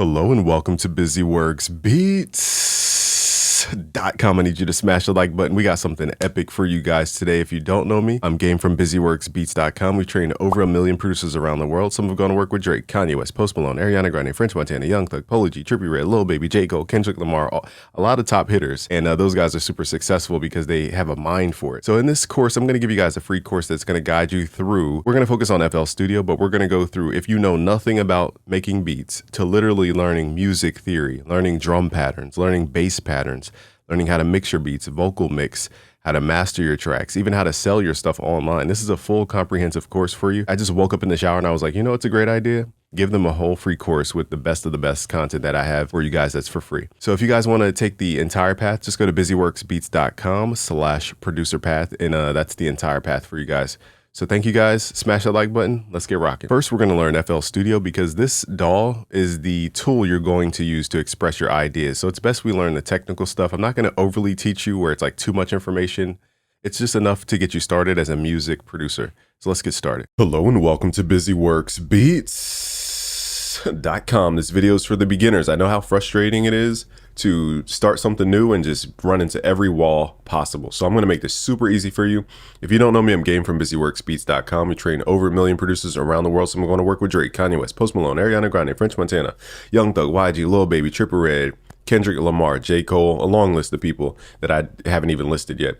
Hello and welcome to BusyWorksBeats.com. I need you to smash the like button. We got something epic for you guys today. If you don't know me, I'm Game from BusyWorksBeats.com. We train over 1 million producers around the world. Some have gone to work with Drake, Kanye West, Post Malone, Ariana Grande, French Montana, Young Thug, Polo G, Trippie Redd, Lil Baby, J. Cole, Kendrick Lamar, a lot of top hitters. And those guys are super successful because they have a mind for it. So in this course, I'm going to give you guys a free course that's going to guide you through. We're going to focus on FL Studio, but we're going to go through, if you know nothing about making beats, to literally learning music theory, learning drum patterns, learning bass patterns, learning how to mix your beats, vocal mix, how to master your tracks, even how to sell your stuff online. This is a full comprehensive course for you. I just woke up in the shower and I was like, you know, it's a great idea. Give them a whole free course with the best of the best content that I have for you guys that's for free. So if you guys want to take the entire path, just go to busyworksbeats.com/producer path. And that's the entire path for you guys. So thank you guys. Smash that like button. Let's get rocking. First, we're going to learn FL Studio because this DAW is the tool you're going to use to express your ideas. So it's best we learn the technical stuff. I'm not going to overly teach you where it's like too much information. It's just enough to get you started as a music producer. So let's get started. Hello and welcome to BusyWorksBeats.com. This video is for the beginners. I know how frustrating it is to start something new and just run into every wall possible. So I'm going to make this super easy for you. If you don't know me, I'm Game from BusyWorksBeats.com. We train over 1 million producers around the world. So I'm going to work with Drake, Kanye West, Post Malone, Ariana Grande, French Montana, Young Thug, YG, Lil Baby, Trippie Redd, Kendrick Lamar, J. Cole, a long list of people that I haven't even listed yet.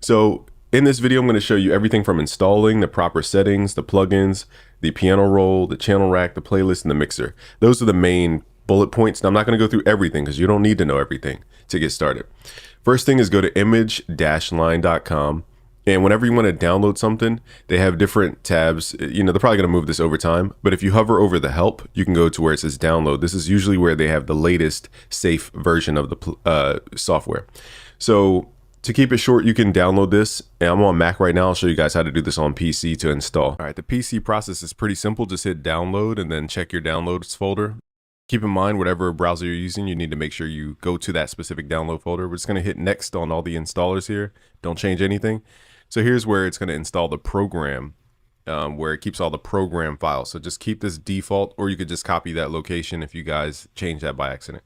So in this video, I'm going to show you everything from installing the proper settings, the plugins, the piano roll, the channel rack, the playlist, and the mixer. Those are the main bullet points. Now, I'm not going to go through everything because you don't need to know everything to get started. First thing is go to image-line.com. And whenever you want to download something, they have different tabs. You know, they're probably going to move this over time. But if you hover over the help, you can go to where it says download. This is usually where they have the latest safe version of the software. So to keep it short, you can download this. And I'm on Mac right now. I'll show you guys how to do this on PC to install. All right, the PC process is pretty simple. Just hit download and then check your downloads folder. Keep in mind, whatever browser you're using, you need to make sure you go to that specific download folder. We're just going to hit next on all the installers here. Don't change anything. So here's where it's going to install the program, where it keeps all the program files. So just keep this default, or you could just copy that location if you guys change that by accident.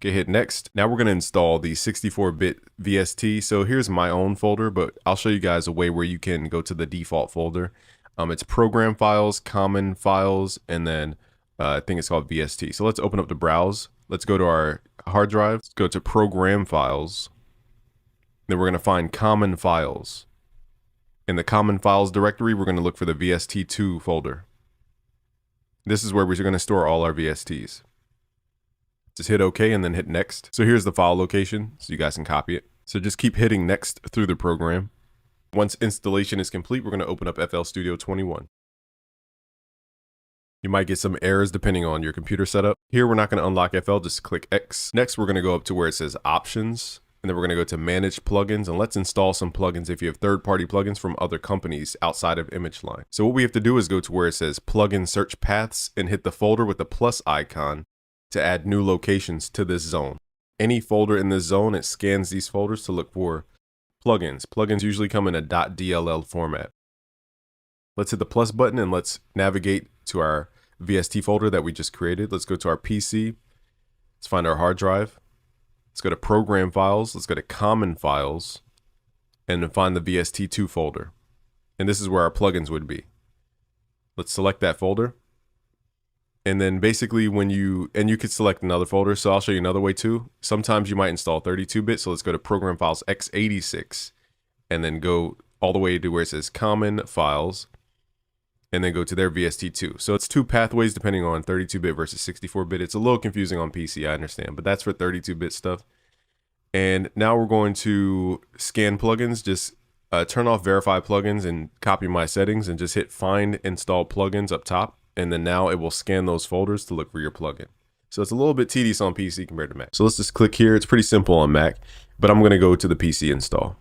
Okay, hit next. Now we're going to install the 64-bit VST. So here's my own folder, but I'll show you guys a way where you can go to the default folder. It's program files, common files, and then I think it's called VST. So let's open up the browse. Let's go to our hard drive. Let's go to program files. Then we're going to find common files. In the common files directory, we're going to look for the VST2 folder. This is where we're going to store all our VSTs. Just hit OK and then hit next. So here's the file location so you guys can copy it. So just keep hitting next through the program. Once installation is complete, we're going to open up FL Studio 21. You might get some errors depending on your computer setup. Here, we're not going to unlock FL, just click X. Next, we're going to go up to where it says Options, and then we're going to go to Manage Plugins, and let's install some plugins if you have third-party plugins from other companies outside of ImageLine. So what we have to do is go to where it says Plugin Search Paths and hit the folder with the plus icon to add new locations to this zone. Any folder in this zone, it scans these folders to look for plugins. Plugins usually come in a .dll format. Let's hit the plus button and let's navigate to our VST folder that we just created. Let's go to our PC. Let's find our hard drive. Let's go to program files. Let's go to common files and then find the VST2 folder. And this is where our plugins would be. Let's select that folder. And then basically you could select another folder. So I'll show you another way too. Sometimes you might install 32-bit. So let's go to program files x86 and then go all the way to where it says common files, and then go to their VST2. So it's two pathways depending on 32-bit versus 64-bit. It's a little confusing on PC, I understand, but that's for 32-bit stuff. And now we're going to scan plugins. Just turn off verify plugins and copy my settings and just hit find install plugins up top. And then now it will scan those folders to look for your plugin. So it's a little bit tedious on PC compared to Mac. So let's just click here. It's pretty simple on Mac, but I'm going to go to the PC install.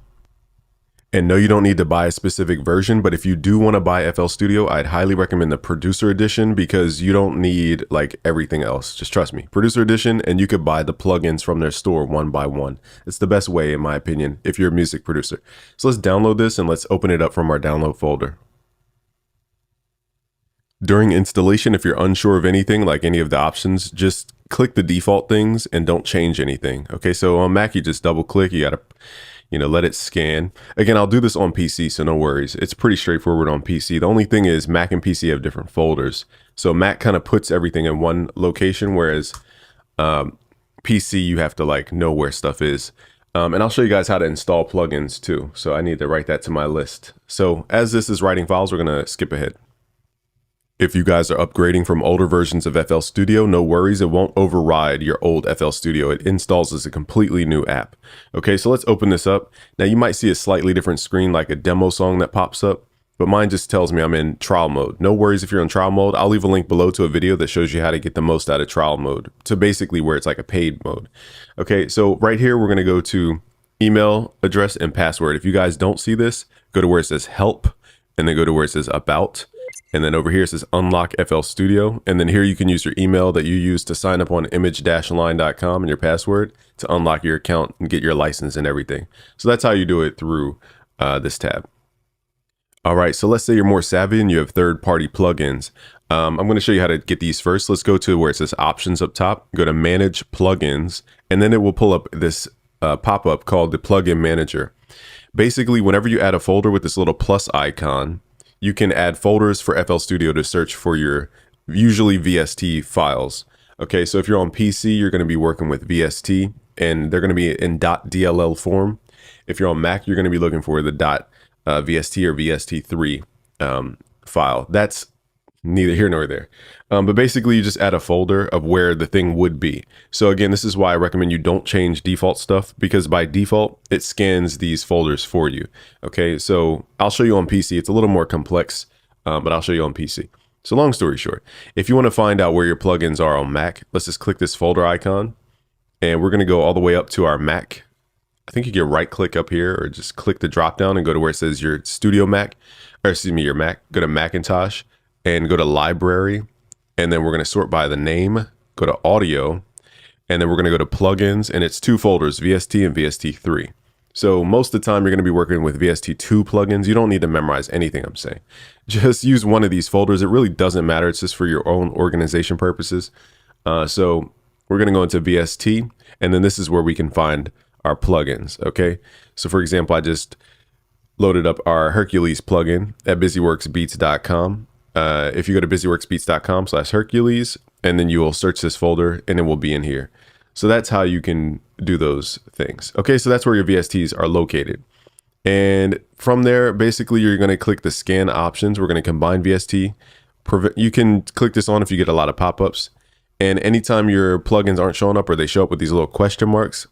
And no, you don't need to buy a specific version, but if you do want to buy FL Studio, I'd highly recommend the Producer Edition because you don't need like everything else. Just trust me, Producer Edition, and you could buy the plugins from their store one by one. It's the best way, in my opinion, if you're a music producer. So let's download this and let's open it up from our download folder. During installation, if you're unsure of anything, like any of the options, just click the default things and don't change anything. Okay, so on Mac, you just double click, you gotta, let it scan. Again, I'll do this on PC, so no worries. It's pretty straightforward on PC. The only thing is Mac and PC have different folders. So Mac kind of puts everything in one location, whereas PC, you have to like know where stuff is. And I'll show you guys how to install plugins too. So I need to write that to my list. So as this is writing files, we're gonna skip ahead. If you guys are upgrading from older versions of FL Studio, no worries, it won't override your old FL Studio. It installs as a completely new app. Okay, so let's open this up. Now you might see a slightly different screen, like a demo song that pops up, but mine just tells me I'm in trial mode. No worries if you're in trial mode. I'll leave a link below to a video that shows you how to get the most out of trial mode, to basically where it's like a paid mode. Okay, so right here, we're gonna go to email address and password. If you guys don't see this, go to where it says help, and then go to where it says about. And then over here it says unlock FL Studio. And then here you can use your email that you use to sign up on image-line.com and your password to unlock your account and get your license and everything. So that's how you do it through this tab. All right, so let's say you're more savvy and you have third-party plugins. I'm going to show you how to get these first. Let's go to where it says options up top, go to manage plugins, and then it will pull up this pop-up called the plugin manager. Basically, whenever you add a folder with this little plus icon, you can add folders for FL Studio to search for your usually VST files. Okay, so if you're on PC, you're going to be working with VST and they're going to be in .dll form. If you're on Mac, you're going to be looking for the .vst or VST3 file. That's neither here nor there. But basically you just add a folder of where the thing would be. So again, this is why I recommend you don't change default stuff, because by default, it scans these folders for you. Okay, so I'll show you on PC. It's a little more complex, but I'll show you on PC. So long story short, if you want to find out where your plugins are on Mac, let's just click this folder icon and we're going to go all the way up to our Mac. I think you can right click up here or just click the drop down and go to where it says your Studio Mac, or excuse me, your Mac. Go to Macintosh and go to library, and then we're going to sort by the name, go to audio, and then we're going to go to plugins, and it's two folders, VST and VST3. So most of the time you're going to be working with VST2 plugins. You don't need to memorize anything I'm saying. Just use one of these folders. It really doesn't matter. It's just for your own organization purposes. So we're going to go into VST, and then this is where we can find our plugins. Okay. So for example, I just loaded up our Hercules plugin at busyworksbeats.com. If you go to busyworksbeats.com/Hercules, and then you will search this folder and it will be in here. So that's how you can do those things. Okay, so that's where your VSTs are located. And from there, basically you're going to click the scan options. We're going to combine VST. You can click this on if you get a lot of pop-ups. And anytime your plugins aren't showing up or they show up with these little question marks,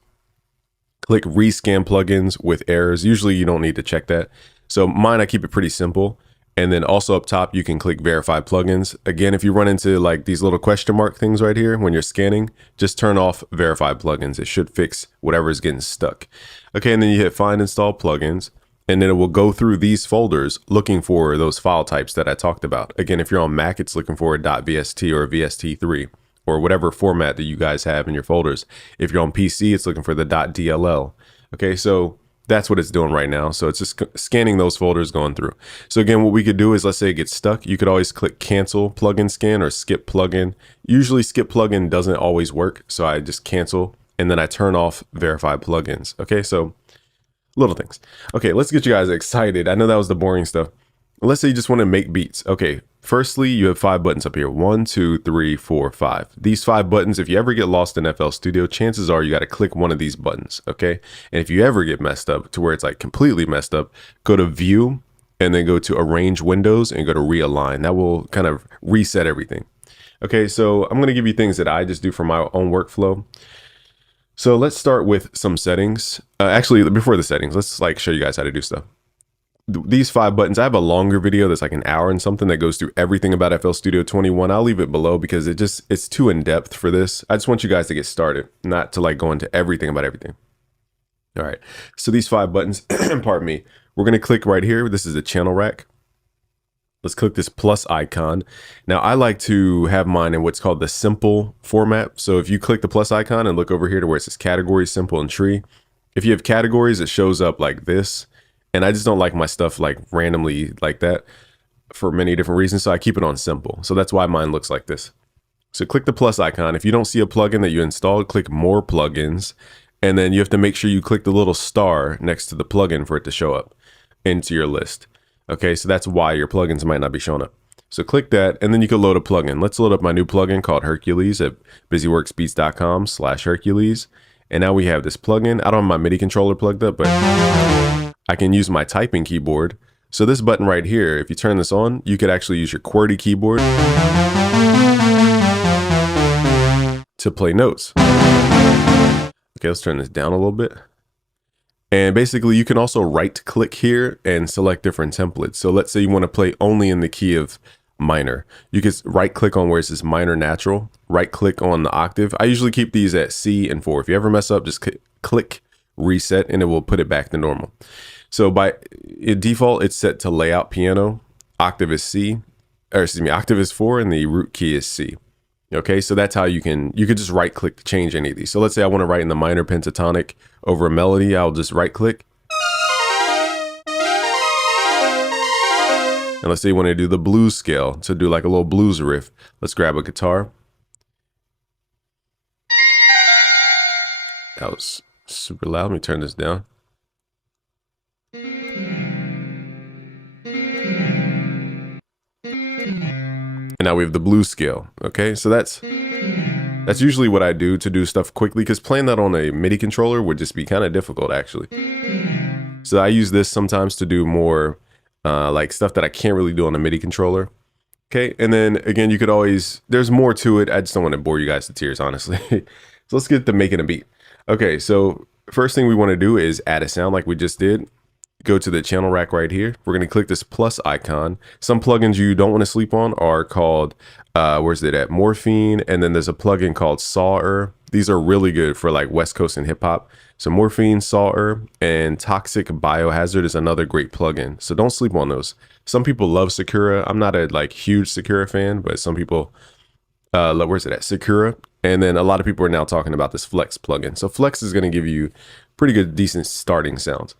click rescan plugins with errors. Usually you don't need to check that. So mine, I keep it pretty simple. And then also up top, you can click verify plugins. Again, if you run into like these little question mark things right here when you're scanning, just turn off verify plugins. It should fix whatever is getting stuck. Okay, and then you hit find install plugins, and then it will go through these folders looking for those file types that I talked about. Again, if you're on Mac, it's looking for a .vst or a VST3 or whatever format that you guys have in your folders. If you're on PC, it's looking for the .dll. Okay, so that's what it's doing right now. So it's just scanning those folders going through. So again, what we could do is, let's say it gets stuck. You could always click cancel plugin scan or skip plugin. Usually skip plugin doesn't always work. So I just cancel and then I turn off verify plugins. Okay, so little things. Okay, let's get you guys excited. I know that was the boring stuff. Let's say you just want to make beats. Okay, firstly, you have 5 buttons up here. 1, 2, 3, 4, 5. These 5 buttons, if you ever get lost in FL Studio, chances are you got to click one of these buttons, okay? And if you ever get messed up to where it's like completely messed up, go to View and then go to Arrange Windows and go to Realign. That will kind of reset everything. Okay, so I'm going to give you things that I just do for my own workflow. So let's start with some settings. Actually, before the settings, let's like show you guys how to do stuff. These 5 buttons, I have a longer video that's like an hour and something that goes through everything about FL Studio 21. I'll leave it below because it's too in depth for this. I just want you guys to get started, not to like go into everything about everything. All right, so these 5 buttons, pardon me, we're gonna click right here. This is the channel rack. Let's click this plus icon. Now I like to have mine in what's called the simple format. So if you click the plus icon and look over here to where it says category, simple, and tree, if you have categories, it shows up like this. And I just don't like my stuff like randomly like that for many different reasons. So I keep it on simple. So that's why mine looks like this. So click the plus icon. If you don't see a plugin that you installed, click more plugins. And then you have to make sure you click the little star next to the plugin for it to show up into your list. Okay, so that's why your plugins might not be showing up. So click that, and then you can load a plugin. Let's load up my new plugin called Hercules at busyworksbeats.com/Hercules. And now we have this plugin. I don't have my MIDI controller plugged up, but I can use my typing keyboard. So this button right here, if you turn this on, you could actually use your QWERTY keyboard to play notes. Okay, let's turn this down a little bit. And basically you can also right click here and select different templates. So let's say you want to play only in the key of minor. You can right click on where it says minor natural, right click on the octave. I usually keep these at C and 4. If you ever mess up, just click reset and it will put it back to normal. So by default, it's set to layout piano. Octave is C, or excuse me, octave is 4 and the root key is C. Okay, so that's how you could just right click to change any of these. So let's say I want to write in the minor pentatonic over a melody. I'll just right click. And let's say you want to do the blues scale to do like a little blues riff. Let's grab a guitar. That was super loud. Let me turn this down. And now we have the blues scale. Okay, so that's usually what I do to do stuff quickly, because playing that on a MIDI controller would just be kind of difficult actually. So I use this sometimes to do more like stuff that I can't really do on a MIDI controller. Okay, and then again, you could always, there's more to it. I just don't want to bore you guys to tears, honestly. So let's get to making a beat. Okay, so first thing we want to do is add a sound like we just did. Go to the channel rack right here. We're going to click this plus icon. Some plugins you don't want to sleep on are called, where's it at? Morphine. And then there's a plugin called Sawer. These are really good for like West Coast and hip hop. So Morphine, Sawer, and Toxic Biohazard is another great plugin. So don't sleep on those. Some people love Sakura. I'm not a like huge Sakura fan, but some people, where's it at? Sakura. And then a lot of people are now talking about this Flex plugin. So Flex is going to give you pretty good, decent starting sounds.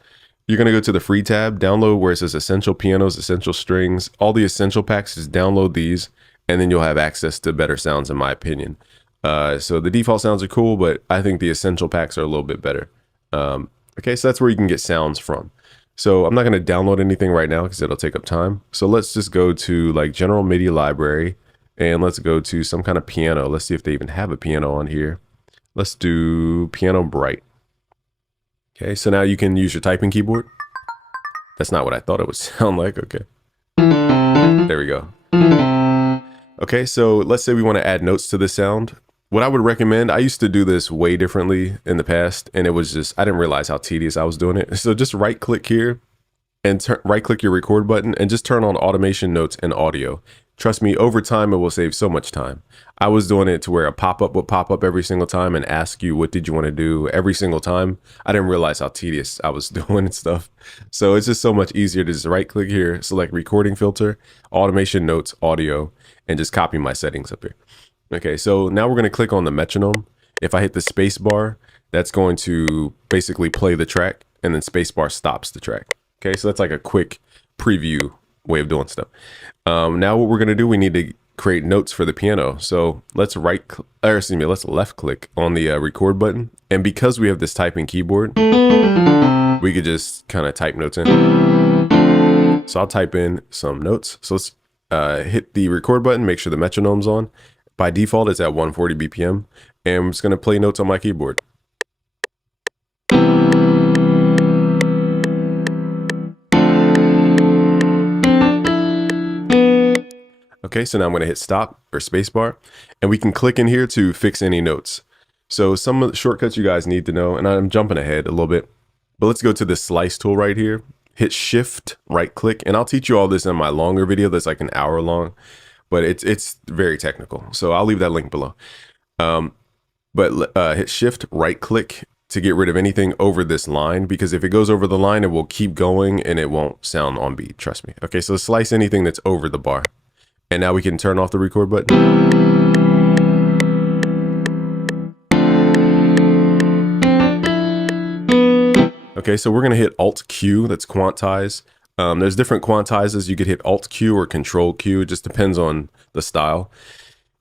You're going to go to the free tab, download where it says Essential Pianos, Essential Strings, all the essential packs. Just download these, and then you'll have access to better sounds, in my opinion. So the default sounds are cool, but I think the essential packs are a little bit better. Okay, so that's where you can get sounds from. So I'm not going to download anything right now because it'll take up time. So let's just go to like General MIDI Library, and let's go to some kind of piano. Let's see if they even have a piano on here. Let's do Piano Bright. Okay, so now you can use your typing keyboard. That's not what I thought it would sound like. Okay. There we go. Okay, so let's say we want to add notes to the sound. What I would recommend, I used to do this way differently in the past, and it was just, I didn't realize how tedious I was doing it. So just right click here and right click your record button and just turn on automation notes and audio. Trust me, over time, it will save so much time. I was doing it to where a pop-up would pop up every single time and ask you, what did you want to do every single time? I didn't realize how tedious I was doing and stuff. So it's just so much easier to just right click here, select recording filter, automation notes, audio, and just copy my settings up here. Okay, so now we're going to click on the metronome. If I hit the space bar, that's going to basically play the track, and then space bar stops the track. Okay, so that's like a quick preview way of doing stuff. Now what we're going to do, we need to create notes for the piano. So let's let's left click on the record button. And because we have this typing keyboard, we could just kind of type notes in. So I'll type in some notes. So let's hit the record button, make sure the metronome's on. By default, it's at 140 BPM. And I'm just going to play notes on my keyboard. Okay, so now I'm going to hit stop or spacebar, and we can click in here to fix any notes. So some of the shortcuts you guys need to know, and I'm jumping ahead a little bit, but let's go to the slice tool right here. Hit shift, right click, and I'll teach you all this in my longer video that's like an hour long, but it's very technical. So I'll leave that link below. Hit shift, right click to get rid of anything over this line, because if it goes over the line, it will keep going and it won't sound on beat, trust me. Okay, so slice anything that's over the bar. And now we can turn off the record button. Okay, so we're gonna hit Alt Q, that's quantize. There's different quantizes. You could hit Alt Q or Control Q, it just depends on the style.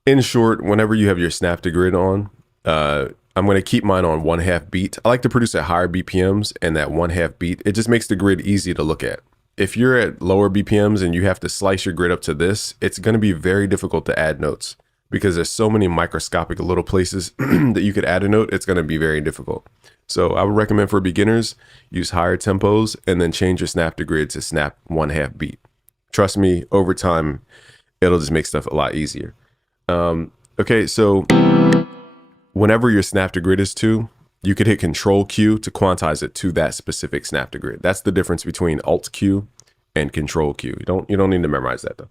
In short, whenever you have your snap to grid on, I'm going to keep mine on 1/2 beat. I like to produce at higher BPMs, and that 1/2 beat, it just makes the grid easy to look at. If you're at lower BPMs and you have to slice your grid up to this, it's going to be very difficult to add notes because there's so many microscopic little places that you could add a note. It's going to be very difficult. So I would recommend for beginners, use higher tempos and then change your snap to grid to snap 1/2 beat. Trust me, over time, it'll just make stuff a lot easier. Okay, so whenever your snap to grid is 2, you could hit Control Q to quantize it to that specific snap to grid. That's the difference between Alt Q and Control Q. You don't need to memorize that though.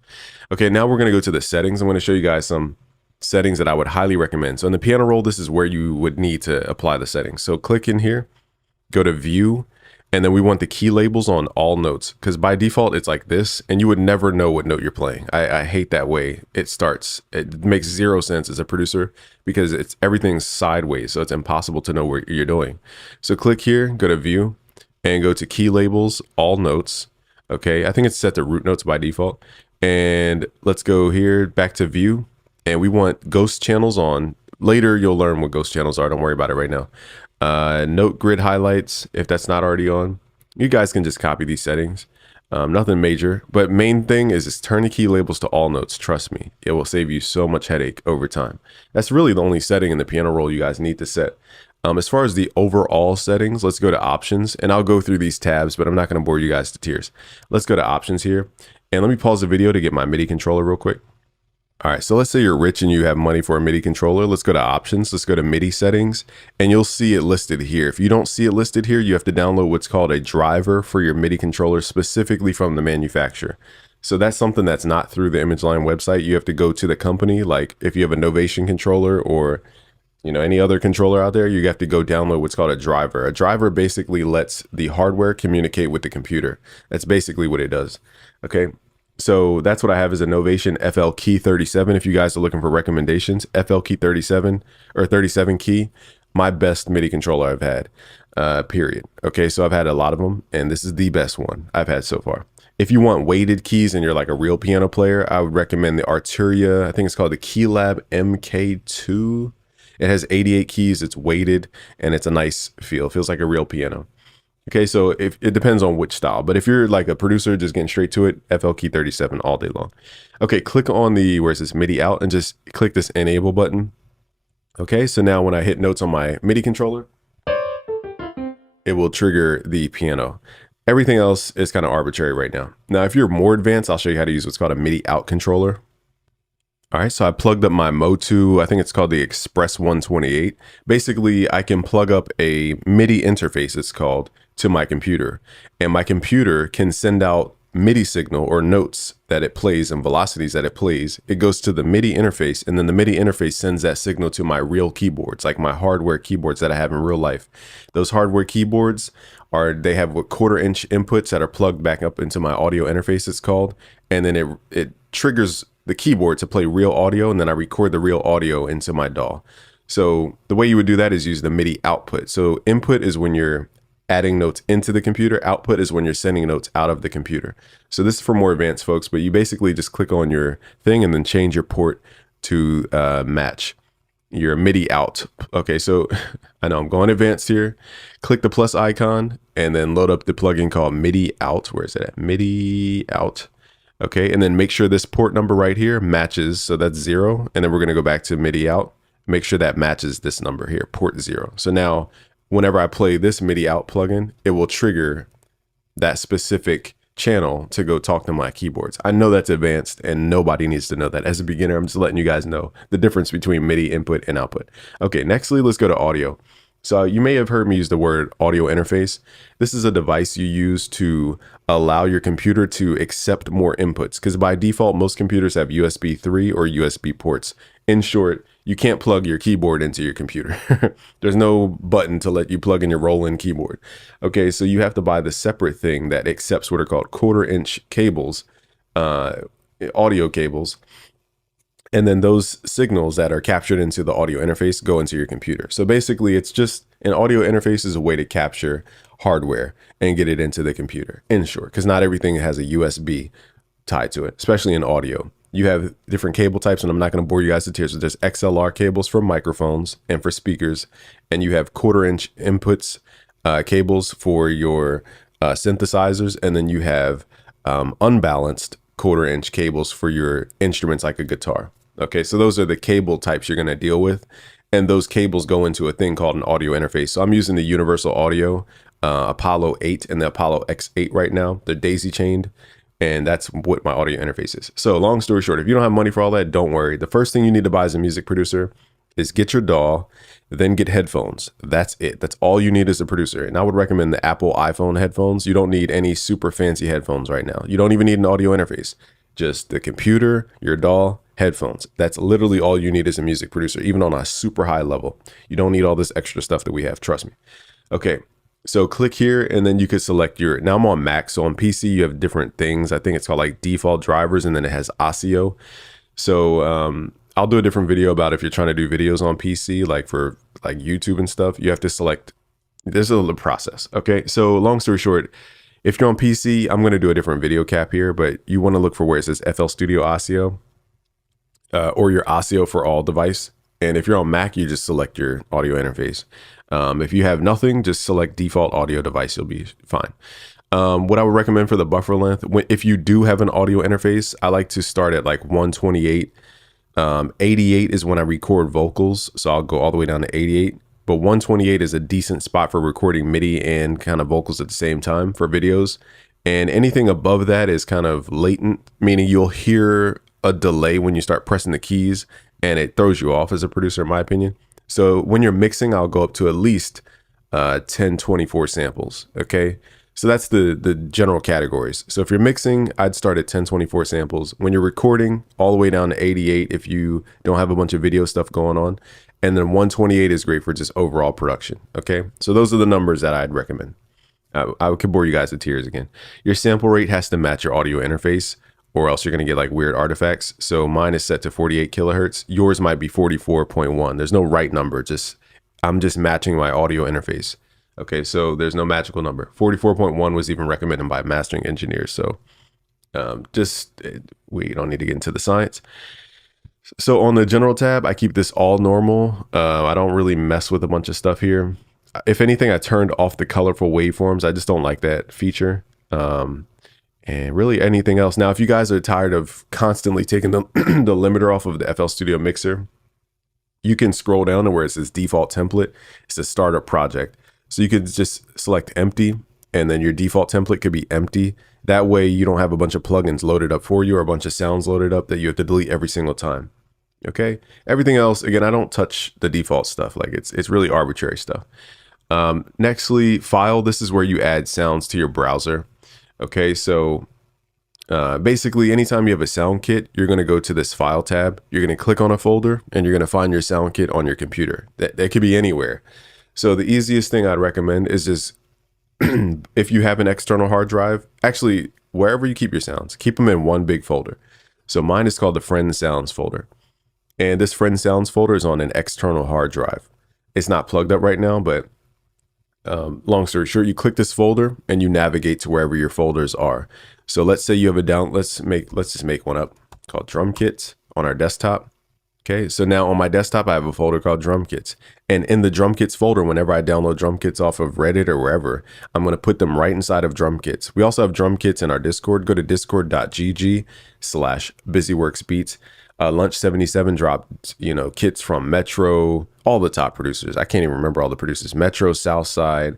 Okay, now we're gonna go to the settings. I'm gonna show you guys some settings that I would highly recommend. So in the piano roll, this is where you would need to apply the settings. So click in here, go to View, and then we want the key labels on all notes, because by default it's like this and you would never know what note you're playing. I hate that way it starts. It makes zero sense as a producer because everything's sideways, so it's impossible to know what you're doing. So click here, go to View, and go to Key Labels, All Notes. Okay, I think it's set to root notes by default. And let's go here, back to View, and we want ghost channels on. Later you'll learn what ghost channels are, don't worry about it right now. Note grid highlights, if that's not already on. You guys can just copy these settings. Nothing major, but main thing is just turn the key labels to all notes. Trust me, it will save you so much headache over time. That's really the only setting in the piano roll you guys need to set. As far as the overall settings, let's go to options, and I'll go through these tabs, but I'm not going to bore you guys to tears. Let's go to options here, and let me pause the video to get my MIDI controller real quick. All right, so let's say you're rich and you have money for a MIDI controller. Let's go to options, let's go to MIDI settings, and you'll see it listed here. If you don't see it listed here, you have to download what's called a driver for your MIDI controller specifically from the manufacturer. So that's something that's not through the ImageLine website. You have to go to the company, like if you have a Novation controller or any other controller out there, you have to go download what's called a driver. A driver basically lets the hardware communicate with the computer. That's basically what it does, okay? So that's what I have is a Novation FL Key 37. If you guys are looking for recommendations, FL Key 37 or 37 key, my best MIDI controller I've had, period. Okay, so I've had a lot of them, and this is the best one I've had so far. If you want weighted keys and you're like a real piano player, I would recommend the Arturia. I think it's called the Keylab MK2. It has 88 keys, it's weighted, and it's a nice feel. It feels like a real piano. Okay, so if it depends on which style, but if you're like a producer just getting straight to it, FL Key 37 all day long. Okay, click on the, where's this MIDI out, and just click this enable button. Okay, so now when I hit notes on my MIDI controller, it will trigger the piano. Everything else is kind of arbitrary right now. Now, if you're more advanced, I'll show you how to use what's called a MIDI out controller. All right, so I plugged up my Motu, I think it's called the Express 128. Basically, I can plug up a MIDI interface, it's called, to my computer. And my computer can send out MIDI signal or notes that it plays and velocities that it plays. It goes to the MIDI interface, and then the MIDI interface sends that signal to my real keyboards, like my hardware keyboards that I have in real life. Those hardware keyboards they have what 1/4-inch inputs that are plugged back up into my audio interface, it's called. And then it triggers the keyboard to play real audio, and then I record the real audio into my DAW. So the way you would do that is use the MIDI output. So input is when you're adding notes into the computer. Output is when you're sending notes out of the computer. So this is for more advanced folks, but you basically just click on your thing and then change your port to match your MIDI out. Okay, so I know I'm going advanced here. Click the plus icon and then load up the plugin called MIDI out. Where is it at? MIDI out. Okay, and then make sure this port number right here matches, so that's 0. And then we're gonna go back to MIDI out. Make sure that matches this number here, port 0. So now, whenever I play this MIDI out plugin, it will trigger that specific channel to go talk to my keyboards. I know that's advanced and nobody needs to know that. As a beginner, I'm just letting you guys know the difference between MIDI input and output. Okay, nextly, let's go to audio. So you may have heard me use the word audio interface. This is a device you use to allow your computer to accept more inputs, because by default, most computers have USB 3 or USB ports. In short, you can't plug your keyboard into your computer. There's no button to let you plug in your roll-in keyboard. Okay, so you have to buy the separate thing that accepts what are called 1/4-inch cables, audio cables. And then those signals that are captured into the audio interface go into your computer. So basically, it's just an audio interface is a way to capture hardware and get it into the computer, in short, because not everything has a USB tied to it, especially in audio. you have different cable types, and I'm not going to bore you guys to tears. So there's XLR cables for microphones and for speakers, and you have 1/4-inch inputs cables for your synthesizers, and then you have unbalanced 1/4-inch cables for your instruments like a guitar. Okay, so those are the cable types you're going to deal with, and those cables go into a thing called an audio interface. So I'm using the Universal Audio Apollo 8 and the Apollo X8 right now. They're daisy chained, and that's what my audio interface is. So long story short, if you don't have money for all that, don't worry. The first thing you need to buy as a music producer is get your DAW, then get headphones. That's it. That's all you need as a producer. And I would recommend the Apple iPhone headphones. You don't need any super fancy headphones right now. You don't even need an audio interface. Just the computer, your DAW, headphones. That's literally all you need as a music producer, even on a super high level. You don't need all this extra stuff that we have, trust me. Okay, so click here, and then you could select your, now I'm on Mac, so on PC you have different things. I think it's called like default drivers, and then it has ASIO. So I'll do a different video about if you're trying to do videos on PC, like for like YouTube and stuff, you have to select, there's a little process. Okay, so long story short, if you're on PC, I'm going to do a different video cap here, but you want to look for where it says FL Studio ASIO, or your ASIO for all device. And if you're on Mac, you just select your audio interface. If you have nothing, just select default audio device. You'll be fine. What I would recommend for the buffer length, if you do have an audio interface, I like to start at like 128. 88 is when I record vocals, so I'll go all the way down to 88. But 128 is a decent spot for recording MIDI and kind of vocals at the same time for videos. And anything above that is kind of latent, meaning you'll hear a delay when you start pressing the keys, and it throws you off as a producer, in my opinion. So when you're mixing, I'll go up to at least 1024 samples. Okay, so that's the general categories. So if you're mixing, I'd start at 1024 samples. When you're recording, all the way down to 88 if you don't have a bunch of video stuff going on. And then 128 is great for just overall production. Okay, so those are the numbers that I'd recommend. I could bore you guys to tears again. Your sample rate has to match your audio interface, or else you're going to get like weird artifacts. So mine is set to 48 kilohertz. Yours might be 44.1. There's no right number. I'm just matching my audio interface. Okay, so there's no magical number. 44.1 was even recommended by mastering engineers. So we don't need to get into the science. So on the general tab, I keep this all normal. I don't really mess with a bunch of stuff here. If anything, I turned off the colorful waveforms. I just don't like that feature. And really anything else. Now, if you guys are tired of constantly taking the, the limiter off of the FL Studio Mixer, you can scroll down to where it says default template. It's a startup project. So you could just select empty, and then your default template could be empty. That way you don't have a bunch of plugins loaded up for you or a bunch of sounds loaded up that you have to delete every single time. Okay. Everything else, again, I don't touch the default stuff. Like it's really arbitrary stuff. Nextly, file. This is where you add sounds to your browser. Okay. So basically anytime you have a sound kit, you're going to go to this file tab. You're going to click on a folder, and you're going to find your sound kit on your computer. That could be anywhere. So the easiest thing I'd recommend is just if you have an external hard drive, actually wherever you keep your sounds, keep them in one big folder. So mine is called the Friend Sounds folder. And this Friend Sounds folder is on an external hard drive. It's not plugged up right now, but long story short, you click this folder and you navigate to wherever your folders are. So let's say you have a let's just make one up called Drum Kits on our desktop. Okay, so now on my desktop, I have a folder called Drum Kits. And in the Drum Kits folder, whenever I download drum kits off of Reddit or wherever, I'm going to put them right inside of Drum Kits. We also have Drum Kits in our Discord. Go to discord.gg/busyworksbeats. Lunch 77 dropped, kits from Metro, all the top producers. I can't even remember all the producers. Metro, Southside,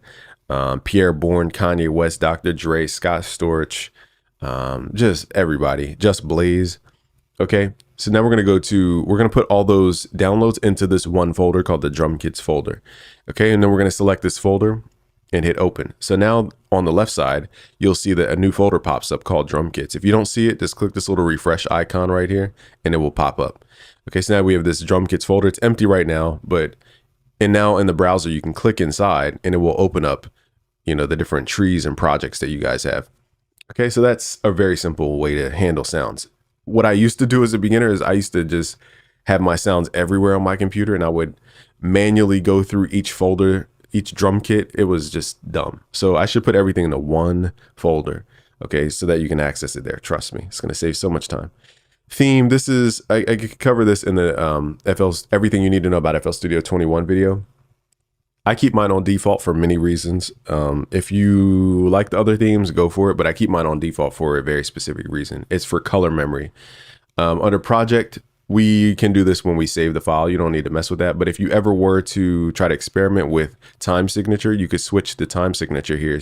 Pierre Bourne, Kanye West, Dr. Dre, Scott Storch, just everybody, Just Blaze. Okay, so now we're going to put all those downloads into this one folder called the Drum Kits folder. Okay, and then we're going to select this folder and hit open. So now on the left side, you'll see that a new folder pops up called Drum Kits. If you don't see it, just click this little refresh icon right here and it will pop up. Okay, so now we have this Drum Kits folder. It's empty right now, and now in the browser, you can click inside and it will open up, the different trees and projects that you guys have. Okay, so that's a very simple way to handle sounds. What I used to do as a beginner is I used to just have my sounds everywhere on my computer, and I would manually go through each folder, each drum kit. It was just dumb. So I should put everything into one folder, okay, so that you can access it there. Trust me, it's going to save so much time. Theme, this is, I could cover this in the everything you need to know about FL Studio 21 video. I keep mine on default for many reasons. If you like the other themes, go for it, but I keep mine on default for a very specific reason. It's for color memory. Under project, we can do this when we save the file. You don't need to mess with that. But if you ever were to try to experiment with time signature, you could switch the time signature here.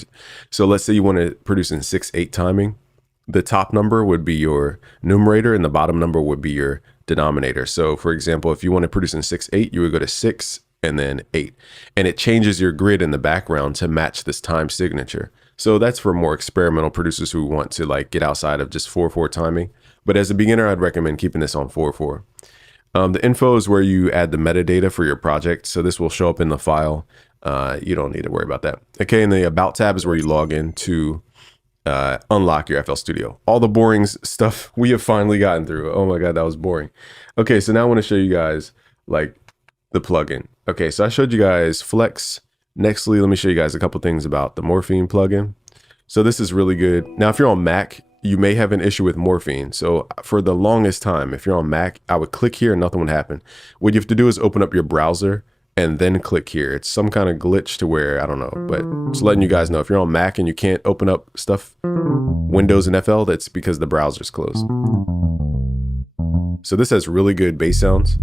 So let's say you want to produce in 6/8 timing. The top number would be your numerator and the bottom number would be your denominator. So for example, if you want to produce in 6/8, you would go to 6 and then 8. And it changes your grid in the background to match this time signature. So that's for more experimental producers who want to like get outside of just 4/4 timing. But as a beginner, I'd recommend keeping this on 4/4. The info is where you add the metadata for your project. So this will show up in the file. You don't need to worry about that. Okay, and the About tab is where you log in to unlock your FL Studio. All the boring stuff we have finally gotten through. Oh my God, that was boring. Okay, so now I want to show you guys like the plugin. Okay, so I showed you guys Flex. Nextly, let me show you guys a couple things about the Morphine plugin. So this is really good. Now, if you're on Mac, you may have an issue with Morphine. So for the longest time, if you're on Mac, I would click here and nothing would happen. What you have to do is open up your browser and then click here. It's some kind of glitch to where, I don't know, but just letting you guys know, if you're on Mac and you can't open up stuff, Windows and FL, that's because the browser's closed. So this has really good bass sounds.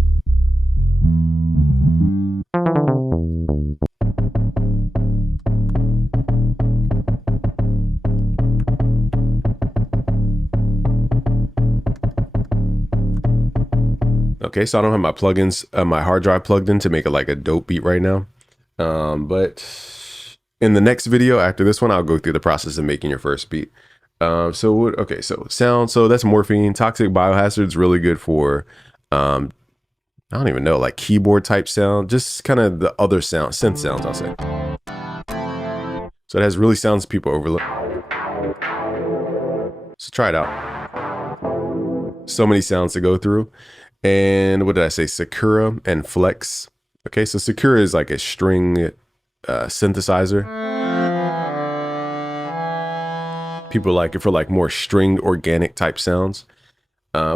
Okay, so I don't have my plugins, my hard drive plugged in to make it like a dope beat right now. But in the next video after this one, I'll go through the process of making your first beat. Okay, so sound, so that's Morphine. Toxic Biohazard's really good for, I don't even know, like keyboard type sound, just kind of the other sound, synth sounds, I'll say. So it has really sounds people overlook. So try it out. So many sounds to go through. And what did I say? Sakura and Flex. Okay, so Sakura is like a string synthesizer. People like it for like more stringed organic type sounds.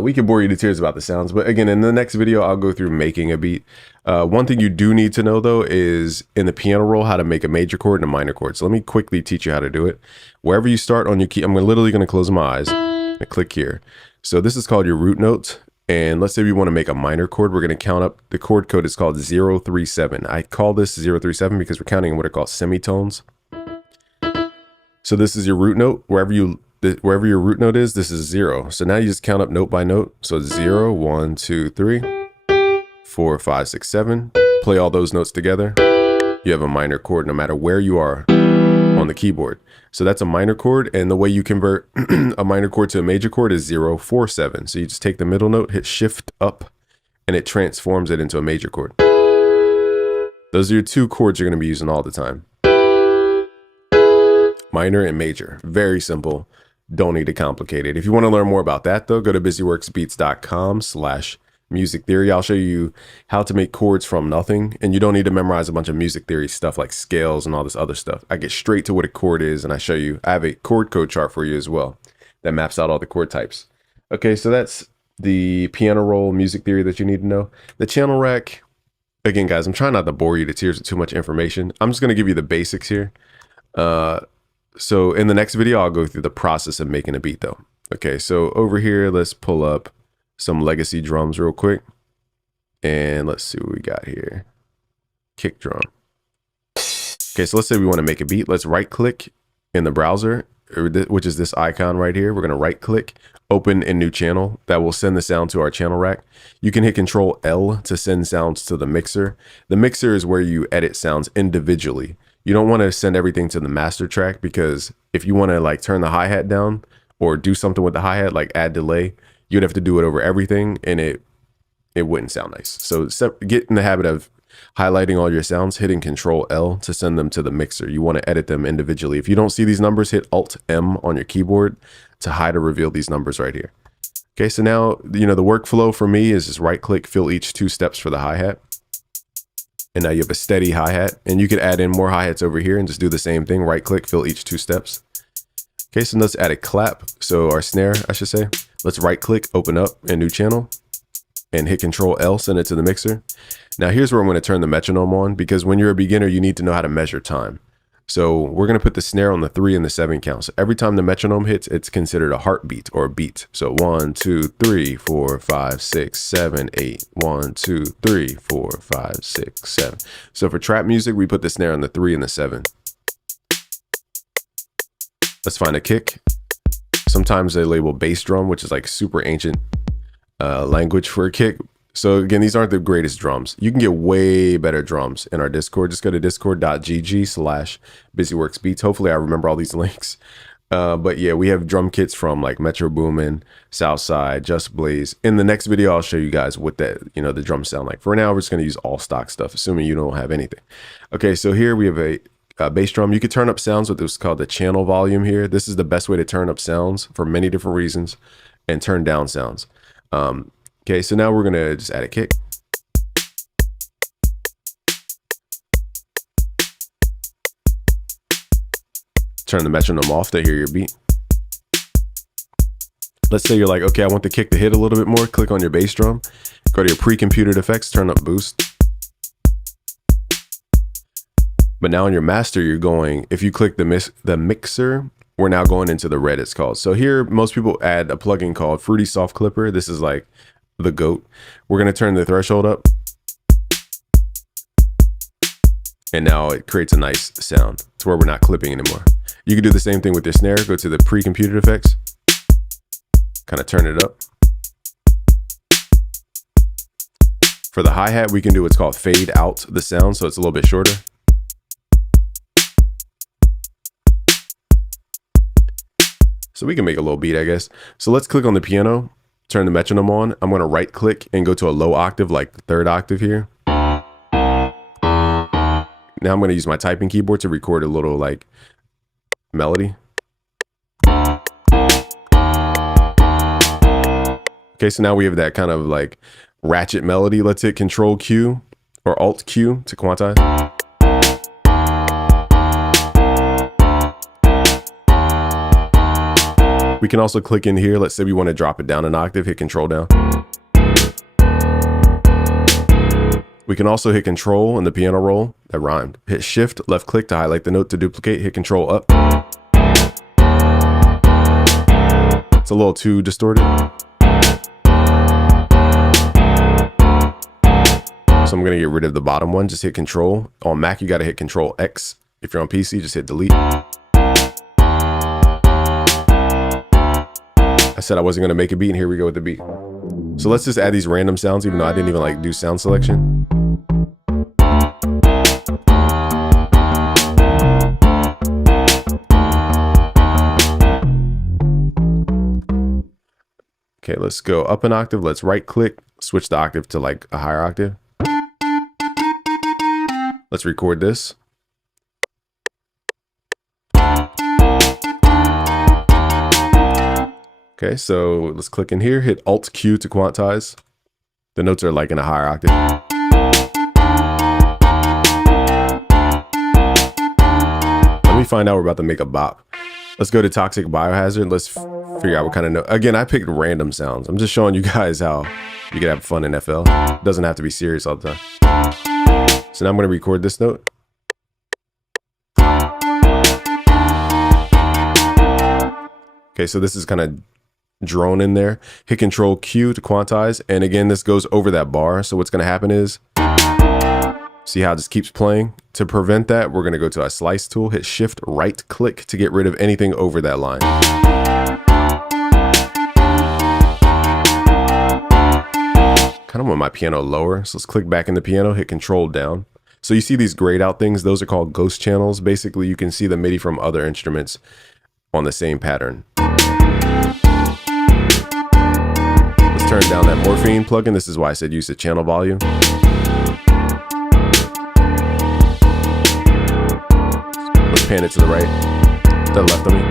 We can bore you to tears about the sounds, but again, in the next video, I'll go through making a beat. One thing you do need to know though is in the piano roll, how to make a major chord and a minor chord. So let me quickly teach you how to do it. Wherever you start on your key, I'm literally going to close my eyes and click here. So this is called your root note. And let's say we want to make a minor chord. We're going to count up, the chord code is called 037. I call this 037 because we're counting in what are called semitones. So this is your root note. Wherever your root note is, this is 0. So now you just count up note by note. So 0, 1, 2, 3, 4, 5, 6, 7. Play all those notes together. You have a minor chord no matter where you are on the keyboard. So that's a minor chord, and the way you convert a minor chord to a major chord is 047. So you just take the middle note, hit shift up, and it transforms it into a major chord. Those are your two chords you're going to be using all the time. Minor and major. Very simple. Don't need to complicate it. If you want to learn more about that though, go to busyworksbeats.com/music theory. I'll show you how to make chords from nothing, and you don't need to memorize a bunch of music theory stuff like scales and all this other stuff. I get straight to what a chord is, and I show you. I have a chord code chart for you as well that maps out all the chord types. Okay, so that's the piano roll music theory that you need to know. The channel rack, again guys, I'm trying not to bore you to tears with too much information. I'm just going to give you the basics here. So in the next video, I'll go through the process of making a beat though. Okay, so over here, let's pull up some legacy drums real quick. And let's see what we got here. Kick drum. Okay, so let's say we want to make a beat. Let's right click in the browser, which is this icon right here. We're going to right click, open a new channel that will send the sound to our channel rack. You can hit Control L to send sounds to the mixer. The mixer is where you edit sounds individually. You don't want to send everything to the master track, because if you want to like turn the hi-hat down or do something with the hi-hat, like add delay, you'd have to do it over everything, and it wouldn't sound nice. So get in the habit of highlighting all your sounds, hitting Control L to send them to the mixer. You want to edit them individually. If you don't see these numbers, hit Alt M on your keyboard to hide or reveal these numbers right here. Okay, so now, the workflow for me is just right click, fill each 2 steps for the hi-hat. And now you have a steady hi-hat, and you could add in more hi-hats over here and just do the same thing. Right click, fill each 2 steps. Okay, so let's add a clap. So our snare, I should say. Let's right click, open up a new channel, and hit Control L, send it to the mixer. Now here's where I'm going to turn the metronome on, because when you're a beginner, you need to know how to measure time. So we're going to put the snare on the 3 and the 7 count. So every time the metronome hits, it's considered a heartbeat or a beat. So 1, 2, 3, 4, 5, 6, 7, 8. 1, 2, 3, 4, 5, 6, 7. So for trap music, we put the snare on the 3 and the 7. Let's find a kick. Sometimes they label bass drum, which is like super ancient language for a kick. So again, these aren't the greatest drums. You can get way better drums in our Discord. Just go to discord.gg/busyworksbeats. Hopefully I remember all these links. But yeah, we have drum kits from like Metro Boomin, Southside, Just Blaze. In the next video, I'll show you guys what that, the drums sound like. For now, we're just going to use all stock stuff, assuming you don't have anything. Okay, so here we have a bass drum. You could turn up sounds with what's called the channel volume here. This is the best way to turn up sounds for many different reasons, and turn down sounds. Okay, so now we're gonna just add a kick. Turn the metronome off to hear your beat. Let's say you're like, okay, I want the kick to hit a little bit more. Click on your bass drum, go to your pre-computed effects, turn up boost. But now on your master, you're going, if you click the mixer, we're now going into the red, it's called. So here, most people add a plugin called Fruity Soft Clipper. This is like the GOAT. We're going to turn the threshold up. And now it creates a nice sound to where we're not clipping anymore. You can do the same thing with your snare. Go to the pre-computed effects. Kind of turn it up. For the hi-hat, we can do what's called fade out the sound. So it's a little bit shorter. So we can make a little beat, I guess. So let's click on the piano, turn the metronome on. I'm going to right click and go to a low octave, like the 3rd octave here. Now I'm going to use my typing keyboard to record a little like melody. Okay, so now we have that kind of like ratchet melody. Let's hit Control Q or Alt Q to quantize. We can also click in here. Let's say we want to drop it down an octave, hit Control down. We can also hit Control in the piano roll. That rhymed. Hit Shift, left click to highlight the note to duplicate, hit Control up. It's a little too distorted. So I'm going to get rid of the bottom one. Just hit Control. On Mac, you got to hit Control X. If you're on PC, just hit Delete. I said I wasn't going to make a beat, and here we go with the beat. So let's just add these random sounds, even though I didn't even like do sound selection. Okay, let's go up an octave. Let's right click, switch the octave to like a higher octave. Let's record this. Okay, so let's click in here, hit Alt Q to quantize. The notes are like in a higher octave. Let me find out we're about to make a bop. Let's go to Toxic Biohazard. Let's figure out what kind of note. Again, I picked random sounds. I'm just showing you guys how you can have fun in FL. It doesn't have to be serious all the time. So now I'm going to record this note. Okay, so this is kind of drone in there. Hit Control Q to quantize, and again this goes over that bar. So what's going to happen is, see how it just keeps playing? To prevent that, we're going to go to our slice tool, hit Shift right click to get rid of anything over that line. Kind of want my piano lower, so let's click back in the piano, hit Control down. So you see these grayed out things, those are called ghost channels. Basically you can see the MIDI from other instruments on the same pattern. Turn down that Morphine plugin. This is why I said use the channel volume. Let's pan it to the right, to the left of me.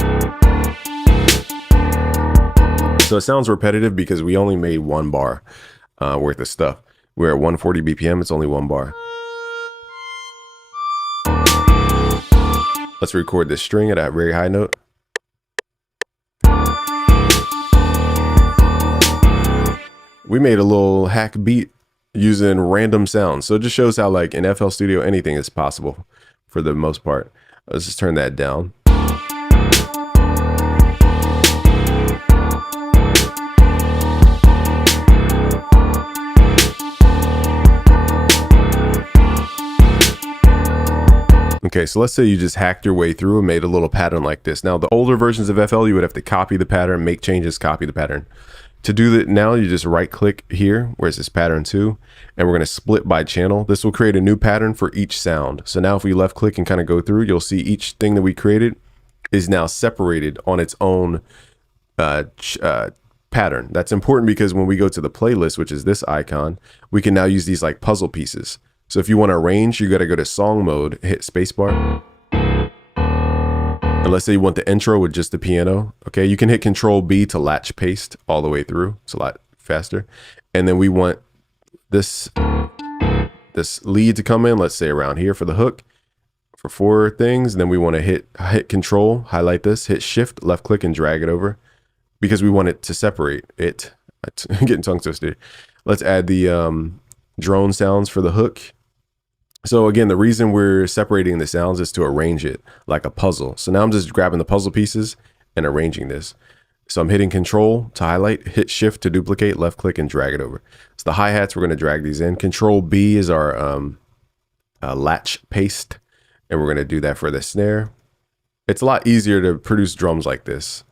So it sounds repetitive because we only made 1 bar worth of stuff. We're at 140 BPM, it's only 1 bar. Let's record this string at a very high note. we made a little hack beat using random sounds. So it just shows how like in FL Studio, anything is possible for the most part. Let's just turn that down. Okay, so let's say you just hacked your way through and made a little pattern like this. Now, the older versions of FL, you would have to copy the pattern, make changes, copy the pattern. To do that now, you just right click here, where it says pattern 2, and we're gonna split by channel. This will create a new pattern for each sound. So now if we left click and kind of go through, you'll see each thing that we created is now separated on its own pattern. That's important because when we go to the playlist, which is this icon, we can now use these like puzzle pieces. So if you want to arrange, you got to go to song mode, hit spacebar. And let's say you want the intro with just the piano. Okay, you can hit Control B to latch paste all the way through. It's a lot faster. And then we want this lead to come in, let's say around here for the hook for 4 things. And then we want to hit Control, highlight this, hit Shift, left click and drag it over because we want it to separate it. I'm getting tongue twisted. Let's add the drone sounds for the hook. So again, the reason we're separating the sounds is to arrange it like a puzzle. So now I'm just grabbing the puzzle pieces and arranging this. So I'm hitting Control to highlight, hit Shift to duplicate, left click and drag it over. So the hi-hats, we're going to drag these in. Control B is our latch paste, and we're going to do that for the snare. It's a lot easier to produce drums like this.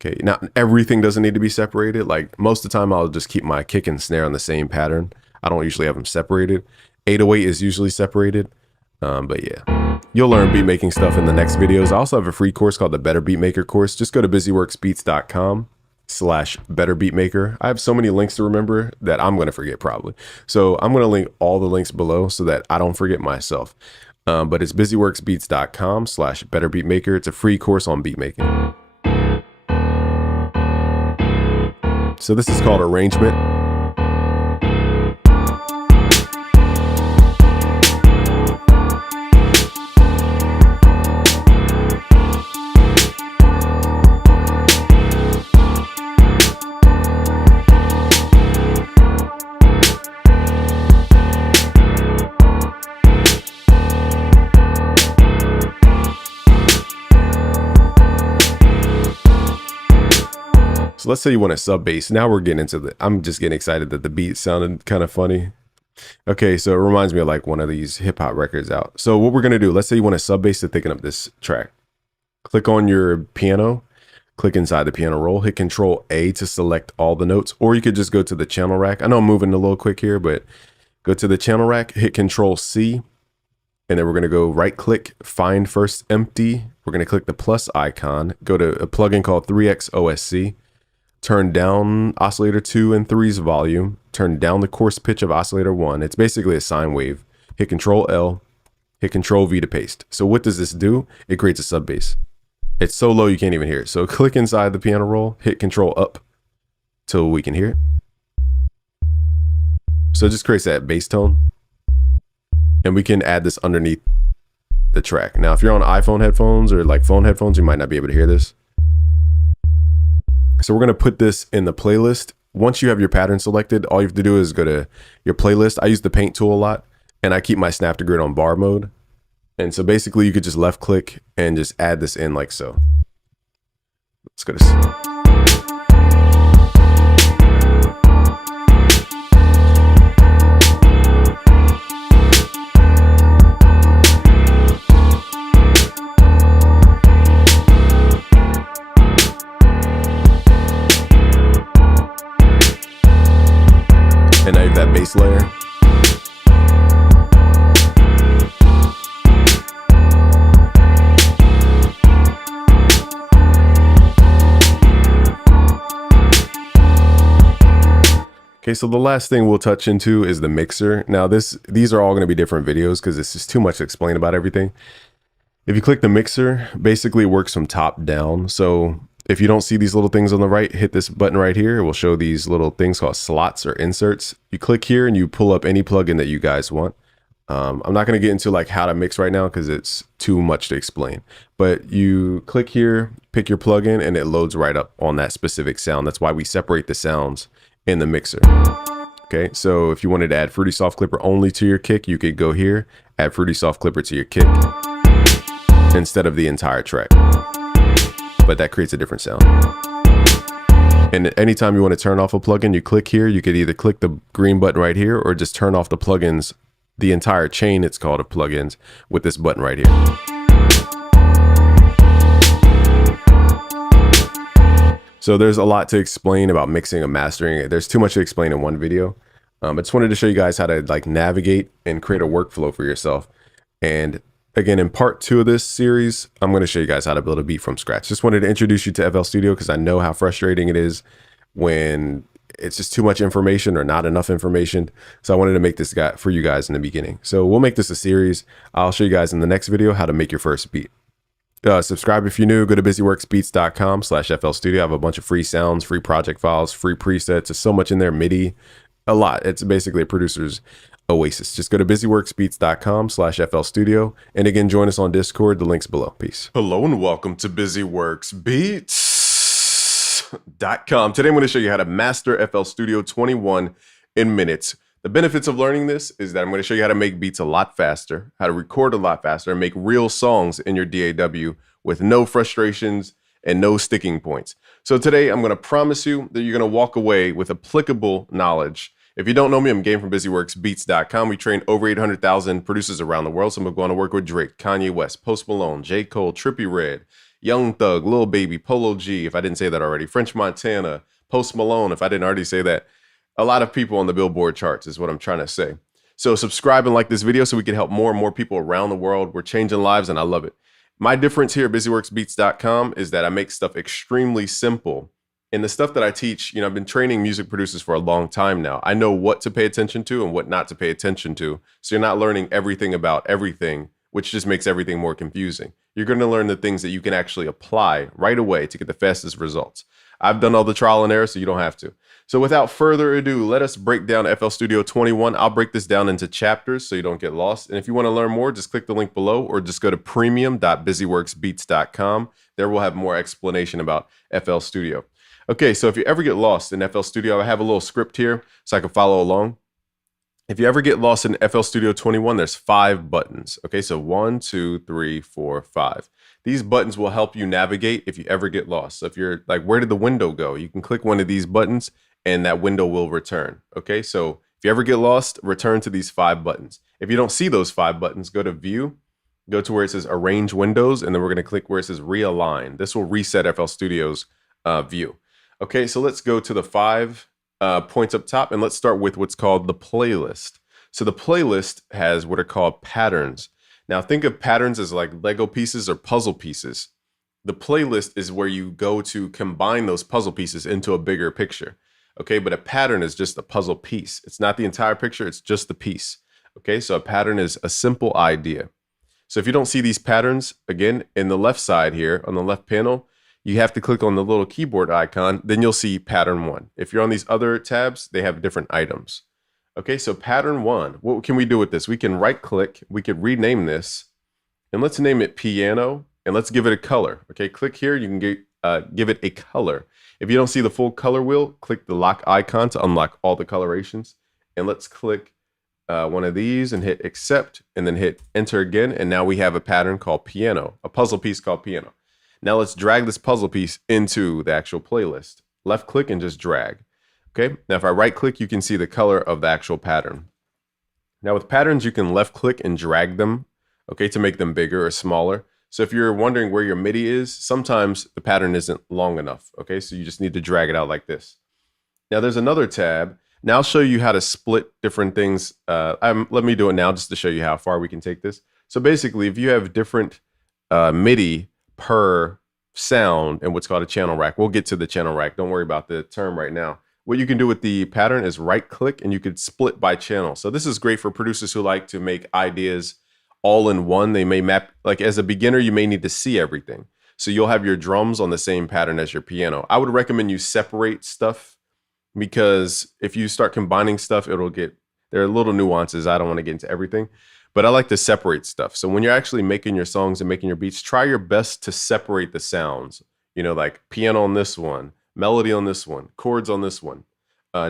Okay, now everything doesn't need to be separated. Like most of the time, I'll just keep my kick and snare on the same pattern. I don't usually have them separated. 808 is usually separated, but yeah, you'll learn beat making stuff in the next videos. I also have a free course called the Better Beatmaker course. Just go to busyworksbeats.com/betterbeatmaker. I have so many links to remember that I'm going to forget probably. So I'm going to link all the links below so that I don't forget myself. But it's busyworksbeats.com/betterbeatmaker. It's a free course on beat making. So this is called arrangement. So let's say you want a sub bass. Now we're getting into I'm just getting excited that the beat sounded kind of funny. Okay, so it reminds me of like one of these hip hop records out. So what we're gonna do, let's say you want a sub bass to thicken up this track. Click on your piano, click inside the piano roll, hit Control A to select all the notes, or you could just go to the channel rack. I know I'm moving a little quick here, but go to the channel rack, hit Control C, and then we're gonna go right click, find first empty. We're gonna click the plus icon, go to a plugin called 3X OSC. Turn down oscillator 2 and 3's volume, turn down the coarse pitch of oscillator 1. It's basically a sine wave. Hit Control L, hit Control V to paste. So what does this do? It creates a sub bass. It's so low you can't even hear it. So click inside the piano roll, hit Control up till we can hear it. So it just creates that bass tone. And we can add this underneath the track. Now, if you're on iPhone headphones or like phone headphones, you might not be able to hear this. So we're going to put this in the playlist. Once you have your pattern selected, all you have to do is go to your playlist. I use the paint tool a lot and I keep my snap to grid on bar mode. And so basically you could just left click and just add this in like so. Let's go to and now you have that bass layer. Okay, so the last thing we'll touch into is the mixer. Now these are all going to be different videos because it's just too much to explain about everything. If you click the mixer, basically it works from top down. So if you don't see these little things on the right, hit this button right here. It will show these little things called slots or inserts. You click here and you pull up any plugin that you guys want. I'm not going to get into like how to mix right now because it's too much to explain. But you click here, pick your plugin, and it loads right up on that specific sound. That's why we separate the sounds in the mixer. Okay, so if you wanted to add Fruity Soft Clipper only to your kick, you could go here, add Fruity Soft Clipper to your kick instead of the entire track. But that creates a different sound. And anytime you want to turn off a plugin, you click here. You could either click the green button right here or just turn off the plugins, the entire chain, it's called, of plugins, with this button right here. So there's a lot to explain about mixing and mastering. There's too much to explain in one video. I just wanted to show you guys how to like navigate and create a workflow for yourself. And again, in part 2 of this series, I'm going to show you guys how to build a beat from scratch. Just wanted to introduce you to FL Studio because I know how frustrating it is when it's just too much information or not enough information. So I wanted to make this guy for you guys in the beginning. So we'll make this a series. I'll show you guys in the next video how to make your first beat. Subscribe if you're new. Go to busyworksbeats.com/FL Studio. I have a bunch of free sounds, free project files, free presets. There's so much in there, MIDI, a lot. It's basically a producer's oasis. Just go to busyworksbeats.com/FL Studio. And again, join us on Discord. The link's below. Peace. Hello and welcome to busyworksbeats.com. Today I'm going to show you how to master FL Studio 21 in minutes. The benefits of learning this is that I'm going to show you how to make beats a lot faster, how to record a lot faster, and make real songs in your DAW with no frustrations and no sticking points. So today I'm going to promise you that you're going to walk away with applicable knowledge. If you don't know me, I'm Game from busyworksbeats.com. We train over 800,000 producers around the world. So I'm going to work with Drake, Kanye West, Post Malone, J. Cole, Trippie Redd, Young Thug, Lil Baby, Polo G, if I didn't say that already, French Montana, Post Malone, if I didn't already say that. A lot of people on the Billboard charts is what I'm trying to say. So subscribe and like this video so we can help more and more people around the world. We're changing lives and I love it. My difference here at busyworksbeats.com is that I make stuff extremely simple. And the stuff that I teach, you know, I've been training music producers for a long time now. I know what to pay attention to and what not to pay attention to. So you're not learning everything about everything, which just makes everything more confusing. You're going to learn the things that you can actually apply right away to get the fastest results. I've done all the trial and error, so you don't have to. So without further ado, let us break down FL Studio 21. I'll break this down into chapters so you don't get lost. And if you want to learn more, just click the link below or just go to premium.busyworksbeats.com. There we'll have more explanation about FL Studio. Okay, so if you ever get lost in FL Studio, I have a little script here so I can follow along. If you ever get lost in FL Studio 21, there's 5 buttons. Okay, so 1, 2, 3, 4, 5. These buttons will help you navigate if you ever get lost. So if you're like, where did the window go? You can click one of these buttons and that window will return. Okay, so if you ever get lost, return to these 5 buttons. If you don't see those 5 buttons, go to View, go to where it says Arrange Windows, and then we're going to click where it says Realign. This will reset FL Studio's view. Okay, so let's go to the 5 points up top, and let's start with what's called the playlist. So the playlist has what are called patterns. Now think of patterns as like Lego pieces or puzzle pieces. The playlist is where you go to combine those puzzle pieces into a bigger picture. Okay, but a pattern is just a puzzle piece. It's not the entire picture, it's just the piece. Okay, so a pattern is a simple idea. So if you don't see these patterns, again, in the left side here, on the left panel, you have to click on the little keyboard icon, then you'll see pattern 1. If you're on these other tabs, they have different items. Okay, so pattern 1, what can we do with this? We can right click, we could rename this, and let's name it piano, and let's give it a color. Okay, click here, you can give it a color. If you don't see the full color wheel, click the lock icon to unlock all the colorations. And let's click one of these and hit accept, and then hit enter again. And now we have a pattern called piano, a puzzle piece called piano. Now let's drag this puzzle piece into the actual playlist. Left click and just drag. Okay, now if I right click, you can see the color of the actual pattern. Now with patterns, you can left click and drag them, okay, to make them bigger or smaller. So if you're wondering where your MIDI is, sometimes the pattern isn't long enough, okay? So you just need to drag it out like this. Now there's another tab. Now I'll show you how to split different things. Let me do it now just to show you how far we can take this. So basically, if you have different MIDI per sound in what's called a channel rack, we'll get to the channel rack. Don't worry about the term right now. What you can do with the pattern is right click and you could split by channel. So this is great for producers who like to make ideas all in one. They may map, like as a beginner, you may need to see everything. So you'll have your drums on the same pattern as your piano. I would recommend you separate stuff because if you start combining stuff, there are little nuances. I don't want to get into everything, but I like to separate stuff. So when you're actually making your songs and making your beats, try your best to separate the sounds, you know, like piano on this one, melody on this one, chords on this one.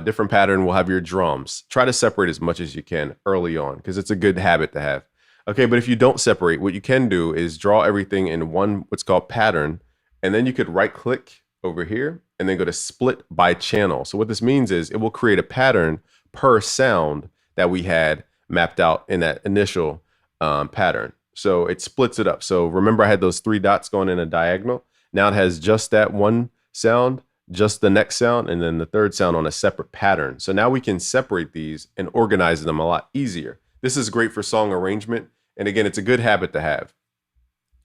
different pattern will have your drums. Try to separate as much as you can early on because it's a good habit to have. Okay, but if you don't separate, what you can do is draw everything in one, what's called pattern, and then you could right click over here and then go to split by channel. So what this means is it will create a pattern per sound that we had mapped out in that initial pattern. So it splits it up. So remember I had those 3 dots going in a diagonal. Now it has just that one sound, just the next sound, and then the third sound on a separate pattern. So now we can separate these and organize them a lot easier. This is great for song arrangement. And again, it's a good habit to have.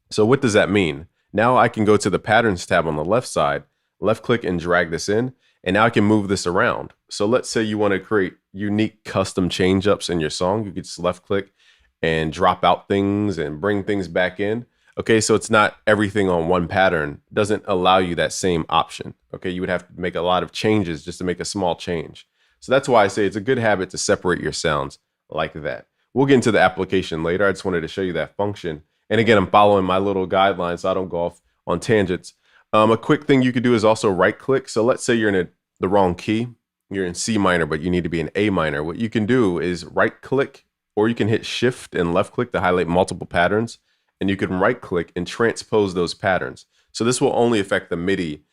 So what does that mean? Now I can go to the patterns tab on the left side, left click and drag this in. And now I can move this around. So let's say you want to create unique custom change ups in your song. You could just left click and drop out things and bring things back in. Okay, so it's not everything on one pattern. It doesn't allow you that same option. Okay, you would have to make a lot of changes just to make a small change. So that's why I say it's a good habit to separate your sounds like that. We'll get into the application later. I just wanted to show you that function. And again, I'm following my little guidelines so I don't go off on tangents. A quick thing you could do is also right click. So let's say you're in the wrong key. You're in C minor, but you need to be in A minor. What you can do is right click, or you can hit shift and left click to highlight multiple patterns. And you can right click and transpose those patterns. So this will only affect the MIDI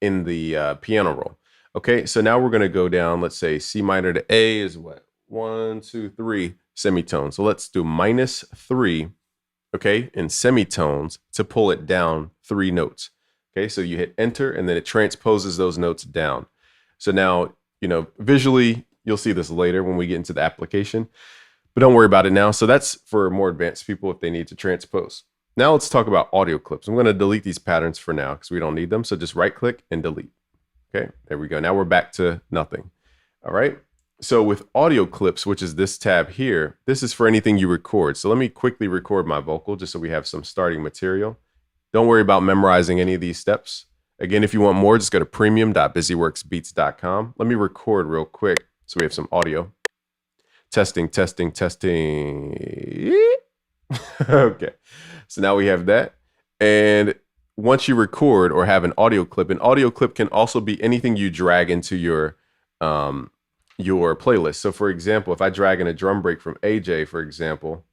in the piano roll. Okay, so now we're gonna go down, let's say C minor to A is what? 1, 2, 3 semitones. So let's do -3, okay, in semitones to pull it down 3 notes. Okay, so you hit enter and then it transposes those notes down. So now, you know, visually, you'll see this later when we get into the application, but don't worry about it now. So that's for more advanced people if they need to transpose. Now let's talk about audio clips. I'm gonna delete these patterns for now because we don't need them. So just right click and delete. Okay, there we go. Now we're back to nothing. All right. So with audio clips, which is this tab here, this is for anything you record. So let me quickly record my vocal just so we have some starting material. Don't worry about memorizing any of these steps. Again, if you want more, just go to premium.busyworksbeats.com. Let me record real quick so we have some audio. Testing, testing, testing. Okay, so now we have that. And once you record or have an audio clip can also be anything you drag into your playlist. So for example, if I drag in a drum break from AJ, for example,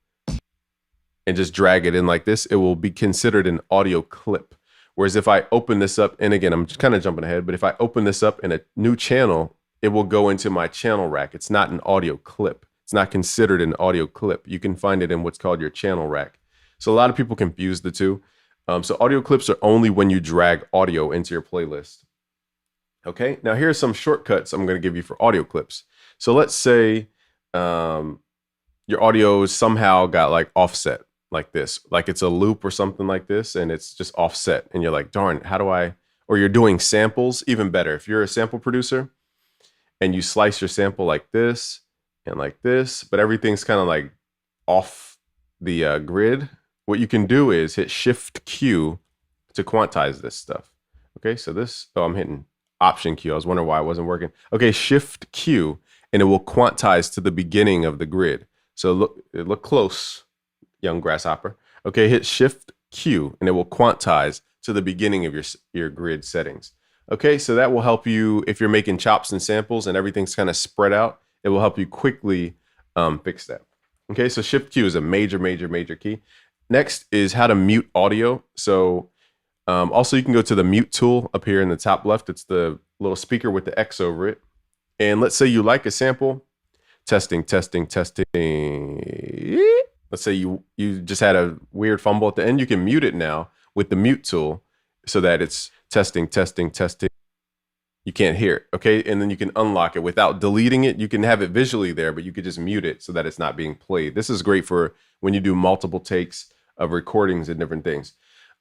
and just drag it in like this, it will be considered an audio clip. Whereas if I open this up, and again, I'm just kind of jumping ahead, but if I open this up in a new channel, it will go into my channel rack. It's not an audio clip. It's not considered an audio clip. You can find it in what's called your channel rack. So a lot of people confuse the two. So audio clips are only when you drag audio into your playlist. Okay, now here's some shortcuts I'm going to give you for audio clips. So let's say your audio somehow got like offset like this, like it's a loop or something like this, and it's just offset. And you're like, darn, how do I, or you're doing samples, even better. If you're a sample producer and you slice your sample like this and like this, but everything's kind of like off the grid, what you can do is hit Shift Q to quantize this stuff. Okay, so this, oh, I'm hitting Option Q. I was wondering why it wasn't working. Okay, Shift Q, and it will quantize to the beginning of the grid. So look close, young grasshopper. Okay, hit Shift Q, and it will quantize to the beginning of your grid settings. Okay, so that will help you if you're making chops and samples and everything's kind of spread out. It will help you quickly fix that. Okay, so Shift Q is a major, major, major key. Next is how to mute audio. So also you can go to the mute tool up here in the top left. It's the little speaker with the X over it. And let's say you like a sample. Testing, testing, testing. Let's say you just had a weird fumble at the end. You can mute it now with the mute tool so that it's testing, testing, testing. You can't hear it, okay? And then you can unlock it without deleting it. You can have it visually there, but you could just mute it so that it's not being played. This is great for when you do multiple takes of recordings and different things.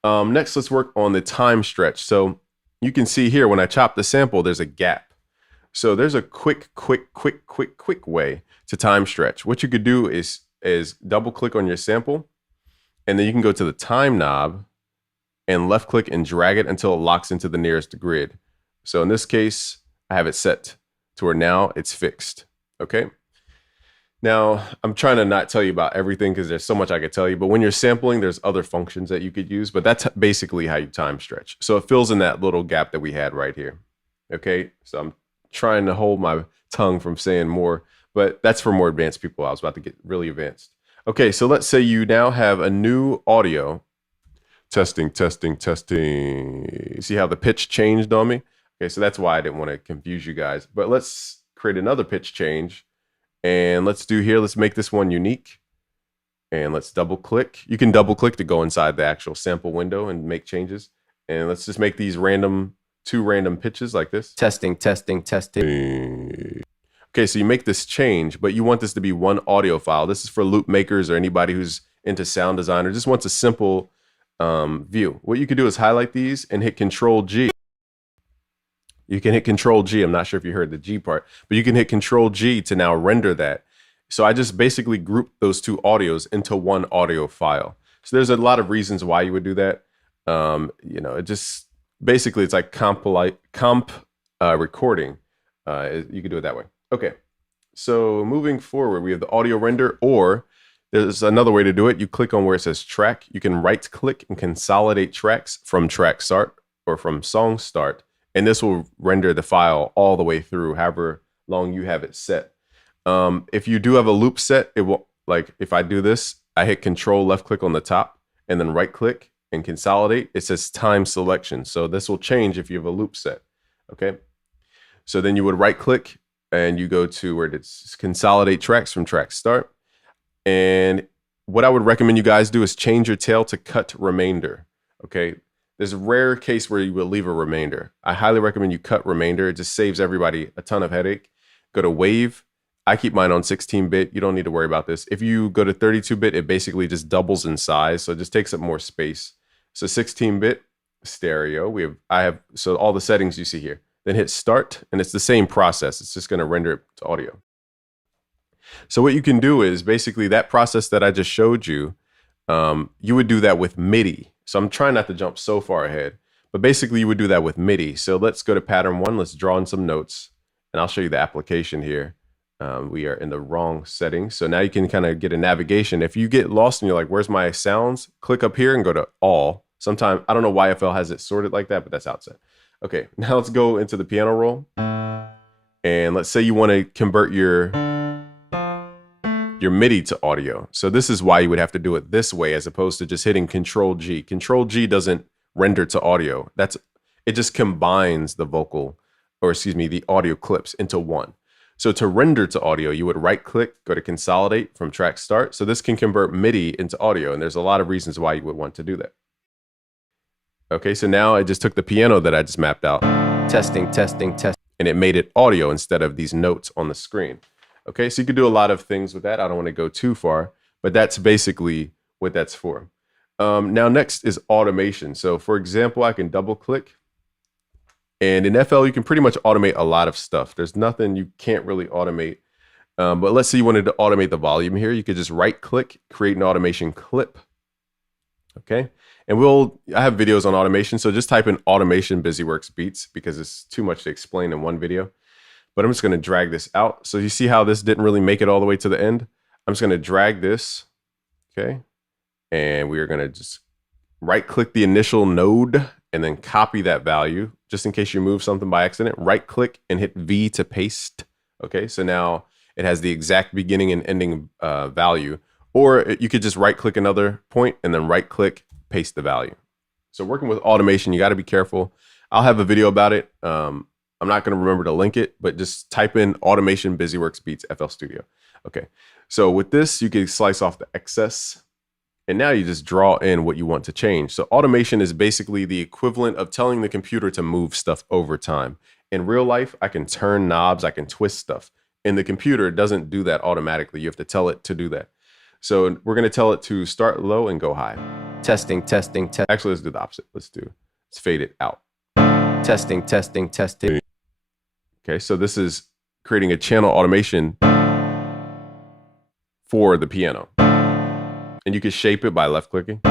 Next, let's work on the time stretch. So you can see here when I chop the sample, there's a gap. So there's a quick way to time stretch. What you could do is double click on your sample, and then you can go to the time knob and left click and drag it until it locks into the nearest grid. So in this case, I have it set to where now it's fixed. Okay. Now I'm trying to not tell you about everything because there's so much I could tell you, but when you're sampling, there's other functions that you could use, but that's basically how you time stretch. So it fills in that little gap that we had right here. Okay. So I'm trying to hold my tongue from saying more, but that's for more advanced people. I was about to get really advanced. Okay, so let's say you now have a new audio. Testing, testing, testing. You see how the pitch changed on me? Okay, so that's why I didn't want to confuse you guys. But let's create another pitch change. And let's make this one unique. And let's double click. You can double click to go inside the actual sample window and make changes. And let's just make these two random pitches like this. Testing, testing, testing. Okay, so you make this change, but you want this to be one audio file. This is for loop makers or anybody who's into sound design or just wants a simple view. What you can do is highlight these and hit Control G. You can hit Control G. I'm not sure if you heard the G part, but you can hit Control G to now render that. So I just basically grouped those two audios into one audio file. So there's a lot of reasons why you would do that. You know, it just basically it's like comp recording. You could do it that way. Okay. So moving forward, we have the audio render, or there's another way to do it. You click on where it says track. You can right click and consolidate tracks from track start or from song start. And this will render the file all the way through, however long you have it set. If you do have a loop set, it will, like if I do this, I hit Control left click on the top and then right click and consolidate. It says time selection. So this will change if you have a loop set. Okay. So then you would right click and you go to where it's consolidate tracks from track start. And what I would recommend you guys do is change your tail to cut remainder. Okay. There's a rare case where you will leave a remainder. I highly recommend you cut remainder. It just saves everybody a ton of headache. Go to wave. I keep mine on 16-bit. You don't need to worry about this. If you go to 32-bit, it basically just doubles in size. So it just takes up more space. So 16-bit stereo. So all the settings you see here. Then hit start, and it's the same process. It's just going to render it to audio. So what you can do is basically that process that I just showed you, you would do that with MIDI. So I'm trying not to jump so far ahead, but basically you would do that with MIDI. So let's go to pattern 1. Let's draw in some notes, and I'll show you the application here. We are in the wrong settings. So now you can kind of get a navigation. If you get lost and you're like, where's my sounds? Click up here and go to all. Sometimes, I don't know why FL has it sorted like that, but that's how it's set. Okay, now let's go into the piano roll. And let's say you want to convert your MIDI to audio. So this is why you would have to do it this way as opposed to just hitting Control G. Control G doesn't render to audio. It just combines the the audio clips into one. So to render to audio, you would right click, go to consolidate from track start. So this can convert MIDI into audio. And there's a lot of reasons why you would want to do that. Okay, so now I just took the piano that I just mapped out. Testing, testing, testing. And it made it audio instead of these notes on the screen. Okay, so you could do a lot of things with that. I don't want to go too far, but that's basically what that's for. Now next is automation. So for example, I can double click. And in FL, you can pretty much automate a lot of stuff. There's nothing you can't really automate. But let's say you wanted to automate the volume here. You could just right click, create an automation clip. Okay, and I have videos on automation. So just type in automation BusyWorks beats because it's too much to explain in one video. But I'm just going to drag this out. So you see how this didn't really make it all the way to the end? I'm just going to drag this. Okay, and we are going to just right click the initial node and then copy that value just in case you move something by accident. Right click and hit V to paste. Okay, so now it has the exact beginning and ending value. Or you could just right click another point and then right click, paste the value. So working with automation, you got to be careful. I'll have a video about it. I'm not going to remember to link it, but just type in automation BusyWorks beats FL Studio. Okay, so with this, you can slice off the excess. And now you just draw in what you want to change. So automation is basically the equivalent of telling the computer to move stuff over time. In real life, I can turn knobs, I can twist stuff. In the computer, it doesn't do that automatically. You have to tell it to do that. So we're going to tell it to start low and go high. Testing, testing, testing. Actually, let's do the opposite. Let's fade it out. Testing, testing, testing. Okay, so this is creating a channel automation for the piano. And you can shape it by left clicking.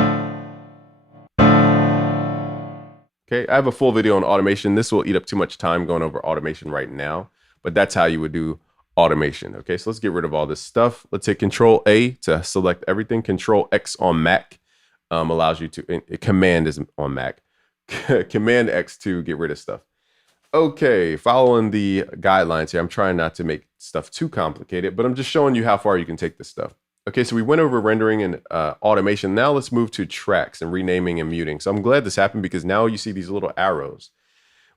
Okay, I have a full video on automation. This will eat up too much time going over automation right now, but that's how you would do automation. Okay, so let's get rid of all this stuff. Let's hit Control A to select everything. Control X on Mac allows you to, Command is on Mac. Command X to get rid of stuff. Okay, following the guidelines here, I'm trying not to make stuff too complicated, but I'm just showing you how far you can take this stuff. Okay, so we went over rendering and automation. Now let's move to tracks and renaming and muting. So I'm glad this happened because now you see these little arrows.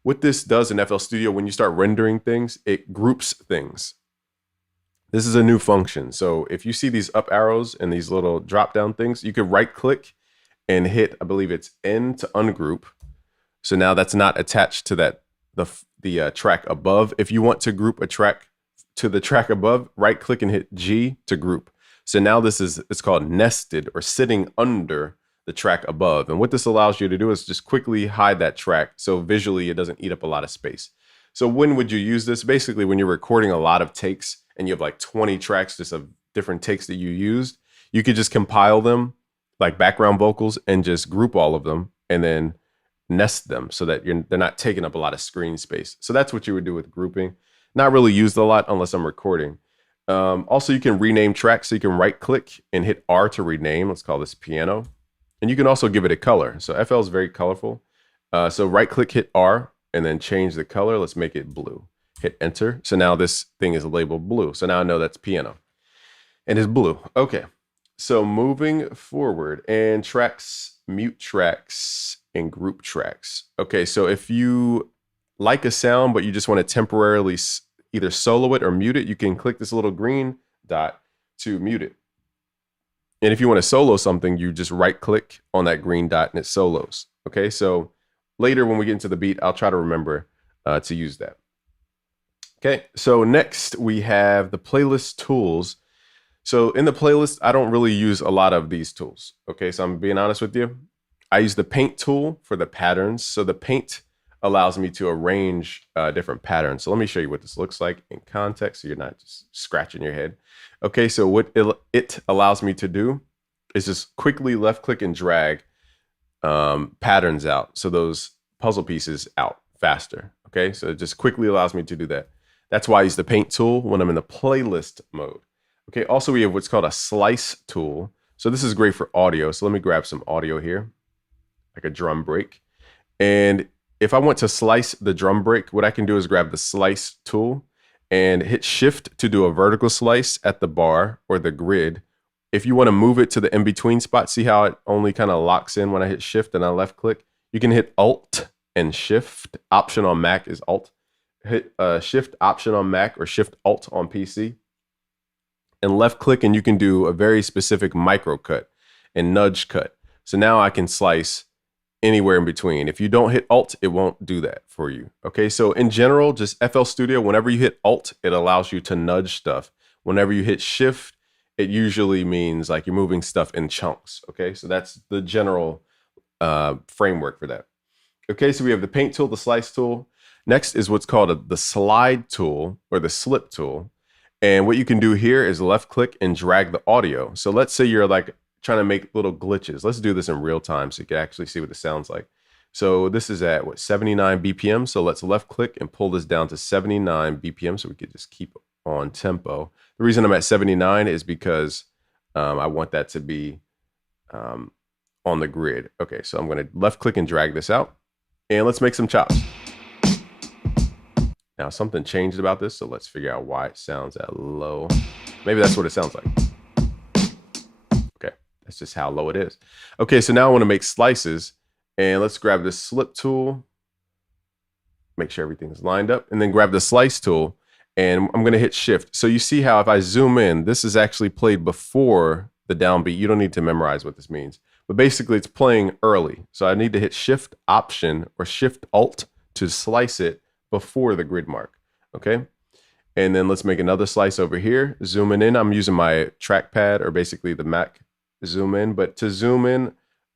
What this does in FL Studio, when you start rendering things, it groups things. This is a new function. So if you see these up arrows and these little drop down things, you could right click and hit, I believe it's N to ungroup. So now that's not attached to that the track above. If you want to group a track to the track above, right click and hit G to group. So now it's called nested or sitting under the track above. And what this allows you to do is just quickly hide that track so visually it doesn't eat up a lot of space. So when would you use this? Basically, when you're recording a lot of takes and you have like 20 tracks just of different takes that you used, you could just compile them like background vocals and just group all of them and then nest them so that they're not taking up a lot of screen space. So that's what you would do with grouping. Not really used a lot unless I'm recording. Also, you can rename tracks. So you can right click and hit R to rename. Let's call this piano. And you can also give it a color. So FL is very colorful. So right click, hit R, and then change the color. Let's make it blue. Hit enter. So now this thing is labeled blue. So now I know that's piano. And it's blue. Okay. So moving forward, and tracks, mute tracks, and group tracks. Okay, so if you like a sound, but you just want to temporarily either solo it or mute it, you can click this little green dot to mute it. And if you want to solo something, you just right click on that green dot and it solos. Okay, so later when we get into the beat, I'll try to remember to use that. Okay, so next we have the playlist tools. So in the playlist, I don't really use a lot of these tools. Okay, so I'm being honest with you. I use the paint tool for the patterns. So the paint allows me to arrange different patterns. So let me show you what this looks like in context so you're not just scratching your head. Okay, so what it allows me to do is just quickly left click and drag patterns out. So those puzzle pieces out faster. Okay, so it just quickly allows me to do that. That's why I use the paint tool when I'm in the playlist mode. Okay, also we have what's called a slice tool. So this is great for audio. So let me grab some audio here, like a drum break. And if I want to slice the drum break, what I can do is grab the slice tool and hit shift to do a vertical slice at the bar or the grid. If you want to move it to the in-between spot, see how it only kind of locks in when I hit shift and I left click? You can hit alt and shift. Option on Mac is alt. Hit shift option on Mac or shift alt on PC. And left click and you can do a very specific micro cut and nudge cut. So now I can slice anywhere in between. If you don't hit alt, it won't do that for you. Okay, so in general, just FL Studio, whenever you hit alt, it allows you to nudge stuff. Whenever you hit shift, it usually means like you're moving stuff in chunks. Okay, so that's the general framework for that. Okay, so we have the paint tool, the slice tool. Next is what's called the slide tool or the slip tool. And what you can do here is left click and drag the audio. So let's say you're like trying to make little glitches. Let's do this in real time so you can actually see what it sounds like. So this is at what, 79 BPM. So let's left click and pull this down to 79 BPM so we could just keep on tempo. The reason I'm at 79 is because I want that to be on the grid. Okay, so I'm going to left click and drag this out. And let's make some chops. Now something changed about this, so let's figure out why it sounds at low. Maybe that's what it sounds like. Okay, that's just how low it is. Okay, so now I want to make slices, and let's grab this slip tool, make sure everything's lined up, and then grab the slice tool, and I'm going to hit shift. So you see how if I zoom in, this is actually played before the downbeat. You don't need to memorize what this means, but basically it's playing early. So I need to hit shift option or shift alt to slice it before the grid mark. Okay, and then let's make another slice over here. Zooming in, I'm using my trackpad or basically the Mac zoom in, but to zoom in,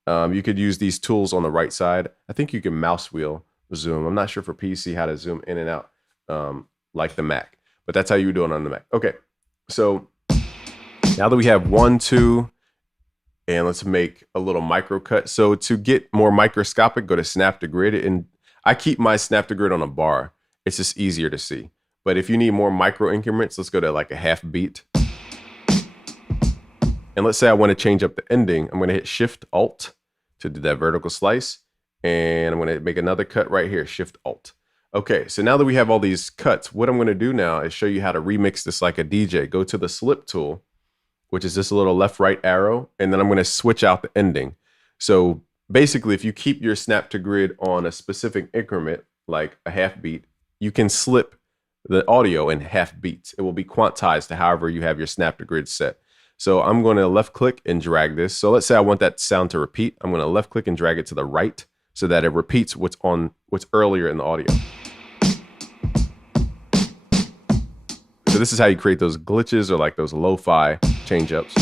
you could use these tools on the right side. I think you can mouse wheel zoom. I'm not sure for PC how to zoom in and out like the Mac, but that's how you do it on the Mac. Okay, so now that we have 1, 2, and let's make a little micro cut. So to get more microscopic, go to snap to grid, and I keep my snap to grid on a bar. It's just easier to see. But if you need more micro increments, let's go to like a half beat. And let's say I want to change up the ending. I'm going to hit shift alt to do that vertical slice. And I'm going to make another cut right here, shift alt. Okay, so now that we have all these cuts, what I'm gonna do now is show you how to remix this like a DJ. Go to the slip tool, which is this little left-right arrow, and then I'm gonna switch out the ending. So basically, if you keep your snap to grid on a specific increment, like a half beat, you can slip the audio in half beats. It will be quantized to however you have your snap to grid set. So I'm going to left click and drag this. So let's say I want that sound to repeat. I'm going to left click and drag it to the right so that it repeats what's earlier in the audio. So this is how you create those glitches or like those lo-fi change-ups.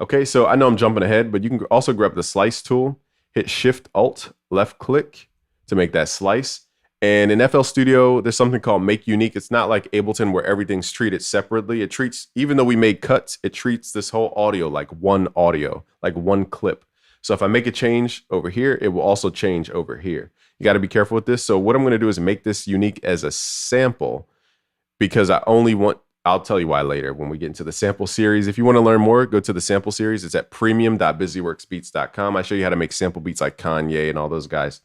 Okay, so I know I'm jumping ahead, but you can also grab the slice tool, hit Shift Alt, left click to make that slice. And in FL Studio, there's something called Make Unique. It's not like Ableton where everything's treated separately. It treats, even though we made cuts, it treats this whole audio, like one clip. So if I make a change over here, it will also change over here. You got to be careful with this. So what I'm going to do is make this unique as a sample because I'll tell you why later when we get into the sample series. If you want to learn more, go to the sample series. It's at premium.busyworksbeats.com. I show you how to make sample beats like Kanye and all those guys.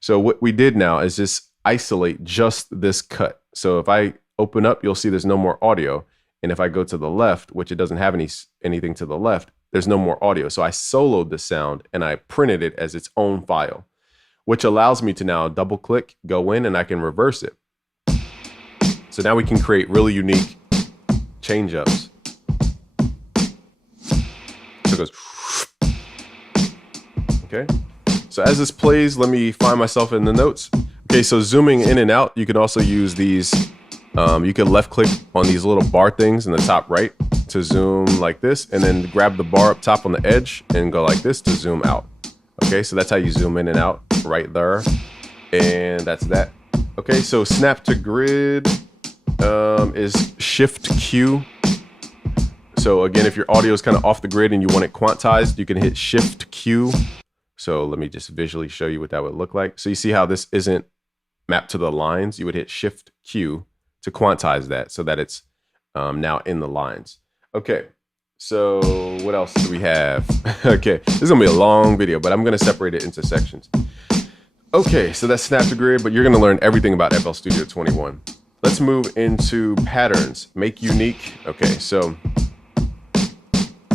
So what we did now is just isolate just this cut. So if I open up, you'll see there's no more audio. And if I go to the left, which it doesn't have anything to the left, there's no more audio. So I soloed the sound and I printed it as its own file, which allows me to now double click, go in, and I can reverse it. So now we can create really unique change ups. So it goes, okay. So as this plays, let me find myself in the notes. Okay, so zooming in and out, you can also use these. You can left click on these little bar things in the top right to zoom like this, and then grab the bar up top on the edge and go like this to zoom out. Okay, so that's how you zoom in and out right there. And that's that. Okay, so snap to grid is Shift Q. So again, if your audio is kind of off the grid and you want it quantized, you can hit Shift Q. So let me just visually show you what that would look like. So you see how this isn't mapped to the lines? You would hit Shift Q to quantize that so that it's now in the lines. Okay, so what else do we have? Okay, this is gonna be a long video, but I'm gonna separate it into sections. Okay, so that's snap to grid, but you're gonna learn everything about FL Studio 21. Let's move into patterns, make unique. Okay, so,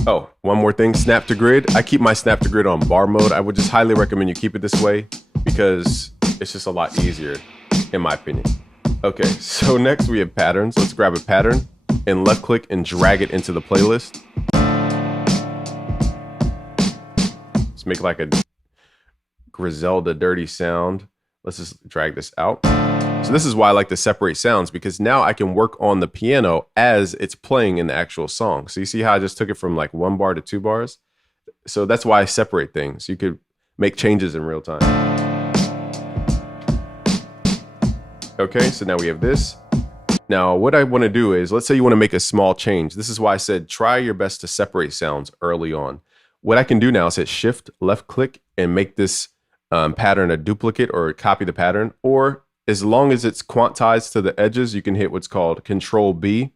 oh, one more thing, snap to grid. I keep my snap to grid on bar mode. I would just highly recommend you keep it this way because it's just a lot easier, in my opinion. Okay, so next we have patterns. Let's grab a pattern and left click and drag it into the playlist. Let's make like a Griselda dirty sound. Let's just drag this out. So this is why I like to separate sounds, because now I can work on the piano as it's playing in the actual song. So you see how I just took it from like 1 bar to 2 bars? So that's why I separate things. You could make changes in real time. Okay, so now we have this. Now, what I want to do is, let's say you want to make a small change. This is why I said try your best to separate sounds early on. What I can do now is hit Shift, left click, and make this pattern a duplicate or copy the pattern. Or as long as it's quantized to the edges, you can hit what's called Control B.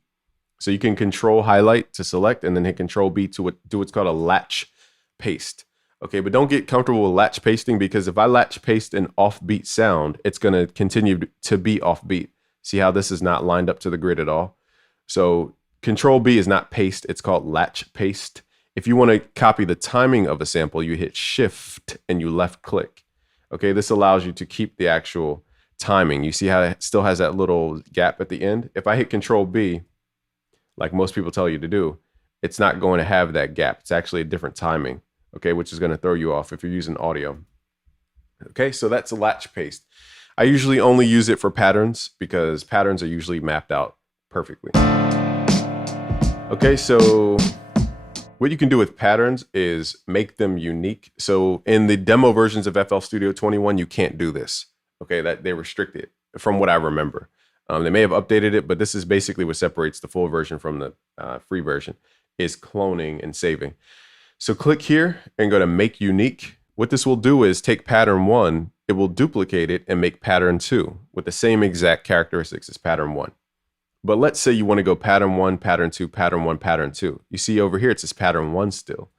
So you can Control highlight to select and then hit Control B to do what's called a latch paste. Okay, but don't get comfortable with latch pasting, because if I latch paste an offbeat sound, it's going to continue to be offbeat. See how this is not lined up to the grid at all? So Control B is not paste, it's called latch paste. If you want to copy the timing of a sample, you hit Shift and you left click. Okay, this allows you to keep the actual timing. You see how it still has that little gap at the end? If I hit Control B, like most people tell you to do, it's not going to have that gap. It's actually a different timing, okay, which is going to throw you off if you're using audio. Okay, so that's a latch paste. I usually only use it for patterns because patterns are usually mapped out perfectly. Okay, so what you can do with patterns is make them unique. So in the demo versions of FL Studio 21, you can't do this. Okay, that they restrict it from what I remember. They may have updated it, but this is basically what separates the full version from the free version, is cloning and saving. So click here and go to Make Unique. What this will do is take pattern 1, it will duplicate it and make pattern 2 with the same exact characteristics as pattern 1. But let's say you want to go pattern 1, pattern 2, pattern 1, pattern 2. You see over here, it says pattern 1 still.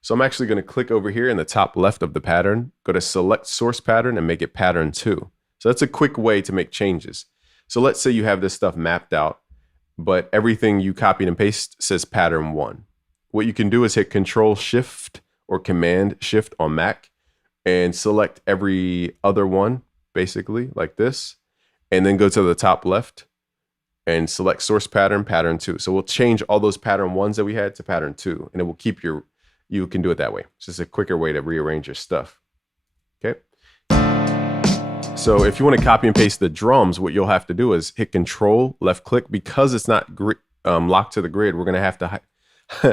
So I'm actually going to click over here in the top left of the pattern, go to select source pattern and make it pattern 2. So that's a quick way to make changes. So let's say you have this stuff mapped out, but everything you copied and paste says pattern 1. What you can do is hit Control Shift or Command Shift on Mac and select every other one, basically like this, and then go to the top left and select source pattern, pattern 2. So we'll change all those pattern 1s that we had to pattern 2, and it will keep you can do it that way. It's just a quicker way to rearrange your stuff. Okay. So if you want to copy and paste the drums, what you'll have to do is hit Control, left click. Because it's not locked to the grid, we're going to have to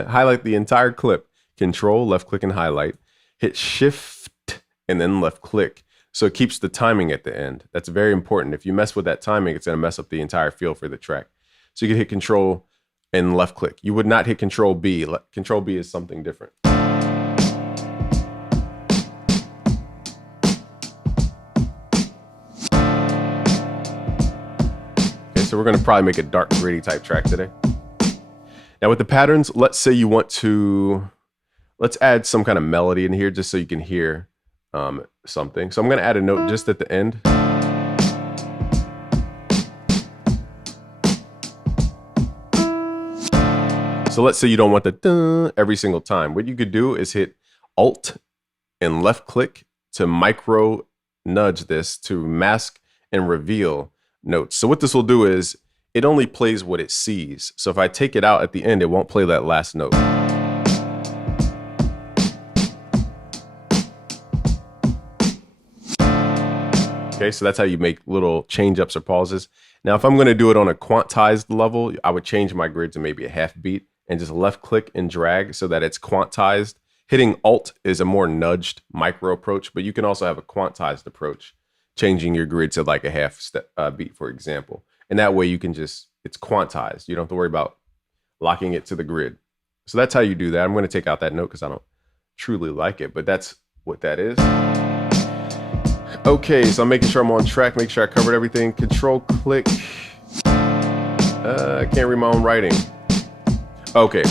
highlight the entire clip. Control, left click and highlight. Hit Shift and then left click. So it keeps the timing at the end. That's very important. If you mess with that timing, it's going to mess up the entire feel for the track. So you can hit Control and left click. You would not hit Control B. Control B is something different. So we're going to probably make a dark gritty type track today. Now with the patterns, let's say you want to, let's add some kind of melody in here just so you can hear something. So I'm going to add a note just at the end. So let's say you don't want the dun every single time. What you could do is hit Alt and left click to micro nudge this to mask and reveal notes. So what this will do is it only plays what it sees. So if I take it out at the end, it won't play that last note. Okay, so that's how you make little change ups or pauses. Now, if I'm going to do it on a quantized level, I would change my grid to maybe a half beat and just left click and drag so that it's quantized. Hitting Alt is a more nudged micro approach, but you can also have a quantized approach, changing your grid to like a half step beat, for example. And that way you can just, it's quantized. You don't have to worry about locking it to the grid. So that's how you do that. I'm going to take out that note because I don't truly like it, but that's what that is. Okay, so I'm making sure I'm on track, make sure I covered everything. Control click. I can't read my own writing. Okay,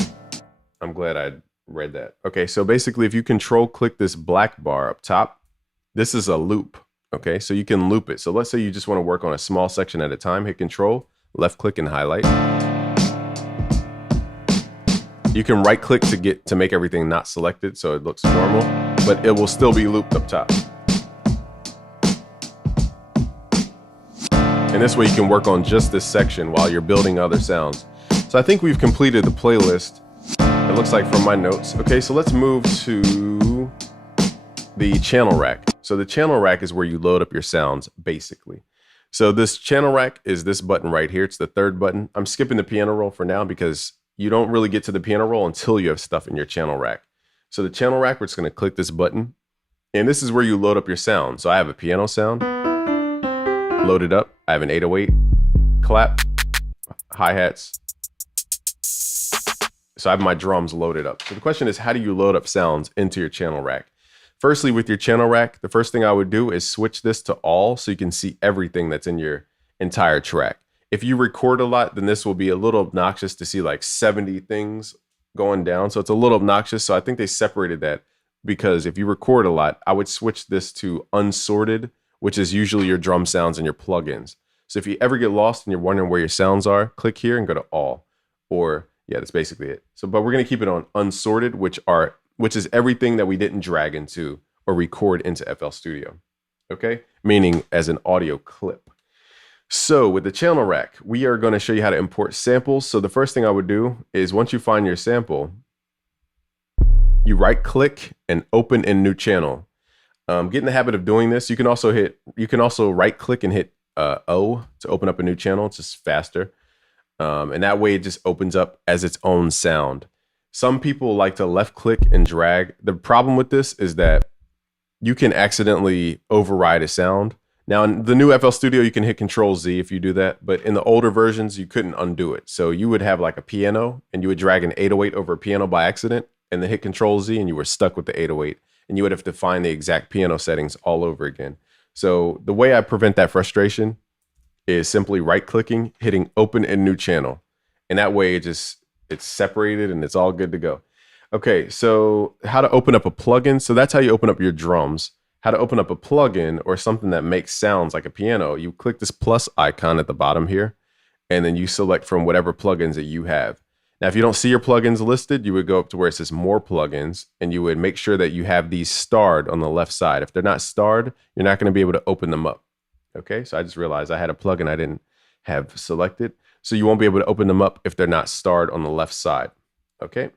I'm glad I read that. Okay, so basically if you control click this black bar up top, this is a loop. Okay, so you can loop it. So let's say you just want to work on a small section at a time. Hit Control, left click and highlight. You can right click to make everything not selected so it looks normal, but it will still be looped up top. And this way you can work on just this section while you're building other sounds. So I think we've completed the playlist, it looks like from my notes. Okay, so let's move to the channel rack. So the channel rack is where you load up your sounds, basically. So this channel rack is this button right here. It's the third button. I'm skipping the piano roll for now because you don't really get to the piano roll until you have stuff in your channel rack. So the channel rack, we're just going to click this button. And this is where you load up your sound. So I have a piano sound loaded up. I have an 808 clap, hi-hats. So I have my drums loaded up. So the question is, how do you load up sounds into your channel rack? Firstly, with your channel rack, the first thing I would do is switch this to all so you can see everything that's in your entire track. If you record a lot, then this will be a little obnoxious to see like 70 things going down. So it's a little obnoxious. So I think they separated that because if you record a lot, I would switch this to unsorted, which is usually your drum sounds and your plugins. So if you ever get lost and you're wondering where your sounds are, click here and go to all. Or yeah, that's basically it. So, but we're going to keep it on unsorted, which is everything that we didn't drag into or record into FL Studio. Okay, meaning as an audio clip. So with the channel rack, we are going to show you how to import samples. So the first thing I would do is once you find your sample, you right click and open in new channel. Get in the habit of doing this. You can also right click and hit O to open up a new channel. It's just faster. And that way it just opens up as its own sound. Some people like to left click and drag. The problem with this is that you can accidentally override a sound. Now in the new FL Studio, you can hit Control Z if you do that, but in the older versions, you couldn't undo it. So you would have like a piano and you would drag an 808 over a piano by accident and then hit Control Z and you were stuck with the 808 and you would have to find the exact piano settings all over again. So the way I prevent that frustration is simply right clicking, hitting open in new channel. And that way it's separated and it's all good to go. Okay, so how to open up a plugin. So that's how you open up your drums. How to open up a plugin or something that makes sounds like a piano. You click this plus icon at the bottom here, and then you select from whatever plugins that you have. Now, if you don't see your plugins listed, you would go up to where it says more plugins, and you would make sure that you have these starred on the left side. If they're not starred, you're not going to be able to open them up. Okay, so I just realized I had a plugin I didn't have selected. So you won't be able to open them up if they're not starred on the left side. Okay.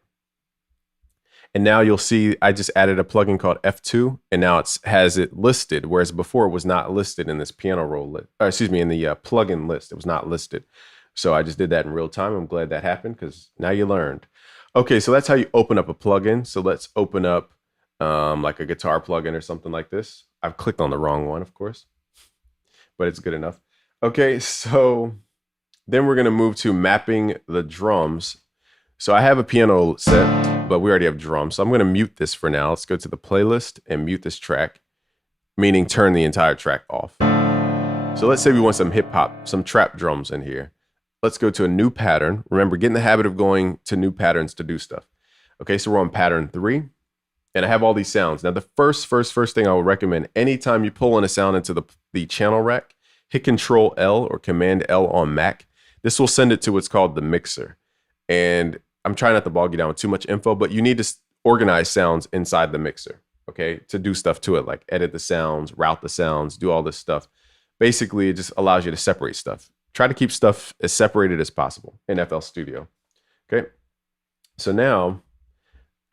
And now you'll see I just added a plugin called F2, and now it has it listed, whereas before it was not listed in this piano roll list, or excuse me, in the plugin list. It was not listed. So I just did that in real time. I'm glad that happened because now you learned. Okay, so that's how you open up a plugin. So let's open up like a guitar plugin or something like this. I've clicked on the wrong one, of course, but it's good enough. Okay, so then we're gonna move to mapping the drums. So I have a piano set, but we already have drums. So I'm gonna mute this for now. Let's go to the playlist and mute this track, meaning turn the entire track off. So let's say we want some hip hop, some trap drums in here. Let's go to a new pattern. Remember, get in the habit of going to new patterns to do stuff. Okay, so we're on pattern 3, and I have all these sounds. Now the first thing I would recommend, anytime you pull in a sound into the channel rack, hit Control L or Command L on Mac. This will send it to what's called the mixer. And I'm trying not to bog you down with too much info, but you need to organize sounds inside the mixer, okay, to do stuff to it, like edit the sounds, route the sounds, do all this stuff. Basically, it just allows you to separate stuff. Try to keep stuff as separated as possible in FL Studio, okay? So now,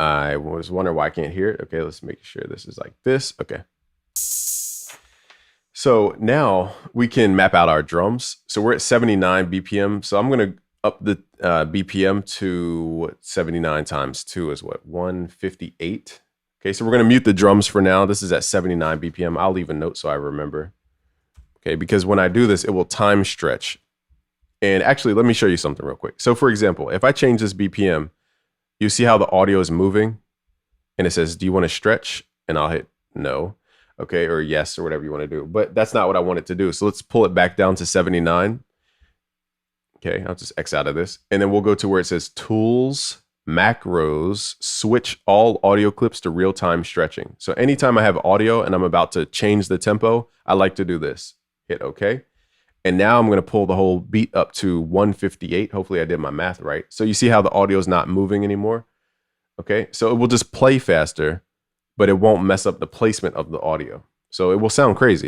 I was wondering why I can't hear it. Okay, let's make sure this is like this, okay. So now we can map out our drums. So we're at 79 BPM, so I'm gonna up the BPM to 79 times 2 is what, 158. Okay, so we're gonna mute the drums for now. This is at 79 BPM. I'll leave a note so I remember. Okay, because when I do this, it will time stretch. And actually, let me show you something real quick. So for example, if I change this BPM, you see how the audio is moving? And it says, do you want to stretch? And I'll hit no, okay, or yes, or whatever you want to do. But that's not what I want it to do. So let's pull it back down to 79. Okay, I'll just X out of this. And then we'll go to where it says Tools, Macros, switch all audio clips to real-time stretching. So anytime I have audio and I'm about to change the tempo, I like to do this. Hit OK. And now I'm going to pull the whole beat up to 158. Hopefully I did my math right. So you see how the audio is not moving anymore? Okay, so it will just play faster, but it won't mess up the placement of the audio. So it will sound crazy,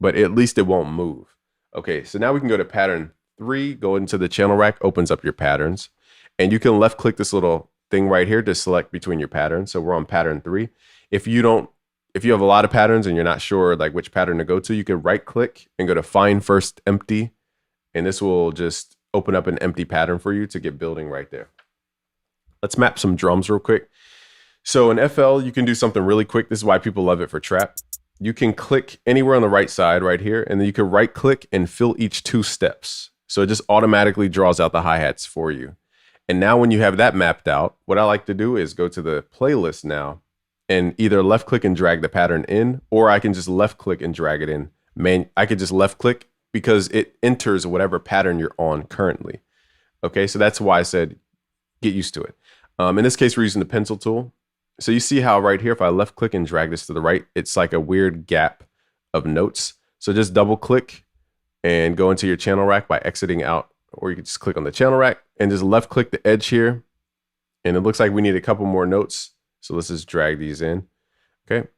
but at least it won't move. Okay, so now we can go to pattern 3, go into the channel rack, opens up your patterns, and you can left click this little thing right here to select between your patterns. So we're on pattern 3. If you have a lot of patterns and you're not sure like which pattern to go to, you can right click and go to find first empty, and this will just open up an empty pattern for you to get building right there. Let's map some drums real quick. So in FL, you can do something really quick. This is why people love it for trap. You can click anywhere on the right side right here, and then you can right click and fill each 2 steps. So it just automatically draws out the hi-hats for you. And now when you have that mapped out, what I like to do is go to the playlist now and either left click and drag the pattern in, or I can just left click and drag it in. I could just left click because it enters whatever pattern you're on currently. Okay, so that's why I said get used to it. In this case, we're using the pencil tool. So you see how right here, if I left click and drag this to the right, it's like a weird gap of notes. So just double click and go into your channel rack by exiting out, or you can just click on the channel rack and just left click the edge here. And it looks like we need a couple more notes. So let's just drag these in, okay?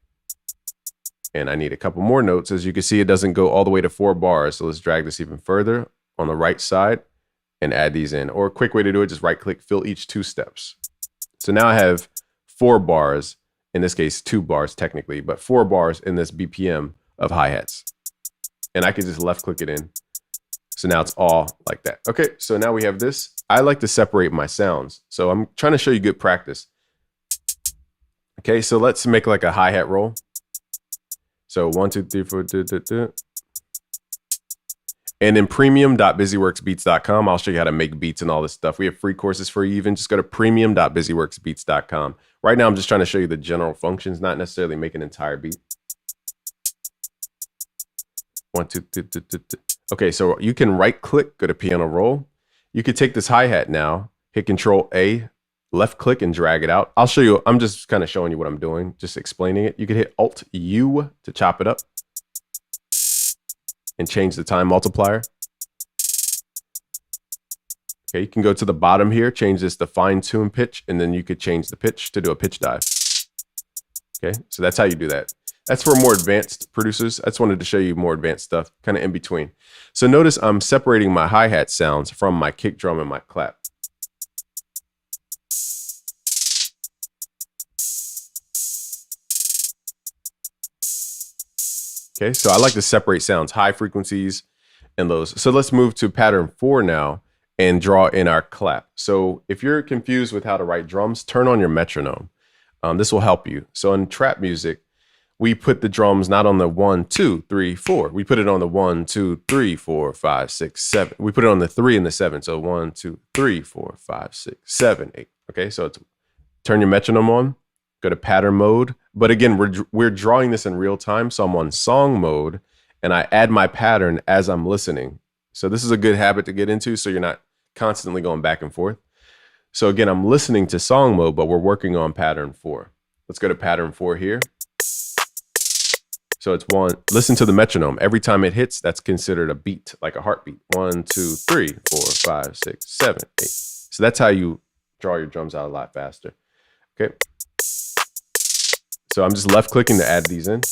And I need a couple more notes. As you can see, it doesn't go all the way to 4 bars. So let's drag this even further on the right side and add these in. Or a quick way to do it, just right click, fill each 2 steps. So now I have 4 bars, in this case 2 bars technically, but 4 bars in this BPM of hi-hats. And I can just left click it in. So now it's all like that. Okay, so now we have this. I like to separate my sounds. So I'm trying to show you good practice. Okay, so let's make like a hi-hat roll. So 1, 2, 3, 4, And in premium.busyworksbeats.com, I'll show you how to make beats and all this stuff. We have free courses for you even. Just go to premium.busyworksbeats.com. Right now, I'm just trying to show you the general functions, not necessarily make an entire beat. 1, 2, 2, 2, 2, 2. Okay, so you can right click, go to piano roll. You could take this hi-hat now, hit Control A, left click and drag it out. I'll show you, I'm just kind of showing you what I'm doing, just explaining it. You could hit Alt U to chop it up and change the time multiplier. Okay, you can go to the bottom here, change this to fine tune pitch, and then you could change the pitch to do a pitch dive. Okay, so that's how you do that. That's for more advanced producers. I just wanted to show you more advanced stuff, kind of in between. So notice I'm separating my hi-hat sounds from my kick drum and my clap. Okay, so I like to separate sounds, high frequencies and lows. So let's move to pattern 4 now and draw in our clap. So if you're confused with how to write drums, turn on your metronome. This will help you. So in trap music, we put the drums not on the 1, 2, 3, 4. We put it on the 1, 2, 3, 4, 5, 6, 7. We put it on the 3 and the 7. So 1, 2, 3, 4, 5, 6, 7, 8. Okay, so it's turn your metronome on, go to pattern mode. But again, we're drawing this in real time. So I'm on song mode and I add my pattern as I'm listening. So this is a good habit to get into so you're not constantly going back and forth. So again, I'm listening to song mode, but we're working on pattern 4. Let's go to pattern 4 here. So it's 1, listen to the metronome. Every time it hits, that's considered a beat, like a heartbeat. 1, 2, 3, 4, 5, 6, 7, 8. So that's how you draw your drums out a lot faster. Okay. So I'm just left clicking to add these in.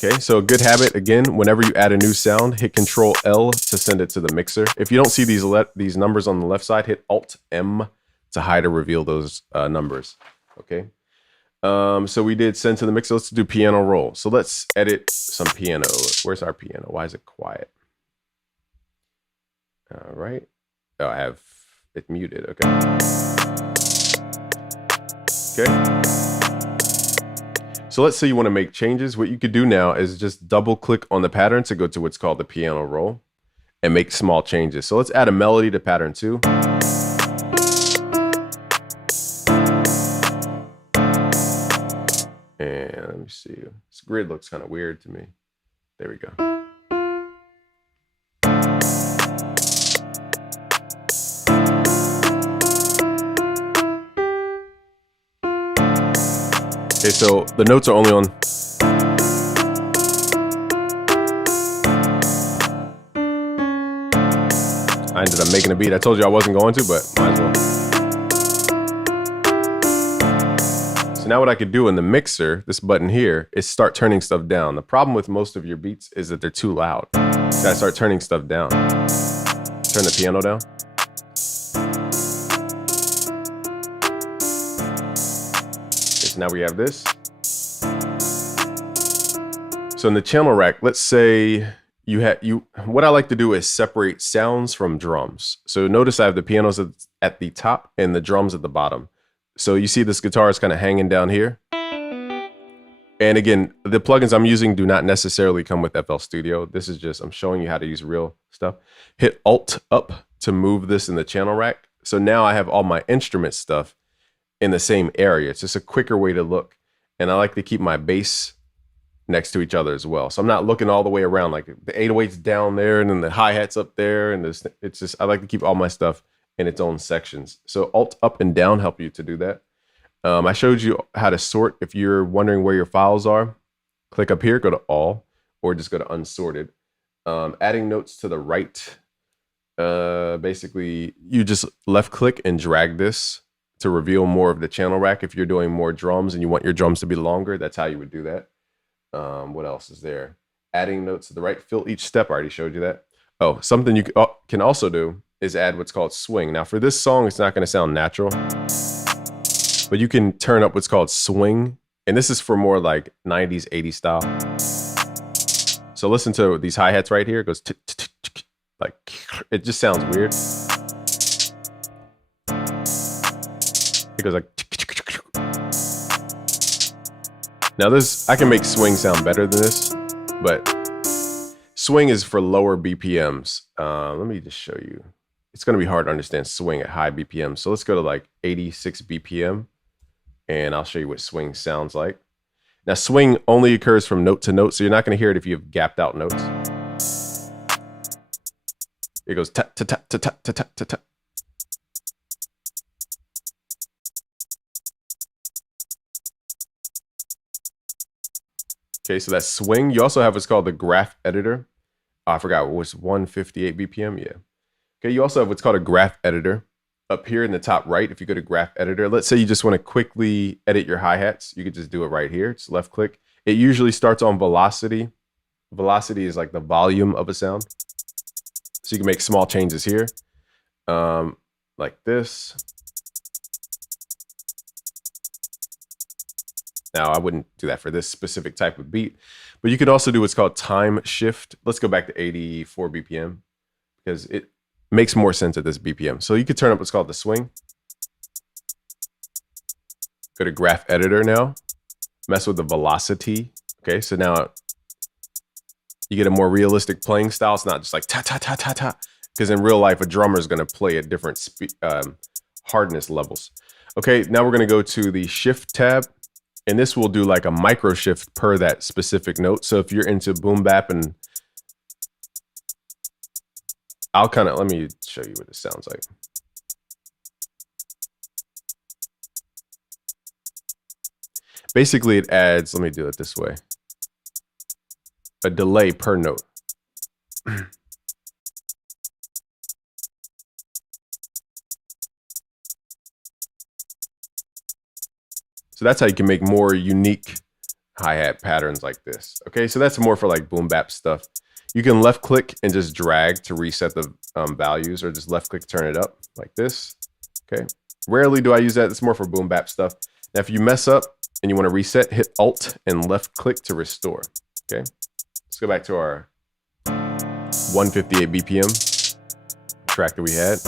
Okay, so a good habit, again, whenever you add a new sound, hit Control L to send it to the mixer. If you don't see these numbers on the left side, hit Alt M to hide or reveal those numbers. Okay. So we did send to the mixer. Let's do piano roll. So let's edit some piano. Where's our piano? Why is it quiet? All right. Oh, I have it muted. Okay. Okay. So let's say you want to make changes. What you could do now is just double click on the pattern to go to what's called the piano roll and make small changes. So let's add a melody to pattern 2. And let me see. This grid looks kind of weird to me. There we go. Okay, so the notes are only on. I ended up making a beat. I told you I wasn't going to, but might as well. So now what I could do in the mixer, this button here, is start turning stuff down. The problem with most of your beats is that they're too loud. You gotta start turning stuff down. Turn the piano down. Now we have this. So in the channel rack, let's say what I like to do is separate sounds from drums. So notice I have the pianos at the top and the drums at the bottom. So you see this guitar is kind of hanging down here. And again, the plugins I'm using do not necessarily come with FL Studio. This is just, I'm showing you how to use real stuff. Hit Alt up to move this in the channel rack. So now I have all my instrument stuff in the same area. It's just a quicker way to look. And I like to keep my bass next to each other as well. So I'm not looking all the way around, like the 808's down there and then the hi-hat's up there. And it's just, I like to keep all my stuff in its own sections. So Alt up and down help you to do that. I showed you how to sort. If you're wondering where your files are, click up here, go to all, or just go to unsorted. Adding notes to the right. Basically, you just left click and drag this to reveal more of the channel rack. If you're doing more drums and you want your drums to be longer, that's how you would do that. What else is there? Adding notes to the right, fill each step. I already showed you that. Oh, something you can also do is add what's called swing. Now for this song, it's not going to sound natural, but you can turn up what's called swing. And this is for more like 90s, 80s style. So listen to these hi-hats right here. It goes like, it just sounds weird. It goes like. Now this, I can make swing sound better than this, but swing is for lower BPMs. Let me just show you. It's going to be hard to understand swing at high BPM. So let's go to like 86 BPM and I'll show you what swing sounds like. Now swing only occurs from note to note, so you're not going to hear it if you have gapped out notes. It goes ta ta ta ta ta ta ta ta. Okay, so that's swing. You also have what's called the graph editor. Oh, I forgot, what's 158 BPM? Yeah. Okay, you also have what's called a graph editor. Up here in the top right, if you go to graph editor, let's say you just want to quickly edit your hi-hats, you could just do it right here. Just left click. It usually starts on velocity. Velocity is like the volume of a sound. So you can make small changes here, like this. Now, I wouldn't do that for this specific type of beat, but you could also do what's called time shift. Let's go back to 84 BPM because it makes more sense at this BPM. So you could turn up what's called the swing. Go to graph editor now, mess with the velocity. Okay, so now you get a more realistic playing style. It's not just like ta ta ta ta ta, because in real life, a drummer is going to play at different hardness levels. Okay, now we're going to go to the shift tab. And this will do like a micro shift per that specific note. So if you're into boom bap, and let me show you what this sounds like. Basically it adds, let me do it this way, a delay per note. So that's how you can make more unique hi-hat patterns like this. Okay, so that's more for like boom bap stuff. You can left click and just drag to reset the values, or just left click, turn it up like this. Okay, rarely do I use that. It's more for boom bap stuff. Now, if you mess up and you want to reset, hit Alt and left click to restore. Okay, let's go back to our 158 BPM track that we had.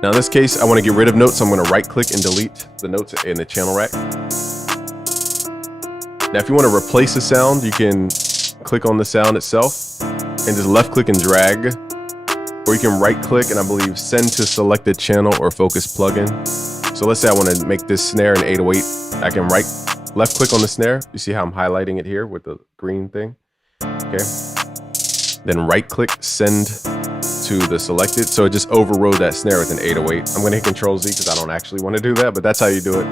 Now in this case, I want to get rid of notes. So I'm going to right click and delete the notes in the channel rack. Now, if you want to replace a sound, you can click on the sound itself and just left click and drag, or you can right click and I believe send to selected channel or focus plugin. So let's say I want to make this snare an 808. I can left click on the snare. You see how I'm highlighting it here with the green thing? Okay. Then right click, send to the selected. So it just overrode that snare with an 808. I'm going to hit Control Z because I don't actually want to do that, but that's how you do it.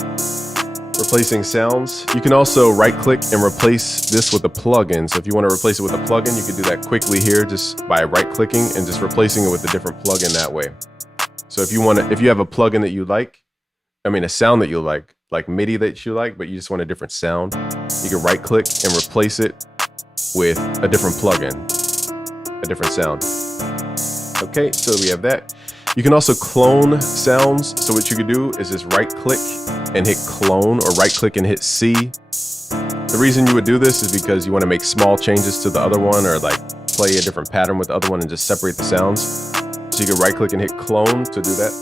Replacing sounds. You can also right click and replace this with a plugin. So if you want to replace it with a plugin, you can do that quickly here just by right clicking and just replacing it with a different plugin that way. So if you have a plugin that you like, a sound that you like MIDI that you like, but you just want a different sound, you can right click and replace it with a different plugin, a different sound. Okay, so we have that. You can also clone sounds. So what you can do is just right click and hit clone, or right click and hit C. The reason you would do this is because you want to make small changes to the other one, or like play a different pattern with the other one and just separate the sounds. So you can right click and hit clone to do that.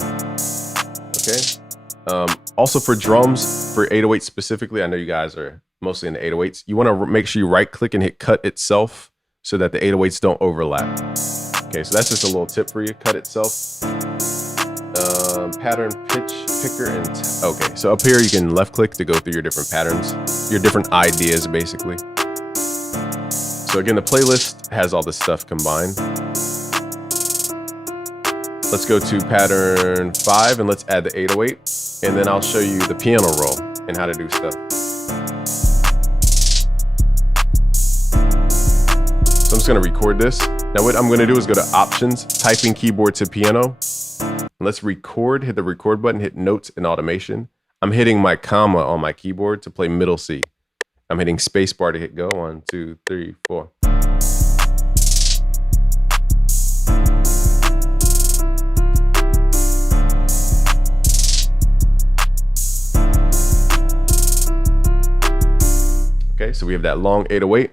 Okay. Also for drums, for 808 specifically, I know you guys are mostly in the 808s. You want to make sure you right click and hit cut itself so that the 808s don't overlap. Okay, so that's just a little tip for you. Cut itself. Pattern pitch picker and okay. So up here you can left click to go through your different patterns, your different ideas basically. So again, the playlist has all this stuff combined. Let's go to pattern 5 and let's add the 808, and then I'll show you the piano roll and how to do stuff. So I'm just going to record this. Now what I'm going to do is go to options, type in keyboard to piano. And let's record, hit the record button, hit notes and automation. I'm hitting my comma on my keyboard to play middle C. I'm hitting spacebar to hit go. 1, 2, 3, 4. Okay, so we have that long 808.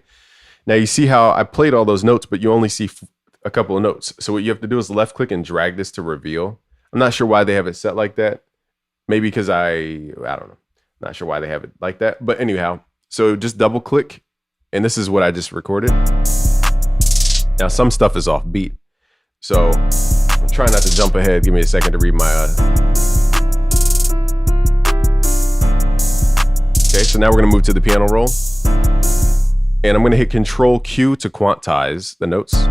Now you see how I played all those notes, but you only see a couple of notes. So what you have to do is left click and drag this to reveal. I'm not sure why they have it set like that. Maybe because I don't know. Not sure why they have it like that. But anyhow, so just double click. And this is what I just recorded. Now some stuff is off beat. So I'm trying not to jump ahead. Give me a second to read my Okay, so now we're gonna move to the piano roll. And I'm gonna hit Control Q to quantize the notes.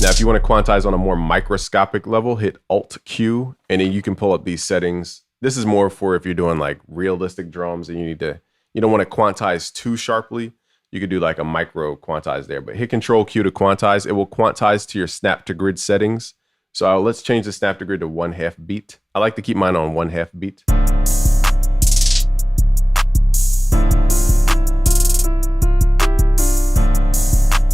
Now, if you wanna quantize on a more microscopic level, hit Alt Q, and then you can pull up these settings. This is more for if you're doing like realistic drums and you don't wanna quantize too sharply. You could do like a micro quantize there, but hit Control Q to quantize. It will quantize to your snap to grid settings. So let's change the snap to grid to 1/2 beat. I like to keep mine on 1/2 beat.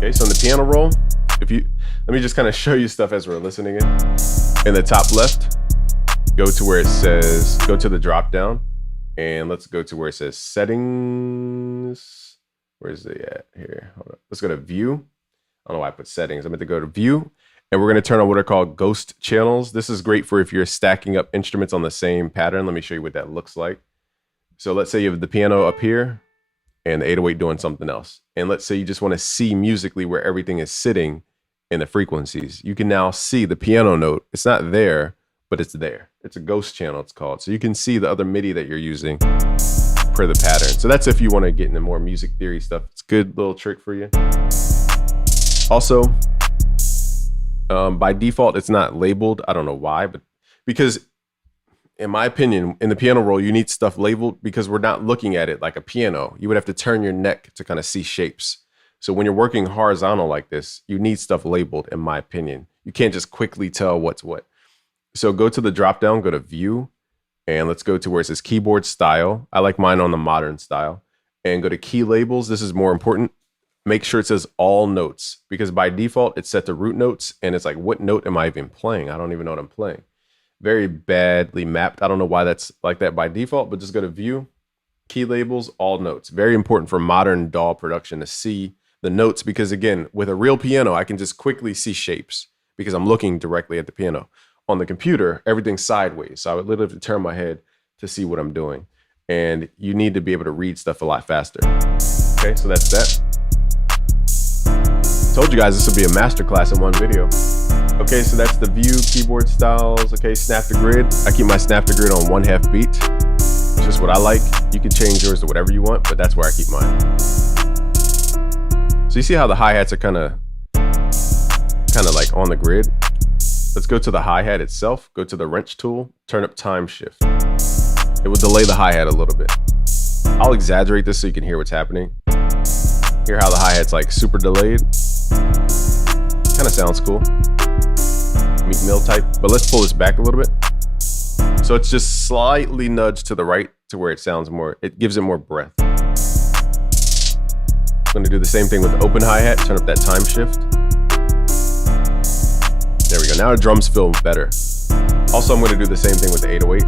Okay, so in the piano roll, let me just kind of show you stuff as we're listening in. In the top left, go to where it says, go to the drop down, and let's go to where it says settings. Where's it at? Here, hold on. Let's go to view. I don't know why I put settings. I'm meant to go to view, and we're gonna turn on what are called ghost channels. This is great for if you're stacking up instruments on the same pattern. Let me show you what that looks like. So let's say you have the piano up here and the 808 doing something else. And let's say you just wanna see musically where everything is sitting in the frequencies. You can now see the piano note. It's not there, but it's there. It's a ghost channel, it's called. So you can see the other MIDI that you're using per the pattern. So that's if you want to get into more music theory stuff. It's a good little trick for you. Also, by default, it's not labeled. I don't know why, but because in my opinion, in the piano roll, you need stuff labeled because we're not looking at it like a piano. You would have to turn your neck to kind of see shapes. So when you're working horizontal like this, you need stuff labeled, in my opinion. You can't just quickly tell what's what. So go to the drop down, go to view, and let's go to where it says keyboard style. I like mine on the modern style. And go to key labels. This is more important. Make sure it says all notes, because by default it's set to root notes, and it's like, what note am I even playing? I don't even know what I'm playing. Very badly mapped. I don't know why that's like that by default, but just go to view, key labels, all notes. Very important for modern DAW production to see the notes, because again, with a real piano, I can just quickly see shapes because I'm looking directly at the piano. On the computer, everything's sideways. So I would literally have to turn my head to see what I'm doing. And you need to be able to read stuff a lot faster. Okay, so that's that. Told you guys this would be a masterclass in one video. Okay, so that's the view, keyboard styles. Okay, snap to grid. I keep my snap to grid on 1/2 beat. It's just what I like. You can change yours to whatever you want, but that's where I keep mine. So you see how the hi-hats are kind of like on the grid? Let's go to the hi-hat itself, go to the wrench tool, turn up time shift. It will delay the hi-hat a little bit. I'll exaggerate this so you can hear what's happening. Hear how the hi-hat's like super delayed? Kind of sounds cool. Meek Mill type, but let's pull this back a little bit. So it's just slightly nudged to the right to where it sounds more, it gives it more breath. I'm gonna do the same thing with the open hi-hat, turn up that time shift. There we go, now the drums feel better. Also, I'm gonna do the same thing with the 808.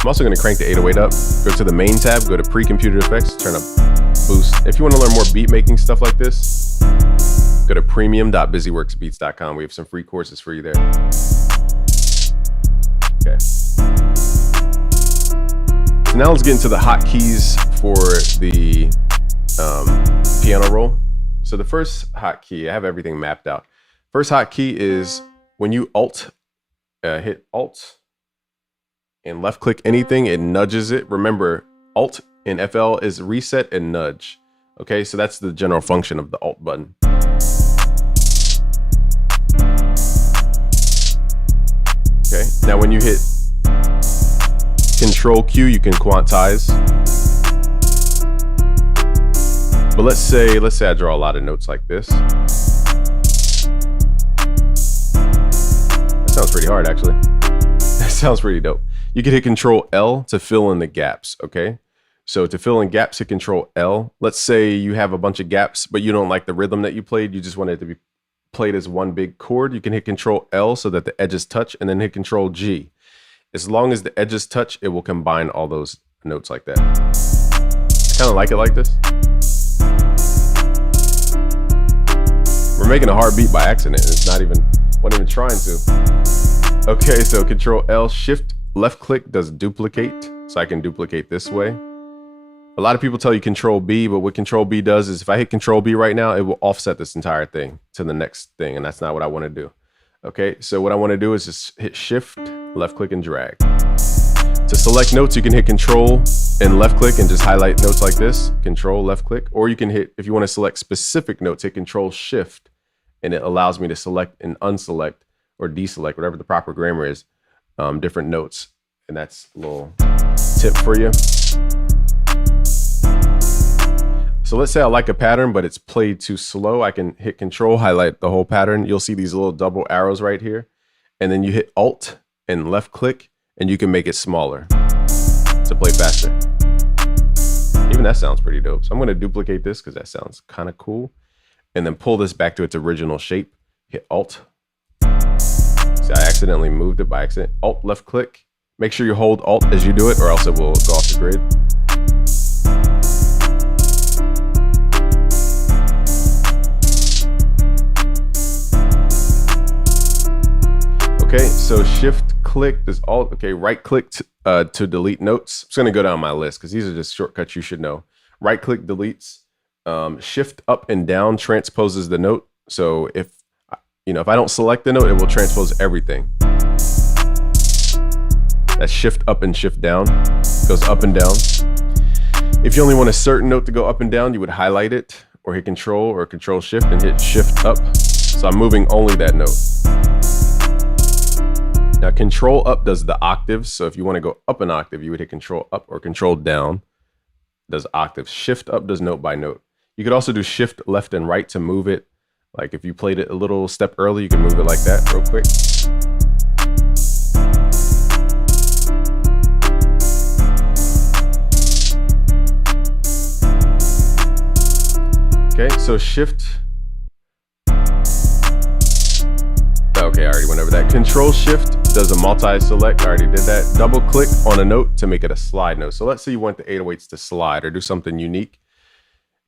I'm also gonna crank the 808 up, go to the main tab, go to pre-computed effects, turn up boost. If you wanna learn more beat making stuff like this, go to premium.busyworksbeats.com. We have some free courses for you there. Okay. So now let's get into the hotkeys for the piano roll. So the first hotkey, I have everything mapped out. First hotkey is when you hit Alt and left click anything, it nudges it. Remember, Alt in FL is reset and nudge. Okay, so that's the general function of the Alt button. Okay, now when you hit Control Q, you can quantize. But let's say I draw a lot of notes like this. That sounds pretty hard, actually. That sounds pretty dope. You can hit Control L to fill in the gaps, okay? So to fill in gaps, hit Control L. Let's say you have a bunch of gaps, but you don't like the rhythm that you played. You just want it to be played as one big chord. You can hit Control L so that the edges touch, and then hit Control G. As long as the edges touch, it will combine all those notes like that. I kind of like it like this. We're making a hard beat by accident. It's not even, wasn't even trying to. Okay, so Control L, Shift, left click does duplicate. So I can duplicate this way. A lot of people tell you Control B, but what Control B does is if I hit Control B right now, it will offset this entire thing to the next thing. And that's not what I want to do. Okay, so what I want to do is just hit Shift, left click and drag. To select notes, you can hit Control and left click and just highlight notes like this. Control, left click. Or you can hit, if you want to select specific notes, hit Control Shift, and it allows me to select and unselect or deselect, whatever the proper grammar is, different notes. And that's a little tip for you. So let's say I like a pattern, but it's played too slow. I can hit Control, highlight the whole pattern. You'll see these little double arrows right here. And then you hit Alt and left click, and you can make it smaller to play faster. Even that sounds pretty dope. So I'm going to duplicate this because that sounds kind of cool. And then pull this back to its original shape. Hit Alt. See, I accidentally moved it by accident. Alt, left click. Make sure you hold Alt as you do it, or else it will go off the grid. Okay, so shift click is Alt. Okay, right click to delete notes. I'm just gonna go down my list because these are just shortcuts you should know. Right click deletes. Shift up and down transposes the note. So if I don't select the note, it will transpose everything. That's shift up and shift down. It goes up and down. If you only want a certain note to go up and down, you would highlight it or hit Control or Control Shift and hit Shift up. So I'm moving only that note. Now Control up does the octaves. So if you want to go up an octave, you would hit Control up or Control down. Does octaves. Shift up does note by note. You could also do Shift left and right to move it. Like if you played it a little step early, you can move it like that real quick. Okay, so Shift. Okay, I already went over that. Control Shift does a multi-select. I already did that. Double click on a note to make it a slide note. So let's say you want the 808s to slide or do something unique.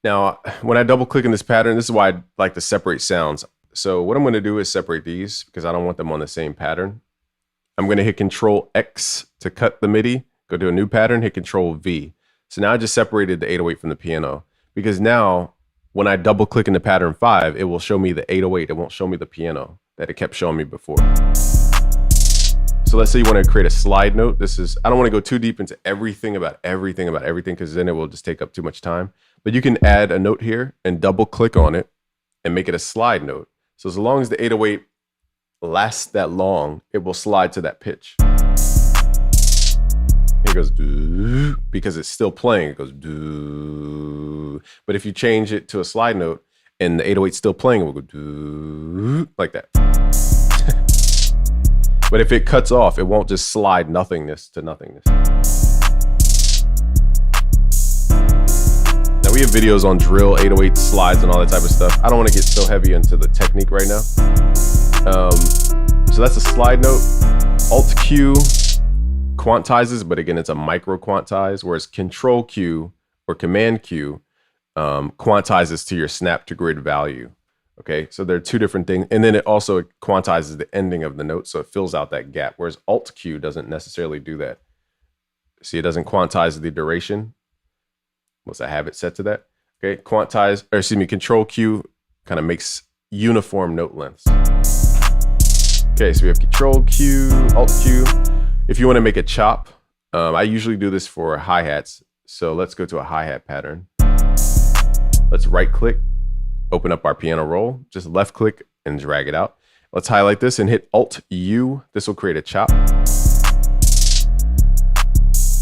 Now, when I double click in this pattern, this is why I like to separate sounds. So what I'm going to do is separate these because I don't want them on the same pattern. I'm going to hit Control X to cut the MIDI, go to a new pattern, hit Control V. So now I just separated the 808 from the piano because now when I double click into pattern 5, it will show me the 808. It won't show me the piano that it kept showing me before. So let's say you want to create a slide note. I don't want to go too deep into everything about everything because then it will just take up too much time. But you can add a note here and double click on it and make it a slide note. So as long as the 808 lasts that long, it will slide to that pitch. It goes doo, because it's still playing. It goes doo. But if you change it to a slide note and the 808's still playing, it will go doo, like that. But if it cuts off, it won't just slide nothingness to nothingness. Now we have videos on drill, 808 slides and all that type of stuff. I don't want to get so heavy into the technique right now. So that's a slide note. Alt Q quantizes, but again, it's a micro quantize, whereas Control Q or Command Q quantizes to your snap to grid value. Okay, so there are two different things. And then it also quantizes the ending of the note, so it fills out that gap, whereas Alt Q doesn't necessarily do that. See, it doesn't quantize the duration. Once I have it set to that. Okay, Control Q kind of makes uniform note lengths. Okay, so we have Control Q, Alt Q. If you want to make a chop, I usually do this for hi-hats. So let's go to a hi-hat pattern. Let's right click, open up our piano roll, just left click and drag it out. Let's highlight this and hit Alt U. This will create a chop.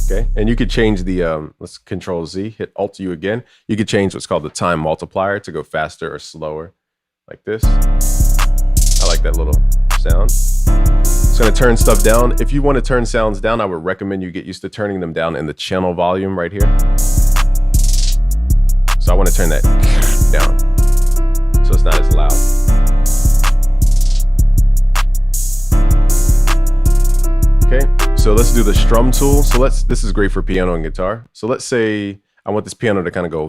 Okay, and you could change the, let's Control Z, hit Alt U again. You could change what's called the time multiplier to go faster or slower, like this. I like that little sound. It's gonna turn stuff down. If you want to turn sounds down, I would recommend you get used to turning them down in the channel volume right here. So I want to turn that down, so it's not as loud. Okay, so let's do the strum tool. So this is great for piano and guitar. So let's say I want this piano to kind of go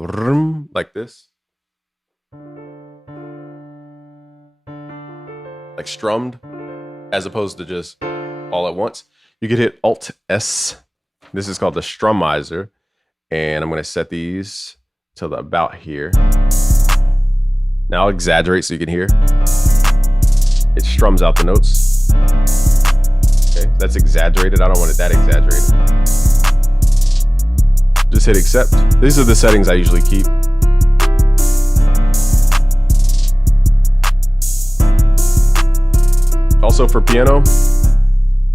like this. Like strummed, as opposed to just all at once. You could hit Alt S. This is called the strummizer. And I'm going to set these to about here. Now I'll exaggerate so you can hear. It strums out the notes. Okay. That's exaggerated. I don't want it that exaggerated. Just hit accept. These are the settings I usually keep. Also for piano,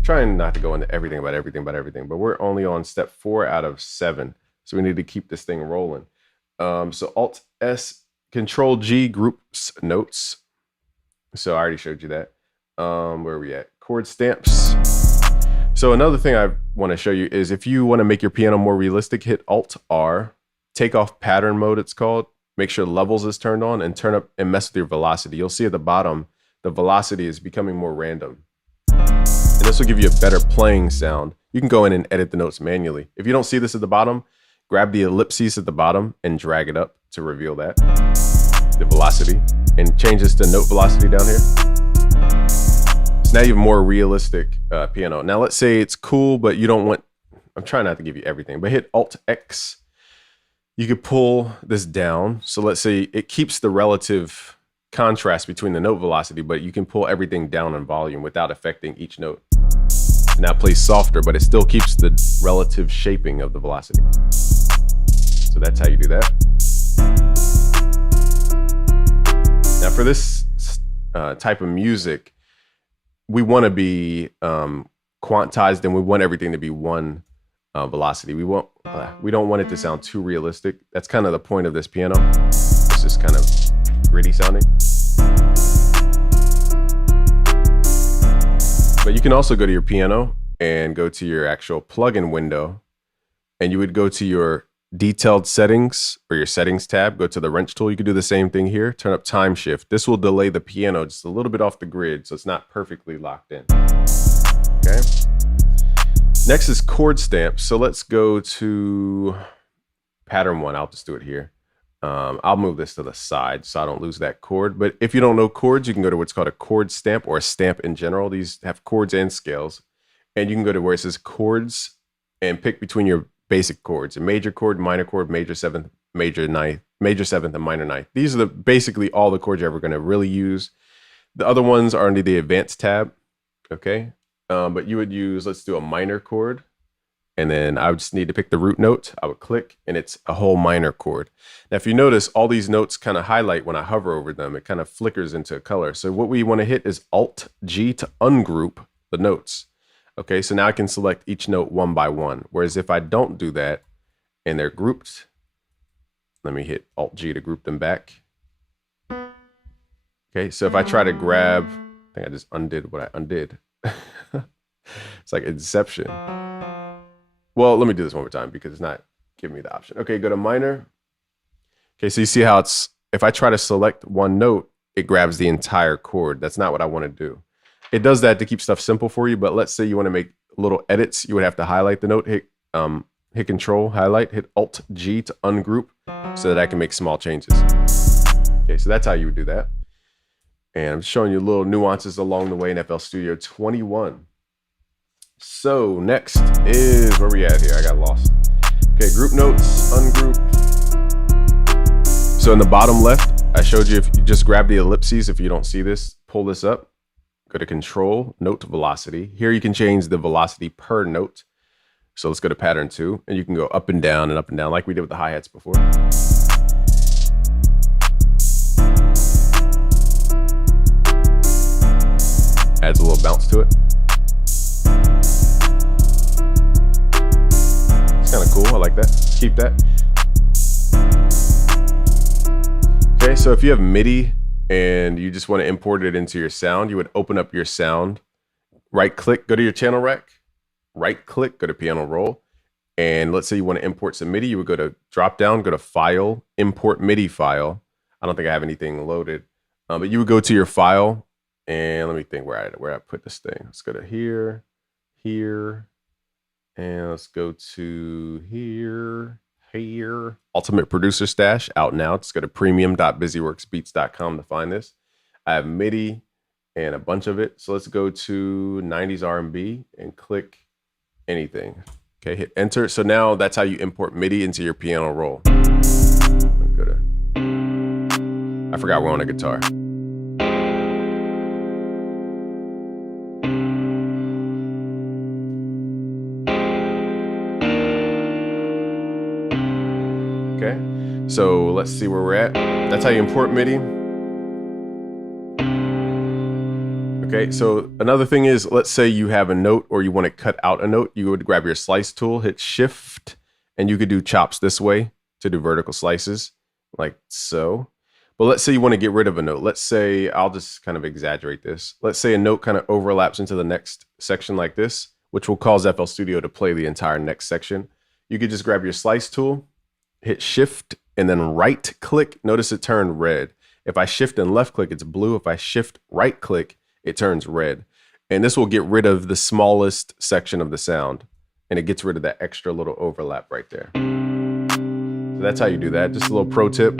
trying not to go into everything about everything, but we're only on step 4 out of 7. So we need to keep this thing rolling. So Alt S, Control G, groups notes. So I already showed you that. Where are we at? Chord stamps. So another thing I want to show you is if you want to make your piano more realistic, hit Alt R, take off pattern mode, it's called. Make sure levels is turned on and turn up and mess with your velocity. You'll see at the bottom, the velocity is becoming more random. And this will give you a better playing sound. You can go in and edit the notes manually. If you don't see this at the bottom, grab the ellipses at the bottom and drag it up to reveal that, the velocity, and change this to note velocity down here. So now you have a more realistic piano. Now let's say it's cool, but you don't want, I'm trying not to give you everything, but hit Alt X. You could pull this down. So let's say it keeps the relative contrast between the note velocity, but you can pull everything down in volume without affecting each note. Now it plays softer, but it still keeps the relative shaping of the velocity. So that's how you do that. Now for this type of music, we want to be quantized, and we want everything to be one velocity. We don't want it to sound too realistic. That's kind of the point of this piano. It's just kind of gritty sounding. But you can also go to your piano and go to your actual plugin window, and you would go to your detailed settings or your settings tab, go to the wrench tool. You could do the same thing here, turn up time shift. This will delay the piano just a little bit off the grid, so it's not perfectly locked in. Okay. Next is chord stamps. So let's go to pattern 1. I'll just do it here. I'll move this to the side so I don't lose that chord. But if you don't know chords, you can go to what's called a chord stamp or a stamp in general. These have chords and scales. And you can go to where it says chords and pick between your basic chords: a major chord, minor chord, major seventh, major ninth, major seventh, and minor ninth. These are basically all the chords you're ever going to really use. The other ones are under the advanced tab. Okay. But you would use, let's do a minor chord. And then I would just need to pick the root note. I would click, and it's a whole minor chord. Now, if you notice, all these notes kind of highlight when I hover over them. It kind of flickers into a color. So what we want to hit is Alt G to ungroup the notes. Okay, so now I can select each note one by one. Whereas if I don't do that and they're grouped, let me hit Alt G to group them back. Okay, so if I try to grab, I think I just undid what I undid. It's like Inception. Well, let me do this one more time because it's not giving me the option. Okay, go to minor. Okay, so you see how it's, if I try to select one note, it grabs the entire chord. That's not what I want to do. It does that to keep stuff simple for you, but let's say you want to make little edits. You would have to highlight the note, hit Control, highlight, hit Alt G to ungroup so that I can make small changes. Okay, so that's how you would do that. And I'm showing you little nuances along the way in FL Studio 21. So next is, where we at here? I got lost. Okay, group notes, ungroup. So in the bottom left, I showed you if you just grab the ellipses, if you don't see this, pull this up, go to Control, Note Velocity. Here you can change the velocity per note. So let's go to pattern 2, and you can go up and down like we did with the hi-hats before. Adds a little bounce to it. It's kind of cool. I like that. Let's keep that. Okay, so if you have MIDI and you just want to import it into your sound, you would open up your sound, right click, go to your channel rack, right click, go to piano roll. And let's say you want to import some MIDI, you would go to drop down, go to file, import MIDI file. I don't think I have anything loaded, but you would go to your file, and let me think where I put this thing. Let's go to here, here, and let's go to here. Ultimate Producer Stash out now. Just go to premium.busyworksbeats.com to find this. I have MIDI and a bunch of it. So let's go to 90s R&B and click anything. Okay, hit enter. So now that's how you import MIDI into your piano roll. I forgot we're on a guitar. So let's see where we're at. That's how you import MIDI. Okay, so another thing is, let's say you have a note or you want to cut out a note. You would grab your slice tool, hit shift, and you could do chops this way to do vertical slices, like so. But let's say you want to get rid of a note. Let's say, I'll just kind of exaggerate this. Let's say a note kind of overlaps into the next section like this, which will cause FL Studio to play the entire next section. You could just grab your slice tool, hit shift, and then right click. Notice it turned red. If I shift and left click, it's blue. If I shift right click, it turns red. And this will get rid of the smallest section of the sound. And it gets rid of that extra little overlap right there. So that's how you do that. Just a little pro tip.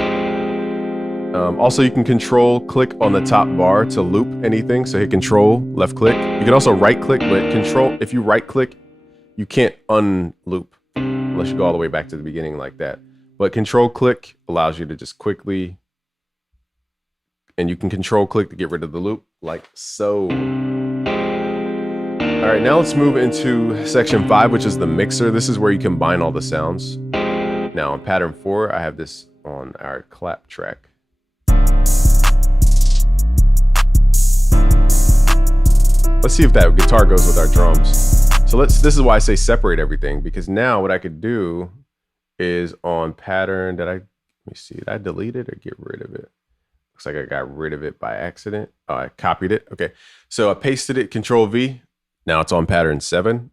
Also, you can control click on the top bar to loop anything. So hit control, left click. You can also right click, but control, if you right click, you can't unloop unless you go all the way back to the beginning like that. But control click allows you to just quickly, and you can control click to get rid of the loop like so. All right, now let's move into section 5, which is the mixer. This is where you combine all the sounds. Now on pattern 4, I have this on our clap track. Let's see if that guitar goes with our drums. So this is why I say separate everything, because now what I could do is on pattern, let me see, did I delete it or get rid of it? Looks like I got rid of it by accident. Oh, I copied it. Okay, so I pasted it, Control V. Now it's on pattern 7,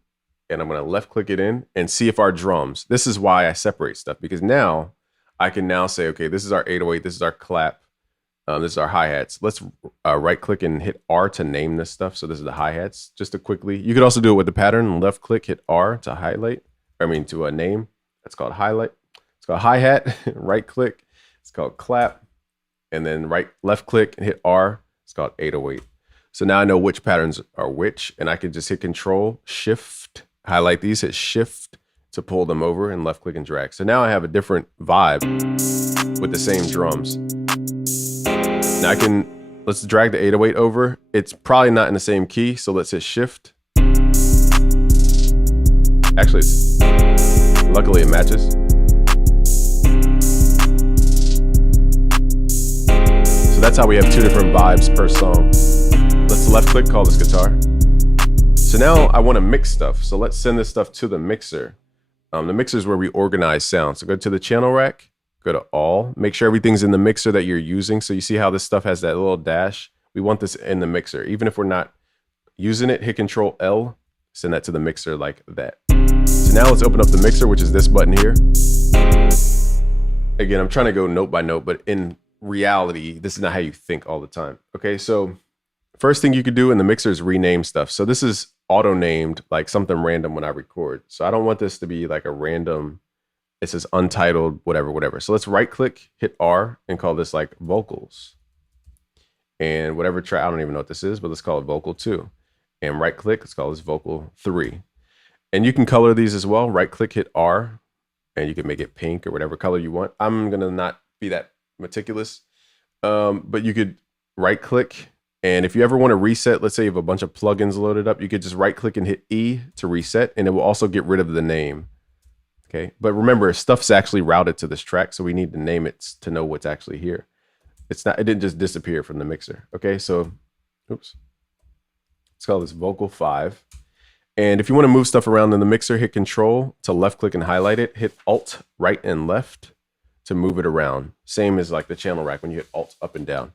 and I'm gonna left click it in and see if our drums, this is why I separate stuff, because now I can now say, okay, this is our 808, this is our clap, this is our hi-hats. Let's right click and hit R to name this stuff. So this is the hi-hats, just to quickly, you could also do it with the pattern, left click, hit R to highlight, to a name. That's called highlight. It's called hi-hat, right click, it's called clap, and then left click and hit R, it's called 808. So now I know which patterns are which, and I can just hit control, shift, highlight these, hit shift to pull them over, and left click and drag. So now I have a different vibe with the same drums. Now let's drag the 808 over. It's probably not in the same key, so let's hit shift. Actually, luckily it matches. So that's how we have 2 different vibes per song. Let's left click, call this guitar. So now I want to mix stuff. So let's send this stuff to the mixer. The mixer is where we organize sound. So go to the channel rack, go to all, make sure everything's in the mixer that you're using. So you see how this stuff has that little dash? We want this in the mixer. Even if we're not using it, hit Control L, send that to the mixer like that. So now let's open up the mixer, which is this button here. Again, I'm trying to go note by note, but in reality, this is not how you think all the time. Okay, so first thing you could do in the mixer is rename stuff. So this is auto-named, like something random when I record. So I don't want this to be like a random, it says untitled, whatever. So let's right click, hit R, and call this like vocals. And whatever track, I don't even know what this is, but let's call it vocal 2. And right click, let's call this vocal 3. And you can color these as well. Right click, hit R, and you can make it pink or whatever color you want. I'm gonna not be that meticulous, but you could right click. And if you ever want to reset, let's say you have a bunch of plugins loaded up, you could just right click and hit E to reset, and it will also get rid of the name. Okay, but remember, stuff's actually routed to this track, so we need to name it to know what's actually here. It didn't just disappear from the mixer. Okay, so, oops. Let's call this vocal 5. And if you want to move stuff around in the mixer, hit Control to left click and highlight it, hit Alt, right and left to move it around. Same as like the channel rack when you hit Alt up and down.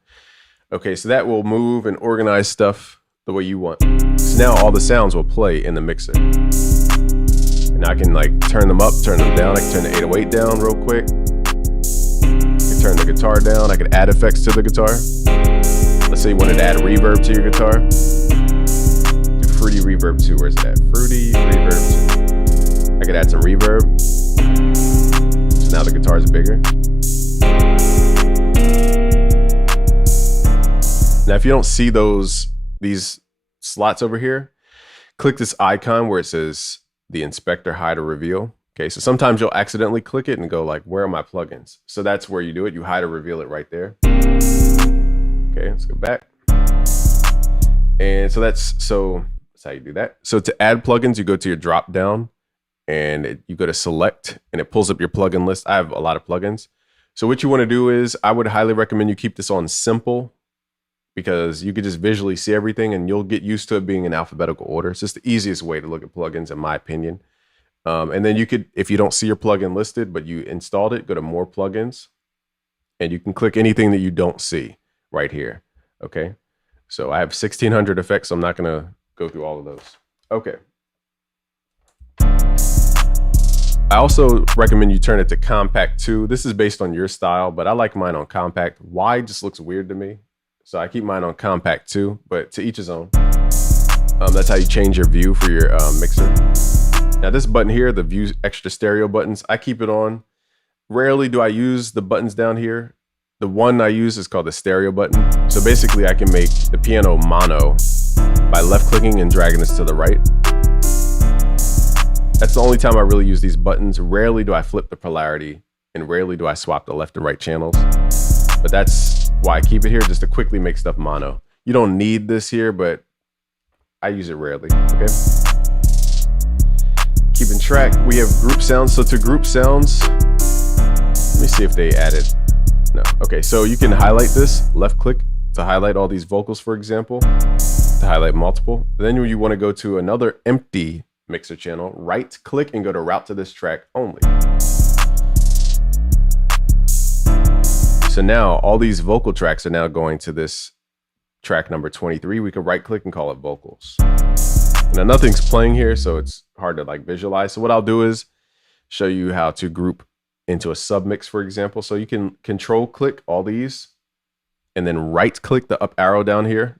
Okay, so that will move and organize stuff the way you want. So now all the sounds will play in the mixer. And I can like turn them up, turn them down. I can turn the 808 down real quick. I can turn the guitar down. I could add effects to the guitar. Let's say you wanted to add reverb to your guitar. Do Fruity Reverb 2, where's that? Fruity Reverb 2. I could add some reverb. So now the guitar is bigger. Now, if you don't see these slots over here, click this icon where it says the inspector hide or reveal. Okay, so sometimes you'll accidentally click it and go like, where are my plugins? So that's where you do it. You hide or reveal it right there. Okay, let's go back. And so that's how you do that. So to add plugins, you go to your drop down and you go to select and it pulls up your plugin list. I have a lot of plugins. So what you want to do is, I would highly recommend you keep this on simple, because you could just visually see everything and you'll get used to it being in alphabetical order. It's just the easiest way to look at plugins, in my opinion. And then you could, if you don't see your plugin listed, but you installed it, go to more plugins and you can click anything that you don't see right here. Okay. So I have 1600 effects. So I'm not going to go through all of those. Okay. I also recommend you turn it to compact 2. This is based on your style, but I like mine on compact. Wide just looks weird to me. So I keep mine on compact 2, but to each his own. That's how you change your view for your mixer. Now this button here, the view extra stereo buttons, I keep it on. Rarely do I use the buttons down here. The one I use is called the stereo button. So basically I can make the piano mono by left clicking and dragging this to the right. That's the only time I really use these buttons. Rarely do I flip the polarity, and rarely do I swap the left and right channels. But that's why I keep it here, just to quickly make stuff mono. You don't need this here, but I use it rarely, okay? Keeping track, we have group sounds. So to group sounds, let me see if they added, no. Okay, so you can highlight this, left click to highlight all these vocals, for example, to highlight multiple. Then you want to go to another empty mixer channel, right click and go to route to this track only. So now all these vocal tracks are now going to this track number 23. We can right click and call it vocals. Now nothing's playing here, so it's hard to like visualize. So what I'll do is show you how to group into a submix, for example. So you can control click all these and then right click the up arrow down here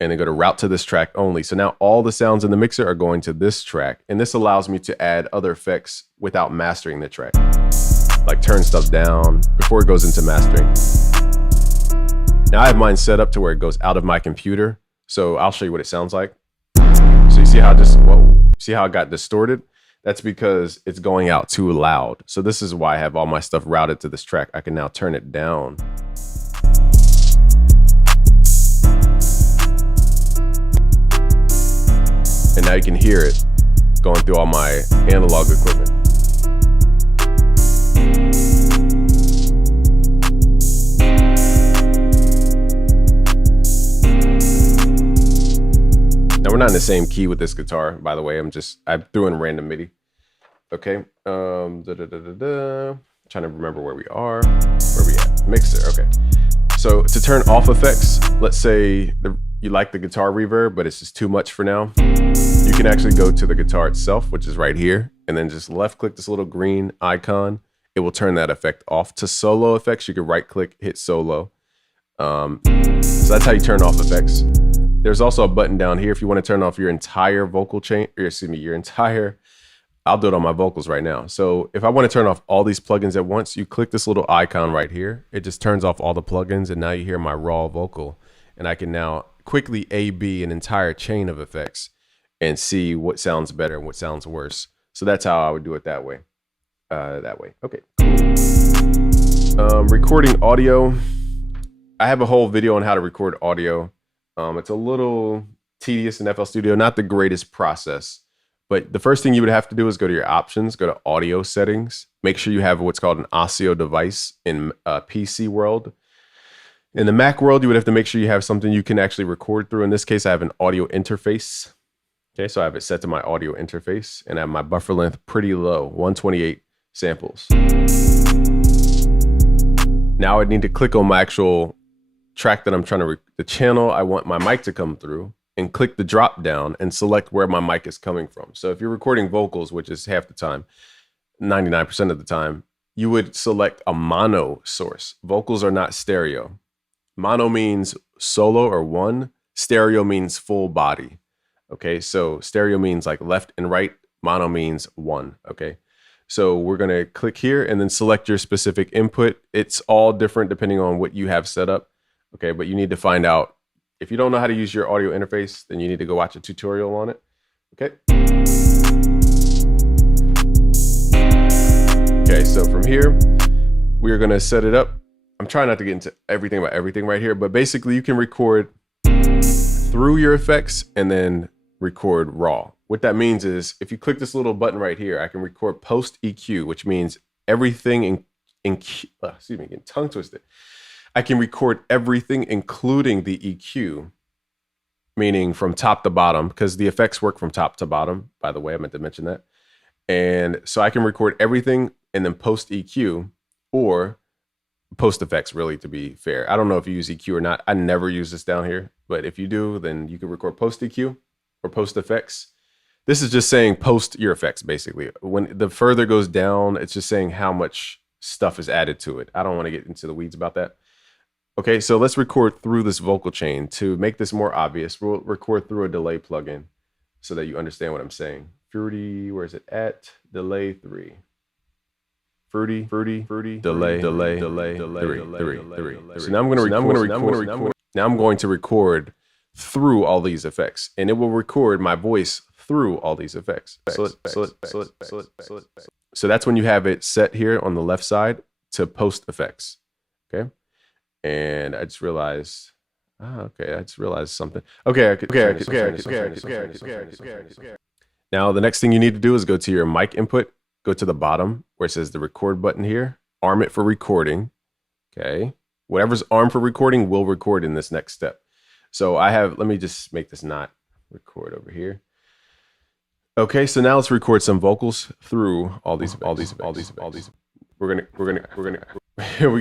and then go to route to this track only. So now all the sounds in the mixer are going to this track. And this allows me to add other effects without mastering the track. Like turn stuff down before it goes into mastering. Now I have mine set up to where it goes out of my computer. So I'll show you what it sounds like. So you see how see how it got distorted? That's because it's going out too loud. So this is why I have all my stuff routed to this track. I can now turn it down. And now you can hear it going through all my analog equipment. Now we're not in the same key with this guitar, by the way. I threw in random MIDI. Okay. Trying to remember where we are. Where we at? Mixer. Okay. So to turn off effects, let's say you like the guitar reverb, but it's just too much for now. You can actually go to the guitar itself, which is right here, and then just left click this little green icon. It will turn that effect off. To solo effects, you can right click, hit solo. So that's how you turn off effects. There's also a button down here if you want to turn off your entire vocal chain, or excuse me, I'll do it on my vocals right now. So if I want to turn off all these plugins at once, you click this little icon right here. It just turns off all the plugins, and now you hear my raw vocal. And I can now quickly A/B an entire chain of effects and see what sounds better and what sounds worse. So that's how I would do it that way. Okay, cool. Recording audio. I have a whole video on how to record audio. It's a little tedious in FL Studio, not the greatest process. But the first thing you would have to do is go to your options, go to audio settings, make sure you have what's called an ASIO device in PC world. In the Mac world, you would have to make sure you have something you can actually record through. In this case, I have an audio interface. Okay, so I have it set to my audio interface and I have my buffer length pretty low, 128 samples. Now I need to click on my actual track that I'm trying to, the channel I want my mic to come through, and click the drop down and select where my mic is coming from. So if you're recording vocals, which is half the time, 99% of the time, you would select a mono source. Vocals are not stereo. Mono means solo or one. Stereo means full body. Okay, so stereo means like left and right. Mono means one. Okay, so we're going to click here and then select your specific input. It's all different depending on what you have set up. Okay, but you need to find out. If you don't know how to use your audio interface, then you need to go watch a tutorial on it. Okay. Okay, so from here, we are going to set it up. I'm trying not to get into everything about everything right here, but basically you can record through your effects and then record raw. What that means is if you click this little button right here, I can record post EQ, which means everything getting tongue twisted. I can record everything, including the EQ, meaning from top to bottom, because the effects work from top to bottom. By the way, I meant to mention that. And so I can record everything and then post EQ or post effects, really, to be fair. I don't know if you use EQ or not. I never use this down here, but if you do, then you can record post EQ or post effects. This is just saying post your effects, basically. When the further goes down, it's just saying how much stuff is added to it. I don't want to get into the weeds about that. Okay, so let's record through this vocal chain. To make this more obvious, we'll record through a delay plugin so that you understand what I'm saying. Fruity, where is it at? Delay 3. Fruity, delay, 3. So now I'm going to record through all these effects, and it will record my voice through all these effects. So that's when you have it set here on the left side to post effects. Okay. And I just realized, something. Now the next thing you need to do is go to your mic input, go to the bottom where it says the record button here, arm it for recording. Okay. Whatever's armed for recording will record in this next step. So let me just make this not record over here. Okay, so now let's record some vocals through all these. We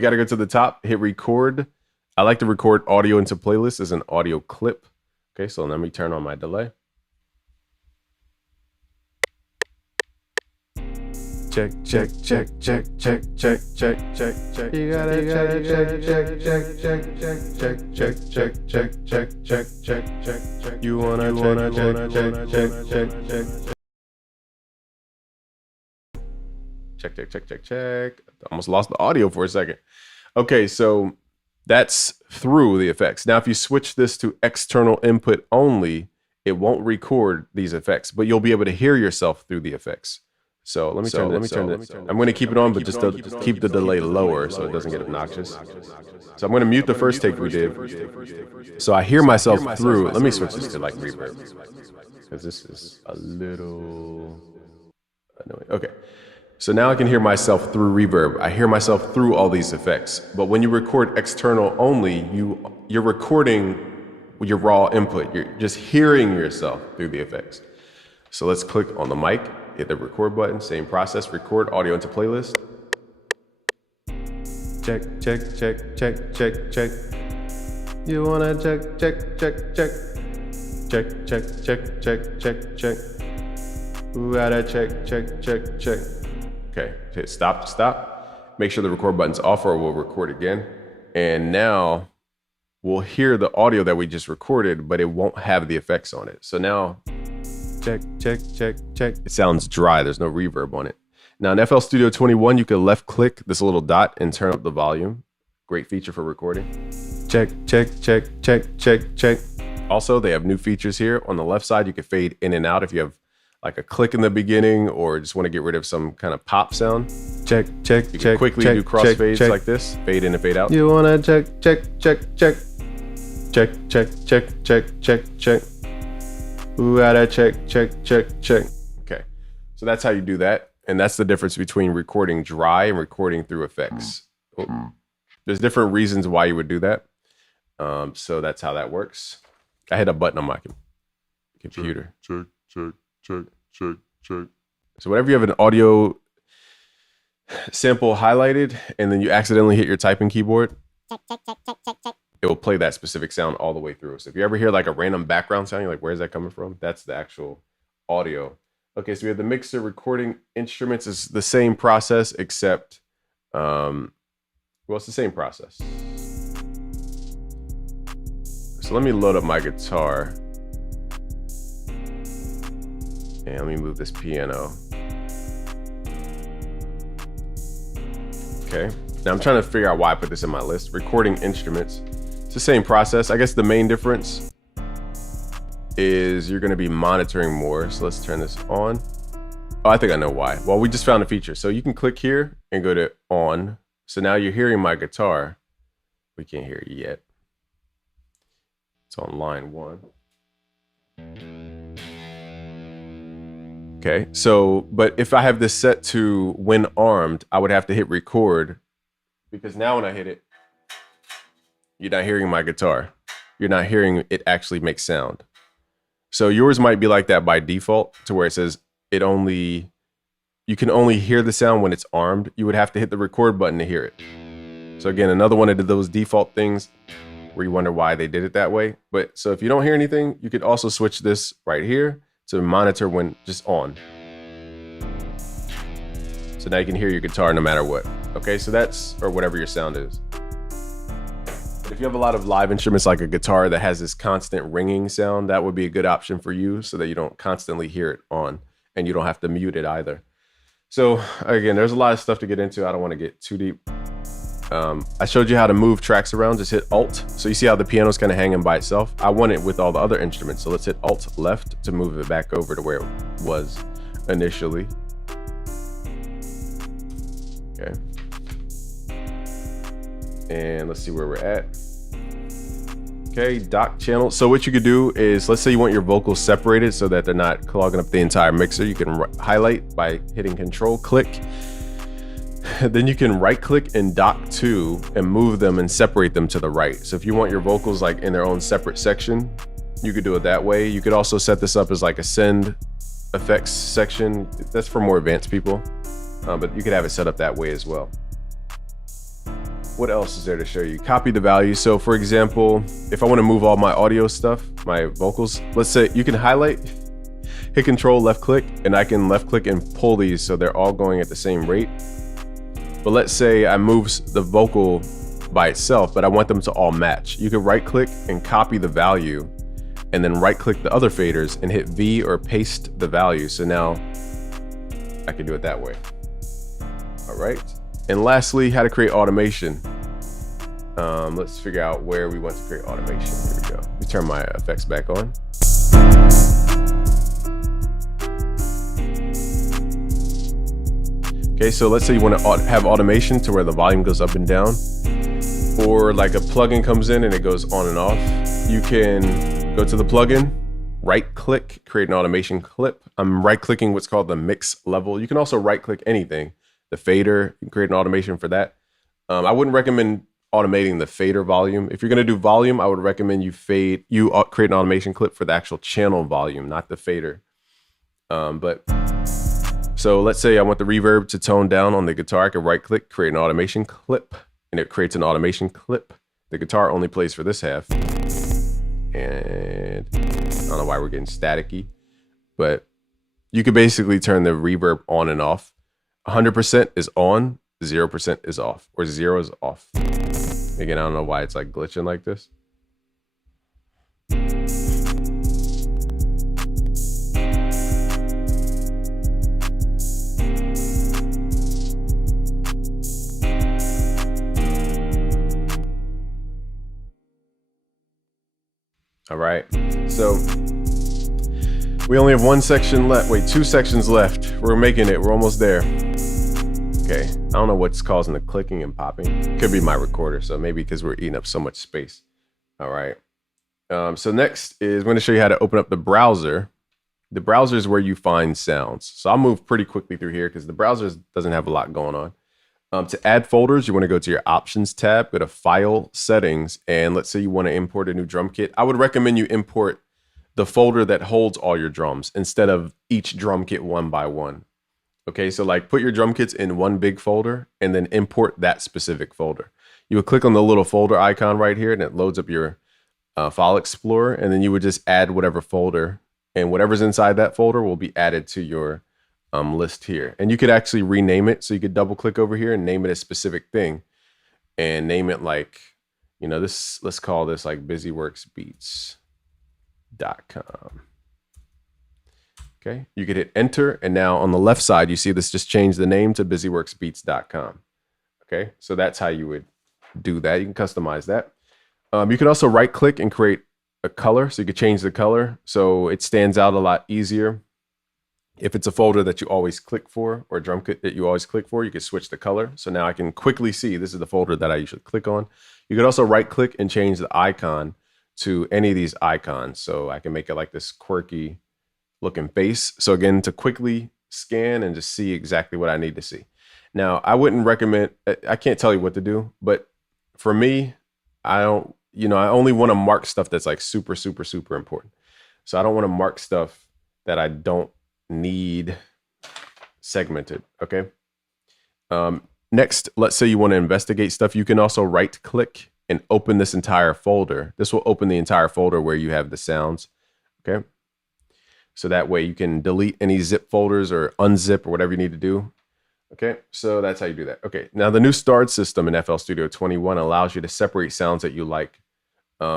got to go to the top, hit record. I like to record audio into playlist as an audio clip. Okay, so let me turn on my delay. Check. You gotta check. You wanna check. Almost lost the audio for a second. Okay, so that's through the effects. Now, if you switch this to external input only, it won't record these effects, but you'll be able to hear yourself through the effects. So let me turn it. I'm going to keep it on, but just keep the delay lower so it doesn't get obnoxious. So I'm going to mute the first take we did. So I hear myself through. Let me switch this to like reverb, because this is a little annoying. Okay. So now I can hear myself through reverb. I hear myself through all these effects. But when you record external only, you're recording your raw input. You're just hearing yourself through the effects. So let's click on the mic, hit the record button, same process, record audio into playlist. Check. You wanna check. Ooh, gotta check. Okay, hit stop. Make sure the record button's off or we'll record again. And now we'll hear the audio that we just recorded, but it won't have the effects on it. So now, check. It sounds dry, there's no reverb on it. Now in FL Studio 21, you can left click this little dot and turn up the volume. Great feature for recording. Check. Also, they have new features here. On the left side, you can fade in and out if you have like a click in the beginning or just want to get rid of some kind of pop sound. Check. You can quickly do crossfades like this, fade in and fade out. You wanna check. Ooh, gotta check. Okay, so that's how you do that, and that's the difference between recording dry and recording through effects. There's different reasons why you would do that. So that's how that works. I hit a button on my computer. Check. So whenever you have an audio sample highlighted and then you accidentally hit your typing keyboard, it will play that specific sound all the way through. So if you ever hear like a random background sound, you're like, where's that coming from? That's the actual audio. Okay, so we have the mixer. Recording instruments is the same process, except, it's the same process. So let me load up my guitar. And let me move this piano. Okay, now I'm trying to figure out why I put this in my list. Recording instruments. It's the same process. I guess the main difference is you're going to be monitoring more. So let's turn this on. Oh, I think I know why. Well, we just found a feature. So you can click here and go to on. So now you're hearing my guitar. We can't hear it yet. It's on line 1. Okay, so, but if I have this set to when armed, I would have to hit record because now when I hit it, you're not hearing my guitar. You're not hearing it actually make sound. So yours might be like that by default, to where it says you can only hear the sound when it's armed. You would have to hit the record button to hear it. So again, another one of those default things where you wonder why they did it that way. But so if you don't hear anything, you could also switch this right here to monitor when just on. So now you can hear your guitar no matter what. Okay, so that's, or whatever your sound is. But if you have a lot of live instruments like a guitar that has this constant ringing sound, that would be a good option for you so that you don't constantly hear it on and you don't have to mute it either. So again, there's a lot of stuff to get into. I don't want to get too deep. I showed you how to move tracks around. Just hit Alt. So you see how the piano's kind of hanging by itself. I want it with all the other instruments. So let's hit Alt left to move it back over to where it was initially. Okay. And let's see where we're at. Okay, dock channel. So what you could do is, let's say you want your vocals separated so that they're not clogging up the entire mixer. You can highlight by hitting Control click. Then you can right click and dock to and move them and separate them to the right. So if you want your vocals like in their own separate section, you could do it that way. You could also set this up as like a send effects section. That's for more advanced people, but you could have it set up that way as well. What else is there to show you? Copy the value. So for example, if I want to move all my audio stuff, my vocals, let's say you can highlight, hit Control left click, and I can left click and pull these so they're all going at the same rate. But let's say I move the vocal by itself, but I want them to all match. You can right click and copy the value and then right click the other faders and hit V or paste the value. So now I can do it that way. All right. And lastly, how to create automation. Let's figure out where we want to create automation. Here we go. Let me turn my effects back on. Okay, so let's say you want to have automation to where the volume goes up and down, or like a plugin comes in and it goes on and off. You can go to the plugin, right click, create an automation clip. I'm right clicking what's called the mix level. You can also right click anything. The fader, you can create an automation for that. I wouldn't recommend automating the fader volume. If you're going to do volume, I would recommend you create an automation clip for the actual channel volume, not the fader. So let's say I want the reverb to tone down on the guitar. I can right click, create an automation clip, and it creates an automation clip. The guitar only plays for this half. And I don't know why we're getting staticky, but you could basically turn the reverb on and off. 100% is on, 0% is off, or 0 is off. Again, I don't know why it's like glitching like this. All right, so we only have one section left. Wait, 2 sections left. We're making it, we're almost there. Okay, I don't know what's causing the clicking and popping. Could be my recorder, so maybe because we're eating up so much space. All right, so next is I'm going to show you how to open up the browser. The browser is where you find sounds. So I'll move pretty quickly through here because the browser doesn't have a lot going on. To add folders, you want to go to your Options tab, go to File, Settings, and let's say you want to import a new drum kit. I would recommend you import the folder that holds all your drums instead of each drum kit one by one. Okay, so like put your drum kits in one big folder and then import that specific folder. You would click on the little folder icon right here and it loads up your File Explorer, and then you would just add whatever folder, and whatever's inside that folder will be added to your list here. And you could actually rename it. So you could double click over here and name it a specific thing and name it like, you know, this, let's call this like busyworksbeats.com. Okay, you could hit enter, and now on the left side, you see this just changed the name to busyworksbeats.com. Okay, so that's how you would do that. You can customize that. You can also right click and create a color. So you could change the color so it stands out a lot easier. If it's a folder that you always click for, or a drum kit that you always click for, you can switch the color. So now I can quickly see this is the folder that I usually click on. You could also right click and change the icon to any of these icons. So I can make it like this quirky looking face. So again, to quickly scan and just see exactly what I need to see. Now, I wouldn't recommend, I can't tell you what to do, but for me, I don't, I only want to mark stuff that's like super, super, super important. So I don't want to mark stuff that I don't need segmented. Okay. Next, let's say you want to investigate stuff. You can also right click and open this entire folder. This will open the entire folder where you have the sounds. Okay. So that way you can delete any zip folders or unzip or whatever you need to do. Okay, so that's how you do that. Okay, now the new starred system in FL Studio 21 allows you to separate sounds that you like.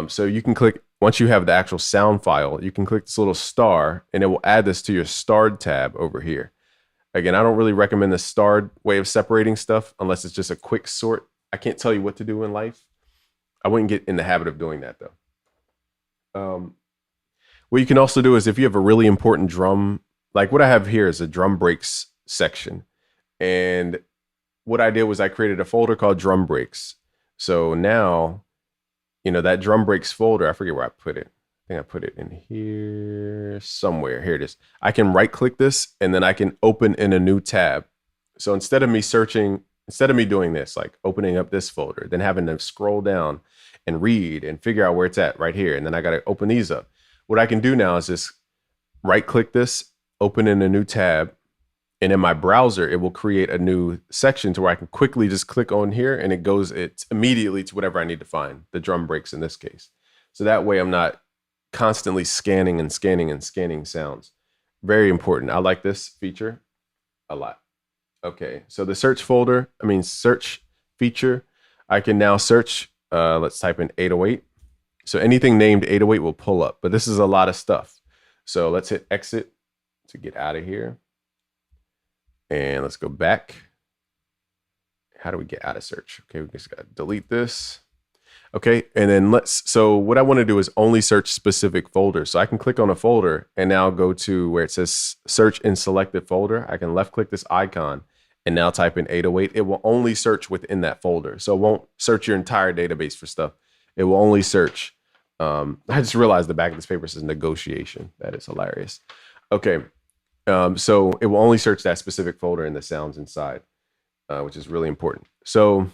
So you can click, once you have the actual sound file, you can click this little star and it will add this to your starred tab over here. Again, I don't really recommend the starred way of separating stuff unless it's just a quick sort. I can't tell you what to do in life. I wouldn't get in the habit of doing that though. What you can also do is if you have a really important drum, like what I have here is a drum breaks section. And what I did was I created a folder called drum breaks. So now, that drum breaks folder, I forget where I put it. I think I put it in here somewhere. Here it is. I can right click this and then I can open in a new tab. So instead of me doing this, like opening up this folder, then having to scroll down and read and figure out where it's at right here. And then I got to open these up. What I can do now is just right click this, open in a new tab. And in my browser, it will create a new section to where I can quickly just click on here and it's immediately to whatever I need to find, the drum breaks in this case. So that way I'm not constantly scanning and scanning and scanning sounds. Very important. I like this feature a lot. Okay, so the search feature, I can now search, let's type in 808. So anything named 808 will pull up, but this is a lot of stuff. So let's hit exit to get out of here. And let's go back. How do we get out of search? Okay, we just got to delete this. Okay, and then so what I want to do is only search specific folders. So I can click on a folder and now go to where it says search in selected folder. I can left click this icon and now type in 808. It will only search within that folder. So it won't search your entire database for stuff. It will only search. I just realized the back of this paper says negotiation. That is hilarious. Okay. So it will only search that specific folder and the sounds inside, which is really important. So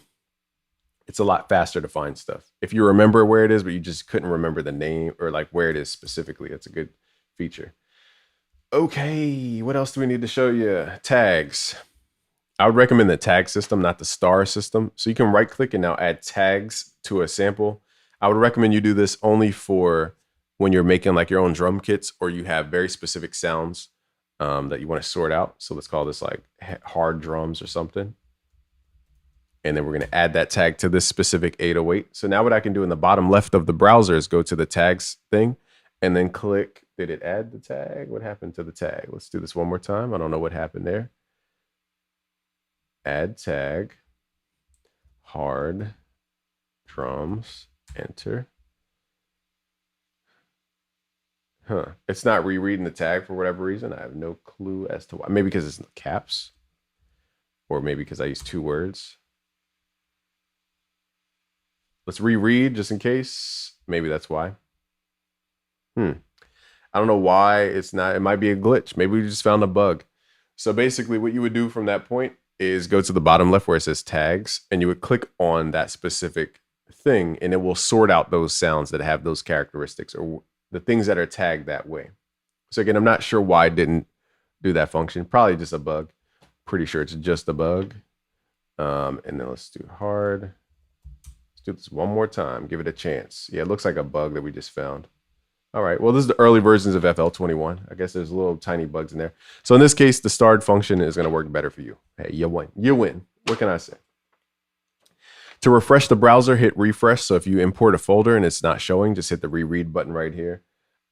it's a lot faster to find stuff. If you remember where it is, but you just couldn't remember the name or like where it is specifically, it's a good feature. Okay, what else do we need to show you? Tags. I would recommend the tag system, not the star system. So you can right click and now add tags to a sample. I would recommend you do this only for when you're making like your own drum kits or you have very specific sounds that you want to sort out. So let's call this like hard drums or something. And then we're going to add that tag to this specific 808. So now what I can do in the bottom left of the browser is go to the tags thing and then click. Did it add the tag? What happened to the tag? Let's do this one more time. I don't know what happened there. Add tag, hard drums, enter. It's not rereading the tag for whatever reason. I have no clue as to why. Maybe because it's in caps, or maybe because I use 2 words. Let's reread just in case. Maybe that's why. I don't know why it's not. It might be a glitch. Maybe we just found a bug. So basically what you would do from that point is go to the bottom left where it says tags, and you would click on that specific thing, and it will sort out those sounds that have those characteristics or the things that are tagged that way. So again, I'm not sure why it didn't do that function. Probably just a bug. Pretty sure it's just a bug. And then let's do hard. Let's do this one more time. Give it a chance. Yeah, it looks like a bug that we just found. All right, well, this is the early versions of FL21. I guess there's little tiny bugs in there. So in this case, the starred function is going to work better for you. Hey, you win. You win. What can I say? To refresh the browser, hit refresh. So if you import a folder and it's not showing, just hit the reread button right here.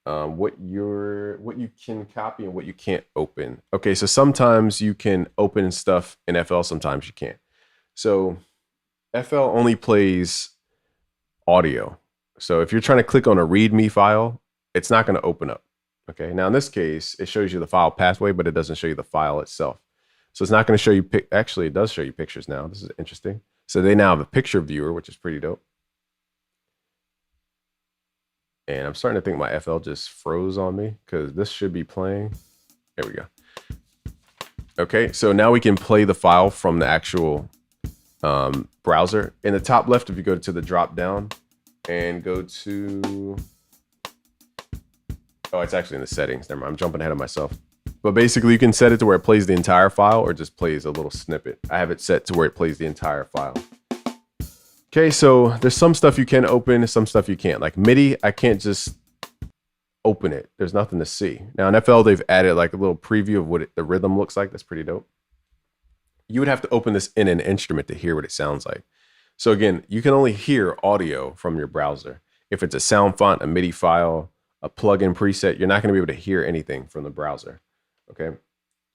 What you can copy and what you can't open. Okay, so sometimes you can open stuff in FL, sometimes you can't. So FL only plays audio. So if you're trying to click on a README file, it's not going to open up. Okay, now in this case, it shows you the file pathway, but it doesn't show you the file itself. So it's not going to show you, actually it does show you pictures now. This is interesting. So they now have a picture viewer, which is pretty dope. And I'm starting to think my FL just froze on me because this should be playing. There we go. Okay, so now we can play the file from the actual browser. In the top left, if you go to the drop down and go to, oh, it's actually in the settings. Never mind, I'm jumping ahead of myself. But basically, you can set it to where it plays the entire file or just plays a little snippet. I have it set to where it plays the entire file. Okay, so there's some stuff you can open, some stuff you can't. Like MIDI, I can't just open it. There's nothing to see. Now in FL, they've added like a little preview of what the rhythm looks like. That's pretty dope. You would have to open this in an instrument to hear what it sounds like. So again, you can only hear audio from your browser. If it's a sound font, a MIDI file, a plugin preset, you're not going to be able to hear anything from the browser. Okay.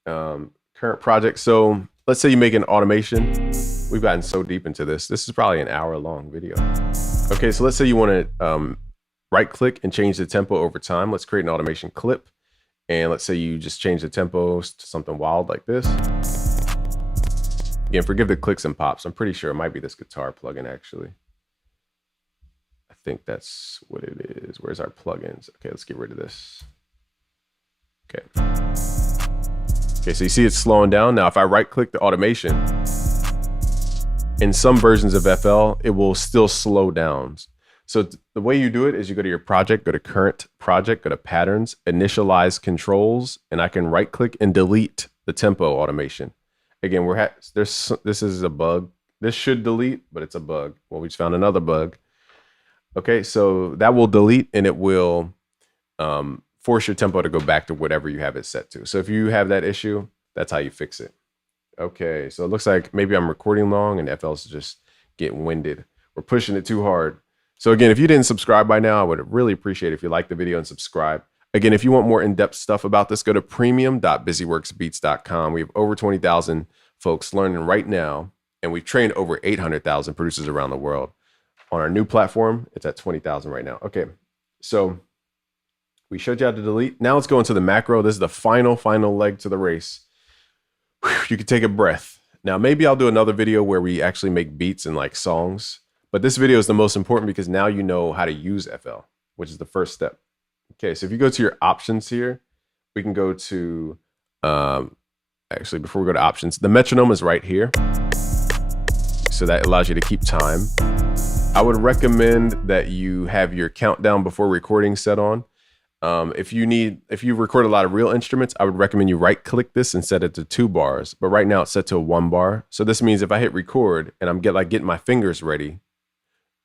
Current project. So let's say you make an automation. We've gotten so deep into this. This is probably an hour-long video. Okay, so let's say you want to right-click and change the tempo over time. Let's create an automation clip. And let's say you just change the tempo to something wild like this. Again, forgive the clicks and pops. I'm pretty sure it might be this guitar plugin, actually. I think that's what it is. Where's our plugins? Okay, let's get rid of this. Okay. Okay, so you see it's slowing down. Now, if I right-click the automation, in some versions of FL, it will still slow down. So the way you do it is you go to your project, go to current project, go to patterns, initialize controls, and I can right click and delete the tempo automation. Again, this is a bug. This should delete, but it's a bug. Well, we just found another bug. Okay, so that will delete and it will force your tempo to go back to whatever you have it set to. So if you have that issue, that's how you fix it. Okay, so it looks like maybe I'm recording long and FL's just getting winded. We're pushing it too hard. So again, if you didn't subscribe by now, I would really appreciate it if you like the video and subscribe. Again, if you want more in-depth stuff about this, go to premium.busyworksbeats.com. We have over 20,000 folks learning right now, and we've trained over 800,000 producers around the world. On our new platform, it's at 20,000 right now. Okay, so we showed you how to delete. Now let's go into the macro. This is the final leg to the race. Whew, you can take a breath. Now, maybe I'll do another video where we actually make beats and like songs. But this video is the most important because now you know how to use FL, which is the first step. Okay, so if you go to your options here, we can go to, actually, before we go to options, the metronome is right here. So that allows you to keep time. I would recommend that you have your countdown before recording set on. If you record a lot of real instruments, I would recommend you right click this and set it to 2 bars. But right now it's set to 1 bar. So this means if I hit record and I'm getting my fingers ready,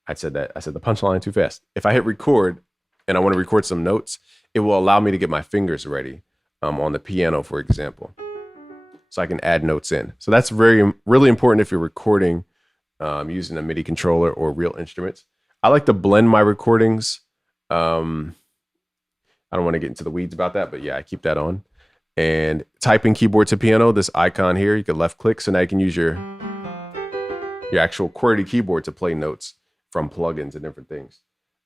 I said the punchline too fast. If I hit record and I want to record some notes, it will allow me to get my fingers ready on the piano, for example. So I can add notes in. So that's really important if you're recording using a MIDI controller or real instruments. I like to blend my recordings. I don't want to get into the weeds about that, but yeah, I keep that on. And typing keyboard to piano, this icon here, you can left click. So now you can use your actual QWERTY keyboard to play notes from plugins and different things.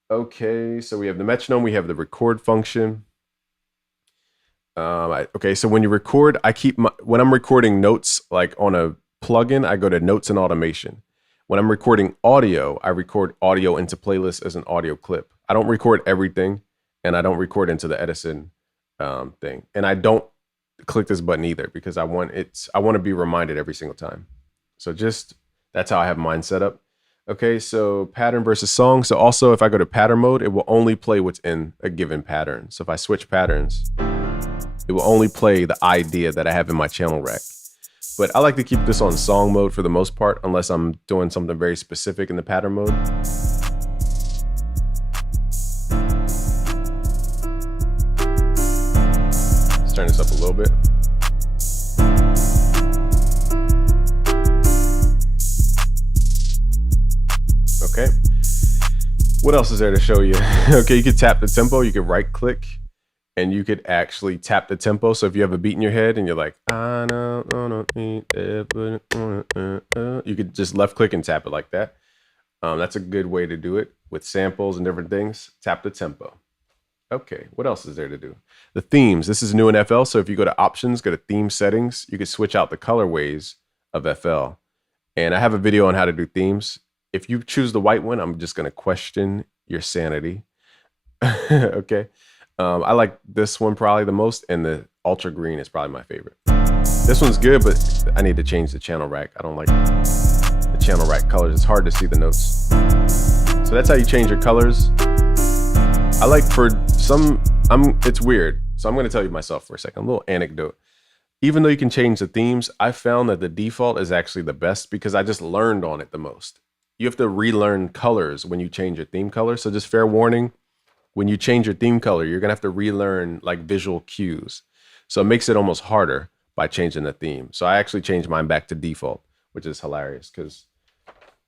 Okay, so we have the metronome, we have the record function. Okay, so when you record, when I'm recording notes like on a plugin, I go to notes and automation. When I'm recording audio, I record audio into playlists as an audio clip. I don't record everything, and I don't record into the Edison thing. And I don't click this button either because I want to be reminded every single time. So that's how I have mine set up. Okay, so pattern versus song. So also if I go to pattern mode, it will only play what's in a given pattern. So if I switch patterns, it will only play the idea that I have in my channel rack. But I like to keep this on song mode for the most part, unless I'm doing something very specific in the pattern mode. Let's turn this up a little bit. Okay. What else is there to show you? Okay, you could tap the tempo, you could right click, and you could actually tap the tempo. So if you have a beat in your head and you're like, you could just left click and tap it like that. That's a good way to do it with samples and different things. Tap the tempo. Okay, what else is there to do? The themes. This is new in FL. So if you go to options, go to theme settings, you can switch out the colorways of FL. And I have a video on how to do themes. If you choose the white one, I'm just going to question your sanity. Okay. I like this one probably the most, and the ultra green is probably my favorite. This one's good, but I need to change the channel rack. I don't like the channel rack colors. It's hard to see the notes. So that's how you change your colors. I like for some, it's weird. So I'm going to tell you myself for a second, a little anecdote. Even though you can change the themes, I found that the default is actually the best because I just learned on it the most. You have to relearn colors when you change your theme color. So just fair warning, when you change your theme color, you're going to have to relearn like visual cues. So it makes it almost harder by changing the theme. So I actually changed mine back to default, which is hilarious because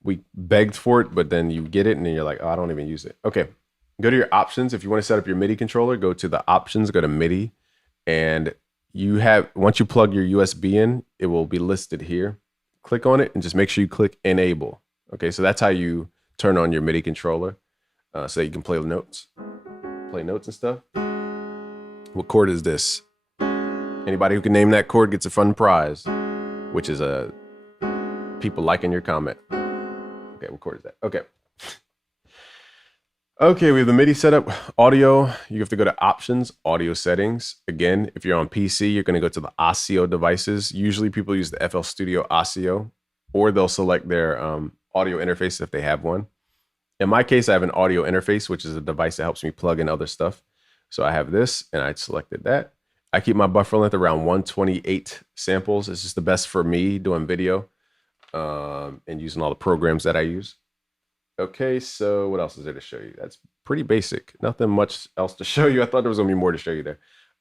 we begged for it, but then you get it and then you're like, oh, I don't even use it. Okay, go to your options. If you want to set up your MIDI controller, go to the options, go to MIDI, and you have, once you plug your USB in, it will be listed here. Click on it and just make sure you click enable. Okay, so that's how you turn on your MIDI controller so that you can play notes and stuff. What chord is this? Anybody who can name that chord gets a fun prize, which is people liking your comment. Okay, what chord is that? Okay. Okay, we have the MIDI setup. Audio, you have to go to options, audio settings. Again, if you're on PC, you're going to go to the ASIO devices. Usually people use the FL Studio ASIO, or they'll select their audio interface if they have one. In my case, I have an audio interface, which is a device that helps me plug in other stuff. So I have this, and I selected that. I keep my buffer length around 128 samples. It's just the best for me doing video and using all the programs that I use. Okay, so what else is there to show you? That's pretty basic. Nothing much else to show you. I thought there was gonna be more to show you there.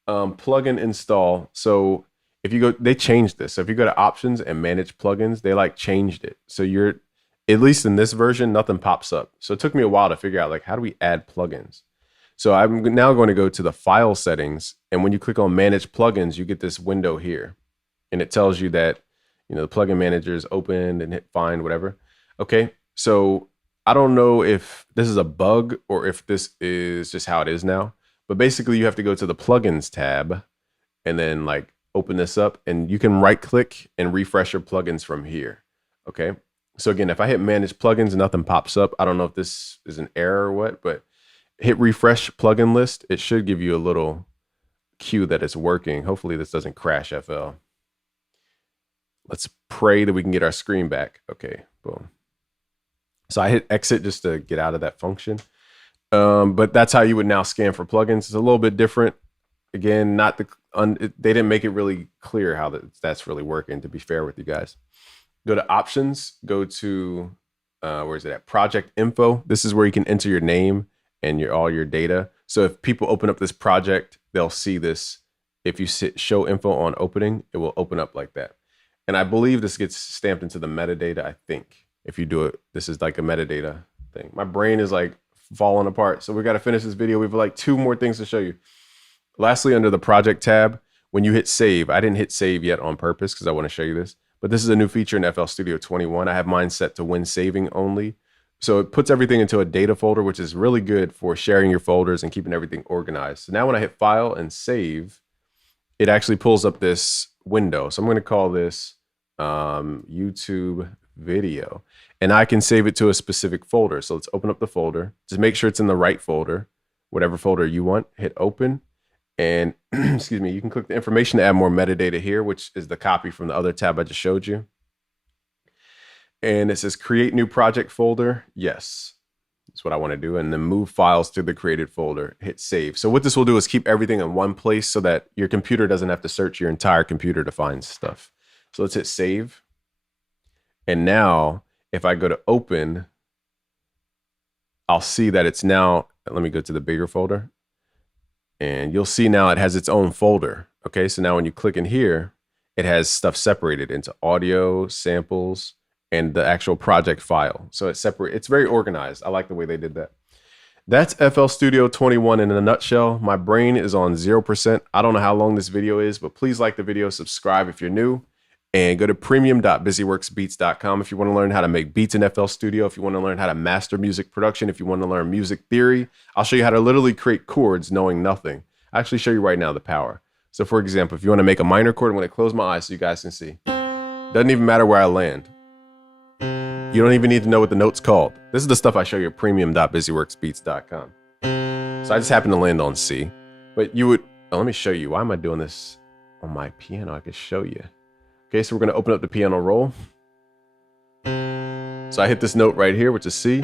Plugin install. So if you go, they changed this. So if you go to options and manage plugins, they like changed it. So you're, at least in this version, nothing pops up. So it took me a while to figure out like, how do we add plugins? So I'm now going to go to the file settings. And when you click on manage plugins, you get this window here. And it tells you that, you know, the plugin manager is opened and hit find, whatever. Okay, so I don't know if this is a bug or if this is just how it is now, but basically you have to go to the plugins tab and then like open this up and you can right click and refresh your plugins from here. Okay. So again, if I hit manage plugins, nothing pops up. I don't know if this is an error or what, but hit refresh plugin list. It should give you a little cue that it's working. Hopefully this doesn't crash FL. Let's pray that we can get our screen back. Okay, boom. So I hit exit just to get out of that function. But that's how you would now scan for plugins. It's a little bit different. Again, not they didn't make it really clear how that's really working, to be fair with you guys. Go to options, go to, where is it at? Project info. This is where you can enter your name and all your data. So if people open up this project, they'll see this. If you show info on opening, it will open up like that. And I believe this gets stamped into the metadata, I think. If you do it, this is like a metadata thing. My brain is like falling apart. So we got to finish this video. We have like 2 more things to show you. Lastly, under the project tab, when you hit save, I didn't hit save yet on purpose because I want to show you this, but this is a new feature in FL Studio 21. I have mine set to when saving only. So it puts everything into a data folder, which is really good for sharing your folders and keeping everything organized. So now when I hit file and save, it actually pulls up this window. So I'm going to call this YouTube video, and I can save it to a specific folder. So let's open up the folder. Just make sure it's in the right folder, whatever folder you want. Hit open, and excuse me, you can click the information to add more metadata here, which is the copy from the other tab I just showed you. And it says create new project folder. Yes, that's what I want to do. And then move files to the created folder. Hit save. So what this will do is keep everything in one place so that your computer doesn't have to search your entire computer to find stuff. So let's hit save. And now if I go to open, I'll see that it's now, let me go to the bigger folder, and you'll see now it has its own folder. Okay, so now when you click in here, it has stuff separated into audio, samples, and the actual project file. So it's separate. It's very organized. I like the way they did that. That's FL Studio 21 in a nutshell. My brain is on 0%. I don't know how long this video is, but please like the video, subscribe if you're new, and go to premium.busyworksbeats.com if you want to learn how to make beats in FL Studio, if you want to learn how to master music production, if you want to learn music theory. I'll show you how to literally create chords knowing nothing. I actually show you right now the power. So for example, if you want to make a minor chord, I'm going to close my eyes so you guys can see. Doesn't even matter where I land. You don't even need to know what the note's called. This is the stuff I show you at premium.busyworksbeats.com. So I just happen to land on C. But you would, let me show you. Why am I doing this on my piano? I could show you. Okay, so we're gonna open up the piano roll. So I hit this note right here, which is C.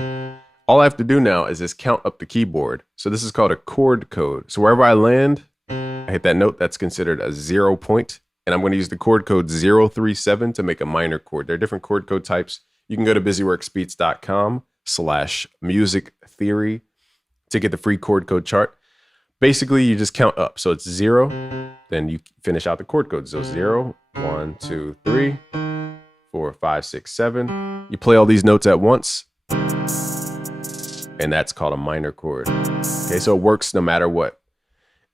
All I have to do now is just count up the keyboard. So this is called a chord code. So wherever I land, I hit that note, that's considered a 0 point. And I'm gonna use the chord code 037 to make a minor chord. There are different chord code types. You can go to busyworksbeats.com/music theory to get the free chord code chart. Basically, you just count up. So it's 0, then you finish out the chord codes. So 0, 1, 2, 3, 4, 5, 6, 7. You play all these notes at once, and that's called a minor chord. Okay, so it works no matter what.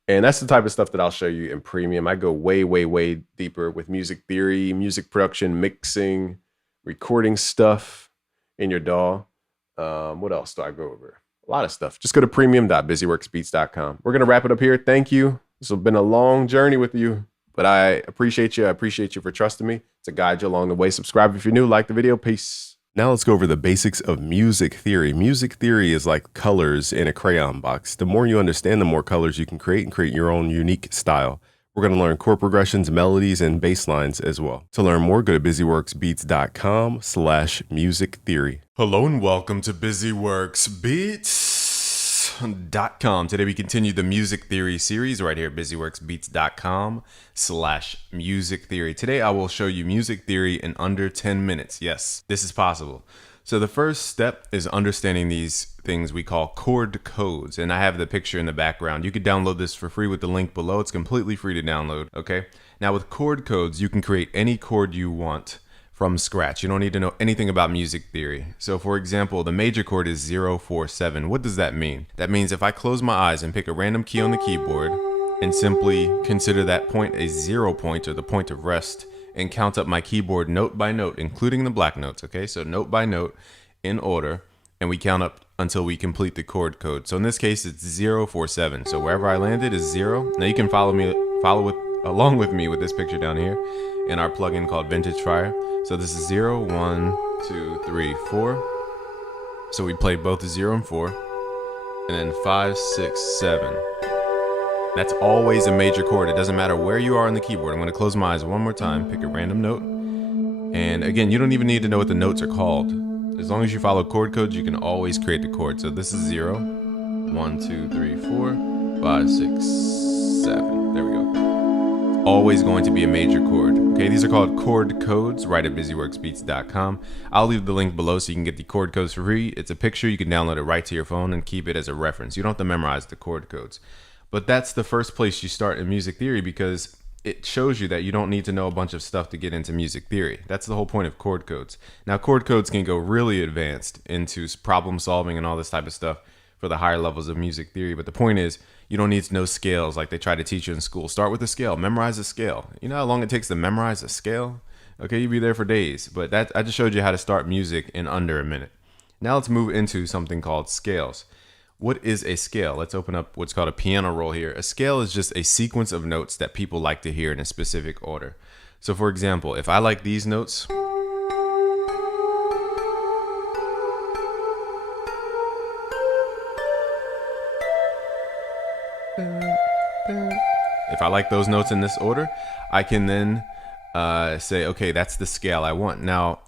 And that's the type of stuff that I'll show you in Premium. I go way, way, way deeper with music theory, music production, mixing, recording stuff in your DAW. What else do I go over? A lot of stuff. Just go to premium.busyworksbeats.com. We're going to wrap it up here. Thank you. This has been a long journey with you, but I appreciate you. I appreciate you for trusting me to guide you along the way. Subscribe if you're new. Like the video. Peace. Now let's go over the basics of music theory. Music theory is like colors in a crayon box. The more you understand, the more colors you can create and create your own unique style. We're going to learn chord progressions, melodies, and bass lines as well. To learn more, go to busyworksbeats.com/music theory. Hello and welcome to busyworksbeats.com. Today we continue the music theory series right here at busyworksbeats.com/music theory. Today I will show you music theory in under 10 minutes. Yes, this is possible. So the first step is understanding these things we call chord codes. And I have the picture in the background. You could download this for free with the link below. It's completely free to download, okay? Now with chord codes, you can create any chord you want from scratch. You don't need to know anything about music theory. So for example, the major chord is 047. What does that mean? That means if I close my eyes and pick a random key on the keyboard and simply consider that point a 0 point, or the point of rest, and count up my keyboard note by note, including the black notes, okay? So note by note in order, and we count up until we complete the chord code. So in this case, it's 047. So wherever I landed is 0. Now you can follow along with me with this picture down here in our plugin called Vintage Fire. So this is 0, 1, 2, 3, 4. So we play both 0 and 4, and then 5, 6, 7. That's always a major chord. It doesn't matter where you are on the keyboard. I'm going to close my eyes one more time, pick a random note. And again, you don't even need to know what the notes are called. As long as you follow chord codes, you can always create the chord. So this is 0, 1, 2, 3, 4, 5, 6, 7. There we go. It's always going to be a major chord. Okay, these are called chord codes right at busyworksbeats.com. I'll leave the link below so you can get the chord codes for free. It's a picture. You can download it right to your phone and keep it as a reference. You don't have to memorize the chord codes. But that's the first place you start in music theory, because it shows you that you don't need to know a bunch of stuff to get into music theory. That's the whole point of chord codes. Now, chord codes can go really advanced into problem solving and all this type of stuff for the higher levels of music theory. But the point is, you don't need to know scales like they try to teach you in school. Start with a scale, memorize a scale. You know how long it takes to memorize a scale? Okay, you'd be there for days. But I just showed you how to start music in under a minute. Now let's move into something called scales. What is a scale? Let's open up what's called a piano roll here. A scale is just a sequence of notes that people like to hear in a specific order. So for example, if I like these notes, if I like those notes in this order, I can then say, okay, that's the scale I want. Now,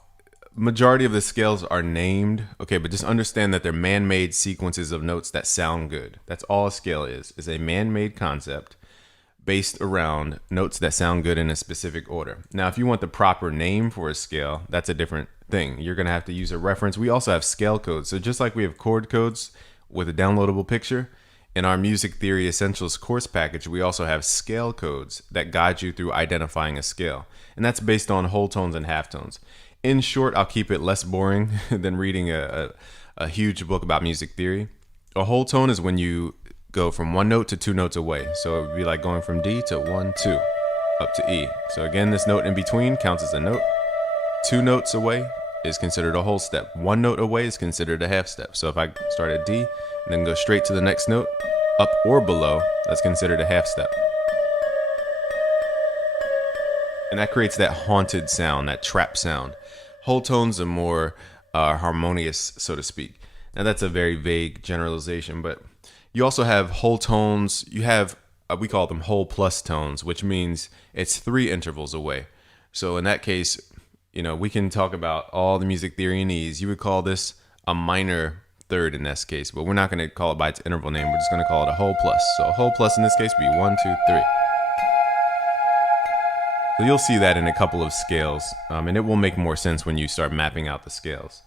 majority of the scales are named, okay, but just understand that they're man-made sequences of notes that sound good. That's all a scale is a man-made concept based around notes that sound good in a specific order. Now, if you want the proper name for a scale, that's a different thing. You're gonna have to use a reference. We also have scale codes. So just like we have chord codes with a downloadable picture, in our Music Theory Essentials course package, we also have scale codes that guide you through identifying a scale. And that's based on whole tones and half tones. In short, I'll keep it less boring than reading a huge book about music theory. A whole tone is when you go from one note to two notes away. So it would be like going from D to 1, 2, up to E. So again, this note in between counts as a note. 2 notes away is considered a whole step. 1 note away is considered a half step. So if I start at D and then go straight to the next note, up or below, that's considered a half step. And that creates that haunted sound, that trap sound. Whole tones are more harmonious, so to speak. Now that's a very vague generalization, but you also have whole tones. You have, we call them whole plus tones, which means it's 3 intervals away. So in that case, we can talk about all the music theory in these. You would call this a minor third in this case, but we're not going to call it by its interval name. We're just going to call it a whole plus. So a whole plus in this case would be 1, 2, 3. So you'll see that in a couple of scales, and it will make more sense when you start mapping out the scales.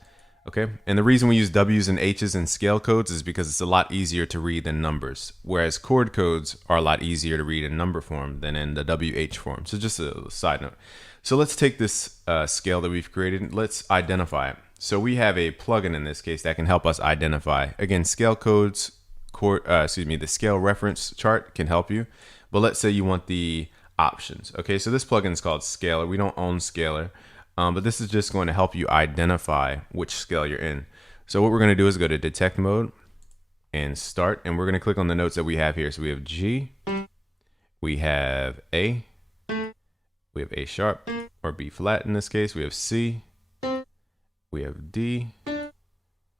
Okay, and the reason we use W's and H's in scale codes is because it's a lot easier to read than numbers, whereas chord codes are a lot easier to read in number form than in the WH form. So just a side note. So let's take this scale that we've created and let's identify it. So we have a plugin in this case that can help us identify. Again, scale codes, the scale reference chart can help you. But let's say you want the options. Okay, so this plugin is called Scalar. We don't own Scalar. But this is just going to help you identify which scale you're in. So what we're going to do is go to detect mode and start, and we're going to click on the notes that we have here. So we have G, we have A, we have A sharp or B flat in this case, we have C, we have D,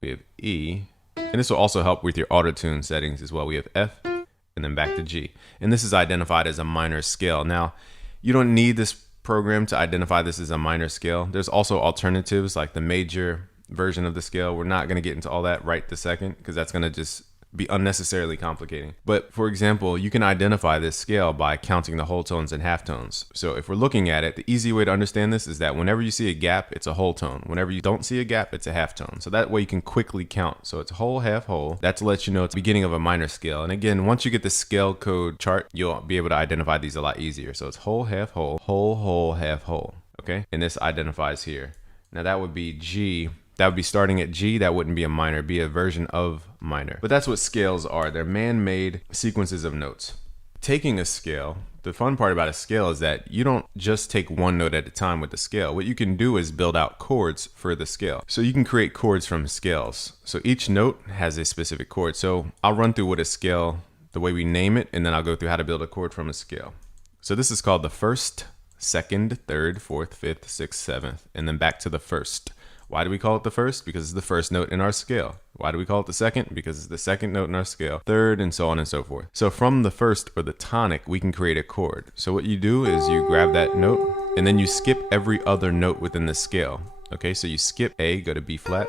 we have E, and this will also help with your auto tune settings as well. We have F and then back to G, and this is identified as a minor scale. Now you don't need this program to identify this as a minor scale. There's also alternatives like the major version of the scale. We're not going to get into all that right this second because that's going to just be unnecessarily complicating. But for example, you can identify this scale by counting the whole tones and half tones. So if we're looking at it, the easy way to understand this is that whenever you see a gap, it's a whole tone. Whenever you don't see a gap, it's a half tone. So that way you can quickly count. So it's whole, half, whole. That to let you know it's the beginning of a minor scale. And again, once you get the scale code chart, you'll be able to identify these a lot easier. So it's whole, half, whole, whole, whole, half, whole. Okay, and this identifies here. Now that would be G. That would be starting at G. That wouldn't be a minor, it'd be a version of minor. But that's what scales are. They're man-made sequences of notes. Taking a scale, the fun part about a scale is that you don't just take one note at a time with the scale. What you can do is build out chords for the scale. So you can create chords from scales. So each note has a specific chord. So I'll run through what a scale, the way we name it, and then I'll go through how to build a chord from a scale. So this is called the first, second, third, fourth, fifth, sixth, seventh, and then back to the first. Why do we call it the first? Because it's the first note in our scale. Why do we call it the second? Because it's the second note in our scale. Third, and so on and so forth. So from the first, or the tonic, we can create a chord. So what you do is you grab that note, and then you skip every other note within the scale. Okay, so you skip A, go to B flat,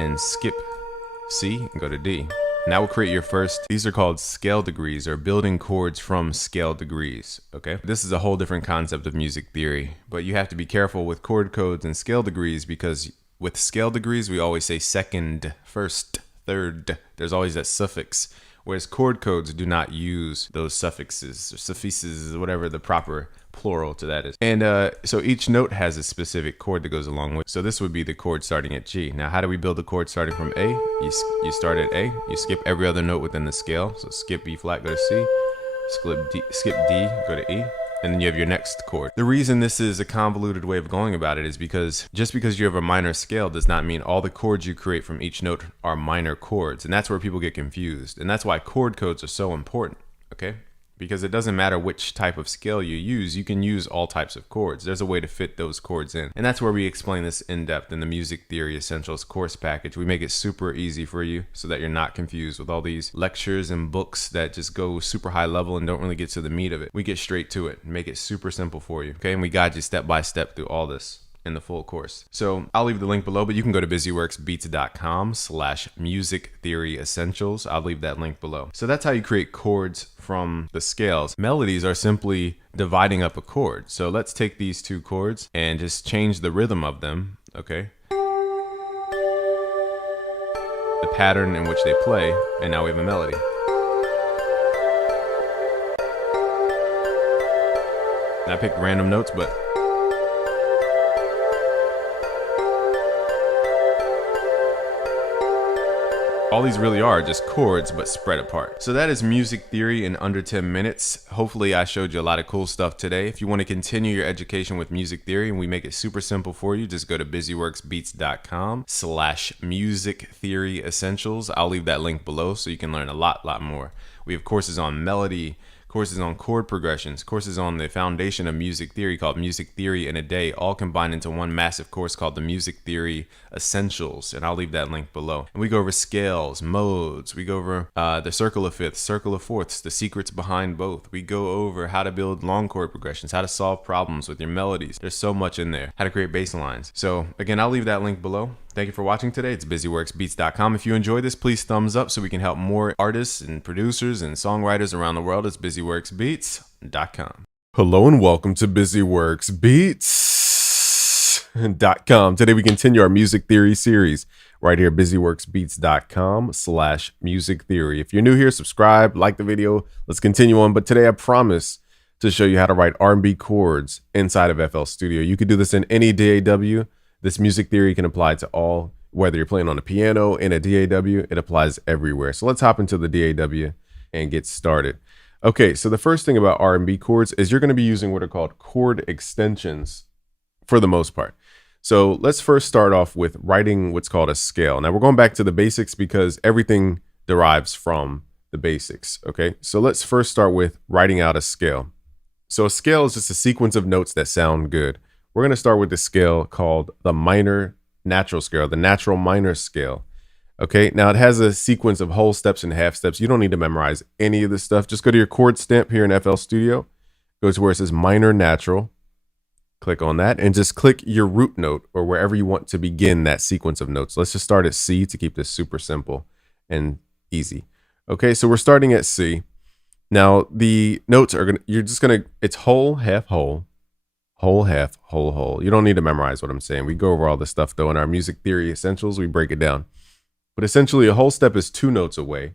and skip C, and go to D. And that will create your first. These are called scale degrees, or building chords from scale degrees. Okay, this is a whole different concept of music theory, but you have to be careful with chord codes and scale degrees because with scale degrees, we always say second, first, third. There's always that suffix, whereas chord codes do not use those suffixes or suffixes, whatever the proper plural to that is. And so each note has a specific chord that goes along with. So this would be the chord starting at G. Now, how do we build a chord starting from A? You start at A, you skip every other note within the scale. So skip B flat, go to C, skip D, go to E. And then you have your next chord. The reason this is a convoluted way of going about it is because just because you have a minor scale does not mean all the chords you create from each note are minor chords. And that's where people get confused. And that's why chord codes are so important, okay? Because it doesn't matter which type of scale you can use all types of chords. There's a way to fit those chords in. And that's where we explain this in depth in the Music Theory Essentials course package. We make it super easy for you so that you're not confused with all these lectures and books that just go super high level and don't really get to the meat of it. We get straight to it and make it super simple for you, okay? And we guide you step by step through all this in the full course. So I'll leave the link below, but you can go to busyworksbeats.com/music theory essentials. I'll leave that link below. So that's how you create chords from the scales. Melodies are simply dividing up a chord. So let's take these two chords and just change the rhythm of them, okay? The pattern in which they play, and now we have a melody. And I picked random notes, but all these really are just chords, but spread apart. So that is music theory in under 10 minutes. Hopefully I showed you a lot of cool stuff today. If you want to continue your education with music theory and we make it super simple for you, just go to busyworksbeats.com/music theory essentials. I'll leave that link below so you can learn a lot more. We have courses on melody, courses on chord progressions, courses on the foundation of music theory called Music Theory in a Day, all combined into one massive course called the Music Theory Essentials. And I'll leave that link below. And we go over scales, modes. We go over the circle of fifths, circle of fourths, the secrets behind both. We go over how to build long chord progressions, how to solve problems with your melodies. There's so much in there. How to create bass lines. So again, I'll leave that link below. Thank you for watching today. It's busyworksbeats.com. If you enjoyed this, please thumbs up so we can help more artists and producers and songwriters around the world. It's busyworksbeats.com. Hello and welcome to busyworksbeats.com. Today we continue our music theory series right here, busyworksbeats.com/music theory. If you're new here, subscribe, like the video. Let's continue on. But today I promise to show you how to write R&B chords inside of FL Studio. You could do this in any DAW. This music theory can apply to all, whether you're playing on a piano, in a DAW, it applies everywhere. So let's hop into the DAW and get started. Okay, so the first thing about R&B chords is you're going to be using what are called chord extensions for the most part. So let's first start off with writing what's called a scale. Now we're going back to the basics because everything derives from the basics. Okay, so let's first start with writing out a scale. So a scale is just a sequence of notes that sound good. We're going to start with the scale called the minor natural scale, the natural minor scale. Okay, now it has a sequence of whole steps and half steps. You don't need to memorize any of this stuff. Just go to your chord stamp here in FL Studio. Go to where it says minor natural. Click on that and just click your root note or wherever you want to begin that sequence of notes. Let's just start at C to keep this super simple and easy. Okay, so we're starting at C. Now the notes are it's whole, half whole. Whole, half, whole, whole. You don't need to memorize what I'm saying. We go over all this stuff though in our music theory essentials. We break it down. But essentially a whole step is 2 notes away.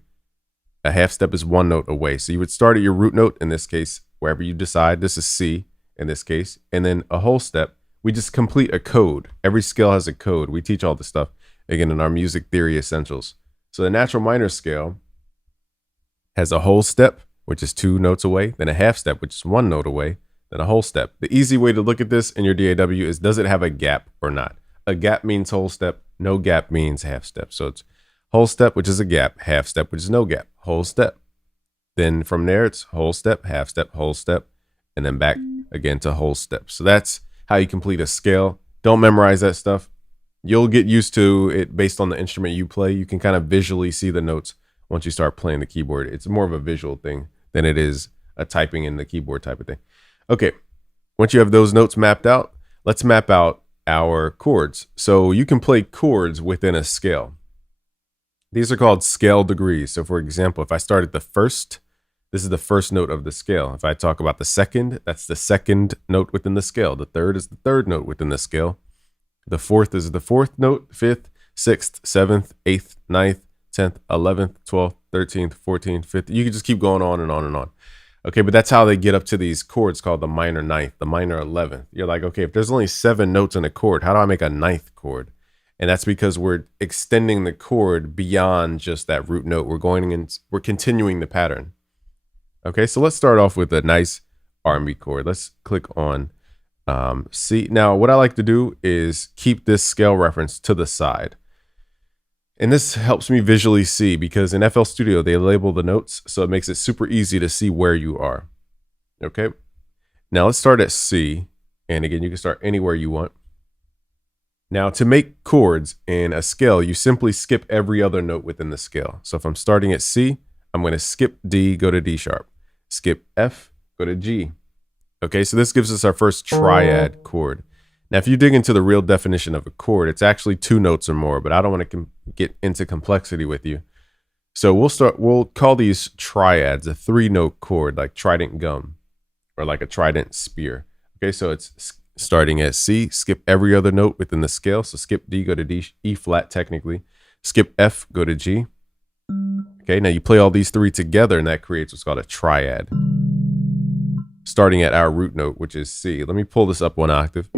A half step is 1 note away. So you would start at your root note in this case, wherever you decide. This is C in this case. And then a whole step, we just complete a code. Every scale has a code. We teach all this stuff again in our music theory essentials. So the natural minor scale has a whole step, which is 2 notes away, then a half step, which is 1 note away, then a whole step. The easy way to look at this in your DAW is, does it have a gap or not? A gap means whole step. No gap means half step. So it's whole step, which is a gap, half step, which is no gap, whole step. Then from there, it's whole step, half step, whole step, and then back again to whole step. So that's how you complete a scale. Don't memorize that stuff. You'll get used to it based on the instrument you play. You can kind of visually see the notes once you start playing the keyboard. It's more of a visual thing than it is a typing in the keyboard type of thing. Okay, once you have those notes mapped out, let's map out our chords. So you can play chords within a scale. These are called scale degrees. So for example, if I start at the first, this is the first note of the scale. If I talk about the second, that's the second note within the scale. The third is the third note within the scale. The fourth is the fourth note, fifth, sixth, seventh, eighth, ninth, 10th, 11th, 12th, 13th, 14th, 15th. You can just keep going on and on and on. Okay, but that's how they get up to these chords called the minor ninth, the minor 11th. You're like, okay, if there's only 7 notes in a chord, how do I make a ninth chord? And that's because we're extending the chord beyond just that root note. We're continuing the pattern. Okay, so let's start off with a nice R&B chord. Let's click on C. Now, what I like to do is keep this scale reference to the side. And this helps me visually see because in FL Studio, they label the notes. So it makes it super easy to see where you are. Okay. Now let's start at C. And again, you can start anywhere you want. Now to make chords in a scale, you simply skip every other note within the scale. So if I'm starting at C, I'm going to skip D, go to D sharp, skip F, go to G. Okay. So this gives us our first triad chord. Now, if you dig into the real definition of a chord, it's actually 2 notes or more, but I don't want to get into complexity with you. So we'll call these triads a 3-note chord, like trident gum or like a trident spear. Okay, so it's starting at C, skip every other note within the scale. So skip D, go to D, E flat technically, skip F, go to G. Okay, now you play all these 3 together and that creates what's called a triad. Starting at our root note, which is C. Let me pull this up 1 octave.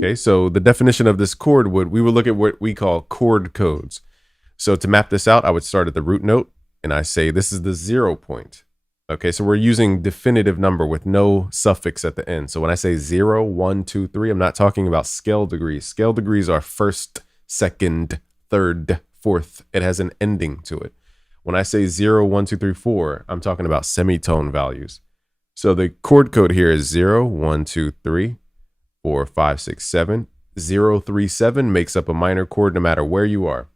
Okay, so the definition of this chord we would look at what we call chord codes. So to map this out, I would start at the root note and I say this is the 0 point. Okay, so we're using definitive number with no suffix at the end. So when I say 0, 1, 2, 3, I'm not talking about scale degrees. Scale degrees are first, second, third, fourth. It has an ending to it. When I say 0, 1, 2, 3, 4, I'm talking about semitone values. So the chord code here is 0, 1, 2, 3, 4, 5, 6, 7. 0, 3, 7 makes up a minor chord no matter where you are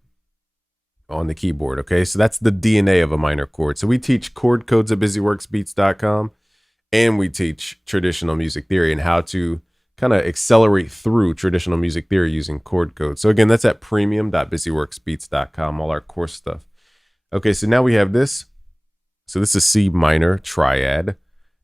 on the keyboard. Okay, so that's the DNA of a minor chord. So we teach chord codes at busyworksbeats.com, and we teach traditional music theory and how to kind of accelerate through traditional music theory using chord codes. So again, that's at premium.busyworksbeats.com, all our course stuff. Okay, so now we have this. So this is C minor triad.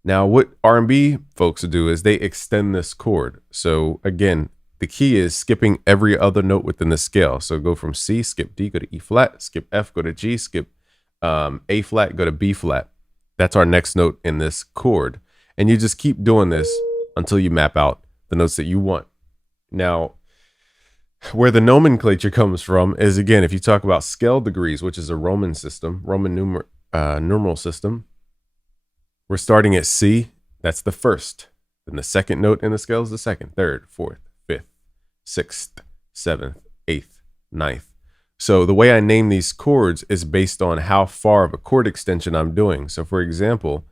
Now what R&B folks do is they extend this chord. So again, the key is skipping every other note within the scale. So go from C, skip D, go to E flat, skip F, go to G, skip A flat, go to B flat. That's our next note in this chord. And you just keep doing this until you map out the notes that you want. Now, where the nomenclature comes from is, again, if you talk about scale degrees, which is a Roman system, numeral system, we're starting at C. That's the first. Then the second note in the scale is the second, third, fourth, fifth, sixth, seventh, eighth, ninth. So the way I name these chords is based on how far of a chord extension I'm doing. So for example,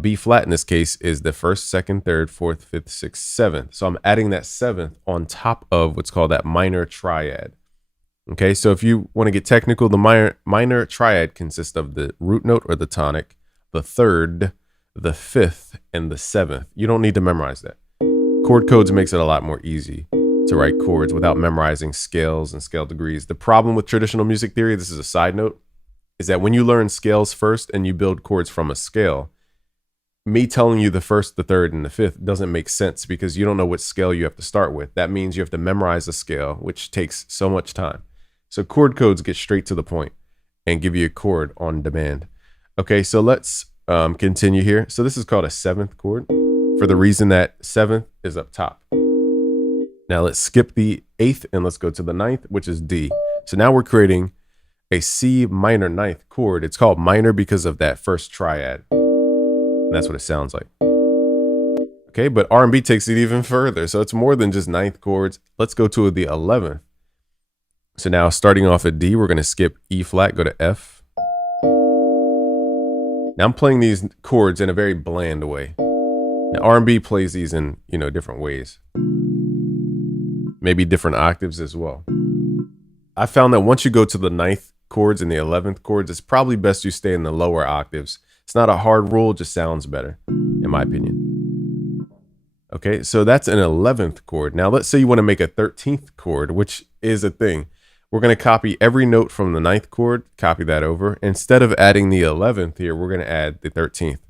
B flat in this case is the first, second, third, fourth, fifth, sixth, seventh. So I'm adding that seventh on top of what's called that minor triad. Okay, so if you want to get technical, the minor triad consists of the root note or the tonic, the third, the fifth, and the seventh. You don't need to memorize that. Chord codes makes it a lot more easy to write chords without memorizing scales and scale degrees. The problem with traditional music theory, this is a side note, is that when you learn scales first and you build chords from a scale, me telling you the first, the third, and the fifth doesn't make sense because you don't know what scale you have to start with. That means you have to memorize a scale, which takes so much time. So chord codes get straight to the point and give you a chord on demand. Okay, so let's continue here. So this is called a seventh chord for the reason that seventh is up top. Now let's skip the eighth and let's go to the ninth, which is D. So now we're creating a C minor ninth chord. It's called minor because of that first triad. And that's what it sounds like. Okay, but R&B takes it even further. So it's more than just ninth chords. Let's go to the 11th. So now starting off at D, we're going to skip E flat, go to F. Now I'm playing these chords in a very bland way. Now R&B plays these in, different ways. Maybe different octaves as well. I found that once you go to the ninth chords and the 11th chords, it's probably best you stay in the lower octaves. It's not a hard rule, it just sounds better, in my opinion. Okay, so that's an 11th chord. Now let's say you want to make a 13th chord, which is a thing. We're going to copy every note from the ninth chord, copy that over. Instead of adding the 11th here, we're going to add the 13th.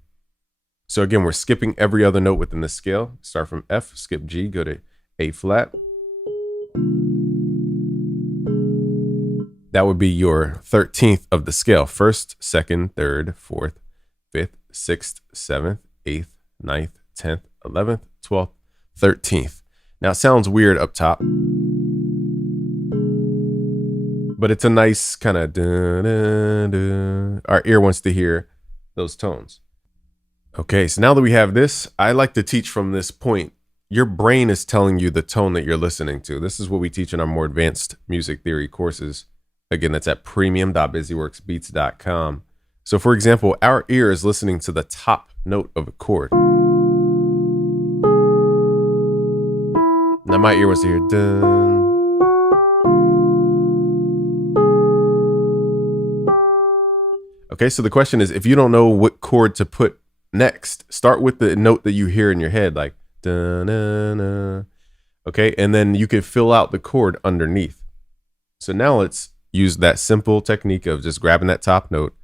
So again, we're skipping every other note within the scale. Start from F, skip G, go to A flat. That would be your 13th of the scale. First, second, third, fourth, fifth, sixth, seventh, eighth, ninth, 10th, 11th, 12th, 13th. Now it sounds weird up top, but it's a nice kind of our ear wants to hear those tones. Okay, so now that we have this, I like to teach from this point. Your brain is telling you the tone that you're listening to. This is what we teach in our more advanced music theory courses. Again, that's at premium.busyworksbeats.com. So for example, our ear is listening to the top note of a chord. Now my ear wants to hear dun. Okay, so the question is, if you don't know what chord to put next, start with the note that you hear in your head, like dun, dun, dun. Okay, and then you can fill out the chord underneath. So now let's use that simple technique of just grabbing that top note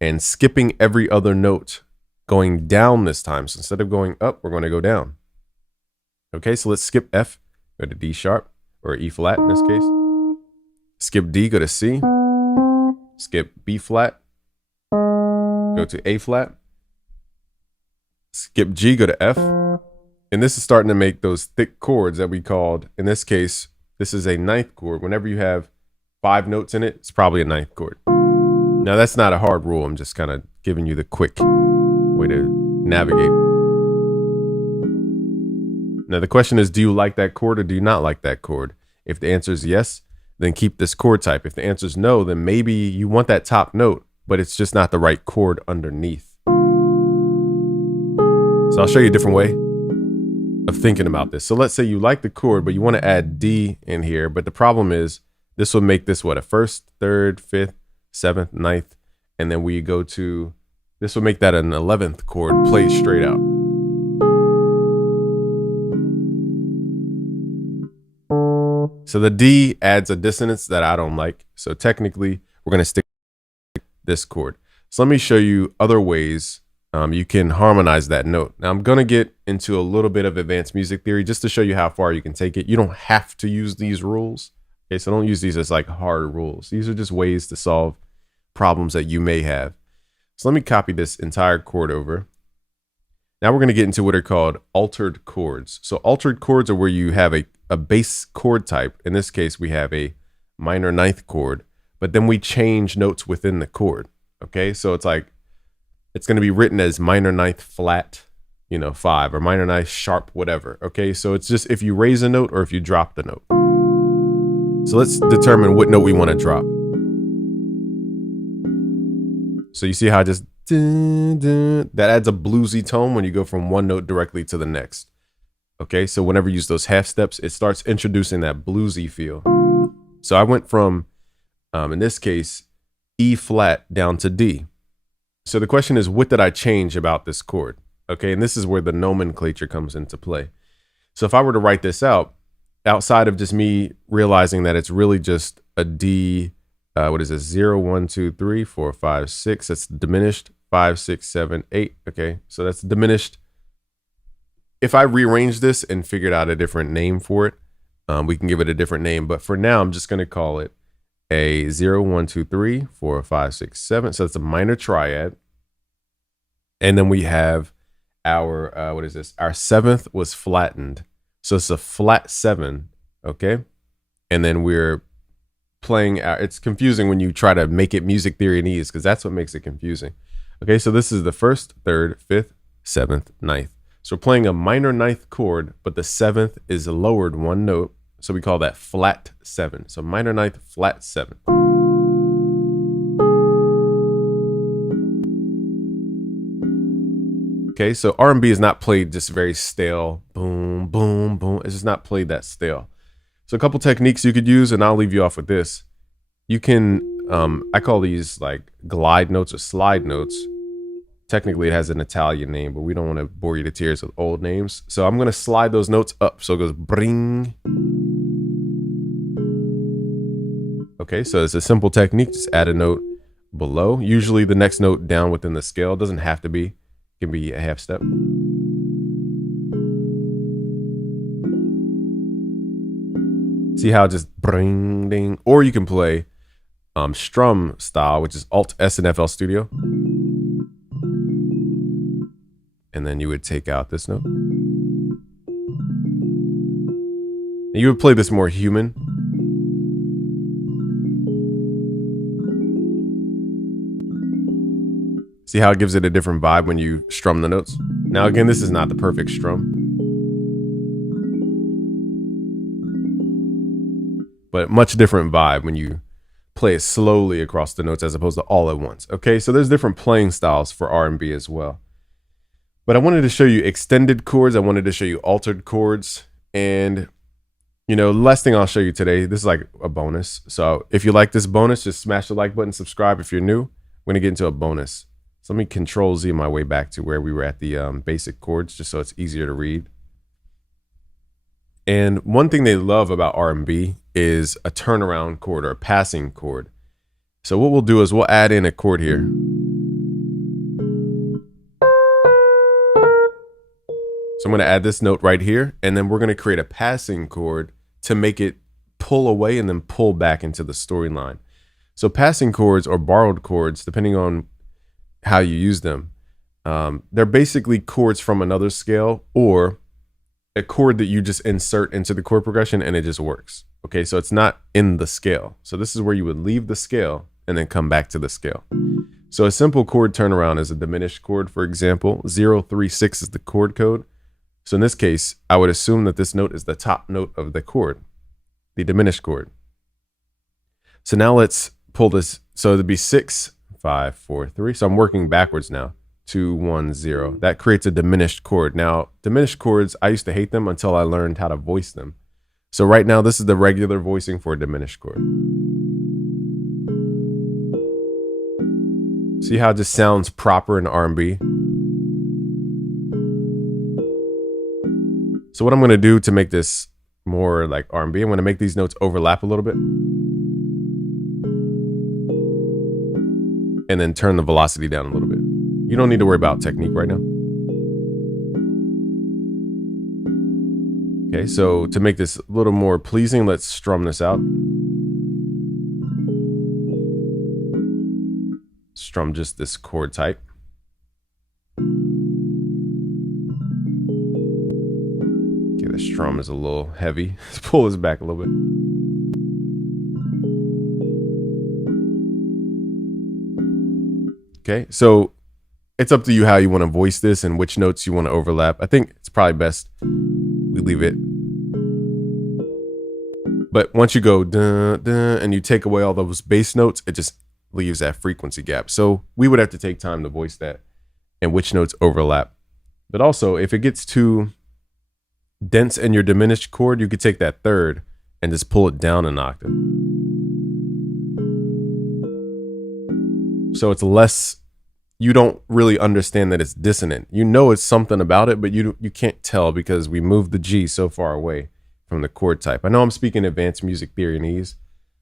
and skipping every other note, going down this time. So instead of going up, we're going to go down. Okay, so let's skip F, go to D sharp, or E flat in this case. Skip D, go to C. Skip B flat, go to A flat. Skip G, go to F. And this is starting to make those thick chords that we called, in this case, this is a ninth chord. Whenever you have 5 notes in it, it's probably a ninth chord. Now that's not a hard rule. I'm just kind of giving you the quick way to navigate. Now the question is, do you like that chord or do you not like that chord? If the answer is yes, then keep this chord type. If the answer is no, then maybe you want that top note, but it's just not the right chord underneath. So I'll show you a different way of thinking about this. So let's say you like the chord, but you want to add D in here. But the problem is this will make this what, a first, third, fifth, seventh, ninth. And then we go to, this will make that an 11th chord played straight out. So the D adds a dissonance that I don't like. So technically we're going to stick with this chord. So let me show you other ways you can harmonize that note. Now I'm going to get into a little bit of advanced music theory just to show you how far you can take it. You don't have to use these rules. Okay, so don't use these as like hard rules. These are just ways to solve problems that you may have. So let me copy this entire chord over. Now we're going to get into what are called altered chords. So altered chords are where you have a bass chord type. In this case, we have a minor ninth chord, but then we change notes within the chord. Okay, so it's like, it's going to be written as minor ninth flat, 5, or minor ninth sharp, whatever. Okay, so it's just if you raise a note or if you drop the note. So let's determine what note we want to drop. So you see how I just dun, dun, that adds a bluesy tone when you go from one note directly to the next. Okay, so whenever you use those half steps, it starts introducing that bluesy feel. So I went from, in this case, E flat down to D. So the question is, what did I change about this chord? Okay, and this is where the nomenclature comes into play. So if I were to write this out, outside of just me realizing that it's really just a D, what is this? 0, 1, 2, 3, 4, 5, 6. That's diminished. 5, 6, 7, 8. Okay, so that's diminished. If I rearrange this and figured out a different name for it, we can give it a different name. But for now, I'm just going to call it a 0, 1, 2, 3, 4, 5, 6, 7. So it's a minor triad. And then we have our, what is this? Our seventh was flattened. So it's a flat 7. Okay. And then we're playing out. It's confusing when you try to make it music theory and ease, because that's what makes it confusing. Okay. So this is the first, third, fifth, seventh, ninth. So we're playing a minor ninth chord, but the seventh is lowered one note. So we call that flat 7. So minor ninth, flat 7. Okay, so R&B is not played just very stale. Boom, boom, boom. It's just not played that stale. So a couple techniques you could use, and I'll leave you off with this. You can, I call these like glide notes or slide notes. Technically, it has an Italian name, but we don't want to bore you to tears with old names. So I'm going to slide those notes up. So it goes bring. Okay, so it's a simple technique. Just add a note below. Usually the next note down within the scale. It doesn't have to be. It can be a half step. See how it just bring, ding. Or you can play strum style, which is Alt S in FL Studio. And then you would take out this note. And you would play this more human. See how it gives it a different vibe when you strum the notes? Now, again, this is not the perfect strum. But much different vibe when you play it slowly across the notes as opposed to all at once. Okay, so there's different playing styles for R&B as well. But I wanted to show you extended chords. I wanted to show you altered chords. And, the last thing I'll show you today, this is like a bonus. So if you like this bonus, just smash the like button, subscribe if you're new. We're going to get into a bonus. So let me Control Z my way back to where we were at the basic chords, just so it's easier to read. And one thing they love about R&B is a turnaround chord or a passing chord. So what we'll do is we'll add in a chord here. So I'm going to add this note right here, and then we're going to create a passing chord to make it pull away and then pull back into the storyline. So passing chords or borrowed chords, depending on how you use them, they're basically chords from another scale or a chord that you just insert into the chord progression and it just works. Okay, so it's not in the scale. So this is where you would leave the scale and then come back to the scale. So a simple chord turnaround is a diminished chord, for example. 0, 3, 6 is the chord code. So in this case, I would assume that this note is the top note of the chord, the diminished chord. So now let's pull this. So it'd be 6, 5, 4, 3. So I'm working backwards now. 2, 1, 0. That creates a diminished chord. Now, diminished chords, I used to hate them until I learned how to voice them. So right now, this is the regular voicing for a diminished chord. See how it just sounds proper in R&B? So what I'm going to do to make this more like R&B, I'm going to make these notes overlap a little bit. And then turn the velocity down a little bit. You don't need to worry about technique right now. Okay, so to make this a little more pleasing, let's strum this out. Strum just this chord type. Okay, the strum is a little heavy. Let's pull this back a little bit. Okay, so it's up to you how you want to voice this and which notes you want to overlap. I think it's probably best we leave it. But once you go dun, dun, and you take away all those bass notes, it just leaves that frequency gap. So we would have to take time to voice that and which notes overlap. But also, if it gets too dense in your diminished chord, you could take that third and just pull it down an octave. So it's less, you don't really understand that it's dissonant. You know it's something about it, but you can't tell because we moved the G so far away from the chord type. I know I'm speaking advanced music theory and ease,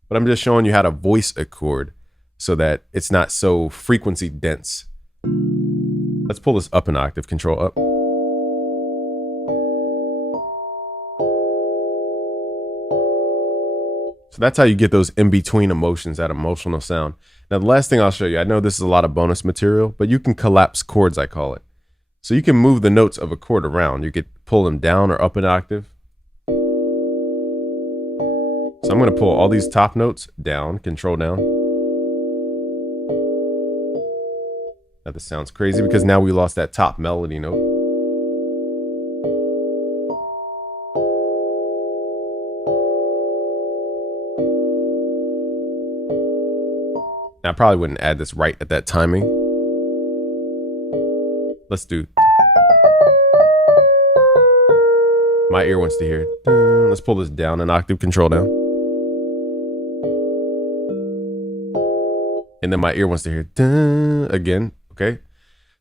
but I'm just showing you how to voice a chord so that it's not so frequency dense. Let's pull this up an octave, control up. So that's how you get those in-between emotions, that emotional sound. Now, the last thing I'll show you, I know this is a lot of bonus material, but you can collapse chords, I call it. So you can move the notes of a chord around. You could pull them down or up an octave. So I'm going to pull all these top notes down, control down. Now this sounds crazy because now we lost that top melody note. Now, I probably wouldn't add this right at that timing. Let's do. My ear wants to hear it. Let's pull this down an octave, control down. And then my ear wants to hear it again. Okay.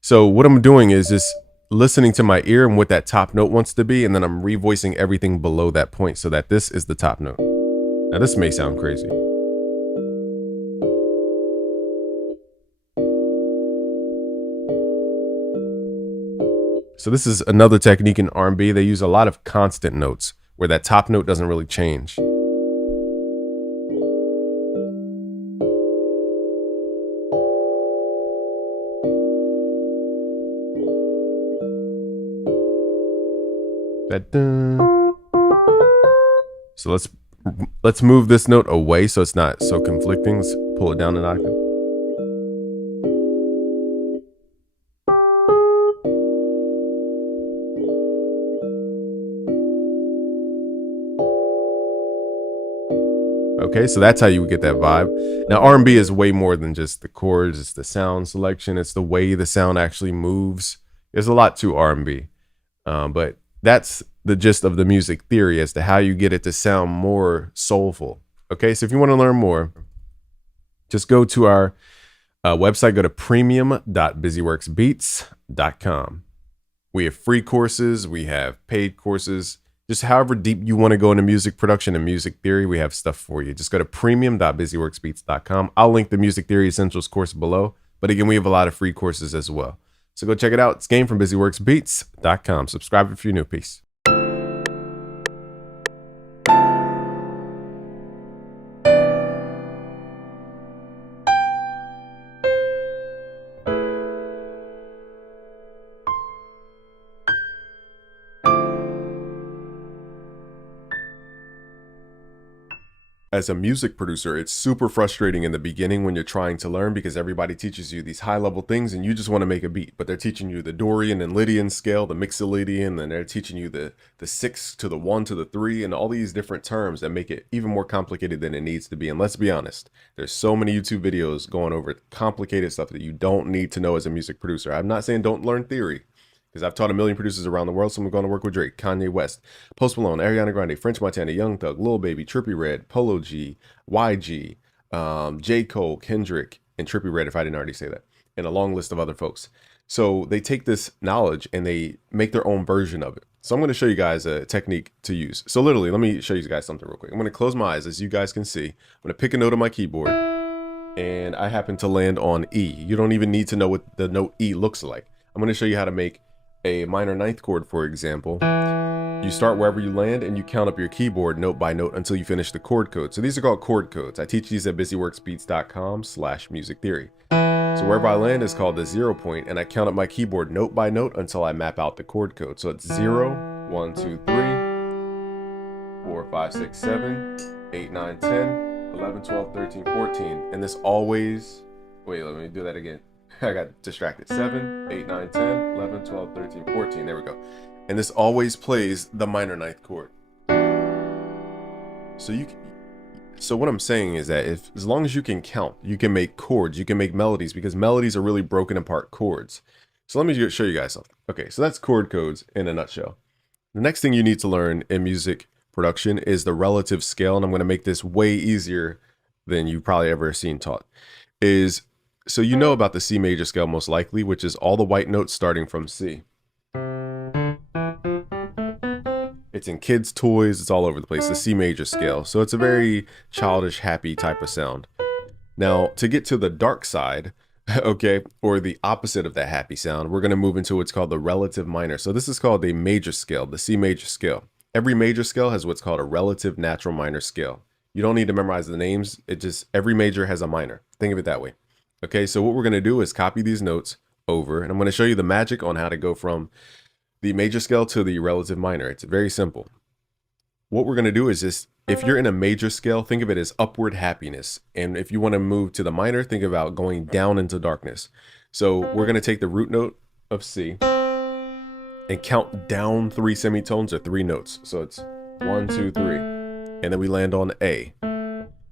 So what I'm doing is just listening to my ear and what that top note wants to be. And then I'm revoicing everything below that point so that this is the top note. Now, this may sound crazy. So this is another technique in R&B. They use a lot of constant notes where that top note doesn't really change. So let's move this note away so it's not so conflicting. Let's pull it down an octave. Okay, so that's how you would get that vibe. Now, R&B is way more than just the chords. It's the sound selection. It's the way the sound actually moves. There's a lot to R&B, but that's the gist of the music theory as to how you get it to sound more soulful. Okay, so if you want to learn more, just go to our website. Go to premium.busyworksbeats.com. We have free courses. We have paid courses. Just however deep you want to go into music production and music theory, we have stuff for you. Just go to premium.busyworksbeats.com. I'll link the Music Theory Essentials course below. But again, we have a lot of free courses as well. So go check it out. It's Game from busyworksbeats.com. Subscribe if you're new. Peace. as a music producer, it's super frustrating in the beginning when you're trying to learn because everybody teaches you these high level things and you just want to make a beat, but they're teaching you the Dorian and Lydian scale, the Mixolydian, and they're teaching you the 6 to the 1 to the 3 and all these different terms that make it even more complicated than it needs to be. And let's be honest, there's so many YouTube videos going over complicated stuff that you don't need to know as a music producer. I'm not saying don't learn theory, because I've taught a million producers around the world. So I'm going to work with Drake, Kanye West, Post Malone, Ariana Grande, French Montana, Young Thug, Lil Baby, Trippie Redd, Polo G, YG, J. Cole, Kendrick, and Trippie Redd, if I didn't already say that, and a long list of other folks. So they take this knowledge and they make their own version of it. So I'm going to show you guys a technique to use. So literally, let me show you guys something real quick. I'm going to close my eyes. As you guys can see, I'm going to pick a note on my keyboard and I happen to land on E. You don't even need to know what the note E looks like. I'm going to show you how to make a minor ninth chord, for example. You start wherever you land and you count up your keyboard note by note until you finish the chord code. So these are called chord codes. I teach these at busyworksbeats.com/music theory. So wherever I land is called the 0 point, and I count up my keyboard note by note until I map out the chord code. So it's 0, 1, 2, 3, 4, 5, 6, 7, 8, 9, 10, 11, 12, 13, 14. And this always, wait, let me do that again. I got distracted. 7, 8, 9, 10, 11, 12, 13, 14. There we go. And this always plays the minor ninth chord. So what I'm saying is that as long as you can count, you can make chords, you can make melodies, because melodies are really broken apart chords. So let me show you guys something. Okay, so that's chord codes in a nutshell. The next thing you need to learn in music production is the relative scale, and I'm going to make this way easier than you've probably ever seen taught. So you know about the C major scale most likely, which is all the white notes starting from C. It's in kids' toys, it's all over the place, the C major scale. So it's a very childish, happy type of sound. Now, to get to the dark side, okay, or the opposite of that happy sound, we're gonna move into what's called the relative minor. So this is called a major scale, the C major scale. Every major scale has what's called a relative natural minor scale. You don't need to memorize the names, every major has a minor. Think of it that way. Okay, so what we're going to do is copy these notes over, and I'm going to show you the magic on how to go from the major scale to the relative minor. It's very simple. What we're going to do is just, if you're in a major scale, think of it as upward happiness. And if you want to move to the minor, think about going down into darkness. So we're going to take the root note of C and count down 3 semitones or 3 notes. So it's 1, 2, 3. And then we land on A.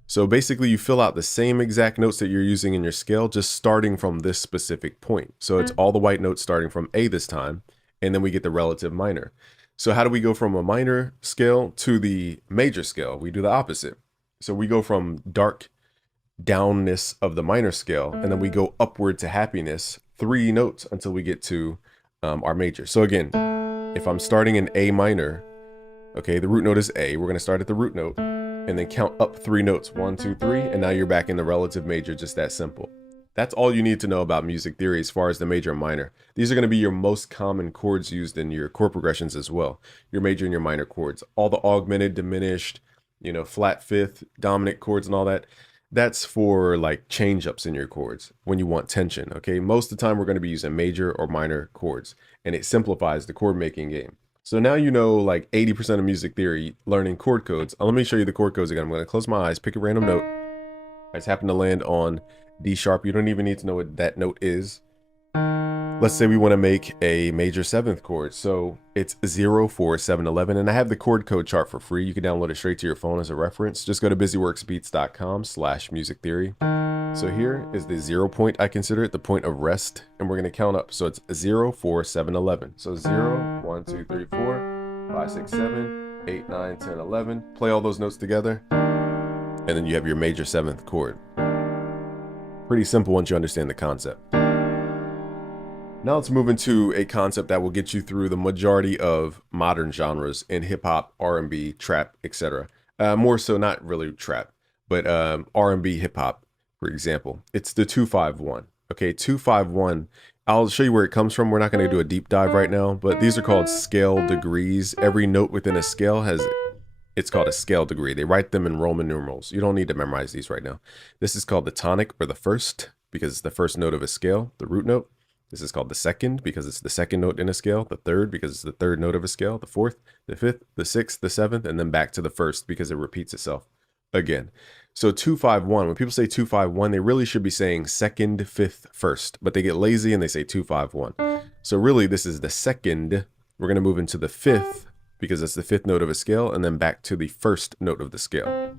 So basically you fill out the same exact notes that you're using in your scale, just starting from this specific point. So it's all the white notes starting from A this time, and then we get the relative minor. So how do we go from a minor scale to the major scale? We do the opposite. So we go from dark downness of the minor scale, and then we go upward to happiness, 3 notes until we get to our major. So again, if I'm starting in A minor, okay, the root note is A, we're going to start at the root note, and then count up 3 notes, 1, 2, 3, and now you're back in the relative major, just that simple. That's all you need to know about music theory as far as the major and minor. These are going to be your most common chords used in your chord progressions as well. Your major and your minor chords. All the augmented, diminished, flat fifth, dominant chords and all that. That's for like change ups in your chords when you want tension, okay? Most of the time we're going to be using major or minor chords, and it simplifies the chord making game. So now you know like 80% of music theory, learning chord codes. Let me show you the chord codes again. I'm going to close my eyes, pick a random note. I just happen to land on D sharp. You don't even need to know what that note is. Let's say we want to make a major 7th chord. So it's 0, 4, 7, 11. And I have the chord code chart for free. You can download it straight to your phone as a reference. Just go to busyworksbeats.com/music theory. So here is the 0 point. I consider it the point of rest. And we're going to count up. So it's 0, 4, 7, 11. So 0, 1, 2, 3, 4, 5, 6, 7, 8, 9, 10, 11. Play all those notes together. And then you have your major 7th chord. Pretty simple once you understand the concept. Now let's move into a concept that will get you through the majority of modern genres in hip hop, R&B, trap, etc. More so not really trap, but R&B, hip hop, for example. It's the 2-5-1. Okay, 2-5-1. I'll show you where it comes from. We're not going to do a deep dive right now, but these are called scale degrees. Every note within a scale it's called a scale degree. They write them in Roman numerals. You don't need to memorize these right now. This is called the tonic, or the first, because it's the first note of a scale, the root note. This is called the second, because it's the second note in a scale. The third, because it's the third note of a scale. The fourth, the fifth, the sixth, the seventh, and then back to the first, because it repeats itself again. So 2-5-1, when people say 2-5-1, they really should be saying second, fifth, first, but they get lazy and they say 2-5-1. So really this is the second. We're going to move into the fifth because that's the fifth note of a scale, and then back to the first note of the scale.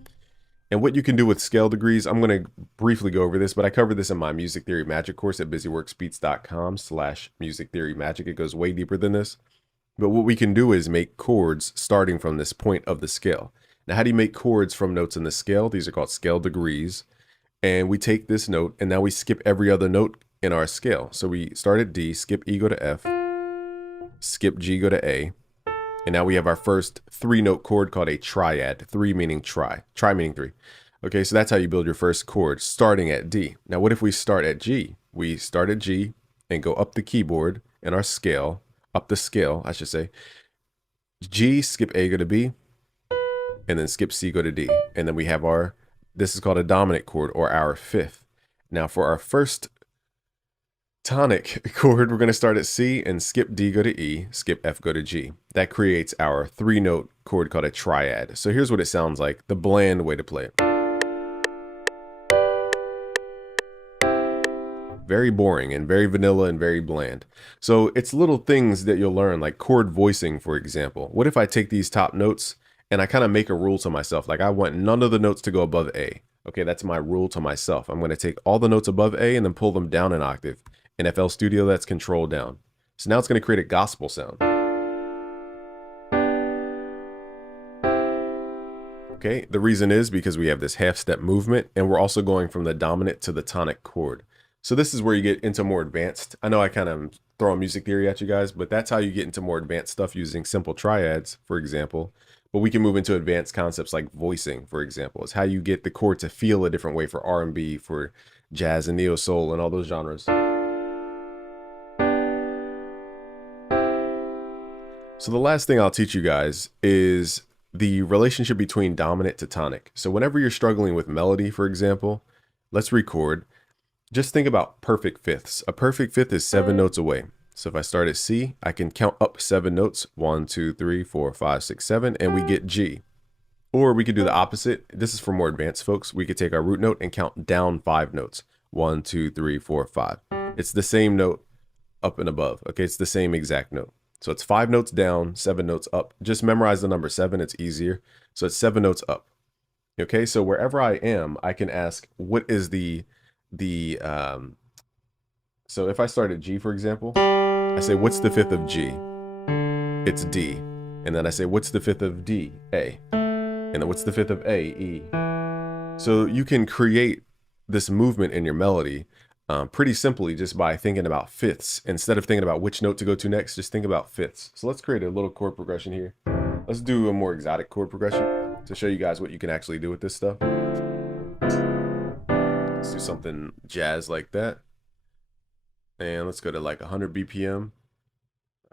And what you can do with scale degrees, I'm going to briefly go over this, but I covered this in my Music Theory Magic course at busyworksbeats.com/music theory magic. It goes way deeper than this. But what we can do is make chords starting from this point of the scale. Now, how do you make chords from notes in the scale? These are called scale degrees. And we take this note, and now we skip every other note in our scale. So we start at D, skip E, go to F, skip G, go to A. And now we have our first 3-note chord called a triad. 3 meaning try meaning 3. Okay, so that's how you build your first chord, starting at D. Now, what if we start at G? We start at G and go up the keyboard in our scale, up the scale, I should say. G, skip A, go to B, and then skip C, go to D. And then we have our, this is called a dominant chord, or our fifth. Now, for our first tonic chord, we're going to start at C and skip D, go to E, skip F, go to G. That creates our 3-note chord called a triad. So here's what it sounds like, the bland way to play it. Very boring and very vanilla and very bland. So it's little things that you'll learn, like chord voicing, for example. What if I take these top notes and I kind of make a rule to myself, like I want none of the notes to go above A. Okay, that's my rule to myself. I'm going to take all the notes above A and then pull them down an octave. In FL Studio, that's control down. So now it's going to create a gospel sound. Okay, the reason is because we have this half-step movement, and we're also going from the dominant to the tonic chord. So this is where you get into more advanced. I know I kind of throw music theory at you guys, but that's how you get into more advanced stuff using simple triads, for example. But we can move into advanced concepts like voicing, for example. It's how you get the chord to feel a different way for R&B, for jazz and neo soul and all those genres. So the last thing I'll teach you guys is the relationship between dominant to tonic. So whenever you're struggling with melody, for example, let's record. Just think about perfect fifths. A perfect fifth is 7 notes away. So if I start at C, I can count up 7 notes, 1, 2, 3, 4, 5, 6, 7, and we get G. Or we could do the opposite. This is for more advanced folks. We could take our root note and count down 5 notes, 1, 2, 3, 4, 5. It's the same note up and above. Okay, it's the same exact note. So it's 5 notes down, 7 notes up. Just memorize the number 7, it's easier. So it's 7 notes up. Okay, so wherever I am, I can ask, what is so if I start at G, for example, I say, what's the fifth of G? It's D. And then I say, what's the fifth of D? A. And then what's the fifth of A? E. So you can create this movement in your melody pretty simply just by thinking about fifths. Instead of thinking about which note to go to next, just think about fifths. So let's create a little chord progression here. Let's do a more exotic chord progression to show you guys what you can actually do with this stuff. Let's do something jazz like that. And let's go to like 100 BPM.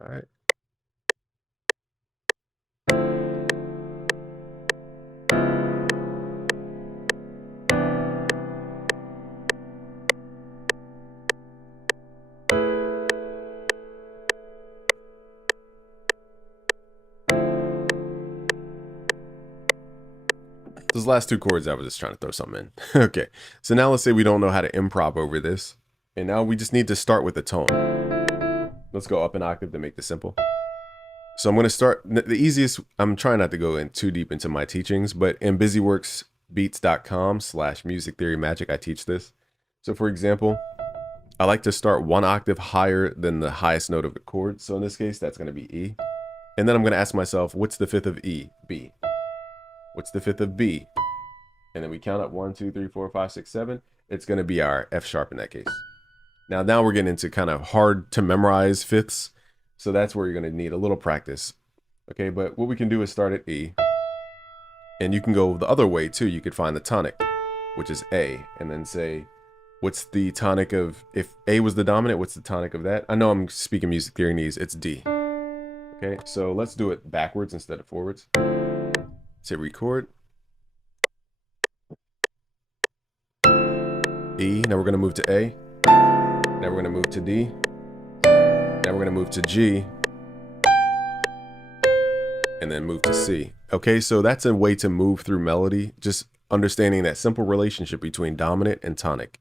All right. Those last 2 chords, I was just trying to throw something in. Okay, so now let's say we don't know how to improv over this. And now we just need to start with a tone. Let's go up an octave to make this simple. So I'm going to start, the easiest, I'm trying not to go in too deep into my teachings, but in busyworksbeats.com/music theory magic, I teach this. So for example, I like to start 1 octave higher than the highest note of the chord. So in this case, that's going to be E. And then I'm going to ask myself, what's the fifth of E? B. What's the fifth of B? And then we count up 1, 2, 3, 4, 5, 6, 7. It's going to be our F sharp in that case. Now we're getting into kind of hard to memorize fifths. So that's where you're going to need a little practice. Okay, but what we can do is start at E. And you can go the other way too. You could find the tonic, which is A, and then say, what's the tonic of, if A was the dominant, what's the tonic of that? I know I'm speaking music theory needs, it's D. Okay, so let's do it backwards instead of forwards. Say record. E, now we're going to move to A. Now we're going to move to D. Now we're going to move to G. And then move to C. Okay, so that's a way to move through melody. Just understanding that simple relationship between dominant and tonic.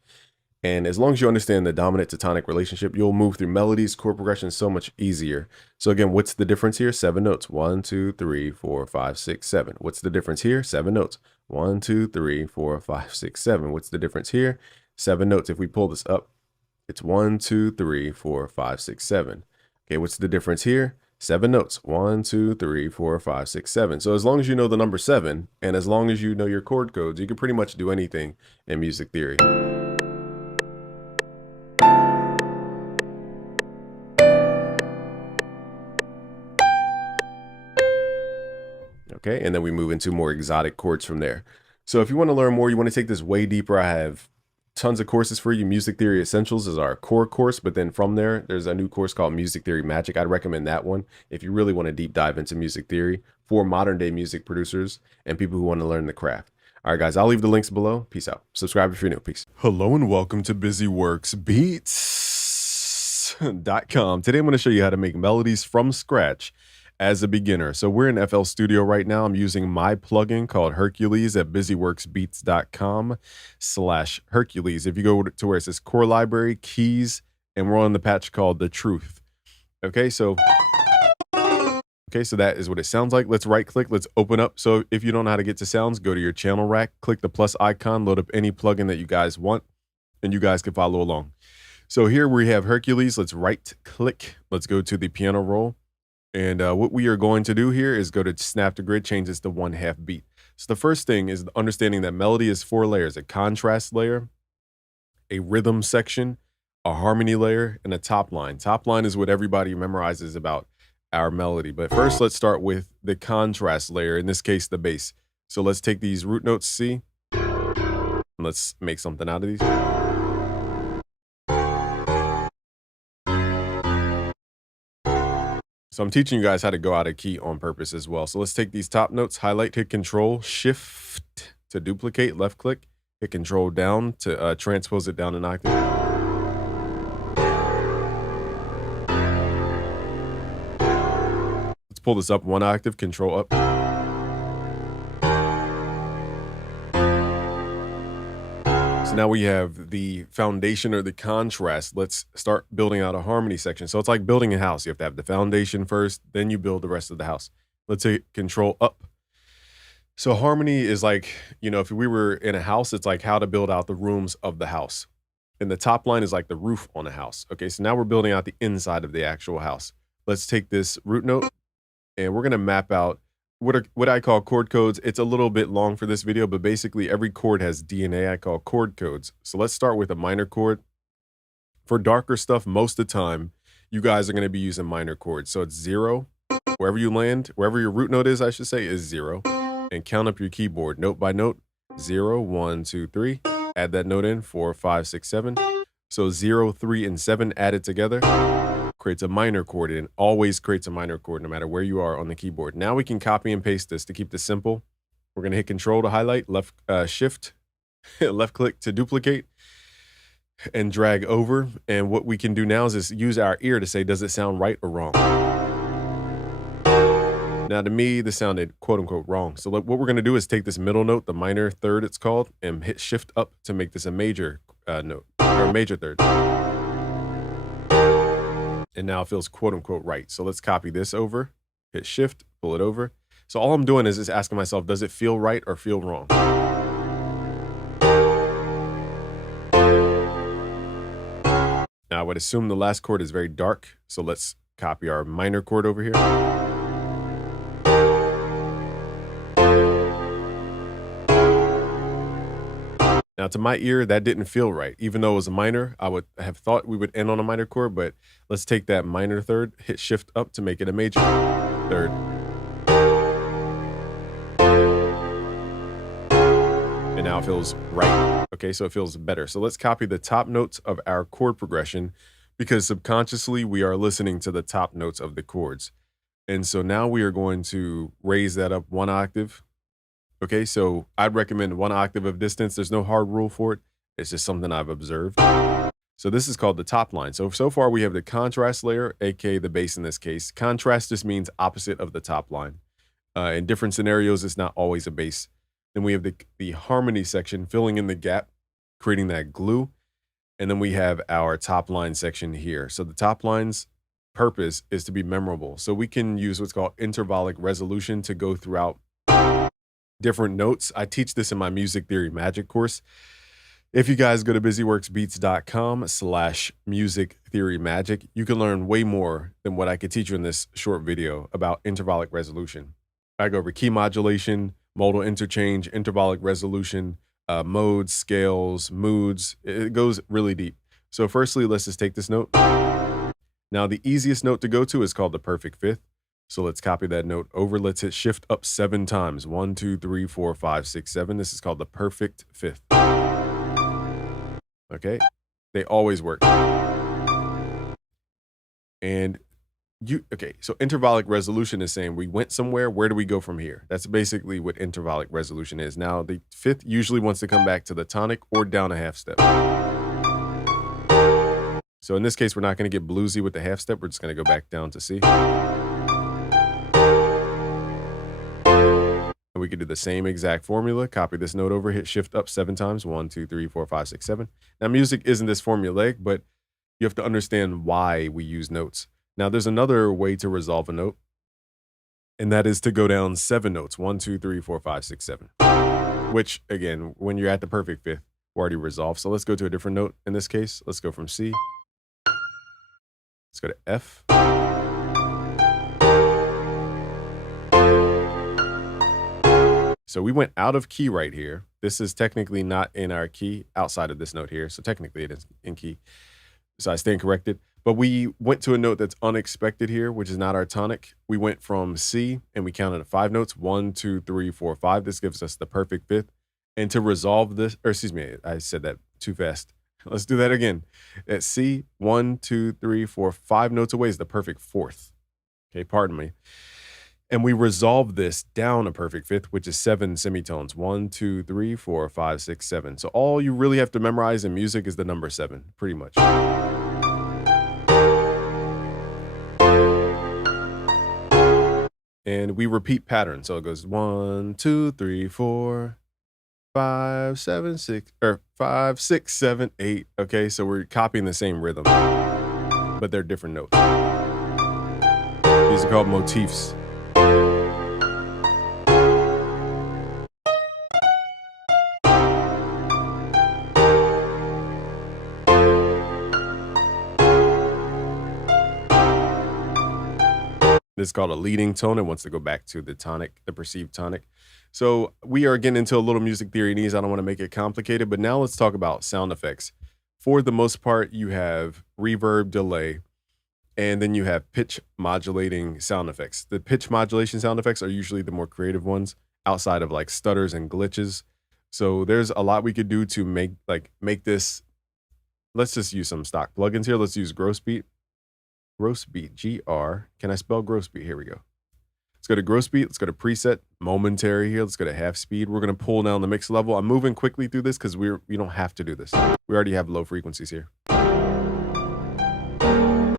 And as long as you understand the dominant to tonic relationship, you'll move through melodies, chord progression so much easier. So again, what's the difference here? 7 notes. 1, 2, 3, 4, 5, 6, 7. What's the difference here? 7 notes. 1, 2, 3, 4, 5, 6, 7. What's the difference here? 7 notes. If we pull this up, it's 1, 2, 3, 4, 5, 6, 7. Okay, what's the difference here? 7 notes. 1, 2, 3, 4, 5, 6, 7. So as long as you know the number 7, and as long as you know your chord codes, you can pretty much do anything in music theory. Okay, and then we move into more exotic chords from there. So if you want to learn more, you want to take this way deeper, I have tons of courses for you. Music Theory Essentials is our core course, but then from there, there's a new course called Music Theory Magic. I'd recommend that one if you really want to deep dive into music theory for modern day music producers and people who want to learn the craft. All right, guys, I'll leave the links below. Peace out. Subscribe if you're new. Peace. Hello and welcome to BusyWorksBeats.com. Today I'm going to show you how to make melodies from scratch as a beginner. So we're in FL Studio right now. I'm using my plugin called Hercules at busyworksbeats.com/Hercules. If you go to where it says core library, keys, and we're on the patch called The Truth. Okay, so that is what it sounds like. Let's right click, let's open up. So if you don't know how to get to sounds, go to your channel rack, click the plus icon, load up any plugin that you guys want, and you guys can follow along. So here we have Hercules. Let's right click. Let's go to the piano roll. And what we are going to do here is go to snap to grid, change this to 1/2 beat. So the first thing is understanding that melody is 4 layers: a contrast layer, a rhythm section, a harmony layer, and a top line. Top line is what everybody memorizes about our melody. But first, let's start with the contrast layer, in this case, the bass. So let's take these root notes, C, and let's make something out of these. So I'm teaching you guys how to go out of key on purpose as well. So let's take these top notes, highlight, hit Control, Shift to duplicate, left click, hit Control down to transpose it down an octave. Let's pull this up 1 octave, Control up. So now we have the foundation or the contrast. Let's start building out a harmony section. So it's like building a house. You have to have the foundation first, then you build the rest of the house. Let's hit Control up. So harmony is like, you know, if we were in a house, it's like how to build out the rooms of the house. And the top line is like the roof on a house. Okay, so now we're building out the inside of the actual house. Let's take this root note and we're going to map out what I call chord codes. It's a little bit long for this video, but basically every chord has DNA I call chord codes. So let's start with a minor chord. For darker stuff, most of the time, you guys are going to be using minor chords. So it's 0. Wherever you land, wherever your root note is, I should say, is 0. And count up your keyboard note by note. 0, 1, 2, 3. Add that note in. 4, 5, 6, 7. So 0, 3, and 7 added together creates a minor chord, and always creates a minor chord no matter where you are on the keyboard. Now we can copy and paste this to keep this simple. We're going to hit Control to highlight, left Shift, left click to duplicate, and drag over. And what we can do now is just use our ear to say, does it sound right or wrong? Now to me, this sounded quote unquote wrong. So what we're going to do is take this middle note, the minor third it's called, and hit Shift up to make this a major note, or a major third. And now it feels quote unquote right. So let's copy this over, hit Shift, pull it over. So all I'm doing is just asking myself, does it feel right or feel wrong? Now I would assume the last chord is very dark. So let's copy our minor chord over here. Now, to my ear, that didn't feel right. Even though it was a minor, I would have thought we would end on a minor chord, but let's take that minor third, hit Shift up to make it a major third. And now it feels right. Okay, so it feels better. So let's copy the top notes of our chord progression, because subconsciously we are listening to the top notes of the chords. And so now we are going to raise that up 1 octave. Okay, so I'd recommend 1 octave of distance. There's no hard rule for it. It's just something I've observed. So this is called the top line. So far we have the contrast layer, aka the bass in this case. Contrast just means opposite of the top line. In different scenarios, it's not always a bass. Then we have the harmony section filling in the gap, creating that glue. And then we have our top line section here. So the top line's purpose is to be memorable. So we can use what's called intervallic resolution to go throughout different notes. I teach this in my music theory magic course. If you guys go to busyworksbeats.com/music theory magic, you can learn way more than what I could teach you in this short video about intervallic resolution. I go over key modulation, modal interchange, intervallic resolution, modes, scales, moods. It goes really deep. So firstly, let's just take this note. Now, the easiest note to go to is called the perfect fifth. So let's copy that note over. Let's hit shift up 7 times. 1, 2, 3, 4, 5, 6, 7. This is called the perfect fifth. Okay, they always work. And so intervallic resolution is saying we went somewhere, where do we go from here? That's basically what intervallic resolution is. Now, the fifth usually wants to come back to the tonic or down a half step. So in this case, we're not going to get bluesy with the half step. We're just going to go back down to C. And we could do the same exact formula. Copy this note over, hit shift up 7 times. 1, 2, 3, 4, 5, 6, 7. Now, music isn't this formulaic, but you have to understand why we use notes. Now, there's another way to resolve a note, and that is to go down 7 notes. 1, 2, 3, 4, 5, 6, 7. Which, again, when you're at the perfect fifth, we're already resolved. So let's go to a different note. In this case, let's go from C. Let's go to F. So we went out of key right here. This is technically not in our key outside of this note here. So technically it is in key. So I stand corrected. But we went to a note that's unexpected here, which is not our tonic. We went from C and we counted 5 notes. 1, 2, 3, 4, 5. This gives us the perfect fifth. And to resolve this, or excuse me, I said that too fast. Let's do that again. At C, 1, 2, 3, 4, 5 notes away is the perfect fourth. Okay, pardon me. And we resolve this down a perfect fifth, which is 7 semitones. 1, 2, 3, 4, 5, 6, 7. So all you really have to memorize in music is the number 7, pretty much. And we repeat patterns. So it goes 1, 2, 3, 4, 5, 7, 6, or 5, 6, 7, 8. Okay, so we're copying the same rhythm, but they're different notes. These are called motifs. This is called a leading tone. It wants to go back to the tonic, the perceived tonic. So we are getting into a little music theory needs. I don't want to make it complicated, but now let's talk about sound effects. For the most part, you have reverb, delay, and then you have pitch modulating sound effects. The pitch modulation sound effects are usually the more creative ones outside of like stutters and glitches. So there's a lot we could do to make this. Let's just use some stock plugins here. Let's use Grossbeat. Grossbeat, G-R. Can I spell Grossbeat? Here we go. Let's go to Grossbeat. Let's go to preset, momentary here. Let's go to half speed. We're going to pull down the mix level. I'm moving quickly through this because we don't have to do this. We already have low frequencies here.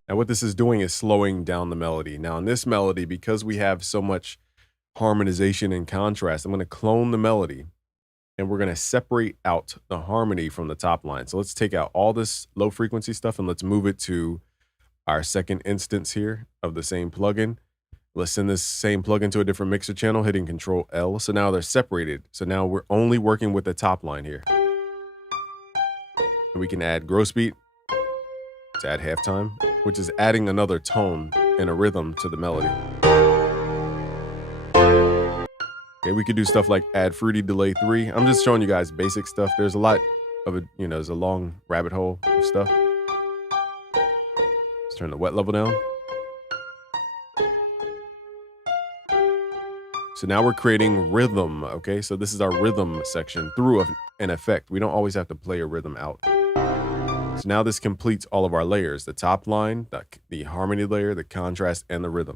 Now what this is doing is slowing down the melody. Now in this melody, because we have so much harmonization and contrast, I'm going to clone the melody and we're going to separate out the harmony from the top line. So let's take out all this low frequency stuff and let's move it to our second instance here of the same plugin. Let's send this same plugin to a different mixer channel, hitting Control L. So now they're separated. So now we're only working with the top line here. And we can add Grossbeat to add halftime, which is adding another tone and a rhythm to the melody. Okay, we could do stuff like add Fruity Delay 3. I'm just showing you guys basic stuff. There's a lot of it, there's a long rabbit hole of stuff. Let's turn the wet level down. So now we're creating rhythm, okay? So this is our rhythm section through an effect. We don't always have to play a rhythm out. So now this completes all of our layers, the top line, the harmony layer, the contrast, and the rhythm.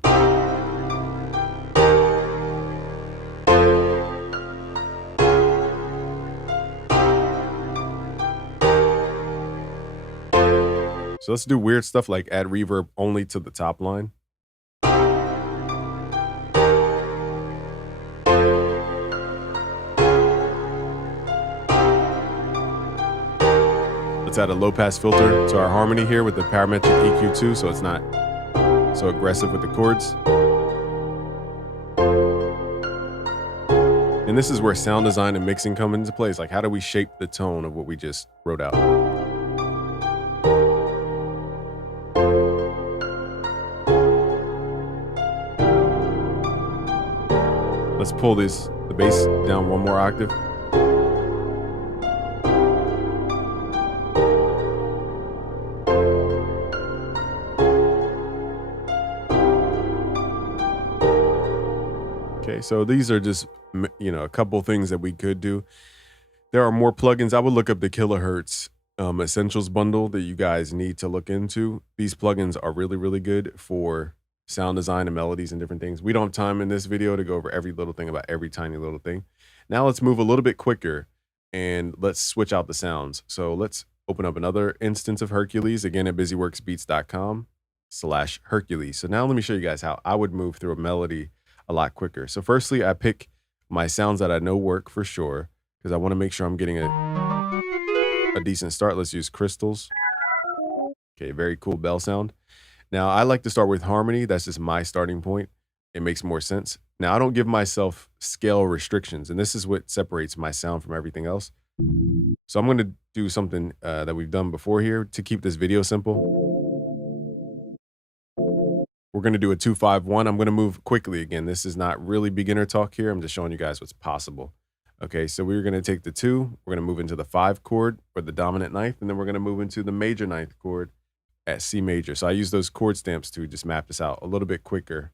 So let's do weird stuff like add reverb only to the top line. Let's add a low pass filter to our harmony here with the parametric EQ too, so it's not so aggressive with the chords. And this is where sound design and mixing come into play. It's like, how do we shape the tone of what we just wrote out? Let's pull the bass down one more octave. Okay, so these are just, a couple things that we could do. There are more plugins. I would look up the Kilohertz Essentials bundle that you guys need to look into. These plugins are really, really good for sound design and melodies and different things. We don't have time in this video to go over every little thing about every tiny little thing. Now let's move a little bit quicker and let's switch out the sounds. So let's open up another instance of Hercules, again at busyworksbeats.com/Hercules. So now let me show you guys how I would move through a melody a lot quicker. So firstly, I pick my sounds that I know work for sure, because I want to make sure I'm getting a decent start. Let's use crystals. Okay, very cool bell sound. Now I like to start with harmony. That's just my starting point. It makes more sense. Now I don't give myself scale restrictions, and this is what separates my sound from everything else. So I'm going to do something that we've done before here to keep this video simple. We're going to do a 2-5-1. I'm going to move quickly again. This is not really beginner talk here. I'm just showing you guys what's possible. Okay, so we're going to take the 2. We're going to move into the 5 chord or the dominant ninth, and then we're going to move into the major ninth chord at C major. So I use those chord stamps to just map this out a little bit quicker.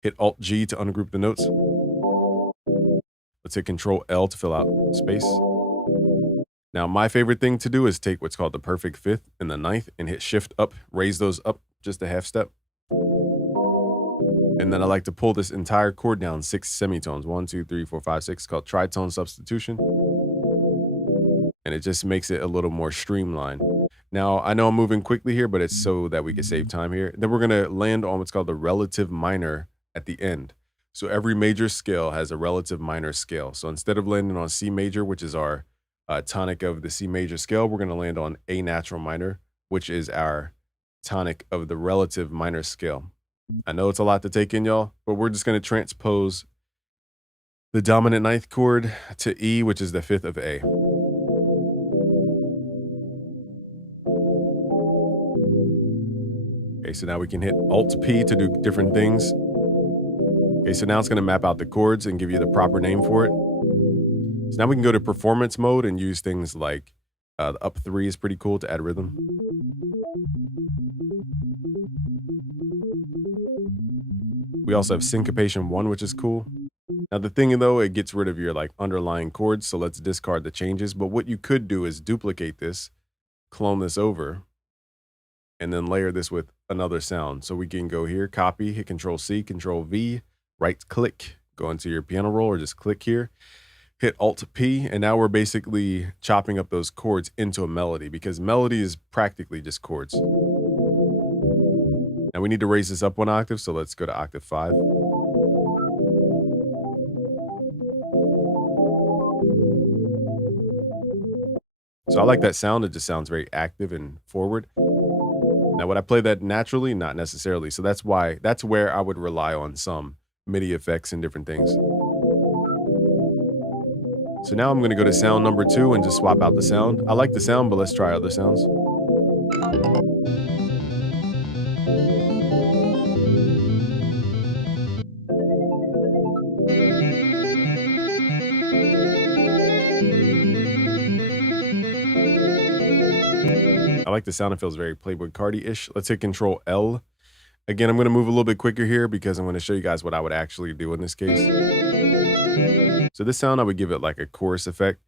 Hit Alt-G to ungroup the notes. Let's hit Control-L to fill out space. Now, my favorite thing to do is take what's called the perfect fifth and the ninth and hit Shift up, raise those up just a half step. And then I like to pull this entire chord down 6 semitones, 1, 2, 3, 4, 5, 6, called tritone substitution. And it just makes it a little more streamlined. Now, I know I'm moving quickly here, but it's so that we can save time here. Then we're going to land on what's called the relative minor at the end. So every major scale has a relative minor scale. So instead of landing on C major, which is our tonic of the C major scale, we're going to land on A natural minor, which is our tonic of the relative minor scale. I know it's a lot to take in, y'all, but we're just going to transpose the dominant ninth chord to E, which is the fifth of A. Okay, so now we can hit Alt-P to do different things. Okay, so now it's going to map out the chords and give you the proper name for it. So now we can go to performance mode and use things like the up 3 is pretty cool to add rhythm. We also have syncopation 1, which is cool. Now the thing though, it gets rid of your like underlying chords, so let's discard the changes. But what you could do is duplicate this, clone this over, and then layer this with another sound. So we can go here, copy, hit Control C, Control V, right click, go into your piano roll or just click here, hit Alt P, and now we're basically chopping up those chords into a melody, because melody is practically just chords. Now we need to raise this up 1 octave, so let's go to octave 5. So I like that sound. It just sounds very active and forward. Now would I play that naturally? Not necessarily. So that's where I would rely on some MIDI effects and different things. So now I'm going to go to sound number 2 and just swap out the sound. I like the sound, but let's try other sounds. I like the sound. It feels very Playboi Carti-ish. Let's hit Control L. Again, I'm going to move a little bit quicker here because I'm going to show you guys what I would actually do in this case. So this sound, I would give it like a chorus effect.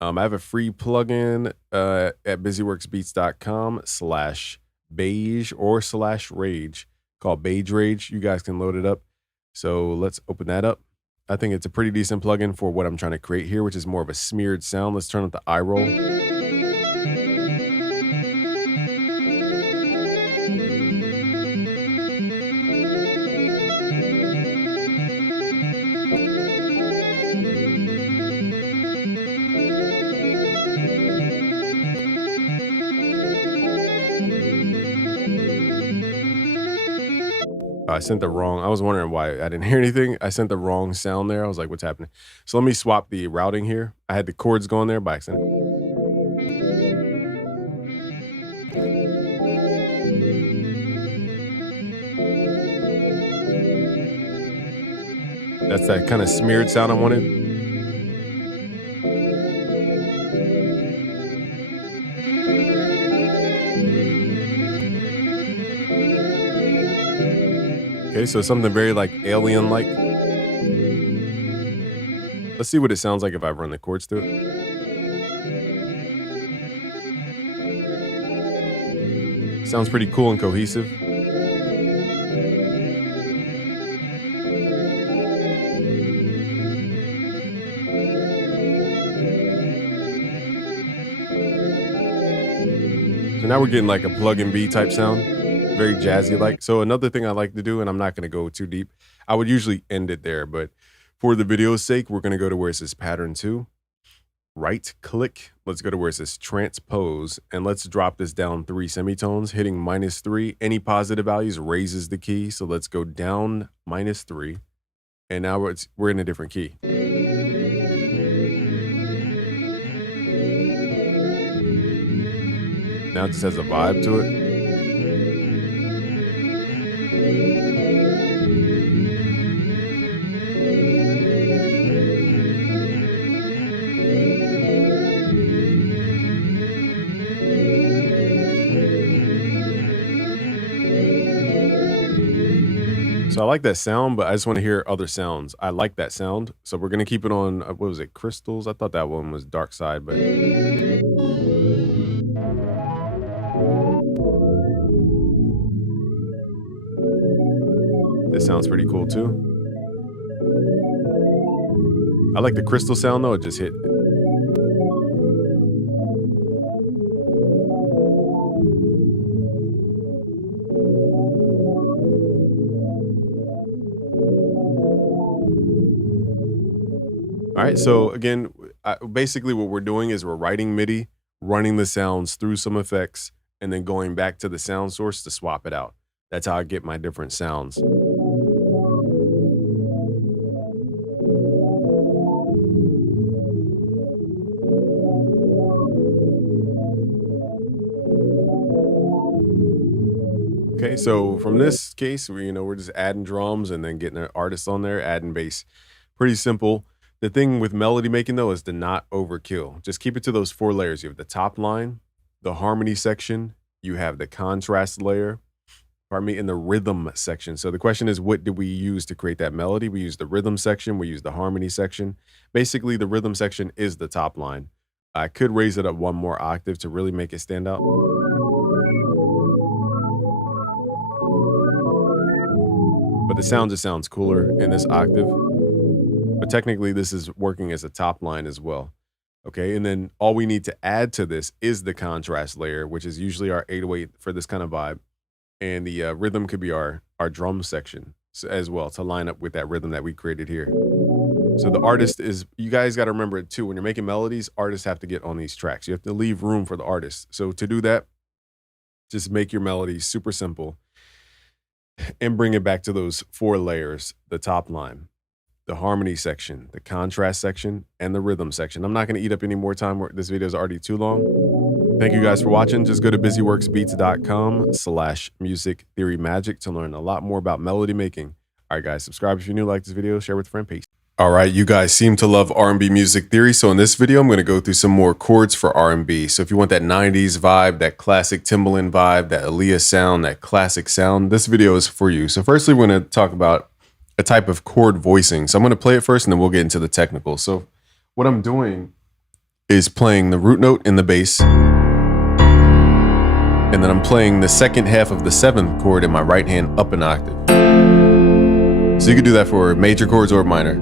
I have a free plugin at busyworksbeats.com/beige or /rage called Beige Rage. You guys can load it up. So let's open that up. I think it's a pretty decent plugin for what I'm trying to create here, which is more of a smeared sound. Let's turn up the eye roll. I sent the wrong. I was wondering why I didn't hear anything. I sent the wrong sound there. I was like, what's happening? So let me swap the routing here. I had the chords going there by accident. That's that kind of smeared sound I wanted. Okay, so something very like alien-like. Let's see what it sounds like if I run the chords through it. Sounds pretty cool and cohesive. So now we're getting like a plug and B type sound, very jazzy like. So another thing I like to do, and I'm not going to go too deep, I would usually end it there, but for the video's sake, we're going to go to where it says pattern 2, right click. Let's go to where it says transpose, and let's drop this down 3 semitones, hitting -3. Any positive values raises the key. So let's go down -3, and now we're in a different key. Now it just has a vibe to it. So I like that sound, but I just want to hear other sounds. I like that sound. So we're going to keep it on, what was it, Crystals? I thought that one was Dark Side, but... This sounds pretty cool too. I like the crystal sound though, it just hit. All right, so again, basically what we're doing is we're writing MIDI, running the sounds through some effects, and then going back to the sound source to swap it out. That's how I get my different sounds. Okay, so from this case, we're just adding drums and then getting an artist on there, adding bass. Pretty simple. The thing with melody making though is to not overkill. Just keep it to those 4 layers. You have the top line, the harmony section, you have the contrast layer, and the rhythm section. So the question is, what did we use to create that melody? We use the rhythm section, we use the harmony section. Basically, the rhythm section is the top line. I could raise it up 1 more octave to really make it stand out. But the sound just sounds cooler in this octave. But technically, this is working as a top line as well. Okay, and then all we need to add to this is the contrast layer, which is usually our 808 for this kind of vibe. And the rhythm could be our drum section as well to line up with that rhythm that we created here. So the artist is, you guys got to remember it too, when you're making melodies, artists have to get on these tracks. You have to leave room for the artist. So to do that, just make your melody super simple and bring it back to those 4 layers, the top line, the harmony section, the contrast section, and the rhythm section. I'm not going to eat up any more time. This video is already too long. Thank you guys for watching. Just go to busyworksbeats.com/music theory magic to learn a lot more about melody making. All right, guys, subscribe if you're new, like this video, share with a friend. Peace. All right, you guys seem to love R&B music theory. So in this video, I'm going to go through some more chords for R&B. So if you want that 90s vibe, that classic Timbaland vibe, that Aaliyah sound, that classic sound, this video is for you. So firstly, we're going to talk about a type of chord voicing. So I'm going to play it first and then we'll get into the technical. So what I'm doing is playing the root note in the bass. And then I'm playing the second half of the 7th chord in my right hand up an octave. So you could do that for major chords or minor.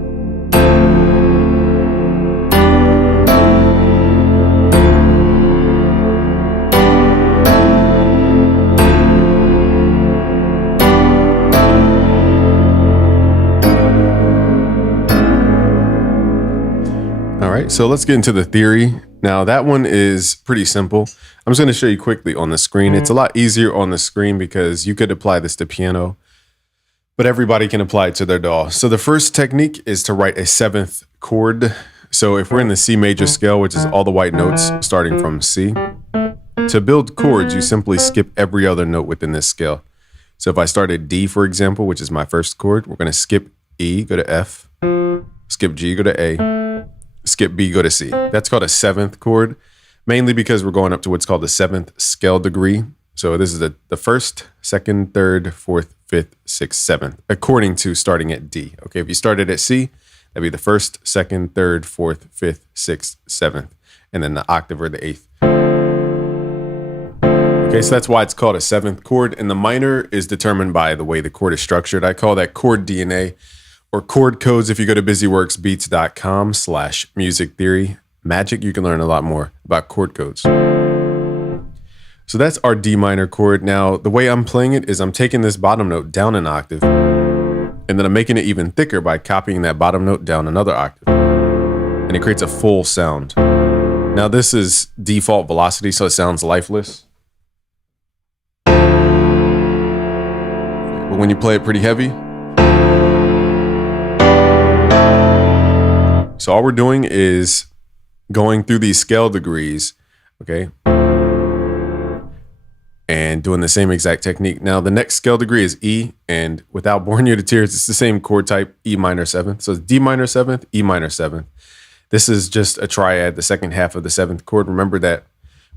All right, so let's get into the theory. Now that one is pretty simple. I'm just going to show you quickly on the screen. It's a lot easier on the screen because you could apply this to piano. but everybody can apply it to their DAW. So the first technique is to write a seventh chord. So if we're in the C major scale, which is all the white notes starting from C, to build chords, you simply skip every other note within this scale. So if I start at D, for example, which is my first chord, we're going to skip E, go to F, skip G, go to A, skip B, go to C. That's called a seventh chord, mainly because we're going up to what's called the seventh scale degree. So this is the first, second, third, fourth, fifth, sixth, seventh, according to starting at D. Okay, if you started at C, that'd be the first, second, third, fourth, fifth, sixth, seventh, and then the octave or the eighth. Okay, so that's why it's called a seventh chord, and the minor is determined by the way the chord is structured. I call that chord DNA or chord codes. If you go to busyworksbeats.com/music theory magic, you can learn a lot more about chord codes. So that's our D minor chord. Now, the way I'm playing it is I'm taking this bottom note down an octave, and then I'm making it even thicker by copying that bottom note down another octave, and it creates a full sound. Now, this is default velocity, so it sounds lifeless. But when you play it pretty heavy, so all we're doing is going through these scale degrees, okay, and doing the same exact technique. Now, the next scale degree is E, and without boring you to tears, it's the same chord type, E minor seventh. So it's D minor seventh, E minor seventh. This is just a triad, the second half of the seventh chord. Remember that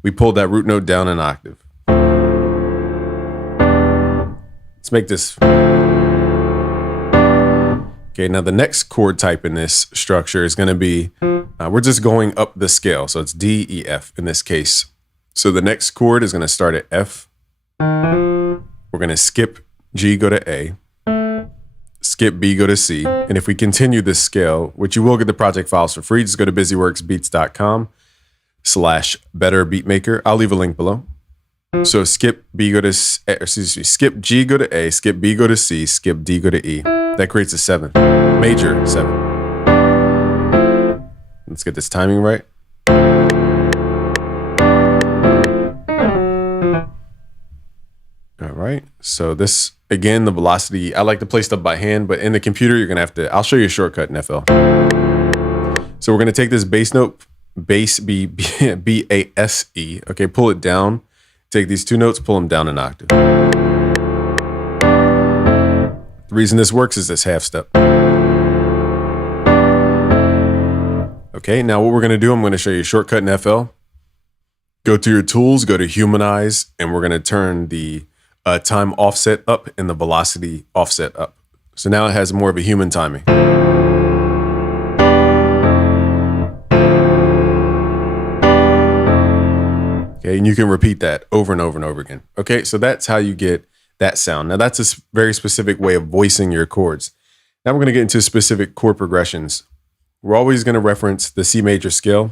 we pulled that root note down an octave. Let's make this. Okay, now the next chord type in this structure is going to be, we're just going up the scale. So it's D, E, F in this case. So the next chord is going to start at F. We're going to skip G, go to A. Skip B, go to C. And if we continue this scale, which you will get the project files for free, just go to busyworksbeats.com/betterbeatmaker. I'll leave a link below. So skip B, go to skip G, go to A, skip B, go to C, skip D, go to E. That creates a seventh, major seven. Let's get this timing right. All right. So this, again, the velocity, I like to play stuff by hand, but in the computer, you're going to have to, I'll show you a shortcut in FL. So we're going to take this bass note, bass, B-A-S-E. Okay, pull it down. Take these two notes, pull them down an octave. The reason this works is this half step. Okay, now what we're going to do, I'm going to show you a shortcut in FL. Go to your tools, go to humanize, and we're going to turn the time offset up and the velocity offset up. So now it has more of a human timing. Okay, and you can repeat that over and over and over again. Okay, so that's how you get that sound. Now that's a very specific way of voicing your chords. Now we're going to get into specific chord progressions. We're always going to reference the C major scale.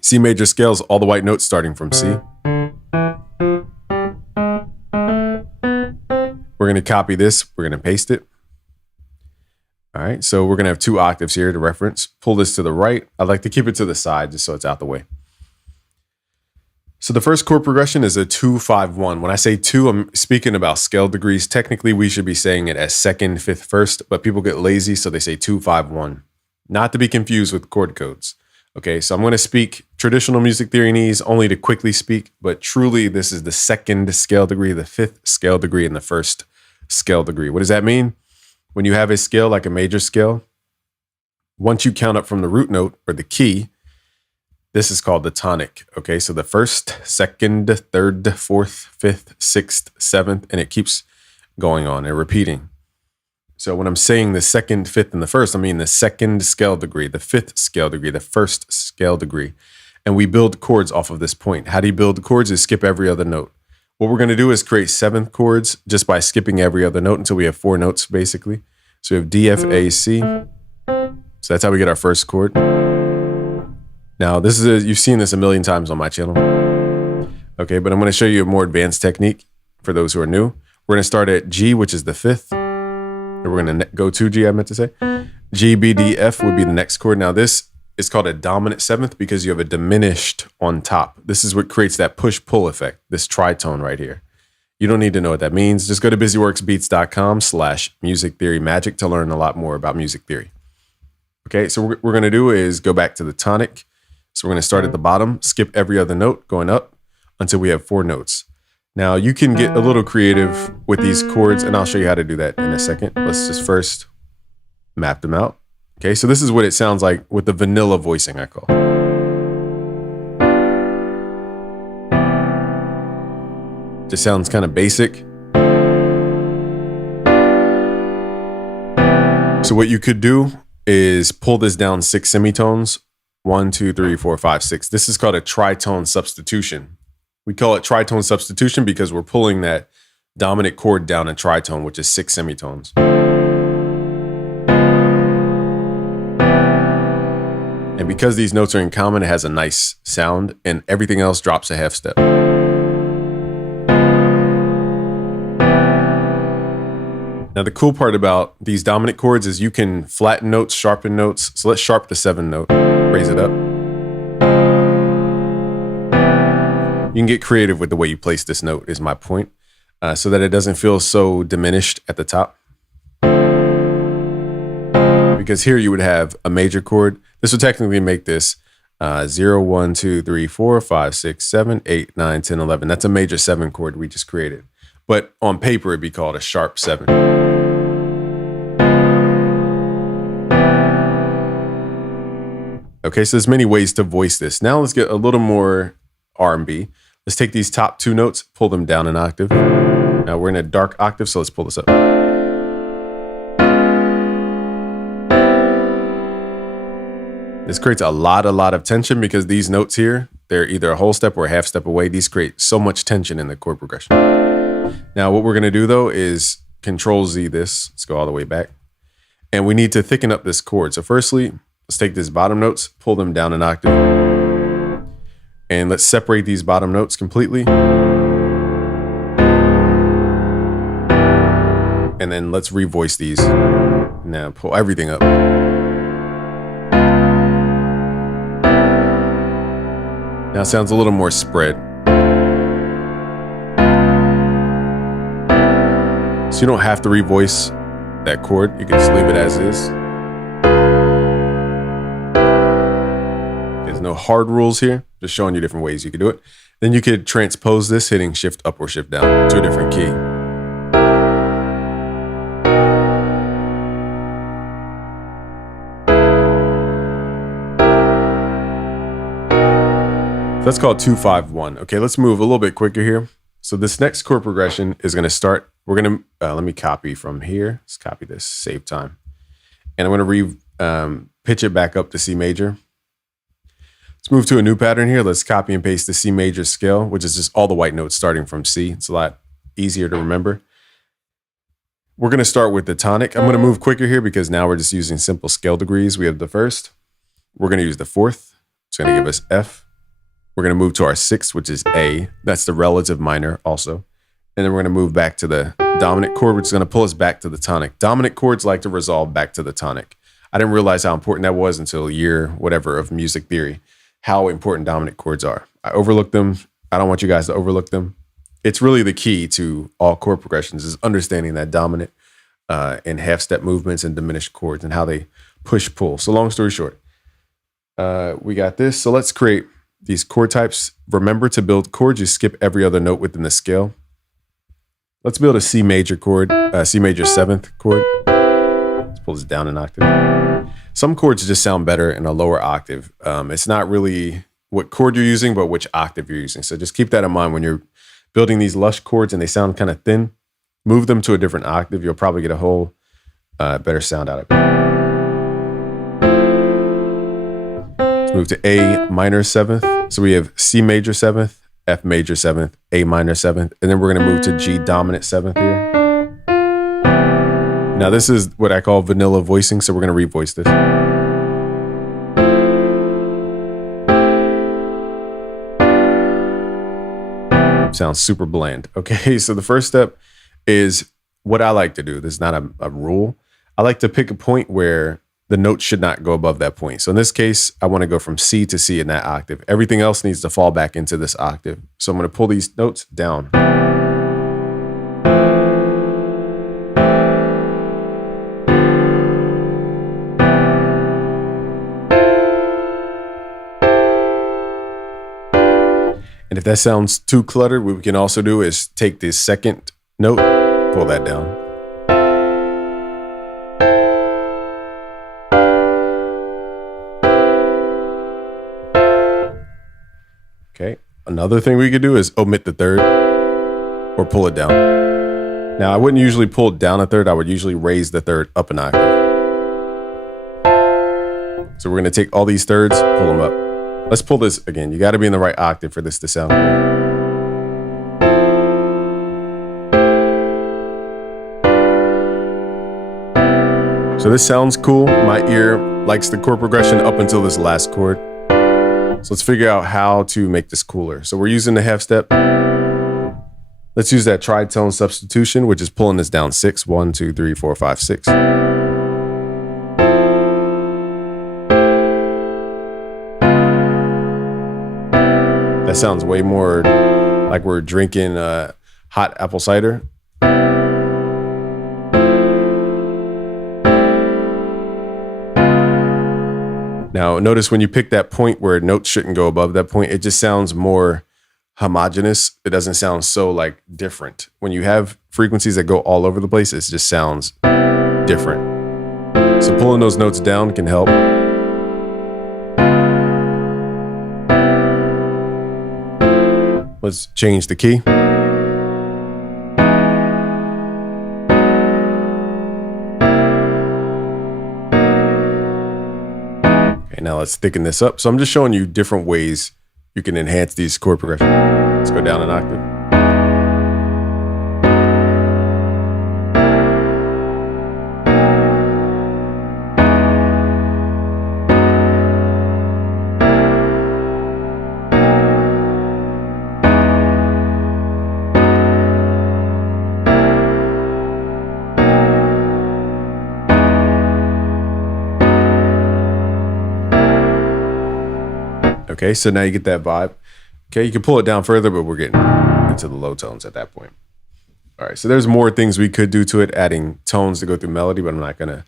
C major scale is all the white notes starting from C. We're going to copy this. We're going to paste it. All right, so we're going to have two octaves here to reference. Pull this to the right. I like to keep it to the side just so it's out the way. So the first chord progression is a 2-5-1. When I say 2, I'm speaking about scale degrees. Technically, we should be saying it as second, fifth, first, but people get lazy, so they say 2-5-1. Not to be confused with chord codes. Okay, so I'm going to speak traditional music theory only to quickly speak, but truly this is the second scale degree, the fifth scale degree, and the first scale degree. What does that mean? When you have a scale like a major scale, once you count up from the root note or the key, this is called the tonic. Okay, so the first, second, third, fourth, fifth, sixth, seventh, and it keeps going on and repeating. So when I'm saying the second, fifth, and the first, I mean the second scale degree, the fifth scale degree, the first scale degree. And we build chords off of this point. How do you build chords? Is skip every other note. What we're going to do is create seventh chords just by skipping every other note until we have 4 notes, basically. So we have D, F, A, C. So that's how we get our first chord. Now, this is you've seen this a million times on my channel. Okay, but I'm going to show you a more advanced technique for those who are new. We're going to start at G, which is the fifth. And we're going to go to G, I meant to say. G, B, D, F would be the next chord. Now, this is called a dominant seventh because you have a diminished on top. This is what creates that push-pull effect, this tritone right here. You don't need to know what that means. Just go to busyworksbeats.com/music theory magic to learn a lot more about music theory. Okay, so what we're going to do is go back to the tonic. So we're going to start at the bottom, skip every other note going up until we have 4 notes. Now you can get a little creative with these chords, and I'll show you how to do that in a second. Let's just first map them out. Okay, so this is what it sounds like with the vanilla voicing, I call. Just sounds kind of basic. So what you could do is pull this down 6 semitones. 1, 2, 3, 4, 5, 6. This is called a tritone substitution. We call it tritone substitution because we're pulling that dominant chord down a tritone, which is 6 semitones. And because these notes are in common, it has a nice sound, and everything else drops a half step. Now, the cool part about these dominant chords is you can flatten notes, sharpen notes. So let's sharp the 7 note, raise it up. You can get creative with the way you place this note, is my point, so that it doesn't feel so diminished at the top. Because here you would have a major chord. This would technically make this 0, 1, 2, 3, 4, 5, 6, 7, 8, 9, 10, 11. That's a major 7 chord we just created. But on paper, it'd be called a sharp 7. Okay, so there's many ways to voice this. Now let's get a little more R&B. Let's take these top 2 notes, pull them down an octave. Now we're in a dark octave, so let's pull this up. This creates a lot of tension because these notes here, they're either a whole step or a half step away. These create so much tension in the chord progression. Now, what we're going to do, though, is Control Z this. Let's go all the way back. And we need to thicken up this chord. So firstly, let's take these bottom notes, pull them down an octave. And let's separate these bottom notes completely. And then let's revoice these. Now pull everything up. Now it sounds a little more spread. So you don't have to revoice that chord. You can just leave it as is. There's no hard rules here. Just showing you different ways you could do it. Then you could transpose this, hitting Shift up or Shift down to a different key. So that's called 2-5-1. Okay, let's move a little bit quicker here. So this next chord progression is going to start. We're going to, let me copy from here. Let's copy this, save time. And I'm going to pitch it back up to C major. Let's move to a new pattern here. Let's copy and paste the C major scale, which is just all the white notes starting from C. It's a lot easier to remember. We're going to start with the tonic. I'm going to move quicker here because now we're just using simple scale degrees. We have the first. We're going to use the fourth. It's going to give us F. We're going to move to our sixth, which is A. That's the relative minor also. And then we're going to move back to the dominant chord, which is going to pull us back to the tonic. Dominant chords like to resolve back to the tonic. I didn't realize how important that was until year whatever of music theory, how important dominant chords are. I overlooked them. I don't want you guys to overlook them. It's really the key to all chord progressions is understanding that dominant and half-step movements and diminished chords and how they push-pull. So long story short, we got this. So let's create these chord types. Remember to build chords, you skip every other note within the scale. Let's build a C major chord, C major 7th chord. Let's pull this down an octave. Some chords just sound better in a lower octave. It's not really what chord you're using, but which octave you're using. So just keep that in mind when you're building these lush chords and they sound kind of thin. Move them to a different octave. You'll probably get a whole better sound out of it. Let's move to A minor 7th. So we have C major 7th, F major 7th, A minor 7th, and then we're going to move to G dominant 7th here. Now this is what I call vanilla voicing, so we're going to revoice this. Sounds super bland. Okay, so the first step is what I like to do. This is not a rule. I like to pick a point where the note should not go above that point. So in this case, I want to go from C to C in that octave. Everything else needs to fall back into this octave. So I'm going to pull these notes down. And if that sounds too cluttered, what we can also do is take this second note, pull that down. Okay. Another thing we could do is omit the third or pull it down. Now, I wouldn't usually pull it down a third. I would usually raise the third up an octave. So we're going to take all these thirds, pull them up. Let's pull this again. You got to be in the right octave for this to sound cool. So this sounds cool. My ear likes the chord progression up until this last chord. So let's figure out how to make this cooler. So we're using the half step. Let's use that tritone substitution, which is pulling this down 6. 1, 2, 3, 4, 5, 6. That sounds way more like we're drinking hot apple cider. Now, notice when you pick that point where notes shouldn't go above that point, it just sounds more homogeneous. It doesn't sound so like different. When you have frequencies that go all over the place, it just sounds different. So pulling those notes down can help. Let's change the key. Now let's thicken this up. So I'm just showing you different ways you can enhance these chord progressions. Let's go down an octave. Okay, so now you get that vibe. Okay, you can pull it down further, but we're getting into the low tones at that point. All right, so there's more things we could do to it, adding tones to go through melody, but I'm not gonna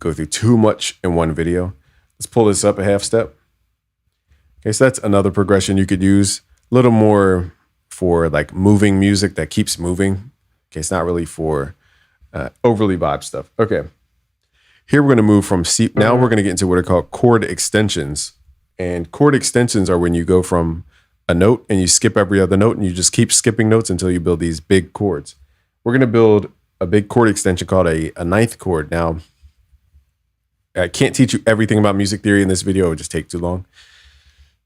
go through too much in one video. Let's pull this up a half step. Okay, so that's another progression you could use. A little more for like moving music that keeps moving. Okay, it's not really for overly vibe stuff. Okay, here we're gonna move from C. Now we're gonna get into what are called chord extensions. And chord extensions are when you go from a note and you skip every other note and you just keep skipping notes until you build these big chords. We're going to build a big chord extension called a ninth chord. Now, I can't teach you everything about music theory in this video. It would just take too long.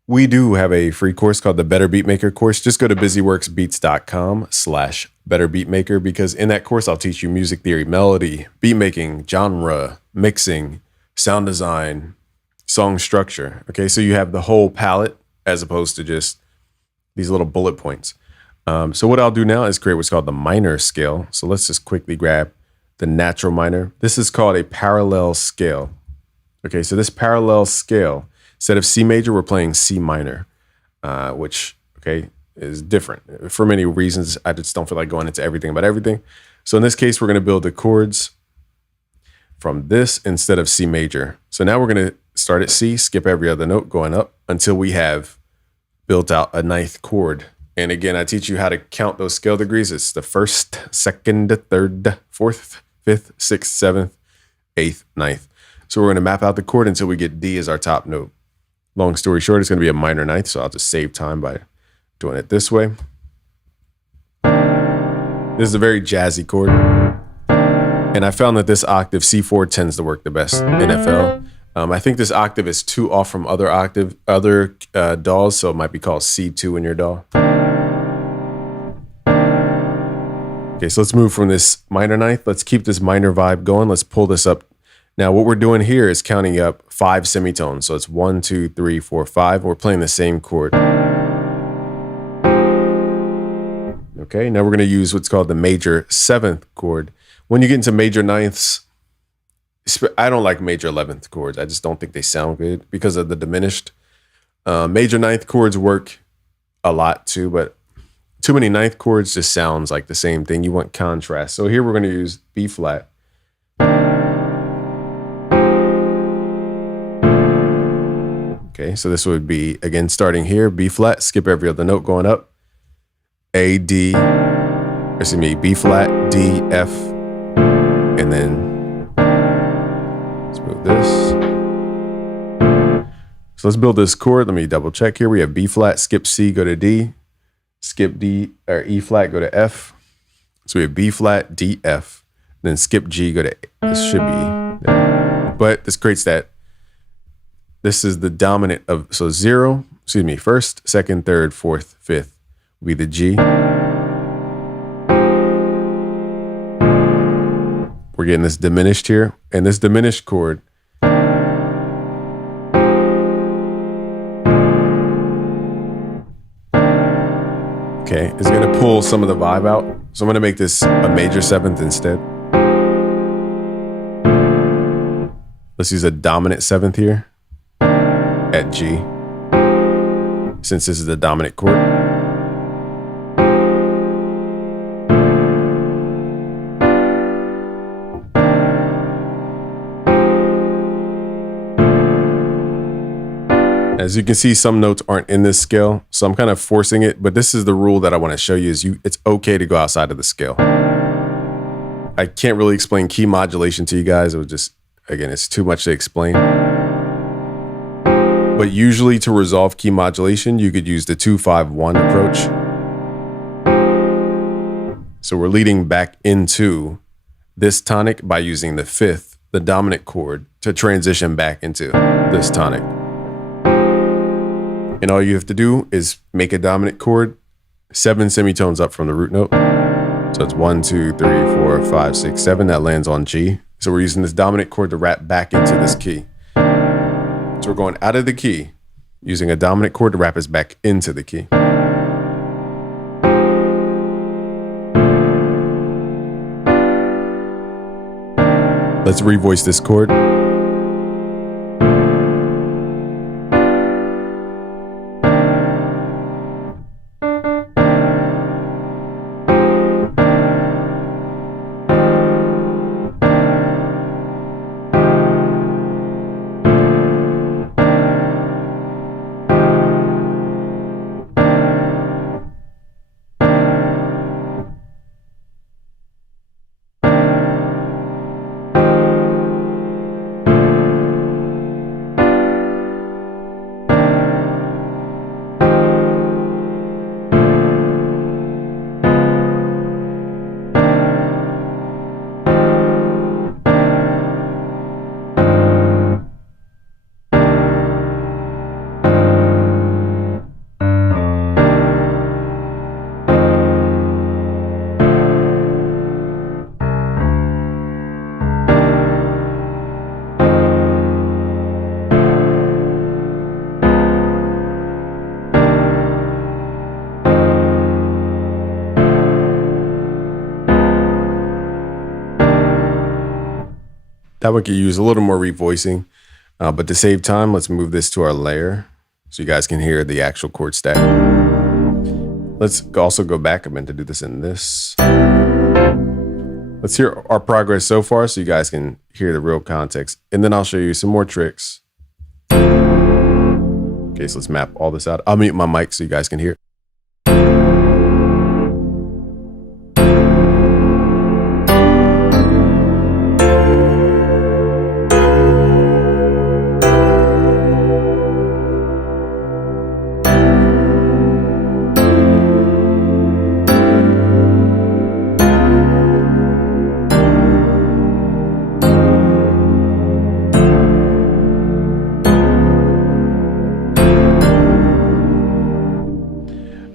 We do have a free course called the Better Beatmaker course. Just go to busyworksbeats.com/betterbeatmaker because in that course, I'll teach you music theory, melody, beat making, genre, mixing, sound design, song structure. Okay, so you have the whole palette as opposed to just these little bullet points. So what I'll do now is create what's called the minor scale. So let's just quickly grab the natural minor. This is called a parallel scale. Okay, so this parallel scale, instead of C major, we're playing C minor, which, okay, is different for many reasons. I just don't feel like going into everything about everything. So in this case, we're going to build the chords from this instead of C major. So now we're going to start at C, skip every other note going up until we have built out a ninth chord. And again, I teach you how to count those scale degrees. It's the first, second, third, fourth, fifth, sixth, seventh, eighth, ninth. So we're going to map out the chord until we get D as our top note. Long story short, it's going to be a minor ninth. So I'll just save time by doing it this way. This is a very jazzy chord. And I found that this octave C4 tends to work the best in FL. I think this octave is 2 off from other DAWs, so it might be called C2 in your DAW. Okay, so let's move from this minor ninth. Let's keep this minor vibe going. Let's pull this up. Now, what we're doing here is counting up 5 semitones. So it's 1, 2, 3, 4, 5. We're playing the same chord. Okay, now we're going to use what's called the major 7th chord. When you get into major ninths, I don't like major 11th chords. I just don't think they sound good because of the diminished. Major ninth chords work a lot too, but too many ninth chords just sounds like the same thing. You want contrast. So here we're going to use B flat. Okay, so this would be, again, starting here, B flat, skip every other note going up. A, D, B flat, D, F, and then let's move this. So let's build this chord. Let me double check here. We have B flat, skip C, go to D, skip D, or E flat, go to F. So we have B flat, D, F, then skip G, go to, this should be there. But this creates that. This is the dominant of, so first, second, third, fourth, fifth will be the G. We're getting this diminished here, and this diminished chord is going to pull some of the vibe out. So I'm going to make this a major seventh instead. Let's use a dominant seventh here at G, since this is the dominant chord. As you can see, some notes aren't in this scale, so I'm kind of forcing it, but this is the rule that I want to show you is it's okay to go outside of the scale. I can't really explain key modulation to you guys. It was just, again, it's too much to explain. But usually to resolve key modulation, you could use the 2-5-1 approach. So we're leading back into this tonic by using the fifth, the dominant chord, to transition back into this tonic. And all you have to do is make a dominant chord 7 semitones up from the root note. So it's 1, 2, 3, 4, 5, 6, 7. That lands on G. So we're using this dominant chord to wrap back into this key. So we're going out of the key, using a dominant chord to wrap us back into the key. Let's revoice this chord. That one could use a little more revoicing, but to save time, let's move this to our layer so you guys can hear the actual chord stack. Let's also go back. I meant to do this in this. Let's hear our progress so far so you guys can hear the real context. And then I'll show you some more tricks. Okay, so let's map all this out. I'll mute my mic so you guys can hear.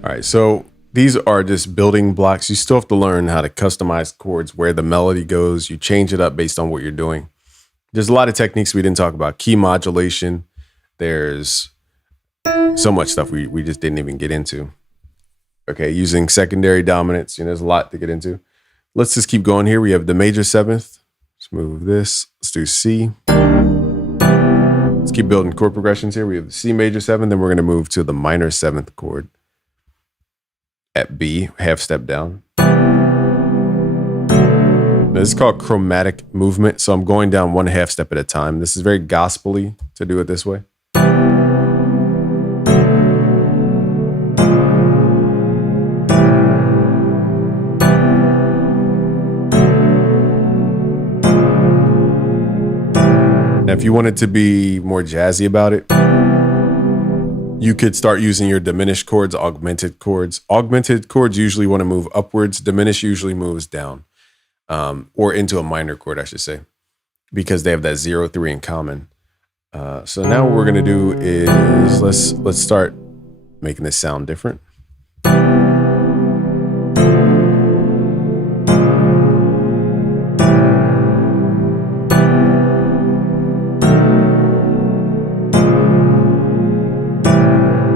All right, so these are just building blocks. You still have to learn how to customize chords, where the melody goes. You change it up based on what you're doing. There's a lot of techniques we didn't talk about. Key modulation. There's so much stuff we just didn't even get into. Okay, using secondary dominants. There's a lot to get into. Let's just keep going here. We have the major seventh. Let's move this. Let's do C. Let's keep building chord progressions here. We have the C major seventh, then we're going to move to the minor seventh chord at B, half step down. Now, this is called chromatic movement. So I'm going down 1 half step at a time. This is very gospel-y to do it this way. if you wanted to be more jazzy about it, you could start using your diminished chords, augmented chords. Augmented chords usually want to move upwards. Diminished usually moves down, or into a minor chord, I should say, because they have that 0-3 in common. So now what we're gonna do is let's start making this sound different.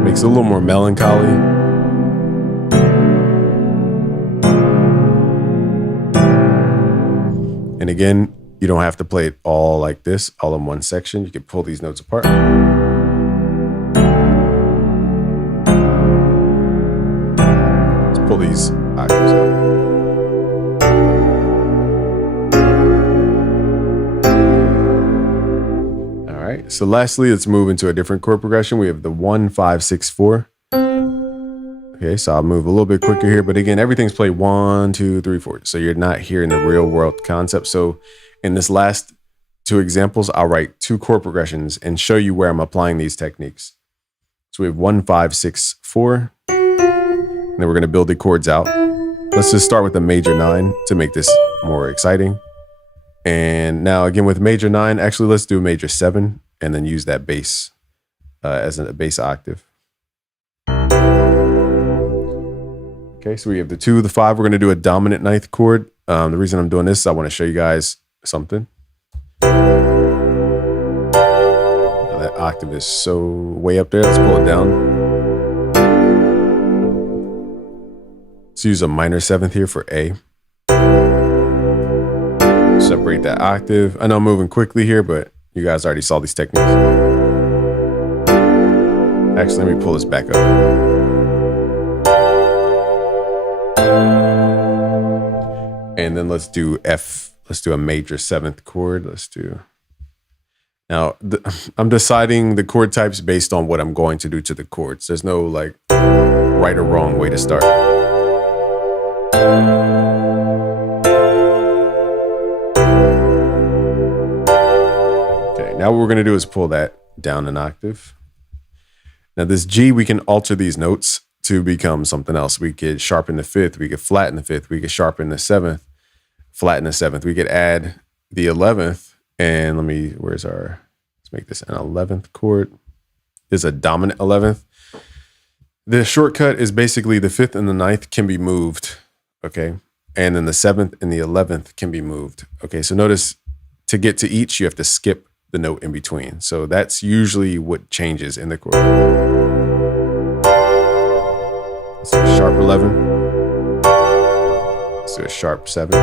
Makes it a little more melancholy. And again, you don't have to play it all like this, all in one section. You can pull these notes apart. Let's pull these octaves out. All right, so lastly, let's move into a different chord progression. We have the 1, 5, 6, 4. Okay, so I'll move a little bit quicker here, but again, everything's played 1, 2, 3, 4. So you're not hearing the real world concept. So in this last 2 examples, I'll write 2 chord progressions and show you where I'm applying these techniques. So we have 1, 5, 6, 4. And then we're gonna build the chords out. Let's just start with a major 9 to make this more exciting. And now again with major 9, actually let's do a major 7 and then use that bass as a bass octave. Okay, so we have the 2, the 5. We're gonna do a dominant 9th chord. The reason I'm doing this is I wanna show you guys something. Now that octave is so way up there. Let's pull it down. Let's use a minor 7th here for A. Separate that octave. I know I'm moving quickly here, but you guys already saw these techniques. Actually, let me pull this back up. And then let's do F. Let's do a major 7th chord. Let's do. Now, I'm deciding the chord types based on what I'm going to do to the chords. There's no like right or wrong way to start. Okay, now what we're going to do is pull that down an octave. Now this G, we can alter these notes to become something else. We could sharpen the 5th, we could flatten the 5th, we could sharpen the 7th, flatten the 7th. We could add the 11th, and let's make this an 11th chord. This is a dominant 11th. The shortcut is basically the 5th and the 9th can be moved, okay? And then the 7th and the 11th can be moved. Okay, so notice to get to each, you have to skip the note in between. So that's usually what changes in the chord. Let's do a sharp 11. Let's do a sharp 7.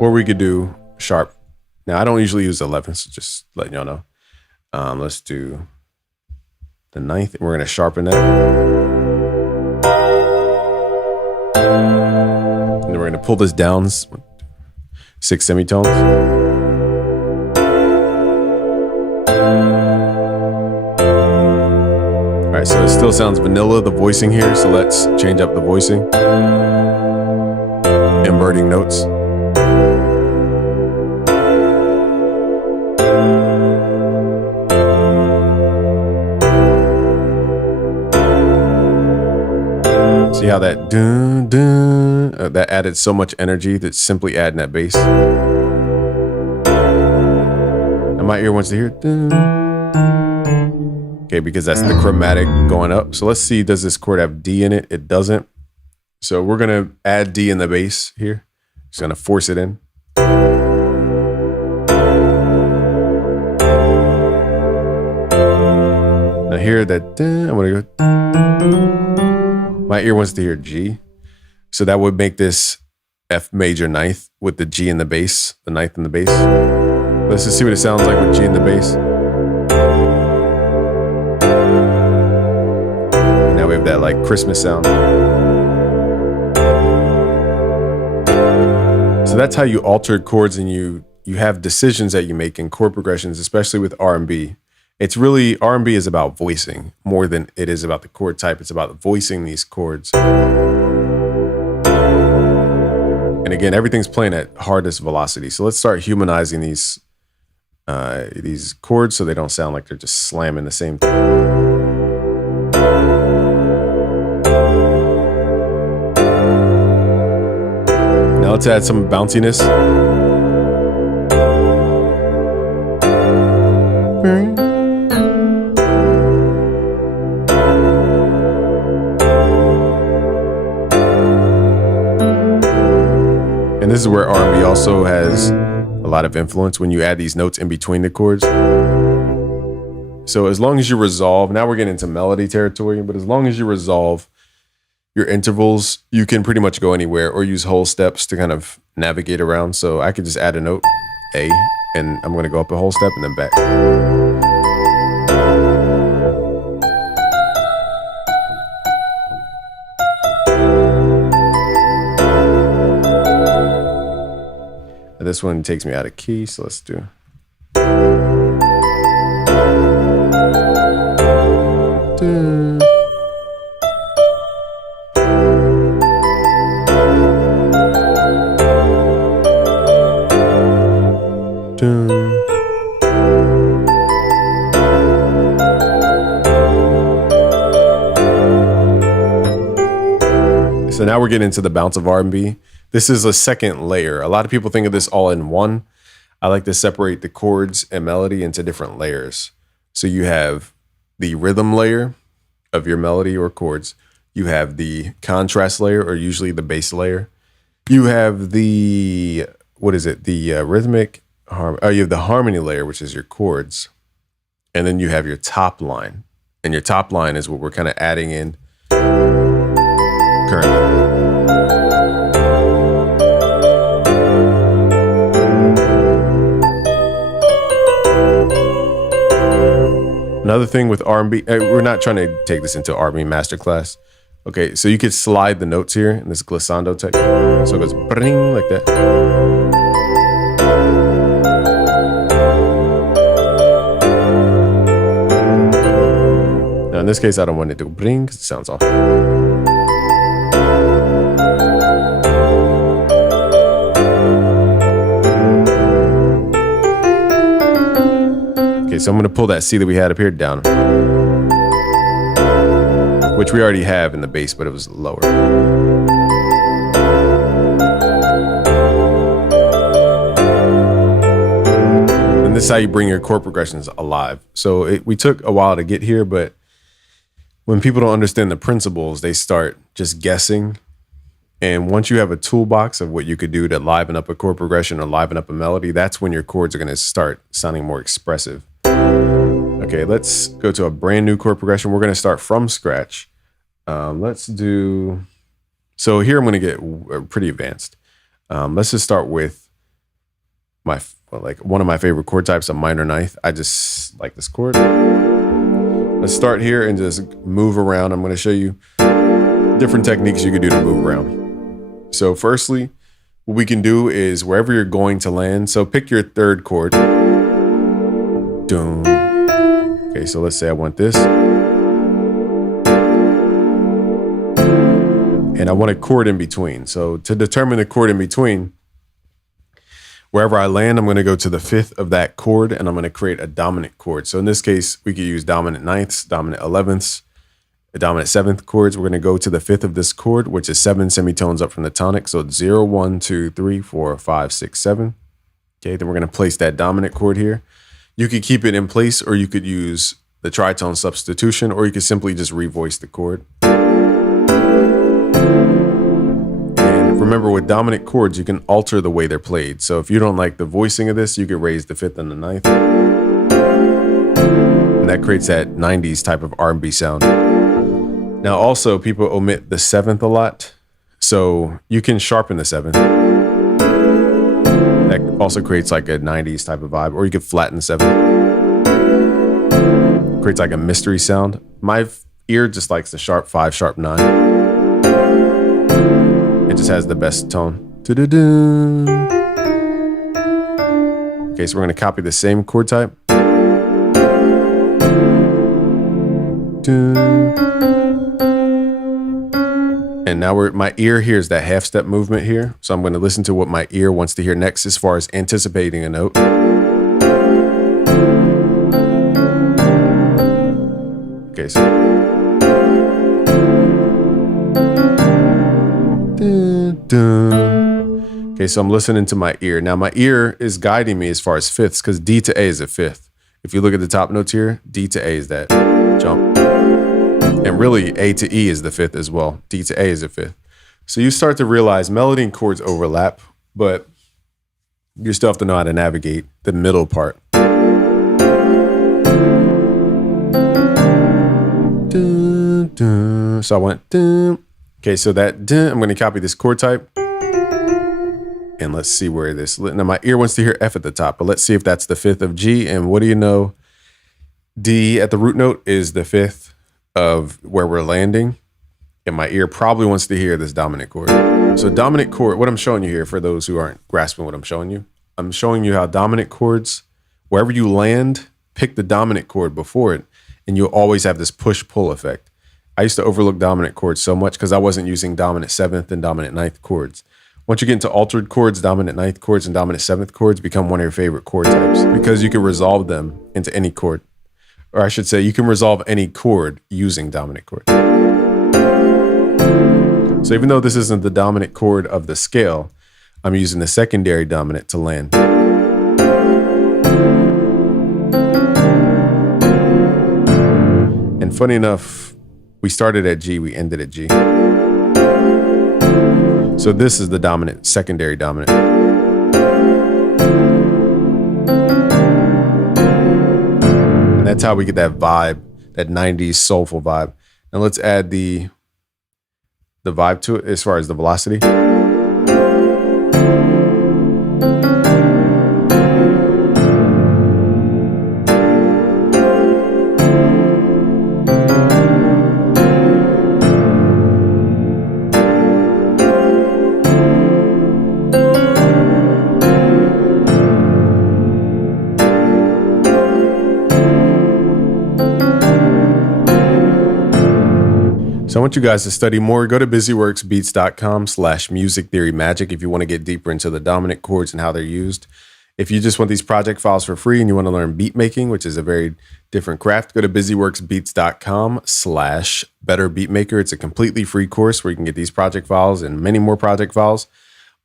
Or we could do sharp. Now I don't usually use 11, so just letting y'all know. Let's do the 9th. We're gonna sharpen that. And then we're gonna pull this down 6 semitones. All right, so it still sounds vanilla, the voicing here, so let's change up the voicing. Inverting notes. See how that dun, dun, that added so much energy that's simply adding that bass. And my ear wants to hear dun. Okay, because that's the chromatic going up. So let's see, does this chord have D in it? It doesn't. So we're gonna add D in the bass here. Just gonna force it in. Now here that dun, I'm gonna go. My ear wants to hear G. So that would make this F major 9th with the G in the bass, the 9th in the bass. Let's just see what it sounds like with G in the bass. And now we have that like Christmas sound. So that's how you alter chords, and you have decisions that you make in chord progressions, especially with R&B. It's really, R&B is about voicing more than it is about the chord type. It's about voicing these chords. And And again, everything's playing at hardest velocity. So let's start humanizing these chords so they don't sound like they're just slamming the same thing. Now let's add some bounciness. And this is where R&B also has a lot of influence when you add these notes in between the chords. So as long as you resolve, now we're getting into melody territory, but as long as you resolve your intervals, you can pretty much go anywhere or use whole steps to kind of navigate around. So I could just add a note, A, and I'm going to go up a whole step and then back. And this one takes me out of key, so let's do. So now we're getting into the bounce of R&B. This is a second layer. A lot of people think of this all in one. I like to separate the chords and melody into different layers. So you have the rhythm layer of your melody or chords. You have the contrast layer, or usually the bass layer. You have the, rhythmic, you have the harmony layer, which is your chords. And then you have your top line. And your top line is what we're kind of adding in currently. Another thing with R&B, we're not trying to take this into R&B masterclass. Okay, so you could slide the notes here in this glissando technique. So it goes bring like that. Now in this case, I don't want it to bring because it sounds off. Okay, so I'm going to pull that C that we had up here down, which we already have in the bass, but it was lower. And this is how you bring your chord progressions alive. So we took a while to get here, but when people don't understand the principles, they start just guessing. And once you have a toolbox of what you could do to liven up a chord progression or liven up a melody, that's when your chords are going to start sounding more expressive. Okay, let's go to a brand new chord progression. We're going to start from scratch. Let's do, so here I'm going to get pretty advanced. Let's just start with one of my favorite chord types, a minor ninth. I just like this chord. Let's start here and just move around. I'm going to show you different techniques you can do to move around. So firstly, what we can do is wherever you're going to land, so pick your third chord. Doom. Okay, so let's say I want this. And I want a chord in between. So to determine the chord in between, wherever I land, I'm going to go to the fifth of that chord and I'm going to create a dominant chord. So in this case, we could use dominant ninths, dominant 11ths, dominant seventh chords. We're going to go to the fifth of this chord, which is 7 semitones up from the tonic. So it's 0, 1, 2, 3, 4, 5, 6, 7. Okay, then we're going to place that dominant chord here. You could keep it in place, or you could use the tritone substitution, or you could simply just revoice the chord. And remember, with dominant chords, you can alter the way they're played. So if you don't like the voicing of this, you could raise the fifth and the ninth. And that creates that 90s type of R&B sound. Now, also, people omit the seventh a lot. So you can sharpen the seventh. That also creates like a 90s type of vibe, or you could flatten the seventh. Creates like a mystery sound. My ear just likes the sharp 5, sharp 9. It just has the best tone. Okay, so we're gonna copy the same chord type. And And now my ear hears that half step movement here. So I'm going to listen to what my ear wants to hear next as far as anticipating a note. Okay, so. Dun, dun. Okay, so I'm listening to my ear. Now my ear is guiding me as far as fifths because D to A is a fifth. If you look at the top notes here, D to A is that jump. And really, A to E is the fifth as well. D to A is a fifth. So you start to realize melody and chords overlap, but you still have to know how to navigate the middle part. Dun, dun. So I went dun. Okay, so that dun, I'm going to copy this chord type. And let's see where this. Now my ear wants to hear F at the top, but let's see if that's the fifth of G. And what do you know? D at the root note is the fifth of where we're landing. And my ear probably wants to hear this dominant chord. So dominant chord, what I'm showing you here for those who aren't grasping what I'm showing you how dominant chords, wherever you land, pick the dominant chord before it, and you'll always have this push-pull effect. I used to overlook dominant chords so much because I wasn't using dominant seventh and dominant ninth chords. Once you get into altered chords, dominant ninth chords and dominant seventh chords become one of your favorite chord types because you can resolve them into any chord. Or I should say, you can resolve any chord using dominant chord. So even though this isn't the dominant chord of the scale, I'm using the secondary dominant to land. And funny enough, we started at G, we ended at G. So this is the dominant, secondary dominant. And that's how we get that vibe, that 90s soulful vibe. Now let's add the vibe to it as far as the velocity. So I want you guys to study more. Go to busyworksbeats.com/musictheorymagic if you want to get deeper into the dominant chords and how they're used. If you just want these project files for free and you want to learn beat making, which is a very different craft, go to busyworksbeats.com/betterbeatmaker. It's a completely free course where you can get these project files and many more project files.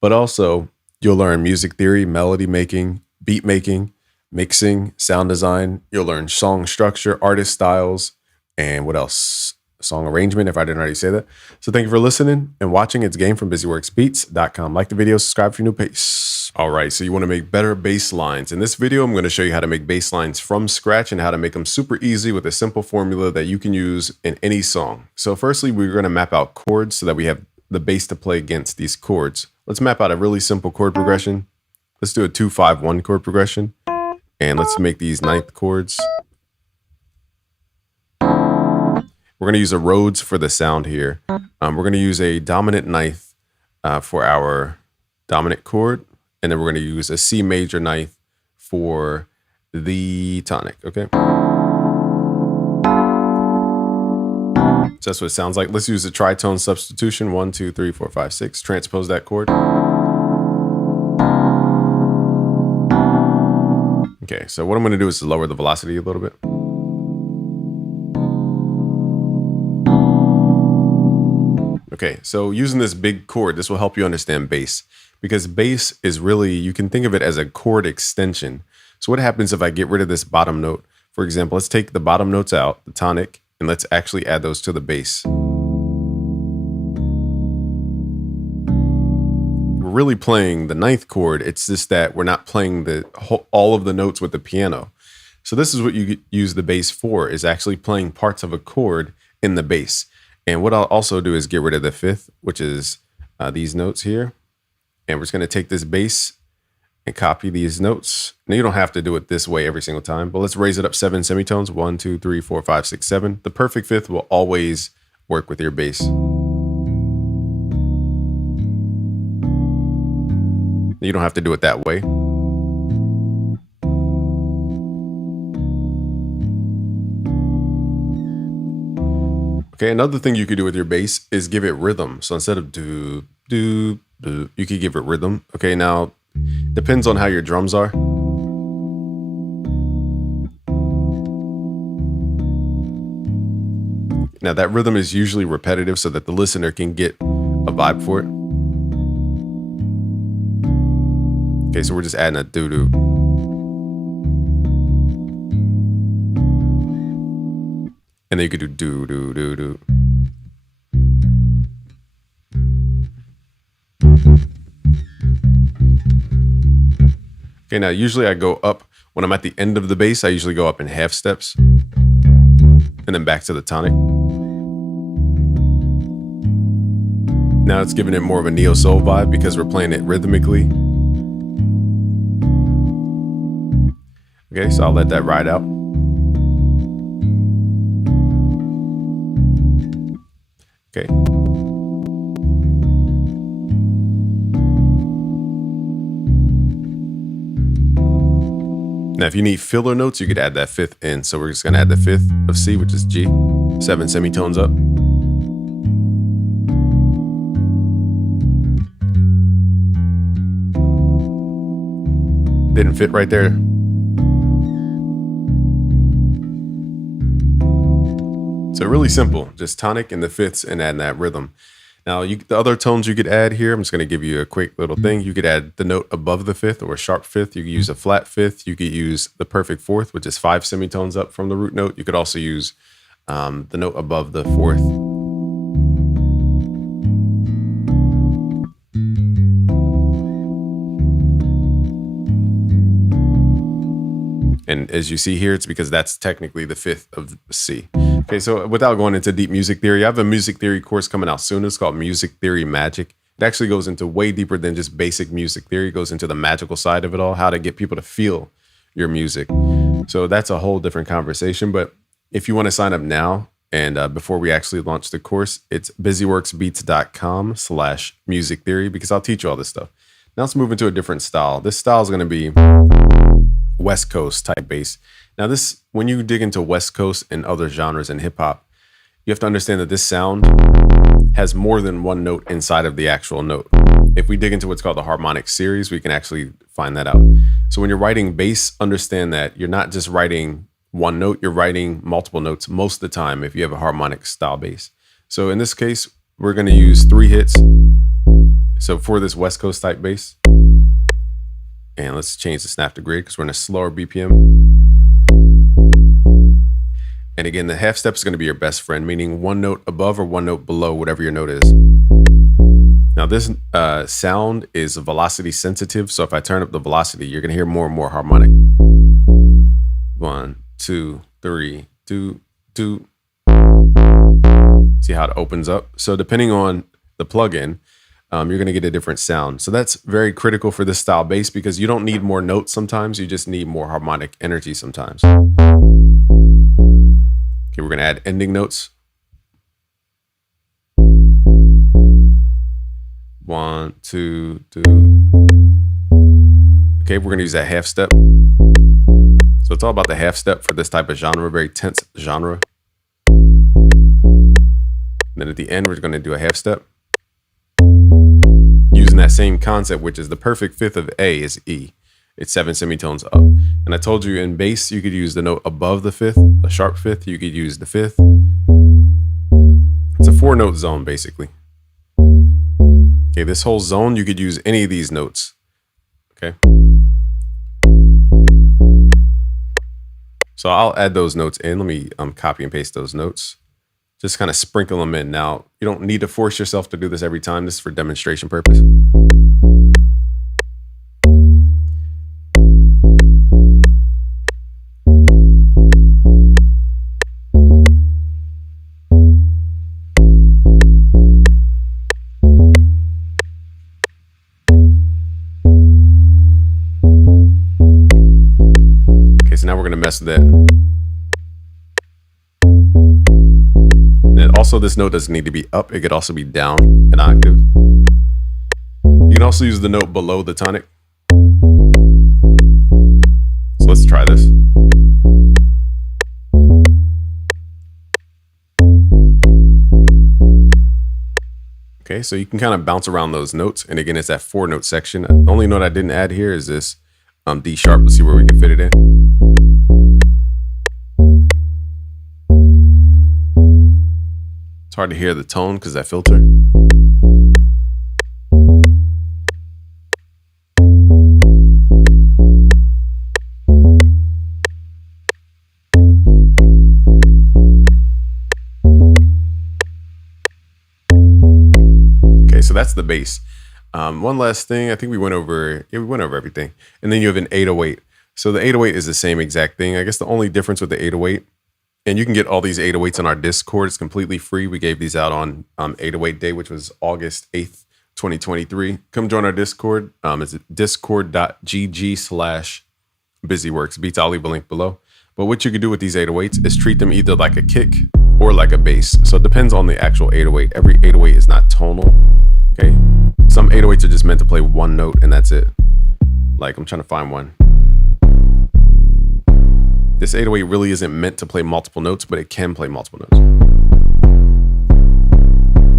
But also you'll learn music theory, melody making, beat making, mixing, sound design. You'll learn song structure, artist styles, and what else? Song arrangement, if I didn't already say that. So thank you for listening and watching. It's Game from busyworksbeats.com. Like the video, subscribe for new pace. All right, so you want to make better bass lines. In this video, I'm going to show you how to make bass lines from scratch and how to make them super easy with a simple formula that you can use in any song. So firstly, we're going to map out chords so that we have the bass to play against these chords. Let's map out a really simple chord progression. Let's do a 2-5-1 chord progression. And let's make these ninth chords. We're going to use a Rhodes for the sound here. We're going to use a dominant ninth for our dominant chord. And then we're going to use a C major ninth for the tonic, okay? So that's what it sounds like. Let's use a tritone substitution. 1, 2, 3, 4, 5, 6. Transpose that chord. Okay, so what I'm going to do is lower the velocity a little bit. Okay, so using this big chord, this will help you understand bass, because bass is really, you can think of it as a chord extension. So what happens if I get rid of this bottom note? For example, let's take the bottom notes out, the tonic, and let's actually add those to the bass. We're really playing the ninth chord. It's just that we're not playing all of the notes with the piano. So this is what you use the bass for, is actually playing parts of a chord in the bass. And what I'll also do is get rid of the fifth, which is these notes here. And we're just going to take this bass and copy these notes. Now you don't have to do it this way every single time, but let's raise it up 7 semitones. 1, 2, 3, 4, 5, 6, 7. The perfect fifth will always work with your bass. You don't have to do it that way. Okay, another thing you could do with your bass is give it rhythm. So instead of do, do, do, you could give it rhythm. Okay, now depends on how your drums are. Now that rhythm is usually repetitive so that the listener can get a vibe for it. Okay, so we're just adding a doo-doo. And then you could do do-do-do-do. Okay, now usually I go up. When I'm at the end of the bass, I usually go up in half steps. And then back to the tonic. Now it's giving it more of a neo-soul vibe because we're playing it rhythmically. Okay, so I'll let that ride out. Okay. Now, if you need filler notes, you could add that fifth in. So we're just gonna add the fifth of C, which is G, 7 semitones up. Didn't fit right there. So really simple, just tonic and the fifths and adding that rhythm. Now, the other tones you could add here, I'm just going to give you a quick little thing. You could add the note above the fifth or a sharp fifth. You could use a flat fifth. You could use the perfect fourth, which is 5 semitones up from the root note. You could also use the note above the fourth. And as you see here, it's because that's technically the fifth of C. Okay, so without going into deep music theory, I have a music theory course coming out soon. It's called Music Theory Magic. It actually goes into way deeper than just basic music theory. It goes into the magical side of it all, how to get people to feel your music. So that's a whole different conversation. But if you want to sign up now, and before we actually launch the course, it's busyworksbeats.com/music theory, because I'll teach you all this stuff. Now let's move into a different style. This style is going to be West Coast type bass. Now this, when you dig into West Coast and other genres in hip hop, you have to understand that this sound has more than one note inside of the actual note. If we dig into what's called the harmonic series, we can actually find that out. So when you're writing bass, understand that you're not just writing one note, you're writing multiple notes most of the time if you have a harmonic style bass. So in this case, we're going to use 3 hits. So for this West Coast type bass, and let's change the snap to grid because we're in a slower BPM. And again, the half step is going to be your best friend, meaning one note above or one note below, whatever your note is. Now this sound is velocity sensitive. So if I turn up the velocity, you're going to hear more and more harmonic. 1, 2, 3, 2, 2. See how it opens up? So depending on the plugin, you're going to get a different sound. So that's very critical for this style bass because you don't need more notes sometimes. You just need more harmonic energy sometimes. Okay, we're going to add ending notes. 1, 2, 2. Okay, we're going to use that half step. So it's all about the half step for this type of genre, very tense genre. And then at the end, we're going to do a half step. Using that same concept, which is the perfect fifth of A is E. It's 7 semitones up. And I told you in bass, you could use the note above the fifth, a sharp fifth. You could use the fifth. It's a 4-note zone, basically. Okay, this whole zone, you could use any of these notes. Okay. So I'll add those notes in. Let me copy and paste those notes. Just kind of sprinkle them in. Now, you don't need to force yourself to do this every time. This is for demonstration purpose. Okay, so now we're going to mess with that. And also, this note doesn't need to be up. It could also be down an octave. You can also use the note below the tonic. So let's try this. Okay, so you can kind of bounce around those notes. And again, it's that 4-note section. The only note I didn't add here is this D sharp. Let's see where we can fit it in. It's hard to hear the tone because that filter. Okay, so that's the bass. One last thing, I think we went over everything. And then you have an 808. So the 808 is the same exact thing. I guess the only difference with the 808, and you can get all these 808s on our Discord. It's completely free. We gave these out on 808 Day, which was August 8th, 2023. Come join our Discord. It's discord.gg/busyworks. Beats, I'll leave a link below. But what you can do with these 808s is treat them either like a kick or like a bass. So it depends on the actual 808. Every 808 is not tonal. Okay. Some 808s are just meant to play one note and that's it. Like I'm trying to find one. This 808 really isn't meant to play multiple notes, but it can play multiple notes.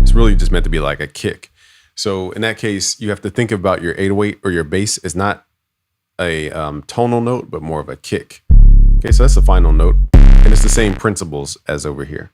It's really just meant to be like a kick. So in that case, you have to think about your 808 or your bass as not a tonal note, but more of a kick. Okay, so that's the final note. And it's the same principles as over here.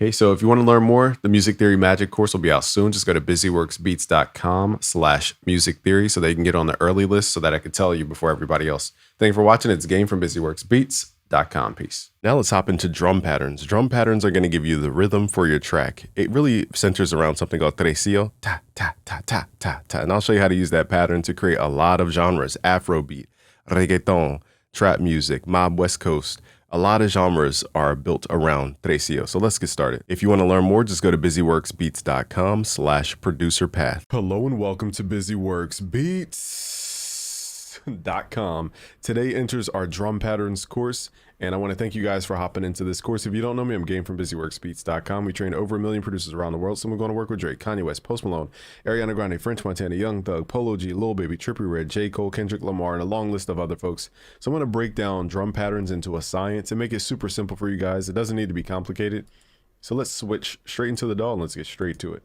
Okay, so if you want to learn more, the Music Theory Magic course will be out soon. Just go to busyworksbeats.com/music theory so that you can get on the early list so that I can tell you before everybody else. Thank you for watching. It's Game from busyworksbeats.com. Peace. Now let's hop into drum patterns. Drum patterns are going to give you the rhythm for your track. It really centers around something called tresillo, ta, ta, ta, ta, ta, ta. And I'll show you how to use that pattern to create a lot of genres. Afrobeat, reggaeton, trap music, mob West Coast. A lot of genres are built around tresillo. So let's get started. If you want to learn more, just go to busyworksbeats.com/producer path. Hello and welcome to busyworksbeats.com. Today enters our drum patterns course. And I want to thank you guys for hopping into this course. If you don't know me, I'm Game from busyworksbeats.com. We train over 1 million producers around the world. So we're going to work with Drake, Kanye West, Post Malone, Ariana Grande, French Montana, Young Thug, Polo G, Lil Baby, Trippie Redd, J. Cole, Kendrick Lamar, and a long list of other folks. So I'm going to break down drum patterns into a science and make it super simple for you guys. It doesn't need to be complicated. So let's switch straight into the doll and let's get straight to it.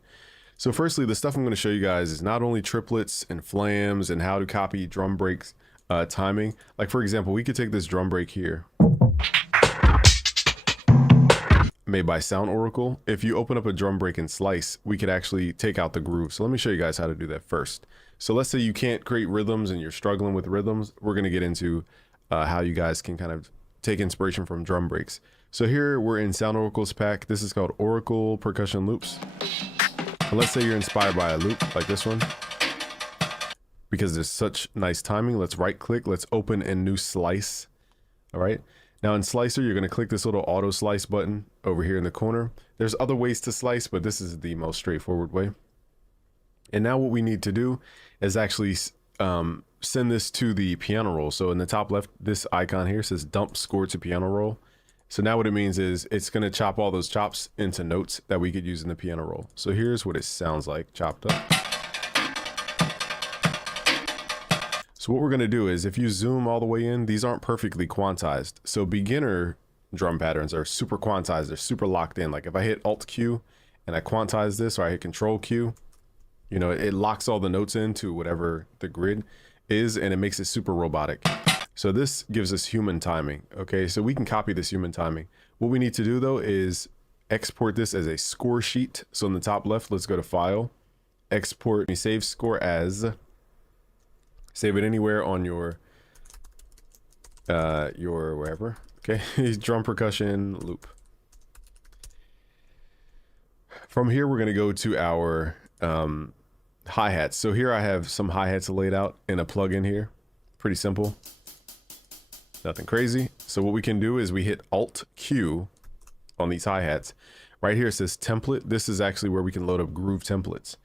So firstly, the stuff I'm going to show you guys is not only triplets and flams and how to copy drum breaks timing. Like for example, we could take this drum break here, made by Sound Oracle. If you open up a drum break and slice, we could actually take out the groove. So let me show you guys how to do that first. So let's say you can't create rhythms and you're struggling with rhythms. We're going to get into how you guys can kind of take inspiration from drum breaks. So here we're in Sound Oracle's pack. This is called Oracle Percussion Loops. And let's say you're inspired by a loop like this one. Because there's such nice timing, let's right click, let's open a new slice. All right. Now in Slicer, you're going to click this little auto slice button over here in the corner. There's other ways to slice, but this is the most straightforward way. And now what we need to do is actually send this to the piano roll. So in the top left, this icon here says dump score to piano roll. So now what it means is it's going to chop all those chops into notes that we could use in the piano roll. So here's what it sounds like chopped up. So what we're going to do is if you zoom all the way in, these aren't perfectly quantized. So beginner drum patterns are super quantized. They're super locked in. Like if I hit Alt Q and I quantize this, or I hit Control Q, you know, it locks all the notes into whatever the grid is and it makes it super robotic. So this gives us human timing. Okay, so we can copy this human timing. What we need to do though is export this as a score sheet. So in the top left, let's go to File, Export, save score as. Save it anywhere on your wherever. Okay, drum percussion loop. From here, we're gonna go to our hi-hats. So here I have some hi-hats laid out in a plugin here. Pretty simple, nothing crazy. So what we can do is we hit Alt Q on these hi-hats. Right here it says template. This is actually where we can load up groove templates.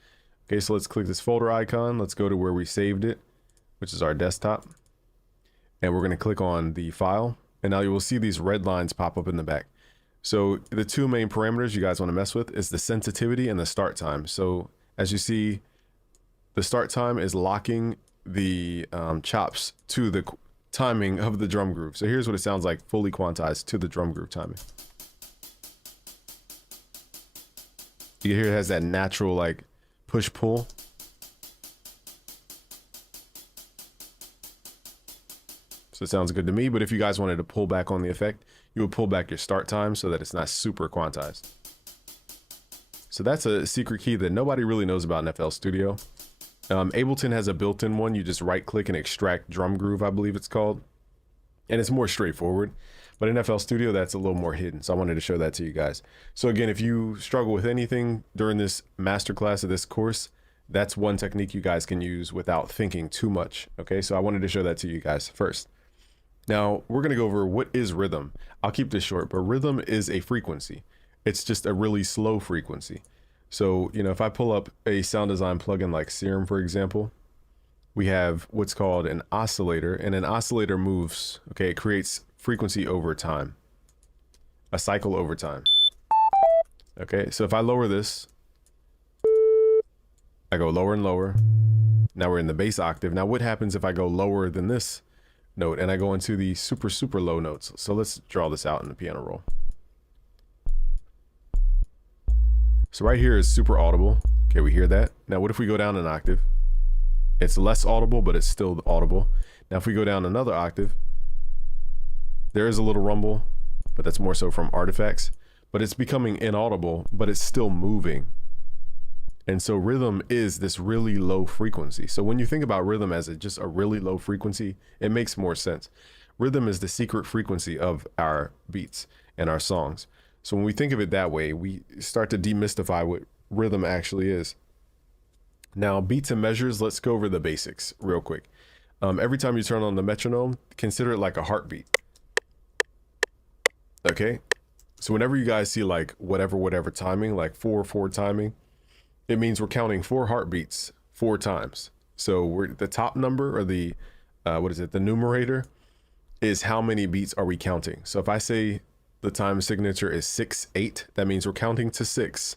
Okay, so let's click this folder icon. Let's go to where we saved it, which is our desktop. And we're going to click on the file. And now you will see these red lines pop up in the back. So the two main parameters you guys want to mess with is the sensitivity and the start time. So as you see, the start time is locking the chops to the timing of the drum groove. So here's what it sounds like fully quantized to the drum groove timing. You hear it has that natural like push pull. So it sounds good to me, but if you guys wanted to pull back on the effect, you would pull back your start time so that it's not super quantized. So that's a secret key that nobody really knows about in FL Studio. Ableton has a built-in one. You just right click and extract drum groove, I believe it's called. And it's more straightforward. But in FL Studio, that's a little more hidden. So I wanted to show that to you guys. So again, if you struggle with anything during this masterclass of this course, that's one technique you guys can use without thinking too much. Okay, so I wanted to show that to you guys first. Now, we're going to go over what is rhythm. I'll keep this short, but rhythm is a frequency. It's just a really slow frequency. So, you know, if I pull up a sound design plugin like Serum, for example, we have what's called an oscillator, and an oscillator moves, okay, it creates frequency over time, a cycle over time. Okay, so if I lower this, I go lower and lower. Now we're in the bass octave. Now what happens if I go lower than this note and I go into the super, super low notes? So let's draw this out in the piano roll. So right here is super audible. Okay, we hear that. Now what if we go down an octave? It's less audible, but it's still audible. Now if we go down another octave, there is a little rumble, but that's more so from artifacts. But it's becoming inaudible, but it's still moving. And so rhythm is this really low frequency. So when you think about rhythm as just a really low frequency, it makes more sense. Rhythm is the secret frequency of our beats and our songs. So when we think of it that way, we start to demystify what rhythm actually is. Now, beats and measures, let's go over the basics real quick. Every time you turn on the metronome, consider it like a heartbeat. Okay? So whenever you guys see like whatever timing, like 4/4 timing, it means we're counting 4 heartbeats 4 times. So we're the top number, or the the numerator is how many beats are we counting. So if I say the time signature is 6/8, that means we're counting to 6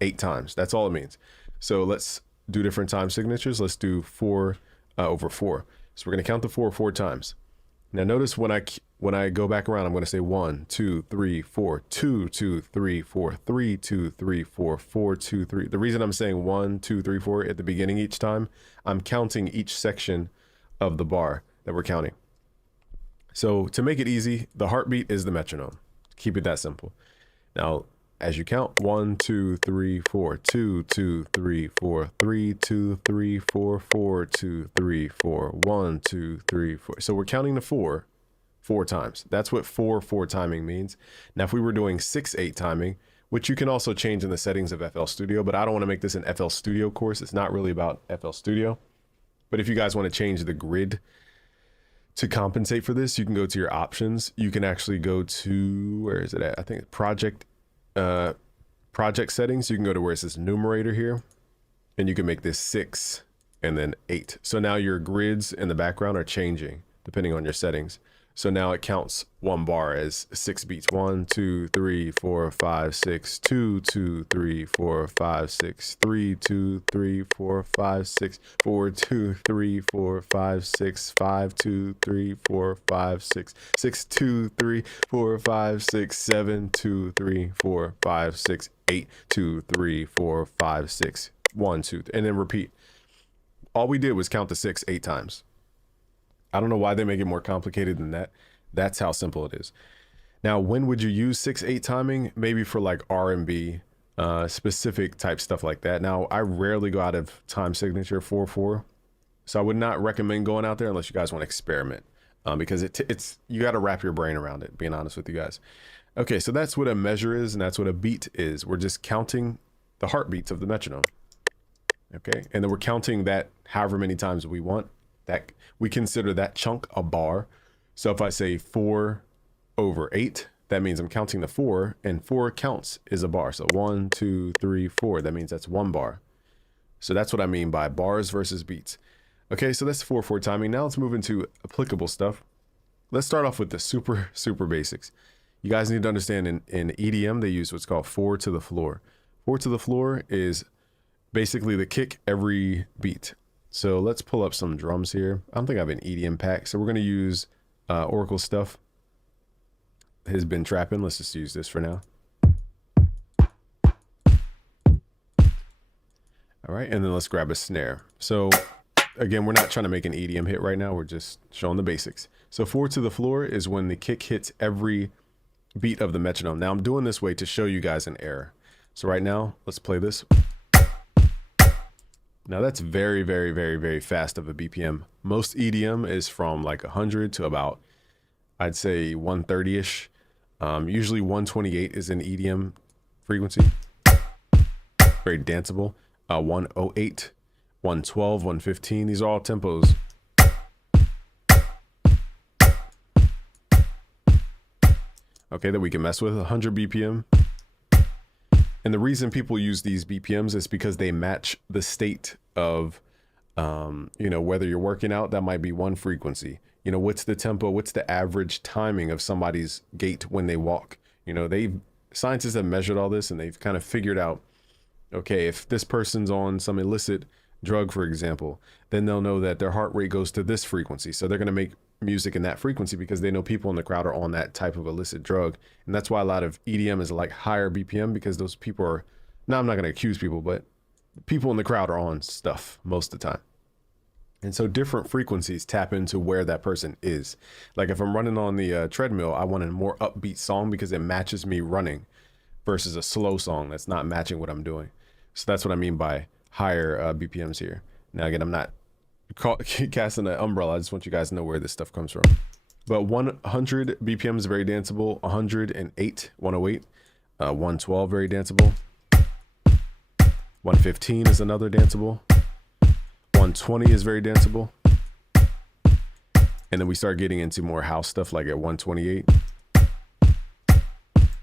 8 times. That's all it means. So let's do different time signatures. Let's do 4 over 4. So we're going to count the 4 times. Now notice when I go back around, I'm going to say 1 2 3 4, 2 2 3 4, 3 2 3 4, 4 2 3. The reason I'm saying 1 2 3 4 at the beginning each time, I'm counting each section of the bar that we're counting. So to make it easy, the heartbeat is the metronome. Keep it that simple. Now, as you count 1 2 3 4, 2 2 3 4, 3 2 3 4, 4 2 3 4, 1 2 3 4. So we're counting the 4 times. That's what 4/4 timing means. Now, if we were doing 6/8 timing, which you can also change in the settings of FL Studio, but I don't want to make this an FL Studio course. It's not really about FL Studio. But if you guys want to change the grid to compensate for this, you can go to your options. You can actually go to, where is it at? I think project settings. You can go to where it says numerator here, and you can make this 6 and then 8. So now your grids in the background are changing depending on your settings. So now it counts one bar as 6 beats. 1 2 3 4 5 6, 2 2 3 4 5 6, 3 2 3 4 5 6, 4 2 3 4 5 6, 5 2 3 4 5 6, 6 2 3 4 5 6, 7 2 3 4 5 6, 8 2 3 4 5 6, 1 2, and then repeat. All we did was count the 6 8 times. I don't know why they make it more complicated than that. That's how simple it is. Now, when would you use 6/8 timing? Maybe for like R&B, specific type stuff like that. Now, I rarely go out of time signature 4/4, so I would not recommend going out there unless you guys want to experiment, because it's you got to wrap your brain around it. Being honest with you guys. Okay, so that's what a measure is, and that's what a beat is. We're just counting the heartbeats of the metronome. Okay, and then we're counting that however many times we want. That we consider that chunk a bar. So if I say 4/8, that means I'm counting the 4, and 4 counts is a bar. So 1 2 3 4, that means that's 1 bar. So that's what I mean by bars versus beats. Okay, so that's 4/4 timing. Now let's move into applicable stuff. Let's start off with the super basics. You guys need to understand in EDM, they use what's called 4 to the floor. 4 to the floor is basically the kick every beat. So let's pull up some drums here. I don't think I have an EDM pack. So we're going to use Oracle stuff. Has been trapping. Let's just use this for now. All right, and then let's grab a snare. So again, we're not trying to make an EDM hit right now. We're just showing the basics. So 4 to the floor is when the kick hits every beat of the metronome. Now I'm doing this way to show you guys an error. So right now, let's play this. Now that's very, very, very, very fast of a BPM. Most EDM is from like 100 to about, I'd say 130-ish. Usually 128 is an EDM frequency. Very danceable. 108, 112, 115. These are all tempos. Okay, that we can mess with. 100 BPM. And the reason people use these BPMs is because they match the state of, you know, whether you're working out, that might be one frequency. You know, what's the tempo? What's the average timing of somebody's gait when they walk? You know, scientists have measured all this and they've kind of figured out, okay, if this person's on some illicit drug, for example, then they'll know that their heart rate goes to this frequency. So they're going to make music in that frequency because they know people in the crowd are on that type of illicit drug. And that's why a lot of EDM is like higher BPM, because those people are, now I'm not going to accuse people, but people in the crowd are on stuff most of the time. And so different frequencies tap into where that person is. Like if I'm running on the treadmill, I want a more upbeat song because it matches me running versus a slow song that's not matching what I'm doing. So that's what I mean by higher BPMs here. Now, again, I'm not casting an umbrella. I just want you guys to know where this stuff comes from. But 100 BPM is very danceable. 108, 108, 112, very danceable. 115 is another danceable. 120 is very danceable. And then we start getting into more house stuff like at 128.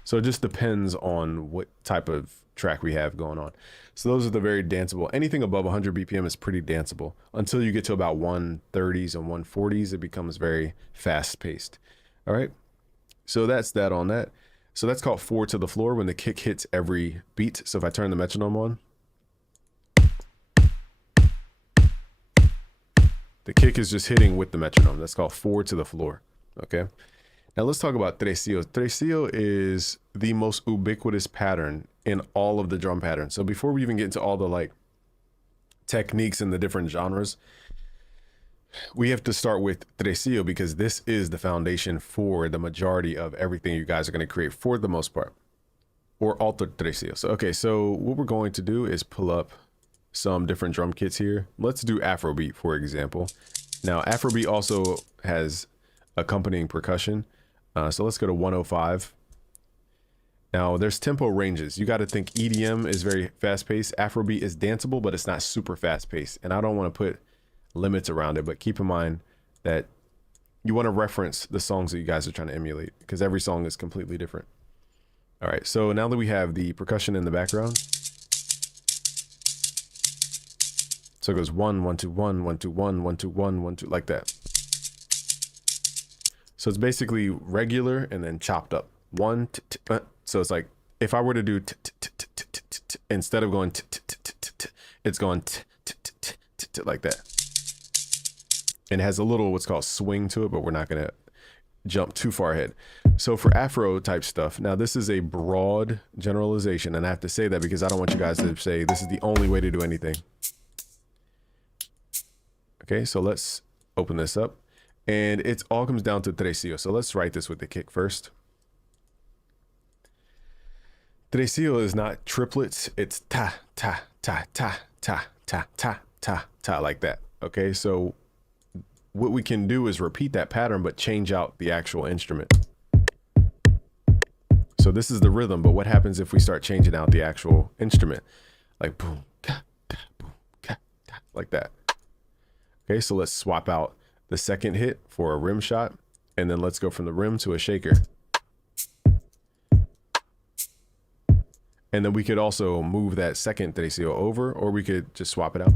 So it just depends on what type of track we have going on. So those are the very danceable. Anything above 100 BPM is pretty danceable. Until you get to about 130s and 140s, it becomes very fast paced. All right. So that's that on that. So that's called 4 to the floor, when the kick hits every beat. So if I turn the metronome on, the kick is just hitting with the metronome. That's called 4 to the floor. Okay. Now let's talk about tresillo. Tresillo is the most ubiquitous pattern in all of the drum patterns. So before we even get into all the like techniques and the different genres, we have to start with tresillo because this is the foundation for the majority of everything you guys are going to create for the most part, or alto tresillo. So, okay, so what we're going to do is pull up some different drum kits here. Let's do Afrobeat, for example. Now, Afrobeat also has accompanying percussion. So let's go to 105. Now there's tempo ranges. You got to think EDM is very fast paced. Afrobeat is danceable, but it's not super fast paced. And I don't want to put limits around it, but keep in mind that you want to reference the songs that you guys are trying to emulate because every song is completely different. All right. So now that we have the percussion in the background, so it goes 1, 1, 2, 1, 1, 2, 1, 1, 2, 1, 1, 2, like that. So it's basically regular and then chopped up. So it's like if I were to do instead of going it's going like that. And it has a little what's called swing to it, but we're not going to jump too far ahead. So for Afro type stuff, now this is a broad generalization, and I have to say that because I don't want you guys to say this is the only way to do anything. Okay, so let's open this up. And it all comes down to tresillo. So let's write this with the kick first. Tresillo is not triplets. It's ta, ta, ta, ta, ta, ta, ta, ta, ta, like that. Okay, so what we can do is repeat that pattern, but change out the actual instrument. So this is the rhythm, but what happens if we start changing out the actual instrument? Like boom, ka, ka, boom, ka, ka, like that. Okay, so let's swap out the second hit for a rim shot, and then let's go from the rim to a shaker. And then we could also move that second tresillo over, or we could just swap it out.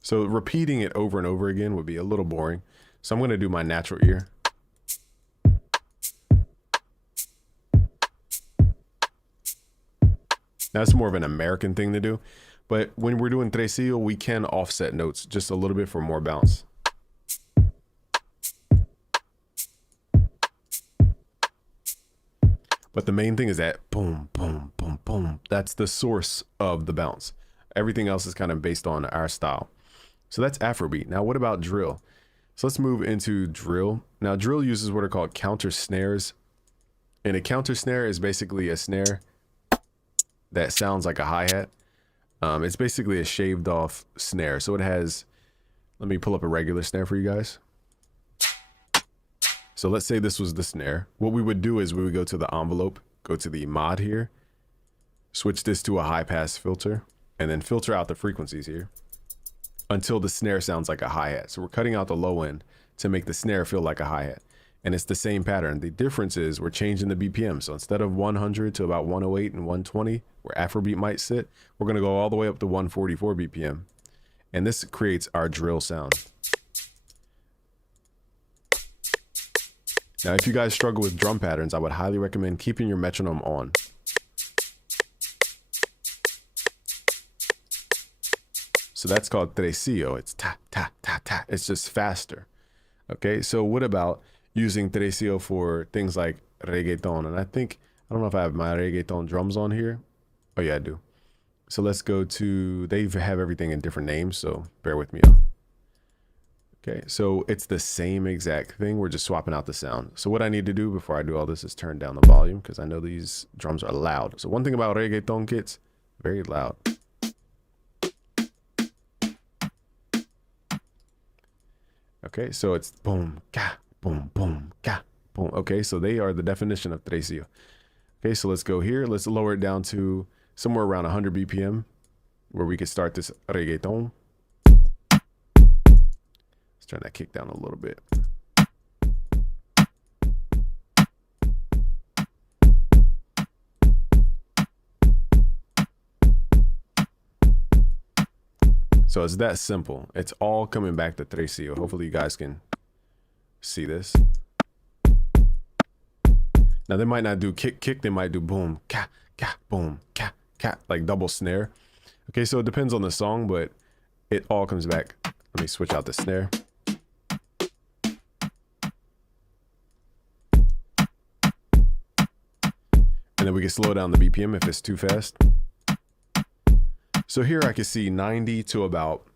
So repeating it over and over again would be a little boring. So I'm going to do my natural ear. That's more of an American thing to do. But when we're doing tresillo, we can offset notes just a little bit for more bounce. But the main thing is that boom, boom, boom, boom. That's the source of the bounce. Everything else is kind of based on our style. So that's Afrobeat. Now, what about drill? So let's move into drill. Now, drill uses what are called counter snares. And a counter snare is basically a snare that sounds like a hi-hat. It's basically a shaved off snare. So it has, let me pull up a regular snare for you guys. So let's say this was the snare. What we would do is we would go to the envelope, go to the mod here, switch this to a high pass filter, and then filter out the frequencies here until the snare sounds like a hi-hat. So we're cutting out the low end to make the snare feel like a hi-hat. And it's the same pattern. The difference is we're changing the BPM. So instead of 100 to about 108 and 120, where Afrobeat might sit, we're gonna go all the way up to 144 BPM. And this creates our drill sound. Now, if you guys struggle with drum patterns, I would highly recommend keeping your metronome on. So that's called tresillo. It's ta, ta, ta, ta. It's just faster. Okay, so what about using tresillo for things like reggaeton? And I don't know if I have my reggaeton drums on here. Oh yeah, I do. So let's go to, they have everything in different names, so bear with me. Okay, so it's the same exact thing. We're just swapping out the sound. So what I need to do before I do all this is turn down the volume because I know these drums are loud. So one thing about reggaeton kits, very loud. Okay, so it's boom, ka, boom, boom, ka, boom. Okay, so they are the definition of tresillo. Okay, so let's go here. Let's lower it down to somewhere around 100 BPM where we could start this reggaeton. Turn that kick down a little bit. So it's that simple. It's all coming back to tresillo. Hopefully you guys can see this. Now they might not do kick, they might do boom, ka, ka, boom, ka, ka, like double snare. Okay, so it depends on the song, but it all comes back. Let me switch out the snare. And then we can slow down the BPM if it's too fast. So here I can see 90 to about,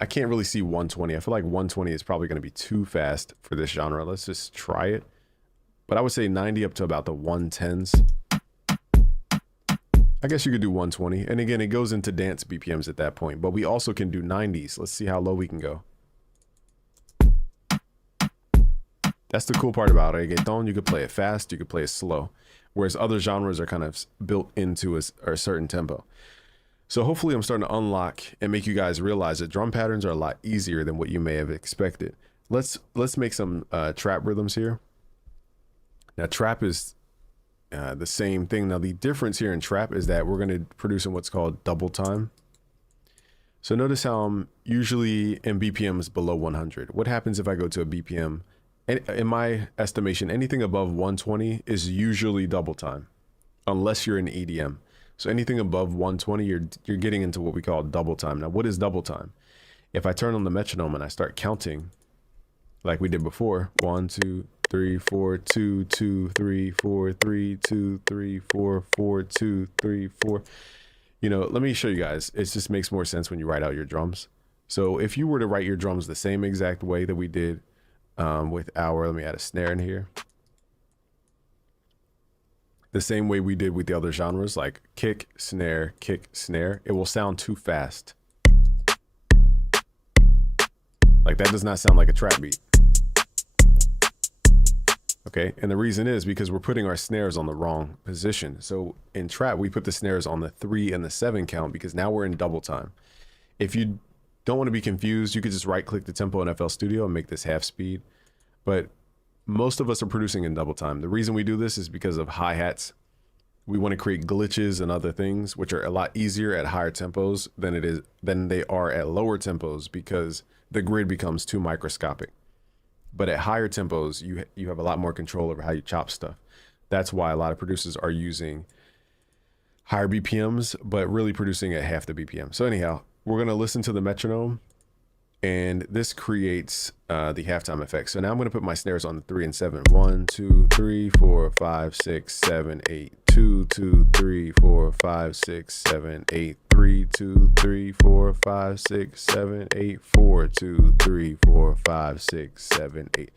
I can't really see 120. I feel like 120 is probably going to be too fast for this genre. Let's just try it. But I would say 90 up to about the 110s. I guess you could do 120. And again, it goes into dance BPMs at that point. But we also can do 90s. Let's see how low we can go. That's the cool part about reggaeton. You could play it fast, you could play it slow. Whereas other genres are kind of built into a certain tempo. So hopefully I'm starting to unlock and make you guys realize that drum patterns are a lot easier than what you may have expected. Let's make some trap rhythms here. Now trap is the same thing. Now the difference here in trap is that we're going to produce in what's called double time. So notice how I'm usually in BPMs below 100. What happens if I go to a BPM? In my estimation, anything above 120 is usually double time, unless you're in EDM. So anything above 120, you're getting into what we call double time. Now, what is double time? If I turn on the metronome and I start counting, like we did before, 1, 2, 3, 4, 2, 2, 3, 4, 3, 2, 3, 4, 4, 2, 3, 4. You know, let me show you guys. It just makes more sense when you write out your drums. So if you were to write your drums the same exact way that we did with our, let me add a snare in here. The same way we did with the other genres, like kick, snare, it will sound too fast. Like that does not sound like a trap beat. Okay, and the reason is because we're putting our snares on the wrong position. So in trap, we put the snares on the 3 and the 7 count because now we're in double time. If you don't want to be confused, you could just right click the tempo in FL Studio and make this half speed. But most of us are producing in double time. The reason we do this is because of hi-hats. We want to create glitches and other things, which are a lot easier at higher tempos than they are at lower tempos because the grid becomes too microscopic. But at higher tempos, you have a lot more control over how you chop stuff. That's why a lot of producers are using higher BPMs, but really producing at half the BPM. So anyhow, we're going to listen to the metronome. And this creates the halftime effect. So now I'm going to put my snares on the 3 and 7. 1, 2, 3, 4, 5, 6, 7, 8. 2, 2, 3, 4, 5, 6, 7, 8. 3, 2, 3, 4, 5, 6, 7, 8. 4, 2, 3, 4, 5, 6, 7, 8.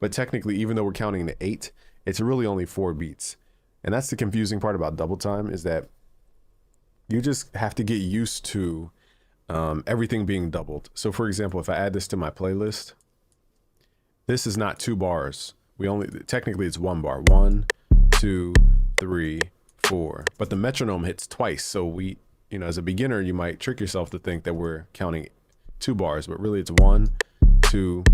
But technically, even though we're counting the 8, it's really only 4 beats. And that's the confusing part about double time, is that you just have to get used to everything being doubled. So for example, if I add this to my playlist, this is not 2 bars. Technically it's 1 bar. 1, 2, 3, 4. But the metronome hits twice. So as a beginner, you might trick yourself to think that we're counting 2 bars, but really it's 1, 2,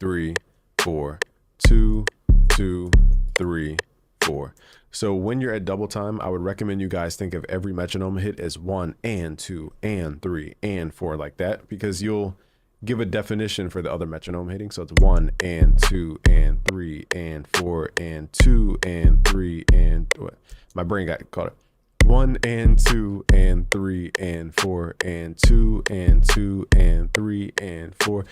3, 4, 2, 2, 3, 4. So when you're at double time, I would recommend you guys think of every metronome hit as 1 and 2 and 3 and 4, like that, because you'll give a definition for the other metronome hitting. So it's 1 and 2 and 3 and 4 and 2 and 3 and what? My brain got caught up. 1 and 2 and 3 and 4 and 2 and 2 and 3 and 4.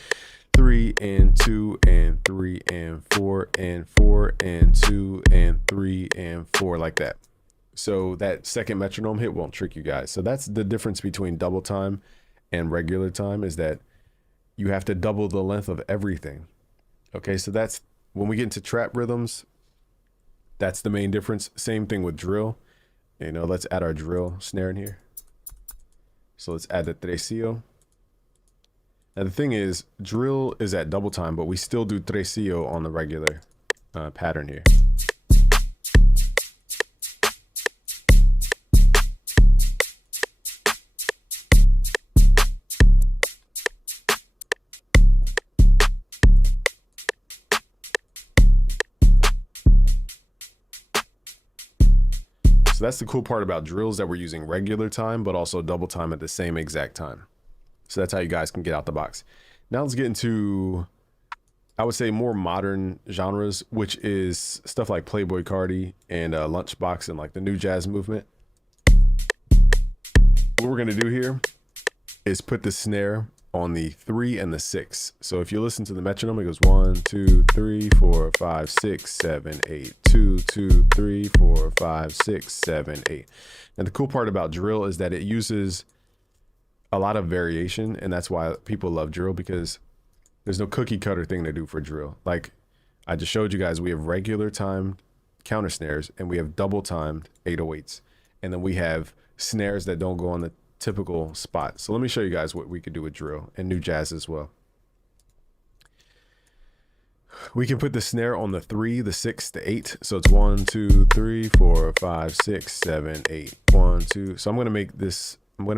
3 and 2 and 3 and 4 and 4 and 2 and 3 and 4, like that. So that second metronome hit won't trick you guys. So that's the difference between double time and regular time, is that you have to double the length of everything. Okay, so that's when we get into trap rhythms, that's the main difference. Same thing with drill. Let's add our drill snare in here. So let's add the tresillo. Now the thing is, drill is at double time, but we still do tresillo on the regular pattern here. So that's the cool part about drills, that we're using regular time, but also double time at the same exact time. So that's how you guys can get out the box. Now let's get into, I would say, more modern genres, which is stuff like Playboi Carti and Lunchbox and like the new jazz movement. What we're gonna do here is put the snare on the 3 and the 6. So if you listen to the metronome, it goes 1, 2, 3, 4, 5, 6, 7, 8. 2, 2, 3, 4, 5, 6, 7, 8. And the cool part about drill is that it uses a lot of variation, and that's why people love drill, because there's no cookie cutter thing to do for drill. Like I just showed you guys, we have regular timed counter snares and we have double timed 808s, and then we have snares that don't go on the typical spot. So let me show you guys what we could do with drill and new jazz as well. We can put the snare on the 3, the 6, the 8. So it's 1, 2, 3, 4, 5, 6, 7, 8. 1, 2. So I'm going to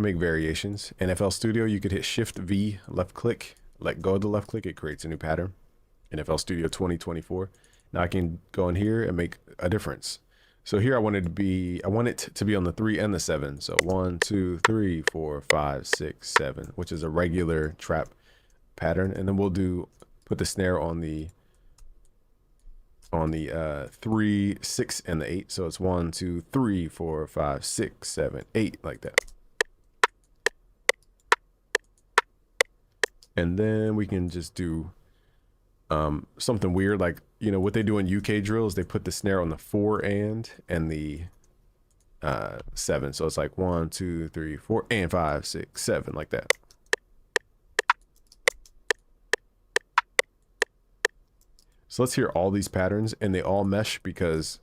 make variations. In FL Studio, you could hit Shift V, left click, let go of the left click. It creates a new pattern in FL Studio 2024. Now I can go in here and make a difference. So here I want it to be on the 3 and the 7. So 1, 2, 3, 4, 5, 6, 7, which is a regular trap pattern. And then we'll put the snare on the 3, 6, and the 8. So it's 1, 2, 3, 4, 5, 6, 7, 8, like that. And then we can just do something weird, like, what they do in UK drill is they put the snare on the 4 and the 7. So it's like 1, 2, 3, 4 and 5, 6, 7, like that. So let's hear all these patterns, and they all mesh because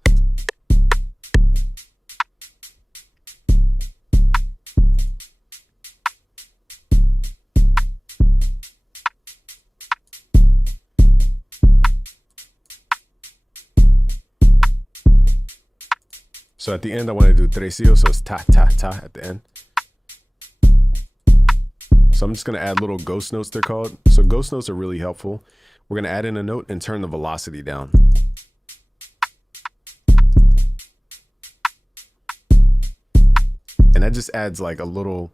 so at the end, I want to do tresillo, so it's ta, ta, ta at the end. So I'm just going to add little ghost notes, they're called. So ghost notes are really helpful. We're going to add in a note and turn the velocity down. And that just adds like a little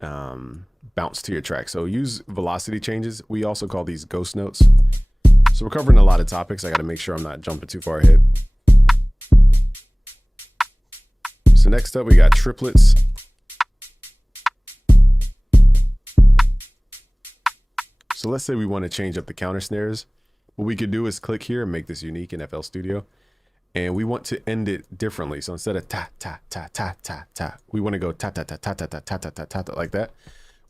bounce to your track. So use velocity changes. We also call these ghost notes. So we're covering a lot of topics. I got to make sure I'm not jumping too far ahead. So next up, we got triplets. So let's say we want to change up the counter snares. What we could do is click here and make this unique in FL Studio. And we want to end it differently. So instead of ta, ta, ta, ta, ta, ta, we want to go ta, ta, ta, ta, ta, ta, ta, ta, ta, ta, ta, like that.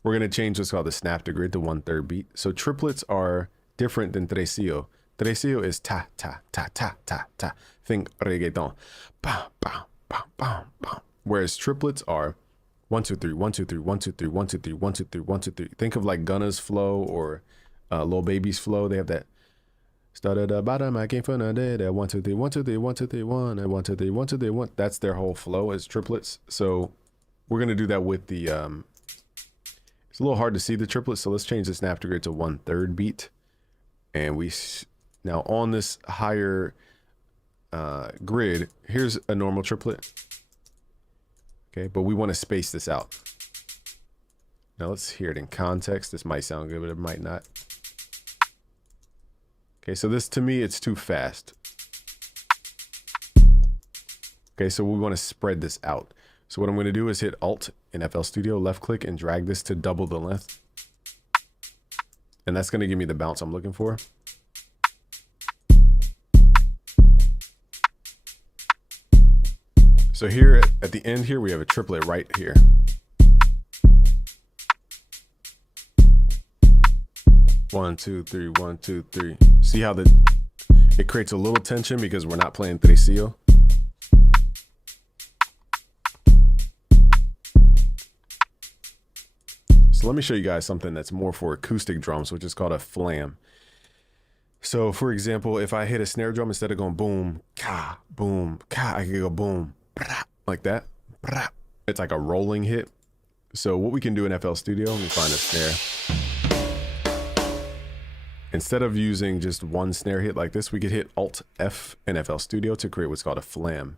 We're going to change what's called the snap to grid to 1/3 beat. So triplets are different than tresillo. Tresillo is ta, ta, ta, ta, ta, ta. Think reggaeton. Bam, bam, bam, bam, bam. Whereas triplets are 1, 2, 3, 1, 2, 3, 1, 2, 3, 1, 2, 3, 1, 2, 3, 1, 2, 3. Think of like Gunna's flow or Lil Baby's flow. They have that. Started the bottom, I came from the dead at 1, 2, 3, 1, 2, 3, 1, 2, 3, 1, and 1, 2, 3, 1, 2, 3, 1. That's their whole flow as triplets. So we're gonna do that with the. It's a little hard to see the triplets, so let's change the snap to grid to 1/3 beat, and we now on this higher grid. Here's a normal triplet. Okay, but we want to space this out. Now let's hear it in context. This might sound good, but it might not. Okay, so this, to me, it's too fast. Okay, so we want to spread this out. So what I'm going to do is hit Alt in FL Studio, left click, and drag this to double the length. And that's going to give me the bounce I'm looking for. So here at the end here, we have a triplet right here. One, two, three, 1, 2, 3. See how it creates a little tension because we're not playing tresillo. So let me show you guys something that's more for acoustic drums, which is called a flam. So for example, if I hit a snare drum, instead of going boom, ka, I can go boom, like that. It's like a rolling hit. So what we can do in FL Studio, let me find a snare. Instead of using just one snare hit like this, we could hit Alt F in FL Studio to create what's called a flam.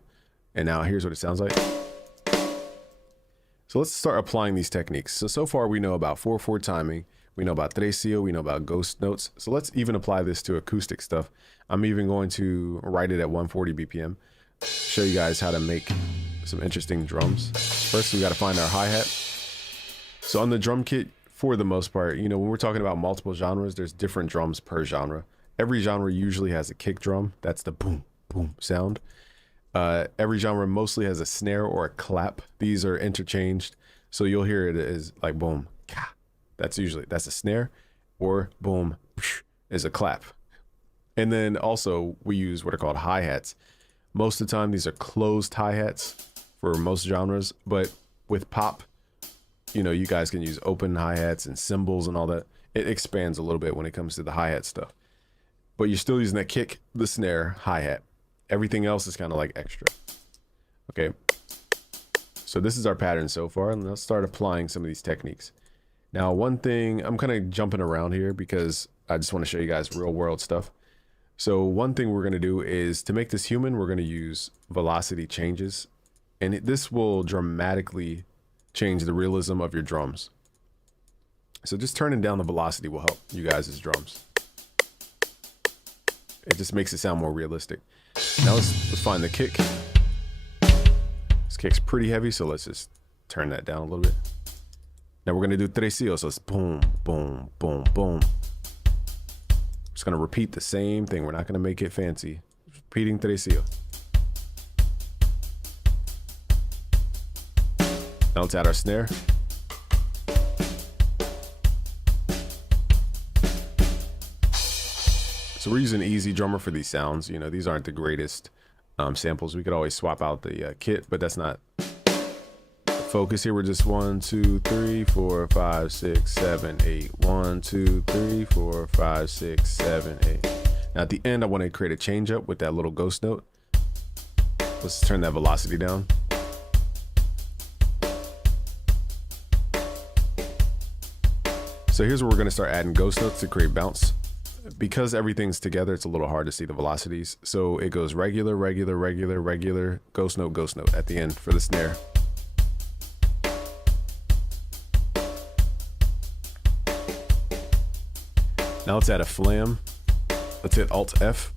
And now here's what it sounds like. So let's start applying these techniques. So far we know about 4/4 timing, we know about tresillo, we know about ghost notes. So let's even apply this to acoustic stuff. I'm even going to write it at 140 BPM, show you guys how to make some interesting drums. First, we got to find our hi-hat. So on the drum kit, for the most part, you know, when we're talking about multiple genres, there's different drums per genre. Every genre usually has a kick drum. That's the boom, boom sound. Every genre mostly has a snare or a clap. These are interchanged. So you'll hear it as like boom, ka. That's a snare, or boom is a clap. And then also we use what are called hi-hats. Most of the time, these are closed hi-hats for most genres, but with pop, you know, you guys can use open hi-hats and cymbals and all that. It expands a little bit when it comes to the hi-hat stuff. But you're still using that kick, the snare, hi-hat. Everything else is kind of like extra. Okay. So this is our pattern so far, and let's start applying some of these techniques. Now, one thing, I'm kind of jumping around here because I just want to show you guys real world stuff. So one thing we're going to do is to make this human, we're going to use velocity changes, and this will dramatically change the realism of your drums. So just turning down the velocity will help you guys' drums. It just makes it sound more realistic. Now let's find the kick. This kick's pretty heavy, so let's just turn that down a little bit. Now we're gonna do tresillo, so it's boom, boom, boom, boom. Just gonna repeat the same thing. We're not gonna make it fancy. Repeating tresillo. Now let's add our snare. So we're using Easy Drummer for these sounds. You know, these aren't the greatest samples. We could always swap out the kit, but that's not the focus here. We're just 1, 2, 3, 4, 5, 6, 7, 8. 1, 2, 3, 4, 5, 6, 7, 8. Now at the end, I want to create a change up with that little ghost note. Let's turn that velocity down. So here's where we're going to start adding ghost notes to create bounce. Because everything's together, it's a little hard to see the velocities. So it goes regular, regular, regular, regular, ghost note at the end for the snare. Now let's add a flam. Let's hit Alt F.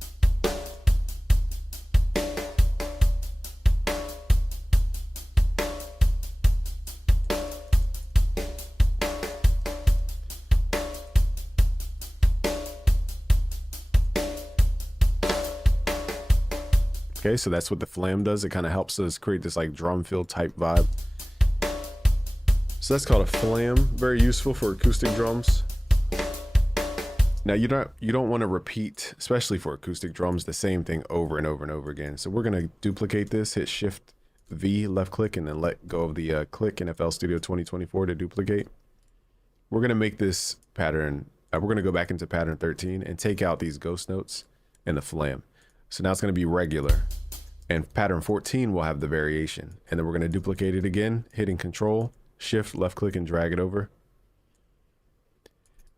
Okay, so that's what the flam does. It kind of helps us create this like drum fill type vibe. So that's called a flam. Very useful for acoustic drums. Now you don't want to repeat, especially for acoustic drums, the same thing over and over and over again. So we're gonna duplicate this, hit Shift V, left click, and then let go of the click in FL Studio 2024 to duplicate. We're gonna make this pattern, we're gonna go back into pattern 13 and take out these ghost notes and the flam. So now it's gonna be regular. And pattern 14 will have the variation. And then we're gonna duplicate it again, hitting Control, Shift, left click, and drag it over.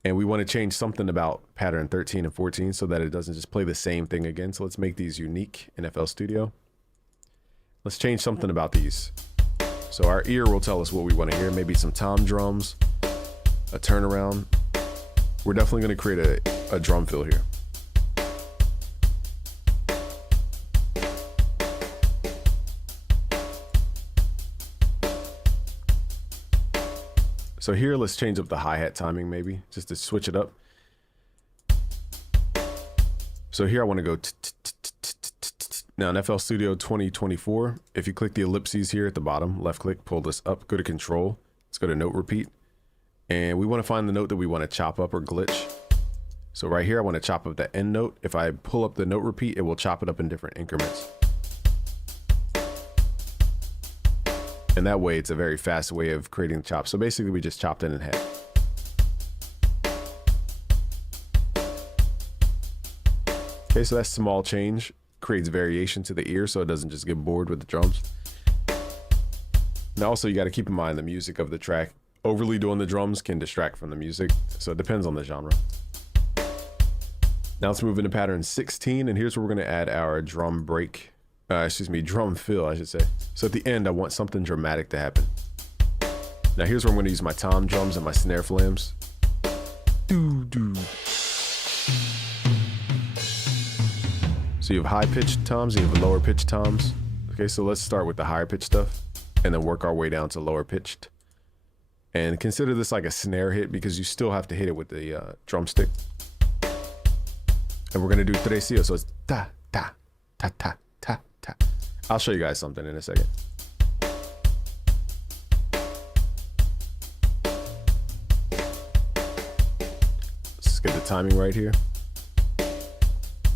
And we want to change something about pattern 13 and 14 so that it doesn't just play the same thing again. So let's make these unique in FL Studio. Let's change something about these. So our ear will tell us what we want to hear. Maybe some tom drums, a turnaround. We're definitely going to create a drum fill here. So here, let's change up the hi-hat timing maybe, just to switch it up. So here I want to go now in FL Studio 2024, if you click the ellipses here at the bottom, left click, pull this up, go to Control, let's go to Note Repeat. And we want to find the note that we want to chop up or glitch. So right here, I want to chop up the end note. If I pull up the Note Repeat, it will chop it up in different increments. And that way, it's a very fast way of creating chops. So basically, we just chopped it in half. Okay, so that small change creates variation to the ear so it doesn't just get bored with the drums. Now also, you got to keep in mind the music of the track. Overly doing the drums can distract from the music, so it depends on the genre. Now let's move into pattern 16, and here's where we're going to add our drum break. Drum fill, I should say. So at the end, I want something dramatic to happen. Now here's where I'm going to use my tom drums and my snare flams. Doo-doo. So you have high-pitched toms, you have lower-pitched toms. Okay, so let's start with the higher-pitched stuff and then work our way down to lower-pitched. And consider this like a snare hit because you still have to hit it with the drumstick. And we're going to do tresillo, so it's ta, ta, ta, ta, ta, ta. I'll show you guys something in a second. Let's get the timing right here.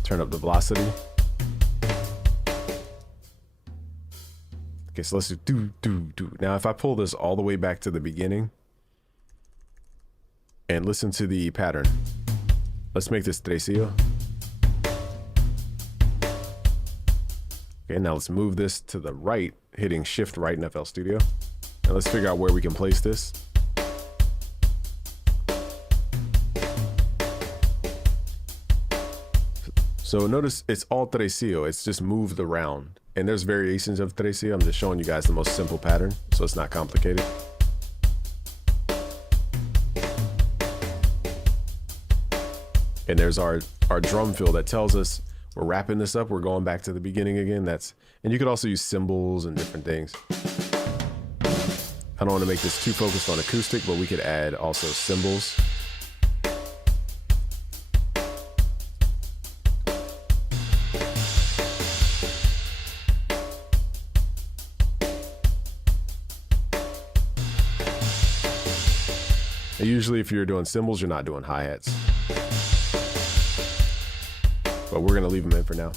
Turn up the velocity. Okay, so let's do do, do, do. Now, if I pull this all the way back to the beginning and listen to the pattern, let's make this tresillo. Okay, now let's move this to the right, hitting Shift right in FL Studio. And let's figure out where we can place this. So notice it's all tresillo, it's just moved around. And there's variations of tresillo. I'm just showing you guys the most simple pattern, so it's not complicated. And there's our drum fill that tells us we're wrapping this up. We're going back to the beginning again. And you could also use cymbals and different things. I don't want to make this too focused on acoustic, but we could add also cymbals. And usually if you're doing cymbals, you're not doing hi-hats. But we're going to leave them in for now.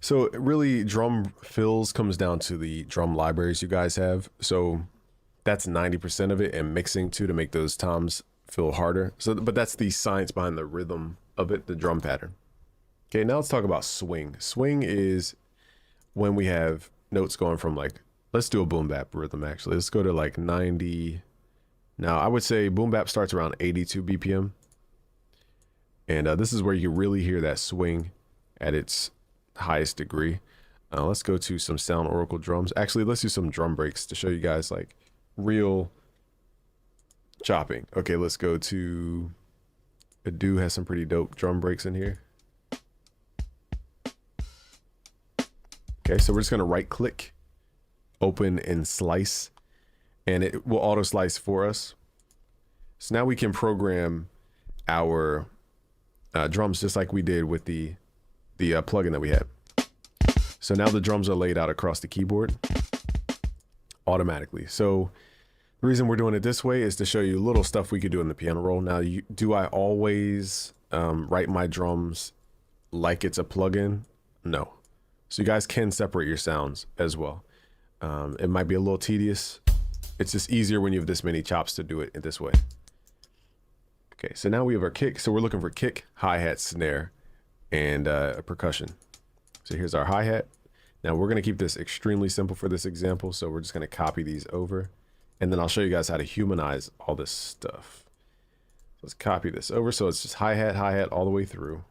So really, drum fills comes down to the drum libraries you guys have. So that's 90% of it, and mixing too to make those toms feel harder. So, but that's the science behind the rhythm of it, the drum pattern. Okay, now let's talk about swing. Swing is when we have notes going from like, let's do a boom bap rhythm actually. Let's go to like 90. Now I would say boom bap starts around 82 BPM. And this is where you really hear that swing at its highest degree. Let's go to some Sound Oracle drums. Actually, let's do some drum breaks to show you guys like real chopping. Okay, let's go to Adu has some pretty dope drum breaks in here. Okay, so we're just gonna right click, open and slice, and it will auto slice for us. So now we can program our drums just like we did with the plugin that we had. So now the drums are laid out across the keyboard automatically. So the reason we're doing it this way is to show you little stuff we could do in the piano roll. Now, do I always write my drums like it's a plugin? No. So you guys can separate your sounds as well. It might be a little tedious. It's just easier when you have this many chops to do it in this way. Okay, so now we have our kick. So we're looking for kick, hi-hat, snare, and percussion. So here's our hi-hat. Now we're gonna keep this extremely simple for this example. So we're just gonna copy these over, and then I'll show you guys how to humanize all this stuff. Let's copy this over. So it's just hi-hat all the way through.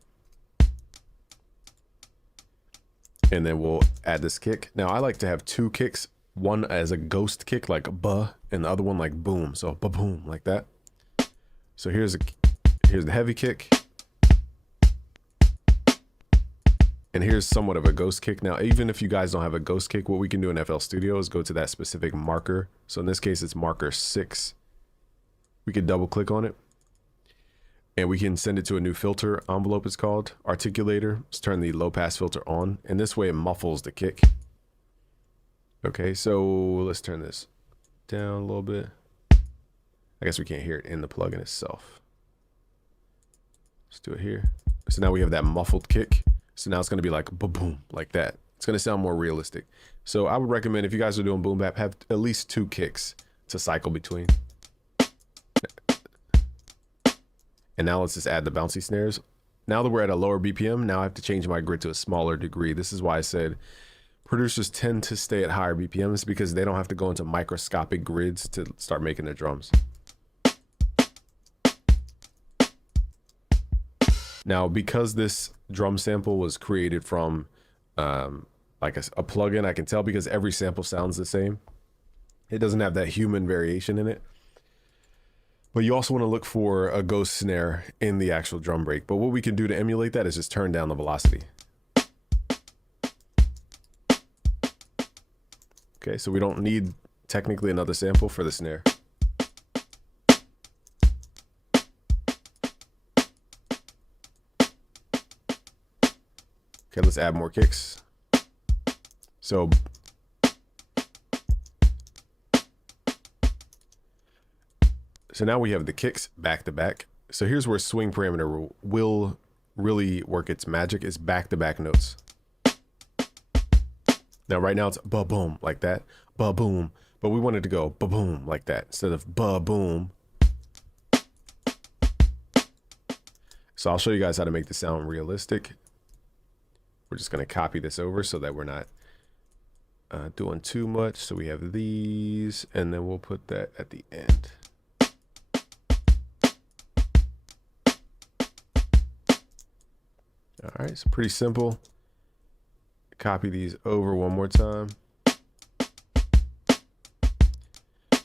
And then we'll add this kick. Now I like to have two kicks, one as a ghost kick like buh, and the other one like boom. So ba-boom like that. So here's the heavy kick. And here's somewhat of a ghost kick. Now, even if you guys don't have a ghost kick, what we can do in FL Studio is go to that specific marker. So in this case, it's marker 6. We could double click on it. And we can send it to a new filter envelope, it's called, articulator. Let's turn the low pass filter on. And this way it muffles the kick. Okay, so let's turn this down a little bit. I guess we can't hear it in the plugin itself. Let's do it here. So now we have that muffled kick. So now it's going to be like boom, like that. It's going to sound more realistic. So I would recommend if you guys are doing boom bap, have at least 2 kicks to cycle between. And now let's just add the bouncy snares. Now that we're at a lower BPM, now I have to change my grid to a smaller degree. This is why I said producers tend to stay at higher BPMs, because they don't have to go into microscopic grids to start making their drums. Now, because this drum sample was created from like a plugin, I can tell because every sample sounds the same. It doesn't have that human variation in it. But you also want to look for a ghost snare in the actual drum break. But what we can do to emulate that is just turn down the velocity. Okay, so we don't need technically another sample for the snare. Okay, let's add more kicks. So now we have the kicks back to back. So here's where swing parameter will really work its magic, is back to back notes. Now right now it's ba-boom like that, ba-boom, but we wanted to go ba-boom like that instead of ba-boom. So I'll show you guys how to make this sound realistic. We're just going to copy this over so that we're not doing too much. So we have these, and then we'll put that at the end. All right, so pretty simple. Copy these over one more time.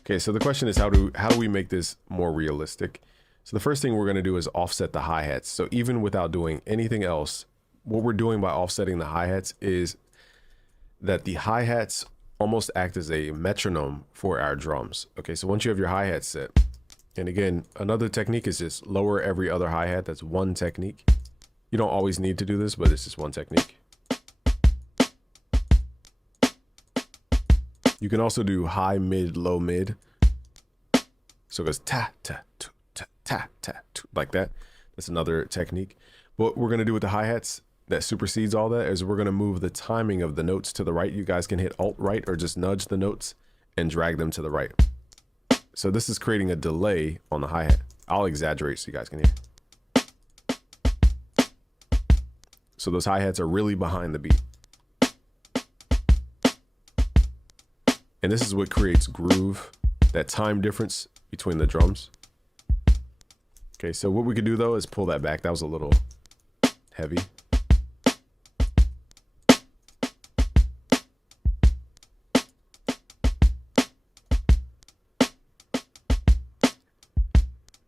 Okay, so the question is how do we make this more realistic? So the first thing we're going to do is offset the hi-hats. So even without doing anything else, what we're doing by offsetting the hi-hats is that the hi-hats almost act as a metronome for our drums. Okay, so once you have your hi-hat set, and again, another technique is just lower every other hi-hat. That's one technique. You don't always need to do this, but it's just one technique. You can also do high, mid, low, mid. So it goes ta, ta, tu, ta, ta, ta, tu, like that. That's another technique. But what we're going to do with the hi-hats that supersedes all that is we're going to move the timing of the notes to the right. You guys can hit Alt right or just nudge the notes and drag them to the right. So this is creating a delay on the hi-hat. I'll exaggerate so you guys can hear. So those hi-hats are really behind the beat. And this is what creates groove, that time difference between the drums. Okay, so what we could do though is pull that back. That was a little heavy.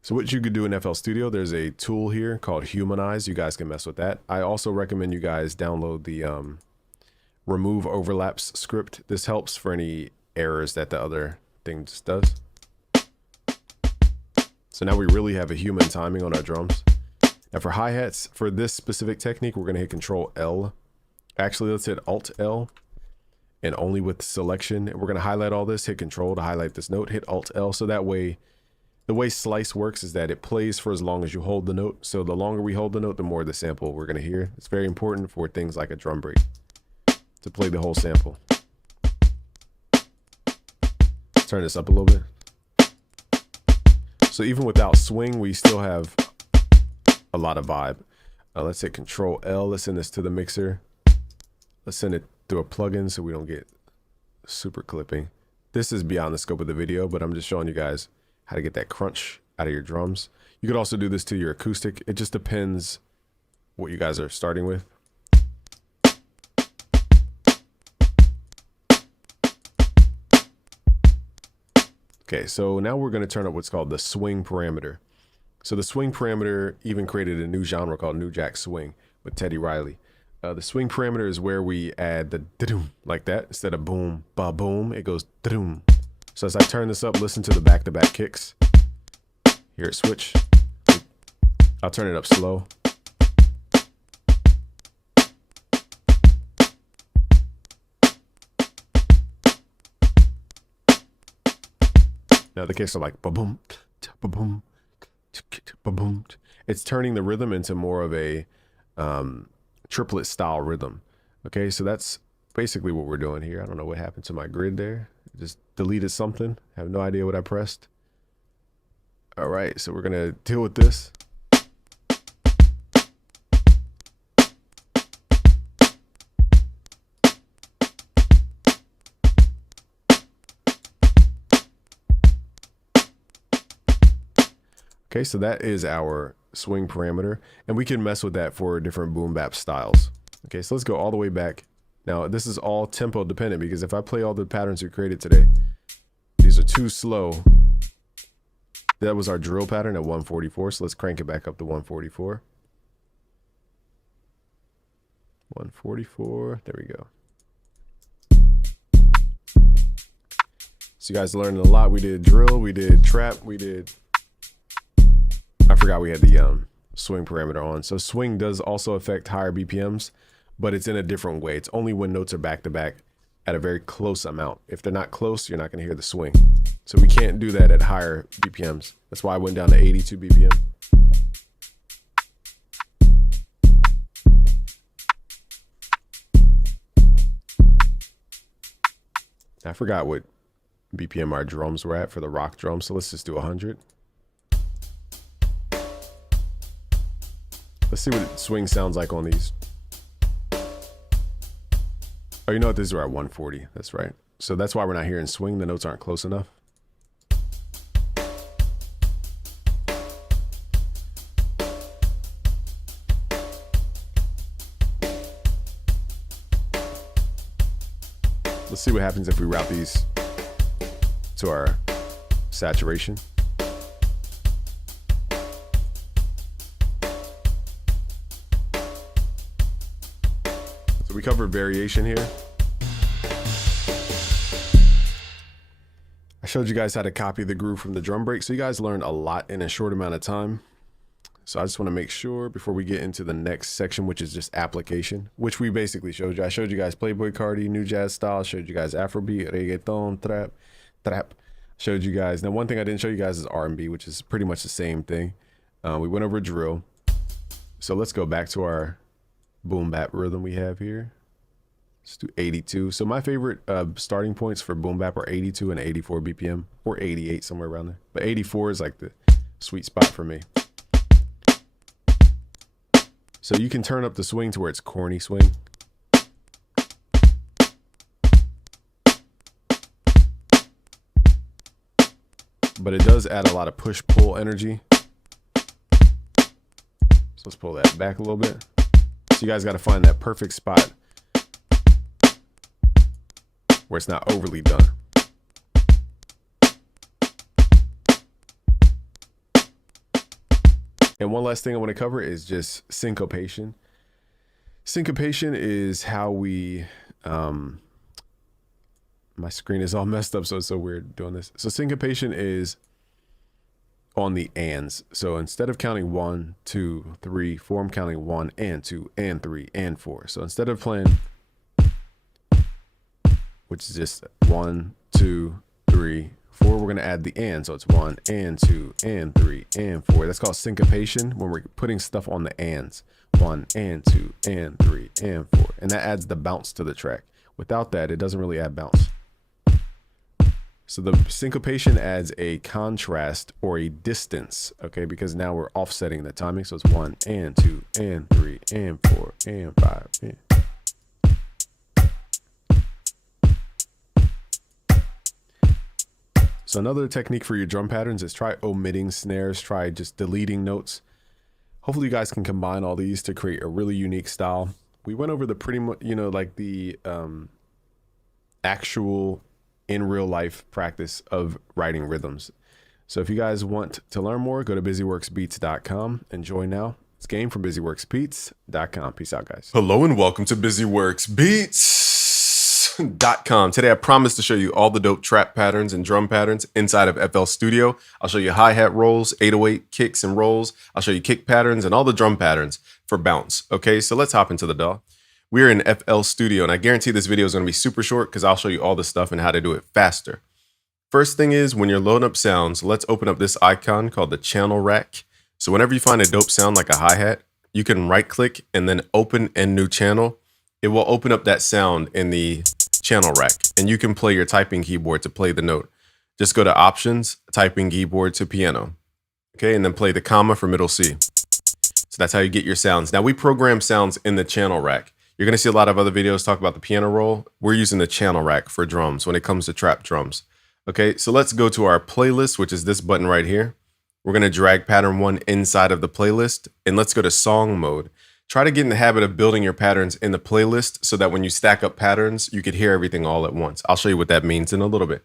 So what you could do in FL Studio, there's a tool here called Humanize. You guys can mess with that. I also recommend you guys download the remove overlaps script. This helps for any errors that the other thing just does. So now we really have a human timing on our drums. Now for hi-hats, for this specific technique, we're gonna hit Control L. Actually, let's hit Alt L, and only with selection. We're gonna highlight all this, hit Control to highlight this note, hit Alt L. So that way, the way slice works is that it plays for as long as you hold the note. So the longer we hold the note, the more the sample we're gonna hear. It's very important for things like a drum break to play the whole sample. Let's turn this up a little bit. So even without swing, we still have a lot of vibe. Let's hit Control L. Let's send this to the mixer. Let's send it through a plugin so we don't get super clipping. This is beyond the scope of the video, but I'm just showing you guys how to get that crunch out of your drums. You could also do this to your acoustic. It just depends what you guys are starting with. Okay, so now we're going to turn up what's called the swing parameter. So the swing parameter even created a new genre called New Jack Swing with Teddy Riley. The swing parameter is where we add the da-doom like that. Instead of boom, ba boom, it goes da-doom. So as I turn this up, listen to the back-to-back kicks. Hear it switch. I'll turn it up slow. Now the kicks are like ba-boom, ba-boom, ba-boom. It's turning the rhythm into more of a triplet style rhythm. Okay, so that's basically what we're doing here. I don't know what happened to my grid there. Just deleted something. I have no idea what I pressed. All right, so we're gonna deal with this. Okay, so that is our swing parameter, and we can mess with that for different boom bap styles. Okay, so let's go all the way back. Now, this is all tempo dependent because if I play all the patterns we created today, these are too slow. That was our drill pattern at 144, so let's crank it back up to 144. 144, there we go. So you guys learned a lot. We did drill, we did trap, we did... I forgot we had the swing parameter on. So swing does also affect higher BPMs, but it's in a different way. It's only when notes are back to back at a very close amount. If they're not close, you're not going to hear the swing. So we can't do that at higher BPMs. That's why I went down to 82 BPM. I forgot what BPM our drums were at for the rock drum. So let's just do 100. Let's see what swing sounds like on these. Oh, you know what? These are at 140. That's right. So that's why we're not hearing swing. The notes aren't close enough. Let's see what happens if we route these to our saturation. So we covered variation here. I showed you guys how to copy the groove from the drum break. So you guys learned a lot in a short amount of time. So I just want to make sure before we get into the next section, which is just application, which we basically showed you. I showed you guys Playboy Carti, new jazz style, showed you guys Afrobeat, reggaeton, trap. Showed you guys. Now, one thing I didn't show you guys is R&B, which is pretty much the same thing. We went over drill. So let's go back to our boom bap rhythm we have here. Let's do 82. So my favorite starting points for boom bap are 82 and 84 BPM, or 88, somewhere around there. But 84 is like the sweet spot for me. So you can turn up the swing to where it's corny swing. But it does add a lot of push-pull energy. So let's pull that back a little bit. So you guys got to find that perfect spot where it's not overly done. And one last thing I want to cover is just syncopation. Syncopation is how we, my screen is all messed up, so it's so weird doing this. So syncopation is on the ands. So instead of counting 1, 2, 3, 4, I'm counting 1 and 2 and 3 and 4. So instead of playing, which is just 1, 2, 3, 4, we're going to add the and. So it's 1 and 2 and 3 and 4. That's called syncopation, when we're putting stuff on the ands. 1 and 2 and 3 and 4. And that adds the bounce to the track. Without that, it doesn't really add bounce. So the syncopation adds a contrast or a distance, okay? Because now we're offsetting the timing. So it's 1 and 2 and 3 and 4 and 5. And so another technique for your drum patterns is try omitting snares, try just deleting notes. Hopefully you guys can combine all these to create a really unique style. We went over the pretty much, you know, like the actual in real life practice of writing rhythms. So if you guys want to learn more, go to busyworksbeats.com and join now. It's Game from busyworksbeats.com. Peace out, guys. Hello and welcome to busyworksbeats.com. Today I promise to show you all the dope trap patterns and drum patterns inside of FL Studio. I'll show you hi-hat rolls, 808 kicks and rolls. I'll show you kick patterns and all the drum patterns for bounce. Okay, so let's hop into the DAW. We're in FL Studio, and I guarantee this video is going to be super short because I'll show you all the stuff and how to do it faster. First thing is, when you're loading up sounds, let's open up this icon called the channel rack. So whenever you find a dope sound like a hi-hat, you can right click and then open a new channel. It will open up that sound in the channel rack, and you can play your typing keyboard to play the note. Just go to options, typing keyboard to piano. Okay, and then play the comma for middle C. So that's how you get your sounds. Now we program sounds in the channel rack. You're going to see a lot of other videos talk about the piano roll. We're using the channel rack for drums when it comes to trap drums. Okay, so let's go to our playlist, which is this button right here. We're going to drag pattern 1 inside of the playlist, and let's go to song mode. Try to get in the habit of building your patterns in the playlist so that when you stack up patterns, you could hear everything all at once. I'll show you what that means in a little bit.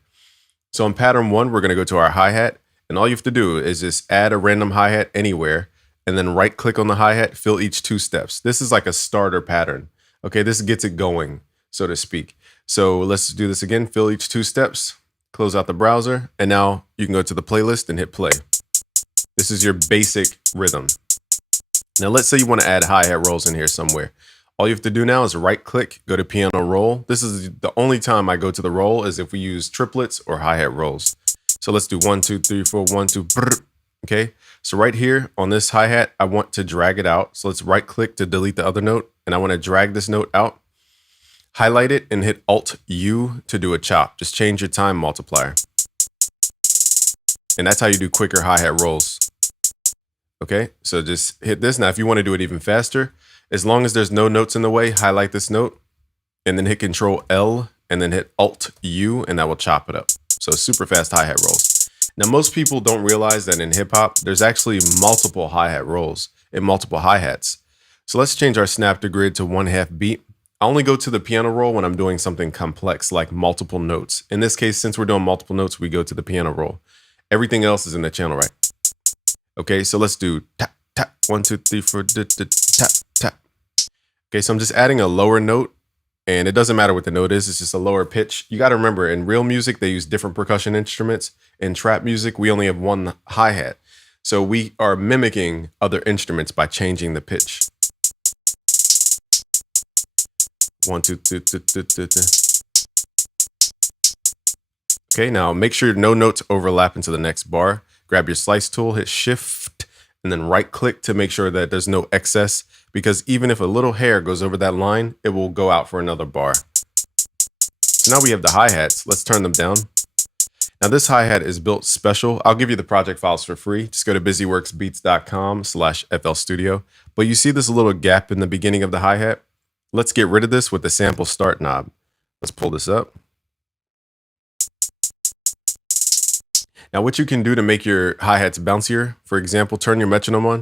So in pattern 1, we're going to go to our hi-hat, and all you have to do is just add a random hi-hat anywhere, and then right click on the hi-hat, fill each 2 steps. This is like a starter pattern. Okay, this gets it going, so to speak. So let's do this again. Fill each 2 steps, close out the browser, and now you can go to the playlist and hit play. This is your basic rhythm. Now let's say you want to add hi-hat rolls in here somewhere. All you have to do now is right click, go to piano roll. This is the only time I go to the roll is if we use triplets or hi-hat rolls. So let's do 1, 2, 3, 4, 1, 2, brr. Okay, so right here on this hi-hat, I want to drag it out. So let's right click to delete the other note, and I want to drag this note out, highlight it, and hit Alt U to do a chop. Just change your time multiplier. And that's how you do quicker hi-hat rolls. Okay, so just hit this. Now, if you want to do it even faster, as long as there's no notes in the way, highlight this note, and then hit Control L, and then hit Alt U, and that will chop it up. So super fast hi-hat rolls. Now, most people don't realize that in hip hop, there's actually multiple hi-hat rolls and multiple hi-hats. So let's change our snap to grid to 1/2 beat. I only go to the piano roll when I'm doing something complex like multiple notes. In this case, since we're doing multiple notes, we go to the piano roll. Everything else is in the channel rack. Okay, so let's do tap, tap, 1, 2, 3, 4, tap, tap. Okay, so I'm just adding a lower note. And it doesn't matter what the note is, it's just a lower pitch. You got to remember, in real music, they use different percussion instruments. In trap music, we only have one hi-hat. So we are mimicking other instruments by changing the pitch. 1, 2, 3, 3. Okay, now make sure no notes overlap into the next bar. Grab your slice tool, hit Shift, and then right click to make sure that there's no excess, because even if a little hair goes over that line, it will go out for another bar. So now we have the hi-hats. Let's turn them down. Now this hi-hat is built special. I'll give you the project files for free. Just go to busyworksbeats.com/FL Studio. But you see this little gap in the beginning of the hi-hat? Let's get rid of this with the sample start knob. Let's pull this up. Now what you can do to make your hi-hats bouncier, for example, turn your metronome on.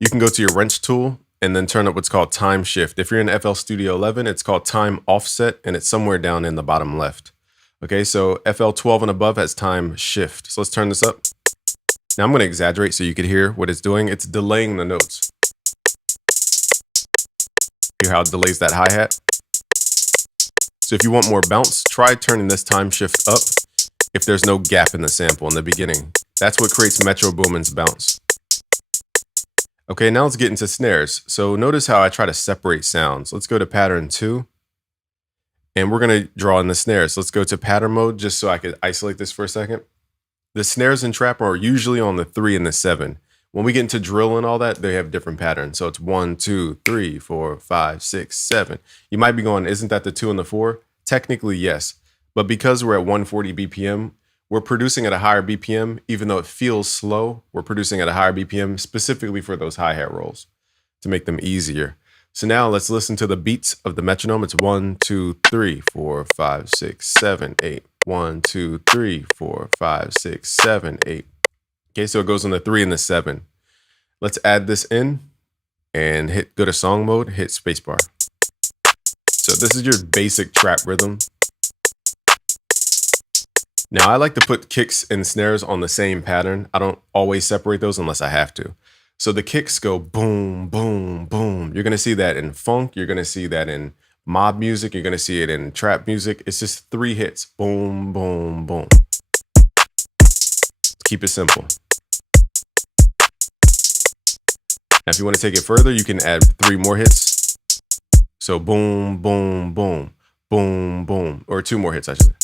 You can go to your wrench tool and then turn up what's called time shift. If you're in FL Studio 11, it's called time offset, and it's somewhere down in the bottom left. Okay, so FL 12 and above has time shift. So let's turn this up. Now I'm going to exaggerate so you can hear what it's doing. It's delaying the notes. Hear how it delays that hi-hat? So if you want more bounce, try turning this time shift up. if there's no gap in the sample in the beginning. That's what creates Metro Boomin's bounce. Okay, now let's get into snares. So notice how I try to separate sounds. Let's go to pattern 2. And we're going to draw in the snares. Let's go to pattern mode just so I could isolate this for a second. The snares in trap are usually on the 3 and the 7. When we get into drill and all that, they have different patterns. So it's 1, 2, 3, 4, 5, 6, 7. You might be going, isn't that the 2 and the 4? Technically, yes. But because we're at 140 BPM, we're producing at a higher BPM, even though it feels slow. We're producing at a higher BPM specifically for those hi-hat rolls to make them easier. So now let's listen to the beats of the metronome. It's 1, 2, 3, 4, 5, 6, 7, 8. 1, 2, 3, 4, 5, 6, 7, 8. Okay, so it goes on the 3 and the 7. Let's add this in and go to song mode, hit spacebar. So this is your basic trap rhythm. Now I like to put kicks and snares on the same pattern. I don't always separate those unless I have to. So the kicks go boom, boom, boom. You're going to see that in funk. You're going to see that in mob music. You're going to see it in trap music. It's just 3 hits. Boom, boom, boom. Keep it simple. Now, if you want to take it further, you can add 3 more hits. So boom, boom, boom, boom, boom, or 2 more hits, actually.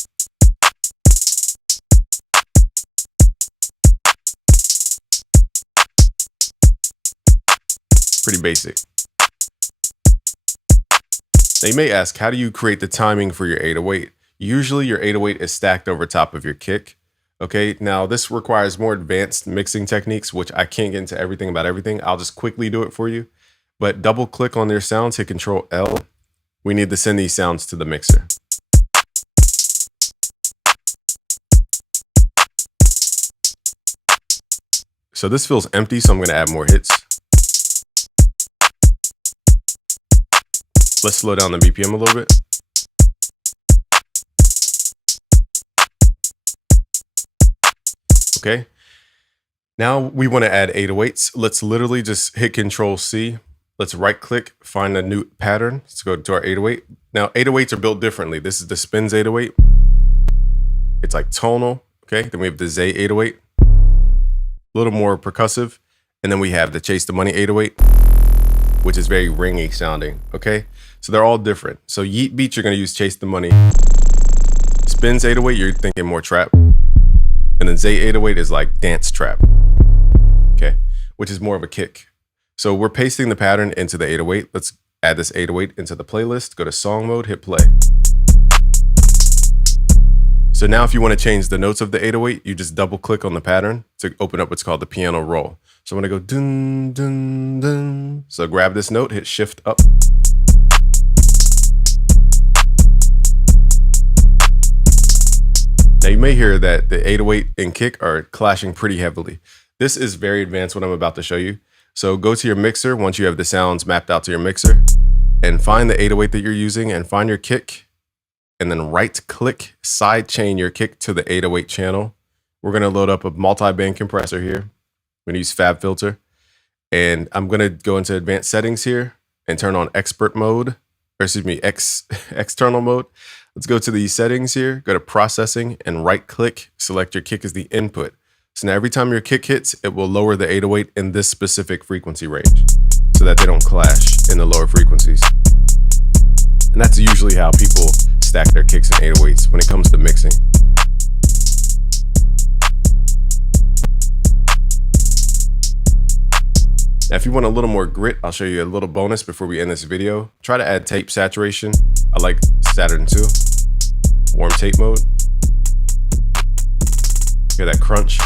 Pretty basic. Now you may ask, how do you create the timing for your 808? Usually your 808 is stacked over top of your kick. Okay, now this requires more advanced mixing techniques, which I can't get into everything about everything. I'll just quickly do it for you. But double click on their sounds, hit Control L. We need to send these sounds to the mixer. So this feels empty, so I'm going to add more hits. Let's slow down the BPM a little bit. Okay. Now we want to add 808s. Let's literally just hit Control C. Let's right click, find a new pattern. Let's go to our 808. Now 808s are built differently. This is the Spins 808. It's like tonal. Okay. Then we have the Zay 808. A little more percussive. And then we have the Chase the Money 808, which is very ringy sounding. Okay. So they're all different. So Yeet Beats, you're going to use Chase the Money. Spins 808, you're thinking more trap. And then Zay 808 is like dance trap. Okay. Which is more of a kick. So we're pasting the pattern into the 808. Let's add this 808 into the playlist. Go to song mode, hit play. So now if you want to change the notes of the 808, you just double click on the pattern to open up what's called the piano roll. So I'm going to go dun, dun, dun. So grab this note, hit shift up. Now you may hear that the 808 and kick are clashing pretty heavily. This is very advanced, what I'm about to show you. So go to your mixer once you have the sounds mapped out to your mixer and find the 808 that you're using and find your kick and then right click, side chain your kick to the 808 channel. We're going to load up a multi-band compressor here. I'm going to use FabFilter and I'm going to go into advanced settings here and turn on expert mode, or excuse me, external mode. Let's go to the settings here, go to processing and right click, select your kick as the input. So now every time your kick hits, it will lower the 808 in this specific frequency range so that they don't clash in the lower frequencies. And that's usually how people stack their kicks and 808s when it comes to mixing. Now, if you want a little more grit, I'll show you a little bonus before we end this video. Try to add tape saturation. I like Saturn 2, warm tape mode. Hear that crunch?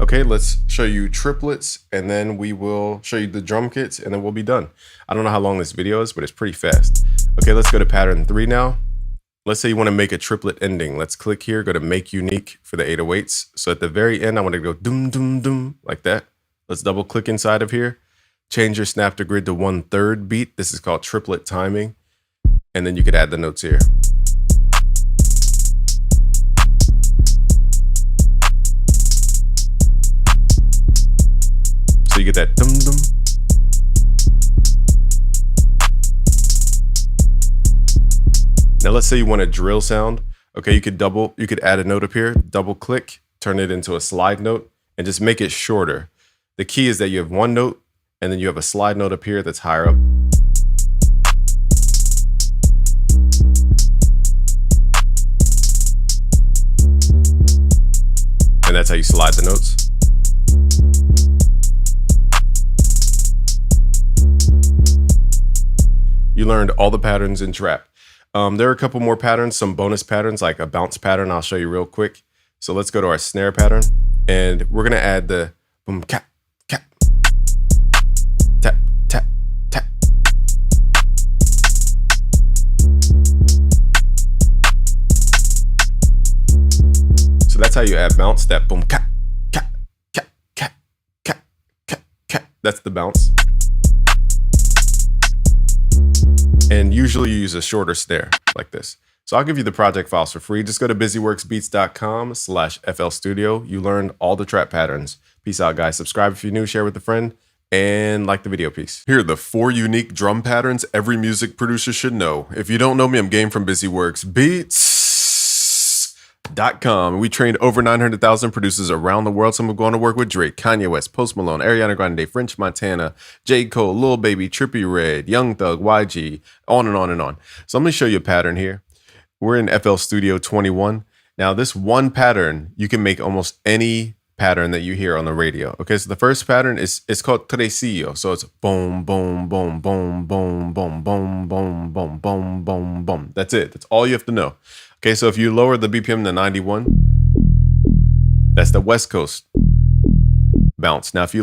Okay, let's show you triplets and then we will show you the drum kits and then we'll be done. I don't know how long this video is, but it's pretty fast. Okay, let's go to pattern 3 now. Let's say you want to make a triplet ending. Let's click here, go to make unique for the 808s. So at the very end, I want to go doom, doom, doom, like that. Let's double click inside of here. Change your snap to grid to 1/3 beat. This is called triplet timing. And then you could add the notes here. So you get that dum, dum. Now let's say you want a drill sound. Okay, you could add a note up here, double click, turn it into a slide note, and just make it shorter. The key is that you have one note, and then you have a slide note up here that's higher up. And that's how you slide the notes. You learned all the patterns in trap. There are a couple more patterns, some bonus patterns like a bounce pattern I'll show you real quick. So let's go to our snare pattern, and we're gonna add the boom cap, cap, tap, tap, tap. So that's how you add bounce, that boom cap, cap, cap, cap, cap, cap, cap. That's the bounce. And usually you use a shorter snare like this. So I'll give you the project files for free. Just go to busyworksbeats.com/FL Studio. You learned all the trap patterns. Peace out, guys. Subscribe if you're new, share with a friend, and like the video. Peace. Here are the 4 unique drum patterns every music producer should know. If you don't know me, I'm Game from busyworksbeats.com. We trained over 900,000 producers around the world. Some have gone to work with Drake, Kanye West, Post Malone, Ariana Grande, French Montana, J. Cole, Lil Baby, Trippie Redd, Young Thug, YG, on and on and on. So I'm going to show you a pattern here. We're in FL Studio 21. Now this one pattern, you can make almost any pattern that you hear on the radio. Okay, so the first pattern it's called tresillo. So it's boom, boom, boom, boom, boom, boom, boom, boom, boom, boom, boom, boom. That's it. That's all you have to know. Okay, so if you lower the BPM to 91, that's the West Coast bounce. Now if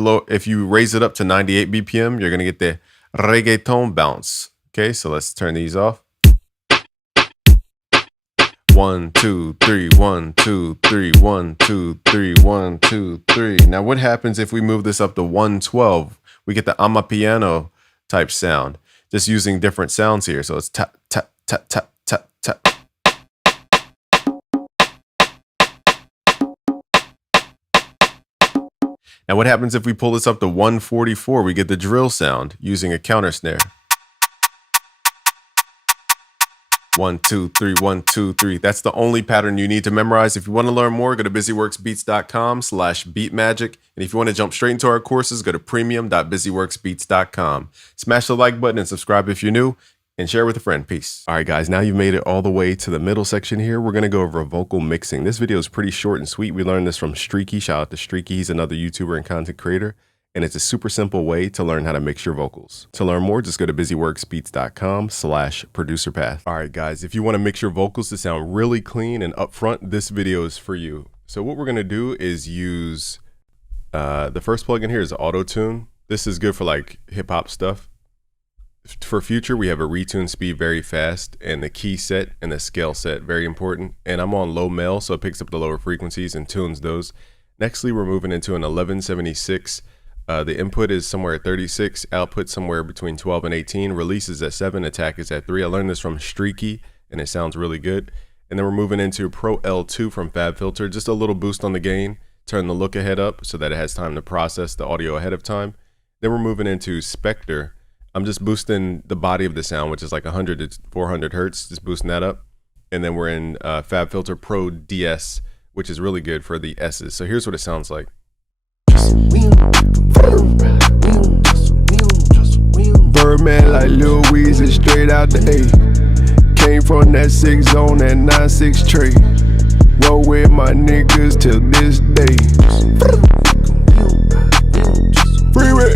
you raise it up to 98 BPM, you're gonna get the reggaeton bounce. Okay, so let's turn these off. 1, 2, 3, 1, 2, 3, 1, 2, 3, 1, 2, 3. Now what happens if we move this up to 112? We get the amapiano type sound, just using different sounds here. So it's tap, tap, tap, tap, tap, tap. Now what happens if we pull this up to 144? We get the drill sound using a counter snare. 1, 2, 3, 1, 2, 3. That's the only pattern you need to memorize. If you want to learn more, go to busyworksbeats.com/beatmagic. And if you want to jump straight into our courses, go to premium.busyworksbeats.com. Smash the like button and subscribe if you're new, and share with a friend. Peace. All right, guys, now you've made it all the way to the middle section here. We're going to go over vocal mixing. This video is pretty short and sweet. We learned this from Streaky. Shout out to Streaky. He's another YouTuber and content creator. And it's a super simple way to learn how to mix your vocals. To learn more, just go to busyworksbeats.com/producerpath. All right, guys, if you want to mix your vocals to sound really clean and upfront, this video is for you. So what we're going to do is use the first plugin here is Auto-Tune. This is good for like hip hop stuff. For Future, we have a retune speed very fast, and the key set and the scale set very important. And I'm on low mel, so it picks up the lower frequencies and tunes those. Nextly, we're moving into an 1176. The input is somewhere at 36, output somewhere between 12 and 18, release is at 7, attack is at 3. I learned this from Streaky, and it sounds really good. And then we're moving into Pro L2 from FabFilter, just a little boost on the gain, turn the look ahead up so that it has time to process the audio ahead of time. Then we're moving into Spectre. I'm just boosting the body of the sound, which is like 100 to 400 hertz, just boosting that up. And then we're in FabFilter Pro DS, which is really good for the S's. So here's what it sounds like. Birdman like Lil Weezy, straight out the A. Came from that 6 zone, that 9-6 tray. Roll with my niggas till this day. Freeway.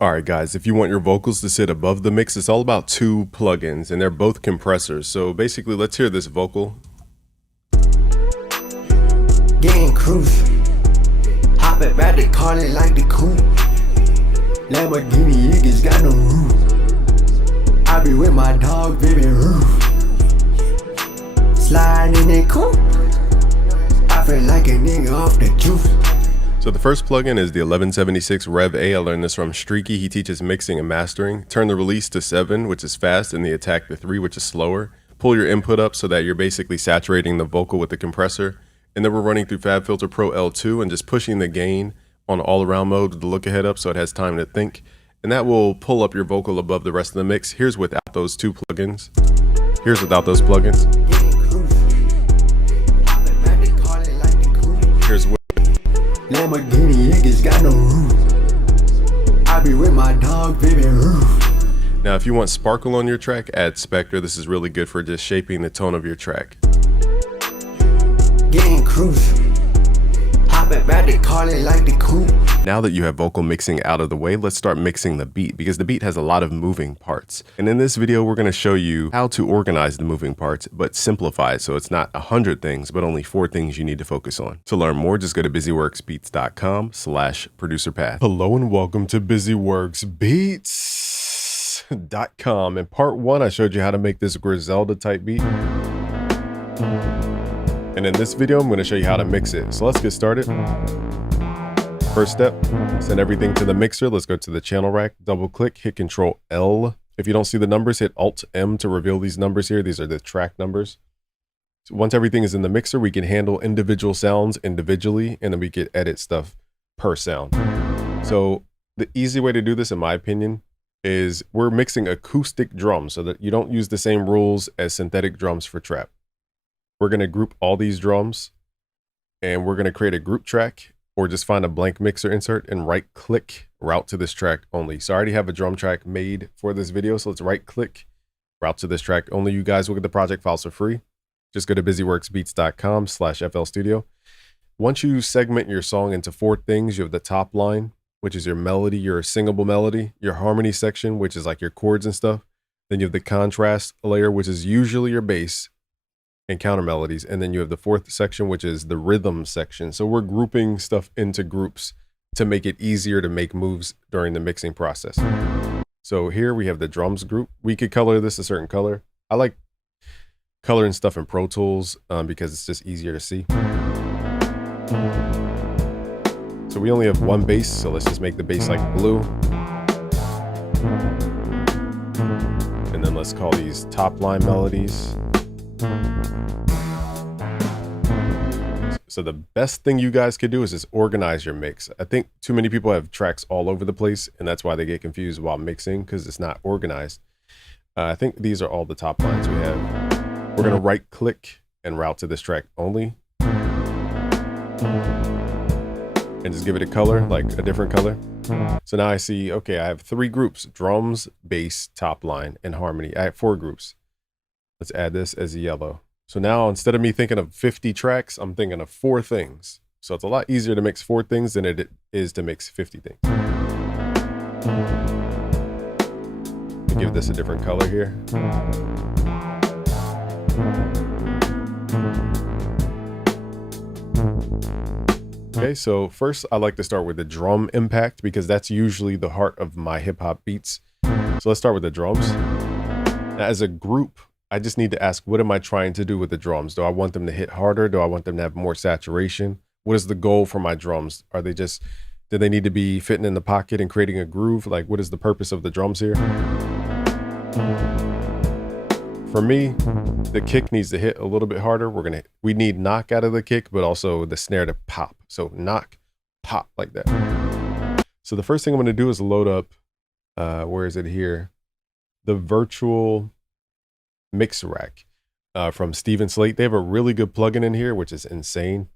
All right, guys, if you want your vocals to sit above the mix, it's all about 2 plugins, and they're both compressors. So basically, let's hear this vocal. Getting crucial. Hop it back to call it like the coupe. Lamborghini niggas got no roof. I be with my dog, baby roof. Sliding in that coupe. I feel like a nigga off the juice. So the first plugin is the 1176 Rev A. I learned this from Streaky. He teaches mixing and mastering. Turn the release to 7, which is fast, and the attack to 3, which is slower. Pull your input up so that you're basically saturating the vocal with the compressor. And then we're running through FabFilter Pro L2 and just pushing the gain on all around mode with the look ahead up so it has time to think. and that will pull up your vocal above the rest of the mix. Here's without those two plugins. Here's without those plugins. Here's with. Lamborghini niggas got no roof. I be with my dog, baby, roof. Now, if you want sparkle on your track, add Spectre. This is really good for just shaping the tone of your track. Getting crucial. Hopping back to call it like the coupe. Now that you have vocal mixing out of the way, let's start mixing the beat, because the beat has a lot of moving parts. And in this video, we're going to show you how to organize the moving parts, but simplify it so it's not 100 things, but only 4 things you need to focus on. To learn more, just go to busyworksbeats.com/producerpath. Hello and welcome to busyworksbeats.com. In part 1, I showed you how to make this Griselda type beat. And in this video, I'm going to show you how to mix it. So let's get started. First step, send everything to the mixer. Let's go to the channel rack, double click, hit Control L. If you don't see the numbers, hit Alt M to reveal these numbers here. These are the track numbers. So once everything is in the mixer, we can handle individual sounds individually, and then we can edit stuff per sound. So the easy way to do this, in my opinion, is we're mixing acoustic drums so that you don't use the same rules as synthetic drums for trap. We're going to group all these drums, and we're going to create a group track, or just find a blank mixer insert and right click, route to this track only. So I already have a drum track made for this video. So let's right click, route to this track only. You guys will get the project files for free. Just go to busyworksbeats.com/FL Studio. Once you segment your song into 4 things, you have the top line, which is your melody, your singable melody, your harmony section, which is like your chords and stuff. Then you have the contrast layer, which is usually your bass and counter melodies, and then you have the 4th section, which is the rhythm section. So we're grouping stuff into groups to make it easier to make moves during the mixing process. So here we have the drums group. We could color this a certain color. I like coloring stuff in Pro Tools because it's just easier to see. So we only have 1 bass, so let's just make the bass like blue. And then let's call these top line melodies. So the best thing you guys could do is just organize your mix. I think too many people have tracks all over the place, and that's why they get confused while mixing, because it's not organized. I think these are all the top lines we have. We're going to right click and route to this track only. And just give it a color, like a different color. So now I see, okay, I have 3 groups: drums, bass, top line, and harmony. I have 4 groups. Let's add this as yellow. So now instead of me thinking of 50 tracks, I'm thinking of 4 things. So it's a lot easier to mix 4 things than it is to mix 50 things. Give this a different color here. Okay, so first I like to start with the drum impact, because that's usually the heart of my hip hop beats. So let's start with the drums. Now, as a group, I just need to ask, what am I trying to do with the drums? Do I want them to hit harder? Do I want them to have more saturation? What is the goal for my drums? Are they just, do they need to be fitting in the pocket and creating a groove? Like, what is the purpose of the drums here? For me, the kick needs to hit a little bit harder. We need knock out of the kick, but also the snare to pop. So knock, pop, like that. So the first thing I'm going to do is load up, where is it here? The virtual mix rack from Steven Slate. They have a really good plugin in here, which is insane.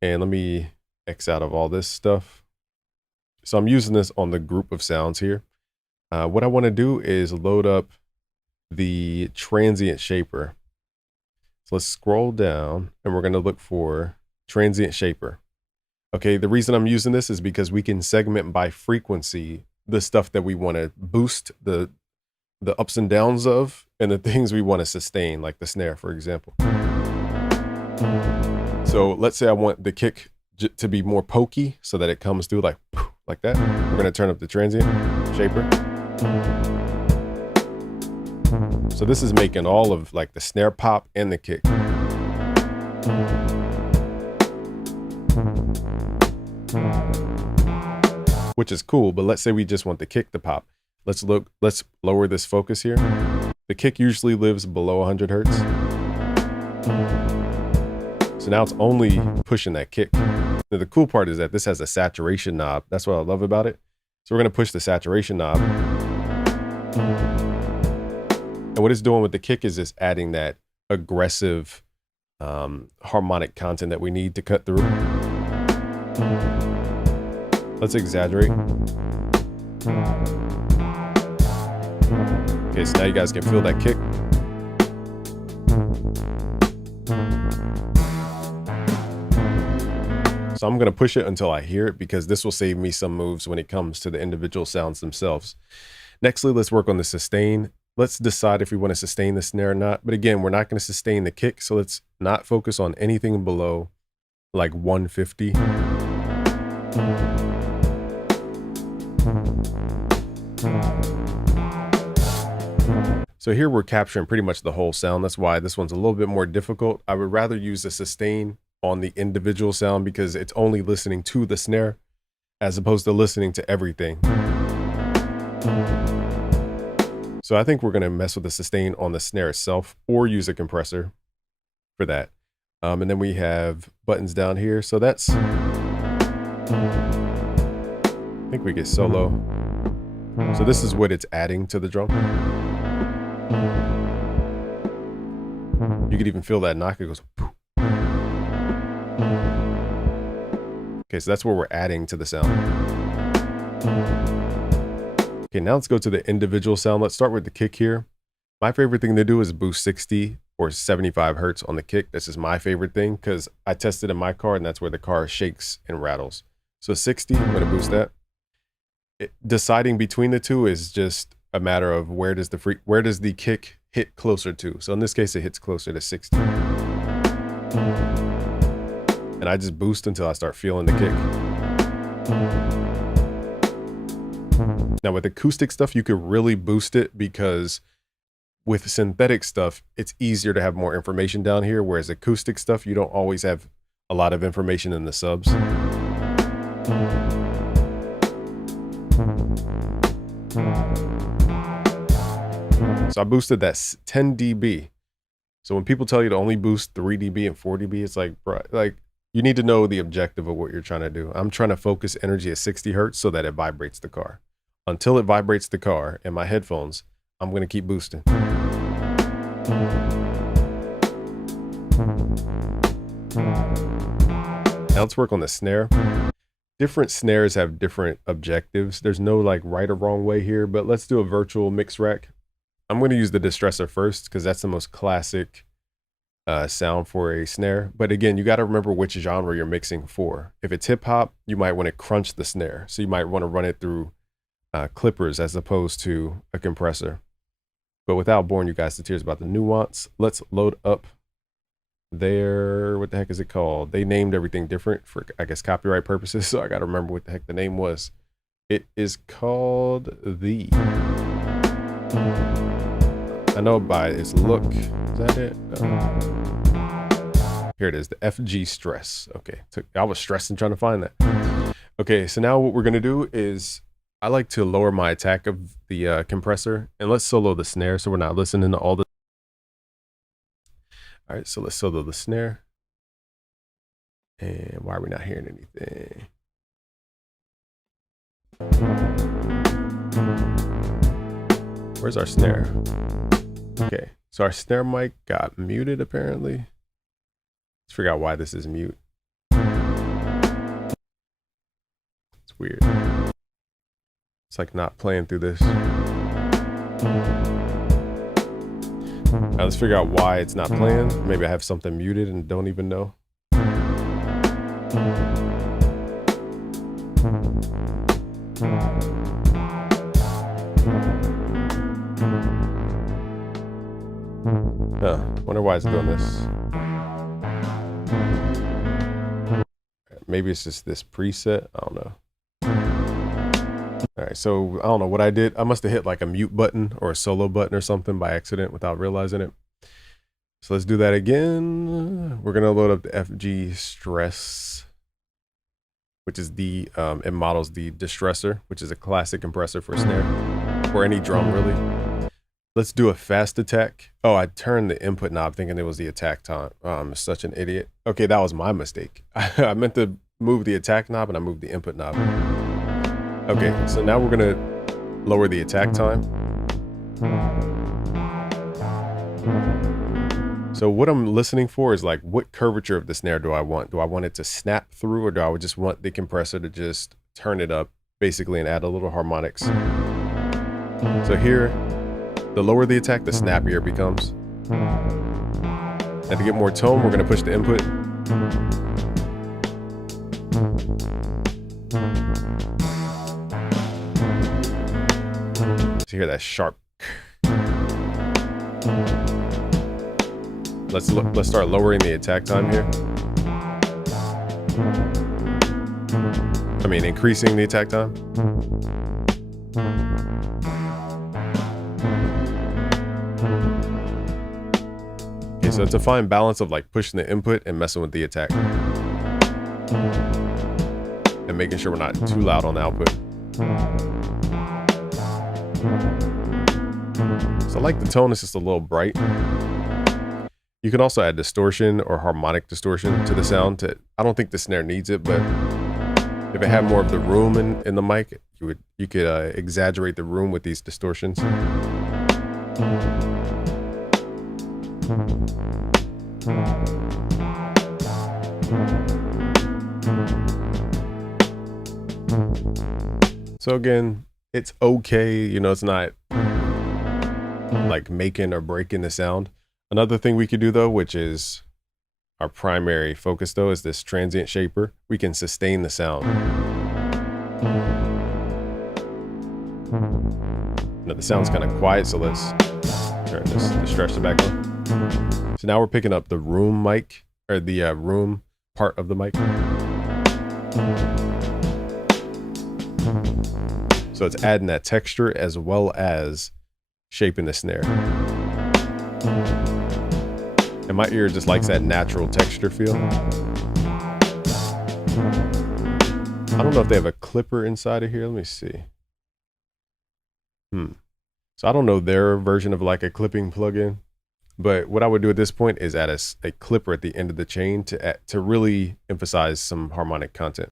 And let me X out of all this stuff. So I'm using this on the group of sounds here. What I want to do is load up the transient shaper. So let's scroll down and we're going to look for transient shaper. Okay, the reason I'm using this is because we can segment by frequency the stuff that we want to boost the ups and downs of, and the things we want to sustain, like the snare, for example. So let's say I want the kick to be more pokey so that it comes through like that. We're going to turn up the transient shaper. So this is making all of like the snare pop and the kick. Which is cool, but let's say we just want the kick to pop. Let's lower this focus here. The kick usually lives below 100 hertz. So now it's only pushing that kick. Now the cool part is that this has a saturation knob. That's what I love about it. So So we're going to push the saturation knob. And what it's doing with the kick is it's adding that aggressive harmonic content that we need to cut through. Let's exaggerate. Okay, so now you guys can feel that kick. So I'm going to push it until I hear it, because this will save me some moves when it comes to the individual sounds themselves. Nextly, let's work on the sustain. Let's decide if we want to sustain the snare or not. But again, we're not going to sustain the kick, so let's not focus on anything below like 150. So here we're capturing pretty much the whole sound. That's why this one's a little bit more difficult. I would rather use the sustain on the individual sound because it's only listening to the snare as opposed to listening to everything. So I think we're going to mess with the sustain on the snare itself or use a compressor for that. And then we have buttons down here. So that's, I think we get solo. So this is what it's adding to the drum. You could even feel that knock. It goes. Okay, so that's where we're adding to the sound. Okay, now let's go to the individual sound. Let's start with the kick here. My favorite thing to do is boost 60 or 75 hertz on the kick. This is my favorite thing because I tested in my car and that's where the car shakes and rattles. So 60, I'm gonna boost that. Deciding between the two is just a matter of where does the kick hit closer to. So in this case, it hits closer to 60. And I just boost until I start feeling the kick. Now with acoustic stuff, you could really boost it because with synthetic stuff, it's easier to have more information down here. Whereas acoustic stuff, you don't always have a lot of information in the subs. So I boosted that 10 dB. So when people tell you to only boost 3 dB and 4 dB, it's like, bro, like you need to know the objective of what you're trying to do. I'm trying to focus energy at 60 hertz so that it vibrates the car. Until it vibrates the car and my headphones, I'm going to keep boosting. Now let's work on the snare. Different snares have different objectives. There's no like right or wrong way here, but let's do a virtual mix rack. I'm going to use the distressor first because that's the most classic sound for a snare. But again, you got to remember which genre you're mixing for. If it's hip hop, you might want to crunch the snare. So you might want to run it through clippers as opposed to a compressor. But without boring you guys to tears about the nuance, let's load up their, what the heck is it called? They named everything different for, I guess, copyright purposes. So I got to remember what the heck the name was. It is called the, I know by its look. Is that it? Here it is, the FG Stress. Okay, I was stressing trying to find that. Okay, so now what we're gonna do is I like to lower my attack of the compressor, and let's solo the snare so we're not listening to all the. All right, so let's solo the snare. And why are we not hearing anything? Where's our snare? Okay, so our snare mic got muted apparently. Let's figure out why this is mute. It's weird. It's like not playing through this. Now let's figure out why it's not playing. Maybe I have something muted and don't even know. Wonder why it's doing this. Maybe it's just this preset. I don't know. All right, so I don't know what I did. I must have hit like a mute button or a solo button or something by accident without realizing it. So let's do that again. We're gonna load up the FG Stress, which is the, it models the distressor, which is a classic compressor for a snare, or any drum really. Let's do a fast attack. Oh, I turned the input knob thinking it was the attack taunt. I'm such an idiot. Okay, that was my mistake. I meant to move the attack knob and I moved the input knob. Okay, so now we're gonna lower the attack time. So what I'm listening for is like, what curvature of the snare do I want? Do I want it to snap through, or do I just want the compressor to just turn it up basically and add a little harmonics? So here, the lower the attack, the snappier it becomes. And to get more tone, we're gonna push the input. So you hear that sharp. Let's start lowering the attack time here. I mean, increasing the attack time. Okay, so it's a fine balance of like pushing the input and messing with the attack. And making sure we're not too loud on the output. So I like the tone, it's just a little bright. You can also add distortion or harmonic distortion to the sound. I don't think the snare needs it, but if it had more of the room in the mic, you could exaggerate the room with these distortions. So again, it's okay. You know, it's not like making or breaking the sound. Another thing we could do though, which is our primary focus though, is this transient shaper. We can sustain the sound. Now the sound's kind of quiet, so let's turn the stressor back on. So now we're picking up the room mic, or the room part of the mic. So it's adding that texture as well as shaping the snare. And my ear just likes that natural texture feel. I don't know if they have a clipper inside of here. Let me see. So I don't know their version of like a clipping plugin, but what I would do at this point is add a clipper at the end of the chain to really emphasize some harmonic content.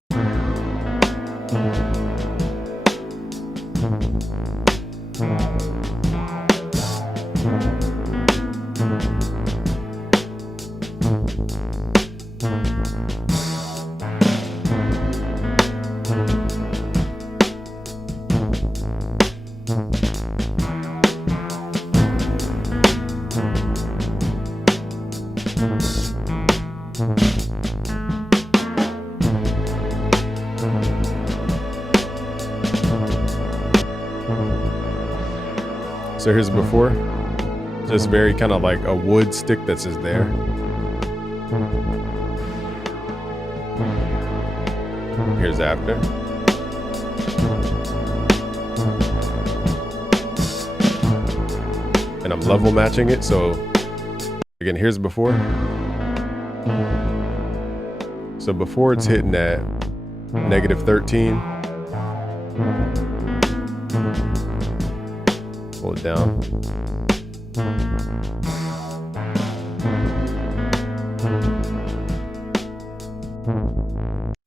So here's before, just very kind of like a wood stick that's just there. Here's after. And I'm level matching it. So again, here's before. So before it's hitting at -13. Pull it down.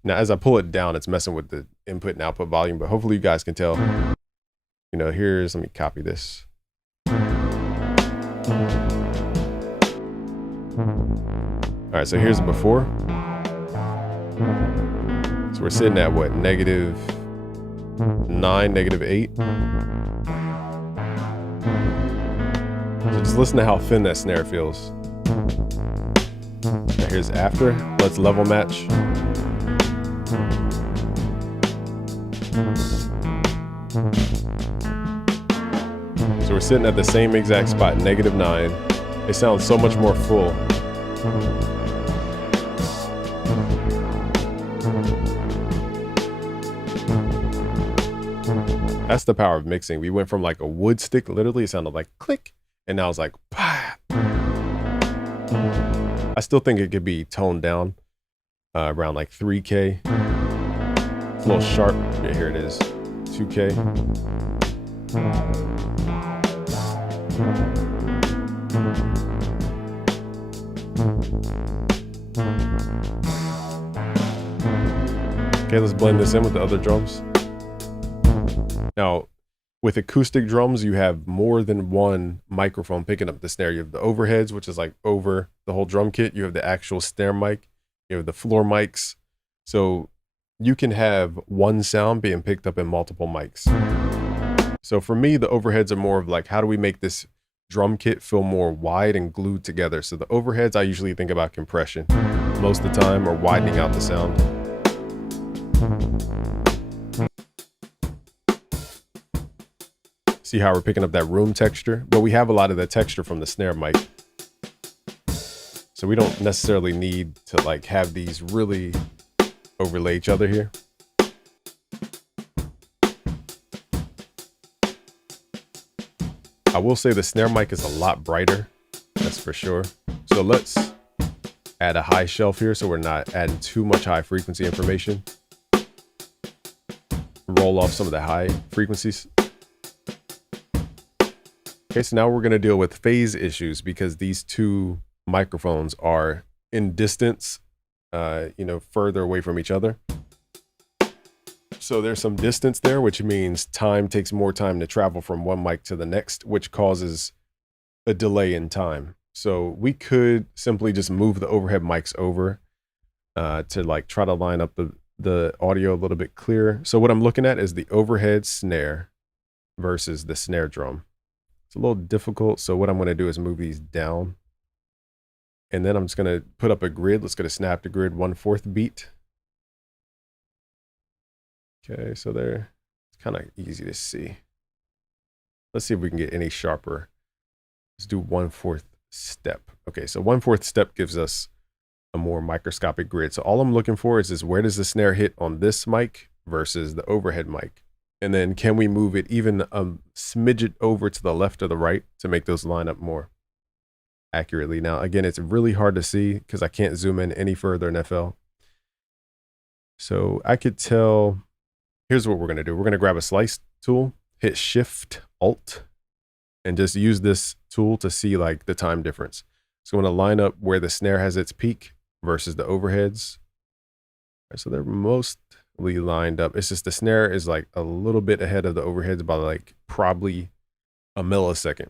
Now, as I pull it down, it's messing with the input and output volume, but hopefully you guys can tell. You know, let me copy this. All right, so here's the before. So we're sitting at what, -9, -8. So just listen to how thin that snare feels. Now here's after. Let's level match. So we're sitting at the same exact spot, -9. It sounds so much more full. That's the power of mixing. We went from like a wood stick, literally it sounded like click, and now it's like bah. I still think it could be toned down around like 3K. It's a little sharp. Yeah, here it is, 2K. Okay, let's blend this in with the other drums. With acoustic drums, you have more than one microphone picking up the snare. You have the overheads, which is like over the whole drum kit. You have the actual snare mic. You have the floor mics. So you can have one sound being picked up in multiple mics. So for me, the overheads are more of like, how do we make this drum kit feel more wide and glued together? So the overheads, I usually think about compression most of the time, or widening out the sound. See how we're picking up that room texture, but we have a lot of the texture from the snare mic. So we don't necessarily need to like have these really overlay each other here. I will say the snare mic is a lot brighter, that's for sure. So let's add a high shelf here so we're not adding too much high frequency information. Roll off some of the high frequencies. Okay, so now we're going to deal with phase issues because these two microphones are in distance, further away from each other. So there's some distance there, which means time takes more time to travel from one mic to the next, which causes a delay in time. So we could simply just move the overhead mics over to like try to line up the audio a little bit clearer. So what I'm looking at is the overhead snare versus the snare drum. It's a little difficult. So what I'm going to do is move these down. And then I'm just going to put up a grid. Let's go to snap to grid 1/4 beat. Okay, so there, it's kind of easy to see. Let's see if we can get any sharper. Let's do 1/4 step. Okay, so 1/4 step gives us a more microscopic grid. So all I'm looking for is where does the snare hit on this mic versus the overhead mic? And then can we move it even a smidget over to the left or the right to make those line up more accurately? Now, again, it's really hard to see because I can't zoom in any further in FL. So I could tell, here's what we're going to do. We're going to grab a slice tool, hit Shift Alt, and just use this tool to see like the time difference. So I'm going to line up where the snare has its peak versus the overheads. All right, so they're mostly lined up. It's just the snare is like a little bit ahead of the overheads by like probably a millisecond.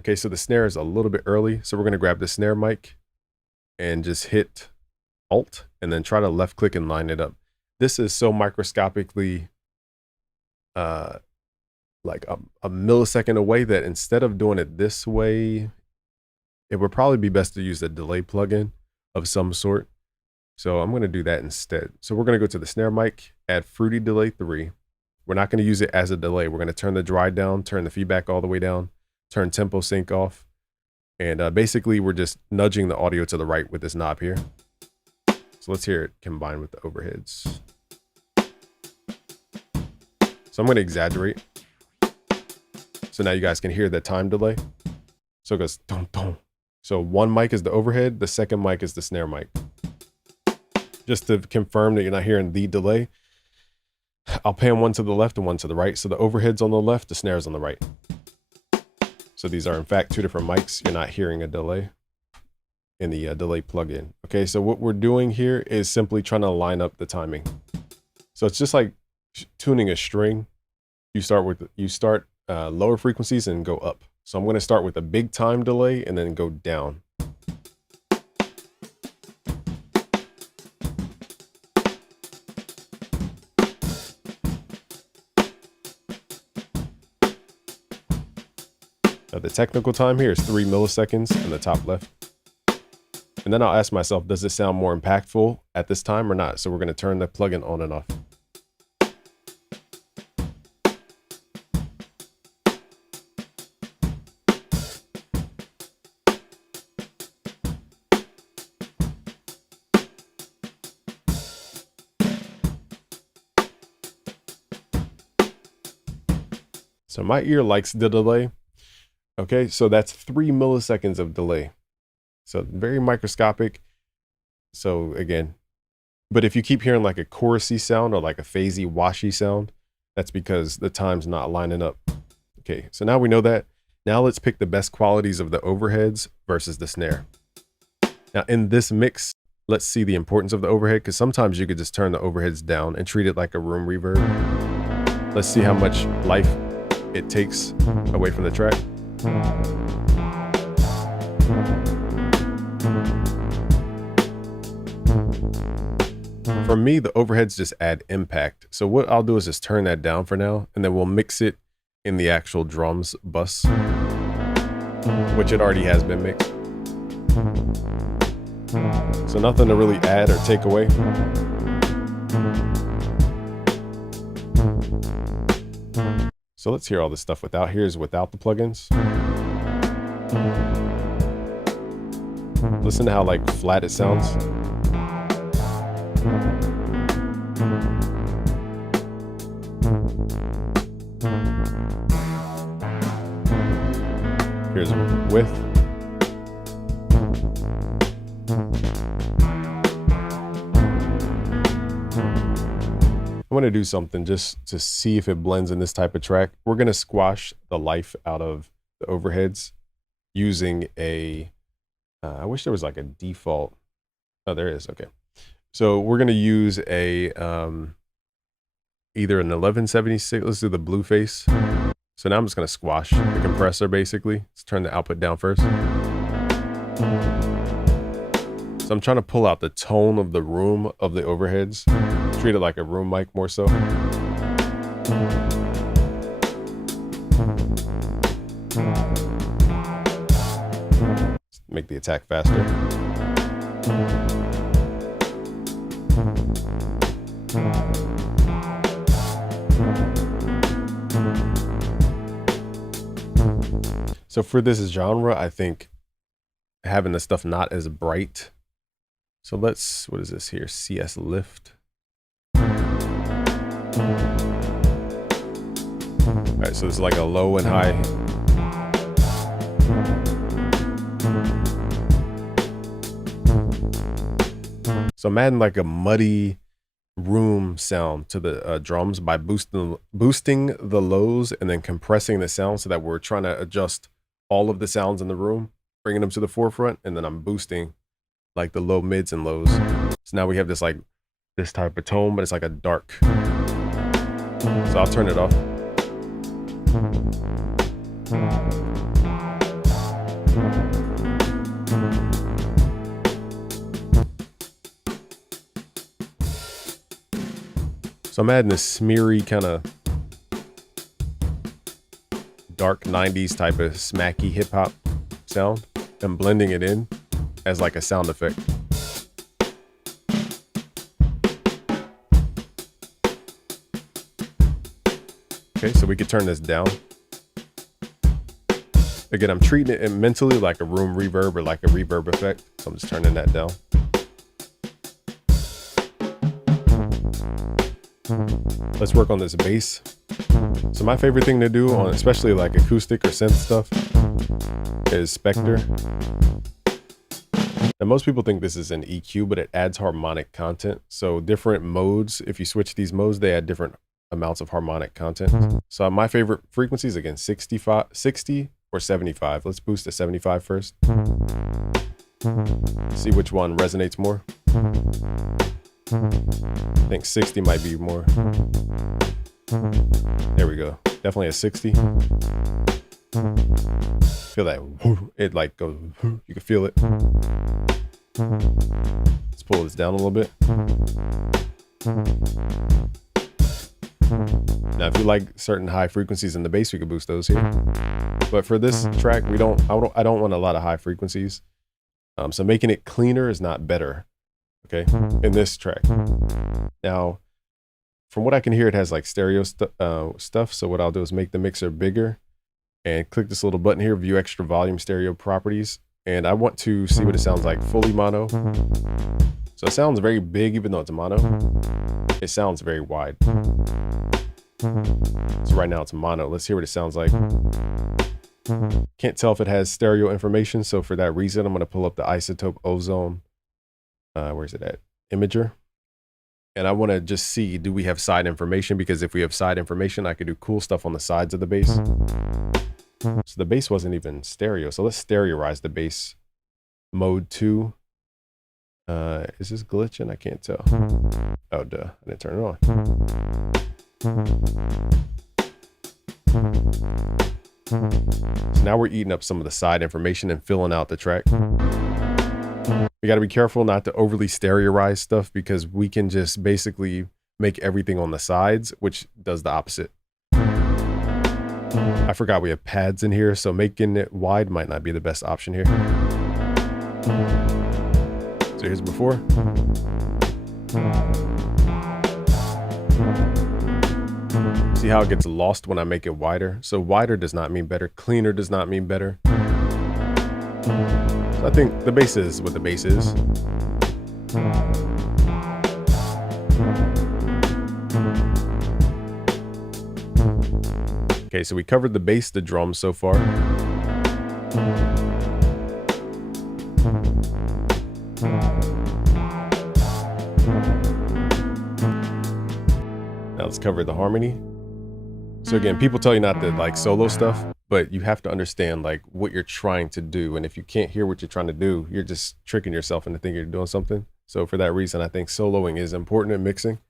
Okay, so the snare is a little bit early. So we're going to grab the snare mic and just hit Alt and then try to left click and line it up. This is so microscopically like a millisecond away that instead of doing it this way, it would probably be best to use a delay plugin of some sort. So I'm going to do that instead. So we're going to go to the snare mic, add Fruity Delay 3. We're not going to use it as a delay. We're going to turn the dry down, turn the feedback all the way down, turn tempo sync off. And basically we're just nudging the audio to the right with this knob here. So let's hear it combined with the overheads. So I'm going to exaggerate. So now you guys can hear the time delay. So it goes dum dum. So one mic is the overhead, the second mic is the snare mic. Just to confirm that you're not hearing the delay, I'll pan one to the left and one to the right. So the overhead's on the left, the snare's on the right. So these are in fact two different mics. You're not hearing a delay in the delay plugin. Okay, so what we're doing here is simply trying to line up the timing. So it's just like tuning a string. You start lower frequencies and go up. So I'm going to start with a big time delay and then go down. Now the technical time here is 3 milliseconds in the top left. And then I'll ask myself, does this sound more impactful at this time or not? So we're going to turn the plugin on and off. So my ear likes the delay. Okay, so that's 3 milliseconds of delay. So very microscopic. So again, but if you keep hearing like a chorusy sound or like a phasey, washy sound, that's because the time's not lining up. Okay, so now we know that. Now let's pick the best qualities of the overheads versus the snare. Now in this mix, let's see the importance of the overhead, because sometimes you could just turn the overheads down and treat it like a room reverb. Let's see how much life it takes away from the track. For me, the overheads just add impact. So what I'll do is just turn that down for now, and then we'll mix it in the actual drums bus, which it already has been mixed. So nothing to really add or take away. So let's hear all this stuff without. Here's without the plugins. Listen to how like flat it sounds. Here's with. I want to do something just to see if it blends in this type of track. We're going to squash the life out of the overheads using a, I wish there was like a default. Oh, there is. Okay. So we're going to use a, either an 1176. Let's do the blue face. So now I'm just going to squash the compressor basically. Let's turn the output down first. So I'm trying to pull out the tone of the room of the overheads. Treat it like a room mic more so. Make the attack faster. So for this genre, I think having the stuff not as bright. So let's, what is this here? CS lift. All right, so this is like a low and high. So I'm adding like a muddy room sound to the drums by boosting the lows and then compressing the sound so that we're trying to adjust all of the sounds in the room, bringing them to the forefront, and then I'm boosting like the low mids and lows. So now we have this like this type of tone, but it's like a dark. So I'll turn it off. So I'm adding this smeary kind of dark 90s type of smacky hip hop sound and blending it in as like a sound effect. Okay, so we could turn this down. Again, I'm treating it mentally like a room reverb or like a reverb effect. So I'm just turning that down. Let's work on this bass. So my favorite thing to do on especially like acoustic or synth stuff is Spectre. And most people think this is an EQ, but it adds harmonic content. So different modes, if you switch these modes, they add different amounts of harmonic content. So my favorite frequencies, again, 60 or 75. Let's boost to 75 first. See which one resonates more. I think 60 might be more. There we go. Definitely a 60. Feel that it like goes, you can feel it. Let's pull this down a little bit. Now, if you like certain high frequencies in the bass, we could boost those here. But for this track, I don't want a lot of high frequencies. So making it cleaner is not better. Okay, in this track. Now, from what I can hear, it has like stereo stuff. So what I'll do is make the mixer bigger and click this little button here, view extra volume stereo properties. And I want to see what it sounds like fully mono. So it sounds very big, even though it's mono. It sounds very wide. So right now it's mono. Let's hear what it sounds like. Can't tell if it has stereo information. So for that reason, I'm going to pull up the Isotope Ozone. Where's it at? Imager. And I want to just see, do we have side information? Because if we have side information, I could do cool stuff on the sides of the bass. So the bass wasn't even stereo. So let's stereoize the bass. Mode 2. Is this glitching? I can't tell. Oh, duh. I didn't turn it on. So now we're eating up some of the side information and filling out the track. We got to be careful not to overly stereoize stuff, because we can just basically make everything on the sides, which does the opposite. I forgot we have pads in here, so making it wide might not be the best option here. So here's before. See how it gets lost when I make it wider? So wider does not mean better. Cleaner does not mean better. So I think the bass is what the bass is. Okay, so we covered the bass, the drums so far. Now let's cover the harmony. So again, people tell you not to like solo stuff, but you have to understand like what you're trying to do. And if you can't hear what you're trying to do, you're just tricking yourself into thinking you're doing something. So for that reason, I think soloing is important in mixing,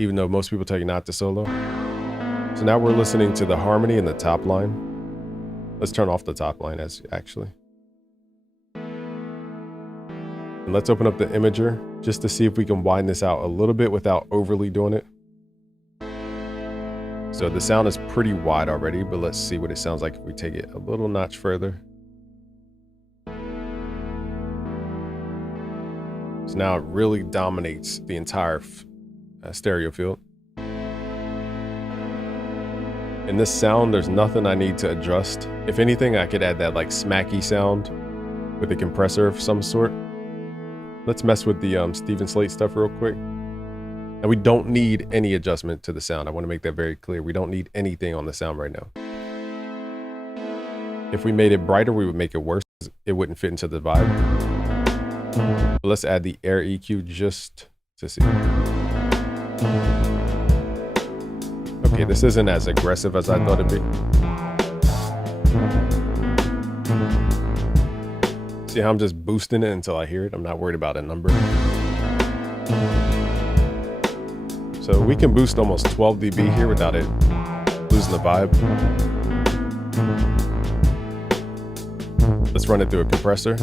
even though most people tell you not to solo. So now we're listening to the harmony in the top line. Let's turn off the top line actually. And let's open up the imager just to see if we can widen this out a little bit without overly doing it. So the sound is pretty wide already, but let's see what it sounds like if we take it a little notch further. So now it really dominates the entire stereo field. In this sound, there's nothing I need to adjust. If anything, I could add that like smacky sound with a compressor of some sort. Let's mess with the Steven Slate stuff real quick. And we don't need any adjustment to the sound. I want to make that very clear. We don't need anything on the sound right now. If we made it brighter, we would make it worse. It wouldn't fit into the vibe. But let's add the air EQ just to see. Okay, this isn't as aggressive as I thought it'd be. See how I'm just boosting it until I hear it? I'm not worried about a number. So we can boost almost 12 dB here without it losing the vibe. Let's run it through a compressor.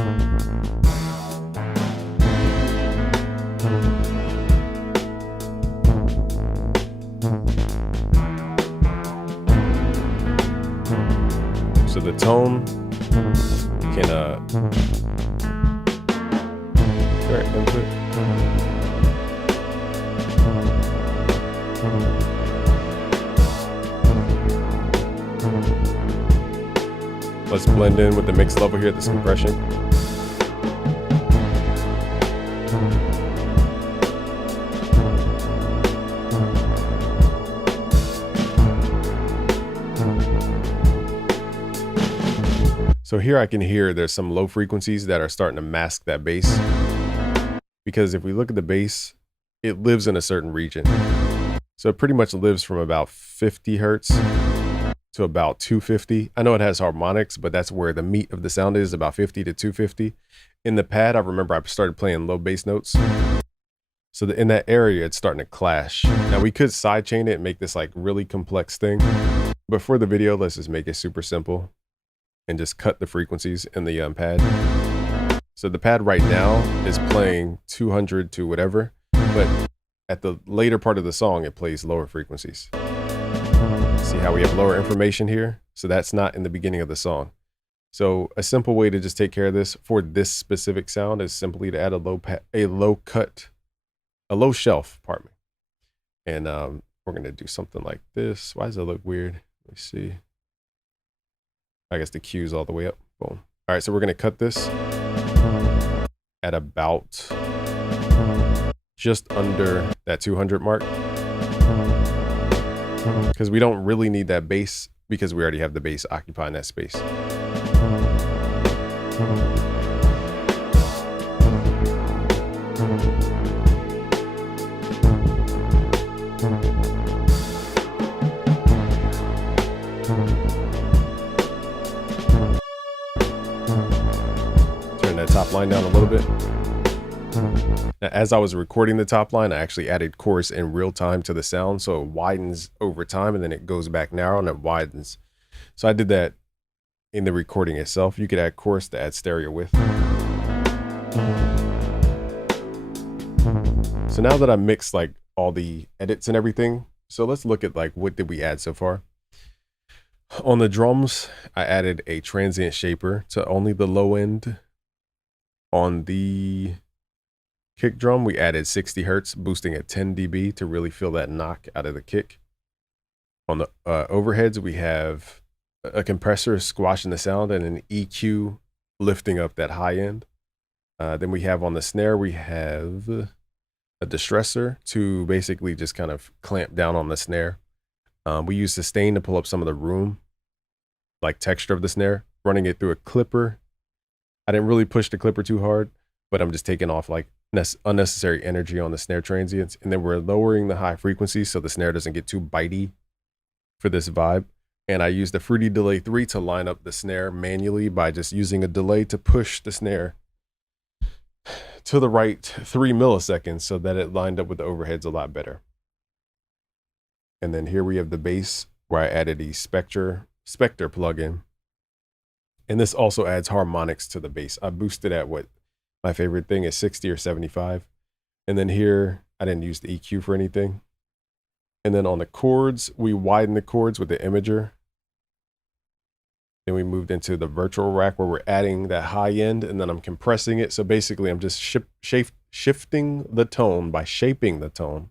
So the tone can direct input. Let's blend in with the mix level here at this compression. So here I can hear there's some low frequencies that are starting to mask that bass. Because if we look at the bass, it lives in a certain region. So it pretty much lives from about 50 hertz to about 250. I know it has harmonics, but that's where the meat of the sound is, about 50 to 250. In the pad, I remember I started playing low bass notes. So in that area, it's starting to clash. Now we could sidechain it and make this like really complex thing. But for the video, let's just make it super simple and just cut the frequencies in the pad. So the pad right now is playing 200 to whatever, but at the later part of the song, it plays lower frequencies. See how we have lower information here? So that's not in the beginning of the song. So a simple way to just take care of this for this specific sound is simply to add a low shelf, pardon me. And we're gonna do something like this. Why does it look weird? Let me see. I guess the Q's all the way up. Boom. All right, so we're gonna cut this at about just under that 200 mark, because we don't really need that bass because we already have the bass occupying that space. Turn that top line down a little bit. Now, as I was recording the top line, I actually added chorus in real time to the sound, so it widens over time and then it goes back narrow and it widens. So I did that in the recording itself. You could add chorus to add stereo width. So now that I mixed like all the edits and everything, so let's look at like what did we add so far. On the drums, I added a transient shaper to only the low end. On the kick drum, we added 60 hertz, boosting at 10 dB to really feel that knock out of the kick. On the overheads, we have a compressor squashing the sound and an EQ lifting up that high end. Then we have on the snare, we have a distressor to basically just kind of clamp down on the snare. We use sustain to pull up some of the room, like texture of the snare, running it through a clipper. I didn't really push the clipper too hard, but I'm just taking off like unnecessary energy on the snare transients. And then we're lowering the high frequency so the snare doesn't get too bitey for this vibe. And I used the Fruity Delay 3 to line up the snare manually by just using a delay to push the snare to the right 3 milliseconds so that it lined up with the overheads a lot better. And then here we have the bass where I added a Spectre plugin. And this also adds harmonics to the bass. I boosted at what my favorite thing is 60 or 75. And then here, I didn't use the EQ for anything. And then on the chords, we widened the chords with the imager. Then we moved into the virtual rack where we're adding that high end and then I'm compressing it. So basically I'm just shifting the tone by shaping the tone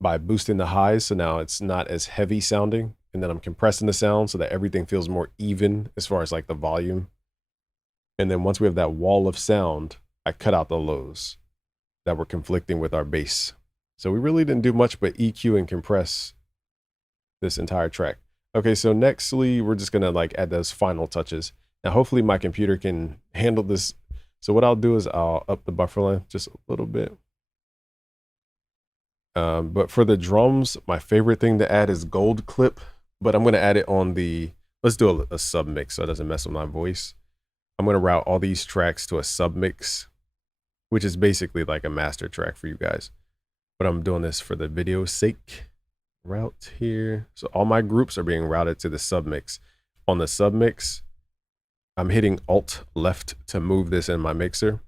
by boosting the highs. So now it's not as heavy sounding. And then I'm compressing the sound so that everything feels more even as far as like the volume. And then once we have that wall of sound, I cut out the lows that were conflicting with our bass. So we really didn't do much but EQ and compress this entire track. Okay, so nextly, we're just gonna like add those final touches. Now, hopefully my computer can handle this. So what I'll do is I'll up the buffer length just a little bit. But for the drums, my favorite thing to add is gold clip, but I'm gonna add it on the, let's do a sub mix so it doesn't mess with my voice. I'm gonna route all these tracks to a sub mix, which is basically like a master track for you guys. But I'm doing this for the video's sake. Route here. So all my groups are being routed to the submix. On the submix, I'm hitting Alt left to move this in my mixer.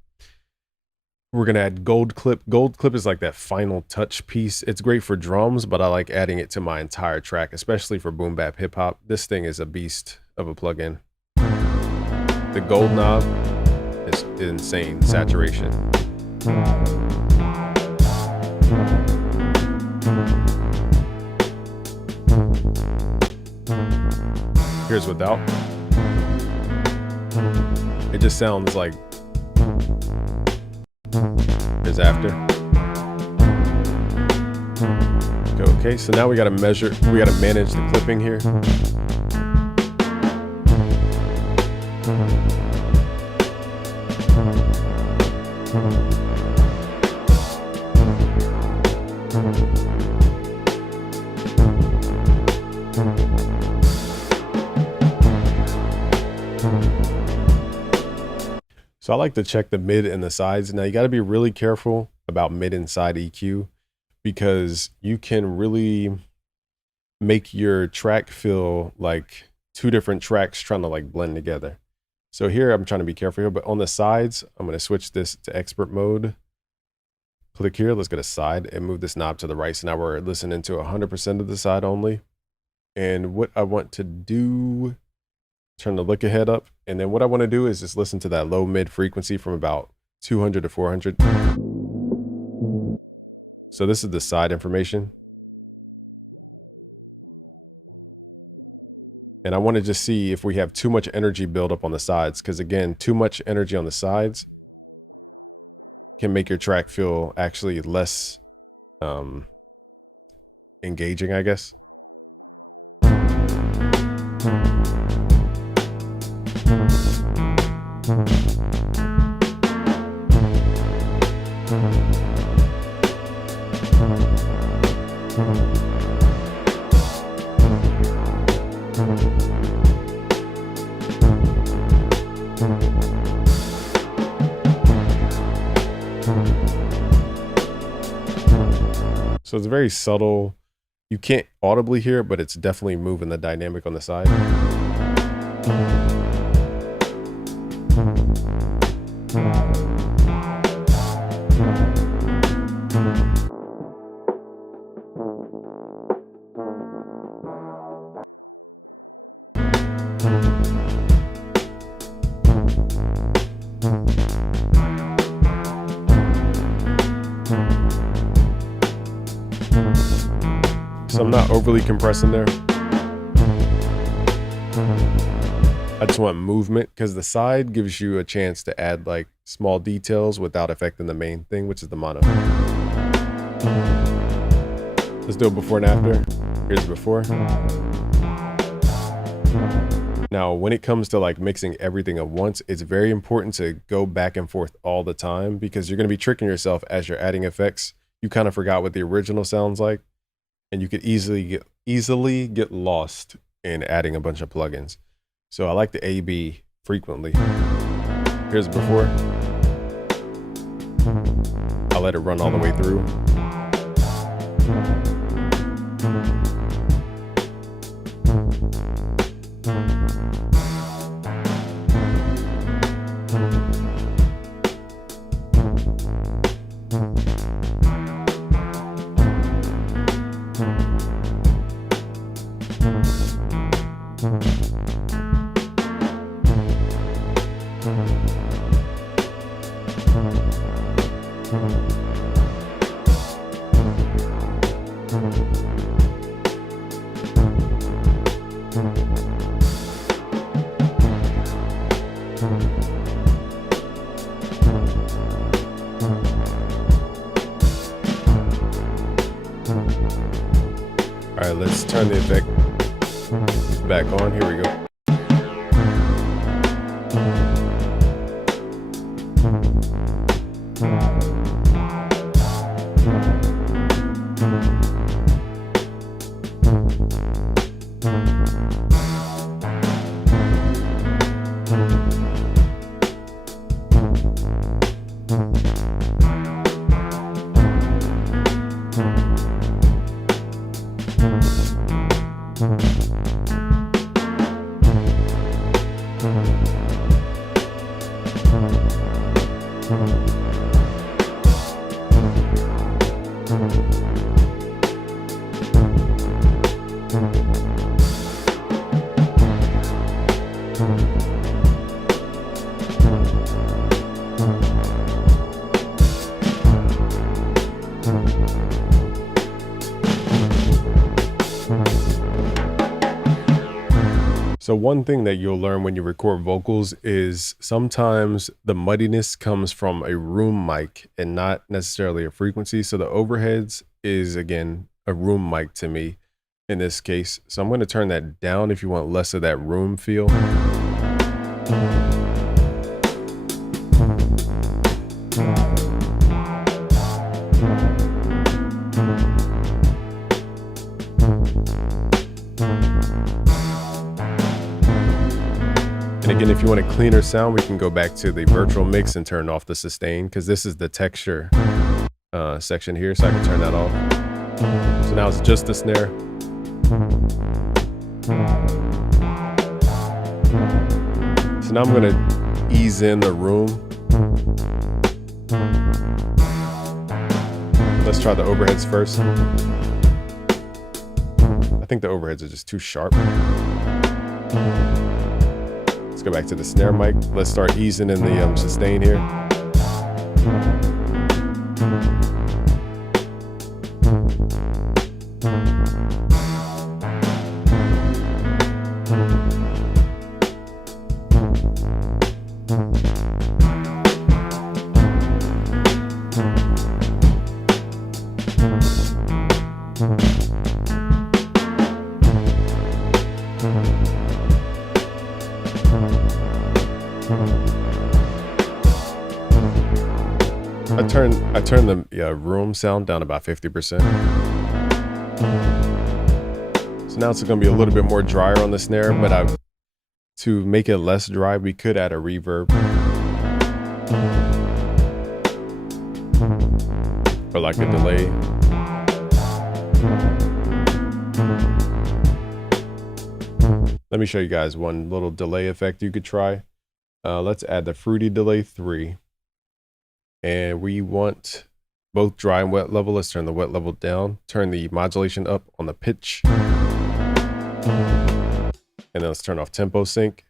We're gonna add gold clip. Gold clip is like that final touch piece. It's great for drums, but I like adding it to my entire track, especially for boom bap hip hop. This thing is a beast of a plugin. The gold knob is insane saturation. Here's without. It just sounds like. Here's after. Okay, so now we gotta measure, we gotta manage the clipping here. So I like to check the mid and the sides. Now you got to be really careful about mid and side EQ because you can really make your track feel like two different tracks trying to like blend together. So here I'm trying to be careful here, but on the sides, I'm going to switch this to expert mode. Click here, let's get a side and move this knob to the right. So now we're listening to 100% of the side only. And what I want to do, turn the look ahead up. And then what I want to do is just listen to that low mid frequency from about 200 to 400. So this is the side information. And I want to just see if we have too much energy build up on the sides. Because again, too much energy on the sides can make your track feel actually less engaging, I guess. So it's very subtle. You can't audibly hear it, but it's definitely moving the dynamic on the side. So I'm not overly compressing there. I just want movement because the side gives you a chance to add like small details without affecting the main thing, which is the mono. Let's do it before and after. Here's before. Now, when it comes to like mixing everything at once, it's very important to go back and forth all the time because you're going to be tricking yourself as you're adding effects. You kind of forgot what the original sounds like, and you could easily get lost in adding a bunch of plugins. So I like the A/B frequently. Here's before. I'll let it run all the way through. All right, let's turn the effect back on. Here we go. So one thing that you'll learn when you record vocals is sometimes the muddiness comes from a room mic and not necessarily a frequency. So the overheads is, again, a room mic to me in this case. So I'm going to turn that down if you want less of that room feel. And again, if you want a cleaner sound, we can go back to the virtual mix and turn off the sustain because this is the texture section here, so I can turn that off. So now it's just the snare. So now I'm going to ease in the room. Let's try the overheads first. I think the overheads are just too sharp. Let's go back to the snare mic. Let's start easing in the sustain here. I turned the room sound down about 50%. So now it's going to be a little bit more drier on the snare, but to make it less dry, we could add a reverb. Or like a delay. Let me show you guys one little delay effect you could try. Let's add the Fruity Delay 3. And we want both dry and wet level. Let's turn the wet level down. Turn the modulation up on the pitch. And then let's turn off tempo sync.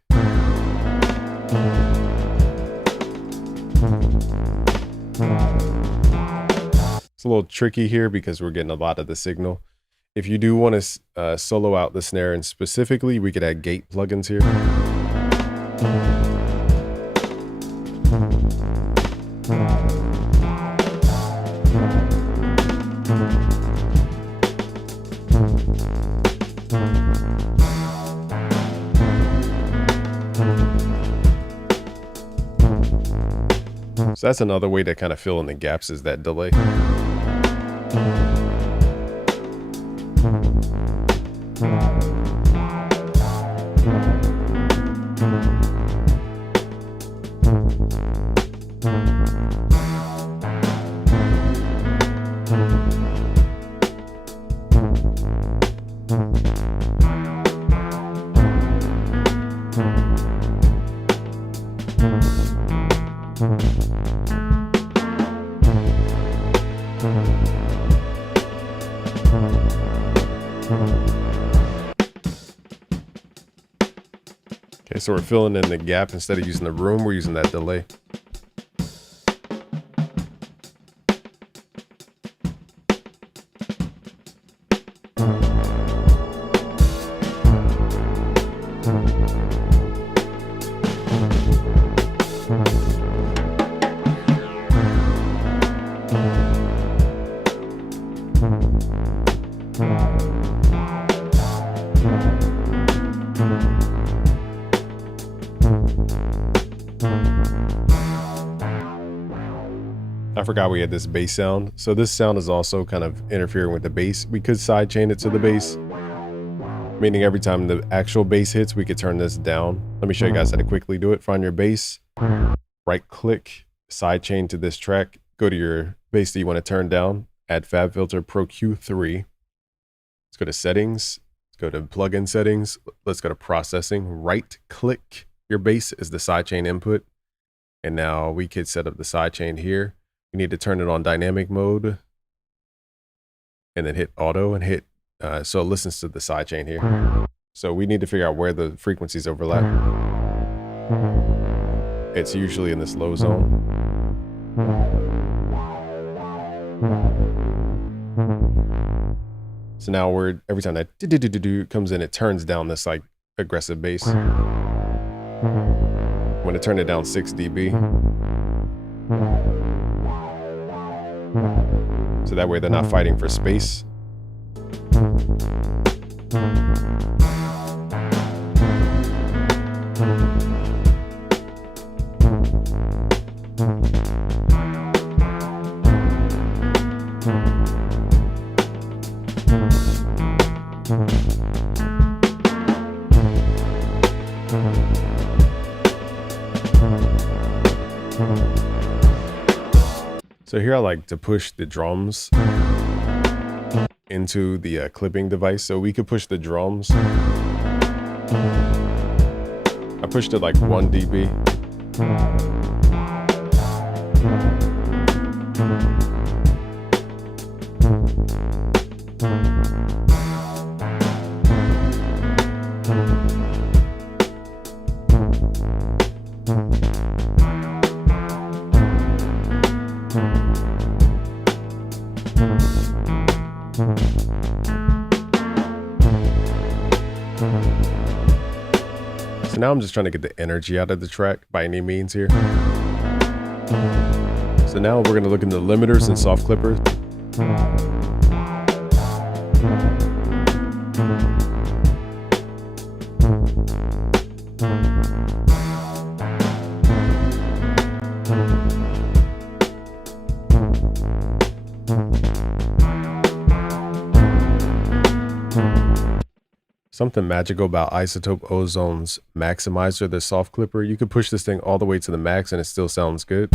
It's a little tricky here because we're getting a lot of the signal. If you do want to solo out the snare, and specifically we could add gate plugins here. So that's another way to kind of fill in the gaps, is that delay. Okay, so we're filling in the gap. Instead of using the room, we're using that delay. I forgot we had this bass sound. So this sound is also kind of interfering with the bass. We could sidechain it to the bass, meaning every time the actual bass hits, we could turn this down. Let me show you guys how to quickly do it. Find your bass, right click, sidechain to this track, go to your bass that you want to turn down, add FabFilter Pro Q3. Let's go to settings, let's go to plugin settings, let's go to processing, right click your bass as the sidechain input. And now we could set up the sidechain here. We need to turn it on dynamic mode and then hit auto and hit, so it listens to the sidechain here. So we need to figure out where the frequencies overlap. It's usually in this low zone. So now every time that do comes in, it turns down this like aggressive bass. I'm going to turn it down 6 dB. So that way they're not fighting for space. So here I like to push the drums into the clipping device. So we could push the drums. I pushed it like 1 dB. So now I'm just trying to get the energy out of the track by any means here. So now we're going to look into limiters and soft clippers. Something magical about Isotope Ozone's Maximizer, the soft clipper. You could push this thing all the way to the max and it still sounds good.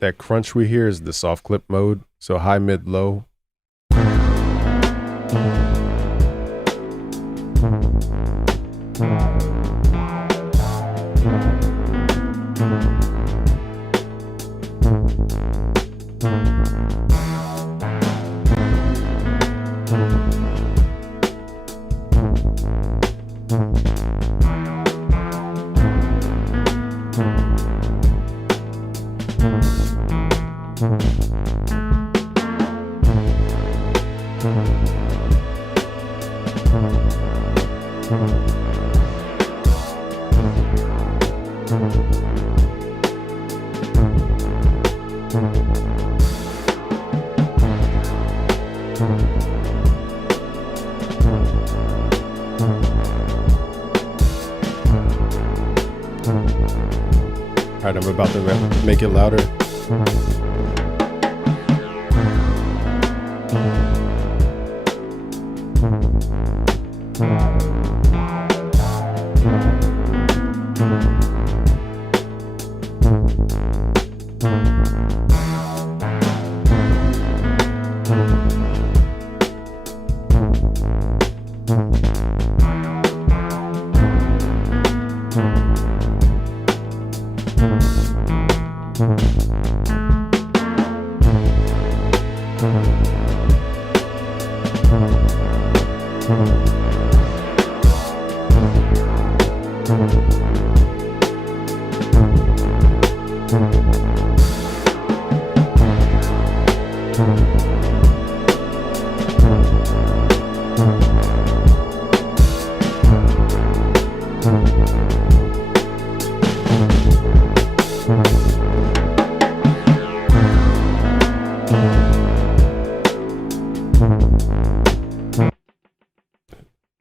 That crunch we hear is the soft clip mode. So high, mid, low. All right, I'm about to make it louder.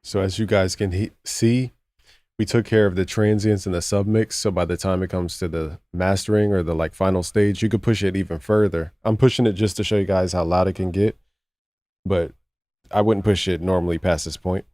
So as you guys can see, we took care of the transients and the submix. So by the time it comes to the mastering or the like final stage, you could push it even further. I'm pushing it just to show you guys how loud it can get, but I wouldn't push it normally past this point.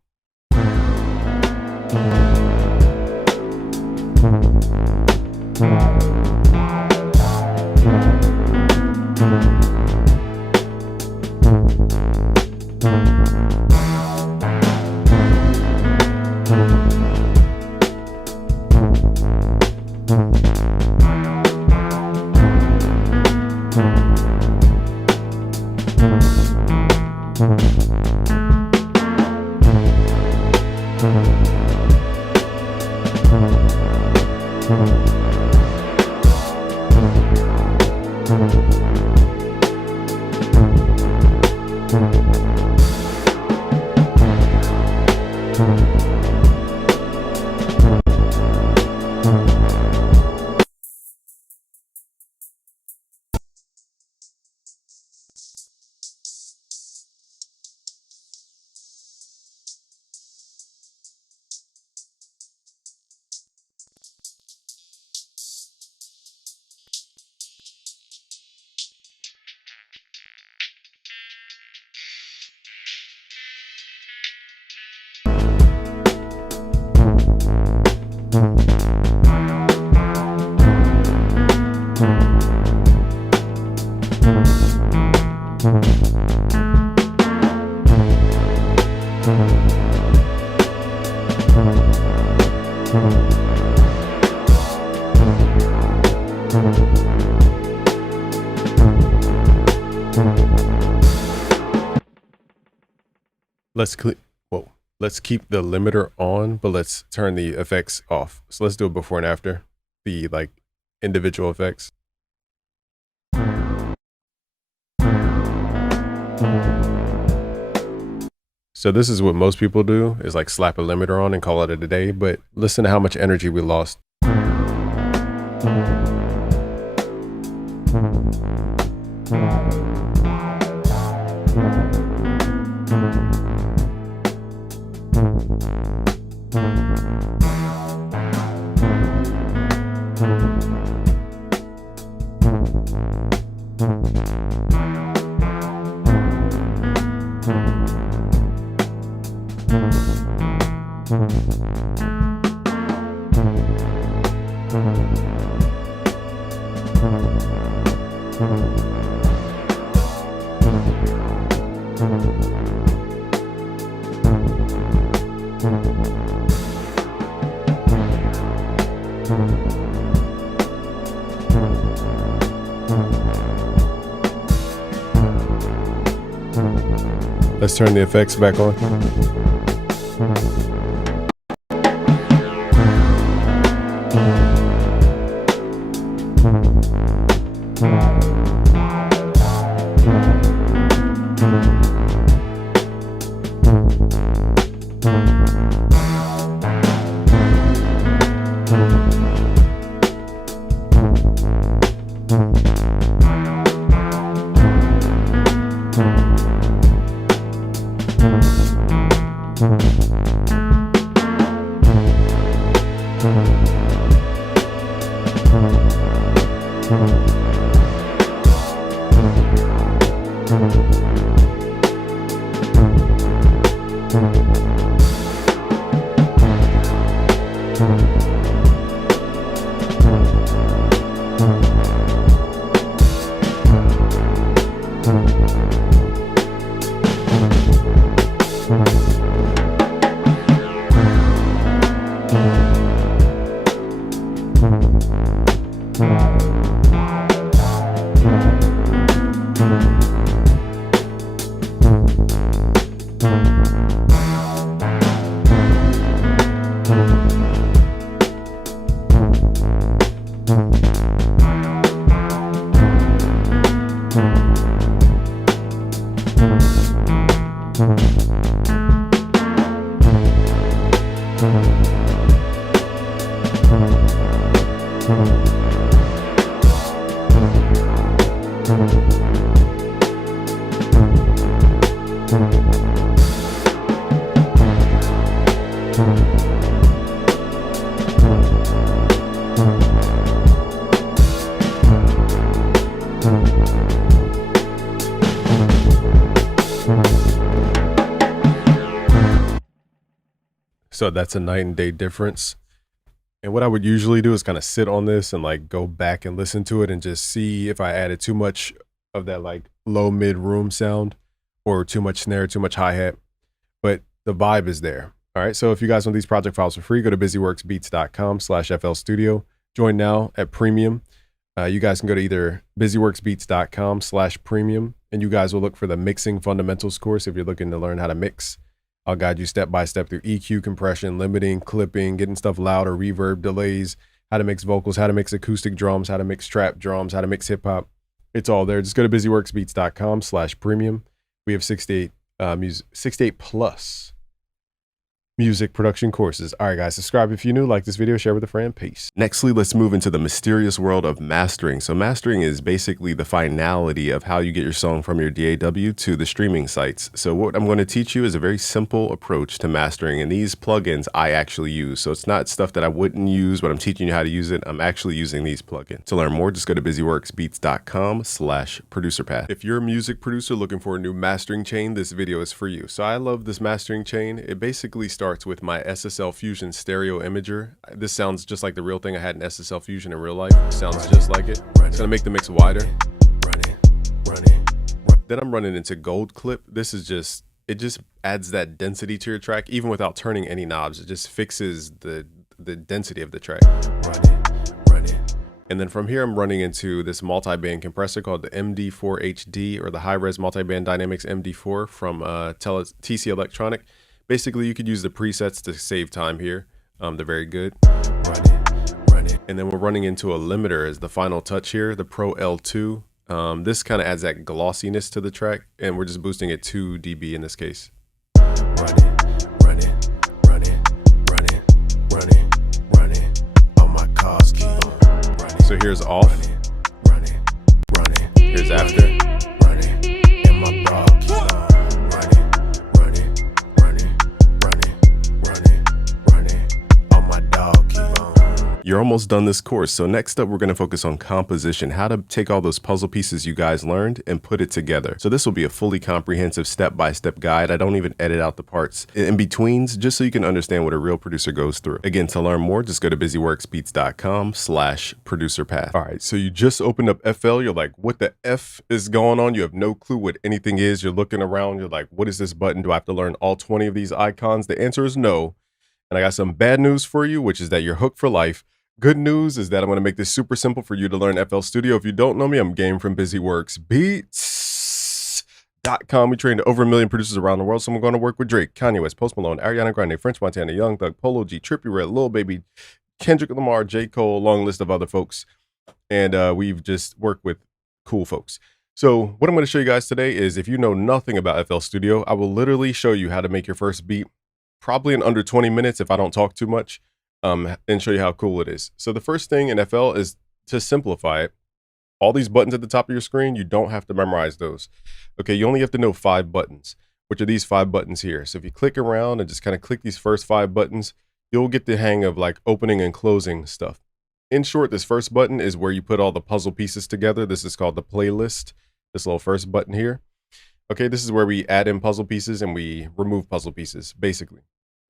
Let's keep the limiter on, but let's turn the effects off. So let's do it before and after the like individual effects. So this is what most people do, is like slap a limiter on and call it a day, but listen to how much energy we lost. Let's turn the effects back on. So that's a night and day difference. And what I would usually do is kind of sit on this and like go back and listen to it and just see if I added too much of that like low mid room sound or too much snare, too much hi-hat. But the vibe is there. All right. So if you guys want these project files for free, go to busyworksbeats.com/FL Studio. Join now at premium. You guys can go to either busyworksbeats.com/premium and you guys will look for the mixing fundamentals course if you're looking to learn how to mix. I'll guide you step by step through EQ, compression, limiting, clipping, getting stuff louder, reverb, delays, how to mix vocals, how to mix acoustic drums, how to mix trap drums, how to mix hip hop. It's all there. Just go to busyworksbeats.com/premium. We have 68 plus music production courses. All right, guys, subscribe if you're new, like this video, share with a friend. Peace. Nextly, let's move into the mysterious world of mastering. So mastering is basically the finality of how you get your song from your DAW to the streaming sites. So what I'm going to teach you is a very simple approach to mastering, and these plugins I actually use. So it's not stuff that I wouldn't use, but I'm teaching you how to use it. I'm actually using these plugins. To learn more, just go to busyworksbeats.com/producerpath. If you're a music producer looking for a new mastering chain, this video is for you. So I love this mastering chain. It basically starts with my SSL Fusion stereo imager. This sounds just like the real thing. I had an SSL Fusion in real life. It sounds just like it. It's gonna make the mix wider. Then I'm running into Gold Clip. This is just, it just adds that density to your track, even without turning any knobs. It just fixes the density of the track. And then from here, I'm running into this multi-band compressor called the MD4 HD, or the High-Res Multi-Band Dynamics MD4 from TC Electronic. Basically, you could use the presets to save time here. They're very good. And then we're running into a limiter as the final touch here, the Pro L2. This kind of adds that glossiness to the track, and we're just boosting it 2 dB in this case. So here's off. You're almost done this course. So next up, we're going to focus on composition, how to take all those puzzle pieces you guys learned and put it together. So this will be a fully comprehensive step-by-step guide. I don't even edit out the parts in betweens, just so you can understand what a real producer goes through. Again, to learn more, just go to busyworksbeats.com/producer path. All right, so you just opened up FL. You're like, what the F is going on? You have no clue what anything is. You're looking around. You're like, what is this button? Do I have to learn all 20 of these icons? The answer is no. And I got some bad news for you, which is that you're hooked for life. Good news is that I'm going to make this super simple for you to learn FL Studio. If you don't know me, I'm Game from busyworksbeats.com. We trained over 1 million producers around the world. So I'm going to work with Drake, Kanye West, Post Malone, Ariana Grande, French Montana, Young Thug, Polo G, Trippie Redd, Lil Baby, Kendrick Lamar, J. Cole, long list of other folks. And we've just worked with cool folks. So what I'm going to show you guys today is, if you know nothing about FL Studio, I will literally show you how to make your first beat probably in under 20 minutes if I don't talk too much, and show you how cool it is. So the first thing in FL is to simplify it. All these buttons at the top of your screen, you don't have to memorize those. Okay, you only have to know 5 buttons, which are these 5 buttons here. So if you click around and just kind of click these first 5 buttons, you'll get the hang of like opening and closing stuff. In short, this first button is where you put all the puzzle pieces together. This is called the playlist, this little first button here. Okay, this is where we add in puzzle pieces and we remove puzzle pieces, basically.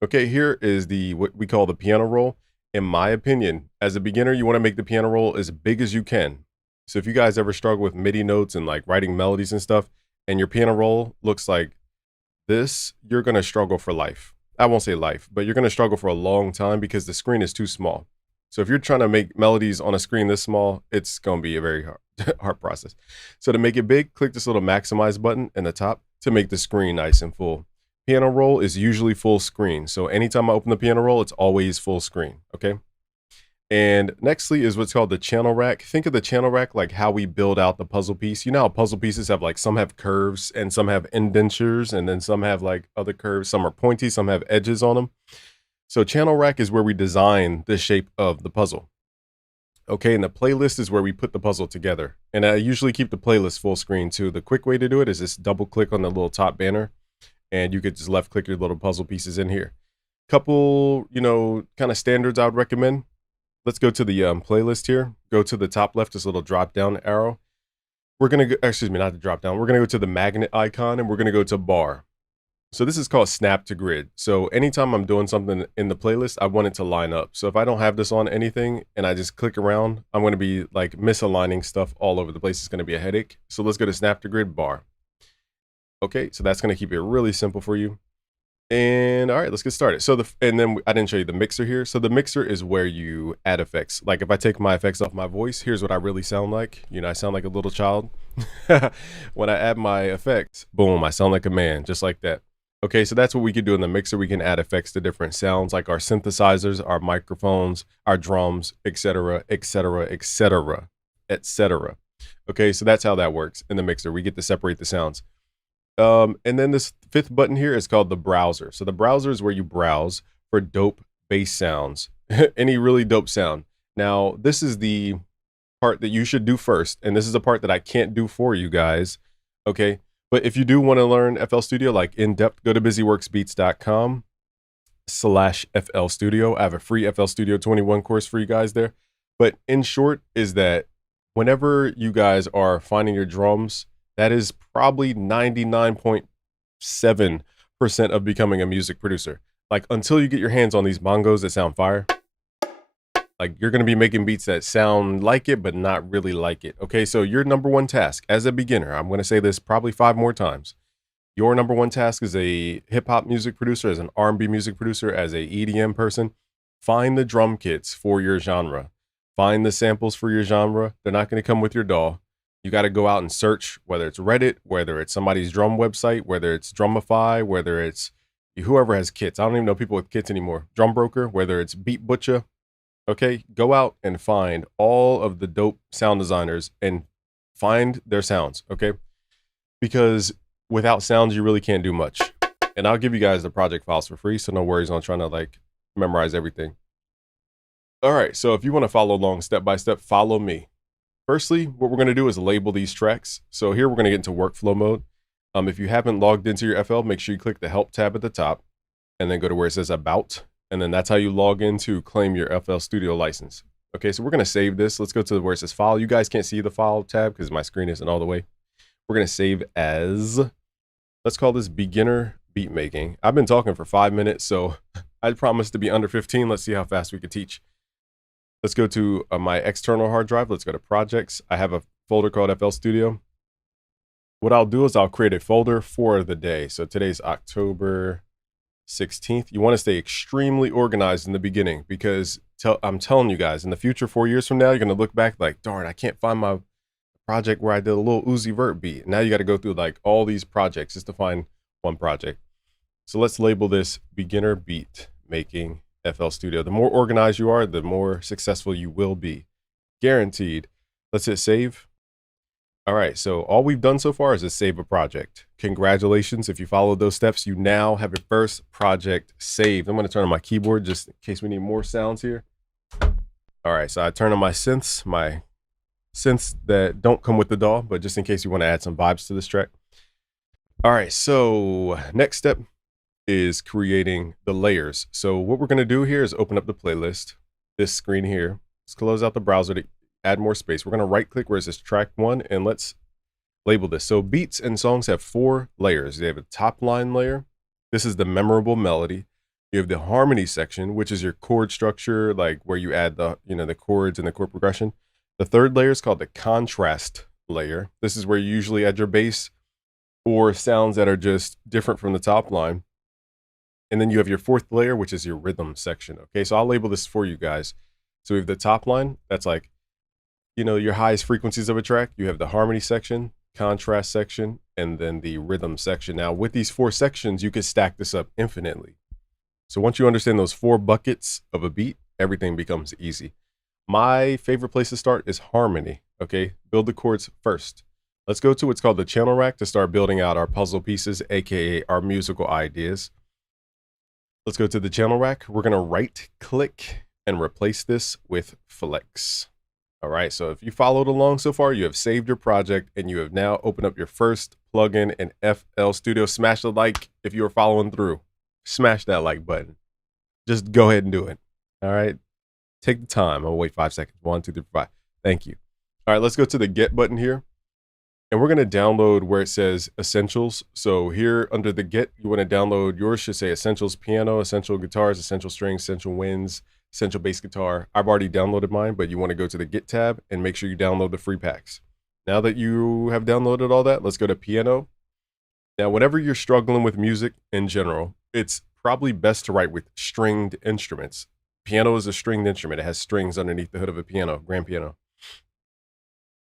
Okay, here is what we call the piano roll. In my opinion, as a beginner, you want to make the piano roll as big as you can. So if you guys ever struggle with MIDI notes and like writing melodies and stuff, and your piano roll looks like this, you're going to struggle for life. I won't say life, but you're going to struggle for a long time because the screen is too small. So if you're trying to make melodies on a screen this small, it's going to be a very hard process. So to make it big, click this little maximize button in the top to make the screen nice and full. Piano roll is usually full screen. So anytime I open the piano roll, it's always full screen. Okay. And nextly is what's called the channel rack. Think of the channel rack like how we build out the puzzle piece. You know how puzzle pieces have like, some have curves and some have indentures, and then some have like other curves. Some are pointy, some have edges on them. So channel rack is where we design the shape of the puzzle. Okay, and the playlist is where we put the puzzle together. And I usually keep the playlist full screen too. The quick way to do it is just double click on the little top banner, and you could just left click your little puzzle pieces in here. Couple, kind of standards I would recommend. Let's go to the playlist here. Go to the top left, this little drop down arrow. We're going to go, excuse me, not the drop down. We're going to go to the magnet icon, and we're going to go to bar. So this is called snap to grid. So anytime I'm doing something in the playlist, I want it to line up. So if I don't have this on anything and I just click around, I'm going to be like misaligning stuff all over the place. It's going to be a headache. So let's go to snap to grid bar. Okay, so that's going to keep it really simple for you. And all right, let's get started. So and then I didn't show you the mixer here. So the mixer is where you add effects. Like if I take my effects off my voice, here's what I really sound like. I sound like a little child. When I add my effects, boom, I sound like a man, just like that. Okay, so that's what we can do in the mixer. We can add effects to different sounds, like our synthesizers, our microphones, our drums, etc., etc., etc., etc. Okay, so that's how that works in the mixer. We get to separate the sounds. And then this 5th button here is called the browser. So the browser is where you browse for dope bass sounds, any really dope sound. Now, this is the part that you should do first, and this is a part that I can't do for you guys. Okay. But if you do want to learn FL Studio, like in depth, go to busyworksbeats.com/FL Studio. I have a free FL Studio 21 course for you guys there. But in short is that whenever you guys are finding your drums, that is probably 99.7% of becoming a music producer. Like until you get your hands on these bongos that sound fire, like you're going to be making beats that sound like it, but not really like it. Okay, so your number one task as a beginner, I'm going to say this probably 5 more times. Your number one task as a hip hop music producer, as an R&B music producer, as a EDM person, find the drum kits for your genre. Find the samples for your genre. They're not going to come with your DAW. You got to go out and search, whether it's Reddit, whether it's somebody's drum website, whether it's Drumify, whether it's whoever has kits. I don't even know people with kits anymore. Drum Broker, whether it's Beat Butcher. Okay, go out and find all of the dope sound designers and find their sounds, okay? Because without sounds, you really can't do much. And I'll give you guys the project files for free, so no worries on trying to like memorize everything. All right, so if you want to follow along step by step, follow me. Firstly, what we're going to do is label these tracks. So here we're going to get into workflow mode. If you haven't logged into your FL, make sure you click the help tab at the top and then go to where it says about. And then that's how you log in to claim your FL Studio license. Okay, so we're going to save this. Let's go to where it says file. You guys can't see the file tab because my screen isn't all the way. We're going to save as, let's call this beginner beat making. I've been talking for 5 minutes, so I promised to be under 15. Let's see how fast we could teach. Let's go to my external hard drive. Let's go to projects. I have a folder called FL Studio. What I'll do is I'll create a folder for the day. So today's October 16th. You want to stay extremely organized in the beginning because I'm telling you guys, in the future, 4 years from now, you're going to look back like, darn, I can't find my project where I did a little Uzi Vert beat. Now you got to go through like all these projects just to find one project. So let's label this beginner beat making FL Studio. The more organized you are, the more successful you will be. Guaranteed. Let's hit save. All right, so all we've done so far is just save a project. Congratulations. If you followed those steps, you now have your first project saved. I'm going to turn on my keyboard just in case we need more sounds here. All right, so I turn on my synths that don't come with the DAW, but just in case you want to add some vibes to this track. All right, so next step is creating the layers. So what we're going to do here is open up the playlist, this screen here. Let's close out the browser to add more space. We're going to right click where it says track 1 and let's label this. So beats and songs have 4 layers. They have a top line layer. This is the memorable melody. You have the harmony section, which is your chord structure, like where you add the, the chords and the chord progression. The third layer is called the contrast layer. This is where you usually add your bass or sounds that are just different from the top line. And then you have your fourth layer, which is your rhythm section. Okay, so I'll label this for you guys. So we have the top line, that's like, your highest frequencies of a track. You have the harmony section, contrast section, and then the rhythm section. Now with these 4 sections, you can stack this up infinitely. So once you understand those 4 buckets of a beat, everything becomes easy. My favorite place to start is harmony. Okay, build the chords first. Let's go to what's called the channel rack to start building out our puzzle pieces, AKA our musical ideas. Let's go to the channel rack. We're going to right click and replace this with flex. All right, so if you followed along so far, you have saved your project and you have now opened up your first plugin in FL Studio. Smash the like if you were following through. Smash that like button. Just go ahead and do it. All right, take the time. I'll wait 5 seconds. 1, 2, 3, 4, 5. Thank you. All right, let's go to the get button here. And we're going to download where it says essentials. So here under the get, you want to download, yours should say essentials piano, essential guitars, essential strings, essential winds, essential bass guitar. I've already downloaded mine, but you want to go to the get tab and make sure you download the free packs. Now that you have downloaded all that, let's go to piano. Now, whenever you're struggling with music in general, it's probably best to write with stringed instruments. Piano is a stringed instrument. It has strings underneath the hood of a piano, grand piano.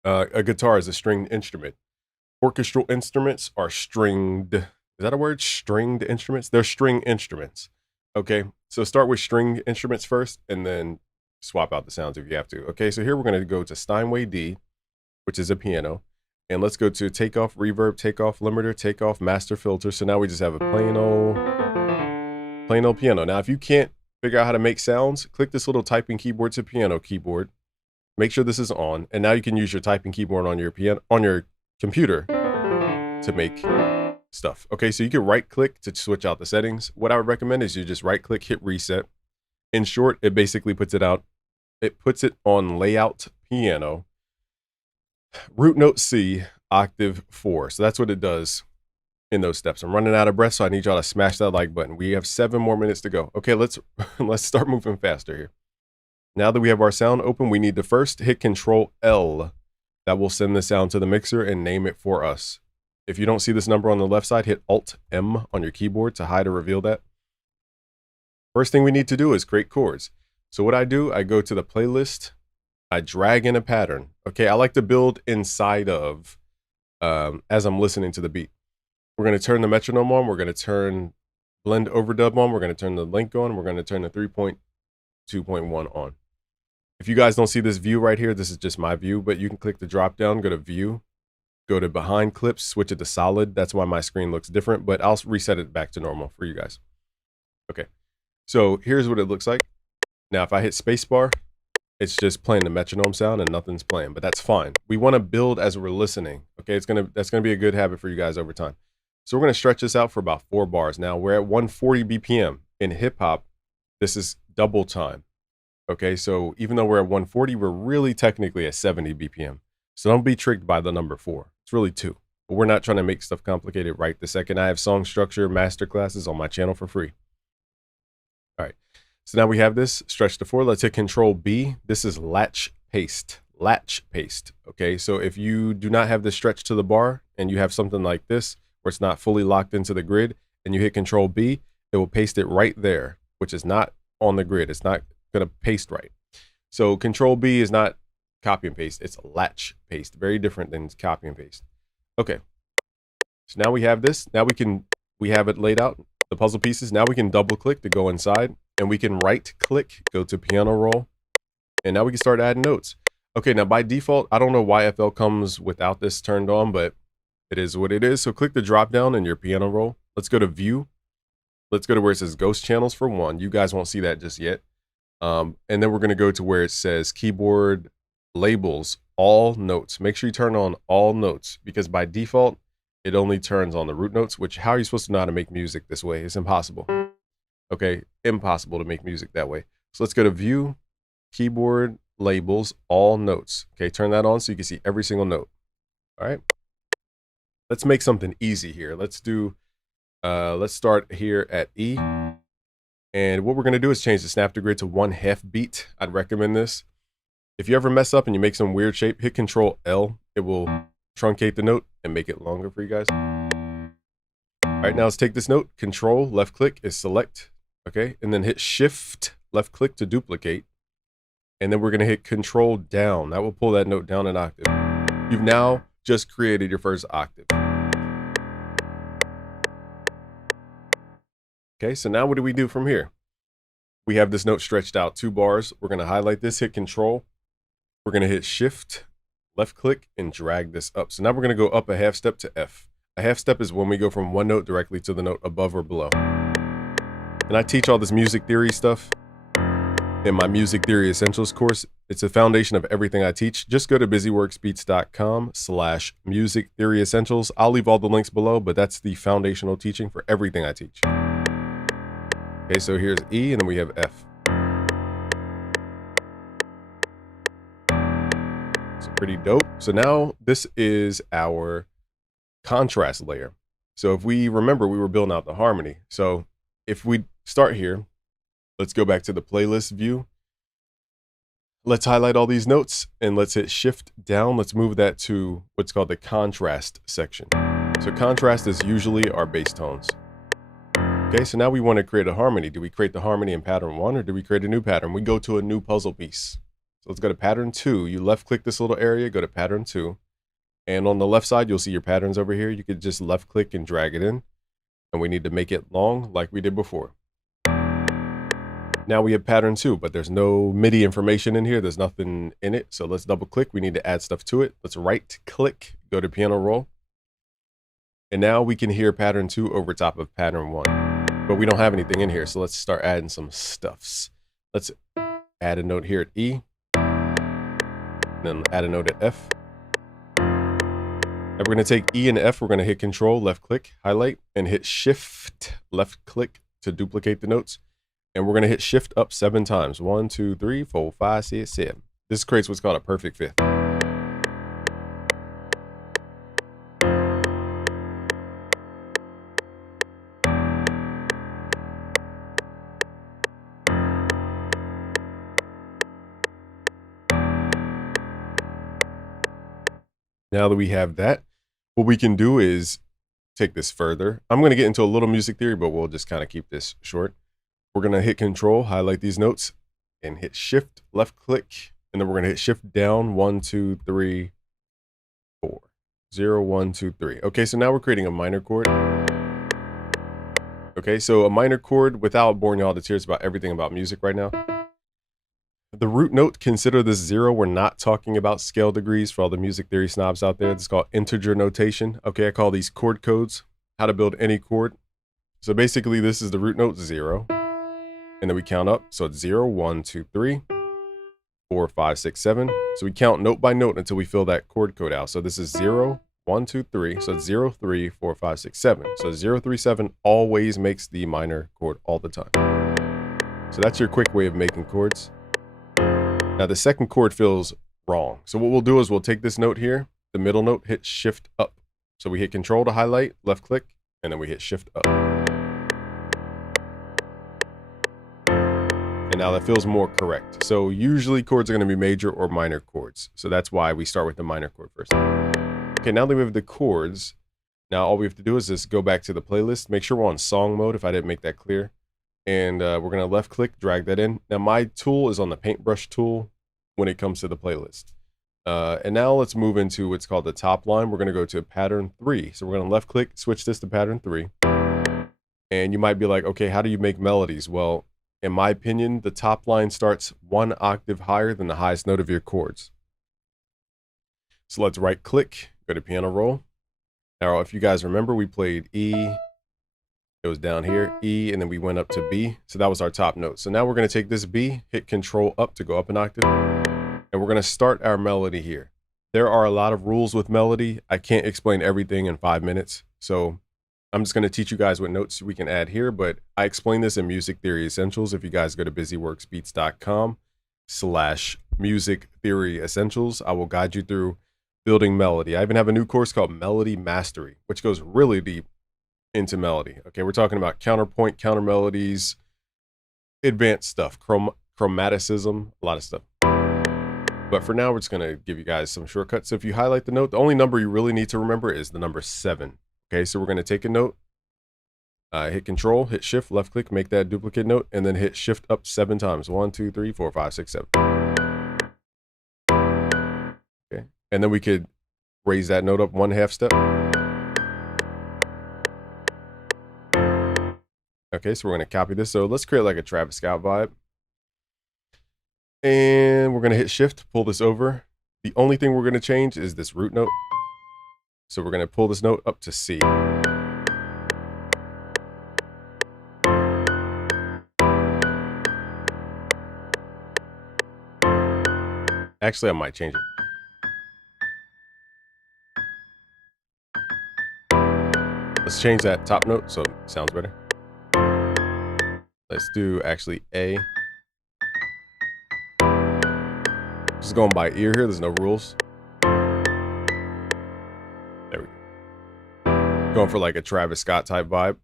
A guitar is a stringed instrument. Orchestral instruments are stringed. Is that a word? Stringed instruments? They're string instruments. Okay, so start with string instruments first and then swap out the sounds if you have to. Okay, so here we're going to go to Steinway D, which is a piano. And let's go to takeoff reverb, takeoff limiter, takeoff master filter. So now we just have a plain old piano. Now, if you can't figure out how to make sounds, click this little typing keyboard to piano keyboard. Make sure this is on, and now you can use your typing keyboard on your computer to make stuff. Okay, so you can right click to switch out the settings. What I would recommend is you just right click, hit reset. In short, it basically puts it out. It puts it on layout piano, root note C, octave 4. So that's what it does in those steps. I'm running out of breath, so I need y'all to smash that like button. We have 7 more minutes to go. Okay, let's start moving faster here. Now that we have our sound open, we need to first hit Control L. That will send the sound to the mixer and name it for us. If you don't see this number on the left side, hit Alt M on your keyboard to hide or reveal that. First thing we need to do is create chords. So what I do, I go to the playlist, I drag in a pattern. Okay, I like to build inside of as I'm listening to the beat. We're going to turn the metronome on. We're going to turn blend overdub on. We're going to turn the link on. We're going to turn the 3.2.1 on. If you guys don't see this view right here, this is just my view, but you can click the drop down, go to view, go to behind clips, switch it to solid. That's why my screen looks different, but I'll reset it back to normal for you guys. Okay, so here's what it looks like. Now, if I hit spacebar, it's just playing the metronome sound and nothing's playing, but that's fine. We want to build as we're listening. Okay, that's gonna be a good habit for you guys over time. So we're gonna stretch this out for about 4 bars. Now we're at 140 BPM. In hip hop, This is double time. Okay, so even though we're at 140, we're really technically at 70 BPM. So don't be tricked by the number 4. It's really 2. But we're not trying to make stuff complicated right this second. I have song structure masterclasses on my channel for free. All right, so now we have this stretch to 4. Let's hit Control B. This is latch paste. Latch paste. Okay, so if you do not have this stretch to the bar and you have something like this where it's not fully locked into the grid and you hit Control B, it will paste it right there, which is not on the grid. It's not going to paste right. So Control B is not copy and paste. It's latch paste. Very different than copy and paste. Okay. So now we have this. Now we have it laid out, the puzzle pieces. Now we can double click to go inside, and we can right click, go to piano roll. And now we can start adding notes. Okay, now by default, I don't know why FL comes without this turned on, but it is what it is. So click the drop down in your piano roll. Let's go to view. Let's go to where it says ghost channels for 1. You guys won't see that just yet. And then we're going to go to where it says keyboard labels, all notes. Make sure you turn on all notes, because by default, it only turns on the root notes, which how are you supposed to know how to make music this way? It's impossible. Okay, impossible to make music that way. So let's go to view, keyboard labels, all notes. Okay, turn that on so you can see every single note. All right. Let's make something easy here. Let's start here at E. And what we're going to do is change the snap to grid to 1/2 beat. I'd recommend this. If you ever mess up and you make some weird shape, hit Control L. It will truncate the note and make it longer for you guys. All right, now let's take this note. Control left click is select. Okay, and then hit Shift left click to duplicate. And then we're going to hit Control down. That will pull that note down an octave. You've now just created your first octave. Okay, so now what do we do from here? We have this note stretched out 2 bars. We're going to highlight this, hit Control. We're going to hit Shift, left click, and drag this up. So now we're going to go up a 1/2 step to F. A 1/2 step is when we go from one note directly to the note above or below. And I teach all this music theory stuff in my Music Theory Essentials course. It's a foundation of everything I teach. Just go to busyworksbeats.com/music theory essentials. I'll leave all the links below, but that's the foundational teaching for everything I teach. Okay, so here's E, and then we have F. It's pretty dope. So now this is our contrast layer. So if we remember, we were building out the harmony. So if we start here, let's go back to the playlist view. Let's highlight all these notes and let's hit Shift down. Let's move that to what's called the contrast section. So contrast is usually our bass tones. Okay, so now we want to create a harmony. Do we create the harmony in pattern 1 or do we create a new pattern? We go to a new puzzle piece. So let's go to pattern 2. You left click this little area, go to pattern 2. And on the left side, you'll see your patterns over here. You could just left click and drag it in. And we need to make it long like we did before. Now we have pattern 2, but there's no MIDI information in here. There's nothing in it. So let's double click. We need to add stuff to it. Let's right click, go to piano roll. And now we can hear pattern 2 over top of pattern 1. But we don't have anything in here. So let's start adding some stuffs. Let's add a note here at E. Then add a note at F. And we're going to take E and F. We're going to hit Control, left click, highlight, and hit Shift, left click to duplicate the notes. And we're going to hit Shift up 7 times. 1, 2, 3, 4, 5, 6, 7. This creates what's called a perfect fifth. Now that we have that, what we can do is take this further. I'm going to get into a little music theory, but we'll just kind of keep this short. We're going to hit Control, highlight these notes, and hit Shift, left click, and then we're going to hit Shift down, 1, 2, 3, 4. 0, 1, 2, 3. Okay, so now we're creating a minor chord. Okay, so a minor chord, without boring you all to tears about everything about music right now. The root note, consider this 0. We're not talking about scale degrees for all the music theory snobs out there. It's called integer notation. Okay, I call these chord codes, how to build any chord. So basically, this is the root note 0. And then we count up. So it's 0, 1, 2, 3, 4, 5, 6, 7. So we count note by note until we fill that chord code out. So this is 0, 1, 2, 3. So it's 0, 3, 4, 5, 6, 7. So 0, 3, 7 always makes the minor chord all the time. So that's your quick way of making chords. Now the second chord feels wrong. So what we'll do is we'll take this note here, the middle note, hit shift up. So we hit control to highlight, left click, and then we hit shift up. And now that feels more correct. So usually chords are going to be major or minor chords. So that's why we start with the minor chord first. Okay, now that we have the chords, now all we have to do is just go back to the playlist. Make sure we're on song mode if I didn't make that clear. And we're going to left click, drag that in. Now my tool is on the paintbrush tool when it comes to the playlist. And now let's move into what's called the top line. We're going to go to pattern 3. So we're going to left click, switch this to pattern 3. And you might be like, okay, how do you make melodies? Well, in my opinion, the top line starts 1 octave higher than the highest note of your chords. So let's right click, go to piano roll. Now, if you guys remember, we played E, it was down here, E, and then we went up to B. So that was our top note. So now we're going to take this B, hit control up to go up an octave, and we're going to start our melody here. There are a lot of rules with melody. I can't explain everything in 5 minutes. So I'm just going to teach you guys what notes we can add here, but I explain this in Music Theory Essentials. If you guys go to busyworksbeats.com/music theory essentials, I will guide you through building melody. I even have a new course called Melody Mastery, which goes really deep into melody. Okay, we're talking about counterpoint, counter melodies, advanced stuff, chromaticism, a lot of stuff. But for now, we're just going to give you guys some shortcuts. So if you highlight the note, the only number you really need to remember is the number 7. Okay, so we're going to take a note, hit control, hit shift, left click, make that duplicate note, and then hit shift up 7 times. 1, 2, 3, 4, 5, 6, 7. Okay, and then we could raise that note up 1/2 step. Okay, so we're going to copy this. So let's create like a Travis Scott vibe. And we're going to hit shift, pull this over. The only thing we're going to change is this root note. So we're going to pull this note up to C. Actually, I might change it. Let's change that top note so it sounds better. Let's do actually A. Just going by ear here, there's no rules. There we go. Going for like a Travis Scott type vibe.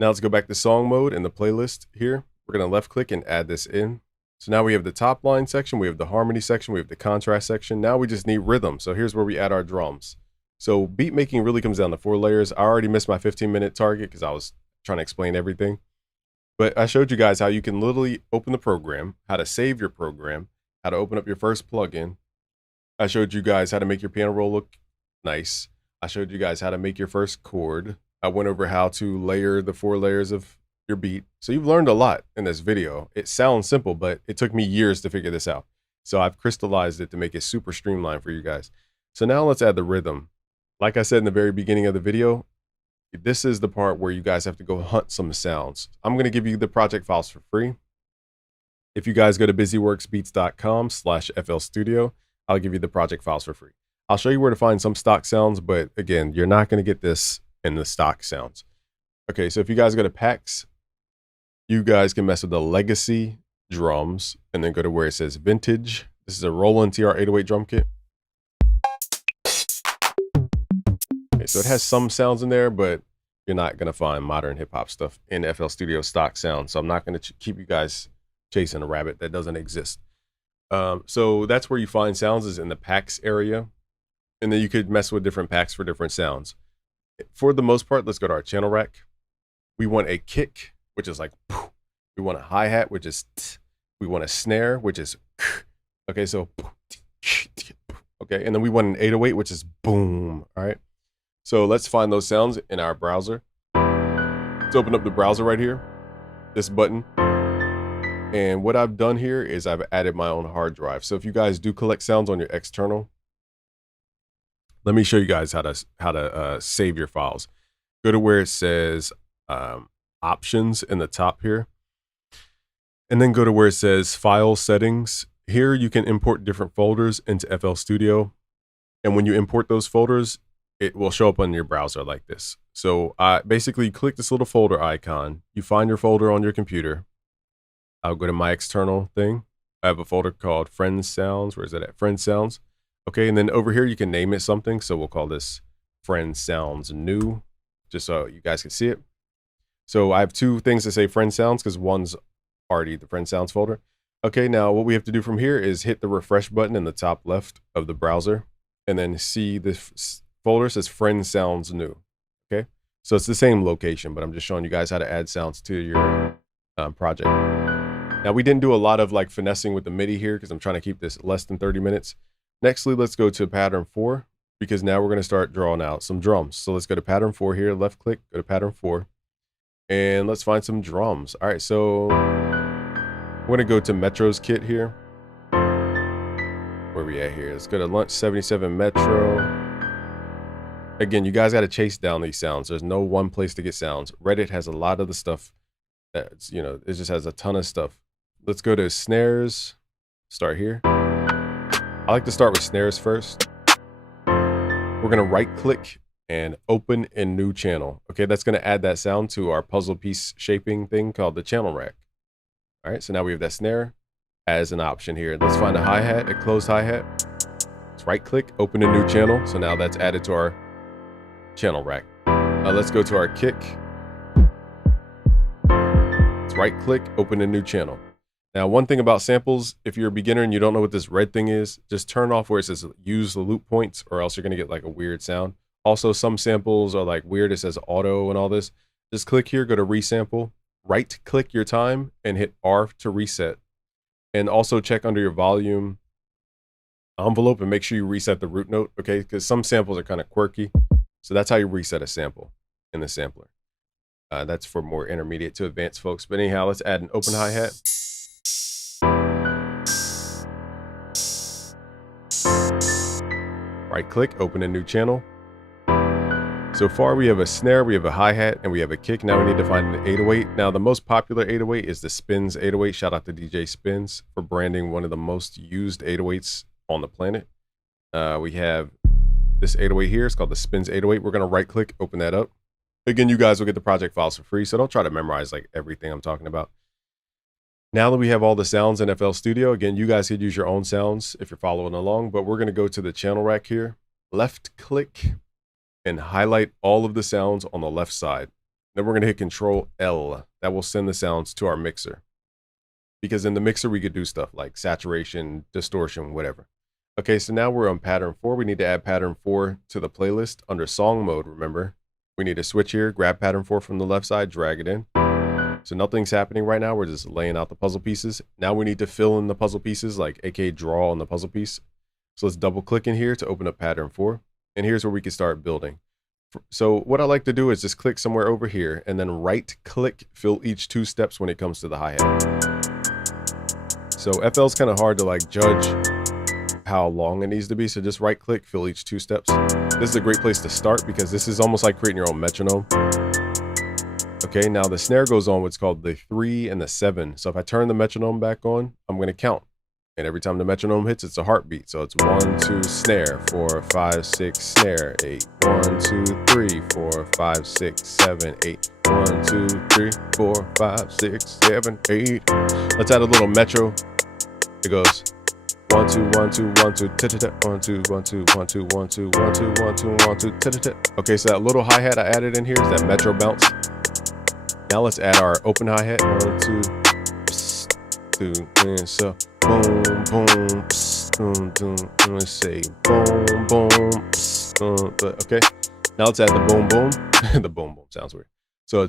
Now let's go back to song mode in the playlist here. We're going to left click and add this in. So now we have the top line section, we have the harmony section, we have the contrast section. Now we just need rhythm. So here's where we add our drums. So beat making really comes down to 4 layers. I already missed my 15-minute target because I was trying to explain everything. But I showed you guys how you can literally open the program, how to save your program, how to open up your first plugin. I showed you guys how to make your piano roll look nice. I showed you guys how to make your first chord. I went over how to layer the 4 layers of your beat. So you've learned a lot in this video. It sounds simple, but it took me years to figure this out. So I've crystallized it to make it super streamlined for you guys. So now let's add the rhythm. Like I said in the very beginning of the video, this is the part where you guys have to go hunt some sounds. I'm going to give you the project files for free. If you guys go to busyworksbeats.com/FL Studio, I'll give you the project files for free. I'll show you where to find some stock sounds, but again, you're not going to get this in the stock sounds. Okay, so if you guys go to packs, you guys can mess with the legacy drums and then go to where it says vintage. This is a Roland TR-808 drum kit. Okay, so it has some sounds in there, but you're not going to find modern hip hop stuff in FL Studio stock sounds. So I'm not going to keep you guys chasing a rabbit that doesn't exist. So that's where you find sounds, is in the packs area. And then you could mess with different packs for different sounds. For the most part, let's go to our channel rack. We want a kick, which is like, we want a hi-hat, which is, we want a snare, which is, okay, so, okay, and then we want an 808, which is boom, all right? So let's find those sounds in our browser. Let's open up the browser right here, this button. And what I've done here is I've added my own hard drive. So if you guys do collect sounds on your external, let me show you guys how to save your files. Go to where it says options in the top here. And then go to where it says file settings. Here you can import different folders into FL Studio. And when you import those folders, it will show up on your browser like this. So basically click this little folder icon. You find your folder on your computer. I'll go to my external thing. I have a folder called Friends Sounds. Where is it at? Friends Sounds. Okay, and then over here you can name it something. So we'll call this Friends Sounds New, just so you guys can see it. So I have two things to say Friends Sounds because one's already the Friends Sounds folder. Okay, now what we have to do from here is hit the refresh button in the top left of the browser and then see this folder says Friends Sounds New. Okay, so it's the same location, but I'm just showing you guys how to add sounds to your project. Now we didn't do a lot of like finessing with the MIDI here because I'm trying to keep this less than 30 minutes. Nextly, let's go to pattern 4 because now we're going to start drawing out some drums. So let's go to pattern 4 here, left click, go to pattern 4, and let's find some drums. All right, so we're going to go to Metro's kit here. Where we at here? Let's go to Lunch 77 Metro. Again, you guys got to chase down these sounds. There's no one place to get sounds. Reddit has a lot of the stuff that's, you know, it just has a ton of stuff. Let's go to snares, start here. I like to start with snares first. We're going to right click and open a new channel. Okay, that's going to add that sound to our puzzle piece shaping thing called the channel rack. All right, so now we have that snare as an option here. Let's find a hi-hat, a closed hi-hat. Let's right click, open a new channel. So now that's added to our channel rack. Let's go to our kick. Let's right click, open a new channel. Now, one thing about samples, if you're a beginner and you don't know what this red thing is, just turn off where it says use the loop points or else you're going to get like a weird sound. Also, some samples are like weird. It says auto and all this. Just click here, go to resample, right click your time and hit R to reset. And also check under your volume envelope and make sure you reset the root note, okay? Because some samples are kind of quirky. So that's how you reset a sample in the sampler. That's for more intermediate to advanced folks. But anyhow, let's add an open hi-hat. Right click, open a new channel. So far we have a snare, we have a hi-hat, and we have a kick. Now we need to find an 808. Now the most popular 808 is the Spins 808. Shout out to DJ Spins for branding one of the most used 808s on the planet. We have this 808 here. It's called the Spins 808. We're gonna right click, open that up. Again, you guys will get the project files for free, so don't try to memorize like everything I'm talking about. Now that we have all the sounds in FL Studio, again, you guys could use your own sounds if you're following along, but we're going to go to the channel rack here, left click, and highlight all of the sounds on the left side. Then we're going to hit Control L. That will send the sounds to our mixer. Because in the mixer, we could do stuff like saturation, distortion, whatever. Okay, so now we're on pattern 4. We need to add pattern 4 to the playlist under song mode, remember. We need to switch here, grab pattern 4 from the left side, drag it in. So nothing's happening right now. We're just laying out the puzzle pieces. Now we need to fill in the puzzle pieces, like aka draw on the puzzle piece. So let's double click in here to open up pattern 4. And here's where we can start building. So what I like to do is just click somewhere over here and then right click, fill each 2 steps when it comes to the hi-hat. So FL is kind of hard to like judge how long it needs to be. So just right click, fill each 2 steps. This is a great place to start because this is almost like creating your own metronome. Okay, now the snare goes on what's called the 3 and the 7. So if I turn the metronome back on, I'm going to count. And every time the metronome hits, it's a heartbeat. So it's 1, 2, snare, 4, 5, 6, snare, 8. 1, 2, 3, 4, 5, 6, 7, 8. 1, 2, 3, 4, 5, 6, 7, 8. Let's add a little metro. It goes 1, 2, 1, 2, 1, 2, ta-ta-ta. 1, 2, 1, 2, 1, 2, 1, 2, 1, 2, 1, 2, 1, 2, ta-ta-ta. Okay, so that little hi-hat I added in here is that metro bounce. Now let's add our open hi-hat. 1, 2, psst, 2, and so boom, boom, psst, boom. Let's say boom, boom, psst, okay. Now let's add the boom, boom. The boom, boom sounds weird. So we're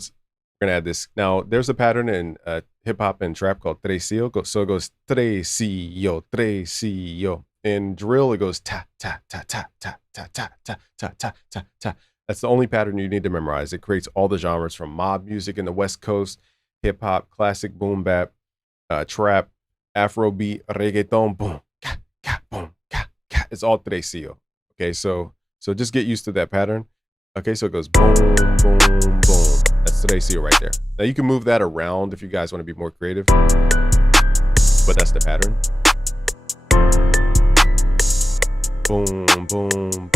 gonna add this. Now there's a pattern in hip hop and trap called tresillo. So it goes tresillo, tresillo. In drill it goes ta ta ta ta ta ta ta ta ta ta ta ta. That's the only pattern you need to memorize. It creates all the genres from mob music in the West Coast, hip hop, classic boom bap, trap, Afrobeat, reggaeton, boom, ka, ka, boom, ka, ka. It's all tresillo. Okay, so just get used to that pattern. Okay, so it goes boom, boom, boom. That's tresillo right there. Now you can move that around if you guys want to be more creative, but that's the pattern. Boom, boom, boom.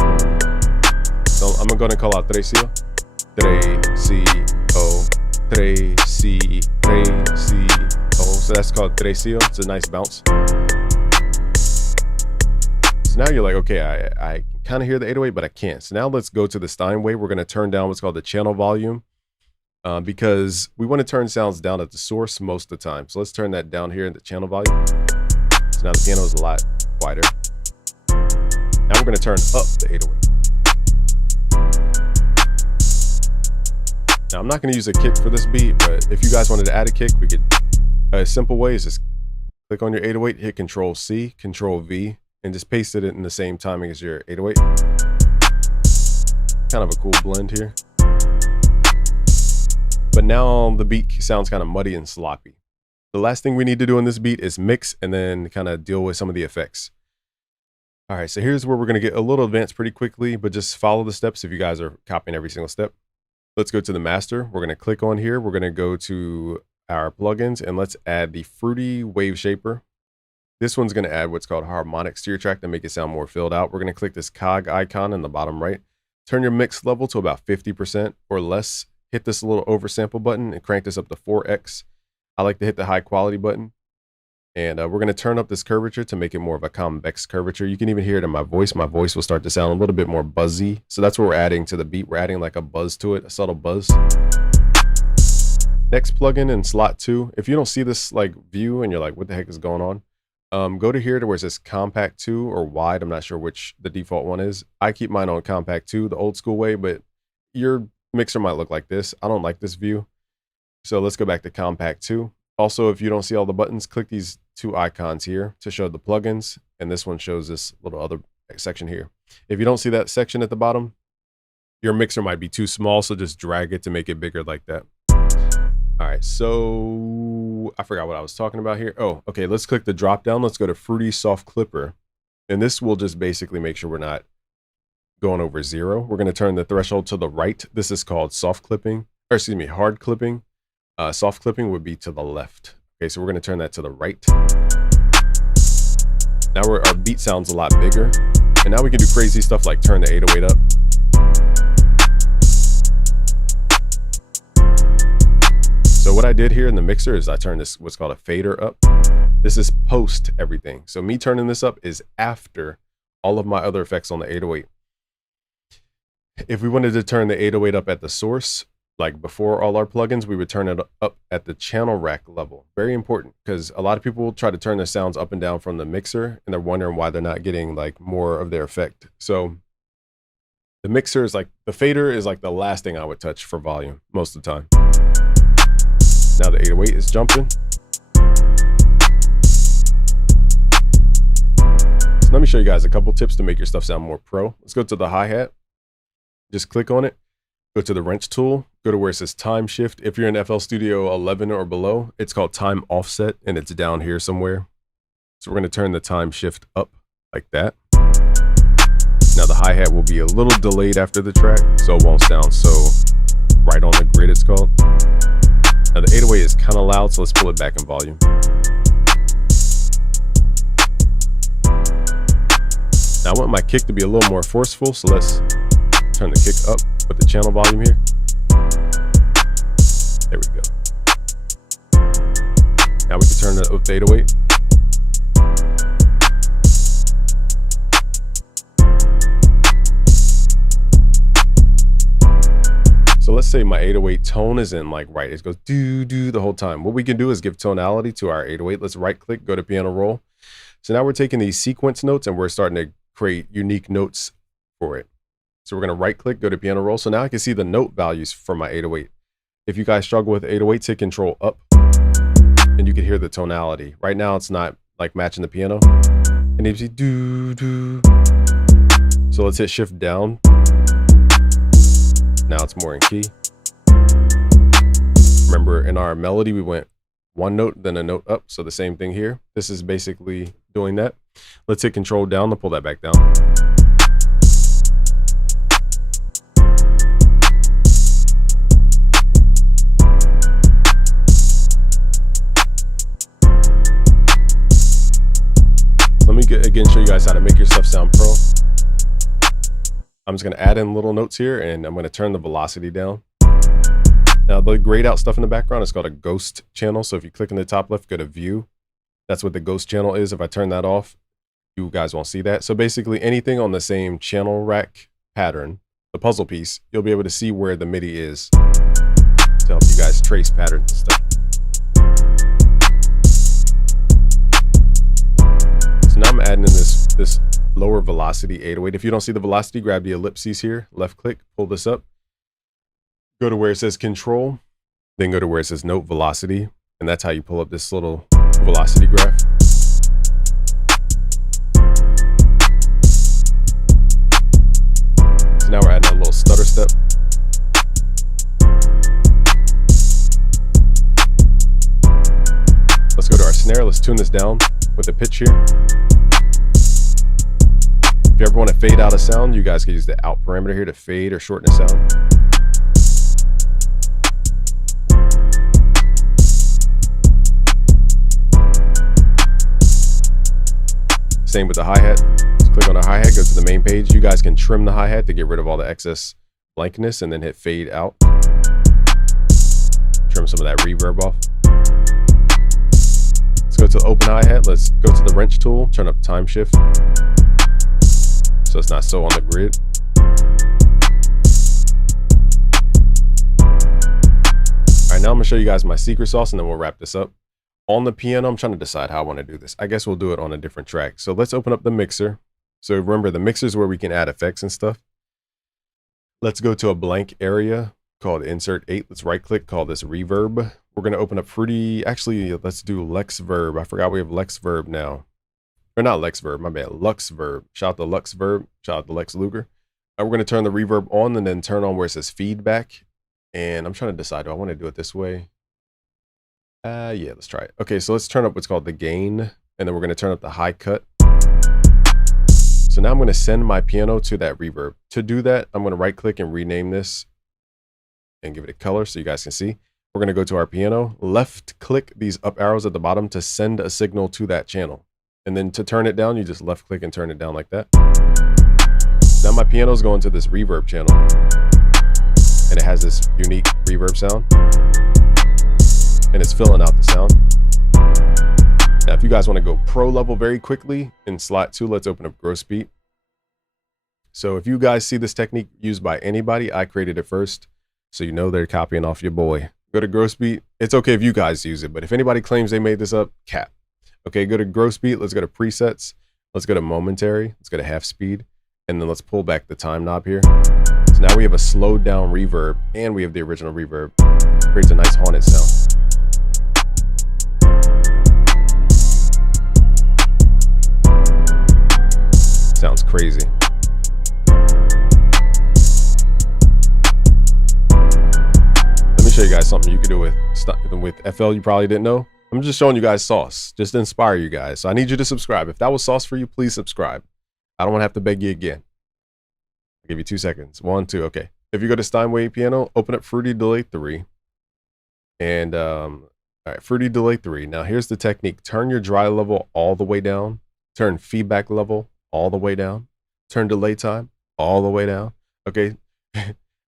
So I'm going to call out tresillo. Tresillo, tresillo. So So that's called tresillo. It's a nice bounce. So now you're like, okay, I kind of hear the 808, but I can't. So now let's go to the Steinway. We're going to turn down what's called the channel volume because we want to turn sounds down at the source most of the time. So let's turn that down here in the channel volume. So now the piano is a lot quieter. Now we're going to turn up the 808. Now I'm not going to use a kick for this beat, but if you guys wanted to add a kick, we could. A simple way is just click on your 808, hit Control C, Control V, and just paste it in the same timing as your 808. Kind of a cool blend here. But now the beat sounds kind of muddy and sloppy. The last thing we need to do in this beat is mix and then kind of deal with some of the effects. All right, so here's where we're going to get a little advanced pretty quickly, but just follow the steps if you guys are copying every single step. Let's go to the master. We're going to click on here. We're going to go to our plugins and let's add the Fruity Wave Shaper. This one's going to add what's called harmonics to your track to make it sound more filled out. We're going to click this cog icon in the bottom right. Turn your mix level to about 50% or less. Hit this little oversample button and crank this up to 4x. I like to hit the high quality button. And we're going to turn up this curvature to make it more of a convex curvature. You can even hear it in my voice. My voice will start to sound a little bit more buzzy. So that's what we're adding to the beat. We're adding like a buzz to it, a subtle buzz. Next plugin in slot 2. If you don't see this like view and you're like, what the heck is going on? Go to here to where it says compact 2 or wide. I'm not sure which the default one is. I keep mine on compact 2, the old school way, but your mixer might look like this. I don't like this view. So let's go back to compact 2. Also, if you don't see all the buttons, click these 2 icons here to show the plugins. And this one shows this little other section here. If you don't see that section at the bottom, your mixer might be too small. So just drag it to make it bigger like that. All right, so I forgot what I was talking about here. Oh, okay, let's click the drop down. Let's go to Fruity Soft Clipper. And this will just basically make sure we're not going over 0. We're going to turn the threshold to the right. This is called soft clipping, or excuse me, hard clipping. Soft clipping would be to the left. Okay, so we're going to turn that to the right. Now our beat sounds a lot bigger. And now we can do crazy stuff like turn the 808 up. So what I did here in the mixer is I turned this what's called a fader up. This is post everything. So me turning this up is after all of my other effects on the 808. If we wanted to turn the 808 up at the source, like before all our plugins, we would turn it up at the channel rack level. Very important because a lot of people try to turn their sounds up and down from the mixer and they're wondering why they're not getting like more of their effect. So the mixer is like, the fader is like the last thing I would touch for volume most of the time. Now the 808 is jumping. So let me show you guys a couple tips to make your stuff sound more pro. Let's go to the hi-hat. Just click on it. Go to the wrench tool. Go to where it says time shift. If you're in FL Studio 11 or below, it's called time offset and it's down here somewhere. So we're going to turn the time shift up like that. Now the hi-hat will be a little delayed after the track, so it won't sound so right on the grid, it's called. Now the 808 is kind of loud, so let's pull it back in volume. Now I want my kick to be a little more forceful, so let's turn the kick up with the channel volume here. There we go. Now we can turn it up to 808. So let's say my 808 tone is in like right. It goes do the whole time. What we can do is give tonality to our 808. Let's right click, go to piano roll. So now we're taking these sequence notes and we're starting to create unique notes for it. So we're going to right click, go to piano roll. So now I can see the note values for my 808. If you guys struggle with 808, hit control up and you can hear the tonality. Right now it's not like matching the piano. And you see do. So let's hit shift down. Now it's more in key. Remember in our melody, we went one note, then a note up. So the same thing here. This is basically doing that. Let's hit control down to pull that back down. Let me again show you guys how to make your stuff sound pro. I'm just going to add in little notes here and I'm going to turn the velocity down. Now Now the grayed out stuff in the background is called a ghost channel. So if you click in the top left, go to view. That's what the ghost channel is. If I turn that off, you guys won't see that. So basically anything on the same channel rack pattern, the puzzle piece, you'll be able to see where the MIDI is to help you guys trace patterns and stuff. So now I'm adding in this lower velocity 808. If you don't see the velocity, grab the ellipses here, left click, pull this up, go to where it says control, then go to where it says note velocity, and that's how you pull up this little velocity graph. So now we're adding a little stutter step. Let's go to our snare. Let's tune this down with the pitch here. If you ever want to fade out a sound, you guys can use the out parameter here to fade or shorten a sound. Same with the hi-hat. Just click on the hi-hat, go to the main page. You guys can trim the hi-hat to get rid of all the excess blankness and then hit fade out. Trim some of that reverb off. Let's go to the open hi-hat. Let's go to the wrench tool, turn up time shift so it's not so on the grid. All right, now I'm gonna show you guys my secret sauce and then we'll wrap this up. On the piano, I'm trying to decide how I want to do this. I guess we'll do it on a different track. So let's open up the mixer. So remember, the mixer is where we can add effects and stuff. Let's go to a blank area called Insert 8. Let's right click, call this Reverb. We're going to open up Fruity. Actually, let's do Lexverb. I forgot we have Lexverb now. Or not Lexverb, my bad. Luxverb. Shout out to Luxverb. Shout out to Lex Luger. We're going to turn the reverb on and then turn on where it says feedback. And I'm trying to decide, do I want to do it this way? Yeah, let's try it. Okay, so let's turn up what's called the gain, and then we're going to turn up the high cut. So now I'm going to send my piano to that reverb. To do that, I'm going to right click and rename this and give it a color so you guys can see. We're going to go to our piano, left click these up arrows at the bottom to send a signal to that channel. And then to turn it down, you just left click and turn it down like that. Now my piano is going to this reverb channel, and it has this unique reverb sound. And it's filling out the sound. Now, if you guys want to go pro level very quickly in slot 2, let's open up Gross Beat. So if you guys see this technique used by anybody, I created it first, so you know they're copying off your boy. Go to Gross Beat. It's okay if you guys use it, but if anybody claims they made this up, cap. Okay, go to Gross Beat. Let's go to presets. Let's go to momentary. Let's go to half speed, and then let's pull back the time knob here. So now we have a slowed down reverb, and we have the original reverb. Creates a nice haunted sound. Sounds crazy. Let me show you guys something you could do with FL you probably didn't know. I'm just showing you guys sauce, just to inspire you guys. So I need you to subscribe. If that was sauce for you, please subscribe. I don't want to have to beg you again. I'll give you 2 seconds. 1, 2, okay. If you go to Steinway Piano, open up Fruity Delay 3. And, all right, Fruity Delay 3. Now here's the technique. Turn your dry level all the way down. Turn feedback level all the way down, turn delay time all the way down, okay,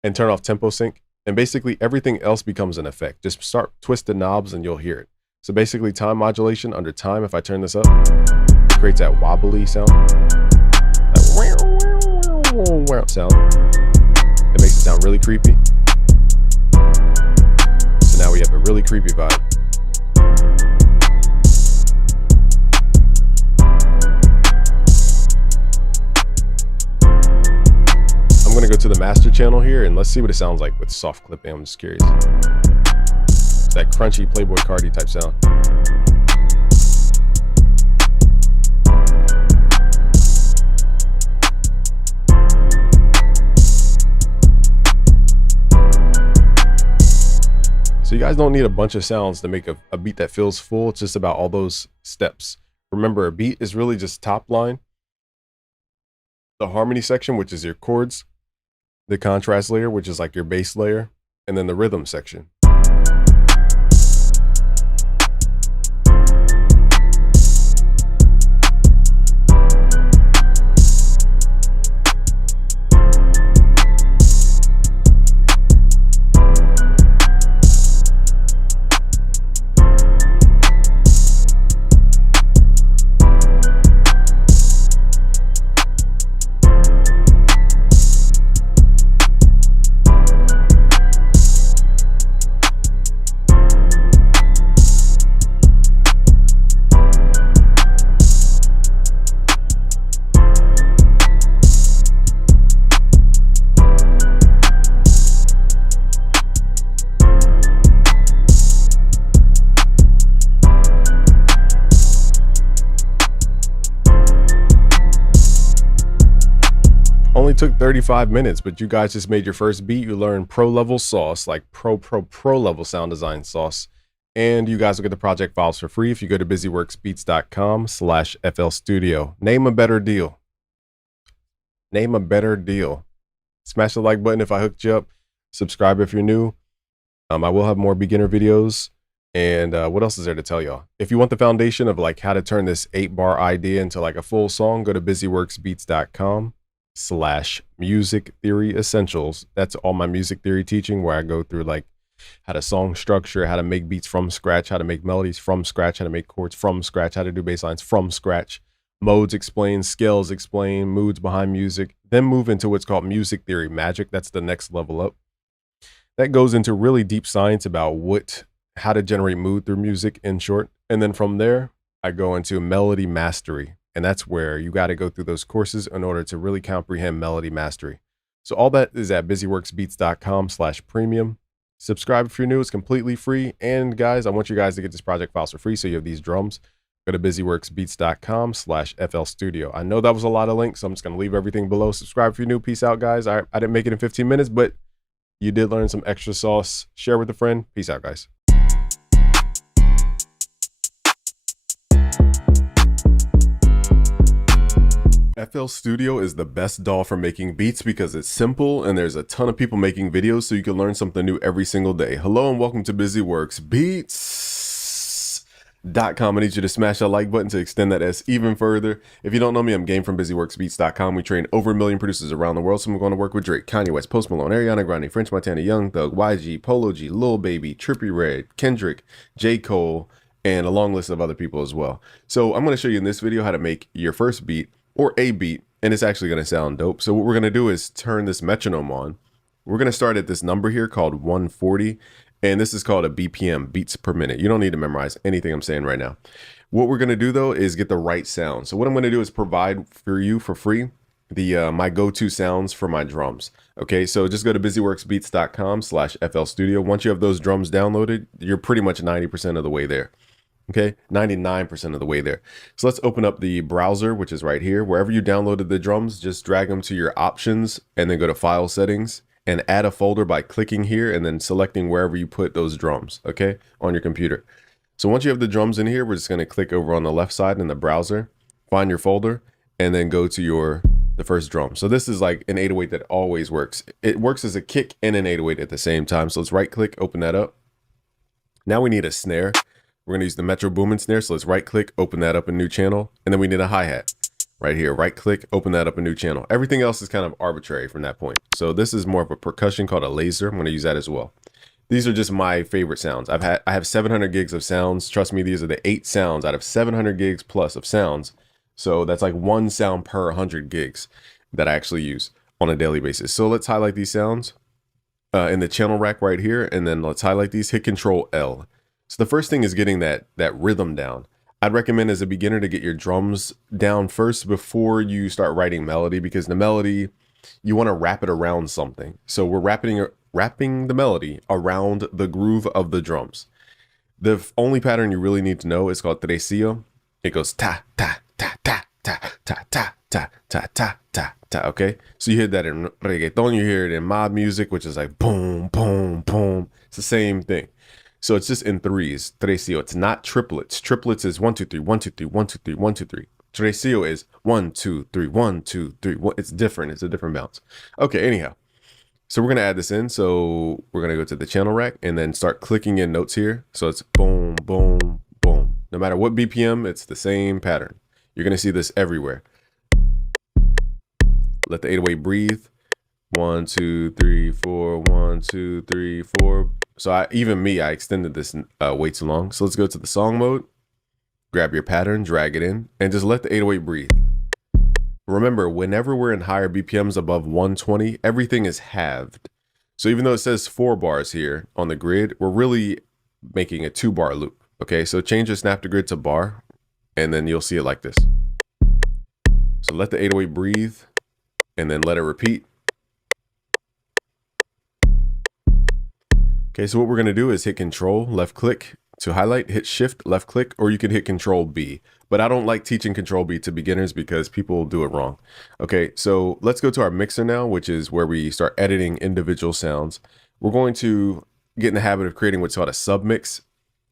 and turn off tempo sync, and basically everything else becomes an effect. Just start twisting knobs and you'll hear it. So basically time modulation under time, if I turn this up, it creates that wobbly sound, that sound. It makes it sound really creepy. So now we have a really creepy vibe. I'm gonna go to the master channel here and let's see what it sounds like with soft clipping. I'm just curious. It's that crunchy Playboy Cardi type sound. So you guys don't need a bunch of sounds to make a beat that feels full. It's just about all those steps. Remember, a beat is really just top line, the harmony section, which is your chords, the contrast layer, which is like your bass layer, and then the rhythm section. only took 35 minutes, but you guys just made your first beat. You learned pro level sauce, like pro level sound design sauce. And you guys will get the project files for free if you go to busyworksbeats.com/FL Studio. Name a better deal. Name a better deal. Smash the like button if I hooked you up. Subscribe if you're new. I will have more beginner videos. And what else is there to tell y'all? If you want the foundation of like how to turn this 8-bar idea into like a full song, go to busyworksbeats.com/music theory essentials. That's all my music theory teaching, where I go through like how to song structure, how to make beats from scratch, how to make melodies from scratch, how to make chords from scratch, how to do bass lines from scratch, modes explain, scales explain, moods behind music, then move into what's called music theory magic. That's the next level up. That goes into really deep science about how to generate mood through music, in short. And then from there, I go into melody mastery. And that's where you got to go through those courses in order to really comprehend melody mastery. So all that is at busyworksbeats.com/premium. Subscribe if you're new. It's completely free. And guys, I want you guys to get this project files for free. So you have these drums. Go to busyworksbeats.com/FL Studio. I know that was a lot of links, so I'm just going to leave everything below. Subscribe if you're new. Peace out, guys. I didn't make it in 15 minutes, but you did learn some extra sauce. Share with a friend. Peace out, guys. FL Studio is the best DAW for making beats because it's simple and there's a ton of people making videos, so you can learn something new every single day. Hello and welcome to busyworksbeats.com. I need you to smash that like button to extend that S even further. If you don't know me, I'm Game from busyworksbeats.com. We train over 1 million producers around the world, so I'm going to work with Drake, Kanye West, Post Malone, Ariana Grande, French Montana, Young Thug, YG, Polo G, Lil Baby, Trippie Redd, Kendrick, J. Cole, and a long list of other people as well. So I'm going to show you in this video how to make your first beat, or a beat, and it's actually going to sound dope. So what we're going to do is turn this metronome on. We're going to start at this number here called 140, and this is called a BPM, beats per minute. You don't need to memorize anything I'm saying right now. What we're going to do though is get the right sound. So what I'm going to do is provide for you for free the my go-to sounds for my drums. Okay, so just go to busyworksbeats.com/FL Studio. Once you have those drums downloaded, you're pretty much 90% of the way there. Okay, 99% of the way there. So let's open up the browser, which is right here. Wherever you downloaded the drums, just drag them to your options and then go to file settings and add a folder by clicking here and then selecting wherever you put those drums, okay, on your computer. So once you have the drums in here, we're just going to click over on the left side in the browser, find your folder, and then go to the first drum. So this is like an 808 that always works. It works as a kick and an 808 at the same time. So let's right click, open that up. Now we need a snare. We're going to use the Metro Boomin snare. So let's right click, open that up, a new channel. And then we need a hi-hat right here. Right click, open that up, a new channel. Everything else is kind of arbitrary from that point. So this is more of a percussion called a laser. I'm going to use that as well. These are just my favorite sounds. I have 700 gigs of sounds. Trust me, these are the 8 sounds out of 700 gigs plus of sounds. So that's like 1 sound per 100 gigs that I actually use on a daily basis. So let's highlight these sounds in the channel rack right here. And then let's highlight these, hit Control L. So the first thing is getting that rhythm down. I'd recommend as a beginner to get your drums down first before you start writing melody, because the melody, you want to wrap it around something. So we're wrapping the melody around the groove of the drums. The only pattern you really need to know is called tresillo. It goes ta, ta, ta, ta, ta, ta, ta, ta, ta, ta, ta, ta, okay? So you hear that in reggaeton, you hear it in mob music, which is like boom, boom, boom. It's the same thing. So it's just in threes, tresillo. It's not triplets. Triplets is 1, 2, 3, 1, 2, 3, 1, 2, 3, 1, 2, 3. Tresillo is 1, 2, 3, 1, 2, 3. It's different. It's a different bounce. Okay, anyhow. So we're going to add this in. So we're going to go to the channel rack and then start clicking in notes here. So it's boom, boom, boom. No matter what BPM, it's the same pattern. You're going to see this everywhere. Let the 808 breathe. 1, 2, 3, 4, 1, 2, 3, 4. So I extended this way too long. So let's go to the song mode, grab your pattern, drag it in, and just let the 808 breathe. Remember, whenever we're in higher BPMs above 120, everything is halved. So even though it says 4 bars here on the grid, we're really making a 2-bar loop. Okay, so change the snap to grid to bar, and then you'll see it like this. So let the 808 breathe, and then let it repeat. Okay, so what we're going to do is hit Control, left click To highlight, hit Shift, left click, or you can hit Control B. But I don't like teaching Control B to beginners because people do it wrong. Okay, so let's go to our mixer now, which is where we start editing individual sounds. We're going to get in the habit of creating what's called a submix.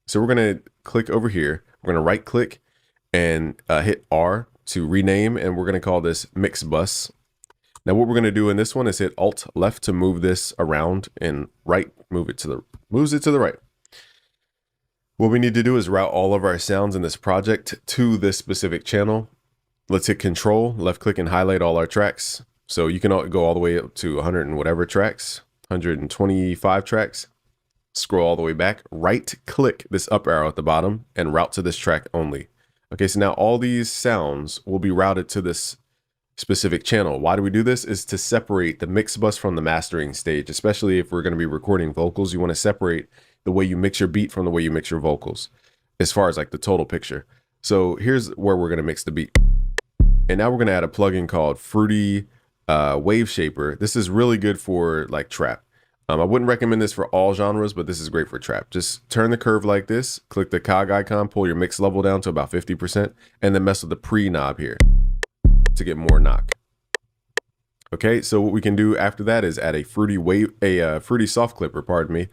So we're going to click over here. We're going to right click and hit R to rename, and we're going to call this Mix Bus. Now what we're going to do in this one is hit Alt left to move this around, and right moves it to the right. What we need to do is route all of our sounds in this project to this specific channel. Let's hit Control, left click, and highlight all our tracks. So you can go all the way up to 100 and whatever tracks, 125 tracks. Scroll all the way back, right click this up arrow at the bottom and route to this track only. Okay, so now all these sounds will be routed to this specific channel. Why do we do this? Is to separate the mix bus from the mastering stage, especially if we're going to be recording vocals. You want to separate the way you mix your beat from the way you mix your vocals as far as like the total picture. So here's where we're going to mix the beat. And now we're going to add a plugin called Fruity Wave Shaper. This is really good for like trap. I wouldn't recommend this for all genres, but this is great for trap. Just turn the curve like this, click the cog icon, pull your mix level down to about 50%, and then mess with the pre knob here to get more knock. Okay, so what we can do after that is add a Fruity Soft Clipper, pardon me,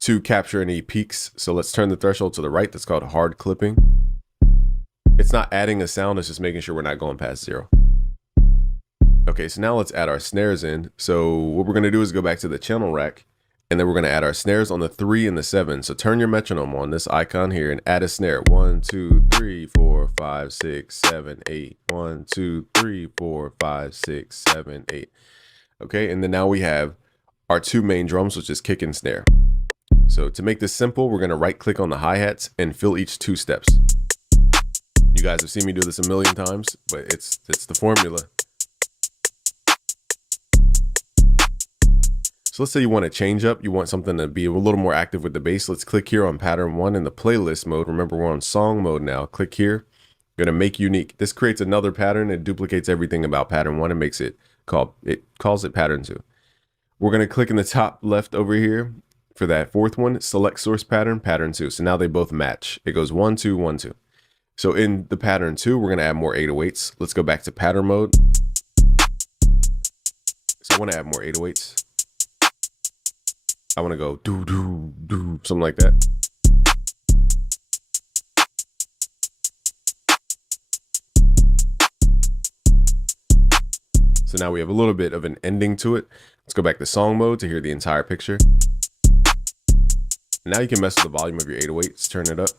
to capture any peaks. So let's turn the threshold to the right. That's called hard clipping. It's not adding a sound, it's just making sure we're not going past 0. Okay, so now let's add our snares in. So what we're gonna do is go back to the channel rack, and then we're gonna add our snares on the 3 and the 7. So turn your metronome on this icon here and add a snare. 1, 2, 3, 4, 5, 6, 7, 8. 1, 2, 3, 4, 5, 6, 7, 8. Okay, and then now we have our 2 main drums, which is kick and snare. So to make this simple, we're gonna right click on the hi-hats and fill each 2 steps. You guys have seen me do this a million times, but it's the formula. So let's say you want to change up, you want something to be a little more active with the bass. Let's click here on pattern 1 in the playlist mode. Remember, we're on song mode now. Click here, I'm gonna make unique. This creates another pattern and duplicates everything about pattern 1 and makes it calls it pattern 2. We're gonna click in the top left over here for that 4th one, select source pattern, pattern 2. So now they both match. It goes 1, 2, 1, 2. So in the pattern 2, we're gonna add more 808s. Let's go back to pattern mode. So I wanna add more 808s. I want to go do, do, do, something like that. So now we have a little bit of an ending to it. Let's go back to song mode to hear the entire picture. Now you can mess with the volume of your 808s, turn it up.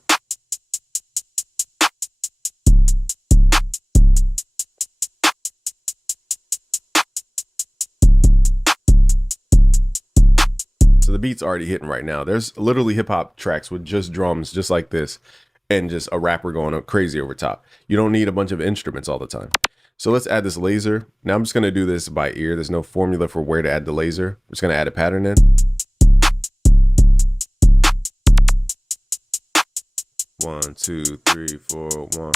So the beat's already hitting right now. There's literally hip hop tracks with just drums, just like this, and just a rapper going crazy over top. You don't need a bunch of instruments all the time. So let's add this laser. Now I'm just gonna do this by ear. There's no formula for where to add the laser. I'm just gonna add a pattern in. 1, 2, 3, 4, 1.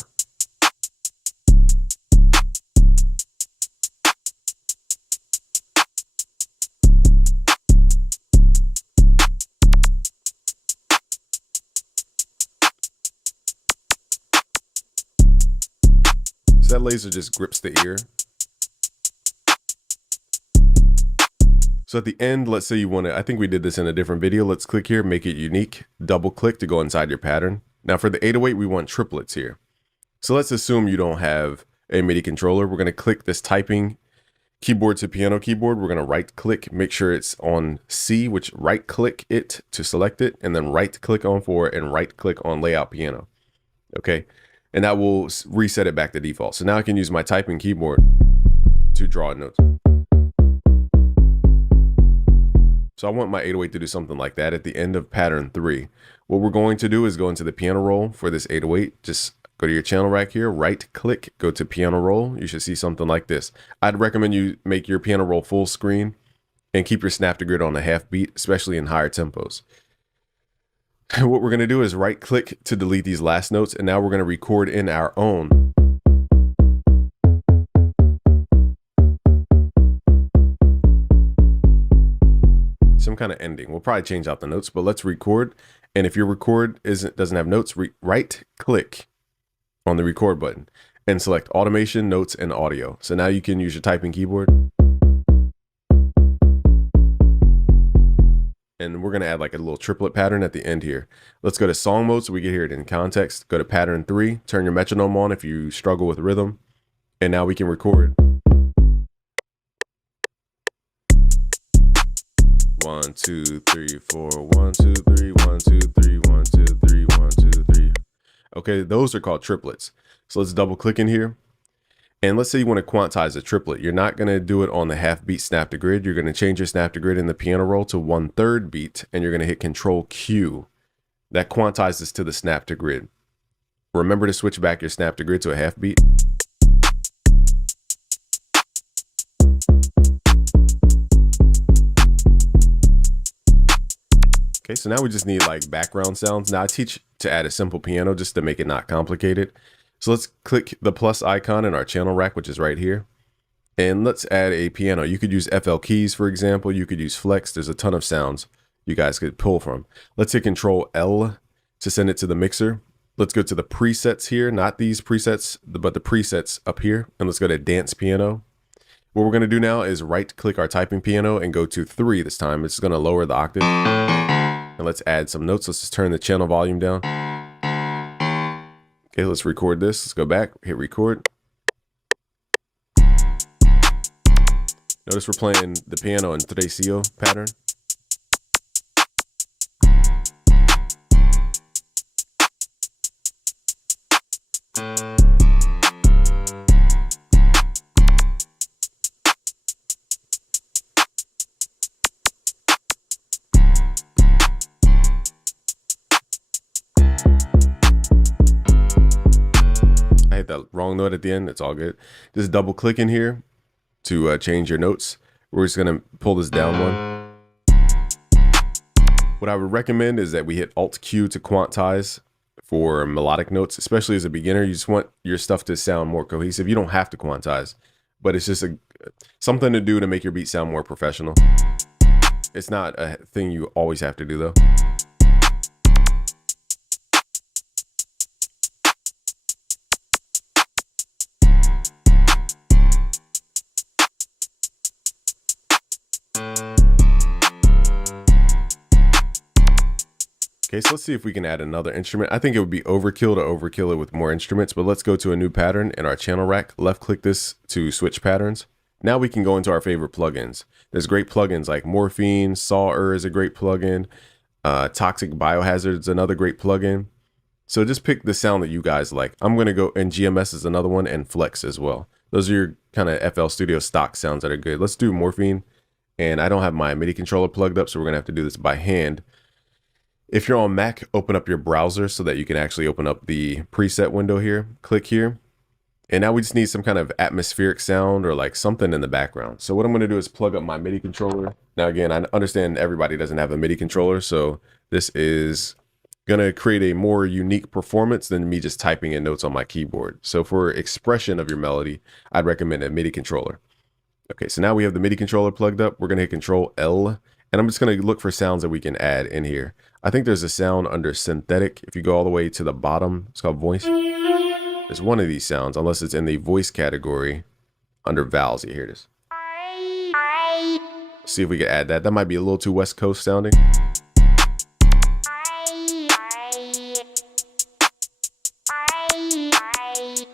So that laser just grips the ear. So at the end, let's say you want to, I think we did this in a different video. Let's click here, make it unique, double click to go inside your pattern. Now for the 808, we want triplets here. So let's assume you don't have a MIDI controller. We're going to click this typing keyboard to piano keyboard. We're going to right click, make sure it's on C, which right click it to select it, and then right click on 4 and right click on layout piano. Okay. And that will reset it back to default. So now I can use my typing keyboard to draw a note. So I want my 808 to do something like that at the end of pattern 3. What we're going to do is go into the piano roll for this 808. Just go to your channel rack here, right click, go to piano roll. You should see something like this. I'd recommend you make your piano roll full screen and keep your snap to grid on a half beat, especially in higher tempos. What we're going to do is right click to delete these last notes, and now we're going to record in our own. Some kind of ending. We'll probably change out the notes, but let's record And if your record doesn't have notes, right click on the record button and select automation, notes, and audio. So now you can use your typing keyboard. And we're gonna add like a little triplet pattern at the end here. Let's go to song mode so we can hear it in context. Go to pattern 3, turn your metronome on if you struggle with rhythm. And now we can record. 1, 2, 3, 4, 1, 2, 3, 1, 2, 3, 1, 2, 3, 1, 2, 3. Okay, those are called triplets. So let's double click in here. And let's say you want to quantize a triplet. You're not going to do it on the half beat snap to grid. You're going to change your snap to grid in the piano roll to 1/3 beat, and you're going to hit Control Q. That quantizes to the snap to grid. Remember to switch back your snap to grid to a half beat. Okay, so now we just need like background sounds. Now I teach to add a simple piano just to make it not complicated. So let's click the plus icon in our channel rack, which is right here. And let's add a piano. You could use FL keys, for example. You could use flex. There's a ton of sounds you guys could pull from. Let's hit Control L to send it to the mixer. Let's go to the presets here, not these presets, but the presets up here. And let's go to dance piano. What we're gonna do now is right click our typing piano and go to 3 this time. It's gonna lower the octave. And let's add some notes. Let's just turn the channel volume down. Okay, let's record this. Let's go back, hit record. Notice we're playing the piano in Tresillo pattern. I hit that wrong note at the end. It's all good. Just double click in here to change your notes. We're just gonna pull this down one. What I would recommend is that we hit Alt Q to quantize for melodic notes, especially as a beginner. You just want your stuff to sound more cohesive. You don't have to quantize, but it's just something to do to make your beat sound more professional. It's not a thing you always have to do though. Okay, so let's see if we can add another instrument. I think it would be overkill to overkill it with more instruments, but let's go to a new pattern in our channel rack. Left click this to switch patterns. Now we can go into our favorite plugins. There's great plugins like Morphine, Saw is a great plugin. Toxic Biohazard is another great plugin. So just pick the sound that you guys like. I'm gonna go, and GMS is another one, and Flex as well. Those are your kind of FL Studio stock sounds that are good. Let's do Morphine. And I don't have my MIDI controller plugged up, so we're gonna have to do this by hand. If you're on Mac, open up your browser so that you can actually open up the preset window here. Click here. And now we just need some kind of atmospheric sound or like something in the background. So what I'm going to do is plug up my MIDI controller. Now, again, I understand everybody doesn't have a MIDI controller, so this is going to create a more unique performance than me just typing in notes on my keyboard. So for expression of your melody, I'd recommend a MIDI controller. Okay, so now we have the MIDI controller plugged up. We're going to hit Control L. And I'm just going to look for sounds that we can add in here. I think there's a sound under synthetic. If you go all the way to the bottom, it's called voice. There's one of these sounds, unless it's in the voice category under vowels. You hear this. Let's see if we can add that. That might be a little too West Coast sounding.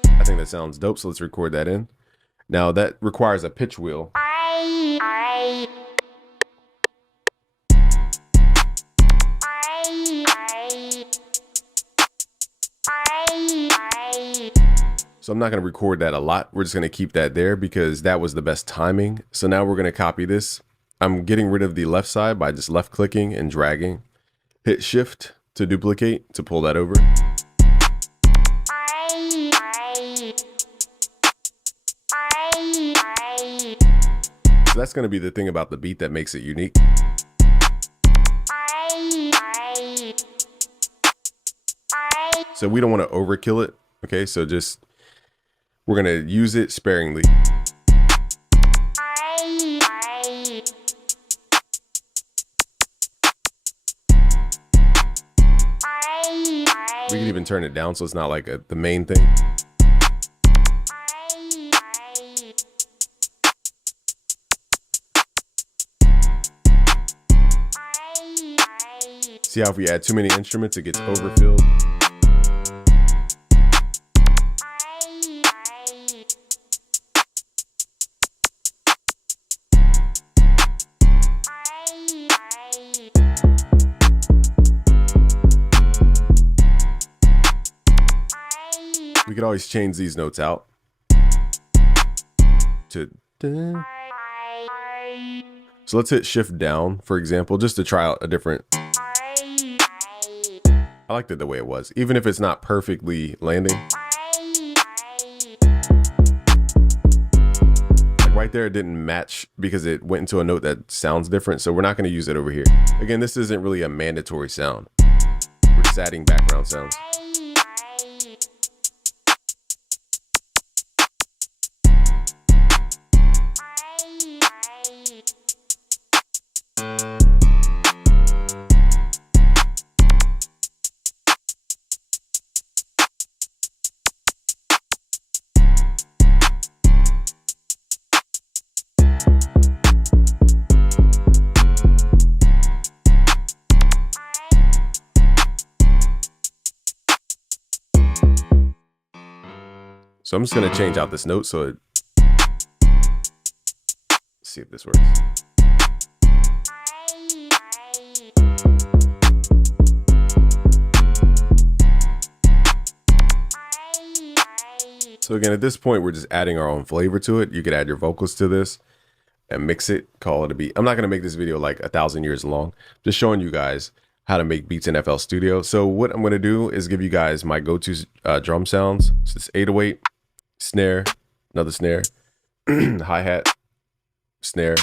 I think that sounds dope, so let's record that in. Now that requires a pitch wheel. So I'm not going to record that a lot. We're just going to keep that there because that was the best timing. So now we're going to copy this. I'm getting rid of the left side by just left clicking and dragging. Hit Shift to duplicate to pull that over. So that's going to be the thing about the beat that makes it unique. So we don't want to overkill it. Okay, so just we're going to use it sparingly. We can even turn it down so it's not like the main thing. See how if we add too many instruments, it gets overfilled. We could always change these notes out to. So let's hit shift down, for example, just to try out a different. I liked it the way it was, even if it's not perfectly landing. Like right there, it didn't match because it went into a note that sounds different. So we're not going to use it over here. Again, this isn't really a mandatory sound. We're just adding background sounds. So I'm just going to change out this note so it. Let's see if this works. So again, at this point, we're just adding our own flavor to it. You could add your vocals to this and mix it, call it a beat. I'm not going to make this video like 1,000 years long, just showing you guys how to make beats in FL Studio. So what I'm going to do is give you guys my go-to drum sounds. So this 808, snare, another snare, hi-hat, snare,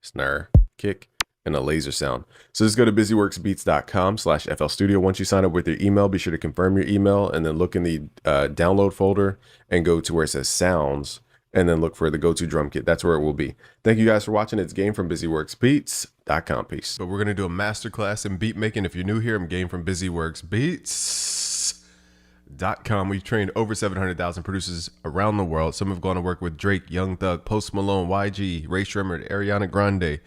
snare, kick, and a laser sound. So just go to busyworksbeats.com/FL Studio. Once you sign up with your email, be sure to confirm your email and then look in the download folder and go to where it says sounds and then look for the go-to drum kit. That's where it will be. Thank you guys for watching. It's Game from busyworksbeats.com. Peace. But we're going to do a masterclass in beat making. If you're new here, I'm Game from busyworksbeats.com. We've trained over 700,000 producers around the world. Some have gone to work with Drake, Young Thug, Post Malone, YG, Ray Shremmerd, Ariana Grande,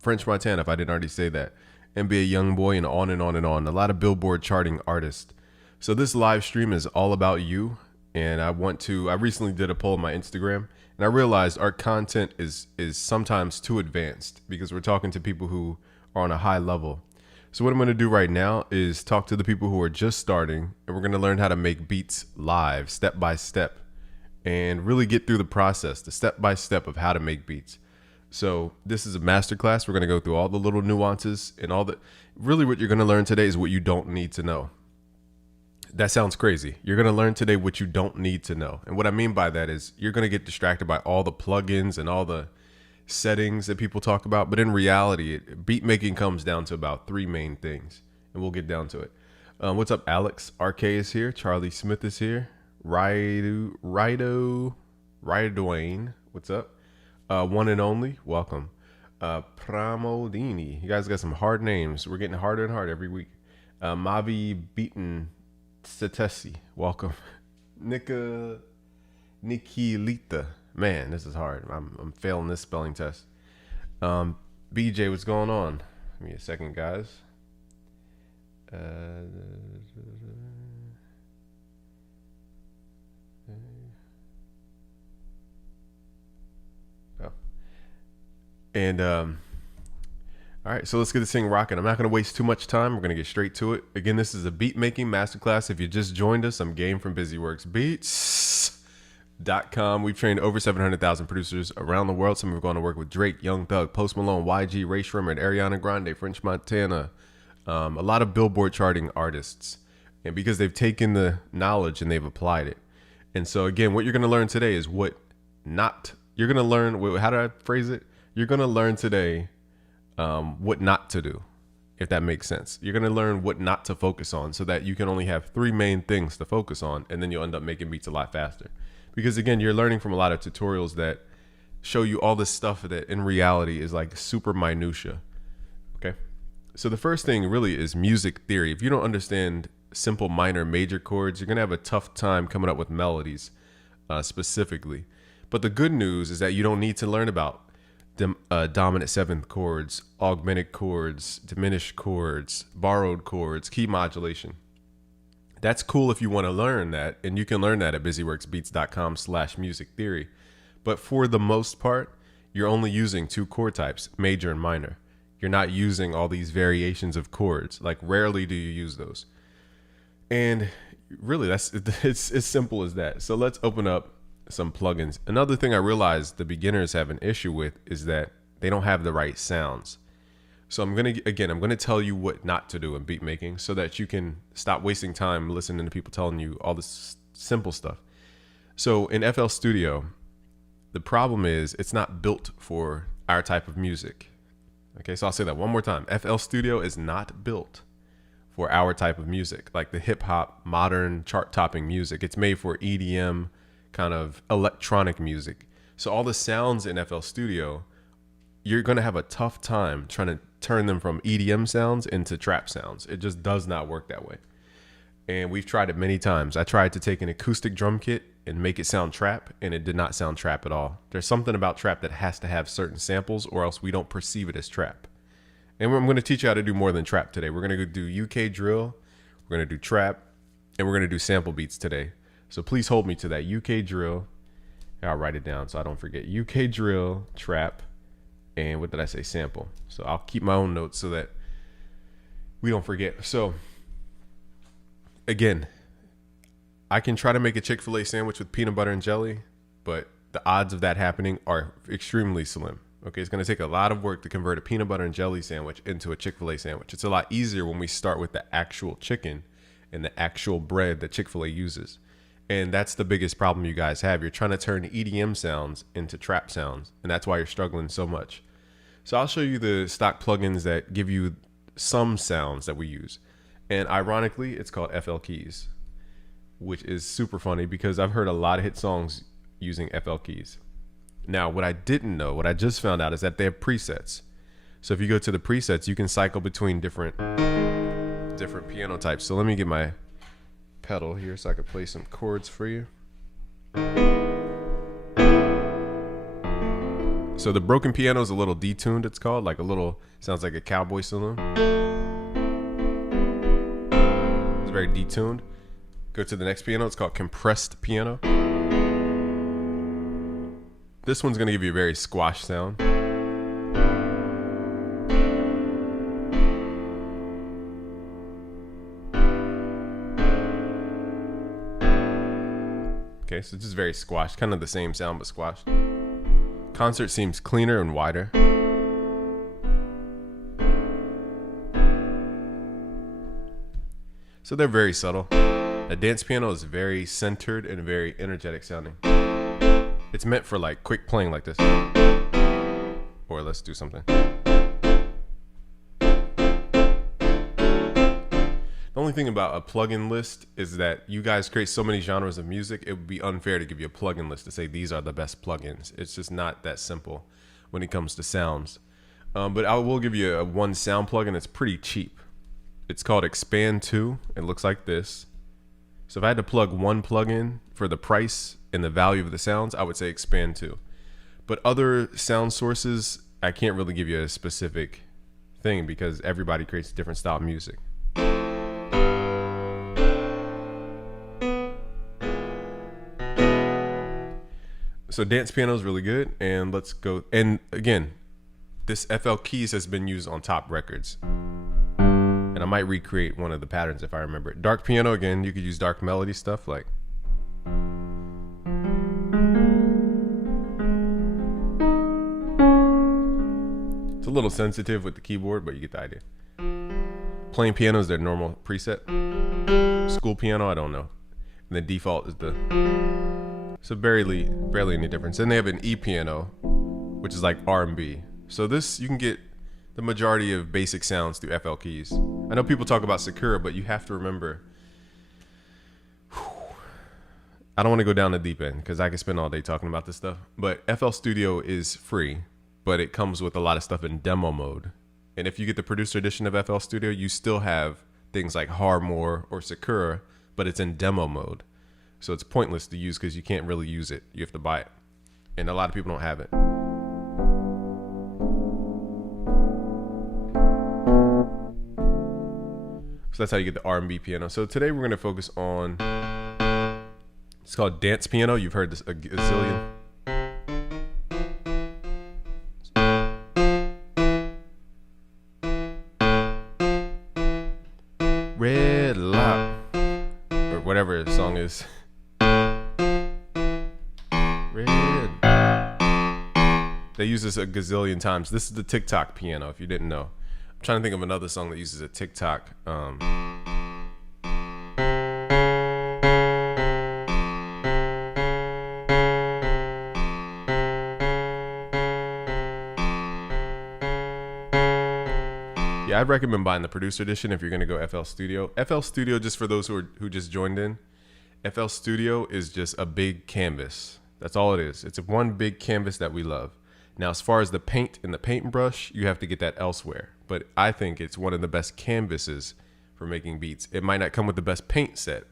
French Montana, if I didn't already say that, NBA Youngboy, and on and on and on. A lot of Billboard charting artists. So this live stream is all about you. And I recently did a poll on my Instagram, and I realized our content is sometimes too advanced because we're talking to people who are on a high level. So what I'm going to do right now is talk to the people who are just starting, and we're going to learn how to make beats live, step by step, and really get through the process, the step by step of how to make beats. So this is a masterclass. We're going to go through all the little nuances and really what you're going to learn today is what you don't need to know. That sounds crazy. You're going to learn today what you don't need to know. And what I mean by that is you're going to get distracted by all the plugins and all the settings that people talk about. But in reality, beat making comes down to about 3 main things. And we'll get down to it. What's up, Alex? RK is here. Charlie Smith is here. Rido Dwayne. What's up? One and Only. Welcome. Pramodini. You guys got some hard names. We're getting harder and harder every week. Mavi Beaton Satesi, welcome. Nikilita, man, this is hard. I'm failing this spelling test. BJ, what's going on? Give me a second, guys. All right, so let's get this thing rocking. I'm not going to waste too much time. We're going to get straight to it. Again, this is a beat making masterclass. If you just joined us, I'm Game from busyworksbeats.com. We've trained over 700,000 producers around the world. Some have gone to work with Drake, Young Thug, Post Malone, YG, Ray Shremmerd, Ariana Grande, French Montana, a lot of Billboard charting artists. And because they've taken the knowledge and they've applied it. And so again, what you're going to learn today is how do I phrase it? You're going to learn today what not to do, if that makes sense. You're going to learn what not to focus on so that you can only have 3 main things to focus on, and then you'll end up making beats a lot faster. Because again, you're learning from a lot of tutorials that show you all this stuff that in reality is like super minutia. Okay. So the first thing really is music theory. If you don't understand simple minor major chords, you're going to have a tough time coming up with melodies specifically. But the good news is that you don't need to learn about dominant seventh chords, augmented chords, diminished chords, borrowed chords, key modulation. That's cool if you want to learn that, and you can learn that at busyworksbeats.com/music theory. But for the most part, you're only using 2 chord types, major and minor. You're not using all these variations of chords. Like, rarely do you use those. And really, it's as simple as that. So let's open up some plugins. Another thing I realized the beginners have an issue with is that they don't have the right sounds. So I'm going to tell you what not to do in beat making so that you can stop wasting time listening to people telling you all this simple stuff. So in FL Studio, the problem is it's not built for our type of music. Okay, so I'll say that one more time. FL Studio is not built for our type of music, like the hip hop, modern chart topping music. It's made for EDM, kind of electronic music. So all the sounds in FL Studio, you're going to have a tough time trying to turn them from EDM sounds into trap sounds. It just does not work that way. And we've tried it many times. I tried to take an acoustic drum kit and make it sound trap, and it did not sound trap at all. There's something about trap that has to have certain samples, or else we don't perceive it as trap. And I'm going to teach you how to do more than trap today. We're going to do UK drill, we're going to do trap, and we're going to do sample beats today. So please hold me to that. UK drill. I'll write it down so I don't forget. UK drill, trap, and what did I say? Sample. So I'll keep my own notes so that we don't forget. So again, I can try to make a Chick-fil-A sandwich with peanut butter and jelly, but the odds of that happening are extremely slim. Okay, it's going to take a lot of work to convert a peanut butter and jelly sandwich into a Chick-fil-A sandwich. It's a lot easier when we start with the actual chicken and the actual bread that Chick-fil-A uses. And that's the biggest problem you guys have. You're trying to turn EDM sounds into trap sounds, and that's why you're struggling so much. So I'll show you the stock plugins that give you some sounds that we use. And ironically, it's called FL Keys, which is super funny because I've heard a lot of hit songs using FL Keys. Now, what I didn't know, what I just found out, is that they have presets. So if you go to the presets, you can cycle between different piano types. So let me get my pedal here so I can play some chords for you. So the broken piano is a little detuned, it's called, like a little, sounds like a cowboy saloon. It's very detuned. Go to the next piano, it's called compressed piano. This one's gonna give you a very squash sound. Okay, so it's just very squashed, kind of the same sound but squashed. Concert seems cleaner and wider. So they're very subtle. The dance piano is very centered and very energetic sounding. It's meant for like quick playing like this. Or let's do something. The only thing about a plugin list is that you guys create so many genres of music, it would be unfair to give you a plugin list to say these are the best plugins. It's just not that simple when it comes to sounds. But I will give you one sound plugin that's pretty cheap. It's called Expand 2. It looks like this. So if I had to plug one plugin for the price and the value of the sounds, I would say Expand 2. But other sound sources, I can't really give you a specific thing because everybody creates a different style of music. So dance piano is really good, and let's go. And again, this FL Keys has been used on top records, and I might recreate one of the patterns if I remember it. Dark piano, again, you could use dark melody stuff like. It's a little sensitive with the keyboard, but you get the idea. Plain piano is their normal preset. School piano, I don't know. And the default is the. So barely any difference. Then they have an E piano, which is like R&B. So this, you can get the majority of basic sounds through FL Keys. I know people talk about Sakura, but you have to remember, I don't want to go down the deep end because I could spend all day talking about this stuff. But FL Studio is free, but it comes with a lot of stuff in demo mode. And if you get the producer edition of FL Studio, you still have things like Harmore or Sakura, but it's in demo mode. So it's pointless to use because you can't really use it. You have to buy it. And a lot of people don't have it. So that's how you get the R&B piano. So today we're going to focus on, it's called dance piano. You've heard this a gazillion. Red light, or whatever the song is. Red. They use this a gazillion times. This is the TikTok piano, if you didn't know. I'm trying to think of another song that uses a TikTok. Yeah, I'd recommend buying the producer edition if you're gonna go FL Studio. FL Studio, just for those who just joined in, FL Studio is just a big canvas. That's all it is. It's one big canvas that we love. Now, as far as the paint and the paintbrush, you have to get that elsewhere. But I think it's one of the best canvases for making beats. It might not come with the best paint set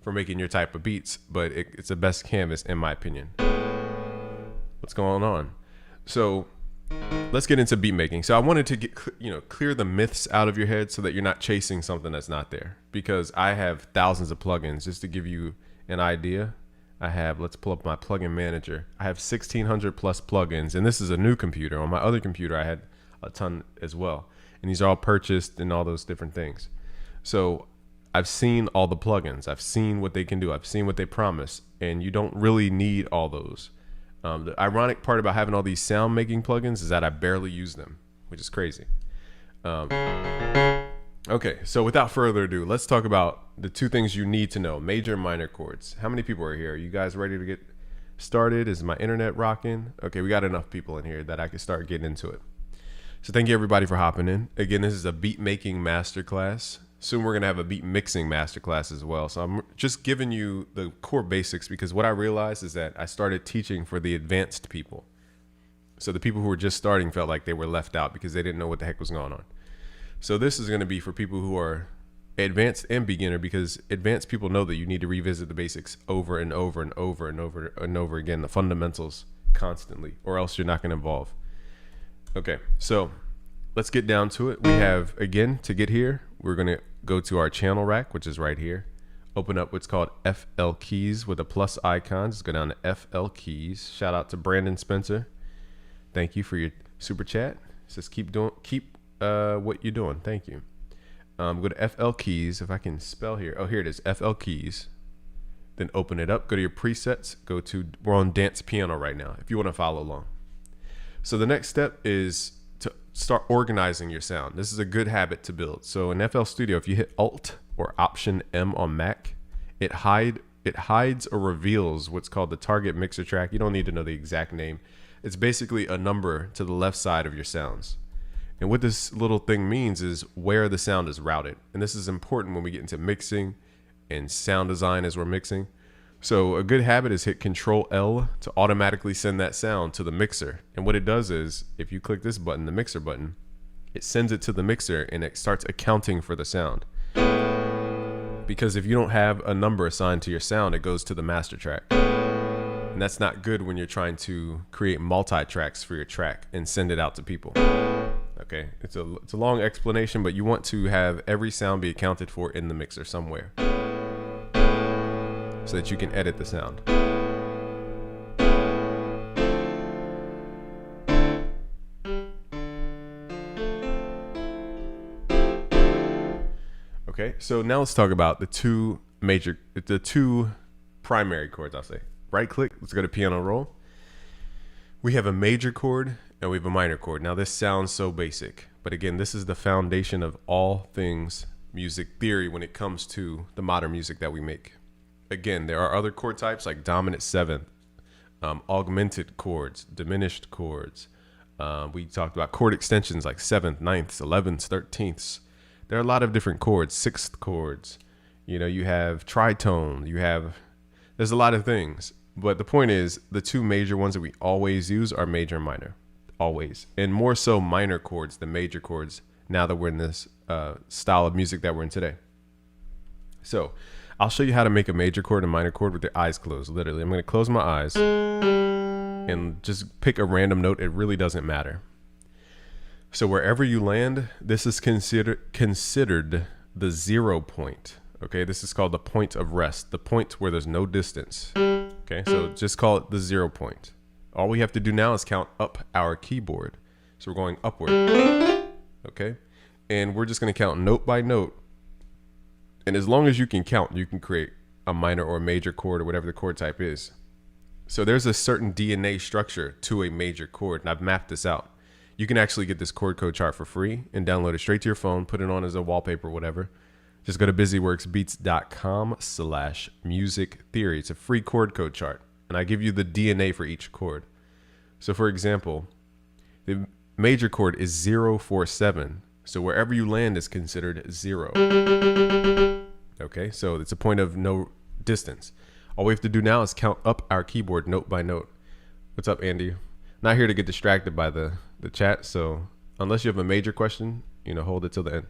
for making your type of beats, but it's the best canvas in my opinion. What's going on? So let's get into beat making. So I wanted to get, clear the myths out of your head so that you're not chasing something that's not there. Because I have thousands of plugins. Just to give you an idea, let's pull up my plugin manager. I have 1,600 plus plugins, and this is a new computer. On my other computer, I had a ton as well. And these are all purchased and all those different things. So I've seen all the plugins. I've seen what they can do. I've seen what they promise. And you don't really need all those. The ironic part about having all these sound making plugins is that I barely use them, which is crazy. Okay, so without further ado, let's talk about the two things you need to know, major and minor chords. How many people are here? Are you guys ready to get started? Is my internet rocking? Okay, we got enough people in here that I can start getting into it. So thank you everybody for hopping in. Again, this is a beat making masterclass. Soon we're gonna have a beat mixing masterclass as well. So I'm just giving you the core basics because what I realized is that I started teaching for the advanced people. So the people who were just starting felt like they were left out because they didn't know what the heck was going on. So this is gonna be for people who are advanced and beginner, because advanced people know that you need to revisit the basics over and over and over and over and over again, the fundamentals constantly, or else you're not gonna evolve. Okay, so let's get down to it. We have, again, to get here, we're gonna go to our channel rack, which is right here. Open up what's called FL Keys with a plus icon. Just go down to FL Keys. Shout out to Brandon Spencer. Thank you for your super chat. It says keep what you're doing. Thank you. Go to FL Keys. If I can spell here. Oh, here it is. FL Keys. Then open it up. Go to your presets. We're on dance piano right now, if you want to follow along. So the next step is to start organizing your sound. This is a good habit to build. So in FL Studio, if you hit Alt or Option M on Mac, it hides or reveals what's called the target mixer track. You don't need to know the exact name. It's basically a number to the left side of your sounds. And what this little thing means is where the sound is routed. And this is important when we get into mixing and sound design as we're mixing. So a good habit is hit Control L to automatically send that sound to the mixer. And what it does is, if you click this button, the mixer button, it sends it to the mixer and it starts accounting for the sound. Because if you don't have a number assigned to your sound, it goes to the master track. And that's not good when you're trying to create multi-tracks for your track and send it out to people. Okay, it's a long explanation, but you want to have every sound be accounted for in the mixer somewhere, so that you can edit the sound. Okay, so now let's talk about the two primary chords, I'll say. Right click, let's go to piano roll. We have a major chord and we have a minor chord. Now this sounds so basic, but again, this is the foundation of all things music theory when it comes to the modern music that we make. Again, there are other chord types like dominant seventh, augmented chords, diminished chords. We talked about chord extensions like seventh, ninths, 11ths, 13ths. There are a lot of different chords, sixth chords. You have tritone, there's a lot of things. But the point is, the two major ones that we always use are major and minor, always. And more so minor chords than major chords now that we're in this style of music that we're in today. So I'll show you how to make a major chord and minor chord with your eyes closed. Literally, I'm going to close my eyes and just pick a random note. It really doesn't matter. So wherever you land, this is considered the 0 point. Okay, this is called the point of rest, the point where there's no distance. Okay, so just call it the 0 point. All we have to do now is count up our keyboard. So we're going upward. Okay, and we're just going to count note by note. And as long as you can count, you can create a minor or a major chord or whatever the chord type is. So there's a certain DNA structure to a major chord, and I've mapped this out. You can actually get this chord code chart for free and download it straight to your phone, put it on as a wallpaper, whatever. Just go to busyworksbeats.com/music theory. It's a free chord code chart, and I give you the DNA for each chord. So for example, the major chord is 0-4-7. So wherever you land is considered 0. Okay, so it's a point of no distance. All we have to do now is count up our keyboard note by note. What's up, Andy? Not here to get distracted by the chat, so unless you have a major question, hold it till the end.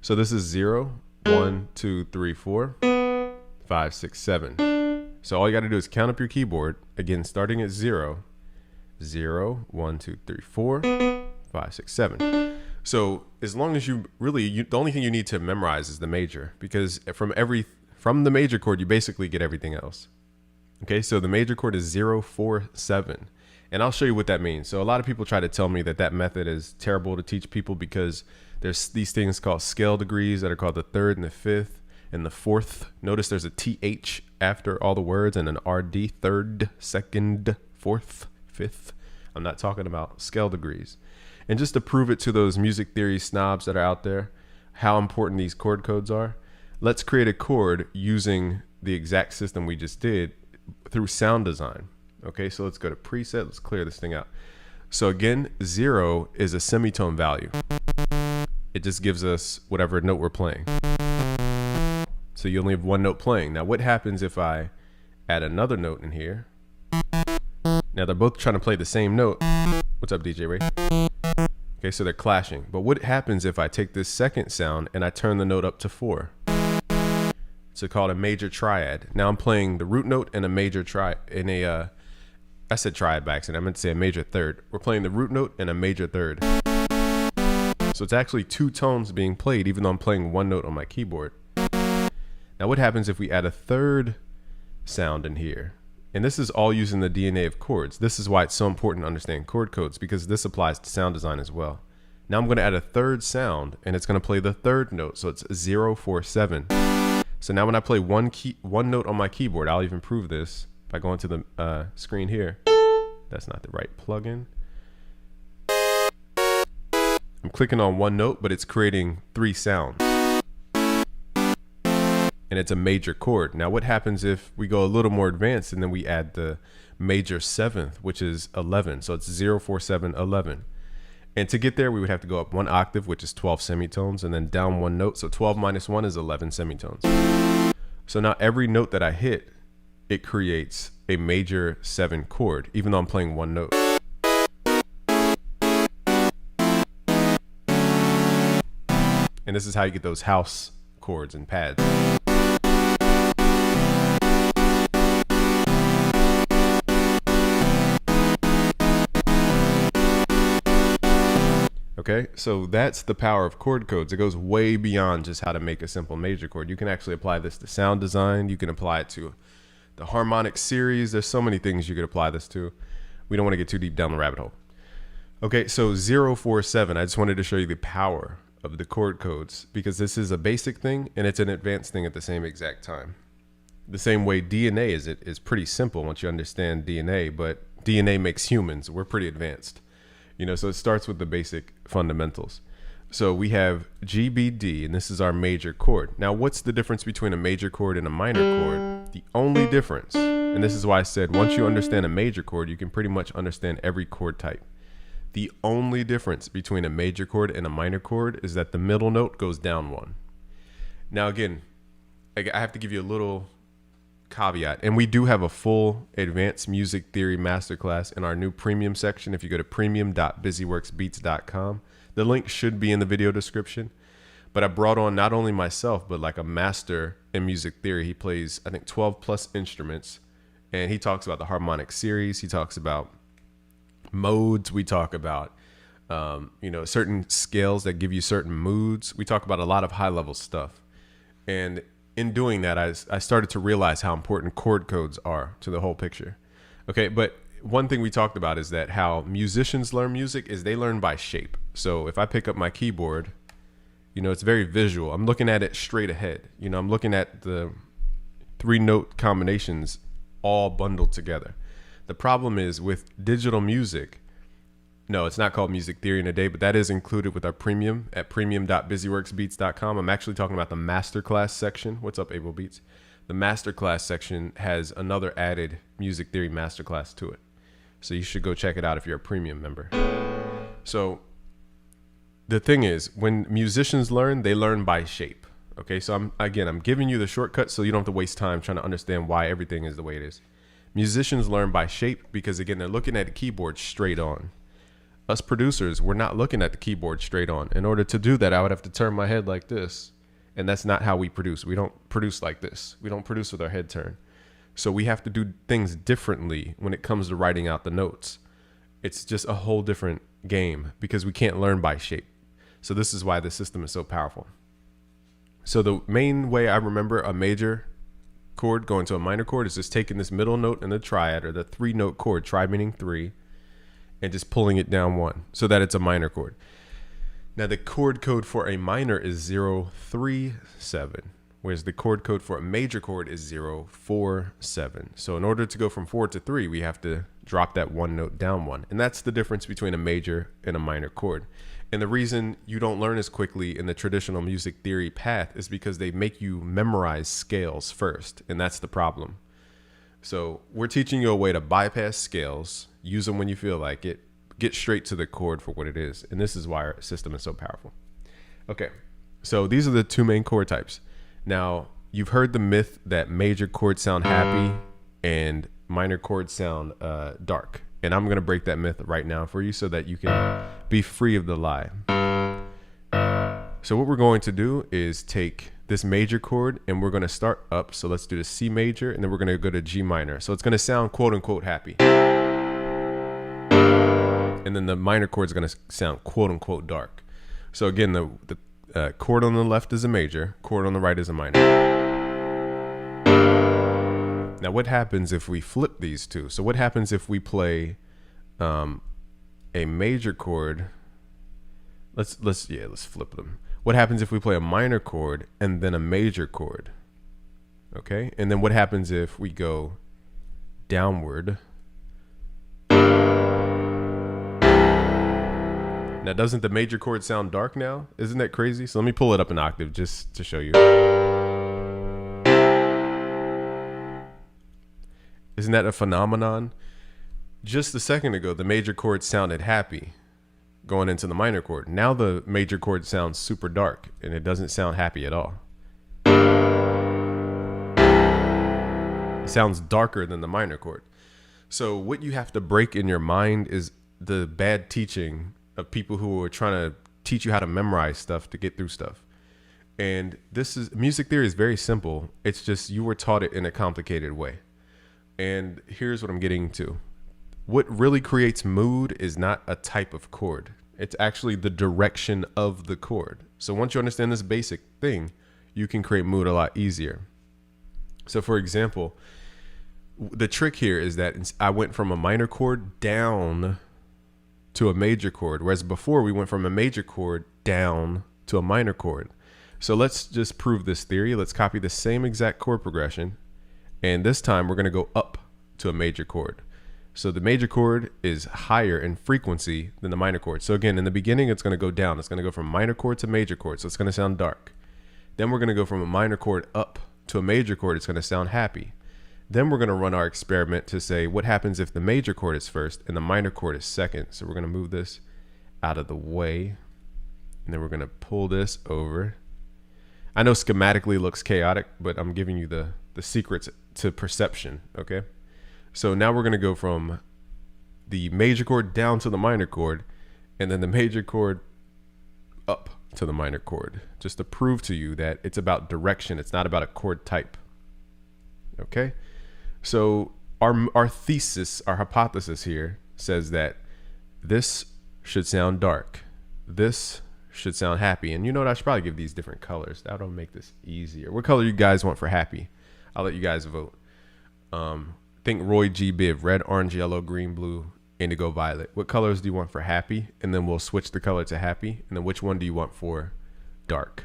So this is 0, 1, 2, 3, 4, 5, 6, 7. So all you got to do is count up your keyboard, again, starting at 0, 0, 1, 2, 3, 4, 5, 6, 7. So as long as the only thing you need to memorize is the major, because from the major chord, you basically get everything else. Okay, so the major chord is 0-4-7. And I'll show you what that means. So a lot of people try to tell me that method is terrible to teach people because there's these things called scale degrees that are called the 3rd and the 5th and the 4th. Notice there's a TH after all the words and an RD, 3rd, 2nd, 4th, 5th. I'm not talking about scale degrees. And just to prove it to those music theory snobs that are out there, how important these chord codes are, let's create a chord using the exact system we just did through sound design. Okay, so let's go to preset. Let's clear this thing out. So again, 0 is a semitone value. It just gives us whatever note we're playing. So you only have one note playing. Now what happens if I add another note in here? Now they're both trying to play the same note. What's up, DJ Ray? Okay, so they're clashing. But what happens if I take this second sound and I turn the note up to 4? It's called a major triad. Now I'm playing the root note and a major I said triad by accident. I meant to say a major third. We're playing the root note and a major third. So it's actually 2 tones being played, even though I'm playing one note on my keyboard. Now what happens if we add a third sound in here? And this is all using the DNA of chords. This is why it's so important to understand chord codes, because this applies to sound design as well. Now I'm going to add a third sound, and it's going to play the third note. So it's 0-4-7. So now when I play one note on my keyboard, I'll even prove this by going to the screen here. That's not the right plugin. I'm clicking on one note, but it's creating 3 sounds. And it's a major chord. Now what happens if we go a little more advanced and then we add the major 7th, which is 11. So it's 0-4-7, 11. And to get there, we would have to go up 1 octave, which is 12 semitones, and then down 1 note. So 12 minus 1 is 11 semitones. So now every note that I hit, it creates a major 7 chord, even though I'm playing one note. And this is how you get those house chords and pads. Okay, so that's the power of chord codes. It goes way beyond just how to make a simple major chord. You can actually apply this to sound design. You can apply it to the harmonic series. There's so many things you could apply this to. We don't want to get too deep down the rabbit hole. Okay, so 0-4-7. I just wanted to show you the power of the chord codes, because this is a basic thing and it's an advanced thing at the same exact time. The same way DNA is pretty simple once you understand DNA, but DNA makes humans. We're pretty advanced. So it starts with the basic fundamentals. So we have GBD, and this is our major chord. Now, what's the difference between a major chord and a minor chord? The only difference, and this is why I said once you understand a major chord, you can pretty much understand every chord type. The only difference between a major chord and a minor chord is that the middle note goes down 1. Now, again, I have to give you a little caveat, and we do have a full advanced music theory masterclass in our new premium section. If you go to premium.busyworksbeats.com, the link should be in the video description. But I brought on not only myself, but like a master in music theory. He plays, I think, 12 plus instruments. And he talks about the harmonic series. He talks about modes. We talk about, certain scales that give you certain moods. We talk about a lot of high level stuff. And in doing that, I started to realize how important chord codes are to the whole picture. Okay, but one thing we talked about is that how musicians learn music is they learn by shape. So if I pick up my keyboard, it's very visual. I'm looking at it straight ahead. I'm looking at the 3-note combinations all bundled together. The problem is with digital music, no, it's not called Music Theory in a Day, but that is included with our premium at premium.busyworksbeats.com. I'm actually talking about the masterclass section. What's up, Able Beats? The masterclass section has another added music theory masterclass to it. So you should go check it out if you're a premium member. So the thing is, when musicians learn, they learn by shape. Okay, so I'm giving you the shortcut so you don't have to waste time trying to understand why everything is the way it is. Musicians learn by shape because, again, they're looking at the keyboard straight on. Us producers, we're not looking at the keyboard straight on. In order to do that, I would have to turn my head like this. And that's not how we produce. We don't produce like this. We don't produce with our head turned. So we have to do things differently when it comes to writing out the notes. It's just a whole different game because we can't learn by shape. So this is why the system is so powerful. So the main way I remember a major chord going to a minor chord is just taking this middle note in the triad, or the 3-note chord, tri meaning 3, and just pulling it down 1 so that it's a minor chord. Now the chord code for a minor is 0-3-7, whereas the chord code for a major chord is 0-4-7. So in order to go from 4 to 3, we have to drop that 1 note down 1. And that's the difference between a major and a minor chord. And the reason you don't learn as quickly in the traditional music theory path is because they make you memorize scales first. And that's the problem. So we're teaching you a way to bypass scales, use them when you feel like it, get straight to the chord for what it is. And this is why our system is so powerful. Okay, so these are the 2 main chord types. Now, you've heard the myth that major chords sound happy and minor chords sound dark. And I'm going to break that myth right now for you so that you can be free of the lie. So what we're going to do is take this major chord and we're going to start up. So let's do the C major and then we're going to go to G minor. So it's going to sound quote unquote happy. And then the minor chord is going to sound quote unquote dark. So again, the chord on the left is a major, chord on the right is a minor. Now, what happens if we flip these two? So what happens if we play a major chord? Let's flip them. What happens if we play a minor chord and then a major chord? Okay, and then what happens if we go downward? Now, doesn't the major chord sound dark now? Isn't that crazy? So let me pull it up an octave just to show you. Isn't that a phenomenon? Just a second ago, the major chord sounded happy going into the minor chord. Now the major chord sounds super dark and it doesn't sound happy at all. It sounds darker than the minor chord. So what you have to break in your mind is the bad teaching of people who are trying to teach you how to memorize stuff to get through stuff. And music theory is very simple. It's just you were taught it in a complicated way. And here's what I'm getting to. What really creates mood is not a type of chord. It's actually the direction of the chord. So once you understand this basic thing, you can create mood a lot easier. So for example, the trick here is that I went from a minor chord down to a major chord, whereas before we went from a major chord down to a minor chord. So let's just prove this theory. Let's copy the same exact chord progression. And this time we're going to go up to a major chord. So the major chord is higher in frequency than the minor chord. So again, in the beginning, it's going to go down. It's going to go from minor chord to major chord. So it's going to sound dark. Then we're going to go from a minor chord up to a major chord. It's going to sound happy. Then we're going to run our experiment to say what happens if the major chord is first and the minor chord is second. So we're going to move this out of the way. And then we're going to pull this over. I know schematically it looks chaotic, but I'm giving you the secrets to perception, okay? So now we're going to go from the major chord down to the minor chord, and then the major chord up to the minor chord, just to prove to you that it's about direction. It's not about a chord type. Okay. So our thesis, our hypothesis here says that this should sound dark. This should sound happy. And you know what? I should probably give these different colors. That'll make this easier. What color you guys want for happy? I'll let you guys vote. Think Roy G. Biv, red, orange, yellow, green, blue, indigo, violet. What colors do you want for happy? And then we'll switch the color to happy. And then which one do you want for dark?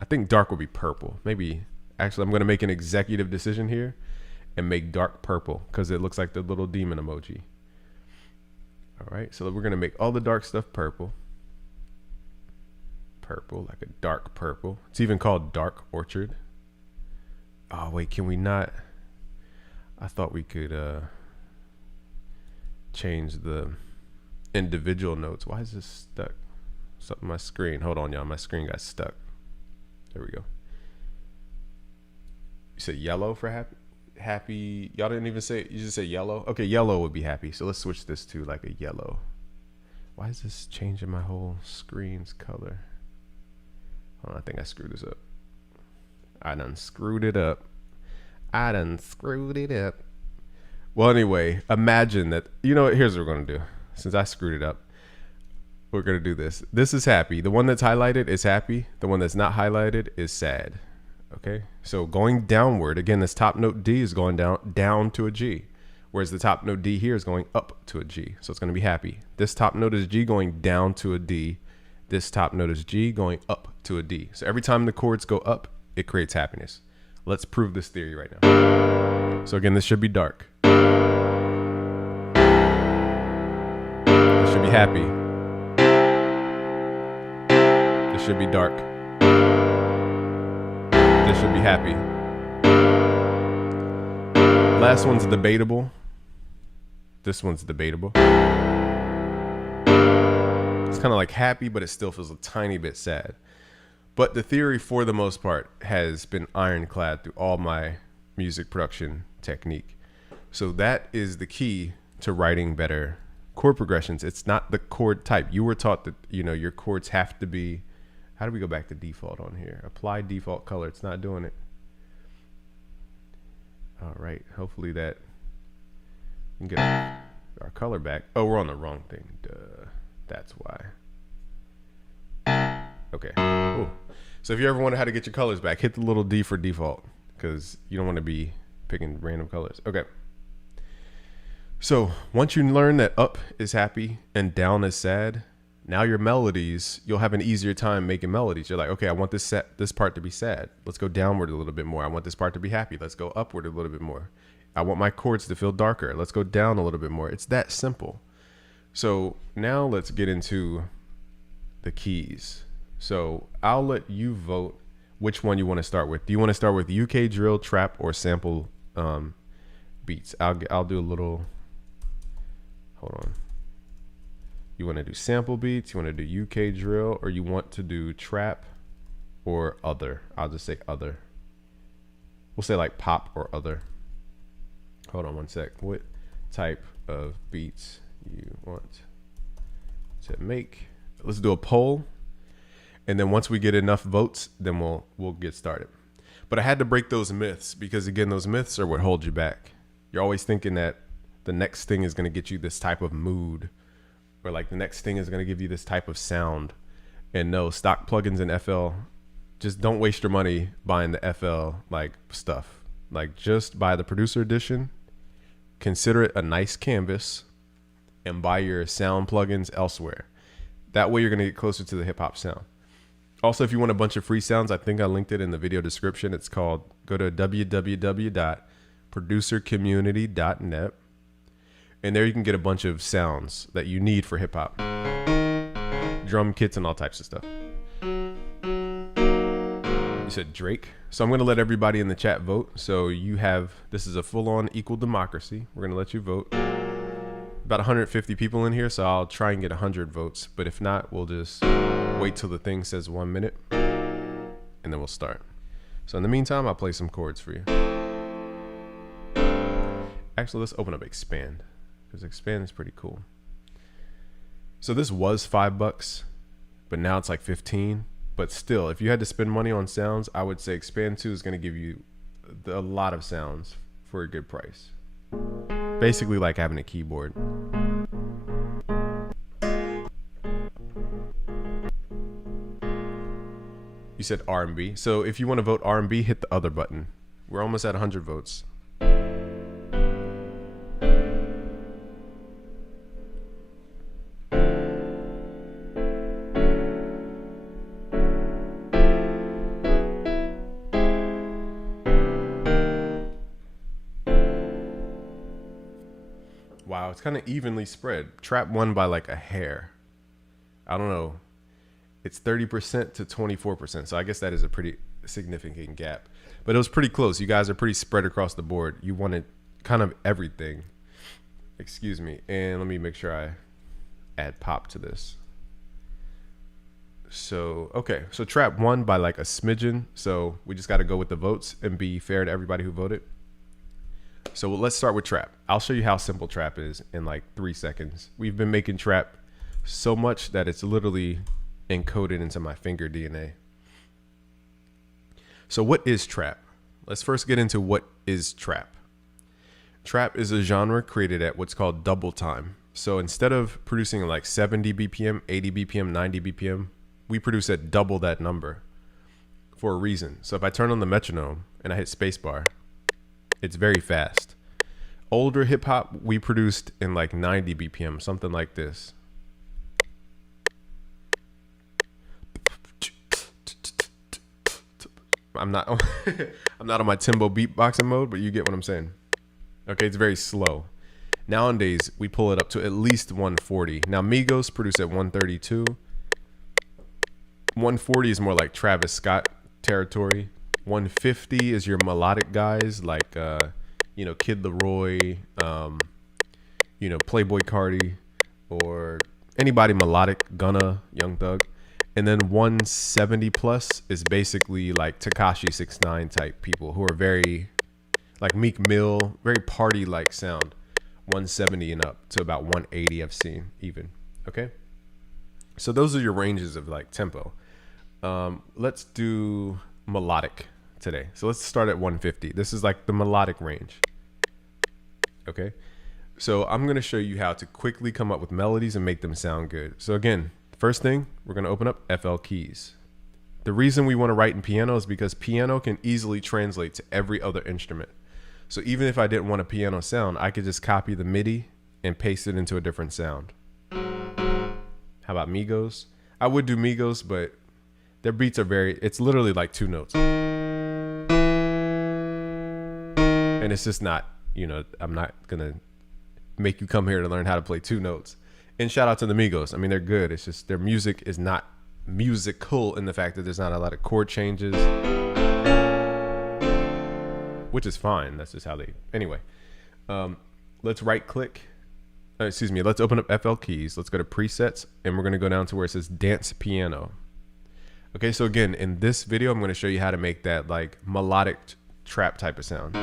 I think dark will be purple. Maybe, actually, I'm going to make an executive decision here and make dark purple because it looks like the little demon emoji. All right, so we're going to make all the dark stuff purple. Purple, like a dark purple. It's even called Dark Orchard. Oh, wait, can we not? I thought we could change the individual notes. Why is this stuck? Something on my screen. Hold on, y'all. My screen got stuck. There we go. You said yellow for happy? Happy. Y'all didn't even say, you just said yellow? Okay, yellow would be happy. So let's switch this to like a yellow. Why is this changing my whole screen's color? Hold on, I think I screwed this up. I done screwed it up. Well, anyway, imagine that, you know what, here's what we're going to do. Since I screwed it up, we're going to do this. This is happy. The one that's highlighted is happy. The one that's not highlighted is sad. Okay, so going downward, again, this top note D is going down to a G, whereas the top note D here is going up to a G. So it's going to be happy. This top note is G going down to a D. This top note is G going up to a D. So every time the chords go up, it creates happiness. Let's prove this theory right now. So again, this should be dark. This should be happy. This should be dark. This should be happy. Last one's debatable. This one's debatable. It's kind of like happy, but it still feels a tiny bit sad. But the theory, for the most part, has been ironclad through all my music production technique. So that is the key to writing better chord progressions. It's not the chord type. You were taught that, you know, your chords have to be, how do we go back to default on here? Apply default color. It's not doing it. All right. Hopefully that we can get our color back. Oh, we're on the wrong thing. Duh. That's why. Okay. Ooh. So if you ever wonder how to get your colors back, hit the little D for default because you don't want to be picking random colors. Okay. So once you learn that up is happy and down is sad, now your melodies, you'll have an easier time making melodies. You're like, okay, I want this part to be sad. Let's go downward a little bit more. I want this part to be happy. Let's go upward a little bit more. I want my chords to feel darker. Let's go down a little bit more. It's that simple. So now let's get into the keys. So I'll let you vote which one you want to start with. Do you want to start with UK drill, trap, or sample beats? I'll do a little, hold on. You want to do sample beats, you want to do UK drill, or you want to do trap or other? I'll just say other. We'll say like pop or other. Hold on one sec. What type of beats you want to make? Let's do a poll. And then once we get enough votes, then we'll get started. But I had to break those myths because, again, those myths are what hold you back. You're always thinking that the next thing is going to get you this type of mood, or like the next thing is going to give you this type of sound. And no, stock plugins in FL, just don't waste your money buying the FL like stuff. Like, just buy the producer edition, consider it a nice canvas, and buy your sound plugins elsewhere. That way you're going to get closer to the hip hop sound. Also, if you want a bunch of free sounds, I think I linked it in the video description. It's called, go to www.producercommunity.net. And there you can get a bunch of sounds that you need for hip hop. Drum kits and all types of stuff. You said Drake. So I'm going to let everybody in the chat vote. So you have, this is a full-on equal democracy. We're going to let you vote. About 150 people in here, so I'll try and get 100 votes. But if not, we'll just wait till the thing says 1 minute, and then we'll start. So in the meantime, I'll play some chords for you. Actually, let's open up Expand, because Expand is pretty cool. So this was $5, but now it's like 15. But still, if you had to spend money on sounds, I would say Expand 2 is going to give you a lot of sounds for a good price. Basically like having a keyboard. You said R&B. So if you want to vote R&B, hit the other button. We're almost at 100 votes. Wow, it's kind of evenly spread. Trap won by like a hair. I don't know. It's 30% to 24%. So I guess that is a pretty significant gap. But it was pretty close. You guys are pretty spread across the board. You wanted kind of everything. Excuse me. And let me make sure I add pop to this. So, okay. So Trap won by like a smidgen. So we just got to go with the votes and be fair to everybody who voted. So let's start with Trap. I'll show you how simple Trap is in like 3 seconds. We've been making Trap so much that it's literally encoded into my finger DNA. So what is Trap? Let's first get into what is Trap. Trap is a genre created at what's called double time. So instead of producing like 70 BPM, 80 BPM, 90 BPM, we produce at double that number for a reason. So if I turn on the metronome and I hit spacebar, it's very fast. Older hip hop, we produced in like 90 BPM, something like this. I'm not on my Timbo beatboxing mode, but you get what I'm saying. Okay, it's very slow. Nowadays, we pull it up to at least 140. Now, Migos produce at 132. 140 is more like Travis Scott territory. 150 is your melodic guys like, Kid Laroi, Playboy Cardi, or anybody melodic, Gunna, Young Thug. And then 170 plus is basically like Tekashi 6ix9ine type people who are very like Meek Mill, very party like sound. 170 and up to about 180 I've seen even. Okay. So those are your ranges of like tempo. Let's do melodic today. So let's start at 150. This is like the melodic range. Okay. So I'm going to show you how to quickly come up with melodies and make them sound good. So again, first thing, we're going to open up FL Keys. The reason we want to write in piano is because piano can easily translate to every other instrument. So even if I didn't want a piano sound, I could just copy the MIDI and paste it into a different sound. How about Migos? I would do Migos, but their beats are it's literally like 2 notes. And it's just not, I'm not going to make you come here to learn how to play 2 notes. And shout out to the Migos. I mean, they're good. It's just their music is not musical in the fact that there's not a lot of chord changes, which is fine. That's just how they. Anyway, let's right click. Let's open up FL Keys. Let's go to presets, and we're going to go down to where it says dance piano. Okay, so again, in this video, I'm going to show you how to make that like melodic trap type of sound.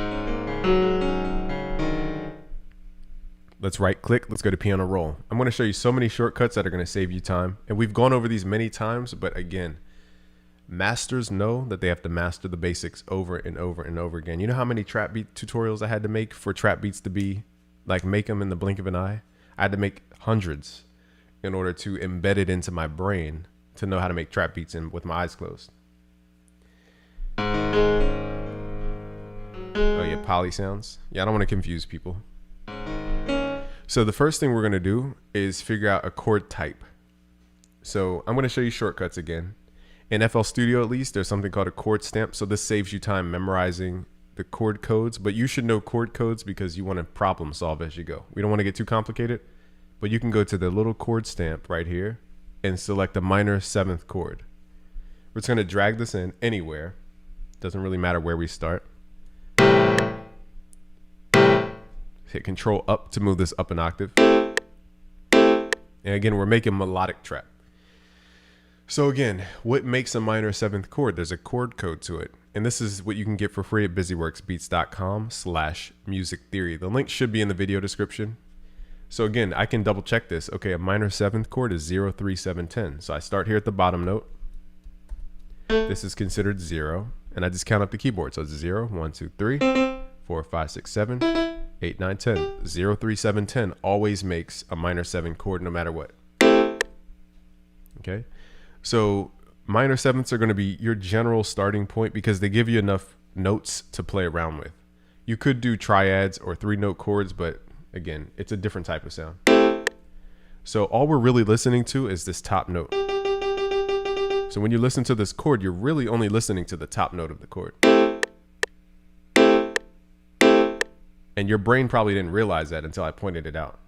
Let's right click. Let's go to piano roll. I'm going to show you so many shortcuts that are going to save you time. And we've gone over these many times, but again, masters know that they have to master the basics over and over and over again. You know how many trap beat tutorials I had to make for trap beats to be like make them in the blink of an eye? I had to make hundreds in order to embed it into my brain to know how to make trap beats with my eyes closed. Oh yeah, poly sounds. Yeah, I don't want to confuse people. So the first thing we're going to do is figure out a chord type. So I'm going to show you shortcuts again. In FL Studio, at least, there's something called a chord stamp. So this saves you time memorizing the chord codes, but you should know chord codes because you want to problem solve as you go. We don't want to get too complicated, but you can go to the little chord stamp right here and select a minor 7th chord. We're just going to drag this in anywhere. Doesn't really matter where we start. Hit Control up to move this up an octave. And again, we're making melodic trap. So again, what makes a minor 7th chord? There's a chord code to it. And this is what you can get for free at busyworksbeats.com/music theory. The link should be in the video description. So again, I can double check this. Okay, a minor 7th chord is 0, 3, 7, 10. So I start here at the bottom note. this is considered 0. And I just count up the keyboard. So it's 0, 1, 2, 3, 4, 5, 6, 7, 8, 9, 10. 0, 3, 7, 10 always makes a minor 7 chord no matter what. Okay, so minor sevenths are going to be your general starting point because they give you enough notes to play around with. You could do triads or 3-note chords, but again, it's a different type of sound. So all we're really listening to is this top note. So when you listen to this chord, you're really only listening to the top note of the chord. And your brain probably didn't realize that until I pointed it out.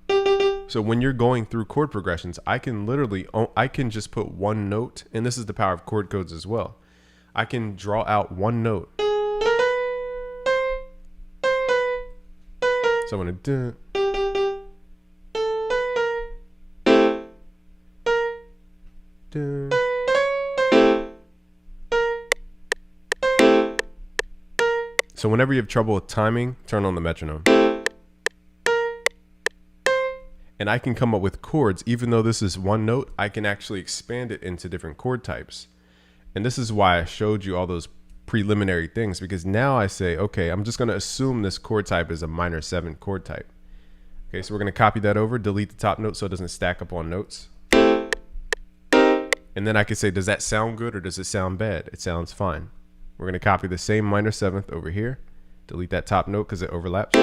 So when you're going through chord progressions, I can just put one note, and this is the power of chord codes as well. I can draw out one note. So I'm going to So whenever you have trouble with timing, turn on the metronome. And I can come up with chords. Even though this is one note, I can actually expand it into different chord types. And this is why I showed you all those preliminary things, because now I say, okay, I'm just going to assume this chord type is a minor 7 chord type. Okay, so we're going to copy that over, delete the top note so it doesn't stack up on notes. And then I can say, does that sound good or does it sound bad? It sounds fine. We're going to copy the same minor 7th over here, delete that top note because it overlaps.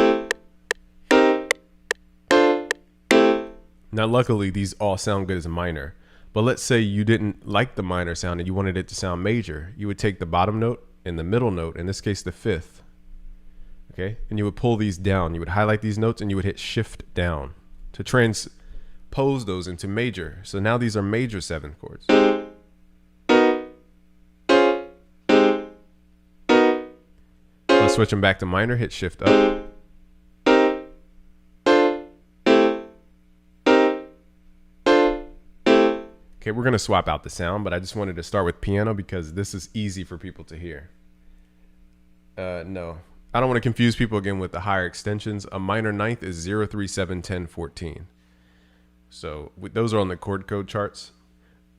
Now, luckily, these all sound good as a minor. But let's say you didn't like the minor sound and you wanted it to sound major. You would take the bottom note and the middle note, in this case, the 5th. Okay, and you would pull these down. You would highlight these notes and you would hit shift down to transpose those into major. So now these are major 7th chords. Let's switch them back to minor, hit shift up. Okay, we're going to swap out the sound, but I just wanted to start with piano because this is easy for people to hear. No, I don't want to confuse people again with the higher extensions. A minor 9th is 0, 3, 7, 10, 14. So those are on the chord code charts.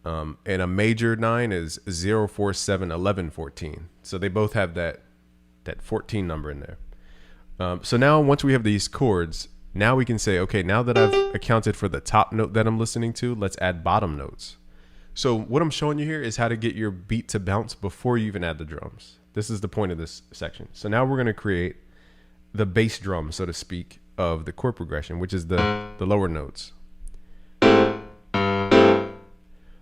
And a major 9 is 0, 4, 7, 11, 14. So they both have that 14 number in there. So now once we have these chords, now we can say, okay, now that I've accounted for the top note that I'm listening to, let's add bottom notes. So what I'm showing you here is how to get your beat to bounce before you even add the drums. This is the point of this section. So now we're going to create the bass drum, so to speak, of the chord progression, which is the lower notes.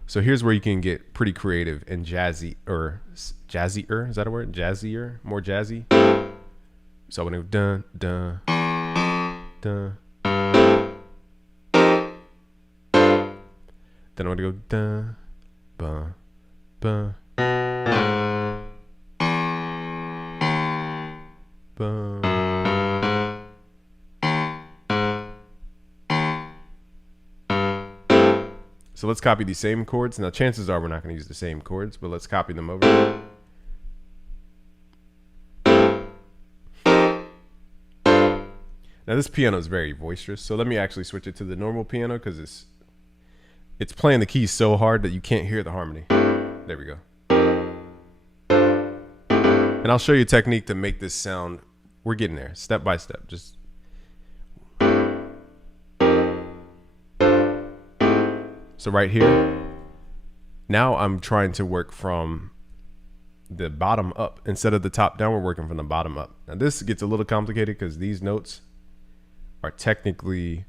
So here's where you can get pretty creative and jazzier. Is that a word? Jazzier? More jazzy? So I'm going to dun, dun. Dun. Then I'm gonna go dun, ba, ba, ba. So let's copy these same chords. Now chances are we're not going to use the same chords, but let's copy them over. Now this piano is very boisterous, so let me actually switch it to the normal piano because it's playing the keys so hard that you can't hear the harmony. There we go. And I'll show you a technique to make this sound. We're getting there, step by step. Just so right here, now I'm trying to work from the bottom up instead of the top down. We're working from the bottom up. Now this gets a little complicated because these notes are technically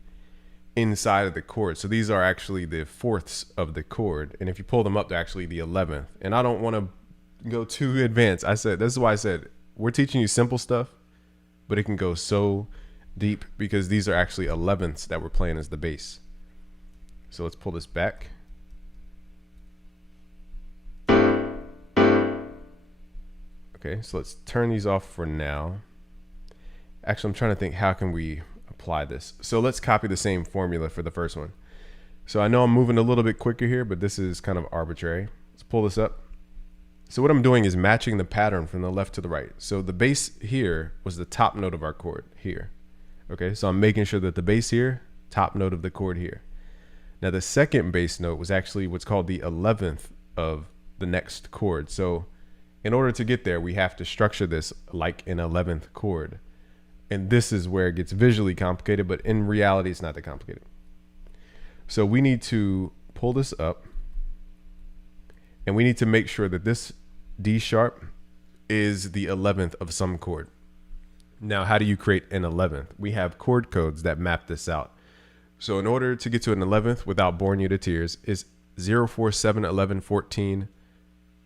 inside of the chord. So these are actually the fourths of the chord. And if you pull them up, they're actually the 11th. And I don't want to go too advanced. This is why I said, we're teaching you simple stuff, but it can go so deep because these are actually 11ths that we're playing as the bass. So let's pull this back. Okay, so let's turn these off for now. Actually, I'm trying to think, how can we apply this? So let's copy the same formula for the first one. So I know I'm moving a little bit quicker here, but this is kind of arbitrary. Let's pull this up. So what I'm doing is matching the pattern from the left to the right. So the bass here was the top note of our chord here. Okay, so I'm making sure that the bass here, top note of the chord here. Now the second bass note was actually what's called the 11th of the next chord. So in order to get there, we have to structure this like an 11th chord. And this is where it gets visually complicated, but in reality, it's not that complicated. So we need to pull this up, and we need to make sure that this D sharp is the 11th of some chord. Now, how do you create an 11th? We have chord codes that map this out. So in order to get to an 11th without boring you to tears, is 0, 4, 7, 11, 14,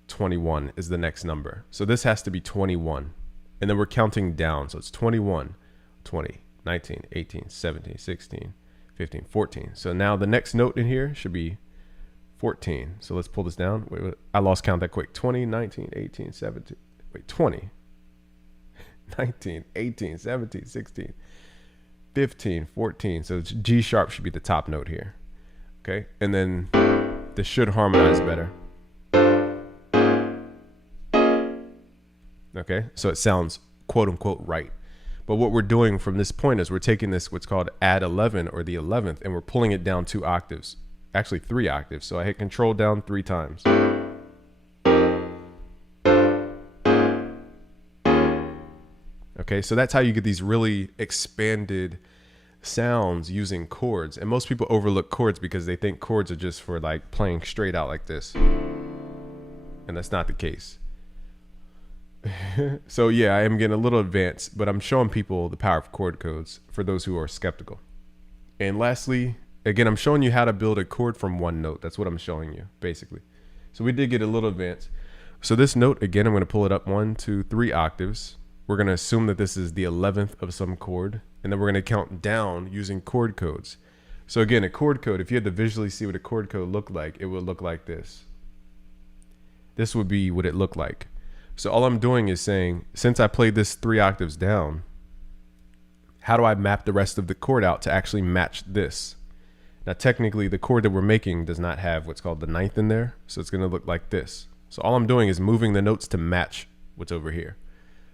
21 is the next number. So this has to be 21. And then we're counting down. So it's 21, 20, 19, 18, 17, 16, 15, 14. So now the next note in here should be 14. So let's pull this down. Wait, I lost count that quick. 20, 19, 18, 17. Wait, 20, 19, 18, 17, 16, 15, 14. So G sharp should be the top note here. Okay. And then this should harmonize better. Okay, so it sounds quote unquote right. But what we're doing from this point is we're taking this, what's called add 11 or the 11th, and we're pulling it down 2 octaves, actually 3 octaves. So I hit control down 3 times. Okay, so that's how you get these really expanded sounds using chords. And most people overlook chords because they think chords are just for like playing straight out like this. And that's not the case. So yeah, I am getting a little advanced, but I'm showing people the power of chord codes for those who are skeptical. And lastly, again, I'm showing you how to build a chord from one note. That's what I'm showing you, basically. So we did get a little advanced. So this note, again, I'm going to pull it up 1, 2, 3 octaves. We're going to assume that this is the 11th of some chord, and then we're going to count down using chord codes. So again, a chord code, if you had to visually see what a chord code looked like, it would look like this. This would be what it looked like. So all I'm doing is saying, since I played this 3 octaves down, how do I map the rest of the chord out to actually match this? Now, technically, the chord that we're making does not have what's called the 9th in there, so it's going to look like this. So all I'm doing is moving the notes to match what's over here.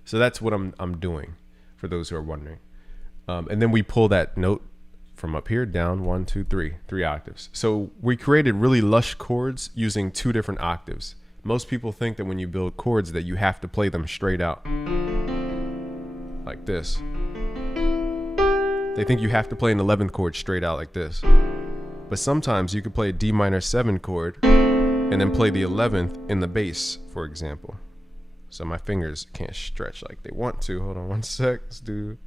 So that's what I'm doing, for those who are wondering. And then we pull that note from up here down 1, 2, 3 octaves. So we created really lush chords using 2 different octaves. Most people think that when you build chords that you have to play them straight out like this. They think you have to play an 11th chord straight out like this. But sometimes you could play a D minor 7 chord and then play the 11th in the bass, for example. So my fingers can't stretch like they want to. Hold on 1 sec. Let's do.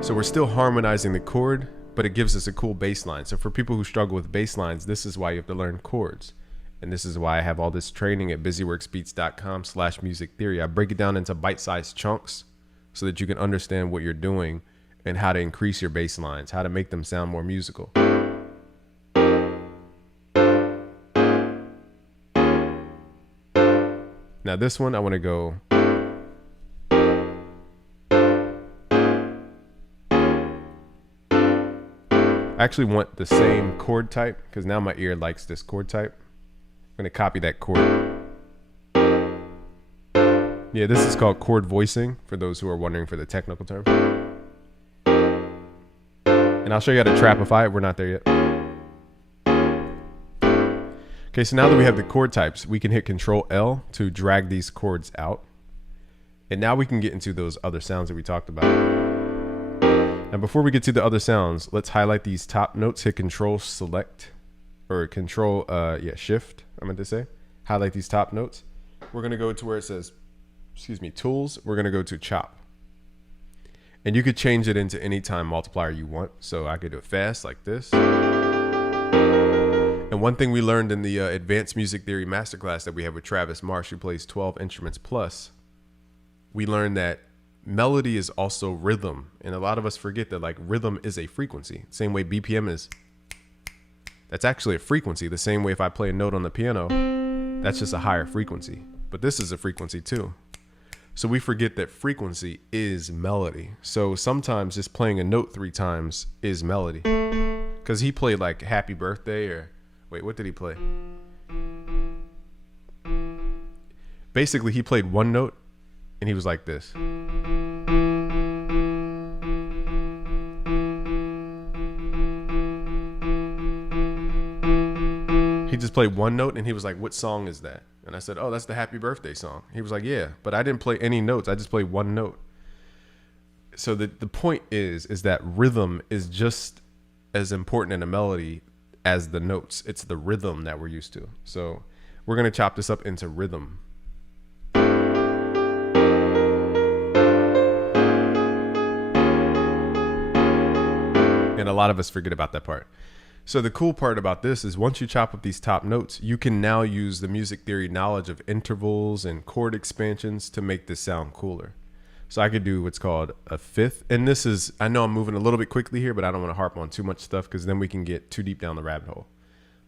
So we're still harmonizing the chord, but it gives us a cool bass line. So for people who struggle with bass lines, this is why you have to learn chords. And this is why I have all this training at busyworksbeats.com/music theory. I break it down into bite-sized chunks so that you can understand what you're doing and how to increase your bass lines, how to make them sound more musical. Now this one, I want to go. I actually want the same chord type because now my ear likes this chord type. I'm going to copy that chord. Yeah, this is called chord voicing for those who are wondering for the technical term. And I'll show you how to trapify it. We're not there yet. Okay, so now that we have the chord types, we can hit Control L to drag these chords out. And now we can get into those other sounds that we talked about. Now, before we get to the other sounds, let's highlight these top notes, hit Control Select, or Control, Shift, I meant to say. Highlight these top notes. We're going to go to where it says, Tools. We're going to go to Chop. And you could change it into any time multiplier you want. So I could do it fast like this. And one thing we learned in the Advanced Music Theory Masterclass that we have with Travis Marsh, who plays 12 instruments plus, we learned that melody is also rhythm. And a lot of us forget that like rhythm is a frequency. Same way BPM is. That's actually a frequency. The same way if I play a note on the piano, that's just a higher frequency. But this is a frequency too. So we forget that frequency is melody. So sometimes just playing a note 3 times is melody. Because he played like Happy Birthday or, wait, what did he play? Basically, he played one note and he was like this. He just played one note and he was like, what song is that? And I said, oh, that's the Happy Birthday song. He was like, yeah, but I didn't play any notes. I just played one note. So the point is that rhythm is just as important in a melody as the notes. It's the rhythm that we're used to. So we're going to chop this up into rhythm. And a lot of us forget about that part. So the cool part about this is once you chop up these top notes, you can now use the music theory knowledge of intervals and chord expansions to make this sound cooler. So I could do what's called a fifth. And this is, I know I'm moving a little bit quickly here, but I don't want to harp on too much stuff because then we can get too deep down the rabbit hole.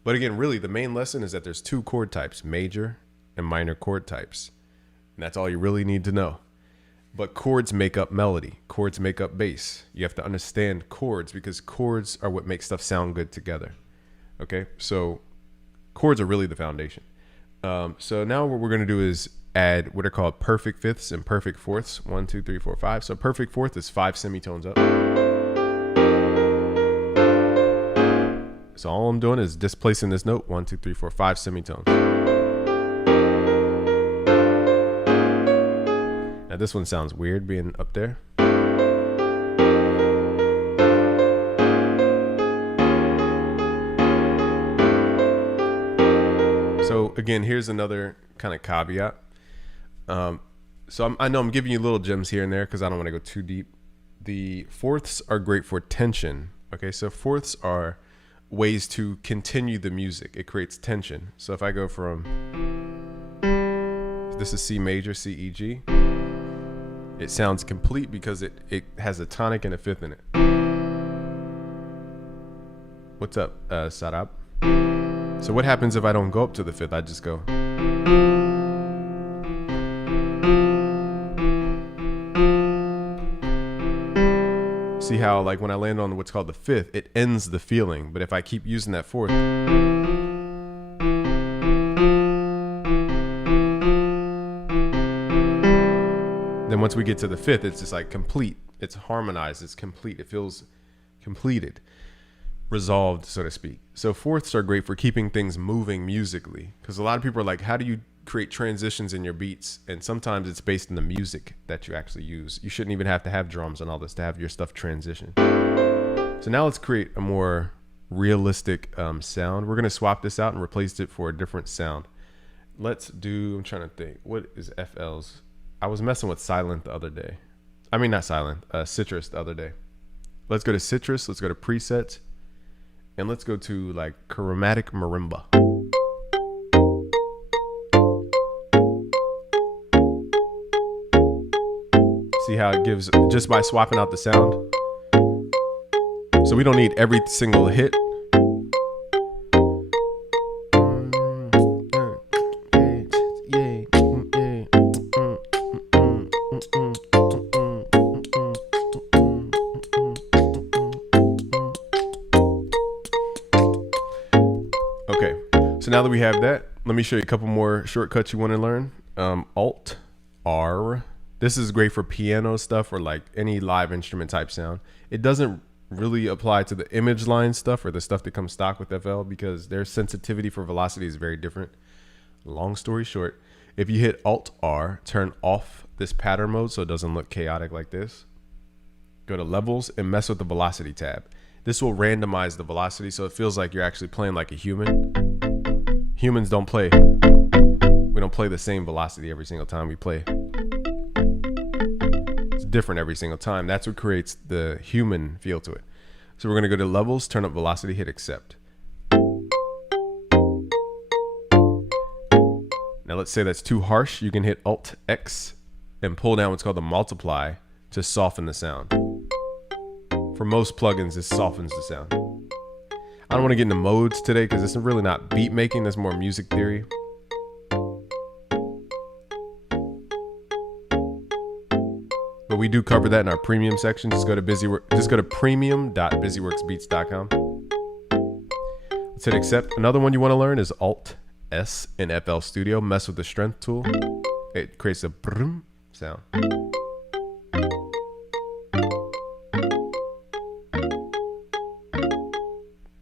But again, really the main lesson is that there's two chord types, major and minor chord types. And that's all you really need to know. But chords make up melody. Chords make up bass. You have to understand chords because chords are what make stuff sound good together. Okay, so chords are really the foundation. So now what we're going to do is add what are called perfect fifths and perfect fourths. 1, 2, 3, 4, 5. So perfect fourth is 5 semitones up. So all I'm doing is displacing this note. 1, 2, 3, 4, 5 semitones. Now this one sounds weird being up there. So again, here's another kind of caveat. I know I'm giving you little gems here and there because I don't want to go too deep. The fourths are great for tension. Okay, so fourths are ways to continue the music. It creates tension. So if I go from, this is C major, C, E, G. It sounds complete because it has a tonic and a fifth in it. What's up, Sarab? So what happens if I don't go up to the fifth? I just go. See how like when I land on what's called the fifth, it ends the feeling. But if I keep using that fourth, then once we get to the fifth, it's just like complete. It's harmonized. It's complete. It feels completed, resolved, so to speak. So fourths are great for keeping things moving musically. Because a lot of people are like, how do you create transitions in your beats? And sometimes it's based on the music that you actually use. You shouldn't even have to have drums and all this to have your stuff transition. So now let's create a more realistic sound. We're going to swap this out and replace it for a different sound. Let's do, I'm trying to think, what is FL's? I was messing with Silent the other day. I mean, not Silent, Citrus the other day. Let's go to Citrus. Let's go to presets. And let's go to like chromatic marimba. See how it gives just by swapping out the sound. So we don't need every single hit. Okay, so now that we have that, let me show you a couple more shortcuts you want to learn. Alt R. This is great for piano stuff or like any live instrument type sound. It doesn't really apply to the image line stuff or the stuff that comes stock with FL because their sensitivity for velocity is very different. Long story short, if you hit Alt R, turn off this pattern mode so it doesn't look chaotic like this. Go to levels and mess with the velocity tab. This will randomize the velocity so it feels like you're actually playing like a human. Humans don't play. We don't play the same velocity every single time we play. It's different every single time. That's what creates the human feel to it. So we're going to go to levels, turn up velocity, hit accept. Now let's say that's too harsh. You can hit Alt X and pull down what's called the multiply to soften the sound. For most plugins, this softens the sound. I don't want to get into modes today because it's really not beat making. It's more music theory. But we do cover that in our premium section. Just go to premium.busyworksbeats.com. Let's hit accept. Another one you want to learn is Alt S in FL Studio. Mess with the strength tool. It creates a brum sound.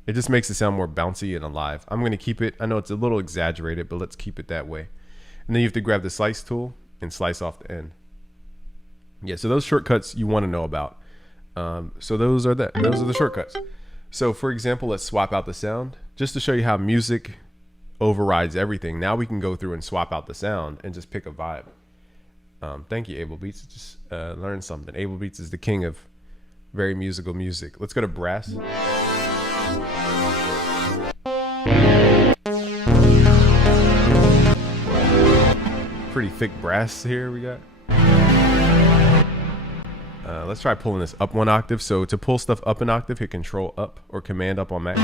It just makes it sound more bouncy and alive. I'm going to keep it. I know it's a little exaggerated, but let's keep it that way. And then you have to grab the slice tool and slice off the end. Yeah, so those shortcuts you want to know about. So those are the shortcuts. So for example, let's swap out the sound just to show you how music overrides everything. Now we can go through and swap out the sound and just pick a vibe. Thank you, Able Beats. Just learn something. Able Beats is the king of very musical music. Let's go to brass. Pretty thick brass here we got. Let's try pulling this up 1 octave. So to pull stuff up an octave, hit Control up or Command up on Mac.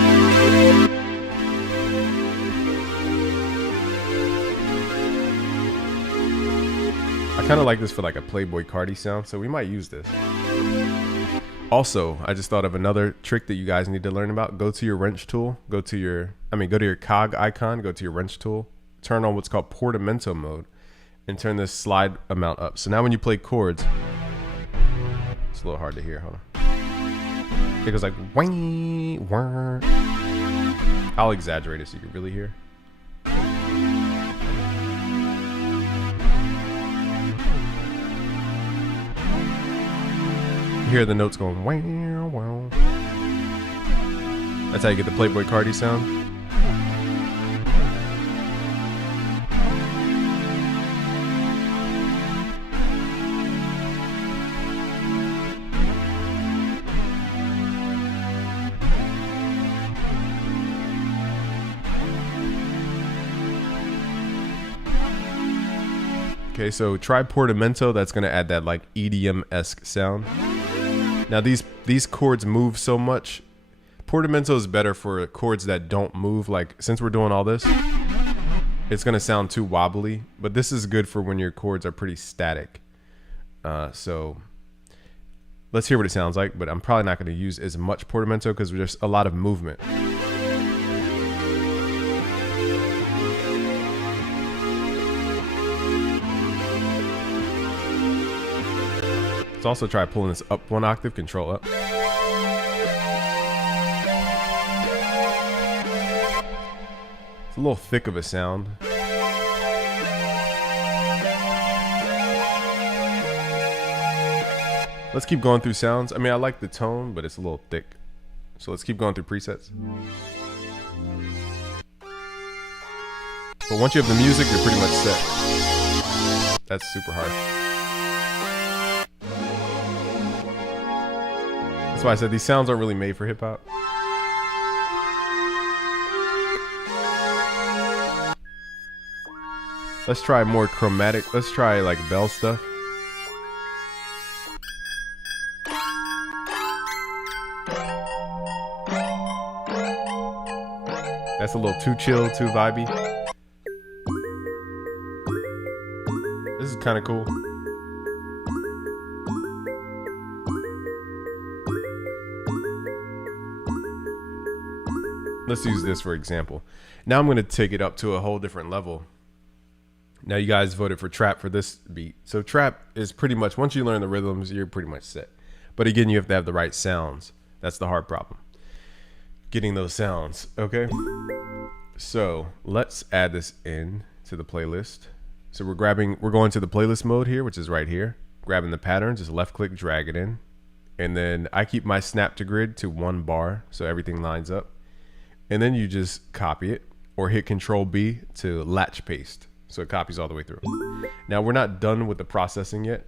I kind of like this for like a Playboy Cardi sound, so we might use this. Also, I just thought of another trick that you guys need to learn about. Go to your wrench tool, go to your cog icon, go to your wrench tool, turn on what's called portamento mode, and turn this slide amount up. So now when you play chords, it's a little hard to hear, hold on. It goes like, wang, wang. I'll exaggerate it so you can really hear. You hear the notes going wow, wow. That's how you get the Playboy Cardi sound. Okay, so try portamento. That's gonna add that like EDM-esque sound. Now these chords move so much. Portamento is better for chords that don't move. Like since we're doing all this, it's gonna sound too wobbly. But this is good for when your chords are pretty static. So let's hear what it sounds like. But I'm probably not gonna use as much portamento because there's a lot of movement. Let's also try pulling this up 1 octave, Control up. It's a little thick of a sound. Let's keep going through sounds. I mean, I like the tone, but it's a little thick. So let's keep going through presets. But once you have the music, you're pretty much set. That's super harsh. That's why I said these sounds aren't really made for hip hop. Let's try more chromatic. Let's try like bell stuff. That's a little too chill, too vibey. This is kind of cool. Let's use this for example. Now I'm going to take it up to a whole different level. Now you guys voted for trap for this beat. So trap is pretty much, once you learn the rhythms, you're pretty much set. But again, you have to have the right sounds. That's the hard problem. Getting those sounds, okay? So let's add this in to the playlist. So we're going to the playlist mode here, which is right here. Grabbing the pattern, just left click, drag it in. And then I keep my snap to grid to 1 bar so everything lines up. And then you just copy it or hit Control B to latch paste. So it copies all the way through. Now we're not done with the processing yet.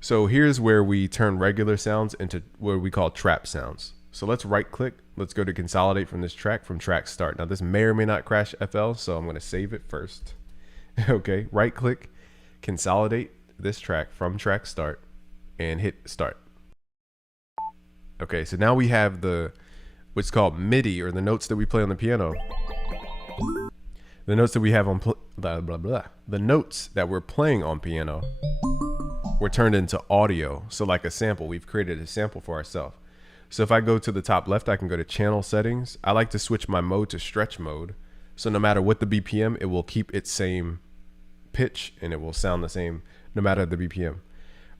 So here's where we turn regular sounds into what we call trap sounds. So let's right click. Let's go to consolidate from this track from track start. Now this may or may not crash FL, so I'm gonna save it first. Okay, right click, consolidate this track from track start and hit start. Okay, so now we have what's called MIDI, or the notes that we play on the piano. The notes that we have on the notes that we're playing on piano were turned into audio. So like a sample, we've created a sample for ourselves. So if I go to the top left, I can go to channel settings. I like to switch my mode to stretch mode. So no matter what the BPM, it will keep its same pitch and it will sound the same no matter the BPM.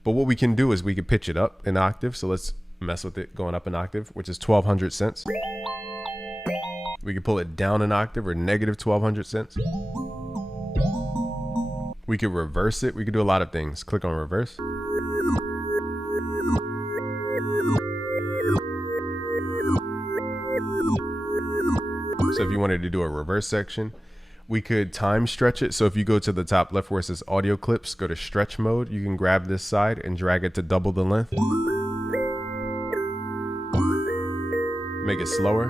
But what we can do is we can pitch it up an octave. So let's mess with it going up an octave, which is 1200 cents. We could pull it down an octave or negative 1200 cents. We could reverse it. We could do a lot of things. Click on reverse. So if you wanted to do a reverse section, we could time stretch it. So if you go to the top left where it says audio clips, go to stretch mode. You can grab this side and drag it to double the length. Make it slower.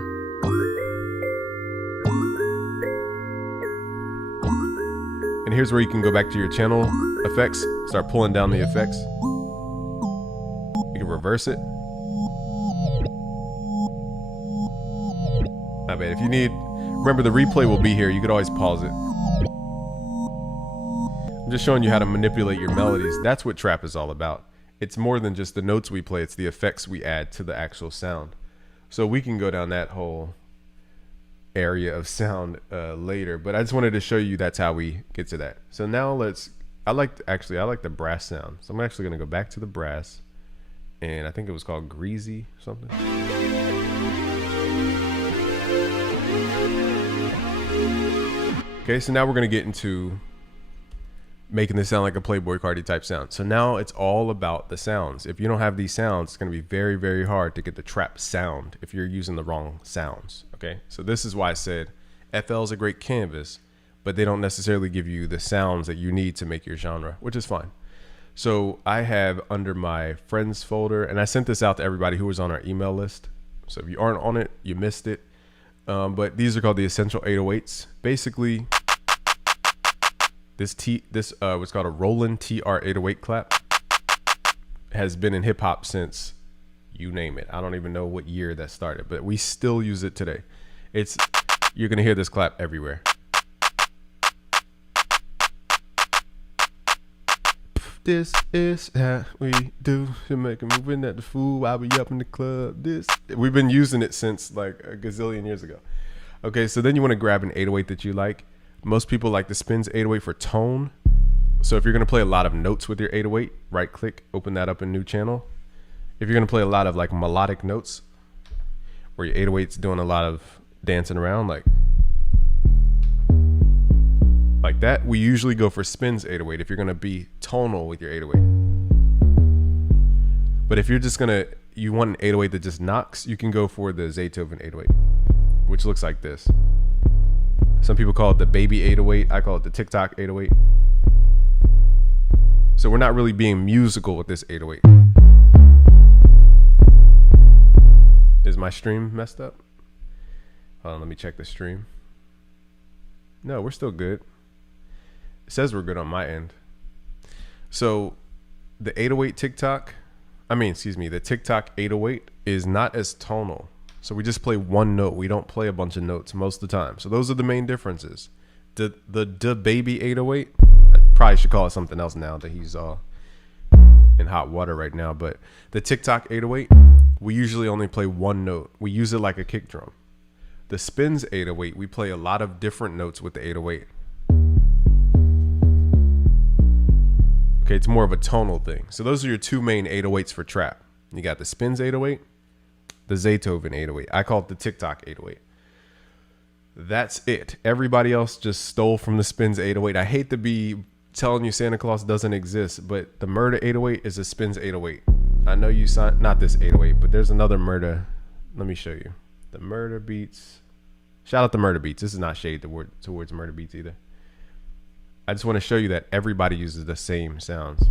And here's where you can go back to your channel effects, start pulling down the effects. You can reverse it. Not bad. If you need, remember the replay will be here. You could always pause it. I'm just showing you how to manipulate your melodies. That's what trap is all about. It's more than just the notes we play. It's the effects we add to the actual sound. So we can go down that whole area of sound later, but I just wanted to show you that's how we get to that. So now I like the brass sound. So I'm actually going to go back to the brass, and I think it was called Greasy or something. Okay, so now we're going to get into making this sound like a Playboi Carti type sound. So now it's all about the sounds. If you don't have these sounds, it's going to be very, very hard to get the trap sound if you're using the wrong sounds. Okay, so this is why I said FL is a great canvas, but they don't necessarily give you the sounds that you need to make your genre, which is fine. So I have under my friends folder, and I sent this out to everybody who was on our email list. So if you aren't on it, you missed it. But these are called the Essential 808s. Basically, this what's called a Roland TR-808 clap has been in hip hop since you name it. I don't even know what year that started, but we still use it today. You're gonna hear this clap everywhere. This is how we do to make a moving at the fool while we up in the club. We've been using it since like a gazillion years ago. Okay, so then you want to grab an 808 that you like. Most people like the Spins 808 for tone. So if you're going to play a lot of notes with your 808, right click, open that up in new channel. If you're going to play a lot of like melodic notes where your 808's doing a lot of dancing around like that, we usually go for Spins 808 if you're going to be tonal with your 808. But if you're just you want an 808 that just knocks, you can go for the Zaytoven 808, which looks like this. Some people call it the baby 808. I call it the TikTok 808. So we're not really being musical with this 808. Is my stream messed up? Hold on, let me check the stream. No, we're still good. It says we're good on my end. So the 808 TikTok, the TikTok 808 is not as tonal. So we just play one note. We don't play a bunch of notes most of the time. So those are the main differences. The baby 808, I probably should call it something else now that he's in hot water right now. But the TikTok 808, we usually only play one note. We use it like a kick drum. The Spins 808, we play a lot of different notes with the 808. Okay, it's more of a tonal thing. So those are your two main 808s for trap. You got the Spins 808, the Zaytoven 808. I call it the TikTok 808. That's it. Everybody else just stole from the Spins 808. I hate to be telling you Santa Claus doesn't exist, but the Murda 808 is a Spins 808. I know you signed, not this 808, but there's another Murda. Let me show you. The Murda Beats. Shout out to Murda Beats. This is not shade towards Murda Beats either. I just want to show you that everybody uses the same sounds.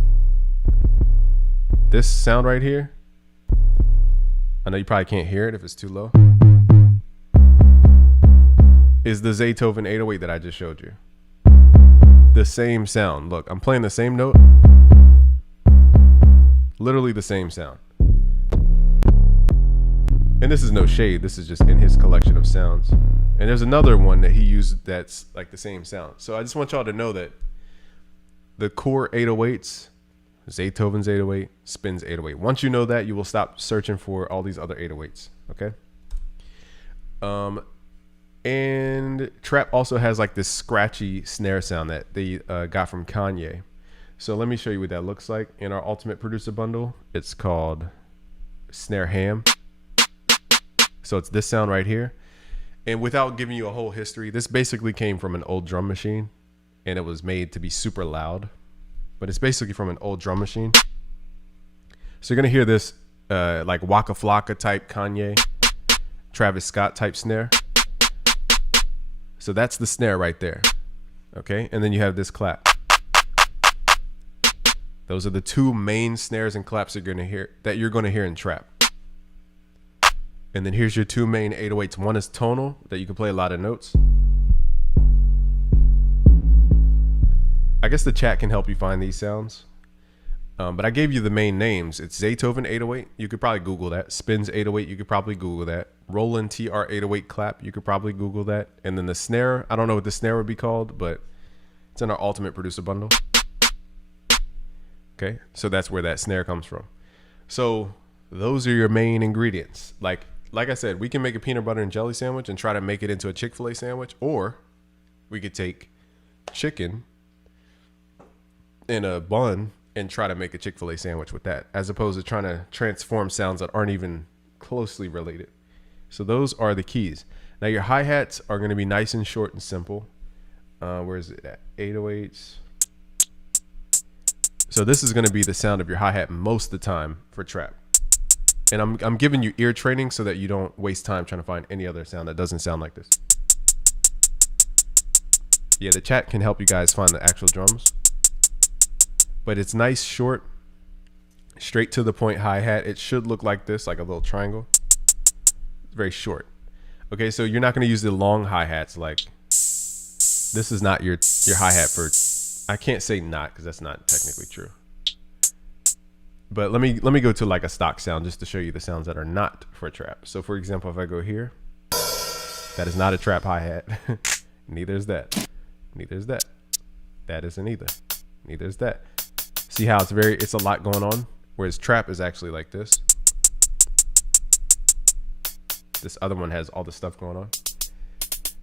This sound right here, I know you probably can't hear it if it's too low, is the Zaytoven 808 that I just showed you. The same sound. Look, I'm playing the same note. Literally the same sound. And this is no shade. This is just in his collection of sounds. And there's another one that he used that's like the same sound. So I just want y'all to know that the core 808s, Zaytoven's 808, Spins 808. Once you know that, you will stop searching for all these other 808s. Okay. And trap also has like this scratchy snare sound that they got from Kanye. So let me show you what that looks like in our Ultimate Producer bundle. It's called Snare Ham. So it's this sound right here. And without giving you a whole history, this basically came from an old drum machine, and it was made to be super loud. But it's basically from an old drum machine. So you're gonna hear this like Waka Flocka type Kanye, Travis Scott type snare. So that's the snare right there. Okay, and then you have this clap. Those are the two main snares and claps you're gonna hear in trap. And then here's your two main 808s. One is tonal, that you can play a lot of notes. I guess the chat can help you find these sounds. But I gave you the main names. It's Zaytoven 808. You could probably Google that. Spins 808. You could probably Google that. Roland TR 808 clap. You could probably Google that. And then the snare. I don't know what the snare would be called, but it's in our Ultimate Producer bundle. Okay, so that's where that snare comes from. So those are your main ingredients. Like I said, we can make a peanut butter and jelly sandwich and try to make it into a Chick-fil-A sandwich, or we could take chicken in a bun and try to make a Chick-fil-A sandwich with that, as opposed to trying to transform sounds that aren't even closely related. So those are the keys. Now your hi-hats are going to be nice and short and simple. Where is it at? 808s. So this is going to be the sound of your hi-hat most of the time for trap. And I'm giving you ear training so that you don't waste time trying to find any other sound that doesn't sound like this. Yeah, the chat can help you guys find the actual drums. But it's nice, short, straight to the point hi-hat. It should look like this, like a little triangle. It's very short. Okay, so you're not going to use the long hi-hats. Like, this is not your hi-hat for... I can't say not, because that's not technically true. But let me go to like a stock sound just to show you the sounds that are not for trap. So for example, if I go here, that is not a trap hi-hat. Neither is that. Neither is that. That isn't either. Neither is that. See how it's a lot going on? Whereas trap is actually like this. This other one has all the stuff going on.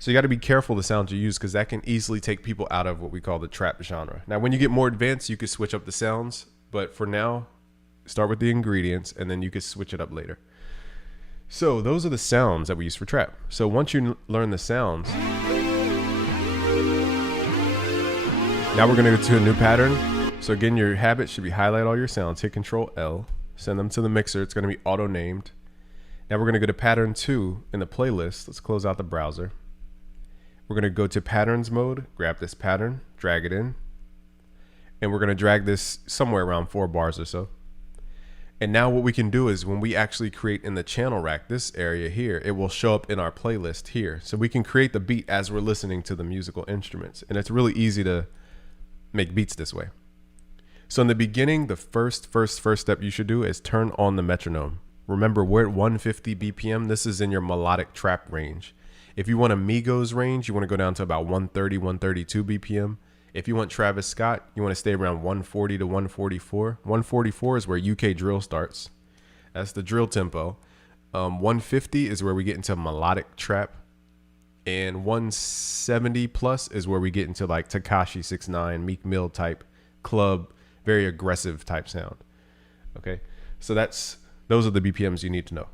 So you got to be careful the sounds you use, because that can easily take people out of what we call the trap genre. Now, when you get more advanced, you could switch up the sounds. But for now, start with the ingredients, and then you could switch it up later. So those are the sounds that we use for trap. So once you learn the sounds, now we're going to go to a new pattern. So again, your habit should be highlight all your sounds, hit Control L, send them to the mixer. It's going to be auto named. Now we're going to go to pattern 2 in the playlist. Let's close out the browser. We're going to go to patterns mode, grab this pattern, drag it in, and we're going to drag this somewhere around 4 bars or so. And now what we can do is when we actually create in the channel rack, this area here, it will show up in our playlist here. So we can create the beat as we're listening to the musical instruments. And it's really easy to make beats this way. So in the beginning, the first step you should do is turn on the metronome. Remember, we're at 150 BPM. This is in your melodic trap range. If you want a Migos range, you want to go down to about 130, 132 BPM. If you want Travis Scott, you want to stay around 140 to 144. 144 is where UK drill starts. That's the drill tempo. 150 is where we get into melodic trap. And 170 plus is where we get into like Tekashi 6ix9ine, Meek Mill type club, very aggressive type sound. Okay, so those are the BPMs you need to know.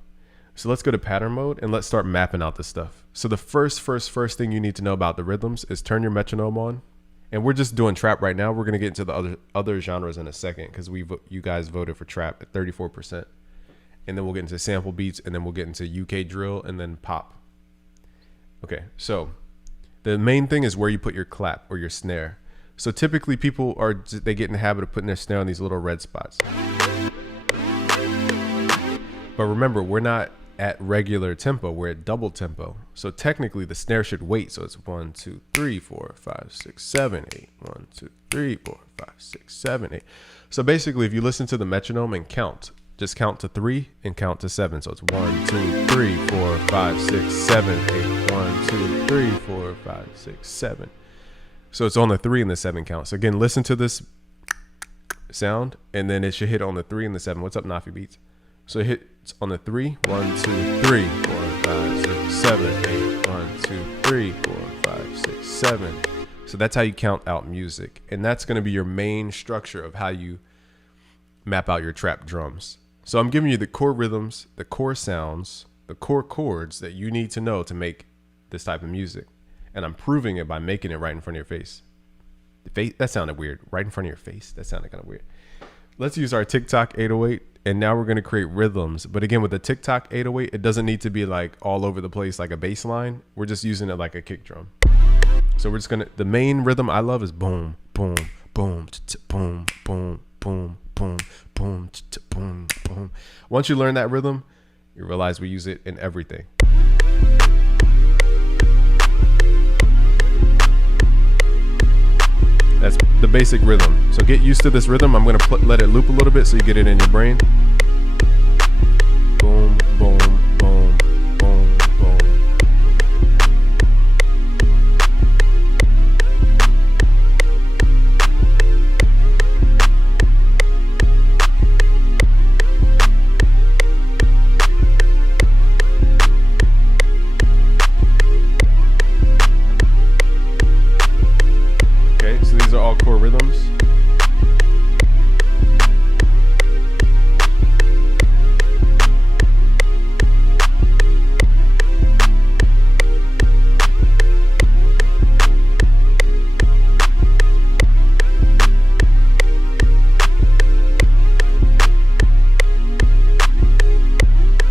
So let's go to pattern mode and let's start mapping out this stuff. So the first thing you need to know about the rhythms is turn your metronome on. And we're just doing trap right now. We're going to get into the other genres in a second, because you guys voted for trap at 34%. And then we'll get into sample beats, and then we'll get into UK drill and then pop. Okay, so the main thing is where you put your clap or your snare. So typically they get in the habit of putting their snare on these little red spots. But remember, we're not at regular tempo, we're at double tempo. So technically the snare should wait. So it's 1, 2, 3, 4, 5, 6, 7, 8. 1, 2, 3, 4, 5, 6, 7, 8. So basically, if you listen to the metronome and count, just count to 3 and count to 7. So it's 1, 2, 3, 4, 5, 6, 7, 8. 1, 2, 3, 4, 5, 6, 7. So it's on the 3 and the 7 count. So again, listen to this sound, and then it should hit on the 3 and the 7. What's up, Nafi Beats? So it hits on the 3. 1, 2, 3, 4, 5, 6, 7, 8. 1, 2, 3, 4, 5, 6, 7. So that's how you count out music. And that's going to be your main structure of how you map out your trap drums. So I'm giving you the core rhythms, the core sounds, the core chords that you need to know to make this type of music. And I'm proving it by making it right in front of your face. That sounded weird. Right in front of your face. That sounded kind of weird. Let's use our TikTok 808. And now we're going to create rhythms. But again, with the TikTok 808, it doesn't need to be like all over the place like a bass line. We're just using it like a kick drum. So we're just going to, the main rhythm I love is boom, boom, boom, boom, boom, boom, boom, boom, boom, boom. Once you learn that rhythm, you realize we use it in everything. That's the basic rhythm. So get used to this rhythm. I'm going to let it loop a little bit so you get it in your brain. Boom, boom, boom, boom, boom. Okay, so these are all core rhythms.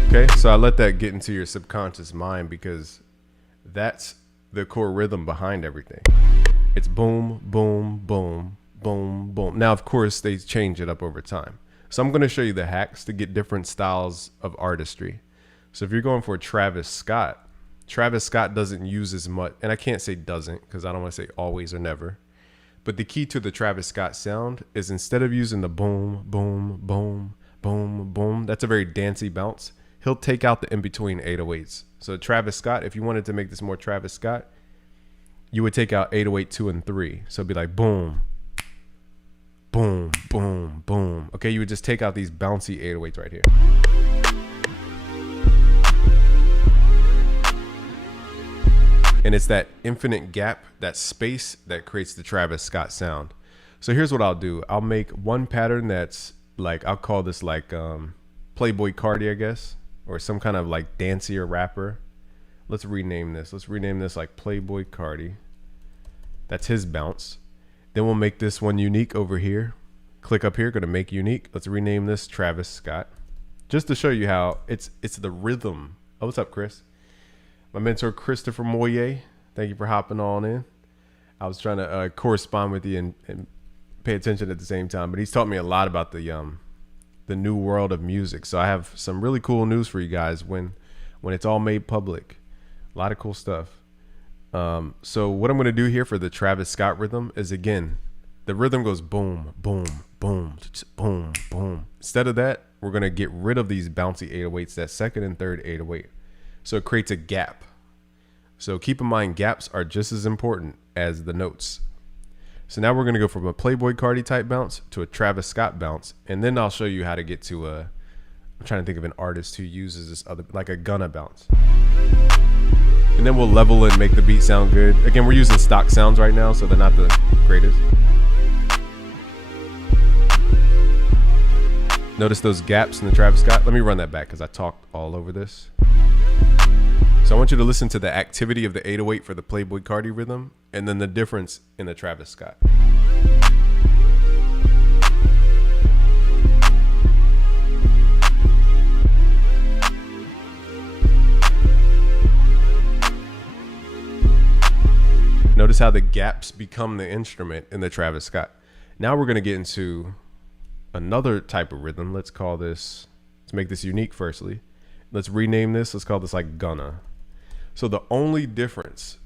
Okay, so I let that get into your subconscious mind because that's the core rhythm behind everything. It's boom, boom, boom, boom, boom. Now, of course, they change it up over time. So I'm going to show you the hacks to get different styles of artistry. So if you're going for Travis Scott doesn't use as much, and I can't say doesn't because I don't want to say always or never. But the key to the Travis Scott sound is instead of using the boom, boom, boom, boom, boom, that's a very dancey bounce. He'll take out the in-between 808s. So Travis Scott, if you wanted to make this more Travis Scott, you would take out 808 2 and 3. So it'd be like boom, boom, boom, boom. Okay, you would just take out these bouncy 808s right here. And it's that infinite gap, that space that creates the Travis Scott sound. So here's what I'll do. I'll make one pattern that's like, I'll call this like Playboy Cardi, I guess, or some kind of like dancier rapper. Let's rename this. Let's rename this like Playboy Cardi. That's his bounce. Then we'll make this one unique over here. Click up here, going to make unique. Let's rename this Travis Scott. Just to show you how it's the rhythm. Oh, what's up, Chris? My mentor, Christopher Moyer. Thank you for hopping on in. I was trying to correspond with you and pay attention at the same time, but he's taught me a lot about the new world of music. So I have some really cool news for you guys when it's all made public. A lot of cool stuff. So what I'm going to do here for the Travis Scott rhythm is, again, the rhythm goes boom, boom, boom, boom, boom. Instead of that, we're going to get rid of these bouncy 808s, that second and third 808. So it creates a gap. So keep in mind, gaps are just as important as the notes. So now we're going to go from a Playboy Cardi type bounce to a Travis Scott bounce. And then I'll show you how to get to I'm trying to think of an artist who uses this other, like a Gunna bounce. And then we'll level and make the beat sound good. Again, we're using stock sounds right now, so they're not the greatest. Notice those gaps in the Travis Scott. Let me run that back because I talked all over this. So I want you to listen to the activity of the 808 for the Playboy Cardi rhythm, and then the difference in the Travis Scott. Notice how the gaps become the instrument in the Travis Scott. Now we're going to get into another type of rhythm. Let's call this, let's make this unique firstly. Let's rename this. Let's call this like Gunna. So the only difference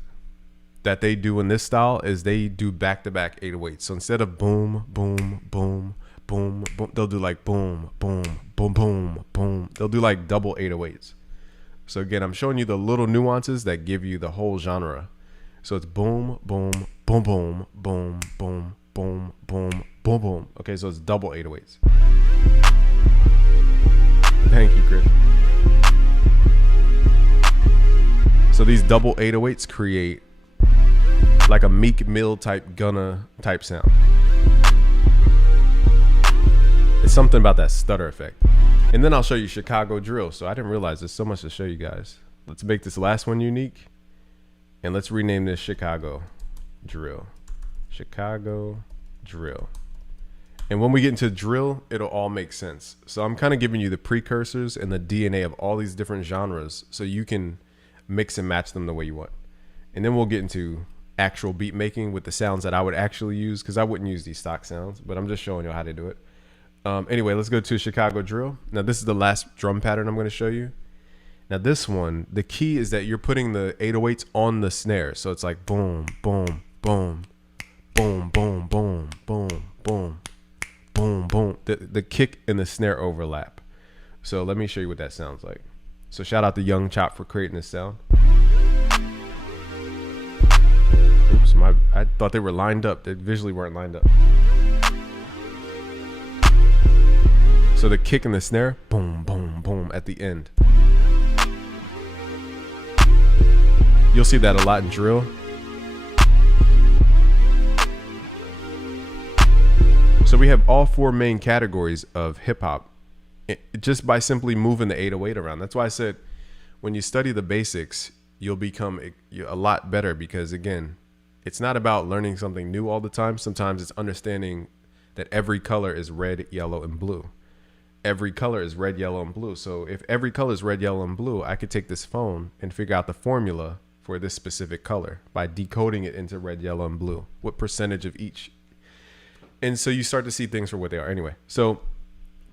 that they do in this style is they do back-to-back 808s. So instead of boom, boom, boom, boom, boom, they'll do like boom, boom, boom, boom, boom. They'll do like double 808s. So again, I'm showing you the little nuances that give you the whole genre. So it's boom, boom, boom, boom, boom, boom, boom, boom, boom, boom. Okay, so it's double 808s. Thank you, Chris. So these double 808s create like a Meek Mill type Gunna type sound. It's something about that stutter effect. And then I'll show you Chicago drill. So I didn't realize there's so much to show you guys. Let's make this last one unique. And let's rename this Chicago drill. Chicago drill. And when we get into drill, it'll all make sense. So I'm kind of giving you the precursors and the DNA of all these different genres so you can mix and match them the way you want. And then we'll get into actual beat making with the sounds that I would actually use, because I wouldn't use these stock sounds, but I'm just showing you how to do it. Anyway, let's go to Chicago drill. Now this is the last drum pattern I'm going to show you. Now this one, the key is that you're putting the 808s on the snare. So it's like boom, boom, boom, boom, boom, boom, boom, boom, boom, boom. The kick and the snare overlap. So let me show you what that sounds like. So shout out to Young Chop for creating this sound. Oops, I thought they were lined up. They visually weren't lined up. So the kick and the snare, boom, boom, boom at the end. You'll see that a lot in drill. So we have all four main categories of hip hop just by simply moving the 808 around. That's why I said when you study the basics, you'll become a lot better, because again, it's not about learning something new all the time. Sometimes it's understanding that every color is red, yellow, and blue. Every color is red, yellow, and blue. So if every color is red, yellow, and blue, I could take this phone and figure out the formula for this specific color by decoding it into red, yellow, and blue. What percentage of each? And so you start to see things for what they are. Anyway, so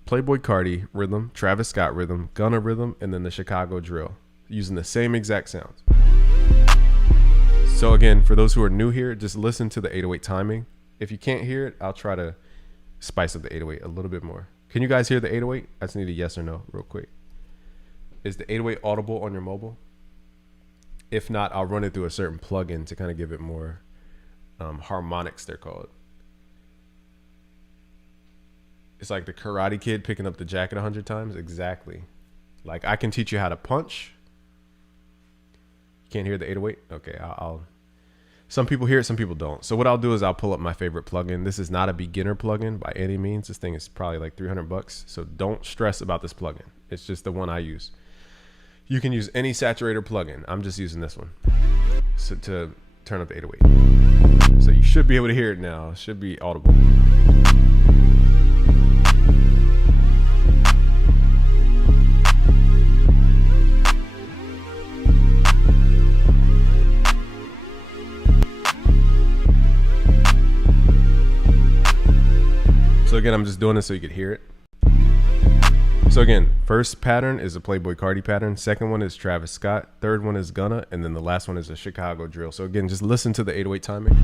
Playboi Carti rhythm, Travis Scott rhythm, Gunna rhythm, and then the Chicago drill, using the same exact sounds. So again, for those who are new here, just listen to the 808 timing. If you can't hear it, I'll try to spice up the 808 a little bit more. Can you guys hear the 808? I just need a yes or no real quick. Is the 808 audible on your mobile? If not, I'll run it through a certain plugin to kind of give it more harmonics, they're called. It's like the Karate Kid picking up the jacket 100 times. Exactly. Like I can teach you how to punch. You can't hear the 808? Okay, I'll some people hear it, some people don't. So what I'll do is I'll pull up my favorite plugin. This is not a beginner plugin by any means. This thing is probably like $300. So don't stress about this plugin. It's just the one I use. You can use any saturator plugin. I'm just using this one to turn up the 808. So you should be able to hear it now. It should be audible. So again, I'm just doing this so you could hear it. So again, first pattern is a Playboi Carti pattern. Second one is Travis Scott. Third one is Gunna. And then the last one is a Chicago drill. So again, just listen to the 808 timing.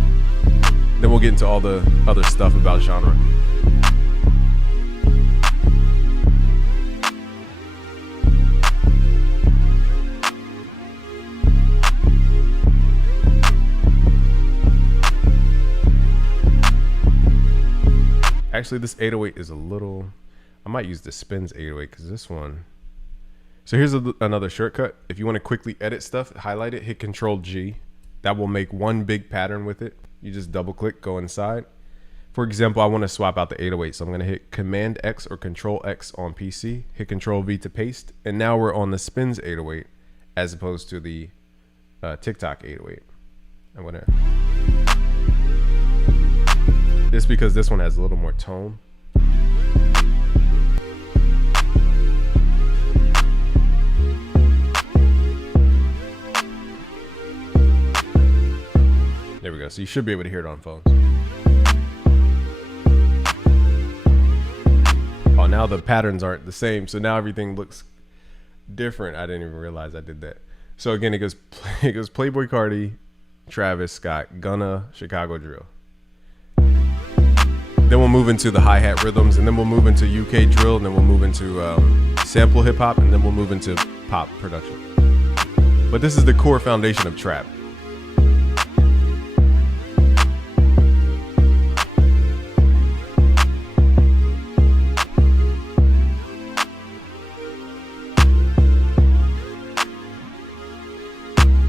Then we'll get into all the other stuff about genre. Actually, this 808 is a little, I might use the Spins 808 because this one. So here's another shortcut. If you want to quickly edit stuff, highlight it, hit Control G. That will make one big pattern with it. You just double click, go inside. For example, I want to swap out the 808. So I'm going to hit Command X or Control X on PC, hit Control V to paste. And now we're on the Spins 808 as opposed to the TikTok 808. I'm going to. Just because this one has a little more tone. There we go. So you should be able to hear it on phones. Oh, now the patterns aren't the same. So now everything looks different. I didn't even realize I did that. So again, it goes Playboi Carti, Travis Scott, Gunna, Chicago drill. Then we'll move into the hi-hat rhythms, and then we'll move into UK drill, and then we'll move into sample hip-hop, and then we'll move into pop production. But this is the core foundation of trap.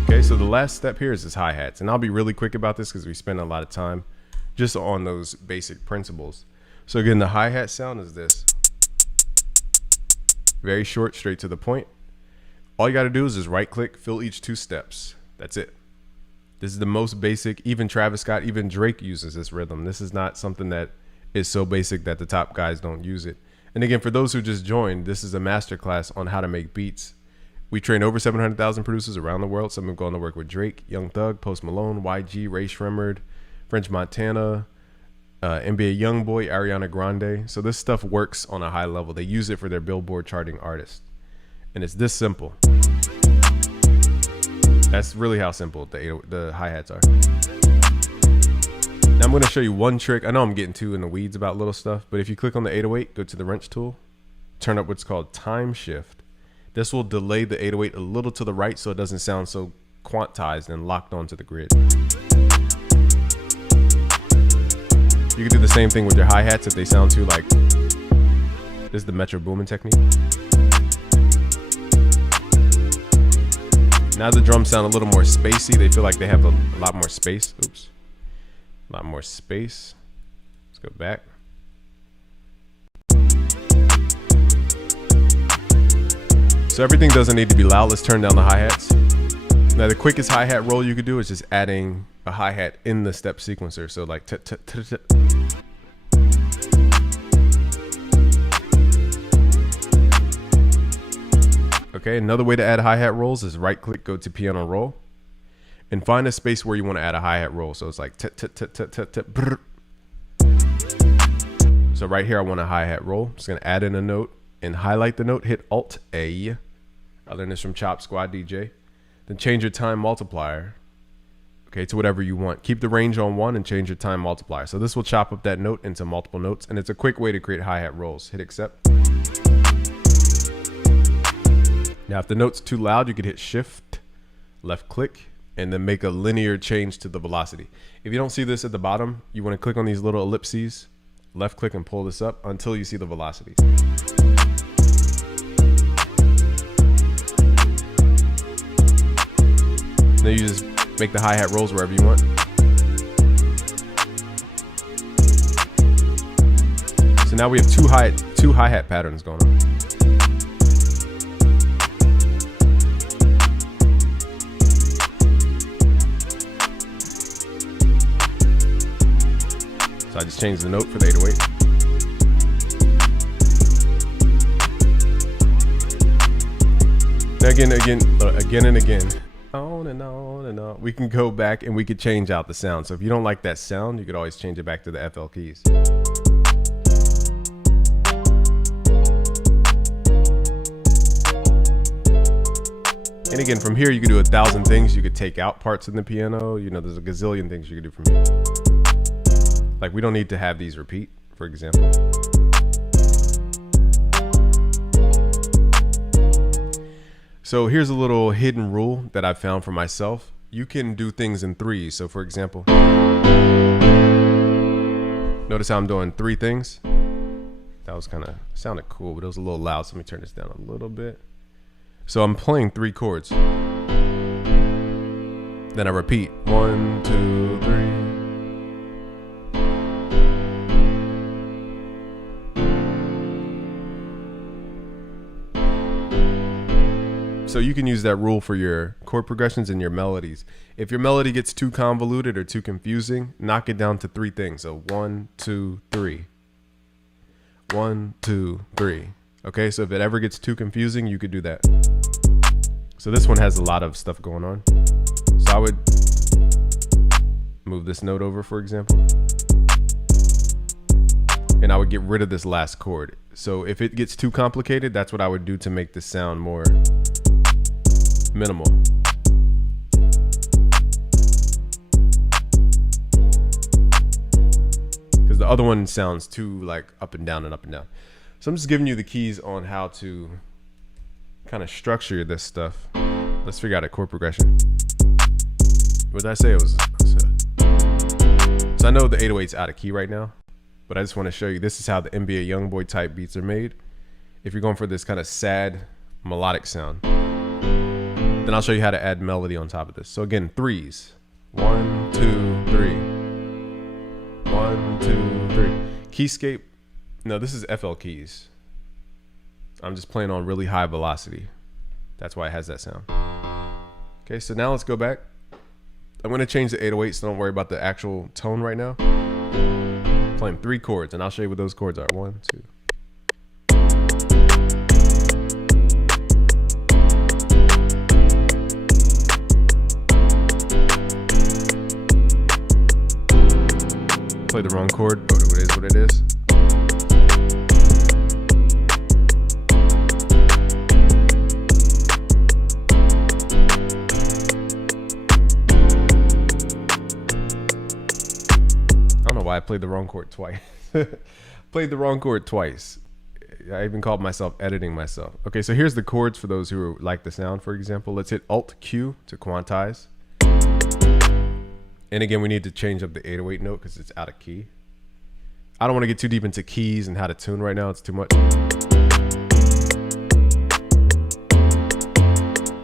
Okay, so the last step here is hi-hats, and I'll be really quick about this because we spend a lot of time just on those basic principles. So again, the hi-hat sound is this. Very short, straight to the point. All you got to do is just right click, fill each two steps. That's it. This is the most basic. Even Travis Scott, even Drake uses this rhythm. This is not something that is so basic that the top guys don't use it. And again, for those who just joined, this is a masterclass on how to make beats. We train over 700,000 producers around the world. Some have gone to work with Drake, Young Thug, Post Malone, YG, Ray Shremmerd, French Montana, NBA Youngboy, Ariana Grande. So this stuff works on a high level. They use it for their Billboard charting artists. And it's this simple. That's really how simple the hi-hats are. Now I'm going to show you one trick. I know I'm getting too in the weeds about little stuff, but if you click on the 808, go to the wrench tool, turn up what's called time shift. This will delay the 808 a little to the right so it doesn't sound so quantized and locked onto the grid. You can do the same thing with your hi-hats if they sound too like, this is the Metro Boomin technique. Now the drums sound a little more spacey. They feel like they have a lot more space. Oops. A lot more space. Let's go back. So everything doesn't need to be loud. Let's turn down the hi-hats. Now the quickest hi-hat roll you could do is just adding a hi-hat in the step sequencer. So like Okay, another way to add hi-hat rolls is right click, go to piano roll, and find a space where you want to add a hi-hat roll. So it's like so right here I want a hi-hat roll. I'm just gonna add in a note and highlight the note, hit Alt A. I learned this from Chop Squad DJ. Then change your time multiplier, okay, to whatever you want. Keep the range on 1 and change your time multiplier. So this will chop up that note into multiple notes, and it's a quick way to create hi-hat rolls. Hit accept. Now, if the note's too loud, you could hit shift, left click, and then make a linear change to the velocity. If you don't see this at the bottom, you want to click on these little ellipses, left click and pull this up until you see the velocities. Then you just make the hi-hat rolls wherever you want. So now we have two hi-hat patterns going on. So I just changed the note for the 808. Now again and again, on and on and on. We can go back and we could change out the sound. So if you don't like that sound, you could always change it back to the FL keys. And again, from here, you could do 1,000 things. You could take out parts in the piano. You know, there's a gazillion things you could do from here. Like, we don't need to have these repeat, for example. So here's a little hidden rule that I found for myself. You can do things in threes. So for example, notice how I'm doing 3 things. That was sounded cool, but it was a little loud. So let me turn this down a little bit. So I'm playing 3 chords. Then I repeat 1, 2, 3. So you can use that rule for your chord progressions and your melodies. If your melody gets too convoluted or too confusing, knock it down to 3 things. So 1, 2, 3. 1, 2, 3. Okay, so if it ever gets too confusing, you could do that. So this one has a lot of stuff going on. So I would move this note over, for example. And I would get rid of this last chord. So if it gets too complicated, that's what I would do to make this sound more minimal. Because the other one sounds too like up and down and up and down. So I'm just giving you the keys on how to kind of structure this stuff. Let's figure out a chord progression. What did I say it was? So I know the 808's out of key right now, but I just want to show you this is how the NBA Youngboy type beats are made. If you're going for this kind of sad melodic sound, then I'll show you how to add melody on top of this. So again, threes. 1, 2, 3. 1, 2, 3. Keyscape. No, this is FL keys. I'm just playing on really high velocity. That's why it has that sound. Okay, so now let's go back. I'm going to change the 808, so don't worry about the actual tone right now. Playing 3 chords, and I'll show you what those chords are. 1, 2. Play the wrong chord, but it is what it is. I don't know why I played the wrong chord twice. Played the wrong chord twice. I even called myself editing myself. Okay, so here's the chords for those who like the sound, for example. Let's hit Alt-Q to quantize. And again, we need to change up the 808 note because it's out of key. I don't want to get too deep into keys and how to tune right now. It's too much.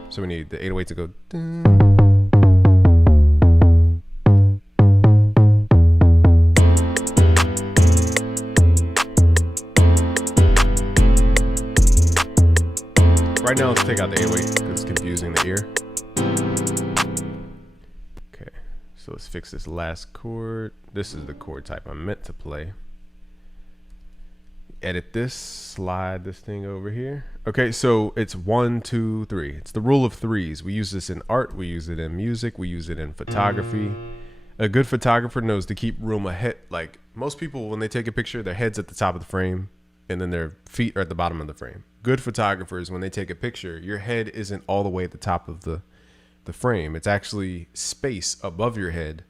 So we need the 808 to go. Right now, let's take out the 808 because it's confusing the ear. Okay, so let's fix this last chord. This is the chord type I meant to play. Edit this, slide this thing over here. Okay, so it's 1, 2, 3. It's the rule of threes. We use this in art, we use it in music, we use it in photography. A good photographer knows to keep room ahead. Like most people, when they take a picture, their head's at the top of the frame and then their feet are at the bottom of the frame. Good photographers, when they take a picture, your head isn't all the way at the top of the frame. It's actually space above your head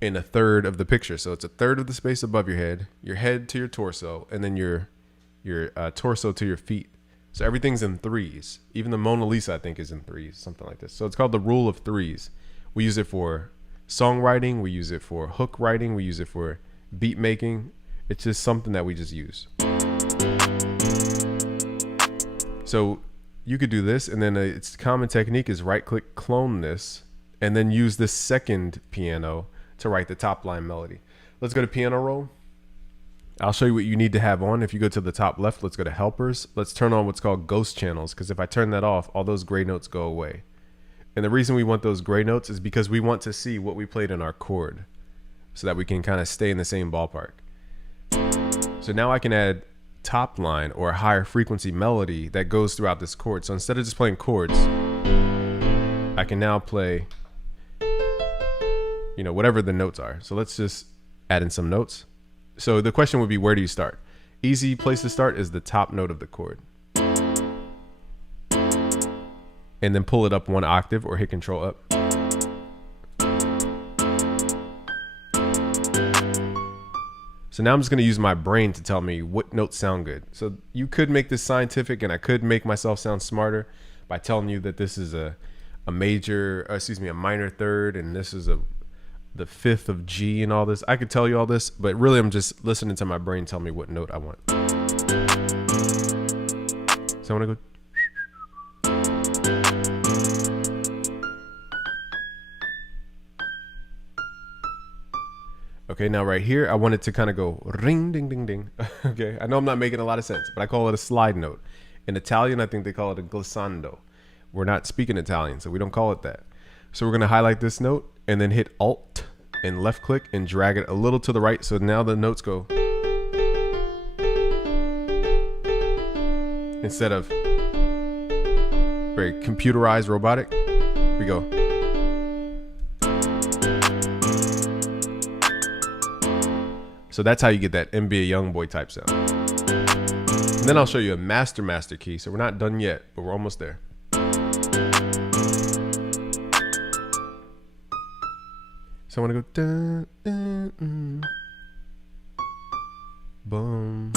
in a third of the picture. So it's a third of the space above your head to your torso, and then your torso to your feet. So everything's in threes. Even the Mona Lisa, I think, is in threes, something like this. So it's called the rule of threes. We use it for songwriting. We use it for hook writing. We use it for beat making. It's just something that we just use. So you could do this, and then its common technique is right-click, clone this, and then use this second piano to write the top line melody. Let's go to piano roll. I'll show you what you need to have on. If you go to the top left, let's go to helpers. Let's turn on what's called ghost channels, because if I turn that off, all those gray notes go away. And the reason we want those gray notes is because we want to see what we played in our chord so that we can kind of stay in the same ballpark. So now I can add top line or a higher frequency melody that goes throughout this chord. So instead of just playing chords, I can now play, you know, whatever the notes are. So let's just add in some notes. So the question would be, where do you start? Easy place to start is the top note of the chord. And then pull it up 1 octave or hit Control up. So now I'm just going to use my brain to tell me what notes sound good. So you could make this scientific, and I could make myself sound smarter by telling you that this is a minor third, and this is the 5th of G and all this. I could tell you all this, but really I'm just listening to my brain tell me what note I want. So I want to go. Okay, now right here, I want it to kind of go ring, ding, ding, ding. Okay, I know I'm not making a lot of sense, but I call it a slide note. In Italian, I think they call it a glissando. We're not speaking Italian, so we don't call it that. So we're gonna highlight this note and then hit Alt and left click and drag it a little to the right. So now the notes go. Instead of very computerized, robotic, we go. So that's how you get that NBA Youngboy type sound. And then I'll show you a master key. So we're not done yet, but we're almost there. So I want to go dun, dun, boom.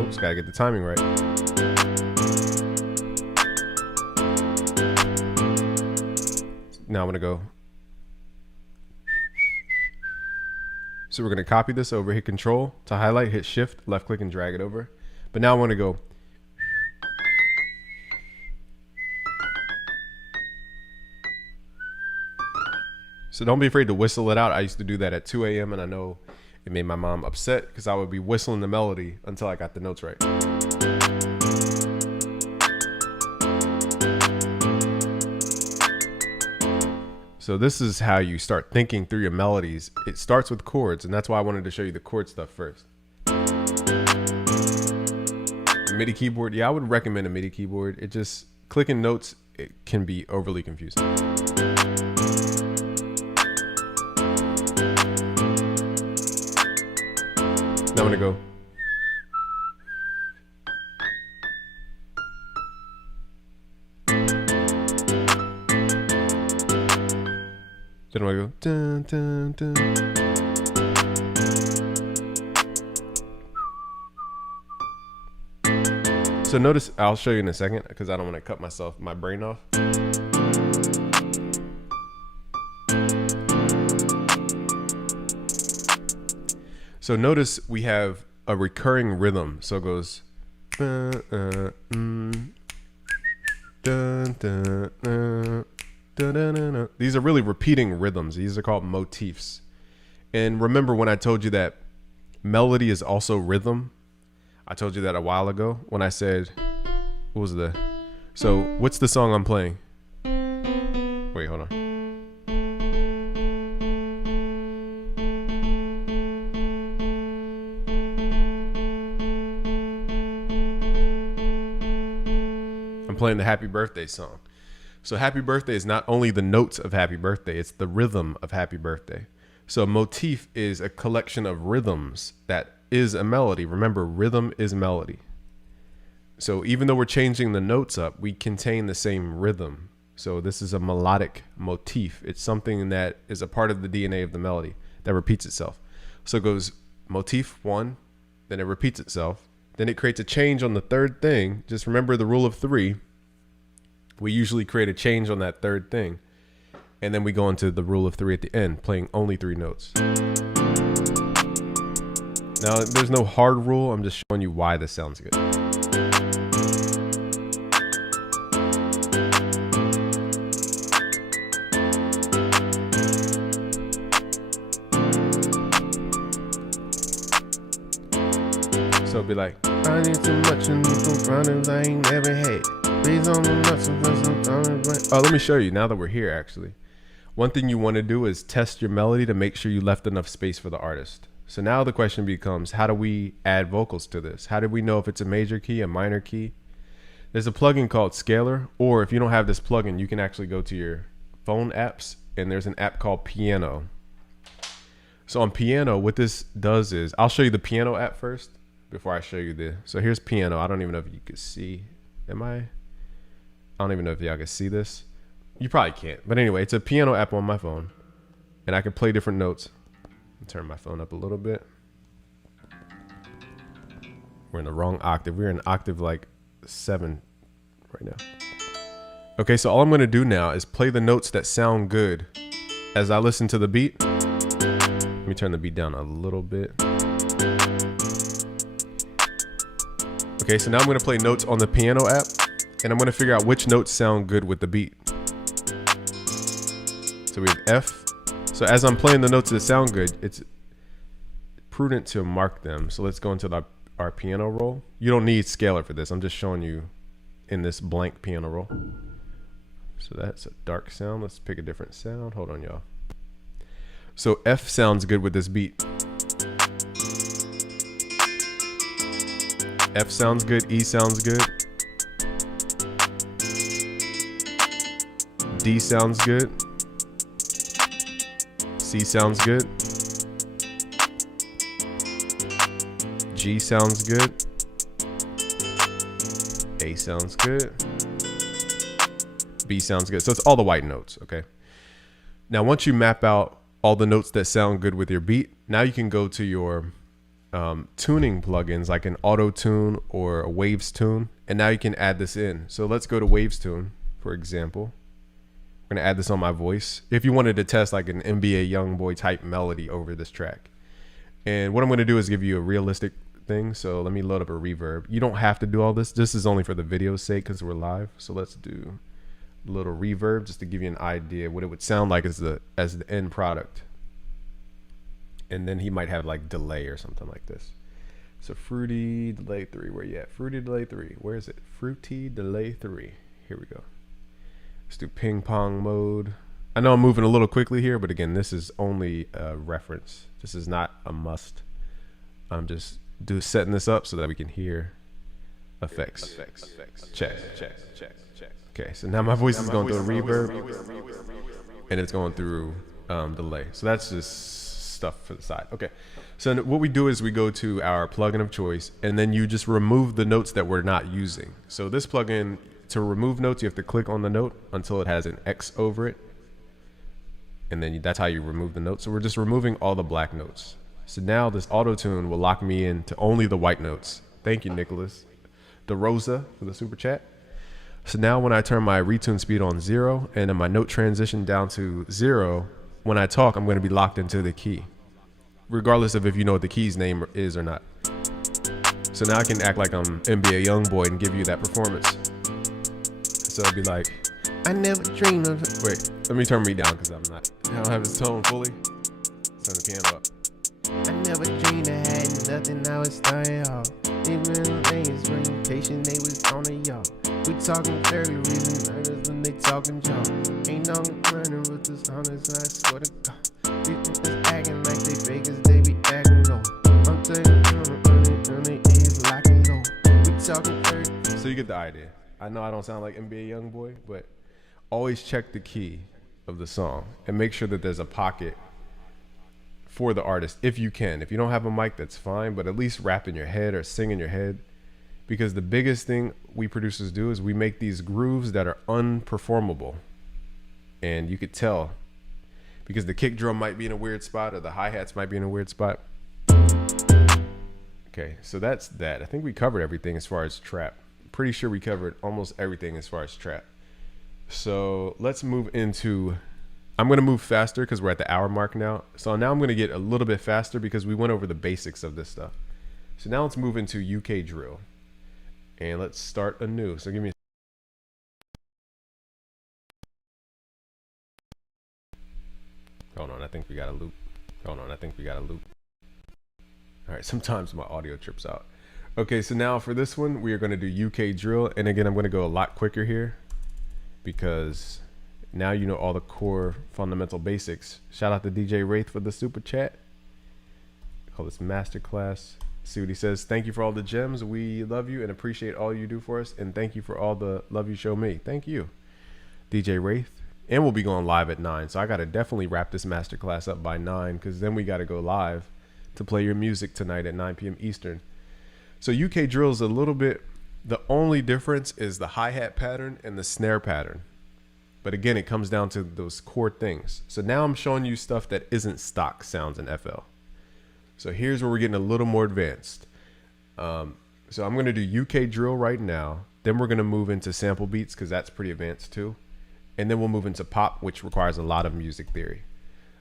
Oops, gotta get the timing right. Now I'm gonna go. So we're going to copy this over, hit Control to highlight, hit Shift, left click and drag it over. But now I want to go. So don't be afraid to whistle it out. I used to do that at 2 a.m. and I know it made my mom upset because I would be whistling the melody until I got the notes right. So this is how you start thinking through your melodies. It starts with chords, and that's why I wanted to show you the chord stuff first. MIDI keyboard, yeah, I would recommend a MIDI keyboard. It just, clicking notes, it can be overly confusing. Now I'm gonna go. Then I'm gonna go dun, dun, dun. So notice, I'll show you in a second because I don't want to cut my brain off. So notice we have a recurring rhythm. So it goes dun, dun, dun, dun. These are really repeating rhythms. These are called motifs. And remember when I told you that melody is also rhythm? I told you that a while ago when I said, what was the, so what's the song I'm playing? Wait, hold on. I'm playing the Happy Birthday song. So Happy Birthday is not only the notes of Happy Birthday, it's the rhythm of Happy Birthday. So a motif is a collection of rhythms that is a melody. Remember, rhythm is melody. So even though we're changing the notes up, we contain the same rhythm. So this is a melodic motif. It's something that is a part of the DNA of the melody that repeats itself. So it goes motif 1, then it repeats itself. Then it creates a change on the third thing. Just remember the rule of 3. We usually create a change on that third thing. And then we go into the rule of 3 at the end, playing only 3 notes. Now, there's no hard rule. I'm just showing you why this sounds good. So it'd be like, I need too much and some problems I ain't never had. Oh, let me show you now that we're here, actually. One thing you want to do is test your melody to make sure you left enough space for the artist. So now the question becomes, how do we add vocals to this? How do we know if it's a major key, a minor key? There's a plugin called Scalar, or if you don't have this plugin, you can actually go to your phone apps, and there's an app called Piano. So on Piano, what this does is, I'll show you the Piano app first before I show you the, so here's Piano. I don't even know if you can see, I don't even know if y'all can see this. You probably can't. But anyway, it's a piano app on my phone. And I can play different notes. Turn my phone up a little bit. We're in the wrong octave. We're in octave like 7 right now. Okay, so all I'm going to do now is play the notes that sound good as I listen to the beat. Let me turn the beat down a little bit. Okay, so now I'm going to play notes on the Piano app. And I'm going to figure out which notes sound good with the beat. So we have F. So as I'm playing the notes that sound good, it's prudent to mark them. So let's go into our piano roll. You don't need Scalar for this. I'm just showing you in this blank piano roll. So that's a dark sound. Let's pick a different sound. Hold on, y'all. So F sounds good with this beat. F sounds good. E sounds good. D sounds good. C sounds good. G sounds good. A sounds good. B sounds good. So it's all the white notes, okay? Now, once you map out all the notes that sound good with your beat, now you can go to your tuning plugins like an auto tune or a waves tune, and now you can add this in. So let's go to waves tune, for example. I'm gonna add this on my voice if you wanted to test like an NBA Youngboy type melody over this track. And what I'm gonna do is give you a realistic thing. So let me load up a reverb. You don't have to do all this. This is only for the video's sake because we're live. So let's do a little reverb just to give you an idea what it would sound like as the end product. And then he might have like delay or something like this. So Fruity Delay 3, where you at? Fruity Delay 3, where is it? Fruity Delay 3, here we go. Let's do ping pong mode. I know I'm moving a little quickly here, but again, this is only a reference. This is not a must. I'm just setting this up so that we can hear effects. Check. Okay, so now my voice is going through a reverb, and it's going through delay. So that's just stuff for the side. Okay, so what we do is we go to our plugin of choice, and then you just remove the notes that we're not using. So this plugin, to remove notes, you have to click on the note until it has an X over it, and then that's how you remove the notes. So we're just removing all the black notes. So now this auto tune will lock me in to only the white notes. Thank you, Nicholas DeRosa, for the super chat. So now when I turn my retune speed on 0 and then my note transition down to 0, when I talk, I'm going to be locked into the key, regardless of if you know what the key's name is or not. So now I can act like I'm NBA Youngboy and give you that performance. So it'd be like, I never dreamed of it. Wait, let me turn me down because I don't have his tone fully. Turn the piano up. I never dreamed I had nothing, I was starting off. Even things, reputation, they was on a y'all. We talking dirty reasons, niggas when they talking y'all. Ain't no running with this honest, I swear to God. These niggas acting like they fakers, they be acting low. I'm taking they is locking low. We talking dirty. So you get the idea. I know I don't sound like NBA Youngboy, but always check the key of the song and make sure that there's a pocket for the artist if you can. If you don't have a mic, that's fine, but at least rap in your head or sing in your head, because the biggest thing we producers do is we make these grooves that are unperformable, and you could tell because the kick drum might be in a weird spot or the hi-hats might be in a weird spot. Okay, so that's that. I think we covered everything as far as trap. Pretty sure we covered almost everything as far as trap. So let's move into, I'm going to move faster because we're at the hour mark now. So now I'm going to get a little bit faster because we went over the basics of this stuff. So now let's move into UK drill and let's start anew. So give me hold on, I think we got a loop. Hold on, I think we got a loop. All right, sometimes my audio trips out. Okay, so now for this one, we are going to do UK drill. And again, I'm going to go a lot quicker here because now you know all the core fundamental basics. Shout out to DJ Wraith for the super chat. Call this masterclass. See what he says. Thank you for all the gems. We love you and appreciate all you do for us. And thank you for all the love you show me. Thank you, DJ Wraith. And we'll be going live at 9. So I got to definitely wrap this masterclass up by 9 because then we got to go live to play your music tonight at 9 p.m. Eastern. So UK drill is a little bit, the only difference is the hi-hat pattern and the snare pattern. But again, it comes down to those core things. So now I'm showing you stuff that isn't stock sounds in FL. So here's where we're getting a little more advanced. So I'm going to do UK drill right now. Then we're going to move into sample beats because that's pretty advanced too. And then we'll move into pop, which requires a lot of music theory.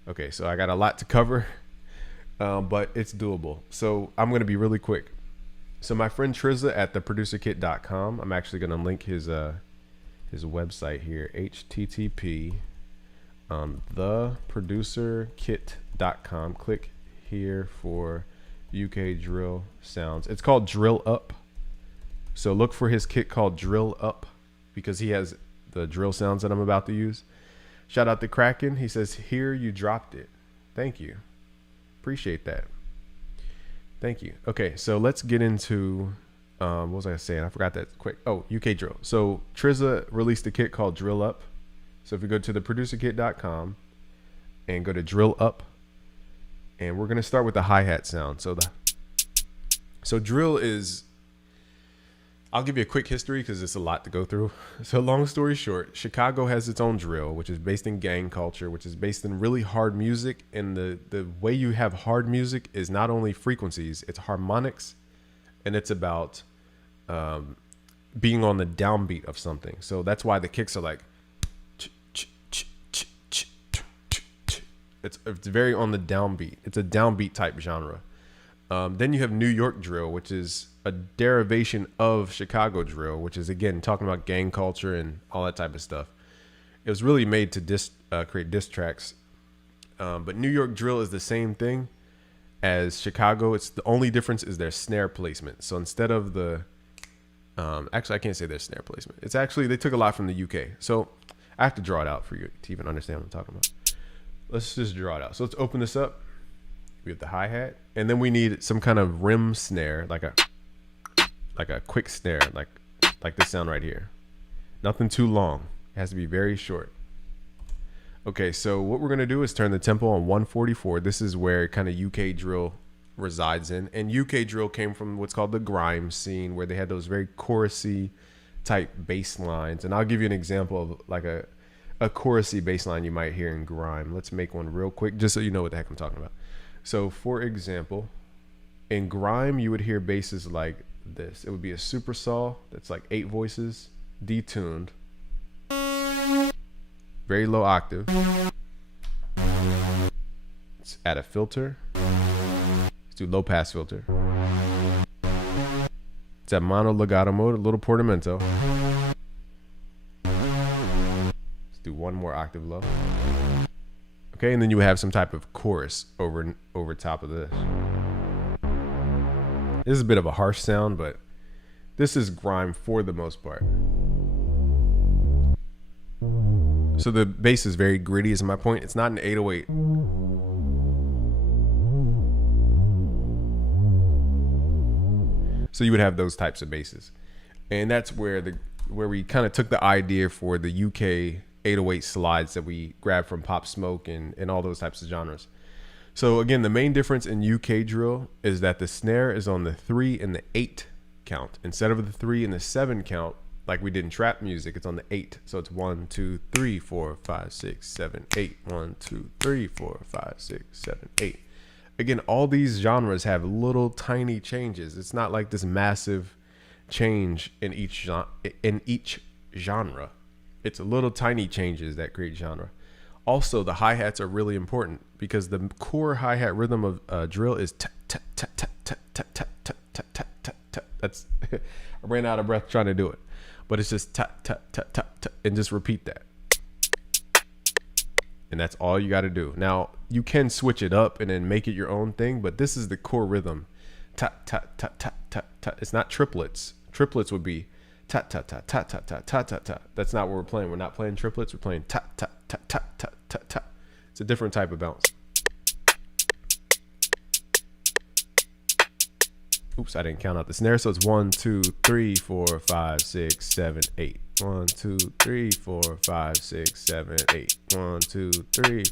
Okay, so I got a lot to cover, but it's doable. So I'm going to be really quick. So my friend Trizza at theproducerkit.com, I'm actually going to link his website here, http theproducerkit.com. Click here for UK drill sounds. It's called Drill Up. So look for his kit called Drill Up because he has the drill sounds that I'm about to use. Shout out to Kraken. He says, here you dropped it. Thank you. Appreciate that. Thank you. Okay, so let's get into, what was I saying? I forgot that quick. Oh, UK drill. So Trizza released a kit called Drill Up. So if you go to theproducerkit.com and go to Drill Up, and we're going to start with the hi-hat sound. So drill is, I'll give you a quick history because it's a lot to go through. So long story short, Chicago has its own drill, which is based in gang culture, which is based in really hard music. And the way you have hard music is not only frequencies, it's harmonics, and it's about being on the downbeat of something. So that's why the kicks are like, it's very on the downbeat. It's a downbeat type genre. Then you have New York drill, which is a derivation of Chicago drill, which is, again, talking about gang culture and all that type of stuff. It was really made to create diss tracks. But New York drill is the same thing as Chicago. It's the only difference is their snare placement. So instead of the, actually, I can't say their snare placement. It's actually, they took a lot from the UK. So I have to draw it out for you to even understand what I'm talking about. Let's just draw it out. So let's open this up. We have the hi-hat, and then we need some kind of rim snare, like a quick snare, like this sound right here. Nothing too long. It has to be very short. Okay, so what we're gonna do is turn the tempo on 144. This is where kind of UK drill resides in, and UK drill came from what's called the grime scene, where they had those very chorusy type bass lines. And I'll give you an example of like a chorusy bass line you might hear in grime. Let's make one real quick, just so you know what the heck I'm talking about. So for example, in grime, you would hear basses like this. It would be a super saw that's like 8 voices, detuned, very low octave. Let's add a filter. Let's do low pass filter. It's at mono legato mode, a little portamento. Let's do one more octave low. Okay, and then you have some type of chorus over top of this. This is a bit of a harsh sound, but this is grime for the most part. So the bass is very gritty, is my point. It's not an 808. So you would have those types of basses. And that's where we kind of took the idea for the UK 808 slides that we grabbed from Pop Smoke and all those types of genres. So again, the main difference in UK drill is that the snare is on the 3 and the 8 count. Instead of the 3 and the 7 count, like we did in trap music, it's on the 8. So it's 1, 2, 3, 4, 5, 6, 7, 8. 1, 2, 3, 4, 5, 6, 7, 8. Again, all these genres have little tiny changes. It's not like this massive change in each genre. It's little tiny changes that create genre. Also, the hi-hats are really important because the core hi-hat rhythm of drill is ta ta ta ta ta ta ta ta ta ta ta ta. That's I ran out of breath trying to do it, but it's just ta ta ta ta ta, and just repeat that. And that's all you got to do. Now, you can switch it up and then make it your own thing, but this is the core rhythm. Ta ta ta ta ta ta. It's not triplets. Triplets would be ta ta ta ta ta ta ta ta ta. That's not what we're playing. We're not playing triplets. We're playing ta ta ta ta ta ta ta. It's a different type of bounce. Oops, I didn't count out the snare. So it's 1, 2, 3, 4, 5, 6, 7, 8. 1, 2, 3, 4, 5, 6, 7, 8. 1, 2, 3.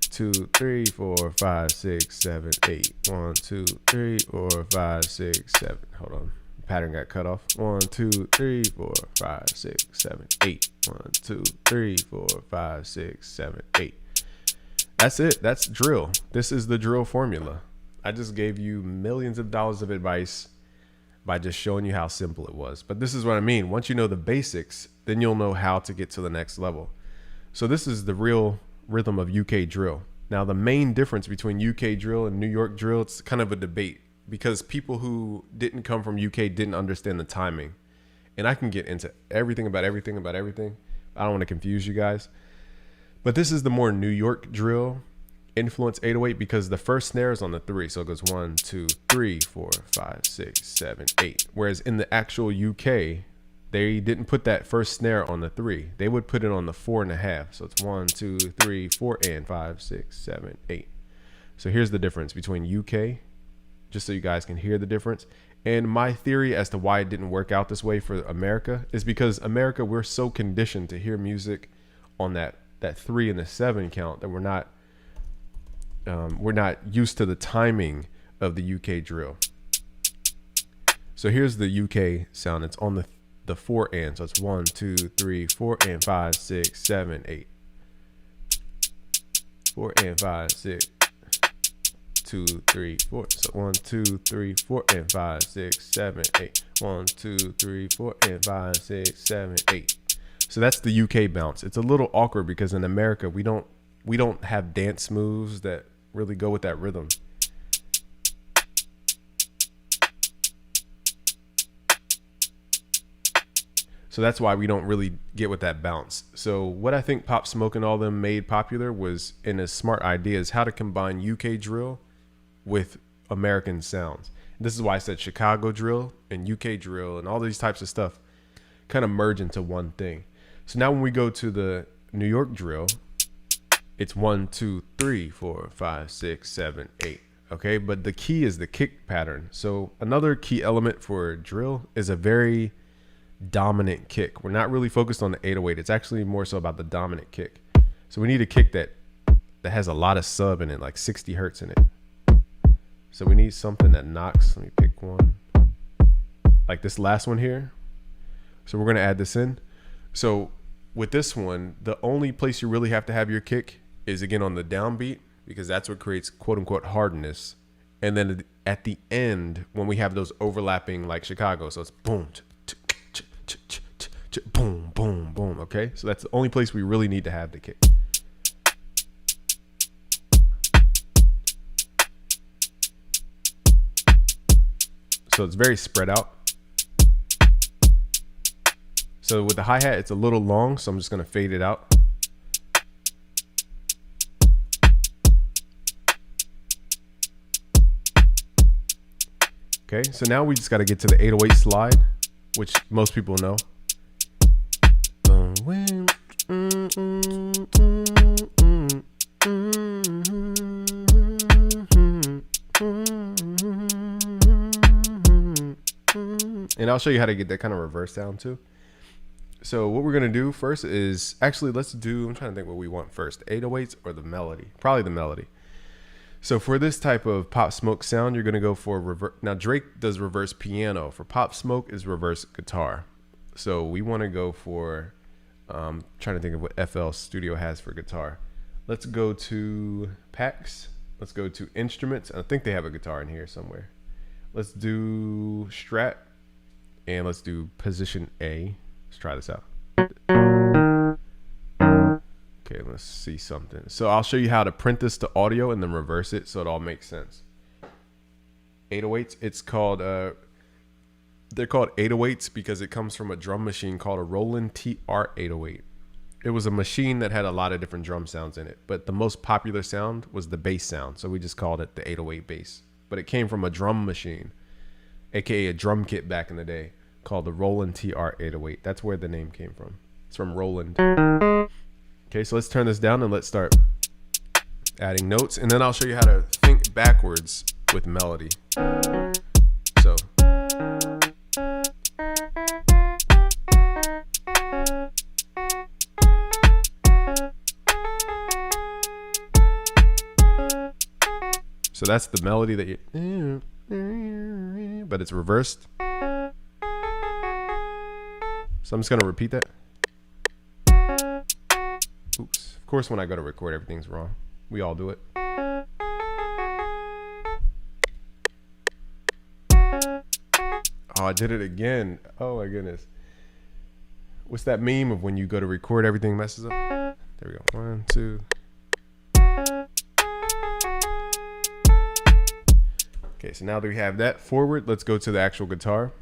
2, 3, 4, 5, 6, 7, 8. 1, 2, 3, 4, 5, 6, 7. Hold on. Pattern got cut off. 1, 2, 3, 4, 5, 6, 7, 8. 1, 2, 3, 4, 5, 6, 7, 8. That's it. That's drill. This is the drill formula. I just gave you millions of dollars of advice by just showing you how simple it was. But this is what I mean. Once you know the basics, then you'll know how to get to the next level. So this is the real rhythm of UK drill. Now, the main difference between UK drill and New York drill, it's kind of a debate because people who didn't come from UK didn't understand the timing. And I can get into everything about everything. I don't want to confuse you guys. But this is the more New York drill influence 808 because the first snare is on the 3. So it goes 1, 2, 3, 4, 5, 6, 7, 8. Whereas in the actual UK, they didn't put that first snare on the 3. They would put it on the 4.5. So it's 1, 2, 3, 4, and 5, 6, 7, 8. So here's the difference between UK, just so you guys can hear the difference. And my theory as to why it didn't work out this way for America is because America, we're so conditioned to hear music on that 3 and the 7 count that we're not used to the timing of the UK drill. So here's the UK sound. It's on the 4 and. So it's 1, 2, 3, 4 and 5, 6, 7, 8. 4 and 5, 6, 2, 3, 4. So 1, 2, 3, 4 and 5, 6, 7, 8. 1, 2, 3, 4 and 5, 6, 7, 8. So that's the UK bounce. It's a little awkward because in America we don't have dance moves that really go with that rhythm. So that's why we don't really get with that bounce. So what I think Pop Smoke and all them made popular was, in a smart idea, is how to combine UK drill with American sounds. This is why I said Chicago drill and UK drill and all these types of stuff kind of merge into one thing. So now when we go to the New York drill, it's 1, 2, 3, 4, 5, 6, 7, 8. Okay, but the key is the kick pattern. So another key element for drill is a very dominant kick. We're not really focused on the 808. It's actually more so about the dominant kick. So we need a kick that has a lot of sub in it, like 60 hertz in it. So we need something that knocks. Let me pick one. Like this last one here. So we're going to add this in. So with this one, the only place you really have to have your kick is again on the downbeat, because that's what creates quote unquote hardness. And then at the end, when we have those overlapping like Chicago, so it's boom, boom, boom, boom. Okay. So that's the only place we really need to have the kick. So it's very spread out. So with the hi-hat, it's a little long, so I'm just going to fade it out. Okay, so now we just got to get to the 808 slide, which most people know. And I'll show you how to get that kind of reverse sound too. So what we're going to do first is, actually I'm trying to think what we want first, 808s or the melody. Probably the melody. So for this type of Pop Smoke sound, you're going to go for reverse. Now Drake does reverse piano. For Pop Smoke is reverse guitar. So we want to go for, trying to think of what FL Studio has for guitar. Let's go to packs. Let's go to instruments. I think they have a guitar in here somewhere. Let's do Strat. And let's do position A. Let's try this out. Okay, let's see something. So I'll show you how to print this to audio and then reverse it so it all makes sense. 808s, it's called, they're called 808s because it comes from a drum machine called a Roland TR-808. It was a machine that had a lot of different drum sounds in it, but the most popular sound was the bass sound. So we just called it the 808 bass, but it came from a drum machine, AKA a drum kit back in the day, called the Roland TR-808. That's where the name came from. It's from Roland. Okay, so let's turn this down and let's start adding notes, and then I'll show you how to think backwards with melody. So that's the melody that you, but it's reversed. So I'm just going to repeat that. Oops. Of course, when I go to record, everything's wrong. We all do it. Oh, I did it again. Oh my goodness. What's that meme of when you go to record, everything messes up? There we go. 1, 2. Okay, so now that we have that forward, let's go to the actual guitar.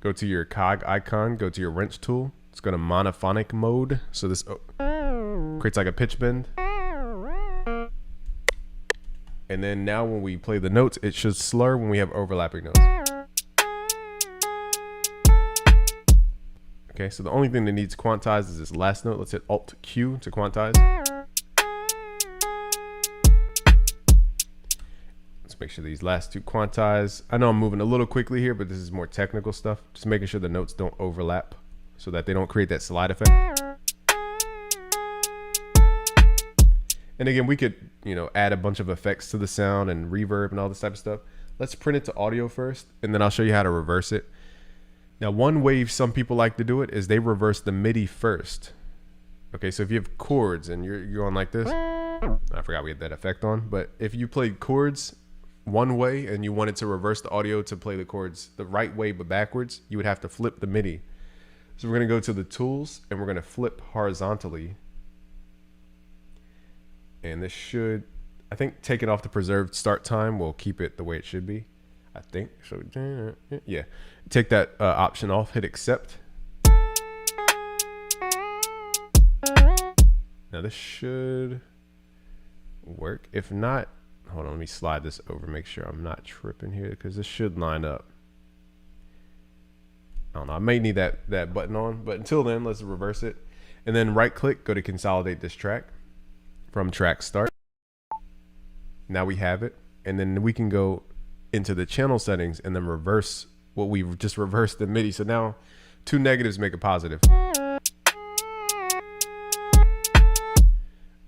Go to your cog icon, go to your wrench tool. Let's go to monophonic mode. So this creates like a pitch bend. And then now when we play the notes, it should slur when we have overlapping notes. Okay, so the only thing that needs quantized is this last note. Let's hit Alt Q to quantize. Let's make sure these last two quantize. I know I'm moving a little quickly here, but this is more technical stuff. Just making sure the notes don't overlap so that they don't create that slide effect. And again, we could, add a bunch of effects to the sound and reverb and all this type of stuff. Let's print it to audio first, and then I'll show you how to reverse it. Now, one way some people like to do it is they reverse the MIDI first. Okay, so if you have chords and you're going like this, I forgot we had that effect on, but if you played chords one way and you wanted to reverse the audio to play the chords the right way but backwards, you would have to flip the MIDI. So we're going to go to the tools and we're going to flip horizontally. And this should, I think, taking off the preserved start time will keep it the way it should be. I think. So, yeah. Take that option off, hit accept. Now this should work. If not, hold on, let me slide this over, make sure I'm not tripping here, because this should line up. I don't know, I may need that button on, but until then, let's reverse it. And then right click, go to consolidate this track from track start. Now we have it. And then we can go into the channel settings and then reverse what we've just reversed the MIDI. So now 2 negatives make a positive.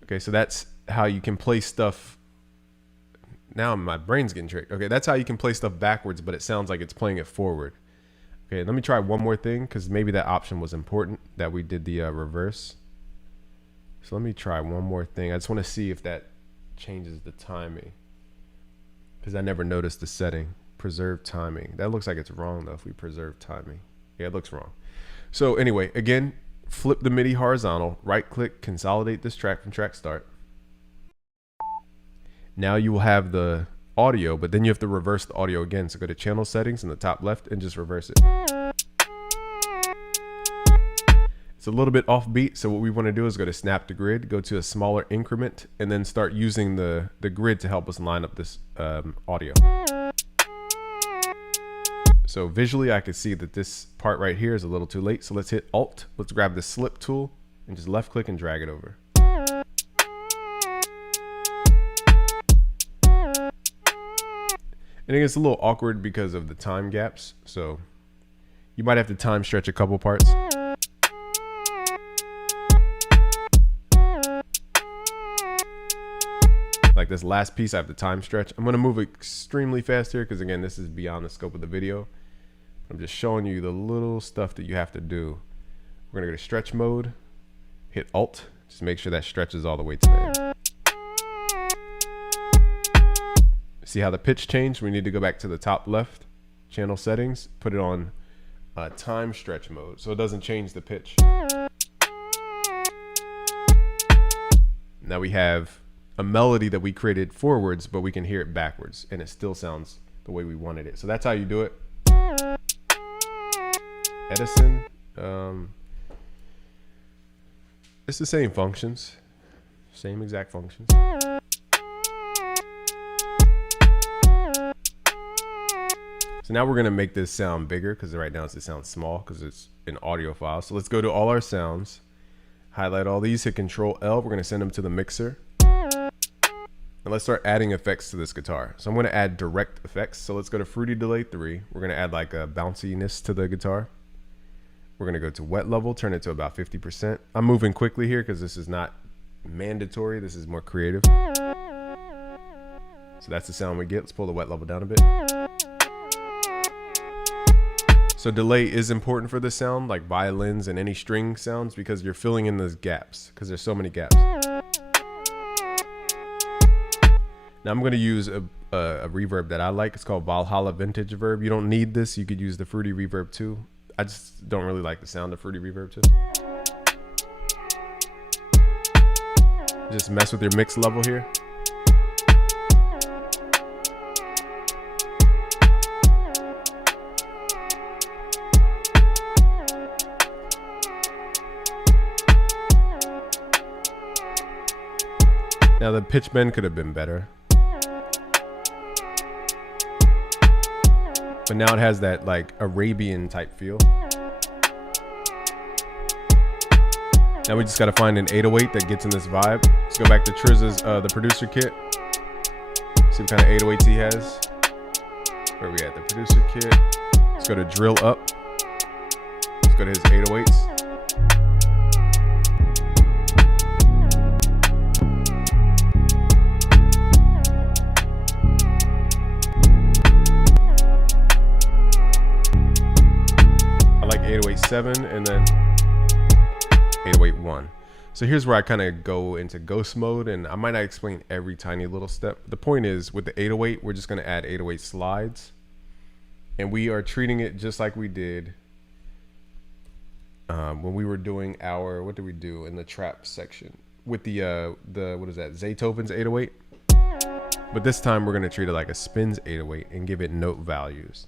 Okay, so that's how you can play stuff. Now my brain's getting tricked. Okay, that's how you can play stuff backwards, but it sounds like it's playing it forward. Okay, let me try one more thing because maybe that option was important that we did the reverse. So let me try one more thing. I just want to see if that changes the timing because I never noticed the setting. Preserve timing. That looks like it's wrong though if we preserve timing. Yeah, it looks wrong. So anyway, again, flip the MIDI horizontal, right click, consolidate this track from track start. Now you will have the audio, but then you have to reverse the audio again. So go to channel settings in the top left and just reverse it. It's a little bit offbeat. So what we want to do is go to snap to grid, go to a smaller increment, and then start using the grid to help us line up this audio. So visually, I can see that this part right here is a little too late. So let's hit Alt. Let's grab the slip tool and just left click and drag it over. And it gets a little awkward because of the time gaps. So you might have to time stretch a couple parts. Like this last piece, I have to time stretch. I'm going to move extremely fast here because again, this is beyond the scope of the video. I'm just showing you the little stuff that you have to do. We're going to go to stretch mode, hit Alt, just make sure that stretches all the way to there. See how the pitch changed? We need to go back to the top left, channel settings, put it on time stretch mode so it doesn't change the pitch. Now we have a melody that we created forwards, but we can hear it backwards and it still sounds the way we wanted it. So that's how you do it. Edison, it's the same functions, same exact functions. So now we're gonna make this sound bigger because right now it sounds small because it's an audio file. So let's go to all our sounds, highlight all these, hit Control L. We're gonna send them to the mixer. And let's start adding effects to this guitar. So I'm gonna add direct effects. So let's go to Fruity Delay 3. We're gonna add like a bounciness to the guitar. We're gonna go to wet level, turn it to about 50%. I'm moving quickly here because this is not mandatory. This is more creative. So that's the sound we get. Let's pull the wet level down a bit. So delay is important for this sound, like violins and any string sounds, because you're filling in those gaps because there's so many gaps. Now I'm going to use a reverb that I like. It's called Valhalla Vintage Reverb. You don't need this. You could use the Fruity Reverb too. I just don't really like the sound of Fruity Reverb too. Just mess with your mix level here. Now the pitch bend could have been better. But now it has that like Arabian type feel. Now we just got to find an 808 that gets in this vibe. Let's go back to Triz's the producer kit. See what kind of 808s he has. Where are we at? The producer kit. Let's go to drill up. Let's go to his 808s. I like 808-7 and then 808-1. So here's where I kind of go into ghost mode, and I might not explain every tiny little step. The point is, with the 808, we're just going to add 808 slides, and we are treating it just like we did when we were doing our, what did we do in the trap section with the what is that, Zaytoven's 808? But this time we're going to treat it like a Spins 808 and give it note values.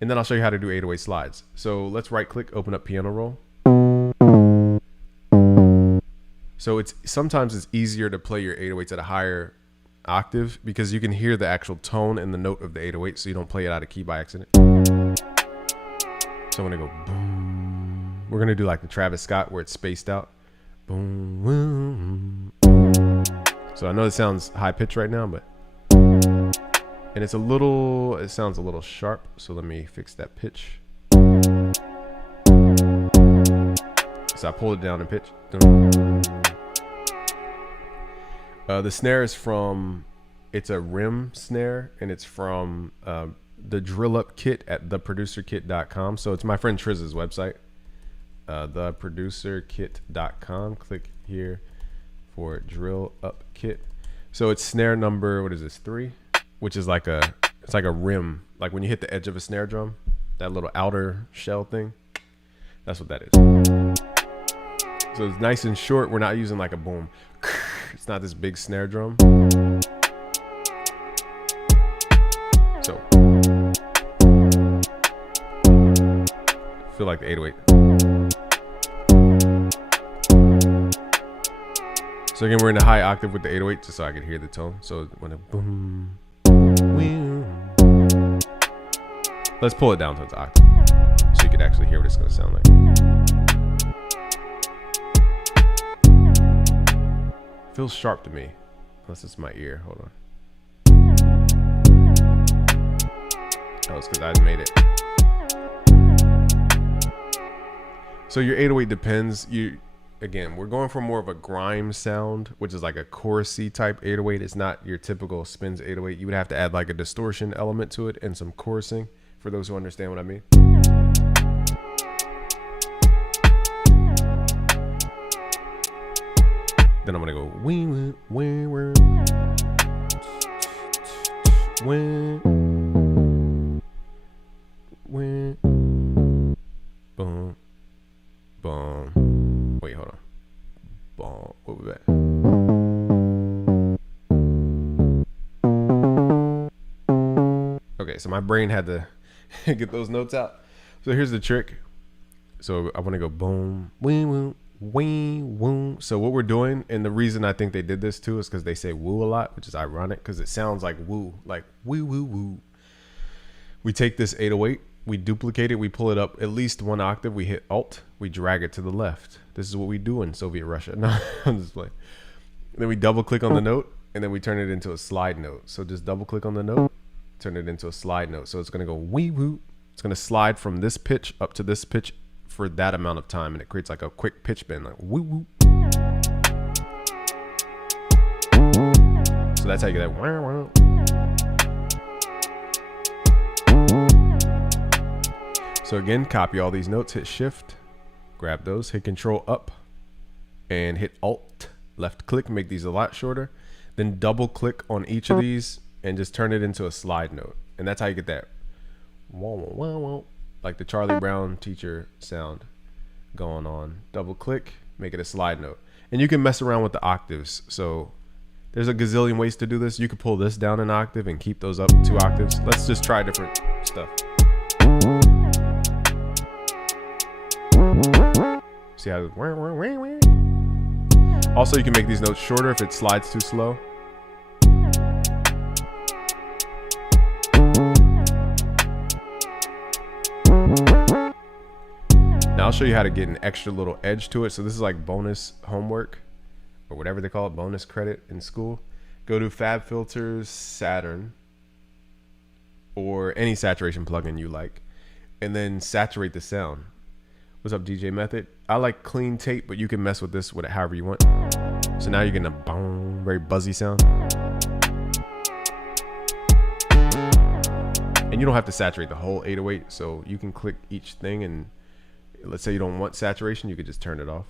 And then I'll show you how to do 808 slides. So let's right click, open up piano roll. So sometimes it's easier to play your 808s at a higher octave because you can hear the actual tone and the note of the 808, so you don't play it out of key by accident. So I'm gonna go boom. We're gonna do like the Travis Scott where it's spaced out. boom, boom. So I know it sounds high pitched right now, but and it sounds a little sharp. So let me fix that pitch. So I pulled it down in pitch. The snare is it's a rim snare, and it's from the Drill Up Kit at theproducerkit.com. So it's my friend Triz's website, theproducerkit.com. Click here for Drill Up Kit. So it's snare number, what is this, 3? Which is it's like a rim, like when you hit the edge of a snare drum, that little outer shell thing. That's what that is. So it's nice and short. We're not using like a boom. It's not this big snare drum. So feel like the 808. So again, we're in a high octave with the 808 just so I can hear the tone. So when it boom, let's pull it down to its octave so you can actually hear what it's going to sound like. Feels sharp to me, unless it's my ear. Hold on. Oh, it's because I made it. So your 808 depends. Again, we're going for more of a grime sound, which is like a chorusy type 808. It's not your typical spins 808. You would have to add like a distortion element to it and some chorusing, for those who understand what I mean. Then I'm gonna go wee wee wee wee wee wee boom boom. Wait, hold on. Boom. What was that? Okay, so my brain had to get those notes out. So here's the trick. So I want to go boom wee woo. Wee woo. So what we're doing, and the reason I think they did this too, is because they say woo a lot, which is ironic because it sounds like woo, like woo woo woo. We take this 808, we duplicate it, we pull it up at least 1 octave, we hit Alt, we drag it to the left. This is what we do in Soviet Russia. No, I'm just playing. Then we double click on the note, and then we turn it into a slide note. So just double click on the note, turn it into a slide note. So it's gonna go wee woo. It's gonna slide from this pitch up to this pitch for that amount of time, and it creates like a quick pitch bend, like woo woo. So that's how you get that wah, wah. So again, copy all these notes, hit shift, grab those, hit control up, and hit alt, left click, make these a lot shorter. Then double click on each of these and just turn it into a slide note. And that's how you get that wah, wah, wah, wah, like the Charlie Brown teacher sound going on. Double click, make it a slide note. And you can mess around with the octaves. So there's a gazillion ways to do this. You could pull this down an octave and keep those up 2 octaves. Let's just try different stuff. See how it, also you can make these notes shorter if it slides too slow. Now I'll show you how to get an extra little edge to it. So this is like bonus homework, or whatever they call it, bonus credit in school. Go to FabFilters, Saturn, or any saturation plugin you like, and then saturate the sound. What's up, DJ Method? I like clean tape, but you can mess with this with it however you want. So now you're getting a boom, very buzzy sound. And you don't have to saturate the whole 808, so you can click each thing, and let's say you don't want saturation, you could just turn it off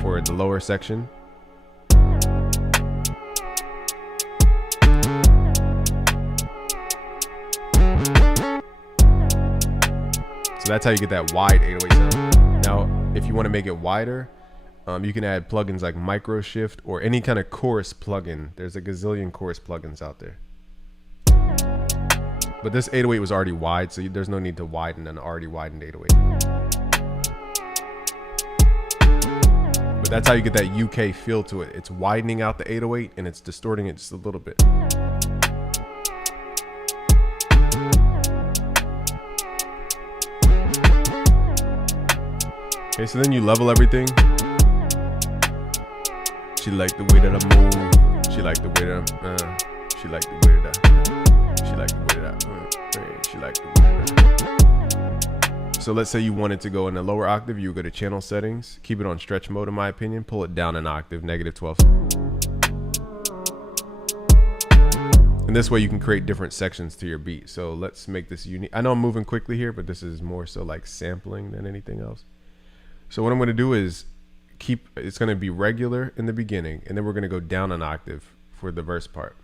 for the lower section. So that's how you get that wide 808 sound. Now, if you want to make it wider, you can add plugins like Microshift or any kind of chorus plugin. There's a gazillion chorus plugins out there. But this 808 was already wide, so there's no need to widen an already widened 808. But that's how you get that UK feel to it. It's widening out the 808 and it's distorting it just a little bit. Okay, so then you level everything. She like the way that I move. She like the way that she like the way that she like the way that she like the way that. So let's say you wanted to go in a lower octave, you would go to channel settings, keep it on stretch mode in my opinion, pull it down an octave, -12. And this way you can create different sections to your beat. So let's make this unique. I know I'm moving quickly here, but this is more so like sampling than anything else. So what I'm going to do is it's going to be regular in the beginning, and then we're going to go down an octave for the verse part.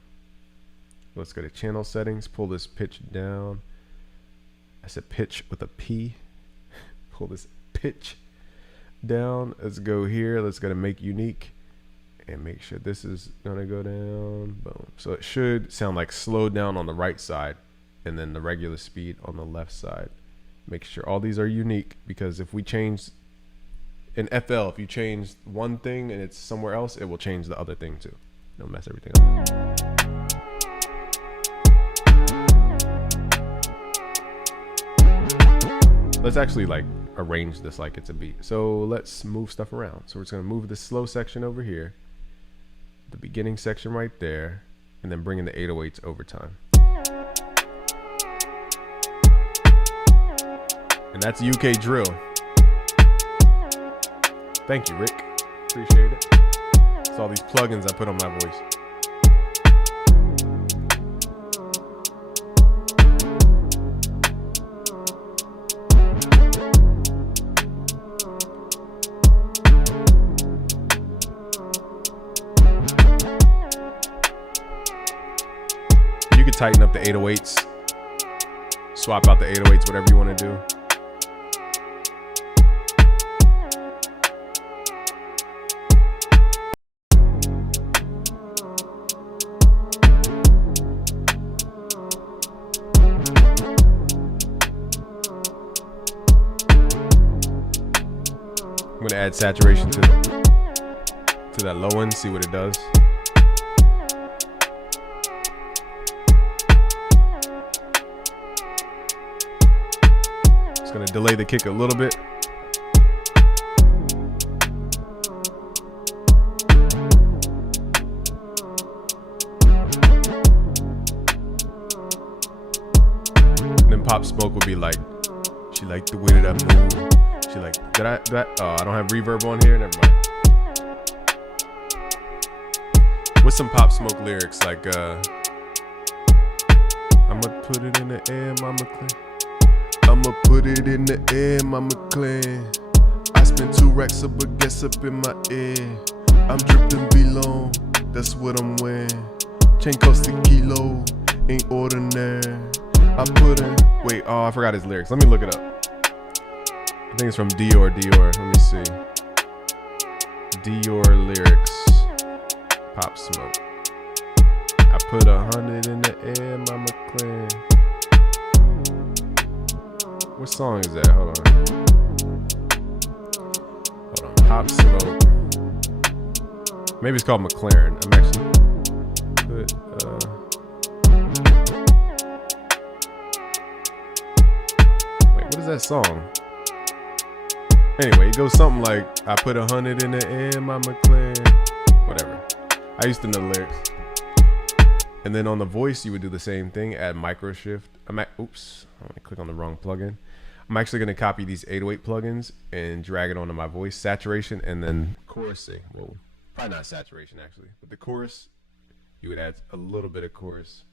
Let's go to channel settings, pull this pitch down. I said pitch with a P. Pull this pitch down. Let's go here. Let's go to make unique. And make sure this is gonna go down. Boom. So it should sound like slowed down on the right side and then the regular speed on the left side. Make sure all these are unique, because if we change in FL, if you change one thing and it's somewhere else, it will change the other thing too. It'll mess everything up. Let's actually like arrange this like it's a beat. So let's move stuff around. So we're just gonna move this slow section over here, the beginning section right there, and then bring in the 808s over time. And that's UK drill. Thank you, Rick. Appreciate it. It's all these plugins I put on my voice. You can tighten up the 808s, swap out the 808s, whatever you want to do. I'm gonna add saturation to that low end, see what it does. Just gonna delay the kick a little bit. And then Pop Smoke would be like, she like the way that I move. She like, oh, I don't have reverb on here, never mind. With some Pop Smoke lyrics like, I'ma put it in the air, mama clean. I'ma put it in the air, mama clean. I spent 2 racks of baguettes up in my ear. I'm dripping below, that's what I'm wearing. Chain cost a kilo, ain't ordinary. I put in, wait, oh, I forgot his lyrics. Let me look it up. I think it's from Dior. Let me see. Dior lyrics. Pop Smoke. I put 100 in the air, mama clean. What song is that? Hold on. Pop Smoke. Maybe it's called McLaren. I'm actually wait, what is that song? Anyway, it goes something like, I put 100 in the air, mama clean. Whatever. I used to know the lyrics. And then on the voice, you would do the same thing, add micro shift. Oops, I'm gonna click on the wrong plugin. I'm actually gonna copy these 808 plugins and drag it onto my voice, saturation, and then chorusing. Well, probably not saturation actually, but the chorus, you would add a little bit of chorus.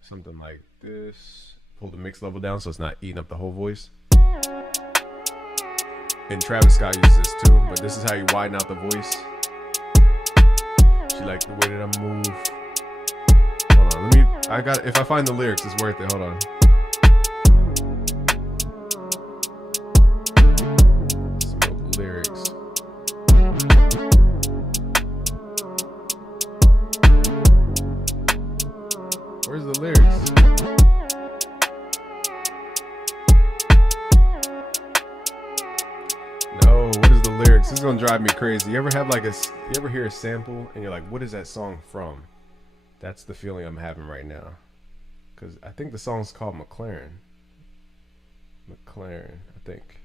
Something like this. Pull the mix level down so it's not eating up the whole voice. And Travis Scott uses this too, but this is how you widen out the voice. She like the way that I move. Hold on, if I find the lyrics, it's worth it. Hold on. Smoke lyrics. Where's the lyrics? No, what is the lyrics? This is gonna drive me crazy. You ever hear a sample and you're like, what is that song from? That's the feeling I'm having right now. Because I think the song's called McLaren. McLaren, I think.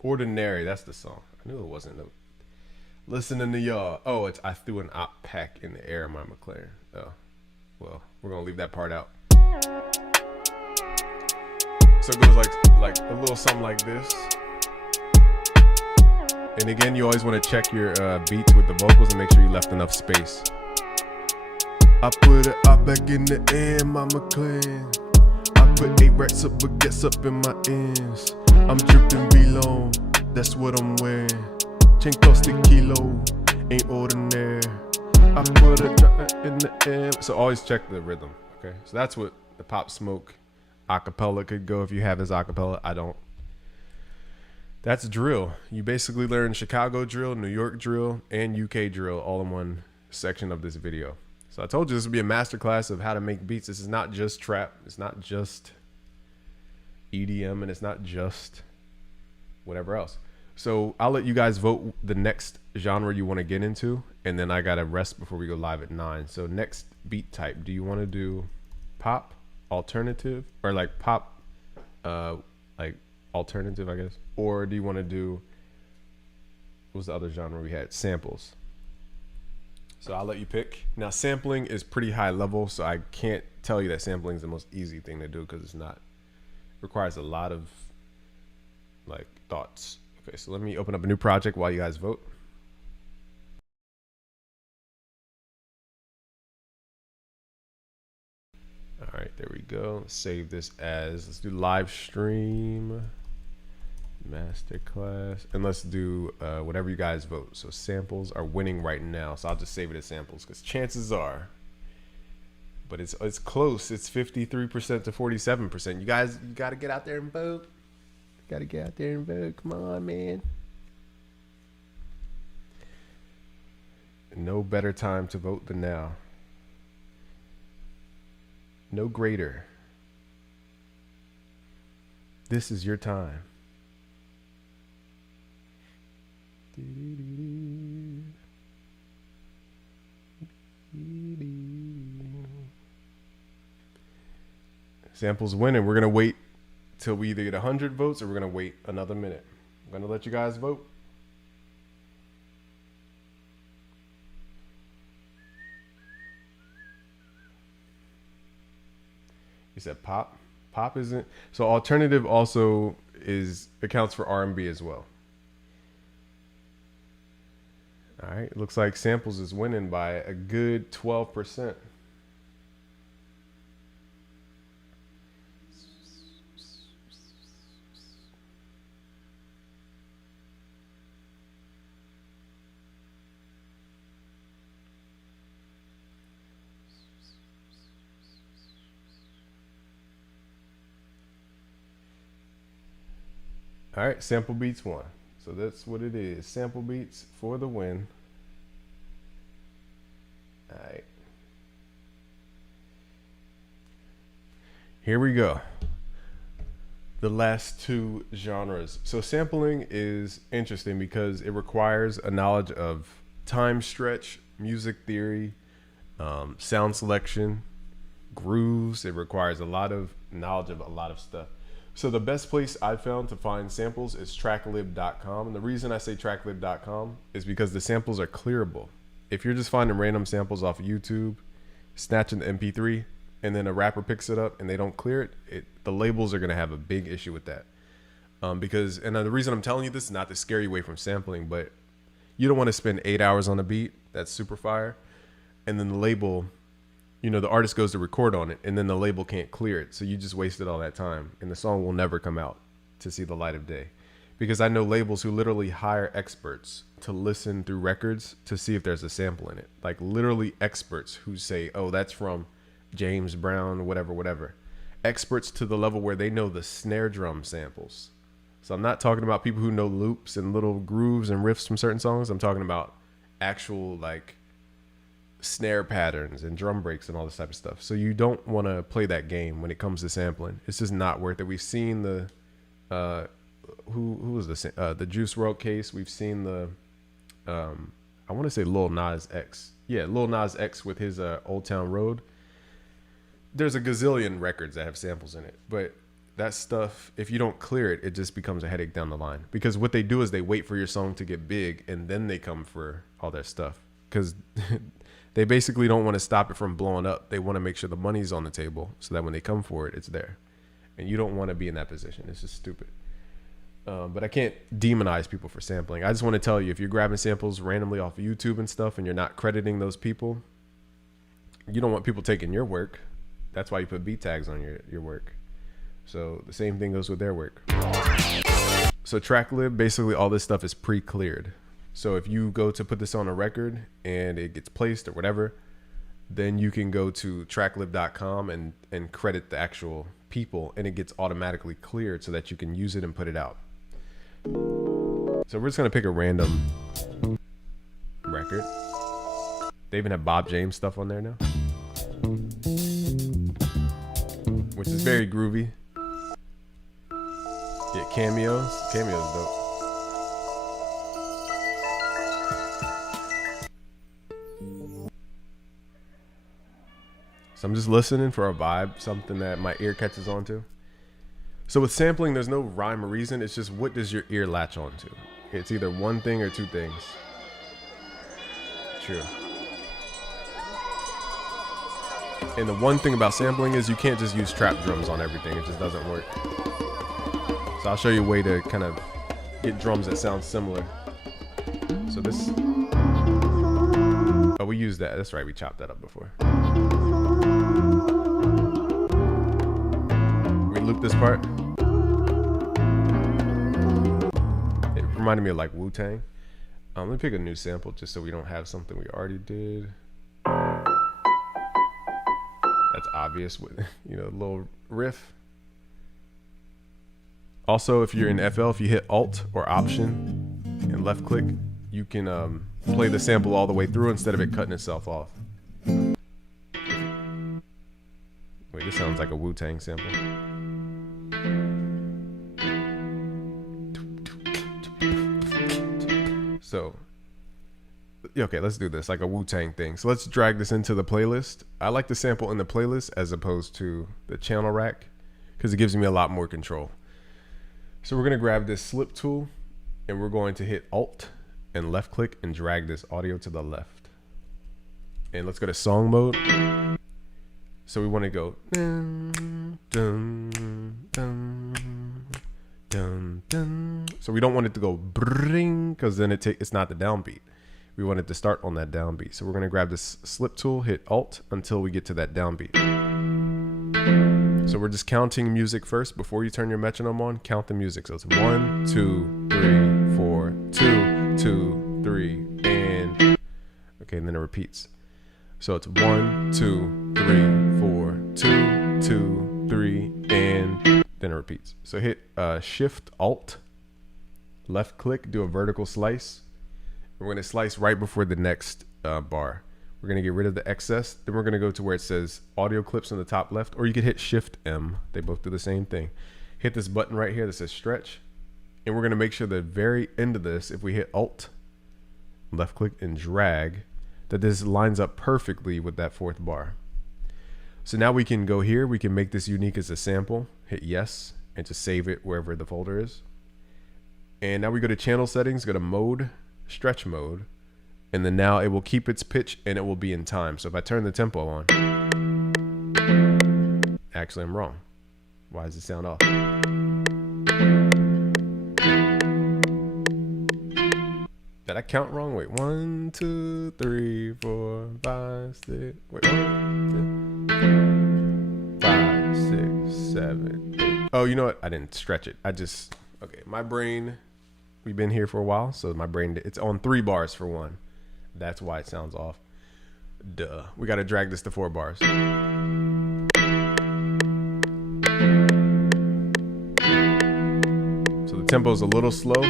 Ordinary, that's the song. I knew it wasn't. Listening to y'all. Oh, I threw an op pack in the air in my McLaren. Oh, well, we're gonna leave that part out. So it goes like a little something like this. And again, you always want to check your beats with the vocals and make sure you left enough space. I put it up back in the air, my McLaren. I put 8 racks up, baguettes up in my ends. I'm dripping below, that's what I'm wearing. Chain cost a kilo, ain't ordinary. I put it in the air. So always check the rhythm. Okay, so that's what the Pop Smoke acapella could go if you have his acapella. I don't. That's drill. You basically learn Chicago drill, New York drill, and UK drill all in one section of this video. So I told you this would be a masterclass of how to make beats. This is not just trap. It's not just EDM, and it's not just whatever else. So I'll let you guys vote the next genre you want to get into, and then I got to rest before we go live at 9. So next beat type, do you want to do pop, alternative, or like pop, like alternative, I guess? Or do you want to do, what was the other genre we had? Samples. So I'll let you pick. Now sampling is pretty high level, so I can't tell you that sampling is the most easy thing to do because it's not. It requires a lot of like thoughts. Okay, so let me open up a new project while you guys vote. All right, there we go. Save this as, let's do live stream, masterclass, and let's do whatever you guys vote. So samples are winning right now, so I'll just save it as samples because chances are, but it's close. It's 53% to 47%. You guys, you got to get out there and vote. Gotta get out there and vote. Come on, man. No better time to vote than now. No greater. This is your time. Samples winning. We're gonna wait till we either get 100 votes or we're gonna wait another minute. I'm gonna let you guys vote. You said pop. Pop isn't. So alternative also accounts for R&B as well. All right, it looks like samples is winning by a good 12%. All right, sample beats won. So that's what it is. Sample beats for the win. All right. Here we go. The last two genres. So sampling is interesting because it requires a knowledge of time stretch, music theory, sound selection, grooves. It requires a lot of knowledge of a lot of stuff. So the best place I've found to find samples is tracklib.com. And the reason I say tracklib.com is because the samples are clearable. If you're just finding random samples off of YouTube, snatching the MP3, and then a rapper picks it up and they don't clear it, the labels are going to have a big issue with that. Because the reason I'm telling you this is not to scare you away from sampling, but you don't want to spend 8 hours on a beat that's super fire, and then the label, the artist goes to record on it, and then the label can't clear it. So you just wasted all that time, and the song will never come out to see the light of day. Because I know labels who literally hire experts to listen through records to see if there's a sample in it. Like literally experts who say, oh, that's from James Brown, whatever. Experts to the level where they know the snare drum samples. So I'm not talking about people who know loops and little grooves and riffs from certain songs. I'm talking about actual like snare patterns and drum breaks and all this type of stuff. So you don't want to play that game when it comes to sampling. It's just not worth it. We've seen the who was the Juice WRLD case. We've seen the I want to say Lil Nas X. Yeah, Lil Nas X with his Old Town Road. There's a gazillion records that have samples in it, but that stuff, if you don't clear it, it just becomes a headache down the line. Because what they do is they wait for your song to get big and then they come for all their stuff. Because they basically don't want to stop it from blowing up. They want to make sure the money's on the table so that when they come for it, it's there. And you don't want to be in that position. It's just stupid. But I can't demonize people for sampling. I just want to tell you, if you're grabbing samples randomly off of YouTube and stuff and you're not crediting those people, you don't want people taking your work. That's why you put beat tags on your work. So the same thing goes with their work. So TrackLib, basically all this stuff is pre-cleared. So if you go to put this on a record and it gets placed or whatever, then you can go to tracklib.com and credit the actual people, and it gets automatically cleared so that you can use it and put it out. So we're just gonna pick a random record. They even have Bob James stuff on there now, which is very groovy. Yeah, cameos. Cameos dope. So I'm just listening for a vibe, something that my ear catches onto. So with sampling, there's no rhyme or reason. It's just what does your ear latch onto? It's either one thing or two things. True. And the one thing about sampling is you can't just use trap drums on everything. It just doesn't work. So I'll show you a way to kind of get drums that sound similar. So this, oh, we used that. That's right. We chopped that up before. We loop this part. It reminded me of like Wu-Tang. Let me pick a new sample just so we don't have something we already did. That's obvious with, you know, a little riff. Also, if you're in FL, if you hit Alt or Option and left click, you can play the sample all the way through instead of it cutting itself off. Wait, this sounds like a Wu-Tang sample. So, okay, let's do this like a Wu-Tang thing. So let's drag this into the playlist. I like the sample in the playlist as opposed to the channel rack because it gives me a lot more control. So we're going to grab this slip tool and we're going to hit Alt and left click and drag this audio to the left. And let's go to song mode. So we want to go dun, dun, dun, dun, dun. So we don't want it to go bring because then it's not the downbeat. We want it to start on that downbeat. So we're going to grab this slip tool, hit Alt until we get to that downbeat. So we're just counting music first. Before you turn your metronome on, count the music. So it's 1, 2, 3, 4, 2, 2, 3, and okay, and then it repeats. So it's 1, 2, 3, 4, 2, 2, 3, and then it repeats. So hit Shift Alt, left click, do a vertical slice. We're going to slice right before the next bar. We're going to get rid of the excess. Then we're going to go to where it says audio clips in the top left, or you could hit Shift M. They both do the same thing. Hit this button right here that says stretch. And we're going to make sure the very end of this, if we hit Alt, left click and drag, that this lines up perfectly with that fourth bar. So now we can go here. We can make this unique as a sample. Hit yes and just save it wherever the folder is. And now we go to channel settings, go to mode, stretch mode. And then now it will keep its pitch and it will be in time. So if I turn the tempo on, actually I'm wrong. Why does it sound off? Did I count wrong? Wait, 1, 2, 3, 4, 5, 6. Wait, 1, 2, 5, 6, 7, 8. Oh, you know what? I didn't stretch it. Okay, my brain, we've been here for a while. So my brain, it's on 3 bars for 1. That's why it sounds off. Duh. We got to drag this to 4 bars. So the tempo's a little slow.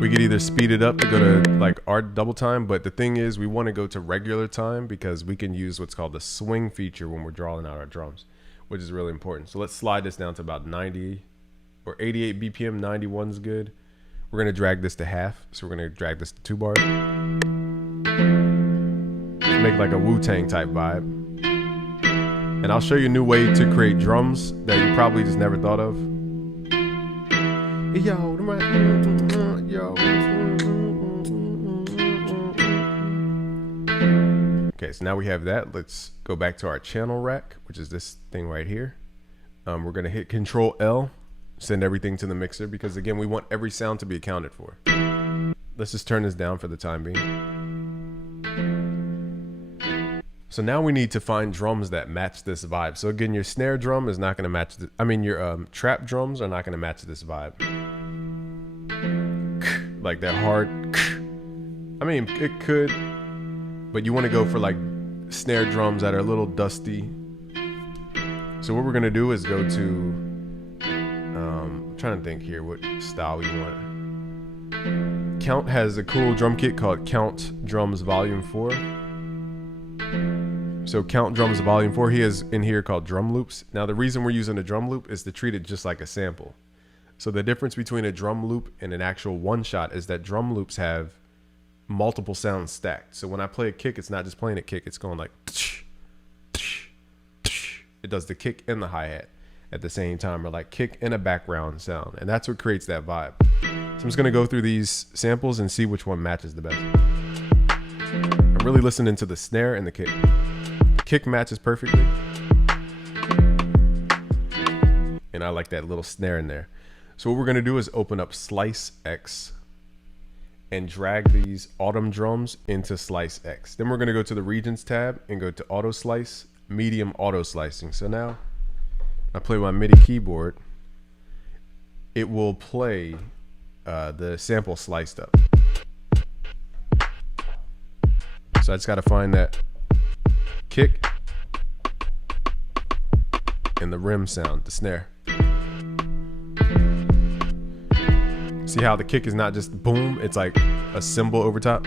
We could either speed it up to go to like our double time, but the thing is we want to go to regular time because we can use what's called the swing feature when we're drawing out our drums, which is really important. So let's slide this down to about 90 or 88 BPM. 91 is good. We're going to drag this to half. So we're going to drag this to 2 bars. Make like a Wu-Tang type vibe. And I'll show you a new way to create drums that you probably just never thought of. Yo, yo. Okay, so now we have that. Let's go back to our channel rack, which is this thing right here. We're gonna hit Control L, send everything to the mixer, because again, we want every sound to be accounted for. Let's just turn this down for the time being. So now we need to find drums that match this vibe. So again, your snare drum is not gonna match your trap drums are not gonna match this vibe. Like that hard, I mean, it could, but you wanna go for like snare drums that are a little dusty. So what we're gonna do is go to, I'm trying to think here what style we want. Count has a cool drum kit called Count Drums Volume 4. So Count Drums Volume 4, he has in here called drum loops. Now the reason we're using a drum loop is to treat it just like a sample. So the difference between a drum loop and an actual one shot is that drum loops have multiple sounds stacked. So when I play a kick, it's not just playing a kick, it's going like, it does the kick and the hi-hat at the same time, or like kick and a background sound. And that's what creates that vibe. So I'm just gonna go through these samples and see which one matches the best. I'm really listening to the snare and the kick. The kick matches perfectly. And I like that little snare in there. So what we're gonna do is open up Slice X and drag these Autumn drums into Slice X. Then we're gonna go to the Regions tab and go to Auto Slice, Medium Auto Slicing. So now I play my MIDI keyboard, it will play the sample sliced up. So I just gotta find that kick and the rim sound, the snare. See how the kick is not just boom, it's like a cymbal over top.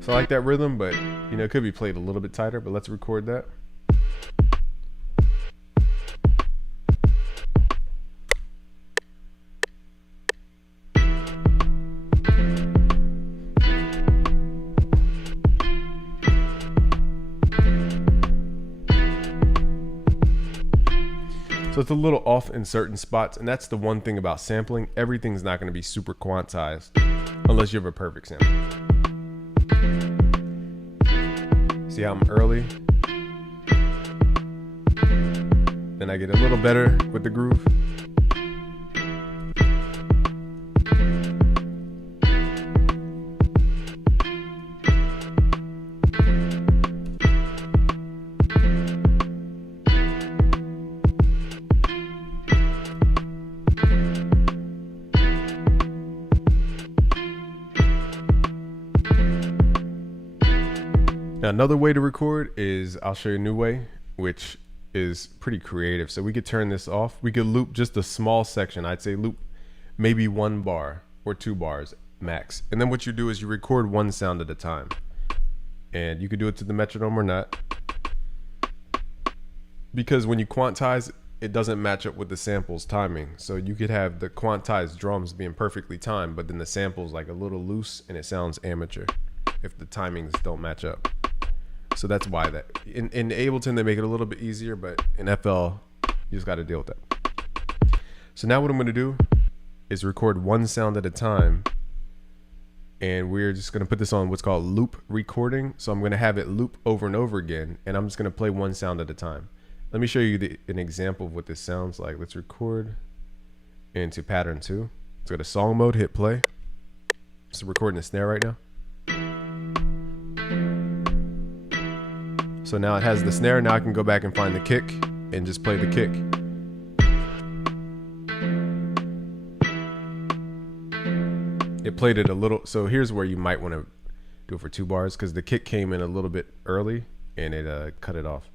So I like that rhythm, but you know, it could be played a little bit tighter, but let's record that. So it's a little off in certain spots, and that's the one thing about sampling. Everything's not going to be super quantized unless you have a perfect sample. See how I'm early? Then I get a little better with the groove. Now, another way to record is, I'll show you a new way, which is pretty creative. So we could turn this off. We could loop just a small section. I'd say loop maybe 1 bar or 2 bars max. And then what you do is you record one sound at a time. And you could do it to the metronome or not. Because when you quantize, it doesn't match up with the sample's timing. So you could have the quantized drums being perfectly timed, but then the sample's like a little loose and it sounds amateur if the timings don't match up. So that's why that in Ableton they make it a little bit easier, but in FL you just got to deal with that. So now what I'm going to do is record one sound at a time, and we're just going to put this on what's called loop recording. So I'm going to have it loop over and over again, and I'm just going to play one sound at a time. Let me show you an example of what this sounds like. Let's record into pattern 2. Let's go to song mode, hit play. Just recording the snare right now. So now it has the snare. Now I can go back and find the kick and just play the kick. It played it a little. So here's where you might want to do it for 2 bars, because the kick came in a little bit early and it cut it off.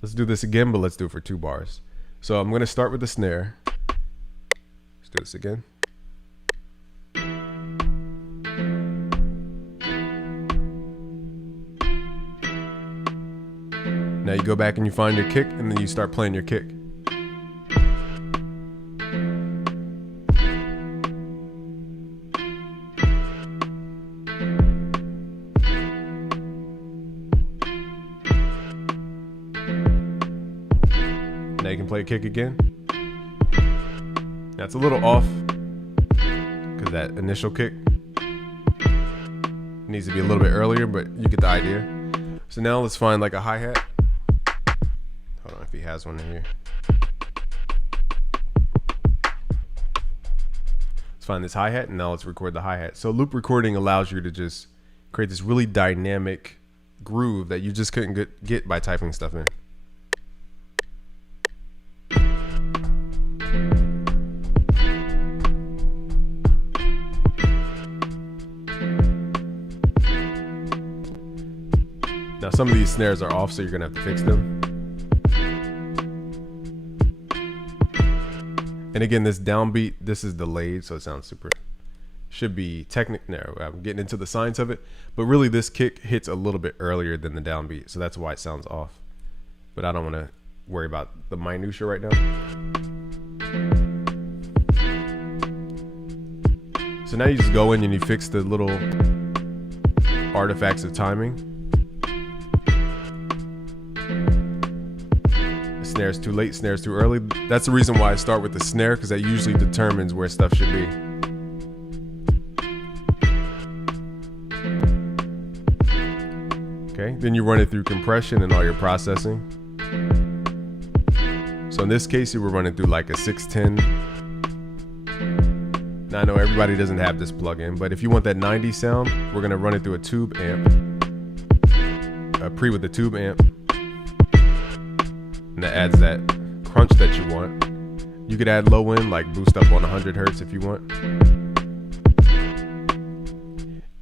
Let's do this again, but let's do it for 2 bars. So I'm going to start with the snare. Let's do this again. Now you go back and you find your kick, and then you start playing your kick. Now you can play a kick again. Now it's a little off because that initial kick needs to be a little bit earlier, but you get the idea. So now let's find like a hi-hat. Hold on, if he has one in here. Let's find this hi-hat, and now let's record the hi-hat. So loop recording allows you to just create this really dynamic groove that you just couldn't get by typing stuff in. Now some of these snares are off, so you're gonna have to fix them. And again, this downbeat, this is delayed, so it sounds super, should be no, I'm getting into the science of it, but really this kick hits a little bit earlier than the downbeat, so that's why it sounds off. But I don't wanna worry about the minutia right now. So now you just go in and you fix the little artifacts of timing. Snares too late, snares too early. That's the reason why I start with the snare, because that usually determines where stuff should be. Okay, then you run it through compression and all your processing. So in this case, you were running through like a 610. Now I know everybody doesn't have this plugin, but if you want that 90 sound, we're gonna run it through a tube amp, a pre with the tube amp. And that adds that crunch that you want. You could add low end, like boost up on 100 hertz if you want.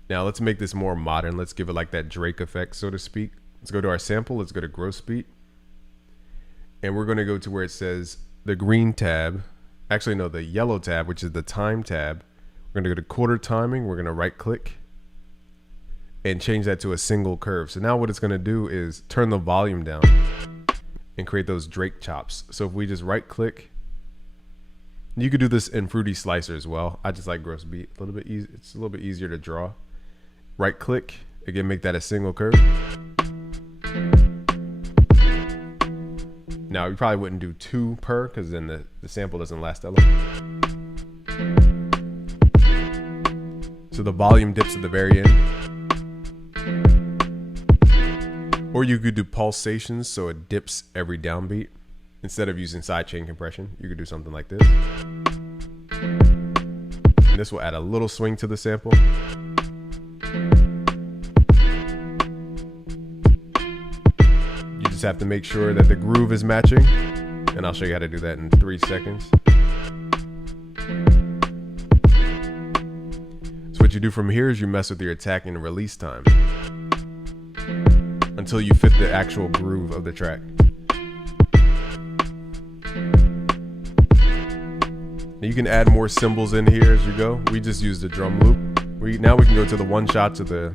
Now let's make this more modern. Let's give it like that Drake effect, so to speak. Let's go to our sample. Let's go to gross beat. And we're going to go to where it says the green tab. Actually, no, the yellow tab, which is the time tab. We're going to go to quarter timing. We're going to right click and change that to a single curve. So now what it's going to do is turn the volume down and create those Drake chops. So if we just right click, you could do this in Fruity Slicer as well. I just like gross beat, a little bit easy. It's a little bit easier to draw. Right click, again, make that a single curve. Now you probably wouldn't do 2 per, because then the sample doesn't last that long. So the volume dips at the very end. Or you could do pulsations, so it dips every downbeat. Instead of using sidechain compression, you could do something like this. And this will add a little swing to the sample. You just have to make sure that the groove is matching. And I'll show you how to do that in 3 seconds. So what you do from here is you mess with your attack and release time until you fit the actual groove of the track. Now you can add more cymbals in here as you go. We just use the drum loop. Now we can go to the one shots of the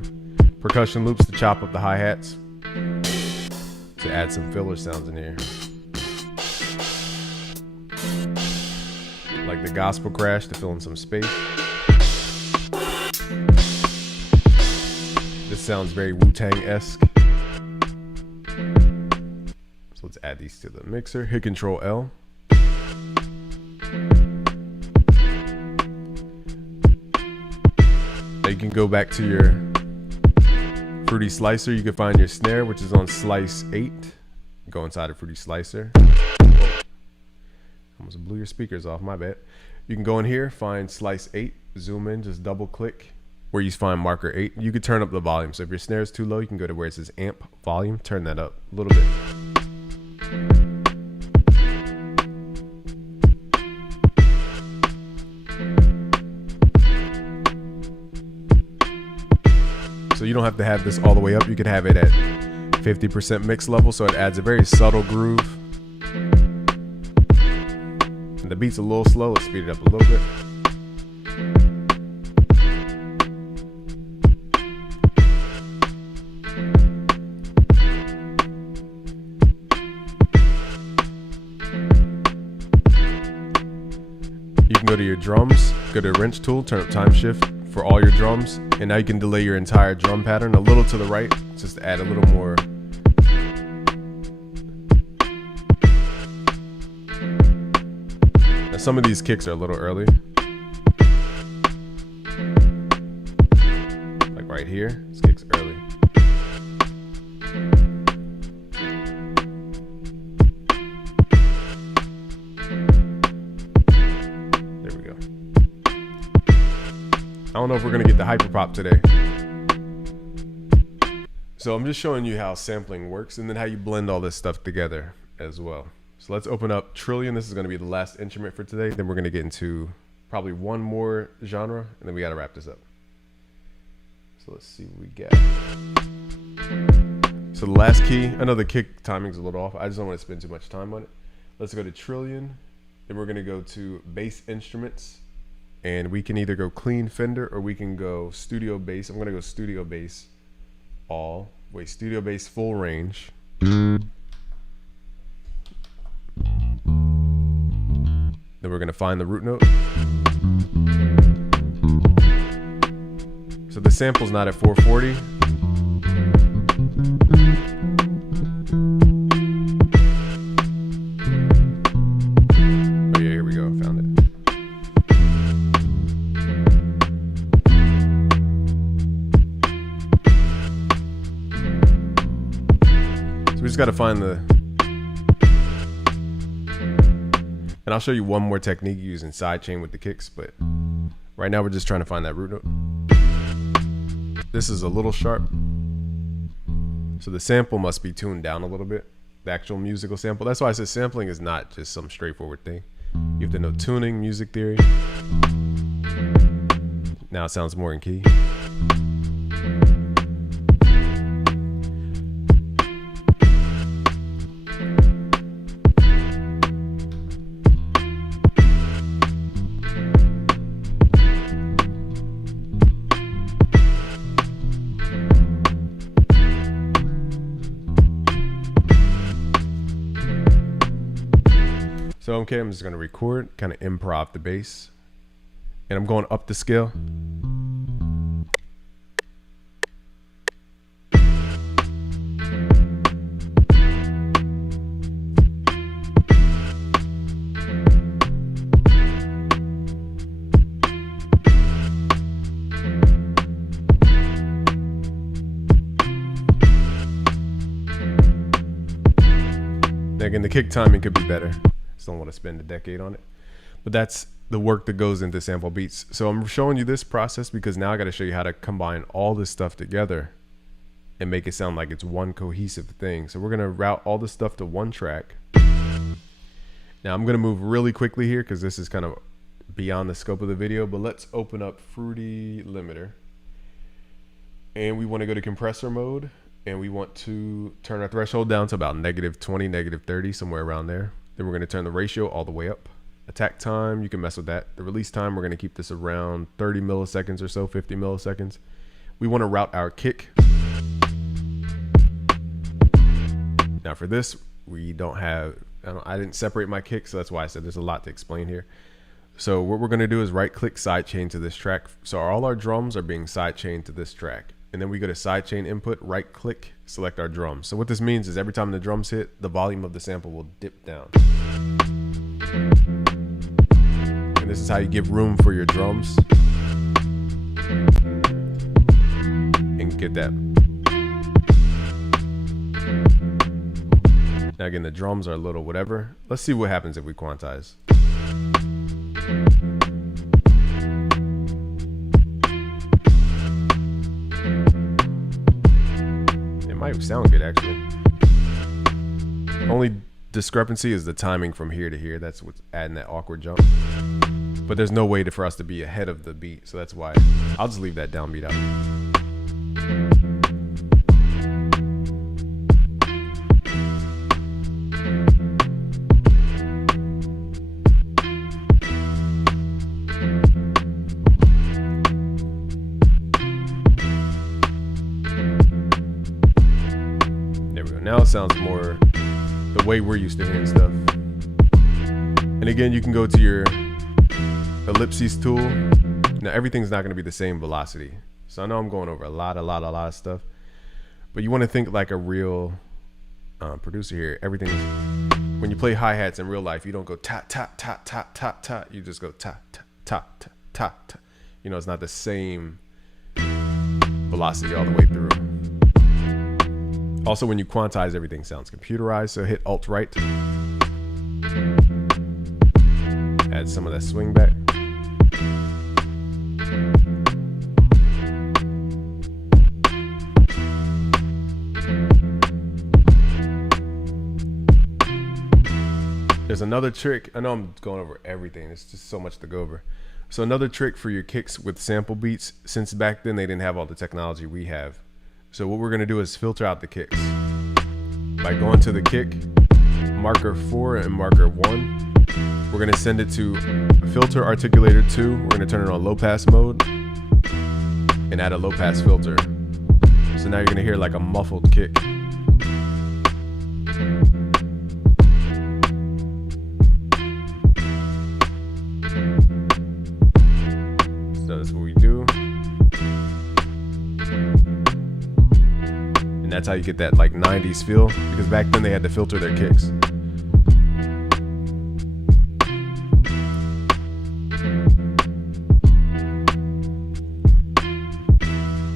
percussion loops to chop up the hi-hats, to add some filler sounds in here. Like the gospel crash to fill in some space. This sounds very Wu-Tang-esque. So let's add these to the mixer. Hit Control L. Now you can go back to your Fruity Slicer. You can find your snare, which is on slice 8. Go inside of Fruity Slicer. Whoa. Almost blew your speakers off, my bad. You can go in here, find slice 8, zoom in, just double click where you find marker 8. You could turn up the volume. So if your snare is too low, you can go to where it says amp volume, turn that up a little bit. So you don't have to have this all the way up. You could have it at 50% mix level, so it adds a very subtle groove. And the beat's a little slow. Let's speed it up a little bit. go to your drums, go to the wrench tool, turn up time shift for all your drums, and now you can delay your entire drum pattern a little to the right, just to add a little more. Now some of these kicks are a little early. Like right here, this kick's early. I don't know if we're gonna get the hyperpop today. So I'm just showing you how sampling works and then how you blend all this stuff together as well. So let's open up Trillion. This is gonna be the last instrument for today. Then we're gonna get into probably one more genre and then we gotta wrap this up. So let's see what we get. So the last key, I know the kick timing's a little off. I just don't want to spend too much time on it. Let's go to Trillion. Then we're gonna go to bass instruments. And we can either go clean Fender or we can go studio bass. I'm gonna go studio bass studio bass full range. Then we're gonna find the root note. So the sample's not at 440. Oh yeah, here we go, found it. We just got to find the, and I'll show you one more technique using sidechain with the kicks, but right now we're just trying to find that root note. This is a little sharp, so the sample must be tuned down a little bit, the actual musical sample. That's why I said sampling is not just some straightforward thing. You have to know tuning, music theory. Now it sounds more in key. So okay, I'm just gonna record, kind of improv the bass, and I'm going up the scale. Again, the kick timing could be better. Don't want to spend a decade on it, but that's the work that goes into sample beats. So I'm showing you this process because now I got to show you how to combine all this stuff together and make it sound like it's one cohesive thing. So we're going to route all this stuff to one track. Now I'm going to move really quickly here because this is kind of beyond the scope of the video, but let's open up Fruity Limiter and we want to go to compressor mode and we want to turn our threshold down to about -20, -30, somewhere around there. Then we're going to turn the ratio all the way up. Attack time, you can mess with that. The release time, we're going to keep this around 30 milliseconds or so, 50 milliseconds. We want to route our kick. Now for this, we don't have, I didn't separate my kick, so that's why I said there's a lot to explain here. So what we're going to do is right click sidechain to this track. So all our drums are being sidechained to this track. And then we go to sidechain input, right click, select our drums. So what this means is every time the drums hit, the volume of the sample will dip down. And this is how you give room for your drums and get that. Now again, the drums are a little whatever. Let's see what happens if we quantize. Might sound good actually. Only discrepancy is the timing from here to here. That's what's adding that awkward jump. But there's no way for us to be ahead of the beat, so that's why I'll just leave that downbeat out. Now it sounds more the way we're used to hearing stuff. And again, you can go to your ellipses tool. Now everything's not going to be the same velocity. So I know I'm going over a lot of stuff, but you want to think like a real producer here. Everything is, when you play hi-hats in real life, you don't go ta ta ta ta ta ta. You just go ta ta ta ta ta ta. You know, it's not the same velocity all the way through. Also, when you quantize, everything sounds computerized. So hit Alt right. Add some of that swing back. There's another trick. I know I'm going over everything. It's just so much to go over. So another trick for your kicks with sample beats, since back then they didn't have all the technology we have. So what we're gonna do is filter out the kicks by going to the kick, marker 4 and marker 1. We're gonna send it to filter articulator 2. We're gonna turn it on low pass mode and add a low pass filter. So now you're gonna hear like a muffled kick. So that's what we do. And that's how you get that like 90s feel, because back then they had to filter their kicks.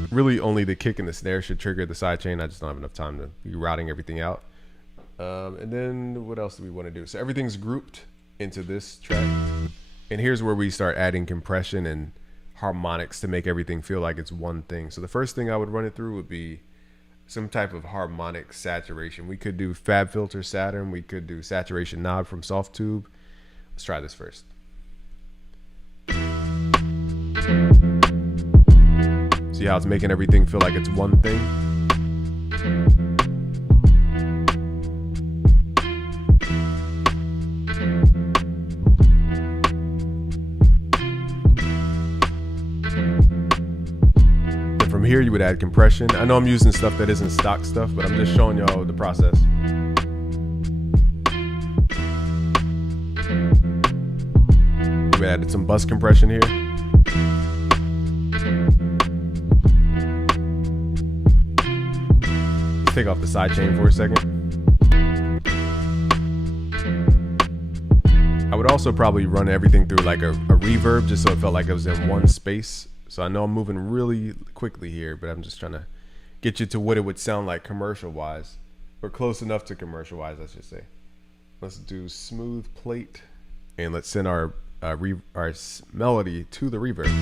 Really only the kick and the snare should trigger the sidechain. I just don't have enough time to be routing everything out. And then what else do we want to do? So everything's grouped into this track. And here's where we start adding compression and harmonics to make everything feel like it's one thing. So the first thing I would run it through would be some type of harmonic saturation. We could do FabFilter Saturn. We could do Saturation Knob from Softtube. Let's try this first. See how it's making everything feel like it's one thing? And from here, you would add compression. I know I'm using stuff that isn't stock stuff, but I'm just showing y'all the process. We added some bus compression here. Take off the sidechain for a second. I would also probably run everything through like a reverb, just so it felt like it was in one space. So I know I'm moving really quickly here, but I'm just trying to get you to what it would sound like commercial wise, or close enough to commercial wise, I should say. Let's do smooth plate, and let's send our melody to the reverb.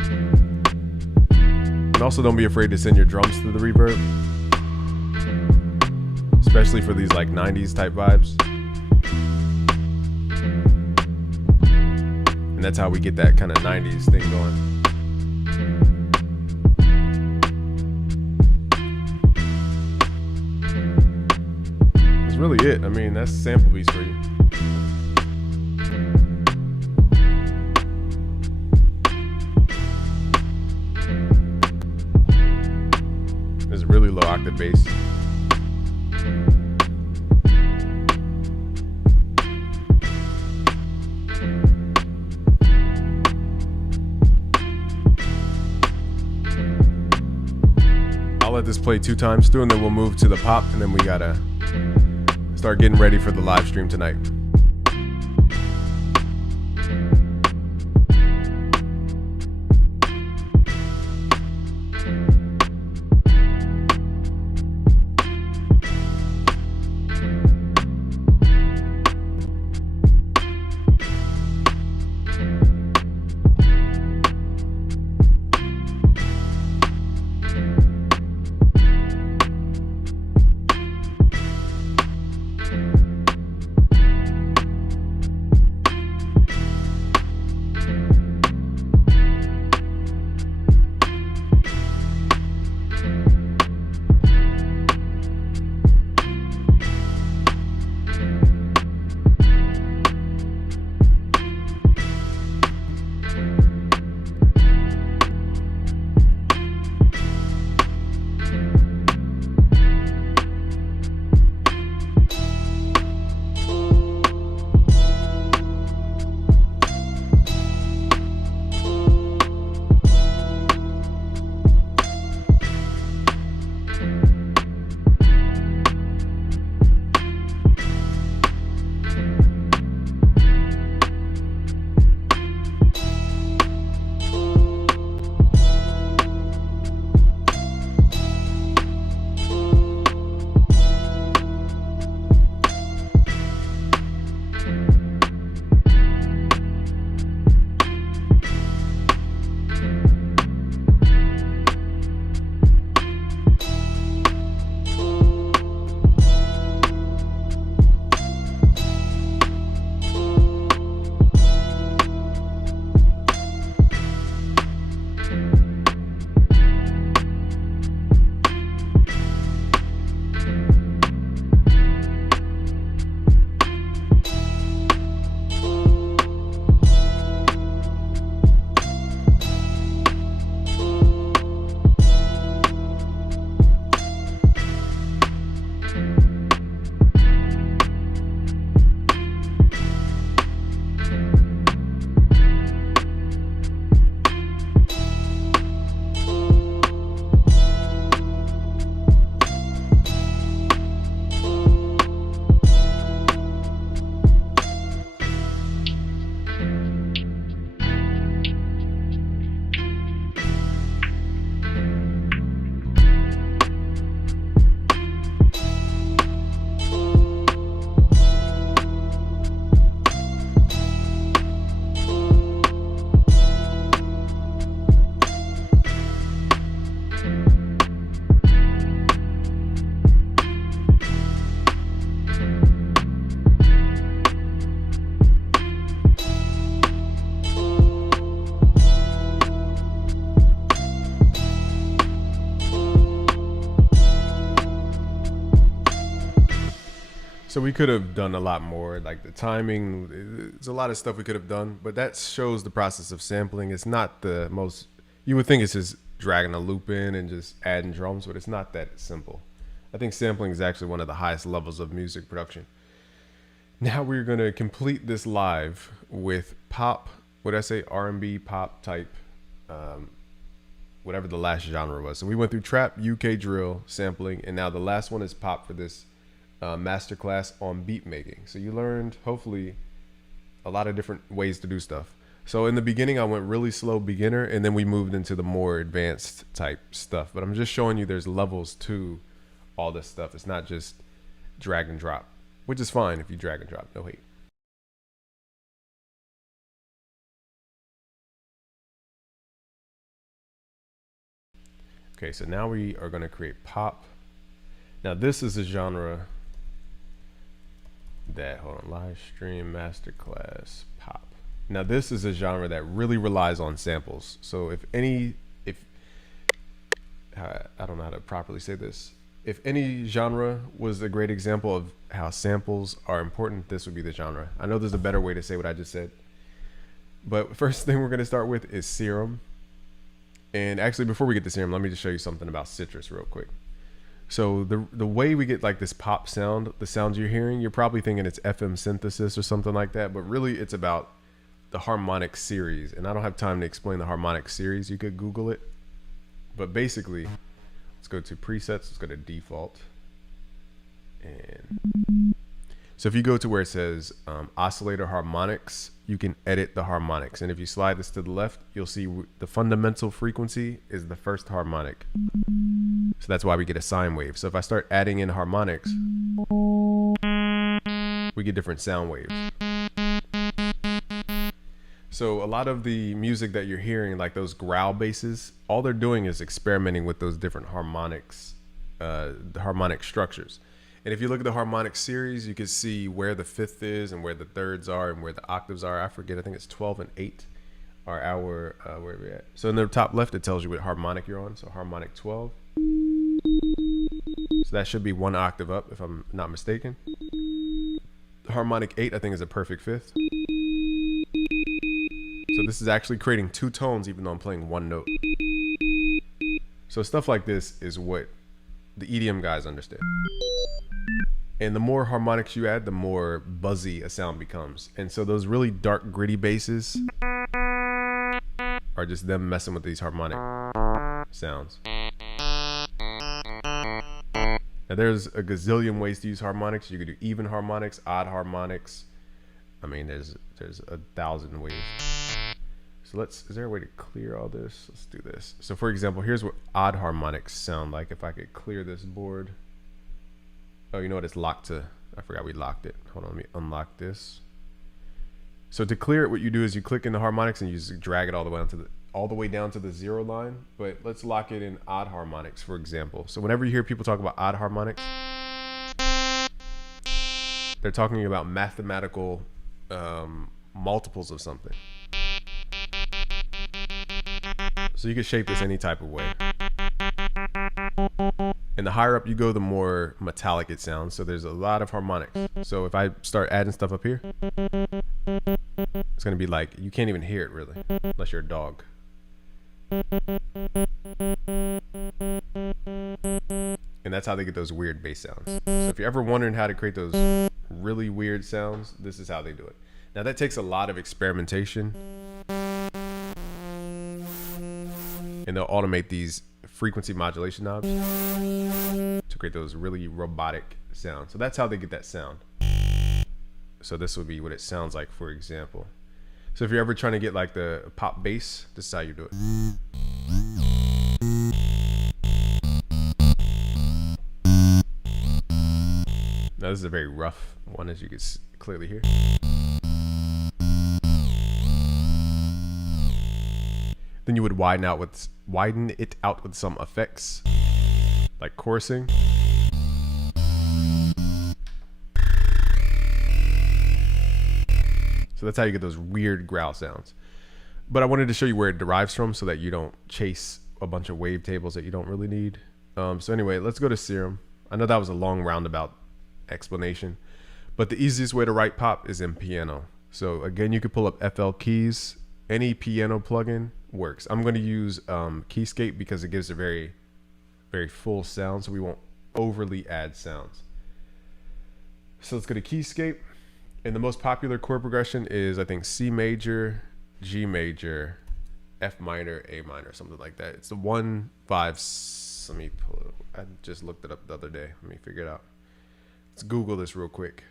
And also don't be afraid to send your drums to the reverb, especially for these like 90s type vibes. And that's how we get that kind of 90s thing going. That's really it. I mean, that's sample beats for you. There's a really low octave bass. I'll let this play 2 times through, and then we'll move to the pop, and then we gotta start getting ready for the live stream tonight. So we could have done a lot more, like the timing. There's a lot of stuff we could have done, but that shows the process of sampling. It's not the most, you would think it's just dragging a loop in and just adding drums, but it's not that simple. I think sampling is actually one of the highest levels of music production. Now we're going to complete this live with pop, what did I say, R&B, pop type, whatever the last genre was. So we went through trap, UK drill, sampling, and now the last one is pop for this masterclass on beat making. So you learned, hopefully, a lot of different ways to do stuff. So in the beginning, I went really slow beginner, and then we moved into the more advanced type stuff. But I'm just showing you there's levels to all this stuff. It's not just drag and drop, which is fine if you drag and drop, no hate. Okay, so now we are going to create pop. Now this is a genre that, hold on, live stream masterclass pop. Now this is a genre that really relies on samples. So if I don't know how to properly say this. If any genre was a great example of how samples are important, this would be the genre. I know there's a better way to say what I just said. But first thing we're going to start with is Serum. And actually, before we get to Serum, let me just show you something about Citrus real quick. So the way we get like this pop sound, the sounds you're hearing, you're probably thinking it's FM synthesis or something like that. But really, it's about the harmonic series. And I don't have time to explain the harmonic series. You could Google it. But basically, let's go to presets. Let's go to default. And so if you go to where it says oscillator harmonics, you can edit the harmonics. And if you slide this to the left, you'll see the fundamental frequency is the first harmonic. So that's why we get a sine wave. So if I start adding in harmonics, we get different sound waves. So a lot of the music that you're hearing, like those growl basses, all they're doing is experimenting with those different harmonics, the harmonic structures. And if you look at the harmonic series, you can see where the fifth is and where the thirds are and where the octaves are. I forget, I think it's 12 and 8 are our, where are we at? So in the top left, it tells you what harmonic you're on. So harmonic 12. So that should be one octave up if I'm not mistaken. Harmonic 8, I think, is a perfect fifth. So this is actually creating two tones even though I'm playing one note. So stuff like this is what the EDM guys understand. And the more harmonics you add, the more buzzy a sound becomes. And so those really dark, gritty basses are just them messing with these harmonic sounds. Now there's a gazillion ways to use harmonics. You could do even harmonics, odd harmonics. I mean, there's 1,000 ways. So is there a way to clear all this? Let's do this. So for example, here's what odd harmonics sound like. If I could clear this board. Oh, you know what? It's locked to, I forgot we locked it. Hold on, let me unlock this. So to clear it, what you do is you click in the harmonics and you just drag it all the way down to the 0 line. But let's lock it in odd harmonics, for example. So whenever you hear people talk about odd harmonics, they're talking about mathematical multiples of something. So you can shape this any type of way. And the higher up you go, the more metallic it sounds. So there's a lot of harmonics. So if I start adding stuff up here, it's going to be like, you can't even hear it really, unless you're a dog. And that's how they get those weird bass sounds. So if you're ever wondering how to create those really weird sounds, this is how they do it. Now that takes a lot of experimentation. And they'll automate these frequency modulation knobs to create those really robotic sounds. So that's how they get that sound. So this would be what it sounds like, for example. So if you're ever trying to get like the pop bass, this is how you do it. Now this is a very rough one, as you can clearly hear. Then you would widen it out with some effects, like chorusing. So that's how you get those weird growl sounds. But I wanted to show you where it derives from so that you don't chase a bunch of wavetables that you don't really need. So anyway, let's go to Serum. I know that was a long roundabout explanation, But the easiest way to write pop is in piano. So again, you could pull up FL Keys. Any piano plugin works. I'm going to use Keyscape because it gives a very, very full sound, so we won't overly add sounds. So let's go to Keyscape. And the most popular chord progression is, I think, C major, G major, F minor, A minor, something like that. It's the 1, 5. Let me pull it. I just looked it up the other day. Let me figure it out. Let's Google this real quick.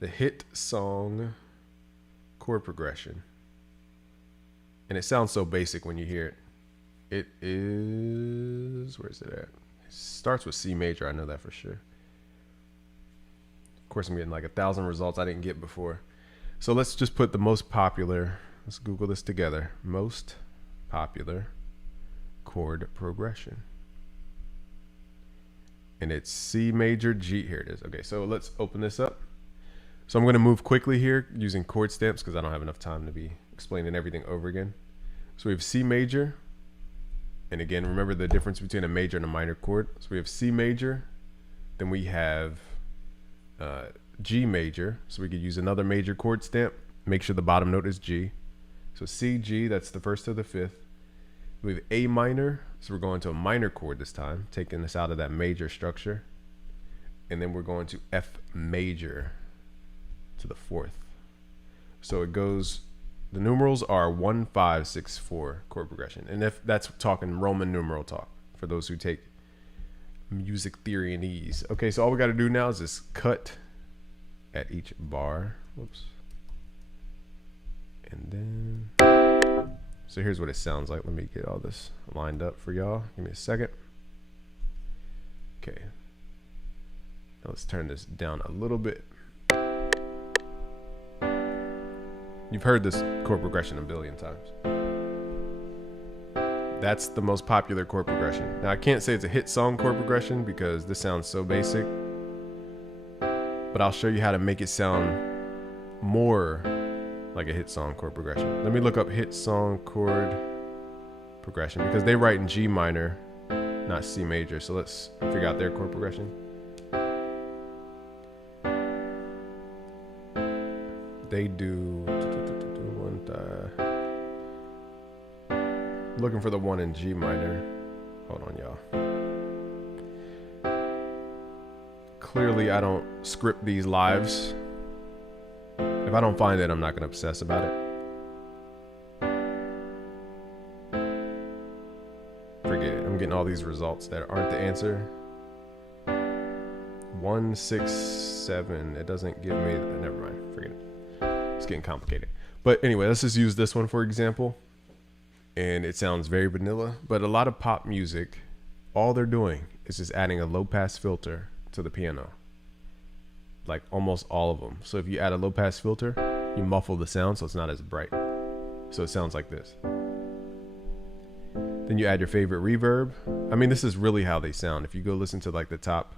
The hit song chord progression. And it sounds so basic when you hear it. It is, where is it at? It starts with C major. I know that for sure. Of course, I'm getting like 1,000 results I didn't get before. So let's just put the most popular. Let's Google this together. Most popular chord progression. And it's C major, G. Here it is. Okay, so let's open this up. So I'm going to move quickly here using chord stamps because I don't have enough time to be explaining everything over again. So we have C major. And again, remember the difference between a major and a minor chord. So we have C major. Then we have G major. So we could use another major chord stamp. Make sure the bottom note is G. So C, G, that's the first to the fifth. We have A minor. So we're going to a minor chord this time, taking this out of that major structure. And then we're going to F major to the fourth. So it goes, the numerals are 1, 5, 6, 4 chord progression. And if that's talking Roman numeral talk for those who take music theory and ease. Okay, so all we got to do now is just cut at each bar. Whoops. And then, so here's what it sounds like. Let me get all this lined up for y'all. Give me a second. Okay. Now let's turn this down a little bit. You've heard this chord progression a billion times. That's the most popular chord progression. Now I can't say it's a hit song chord progression because this sounds so basic, but I'll show you how to make it sound more like a hit song chord progression. Let me look up hit song chord progression because they write in G minor, not C major. So let's figure out their chord progression. They do looking for the one in G minor. Hold on, y'all. Clearly, I don't script these lives. If I don't find it, I'm not gonna obsess about it. Forget it. I'm getting all these results that aren't the answer. 1, 6, 7. It doesn't give me. Never mind. Forget it. It's getting complicated. But anyway, let's just use this one for example. And it sounds very vanilla, but a lot of pop music, all they're doing is just adding a low pass filter to the piano. Like almost all of them. So if you add a low pass filter, you muffle the sound so it's not as bright. So it sounds like this. Then you add your favorite reverb. I mean, this is really how they sound. If you go listen to like the top,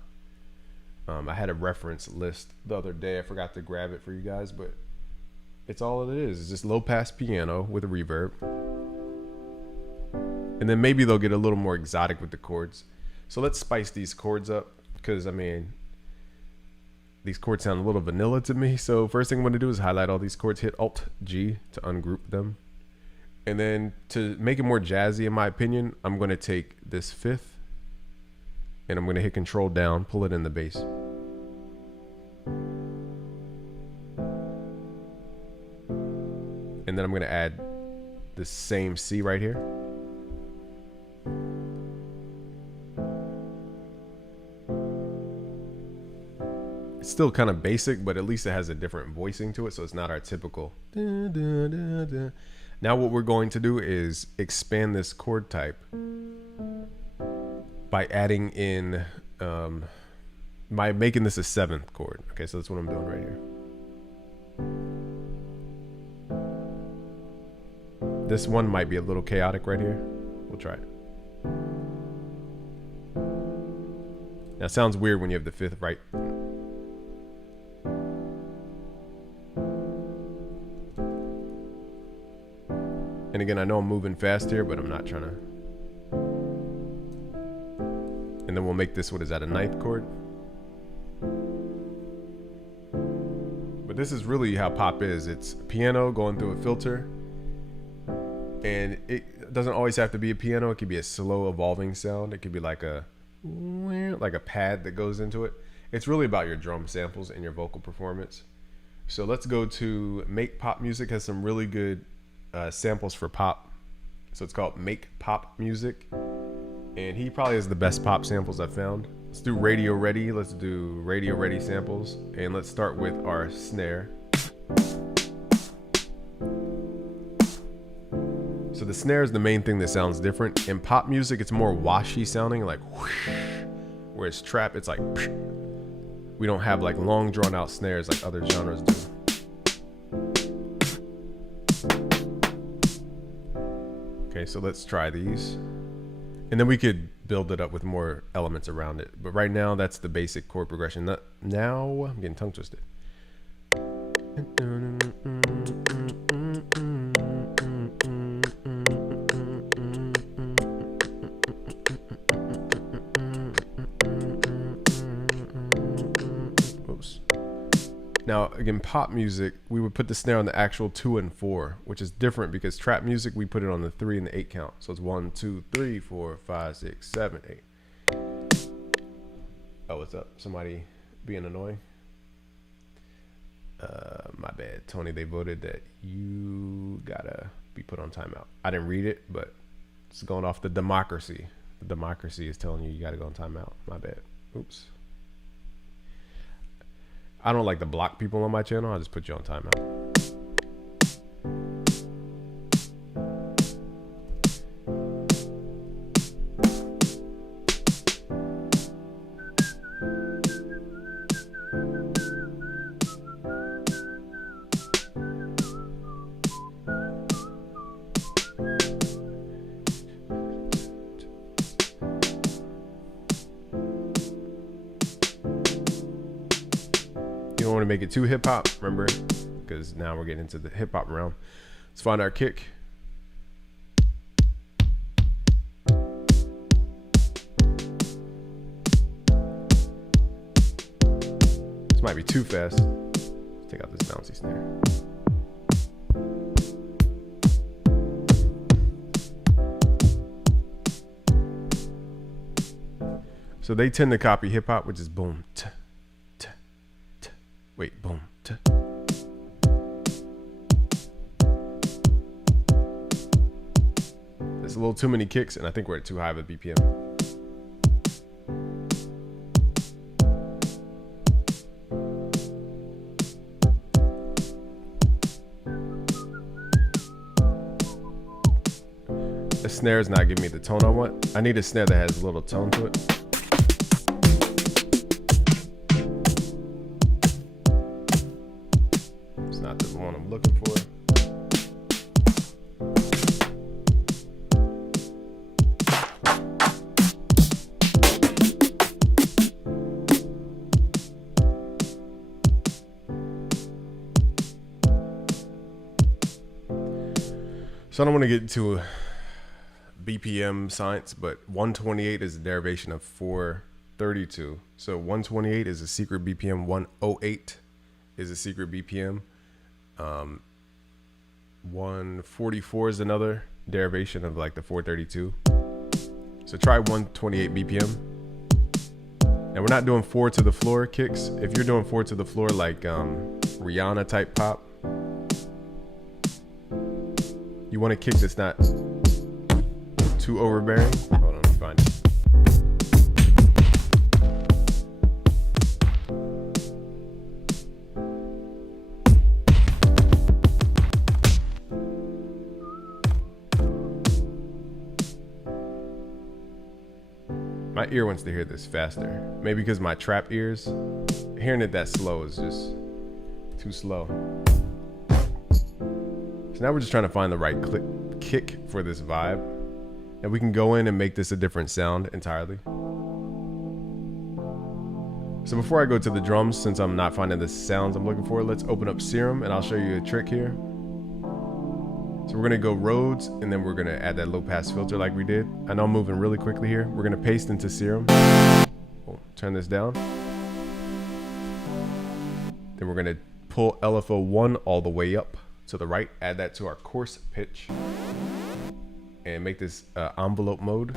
I had a reference list the other day. I forgot to grab it for you guys, but it's all it is. It's just low pass piano with a reverb. And then maybe they'll get a little more exotic with the chords. So let's spice these chords up because, I mean, these chords sound a little vanilla to me. So first thing I'm going to do is highlight all these chords, hit Alt-G to ungroup them. And then to make it more jazzy, in my opinion, I'm going to take this fifth and I'm going to hit Control down, pull it in the bass. And then I'm going to add the same C right here. It's still kind of basic, but at least it has a different voicing to it, so it's not our typical. Now what we're going to do is expand this chord type by adding in, by making this a 7th chord. Okay, so that's what I'm doing right here. This one might be a little chaotic right here. We'll try it. Now it sounds weird when you have the 5th right. And again, I know I'm moving fast here, but I'm not trying to. And then we'll make this, what is that, a 9th chord? But this is really how pop is. It's a piano going through a filter. And it doesn't always have to be a piano. It could be a slow evolving sound. It could be like a pad that goes into it. It's really about your drum samples and your vocal performance. So let's go to Make Pop Music. Has some really good samples for pop. So it's called Make Pop Music. And he probably has the best pop samples I've found. Let's do Radio Ready. Let's do Radio Ready samples. And let's start with our snare. So the snare is the main thing that sounds different. In pop music, it's more washy sounding, like whoosh. Whereas trap, it's like psh. We don't have like long drawn out snares like other genres do. Okay, so let's try these. And then we could build it up with more elements around it. But right now, that's the basic chord progression. Now, I'm getting tongue twisted. Oops. Now, again, pop music, we would put the snare on the actual 2 and 4, which is different because trap music, we put it on the 3 and the 8 count. So it's 1, 2, 3, 4, 5, 6, 7, 8. Oh, what's up? Somebody being annoying? My bad, Tony. They voted that you gotta be put on timeout. I didn't read it, but it's going off the democracy. The democracy is telling you gotta go on timeout. My bad. Oops. I don't like to block people on my channel. I'll just put you on timeout. You don't want to make it too hip hop, remember? Because now we're getting into the hip hop realm. Let's find our kick. This might be too fast. Let's take out this bouncy snare. So they tend to copy hip hop, which is boom, t. Wait, boom. There's a little too many kicks, and I think we're at too high of a BPM. The snare is not giving me the tone I want. I need a snare that has a little tone to it. Not the one I'm looking for. So I don't want to get into BPM science, but 128 is a derivation of 432. So 128 is a secret BPM, 108 is a secret BPM. 144 is another derivation of like the 432. So try 128 BPM. And we're not doing 4 to the floor kicks. If you're doing 4 to the floor like Rihanna type pop, you want a kick that's not too overbearing. Hold on, let me find it. My ear wants to hear this faster. Maybe because my trap ears, hearing it that slow is just too slow. So now we're just trying to find the right kick for this vibe. And we can go in and make this a different sound entirely. So before I go to the drums, since I'm not finding the sounds I'm looking for, let's open up Serum and I'll show you a trick here. So we're gonna go Rhodes and then we're gonna add that low pass filter like we did. I know I'm moving really quickly here. We're gonna paste into Serum. Oh, turn this down. Then we're gonna pull LFO 1 all the way up to the right, add that to our coarse pitch, and make this envelope mode.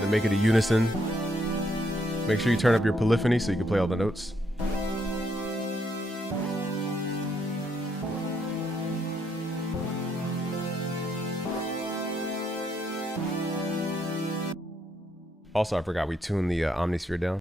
Then make it a unison. Make sure you turn up your polyphony so you can play all the notes. Also, I forgot we tuned the Omnisphere down.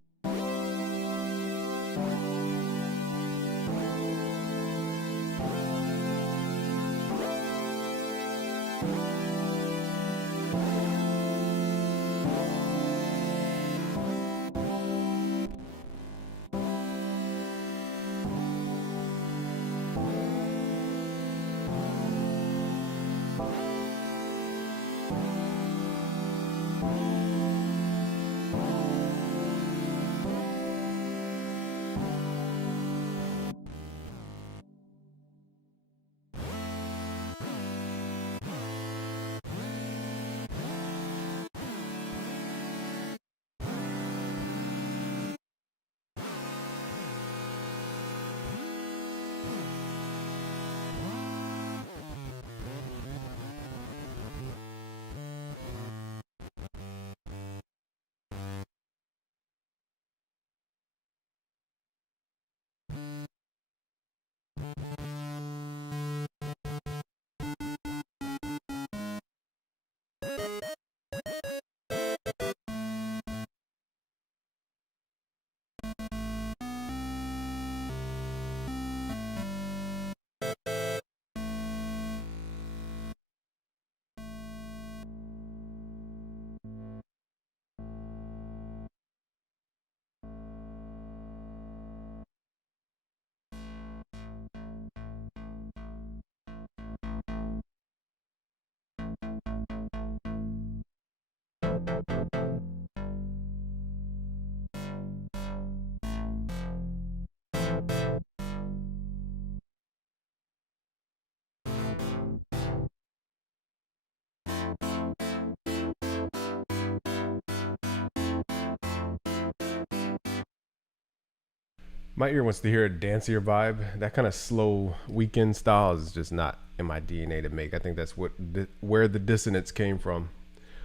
My ear wants to hear a dancier vibe. That kind of slow weekend style is just not in my DNA to make. I think that's where the dissonance came from.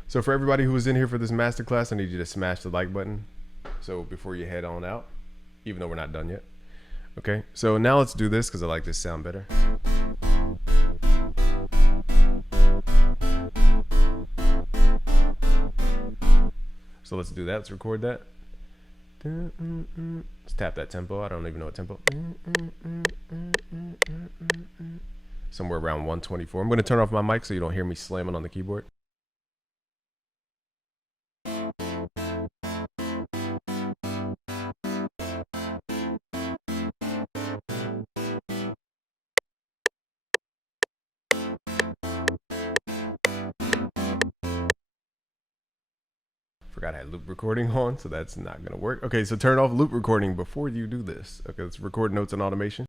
So for everybody who was in here for this masterclass, I need you to smash the like button. So before you head on out, even though we're not done yet. Okay, so now let's do this because I like this sound better. So let's do that. Let's record that. Let's tap that tempo. I don't even know what tempo. Somewhere around 124. I'm going to turn off my mic so you don't hear me slamming on the keyboard. Forgot I had loop recording on, so that's not gonna work. Okay, so turn off loop recording before you do this. Okay, let's record notes and automation.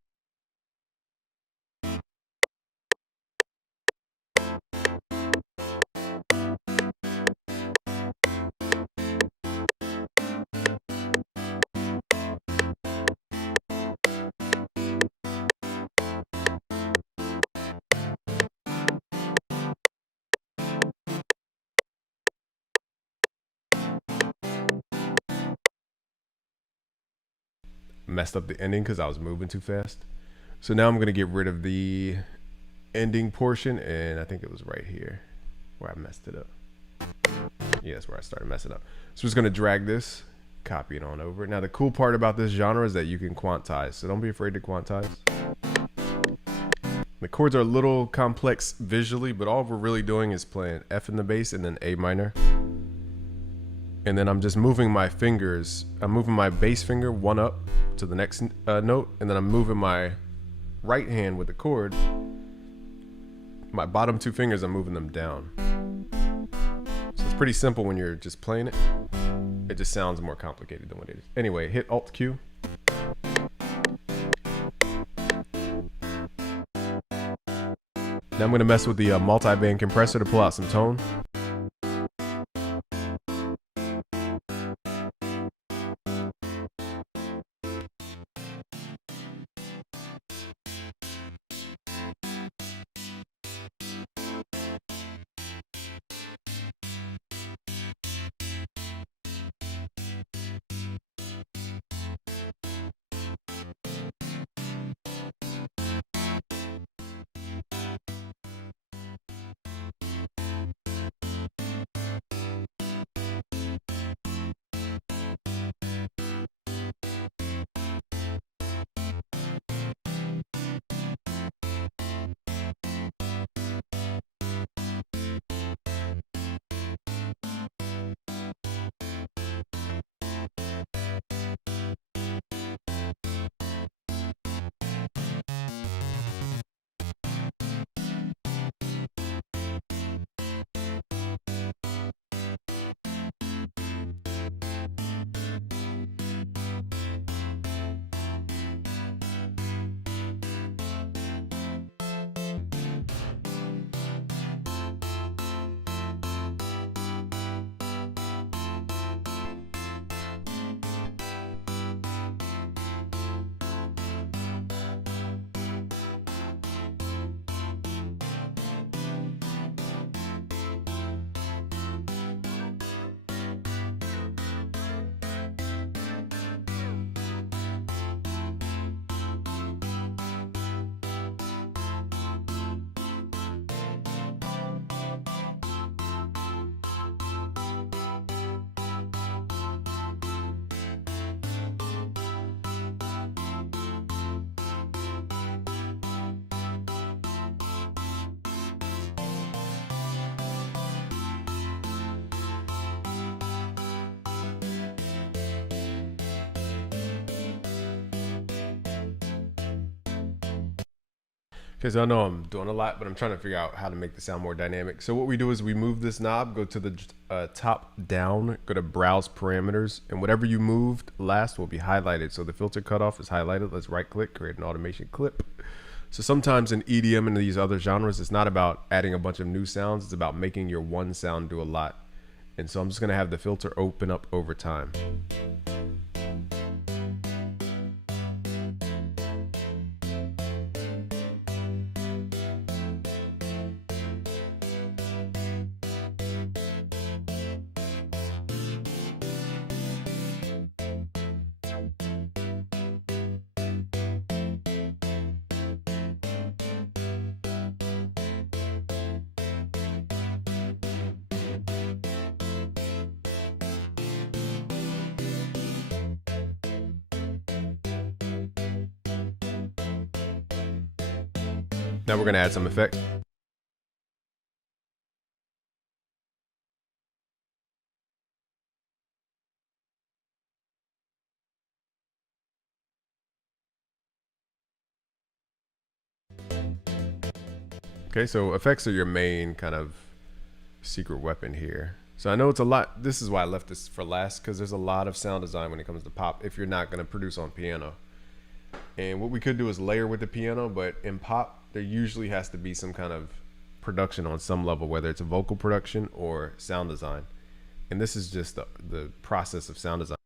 Messed up the ending because I was moving too fast. So now I'm going to get rid of the ending portion, and I think it was right here where I messed it up. Yeah, that's where I started messing up. So I'm just going to drag this, copy it on over. Now the cool part about this genre is that you can quantize, so don't be afraid to quantize. The chords are a little complex visually, but all we're really doing is playing F in the bass and then A minor. And then I'm just moving my fingers. I'm moving my bass finger one up to the next note, and then I'm moving my right hand with the chord. My bottom two fingers, I'm moving them down. So it's pretty simple when you're just playing it. It just sounds more complicated than what it is. Anyway, hit Alt Q. Now I'm gonna mess with the multi-band compressor to pull out some tone. Because I know I'm doing a lot, but I'm trying to figure out how to make the sound more dynamic. So what we do is we move this knob, go to the top down, go to browse parameters, and whatever you moved last will be highlighted. So the filter cutoff is highlighted. Let's right click, create an automation clip. So sometimes in EDM and these other genres, it's not about adding a bunch of new sounds. It's about making your one sound do a lot. And so I'm just gonna have the filter open up over time. Now we're gonna add some effects. Okay, so effects are your main kind of secret weapon here. So I know it's a lot. This is why I left this for last, because there's a lot of sound design when it comes to pop if you're not gonna produce on piano. And what we could do is layer with the piano, but in pop, there usually has to be some kind of production on some level, whether it's a vocal production or sound design. And this is just the process of sound design.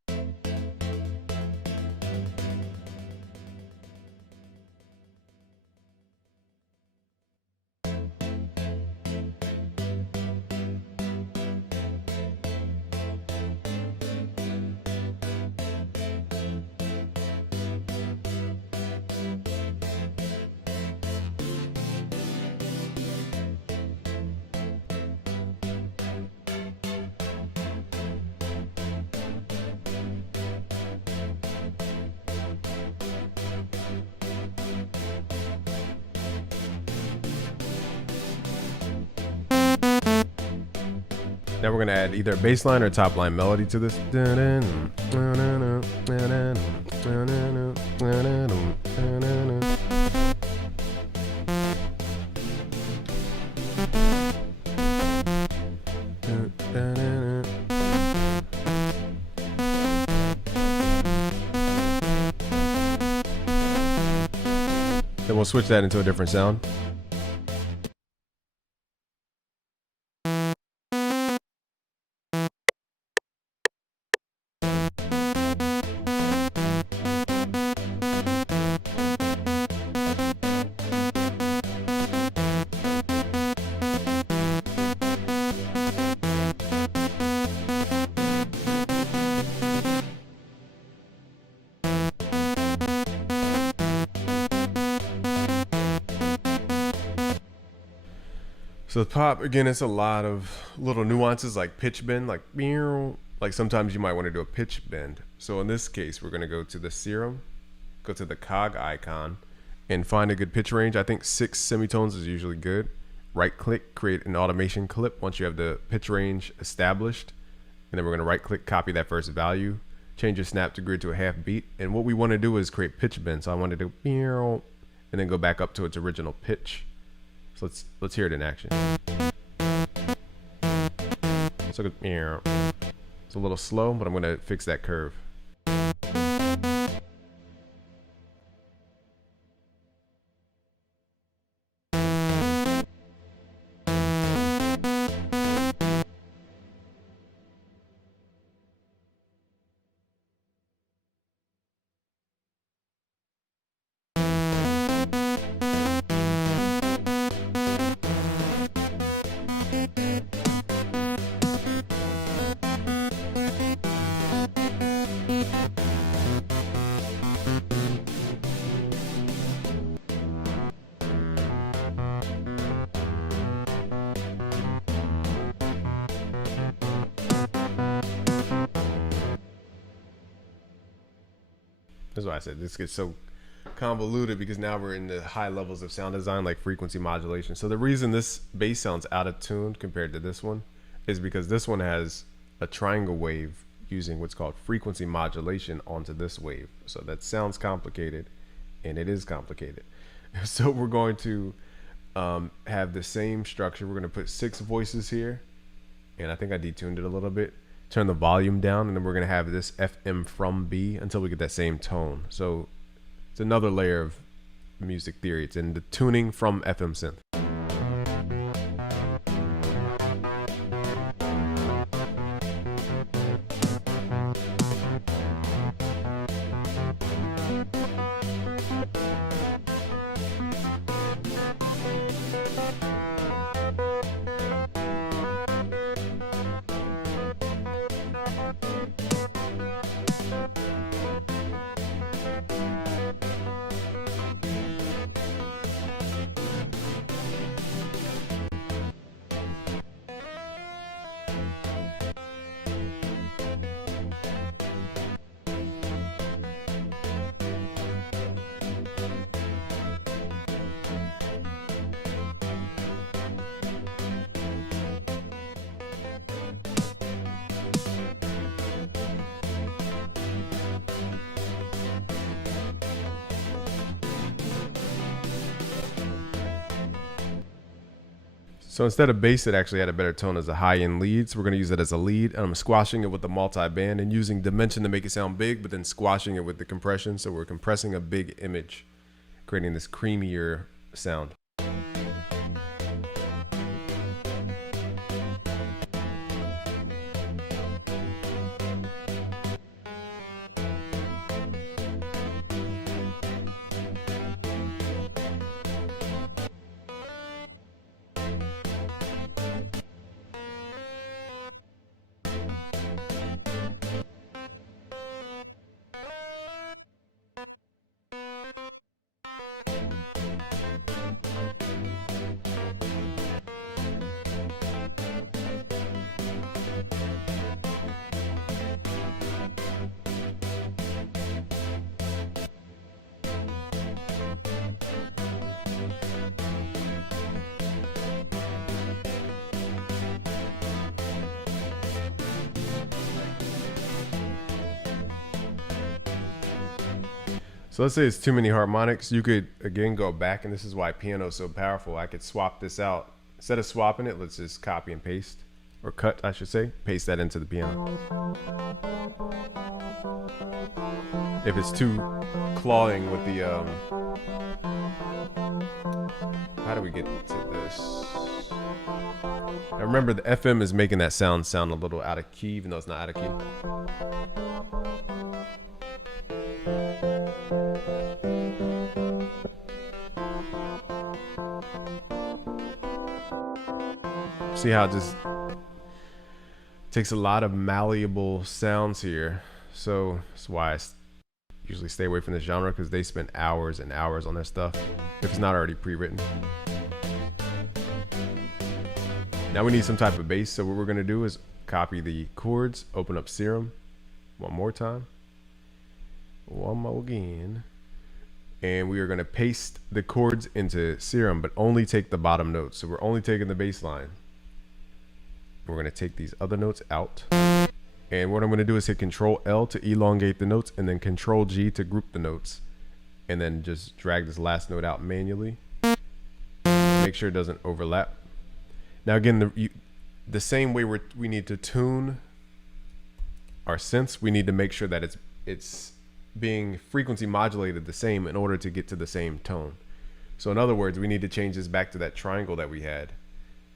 Now we're gonna add either a bass line or top line melody to this. Then we'll switch that into a different sound. So the pop, again, it's a lot of little nuances like pitch bend, like sometimes you might want to do a pitch bend. So in this case, we're going to go to the serum, go to the cog icon, and find a good pitch range. I think 6 semitones is usually good. Right click, create an automation clip once you have the pitch range established. And then we're going to right click, copy that first value, change your snap to grid to a half beat. And what we want to do is create pitch bend. So I want to do and then go back up to its original pitch. So let's hear it in action. So it's a little slow, but I'm gonna fix that curve. That's why I said this gets so convoluted, because now we're in the high levels of sound design like frequency modulation. So the reason this bass sounds out of tune compared to this one is because this one has a triangle wave using what's called frequency modulation onto this wave. So that sounds complicated, and it is complicated. So we're going to have the same structure. We're going to put 6 voices here. And I think I detuned it a little bit. Turn the volume down, and then we're going to have this FM from B until we get that same tone. So it's another layer of music theory. It's in the tuning from FM synth. So instead of bass, it actually had a better tone as a high-end lead. So we're going to use it as a lead. And I'm squashing it with the multi-band and using dimension to make it sound big, but then squashing it with the compression. So we're compressing a big image, creating this creamier sound. So let's say it's too many harmonics. You could, again, go back, and this is why piano is so powerful. I could swap this out. Instead of swapping it, let's just copy and paste, or cut, I should say. Paste that into the piano. If it's too clawing with the, how do we get to this? Now remember, the FM is making that sound a little out of key, even though it's not out of key. See how it just takes a lot of malleable sounds here. So that's why I usually stay away from this genre, because they spend hours and hours on their stuff if it's not already pre-written. Now we need some type of bass. So what we're going to do is copy the chords, open up Serum one more time, one more again, and we are going to paste the chords into Serum, but only take the bottom notes. So we're only taking the bass line. We're going to take these other notes out. And what I'm going to do is hit Control L to elongate the notes, and then Control G to group the notes. And then just drag this last note out manually. Make sure it doesn't overlap. Now again, the same way we need to tune our synths, we need to make sure that it's being frequency modulated the same in order to get to the same tone. So in other words, we need to change this back to that triangle that we had,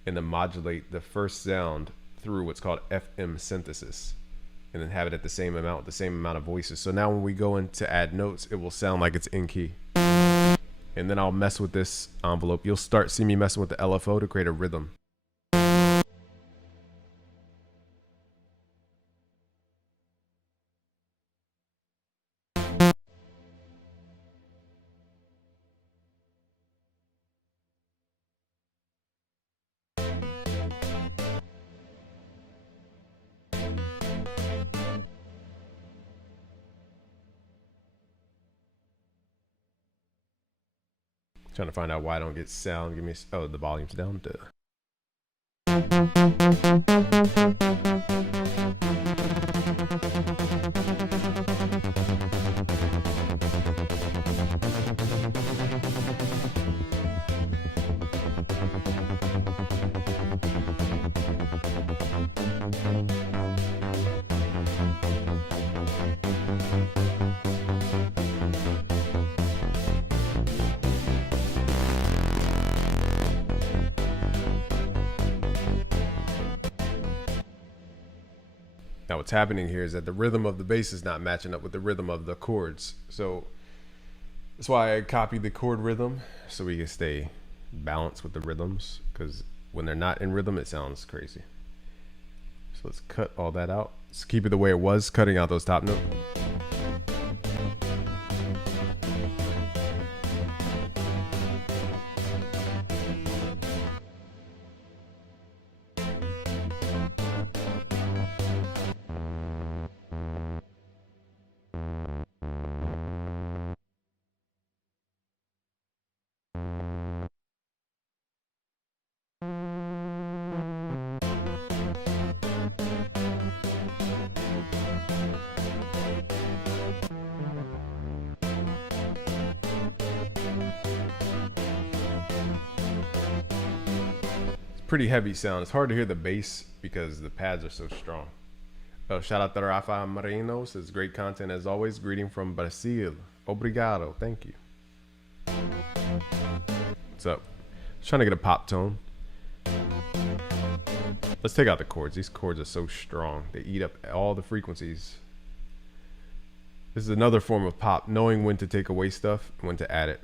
and then modulate the first sound through what's called FM synthesis, and then have it at the same amount of voices. So now when we go in to add notes, it will sound like it's in key. And then I'll mess with this envelope. You'll start see me messing with the LFO to create a rhythm. Trying to find out why I don't get sound. Give me, oh, the volume's down. Duh. Now what's happening here is that the rhythm of the bass is not matching up with the rhythm of the chords. So that's why I copied the chord rhythm so we can stay balanced with the rhythms, because when they're not in rhythm, it sounds crazy. So let's cut all that out. Let's keep it the way it was, cutting out those top notes. Pretty heavy sound. It's hard to hear the bass because the pads are so strong. Oh, shout out to Rafa Marino. Says great content as always. Greeting from Brazil. Obrigado. Thank you. What's up? Just trying to get a pop tone. Let's take out the chords. These chords are so strong. They eat up all the frequencies. This is another form of pop, knowing when to take away stuff and when to add it.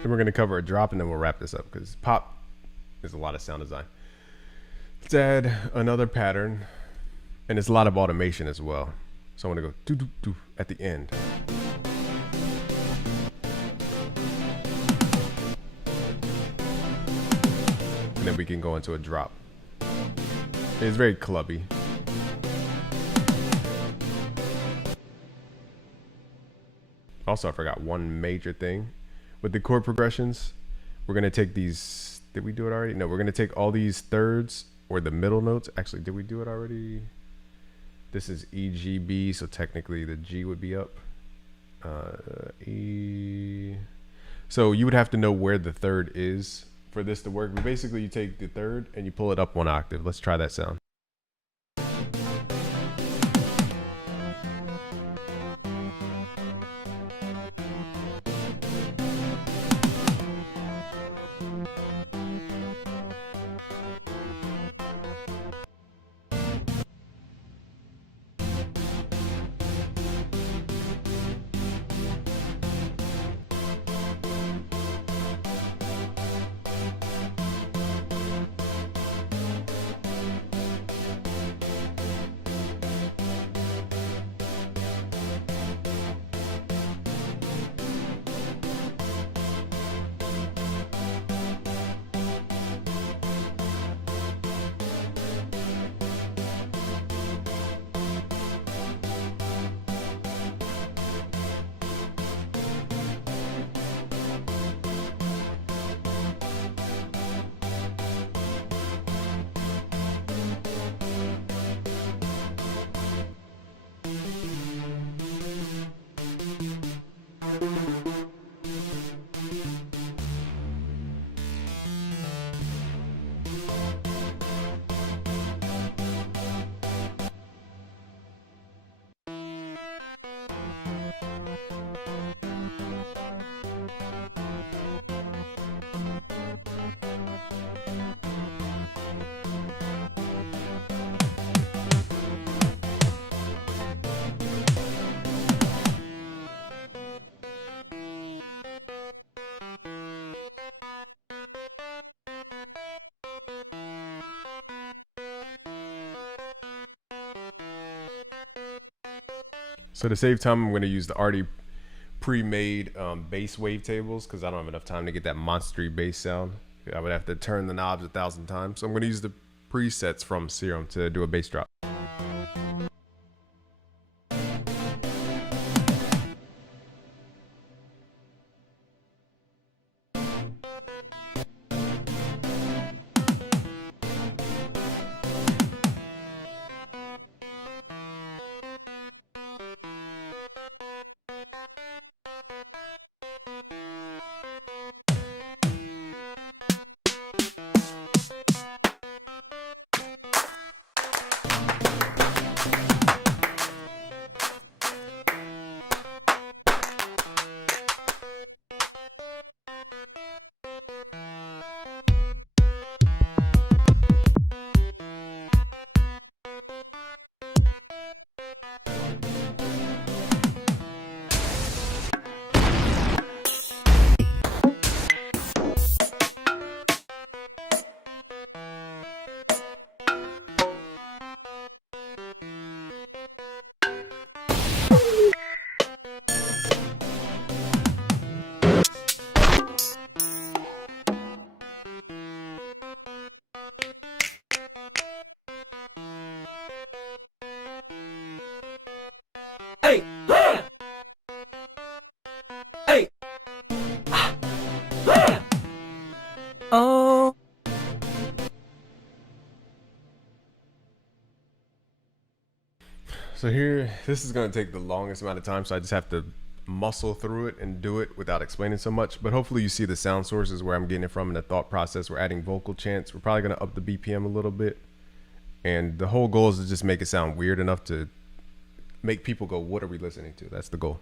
Then we're going to cover a drop and then we'll wrap this up because pop is a lot of sound design. Let's add another pattern, and it's a lot of automation as well. So I want to go doo doo doo at the end. And then we can go into a drop. It's very clubby. Also, I forgot one major thing. With the chord progressions, we're going to take these. Did we do it already? No, we're going to take all these thirds or the middle notes. Actually, did we do it already? This is E, G, B, so technically the G would be up. E. So you would have to know where the third is for this to work. But basically, you take the third and you pull it up one octave. Let's try that sound. So to save time, I'm going to use the already pre-made bass wavetables because I don't have enough time to get that monstery bass sound. I would have to turn the knobs 1,000 times. So I'm going to use the presets from Serum to do a bass drop. So here, this is going to take the longest amount of time, so I just have to muscle through it and do it without explaining so much. But hopefully you see the sound sources where I'm getting it from and the thought process. We're adding vocal chants. We're probably going to up the BPM a little bit. And the whole goal is to just make it sound weird enough to make people go, what are we listening to? That's the goal.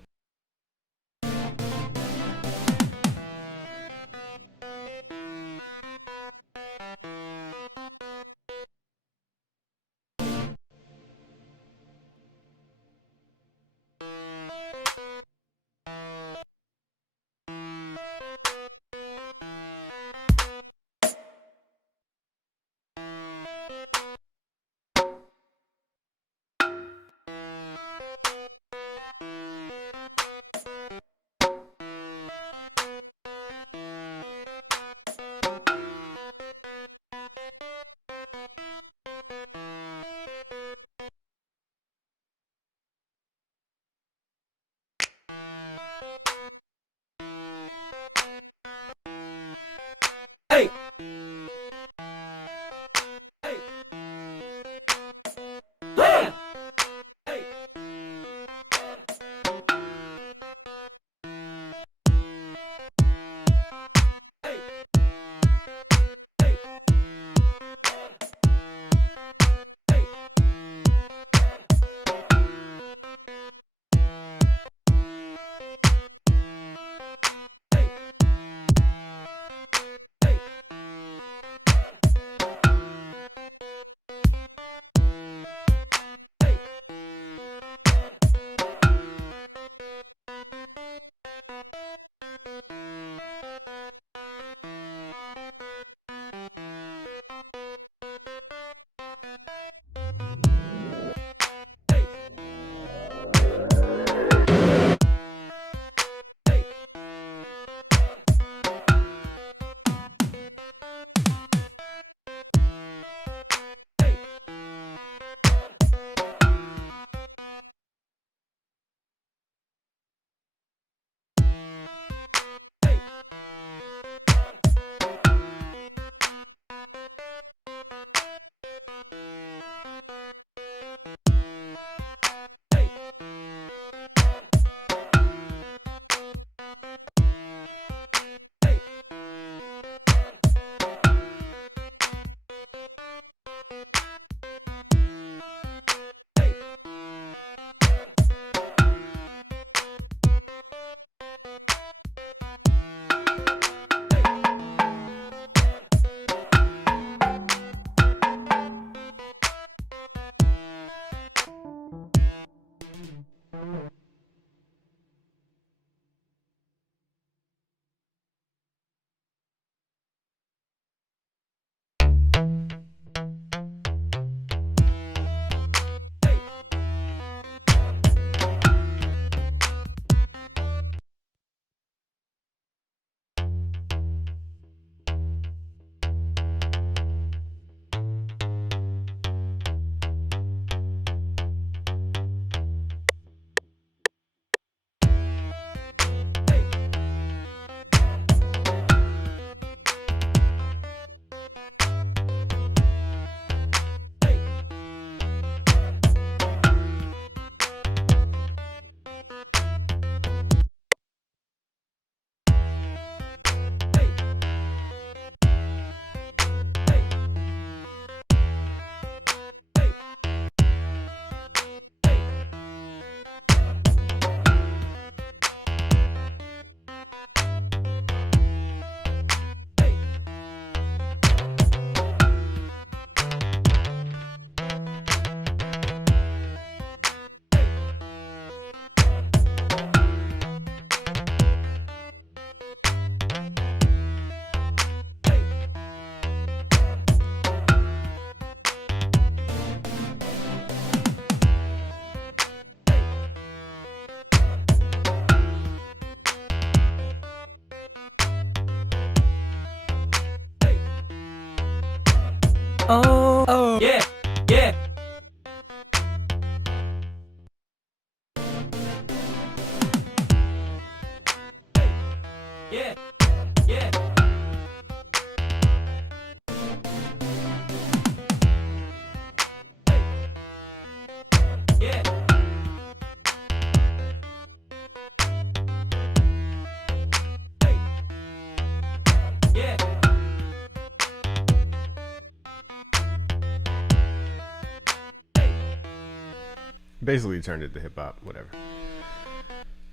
Basically turned it to hip hop, whatever.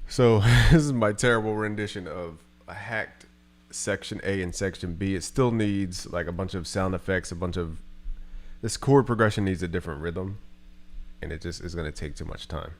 So this is my terrible rendition of a hacked section A and section B. It still needs like a bunch of sound effects, this chord progression needs a different rhythm, and it just is going to take too much time.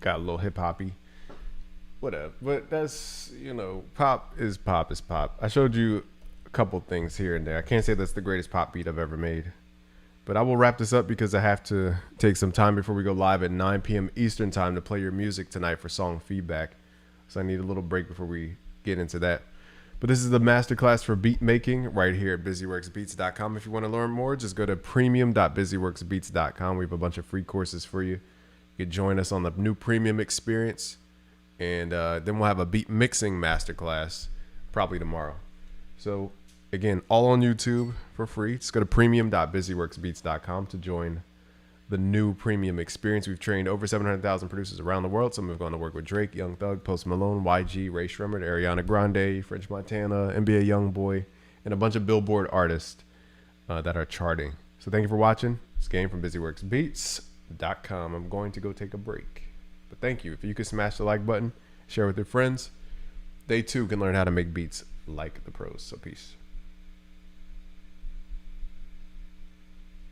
Got a little hip hoppy, whatever. But that's, pop is pop is pop. I showed you a couple things here and there. I can't say that's the greatest pop beat I've ever made, but I will wrap this up because I have to take some time before we go live at 9 p.m. Eastern time to play your music tonight for song feedback. So I need a little break before we get into that. But this is the masterclass for beat making right here at busyworksbeats.com. If you want to learn more, just go to premium.busyworksbeats.com. We have a bunch of free courses for you. You can join us on the new premium experience, and then we'll have a beat mixing masterclass probably tomorrow. So again, all on YouTube for free. Just go to premium.busyworksbeats.com to join the new premium experience. We've trained over 700,000 producers around the world. Some have gone to work with Drake, Young Thug, Post Malone, YG, Ray Shremmerd, Ariana Grande, French Montana, NBA Youngboy, and a bunch of Billboard artists that are charting. So thank you for watching. It's Game from busyworksbeats.com. I'm going to go take a break, but thank you. If you could smash the like button, share with your friends, they too can learn how to make beats like the pros. So peace.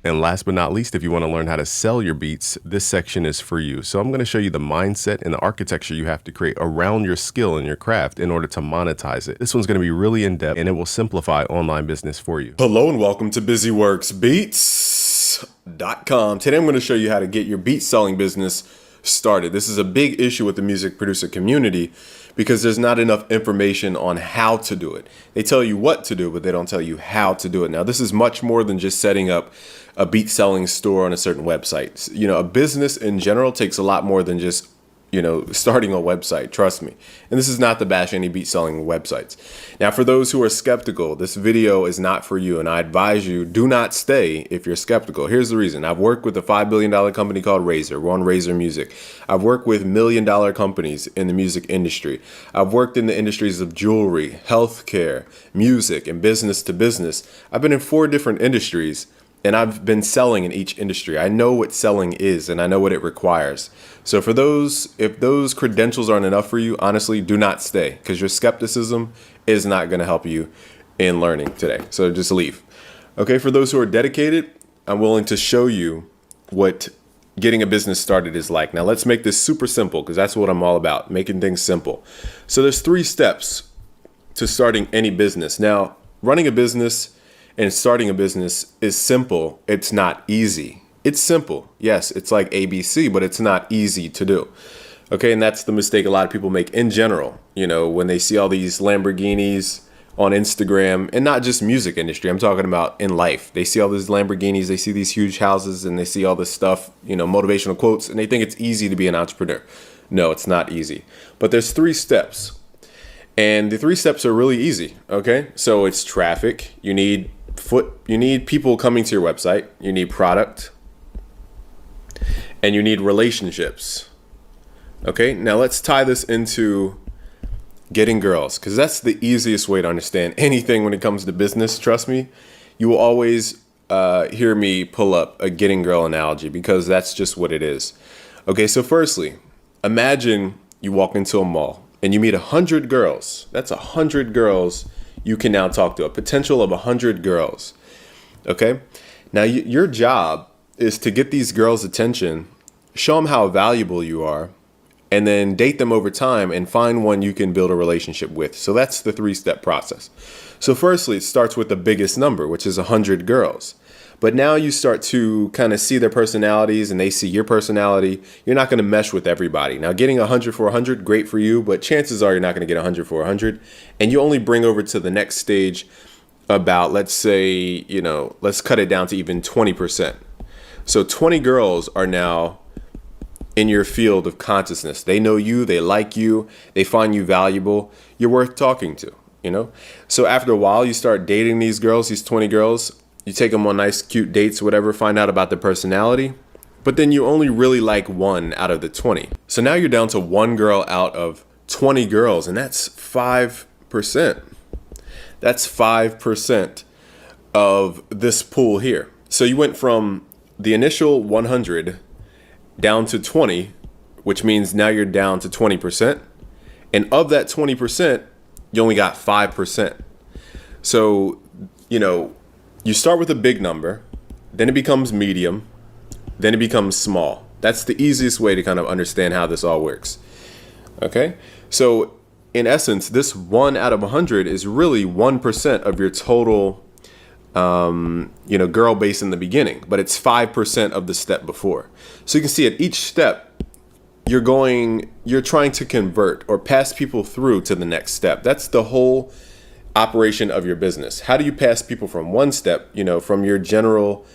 And last but not least, if you want to learn how to sell your beats, this section is for you. So I'm going to show you the mindset and the architecture you have to create around your skill and your craft in order to monetize it. This one's going to be really in-depth, and it will simplify online business for you. Hello and welcome to busyworksbeats.com. Today I'm going to show you how to get your beat selling business started. This is a big issue with the music producer community because there's not enough information on how to do it. They tell you what to do, but they don't tell you how to do it. Now, this is much more than just setting up a beat selling store on a certain website. A business in general takes a lot more than just starting a website, trust me. And this is not to bash any beat selling websites. Now, for those who are skeptical, this video is not for you. And I advise you, do not stay if you're skeptical. Here's the reason. I've worked with a $5 billion company called Razer. We're on Razer Music. I've worked with $1 million companies in the music industry. I've worked in the industries of jewelry, healthcare, music, and business to business. I've been in 4 different industries, and I've been selling in each industry. I know what selling is, and I know what it requires. So for those, if those credentials aren't enough for you, honestly, do not stay, because your skepticism is not going to help you in learning today. So just leave. Okay, for those who are dedicated, I'm willing to show you what getting a business started is like. Now let's make this super simple, because that's what I'm all about, making things simple. So there's 3 steps to starting any business. Now, running a business and starting a business is simple. It's not easy. It's simple. Yes, it's like ABC, but it's not easy to do. Okay, and that's the mistake a lot of people make in general. When they see all these Lamborghinis on Instagram, and not just music industry, I'm talking about in life. They see all these Lamborghinis, they see these huge houses, and they see all this stuff, motivational quotes, and they think it's easy to be an entrepreneur. No, it's not easy. But there's 3 steps. And the 3 steps are really easy. Okay. So it's traffic. You need people coming to your website. You need product. And you need relationships. Okay. Now let's tie this into getting girls, because that's the easiest way to understand anything when it comes to business. Trust me, you will always hear me pull up a getting girl analogy, because that's just what it is. Okay, so firstly, imagine you walk into a mall and you meet 100 girls. That's 100 girls you can now talk to, a potential of 100 girls. Okay, now your job is to get these girls' attention, show them how valuable you are, and then date them over time and find one you can build a relationship with. So that's the 3-step process. So firstly, it starts with the biggest number, which is 100 girls. But now you start to kind of see their personalities and they see your personality. You're not going to mesh with everybody. Now, getting 100 for 100, great for you, but chances are you're not going to get 100 for 100. And you only bring over to the next stage about, let's say, let's cut it down to even 20%. So 20 girls are now in your field of consciousness. They know you, they like you, they find you valuable, you're worth talking to, So after a while, you start dating these girls, these 20 girls, you take them on nice, cute dates, whatever, find out about their personality, but then you only really like one out of the 20. So now you're down to one girl out of 20 girls, and that's 5%. That's 5% of this pool here. So you went from the initial 100 down to 20, which means now you're down to 20%. And of that 20%, you only got 5%. So, you start with a big number, then it becomes medium, then it becomes small. That's the easiest way to kind of understand how this all works. Okay? So, in essence, this 1 out of 100 is really 1% of your total girl base in the beginning, but it's 5% of the step before. So you can see at each step, you're trying to convert or pass people through to the next step. That's the whole operation of your business. How do you pass people from one step, from your general,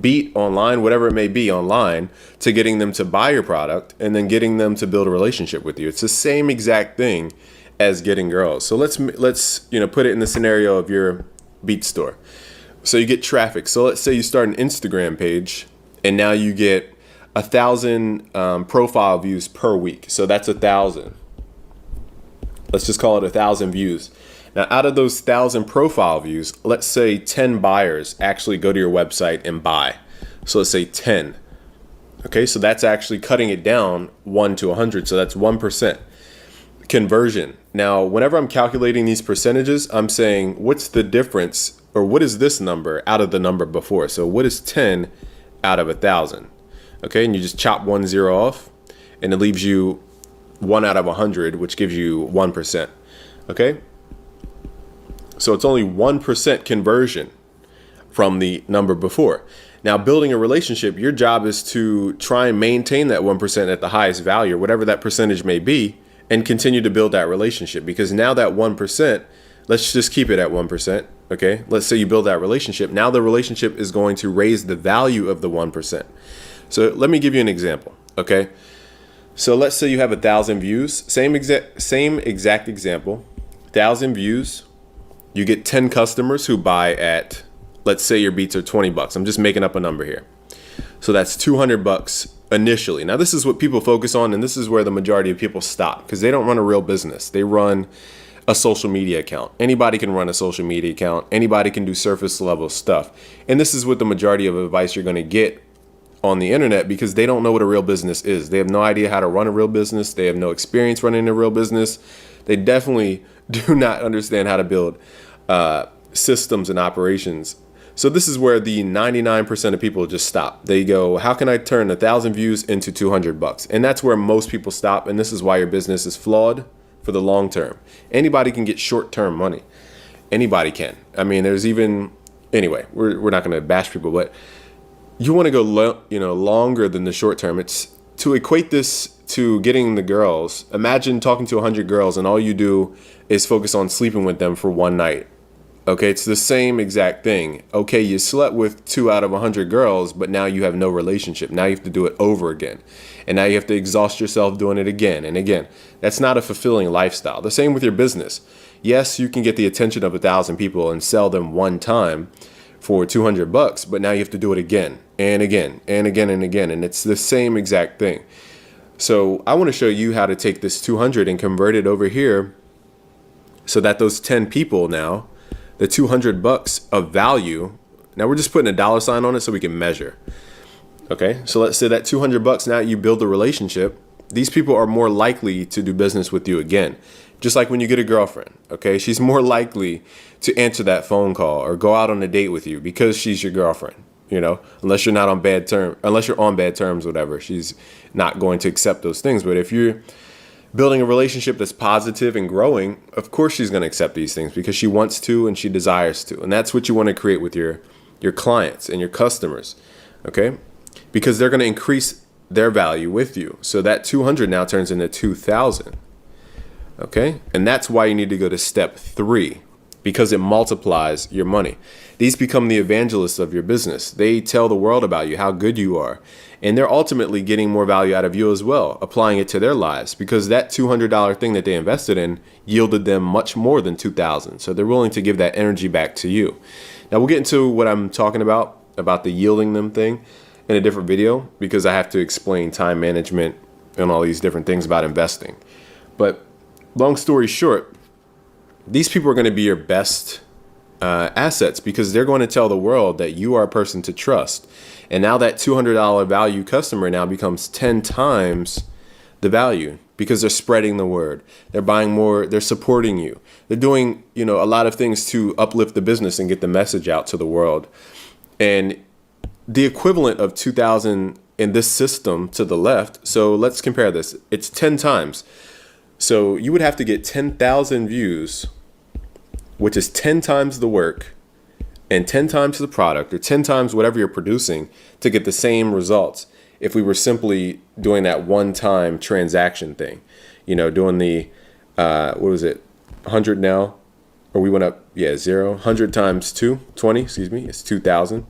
beat online, whatever it may be online, to getting them to buy your product and then getting them to build a relationship with you. It's the same exact thing as getting girls. So let's put it in the scenario of your beat store. So you get traffic. So let's say you start an Instagram page and now you get 1,000 profile views per week. So that's 1,000. Let's just call it 1,000 views. Now, out of those 1,000 profile views, let's say 10 buyers actually go to your website and buy. So let's say 10. Okay, so that's actually cutting it down 1 to 100. So that's 1%. Conversion. Now, whenever I'm calculating these percentages, I'm saying, what's the difference, or what is this number out of the number before? So what is 10 out of 1,000? Okay, and you just chop 1 0 off, and it leaves you 1 out of 100, which gives you 1%. Okay, so it's only 1% conversion from the number before. Now, building a relationship, your job is to try and maintain that 1% at the highest value, whatever that percentage may be, and continue to build that relationship. Because now that 1%, let's just keep it at 1%. Okay, let's say you build that relationship. Now the relationship is going to raise the value of the 1%. So let me give you an example. Okay, so let's say you have 1,000 views. Same exact example. 1,000 views. You get 10 customers who buy at, let's say your beats are $20. I'm just making up a number here. So that's $200 initially. Now, this is what people focus on, and this is where the majority of people stop, because they don't run a real business. They run a social media account. Anybody can run a social media account. Anybody can do surface level stuff. And this is what the majority of advice you're going to get on the internet, because they don't know what a real business is. They have no idea how to run a real business. They have no experience running a real business. They definitely do not understand how to build systems and operations. So this is where the 99% of people just stop. They go, how can I turn 1,000 views into $200? And that's where most people stop. And this is why your business is flawed for the long term. Anybody can get short-term money. Anybody can. I mean, there's even, anyway, we're not going to bash people, but you want to go longer than the short term. It's to equate this to getting the girls. Imagine talking to 100 girls and all you do is focus on sleeping with them for one night Okay, it's the same exact thing. Okay, you slept with 2 out of 100 girls, but now you have no relationship. Now you have to do it over again. And now you have to exhaust yourself doing it again and again. That's not a fulfilling lifestyle. The same with your business. Yes, you can get the attention of 1,000 people and sell them one time for $200, but now you have to do it again and again and again and again. And it's the same exact thing. So I want to show you how to take this 200 and convert it over here so that those 10 people now, the $200 of value, now we're just putting a dollar sign on it so we can measure. Okay, so let's say that $200, now you build a relationship. These people are more likely to do business with you again. Just like when you get a girlfriend, okay? She's more likely to answer that phone call or go out on a date with you because she's your girlfriend, you know? Unless you're on bad terms, whatever. She's not going to accept those things. But if you're building a relationship that's positive and growing, of course she's going to accept these things because she wants to and she desires to. And that's what you want to create with your clients and your customers, okay? Because they're going to increase their value with you. So that 200 now turns into 2,000, okay? And that's why you need to go to step 3, because it multiplies your money. These become the evangelists of your business. They tell the world about you, how good you are. And they're ultimately getting more value out of you as well, applying it to their lives, because that $200 thing that they invested in yielded them much more than 2,000. So they're willing to give that energy back to you. Now we'll get into what I'm talking about the yielding them thing in a different video, because I have to explain time management and all these different things about investing. But long story short, these people are going to be your best assets, because they're going to tell the world that you are a person to trust. And now that $200 value customer now becomes 10 times the value, because they're spreading the word. They're buying more. They're supporting you. They're doing, a lot of things to uplift the business and get the message out to the world. And the equivalent of 2,000 in this system to the left. So let's compare this. It's 10 times. So you would have to get 10,000 views, which is 10 times the work and 10 times the product, or 10 times whatever you're producing, to get the same results if we were simply doing that one-time transaction thing. Doing the, 100 now, or we went up, 100 times 20, it's 2,000.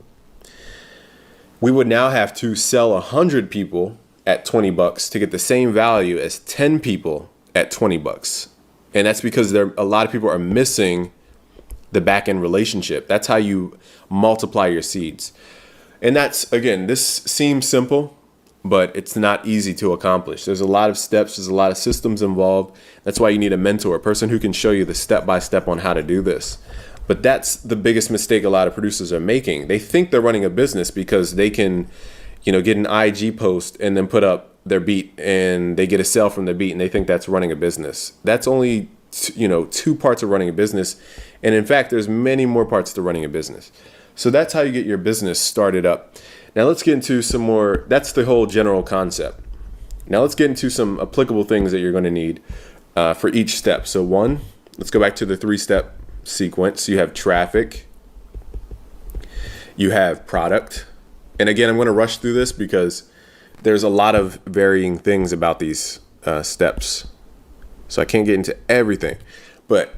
We would now have to sell 100 people at $20 to get the same value as 10 people at $20. And that's because a lot of people are missing the back end relationship. That's how you multiply your seeds. And that's, again, this seems simple, but it's not easy to accomplish. There's a lot of steps, there's a lot of systems involved. That's why you need a mentor, a person who can show you the step-by-step on how to do this. But that's the biggest mistake a lot of producers are making. They think they're running a business because they can, get an IG post and then put up their beat and they get a sale from the beat, and they think that's running a business. That's only, 2 parts of running a business. And in fact, there's many more parts to running a business. So that's how you get your business started up. Now let's get into some more. That's the whole general concept. Now let's get into some applicable things that you're going to need for each step. So let's go back to the 3-step sequence. You have traffic, you have product, and again, I'm going to rush through this because there's a lot of varying things about these steps, so I can't get into everything. But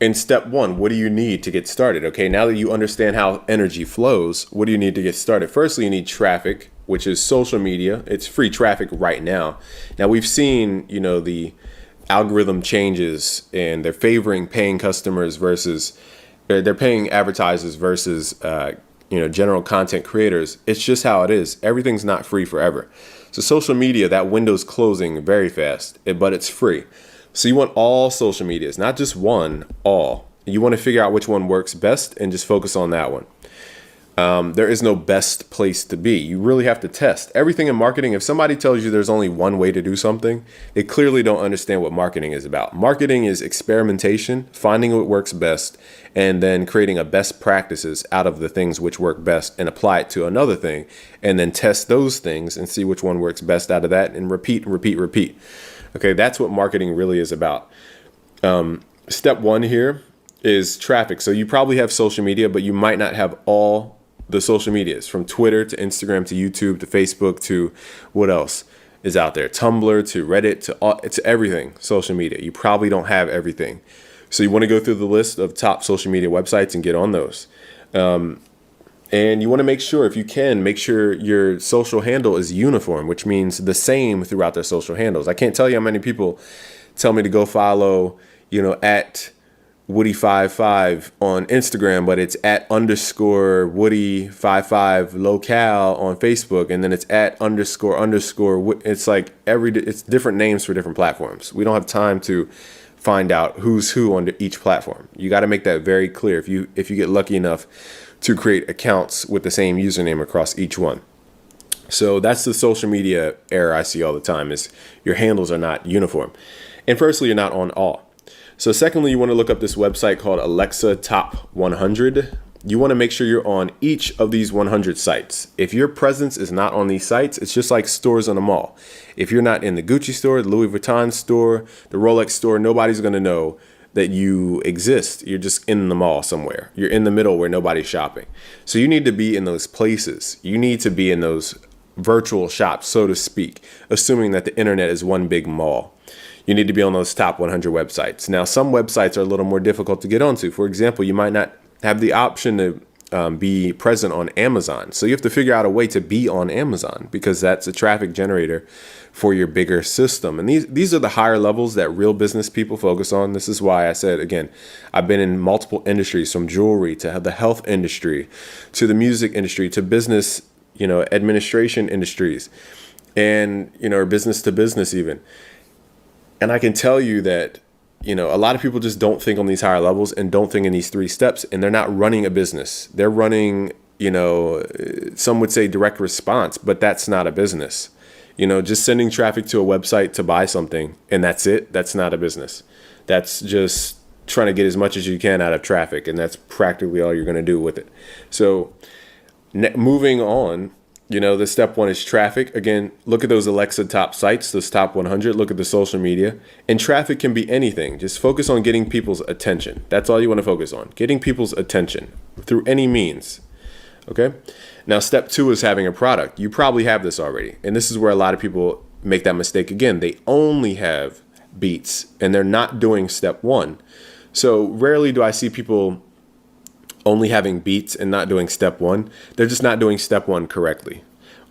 in step 1, what do you need to get started? Okay, now that you understand how energy flows, what do you need to get started? Firstly, you need traffic, which is social media. It's free traffic right now. Now we've seen, the algorithm changes, and they're favoring paying customers versus they're paying advertisers versus general content creators. It's just how it is. Everything's not free forever. So social media, that window's closing very fast, but it's free. So you want all social medias, not just one, all. You want to figure out which one works best and just focus on that one. There is no best place to be. You really have to test everything in marketing. If somebody tells you there's only one way to do something, they clearly don't understand what marketing is about. Marketing is experimentation, finding what works best, and then creating a best practices out of the things which work best and apply it to another thing, and then test those things and see which one works best out of that, and repeat. Okay, that's what marketing really is about. Step 1 here is traffic. So you probably have social media, but you might not have all the social medias, from Twitter to Instagram to YouTube to Facebook to what else is out there, Tumblr to Reddit to everything social media. You probably don't have everything. So you want to go through the list of top social media websites and get on those. And you want to make sure, if you can, make sure your social handle is uniform, which means the same throughout their social handles. I can't tell you how many people tell me to go follow, at Woody55 on Instagram, but it's at _ Woody55 locale on Facebook, and then it's at _ it's like it's different names for different platforms. We don't have time to find out who's who on each platform. You got to make that very clear if you get lucky enough to create accounts with the same username across each one. So that's the social media error I see all the time, is your handles are not uniform. And firstly, you're not on all. So secondly, you want to look up this website called Alexa Top 100. You want to make sure you're on each of these 100 sites. If your presence is not on these sites, it's just like stores in a mall. If you're not in the Gucci store, the Louis Vuitton store, the Rolex store, nobody's going to know that you exist. You're just in the mall somewhere. You're in the middle where nobody's shopping. So you need to be in those places. You need to be in those virtual shops, so to speak, assuming that the internet is one big mall. You need to be on those top 100 websites. Now, some websites are a little more difficult to get onto. For example, you might not have the option to be present on Amazon. So you have to figure out a way to be on Amazon, because that's a traffic generator for your bigger system. And these are the higher levels that real business people focus on. This is why I said, again, I've been in multiple industries, from jewelry to the health industry, to the music industry, to business, administration industries, and, or business to business even. And I can tell you that, a lot of people just don't think on these higher levels and don't think in these 3 steps, and they're not running a business. They're running, some would say direct response, but that's not a business. Just sending traffic to a website to buy something and that's it. That's not a business. That's just trying to get as much as you can out of traffic, and that's practically all you're going to do with it. So moving on, the step 1 is traffic. Again, look at those Alexa top sites, those top 100, look at the social media, and traffic can be anything. Just focus on getting people's attention. That's all you want to focus on, getting people's attention through any means. Okay. Now, step 2 is having a product. You probably have this already. And this is where a lot of people make that mistake again. They only have beats and they're not doing step 1. So rarely do I see people only having beats and not doing step 1. They're just not doing step 1 correctly,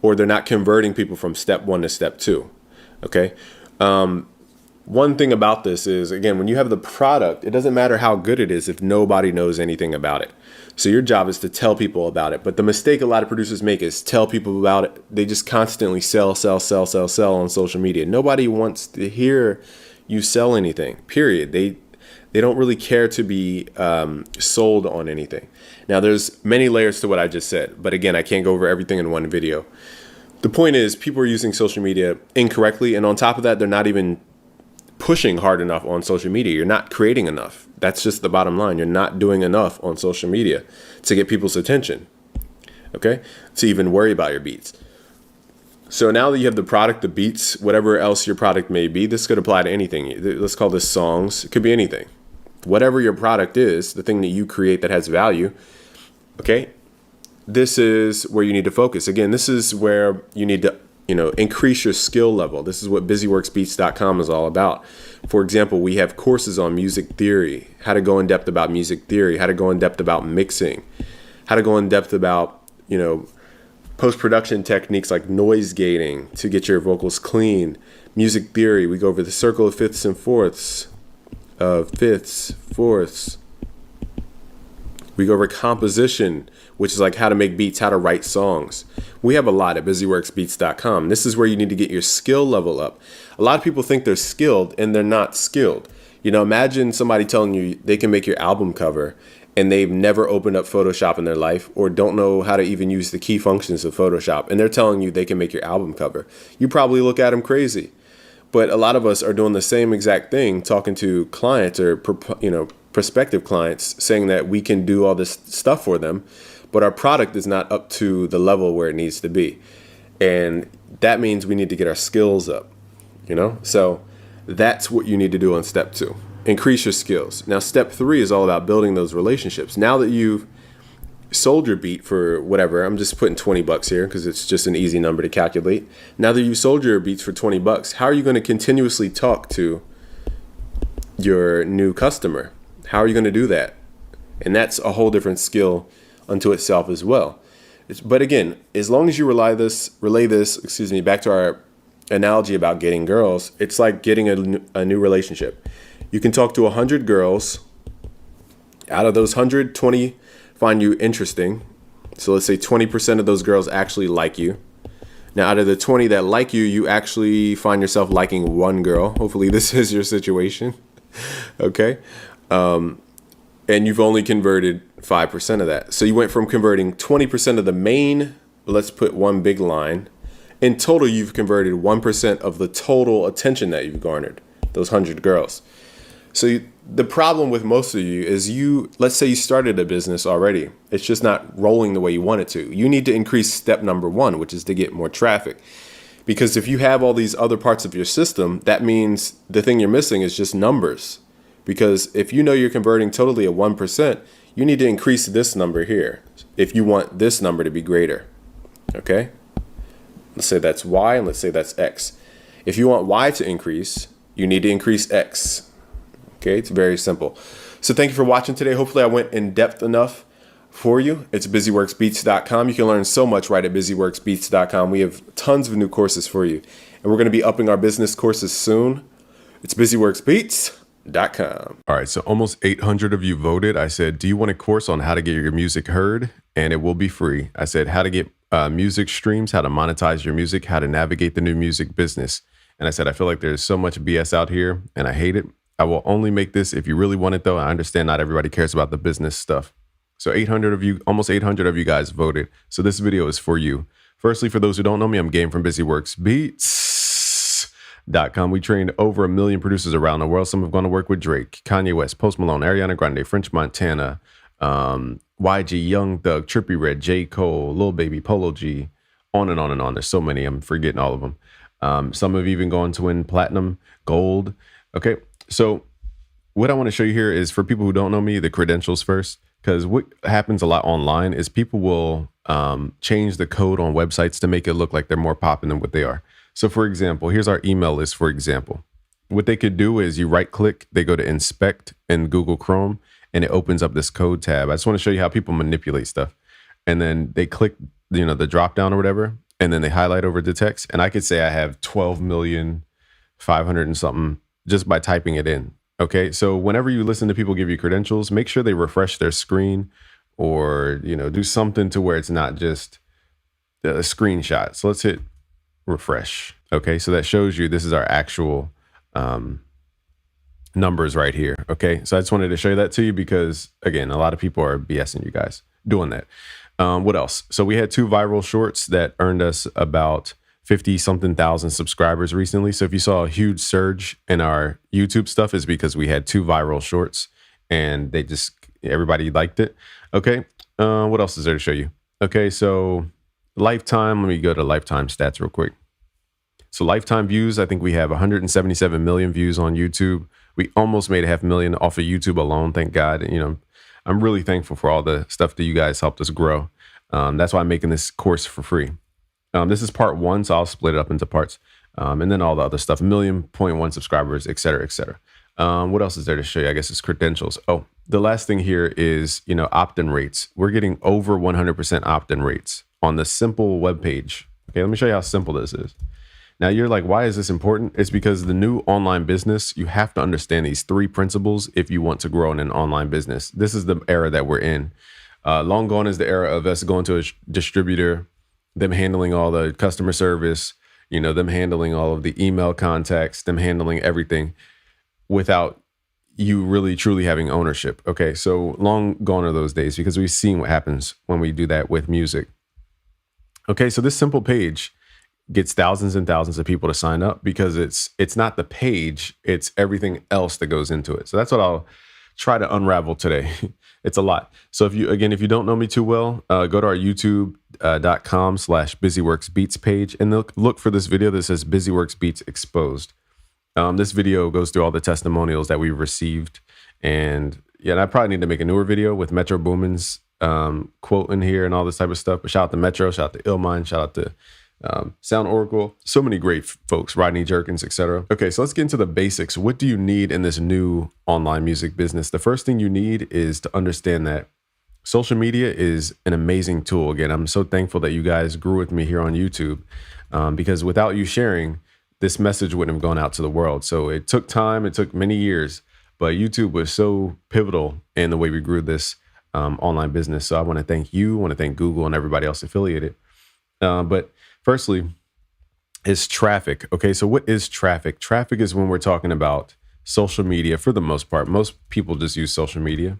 or they're not converting people from step 1 to step 2. Okay. One thing about this is, again, when you have the product, it doesn't matter how good it is if nobody knows anything about it. So your job is to tell people about it. But the mistake a lot of producers make is tell people about it. They just constantly sell on social media. Nobody wants to hear you sell anything, period. They don't really care to be sold on anything. Now, there's many layers to what I just said. But again, I can't go over everything in one video. The point is, people are using social media incorrectly. And on top of that, they're not even pushing hard enough on social media. You're not creating enough. That's just the bottom line. You're not doing enough on social media to get people's attention, okay, to even worry about your beats. So now that you have the product, the beats, whatever else your product may be, this could apply to anything. Let's call this songs. It could be anything. Whatever your product is, the thing that you create that has value, okay, this is where you need to focus. Again, this is where you need to increase your skill level. This is what busyworksbeats.com is all about. For example, we have courses on music theory, how to go in depth about music theory, how to go in depth about mixing, how to go in depth about, post-production techniques like noise gating to get your vocals clean. Music theory, we go over the circle of fifths and fourths, fourths. We go over composition, which is like how to make beats, how to write songs. We have a lot at busyworksbeats.com. This is where you need to get your skill level up. A lot of people think they're skilled and they're not skilled. Imagine somebody telling you they can make your album cover and they've never opened up Photoshop in their life, or don't know how to even use the key functions of Photoshop, and they're telling you they can make your album cover. You probably look at them crazy. But a lot of us are doing the same exact thing, talking to clients or prospective clients, saying that we can do all this stuff for them, but our product is not up to the level where it needs to be. And that means we need to get our skills up, So that's what you need to do on step 2. Increase your skills. Now, step 3 is all about building those relationships. Now that you've sold your beat for whatever, I'm just putting $20 here because it's just an easy number to calculate. Now that you sold your beats for $20, how are you going to continuously talk to your new customer? How are you going to do that? And that's a whole different skill unto itself as well. But again, as long as you relay this, back to our analogy about getting girls, it's like getting a new relationship. You can talk to 100 girls. Out of those 100, 20 find you interesting. So let's say 20% of those girls actually like you. Now, out of the 20 that like you, you actually find yourself liking one girl. Hopefully this is your situation. Okay. And you've only converted 5% of that. So you went from converting 20% of the main, let's put one big line. In total, you've converted 1% of the total attention that you've garnered, those 100 girls. So the problem with most of you is let's say you started a business already. It's just not rolling the way you want it to. You need to increase step number 1, which is to get more traffic. Because if you have all these other parts of your system, that means the thing you're missing is just numbers. Because if you know you're converting totally at 1%, you need to increase this number here if you want this number to be greater. Okay? Let's say that's Y and let's say that's X. If you want Y to increase, you need to increase X. Okay? It's very simple. So thank you for watching today. Hopefully I went in depth enough for you. It's busyworksbeats.com. You can learn so much right at busyworksbeats.com. We have tons of new courses for you. And we're going to be upping our business courses soon. It's busyworksbeats.com. All right, so almost 800 of you voted. I said, do you want a course on how to get your music heard? And it will be free. I said, how to get music streams, how to monetize your music, how to navigate the new music business. And I said, I feel like there's so much BS out here and I hate it. I will only make this if you really want it, though. I understand not everybody cares about the business stuff. So 800 of you, almost 800 of you guys voted. So this video is for you. Firstly, for those who don't know me, I'm Game from busyworksbeats.com. We trained over 1 million producers around the world. Some have gone to work with Drake, Kanye West, Post Malone, Ariana Grande, French Montana, YG, Young Thug, Trippie Redd, J. Cole, Lil Baby, Polo G, on and on and on. There's so many. I'm forgetting all of them. Some have even gone to win platinum, gold. Okay, so what I want to show you here is, for people who don't know me, the credentials first. Because what happens a lot online is people will change the code on websites to make it look like they're more popping than what they are. So for example, here's our email list, for example. What they could do is you right click, they go to inspect in Google Chrome, and it opens up this code tab. I just want to show you how people manipulate stuff. And then they click, the drop down or whatever, and then they highlight over the text. And I could say I have 12,500,000 and something just by typing it in. Okay, so whenever you listen to people give you credentials, make sure they refresh their screen or, do something to where it's not just a screenshot. So let's hit refresh. Okay, so that shows you this is our actual numbers right here. Okay, so I just wanted to show you that to you because, again, a lot of people are BSing you guys doing that. What else? So we had 2 viral shorts that earned us about 50-something thousand subscribers recently. So if you saw a huge surge in our YouTube stuff, is because we had 2 viral shorts and everybody liked it. Okay. What else is there to show you? Okay. So lifetime, let me go to lifetime stats real quick. So lifetime views, I think we have 177 million views on YouTube. We almost made 500,000 off of YouTube alone. Thank God. I'm really thankful for all the stuff that you guys helped us grow. That's why I'm making this course for free. This is part 1, so I'll split it up into parts. And then all the other stuff, 1.1 million subscribers, et cetera, et cetera. What else is there to show you? I guess it's credentials. Oh, the last thing here is, opt-in rates. We're getting over 100% opt-in rates on the simple web page. Okay, let me show you how simple this is. Now you're like, why is this important? It's because the new online business, you have to understand these 3 principles if you want to grow in an online business. This is the era that we're in. Long gone is the era of us going to a distributor, them handling all the customer service, them handling all of the email contacts, them handling everything without you really truly having ownership. Okay, so long gone are those days because we've seen what happens when we do that with music. Okay, so this simple page gets thousands and thousands of people to sign up because it's not the page, it's everything else that goes into it. So that's what I'll try to unravel today. It's a lot. So if you don't know me too well, go to our youtube.com/busyworksbeats page and look for this video that says busyworksbeats exposed. This video goes through all the testimonials that we've received. And I probably need to make a newer video with Metro Boomin's quote in here and all this type of stuff. But shout out to Metro, shout out to Illmind, shout out to Sound Oracle, so many great folks, Rodney Jerkins, etc. Okay, so let's get into the basics. What do you need in this new online music business? The first thing you need is to understand that social media is an amazing tool. Again, I'm so thankful that you guys grew with me here on YouTube, because without you sharing, this message wouldn't have gone out to the world. So it took time, it took many years, but YouTube was so pivotal in the way we grew this online business. So I want to thank you, I want to thank Google and everybody else affiliated. But firstly, is traffic. Okay, so what is traffic? Traffic is when we're talking about social media for the most part. Most people just use social media.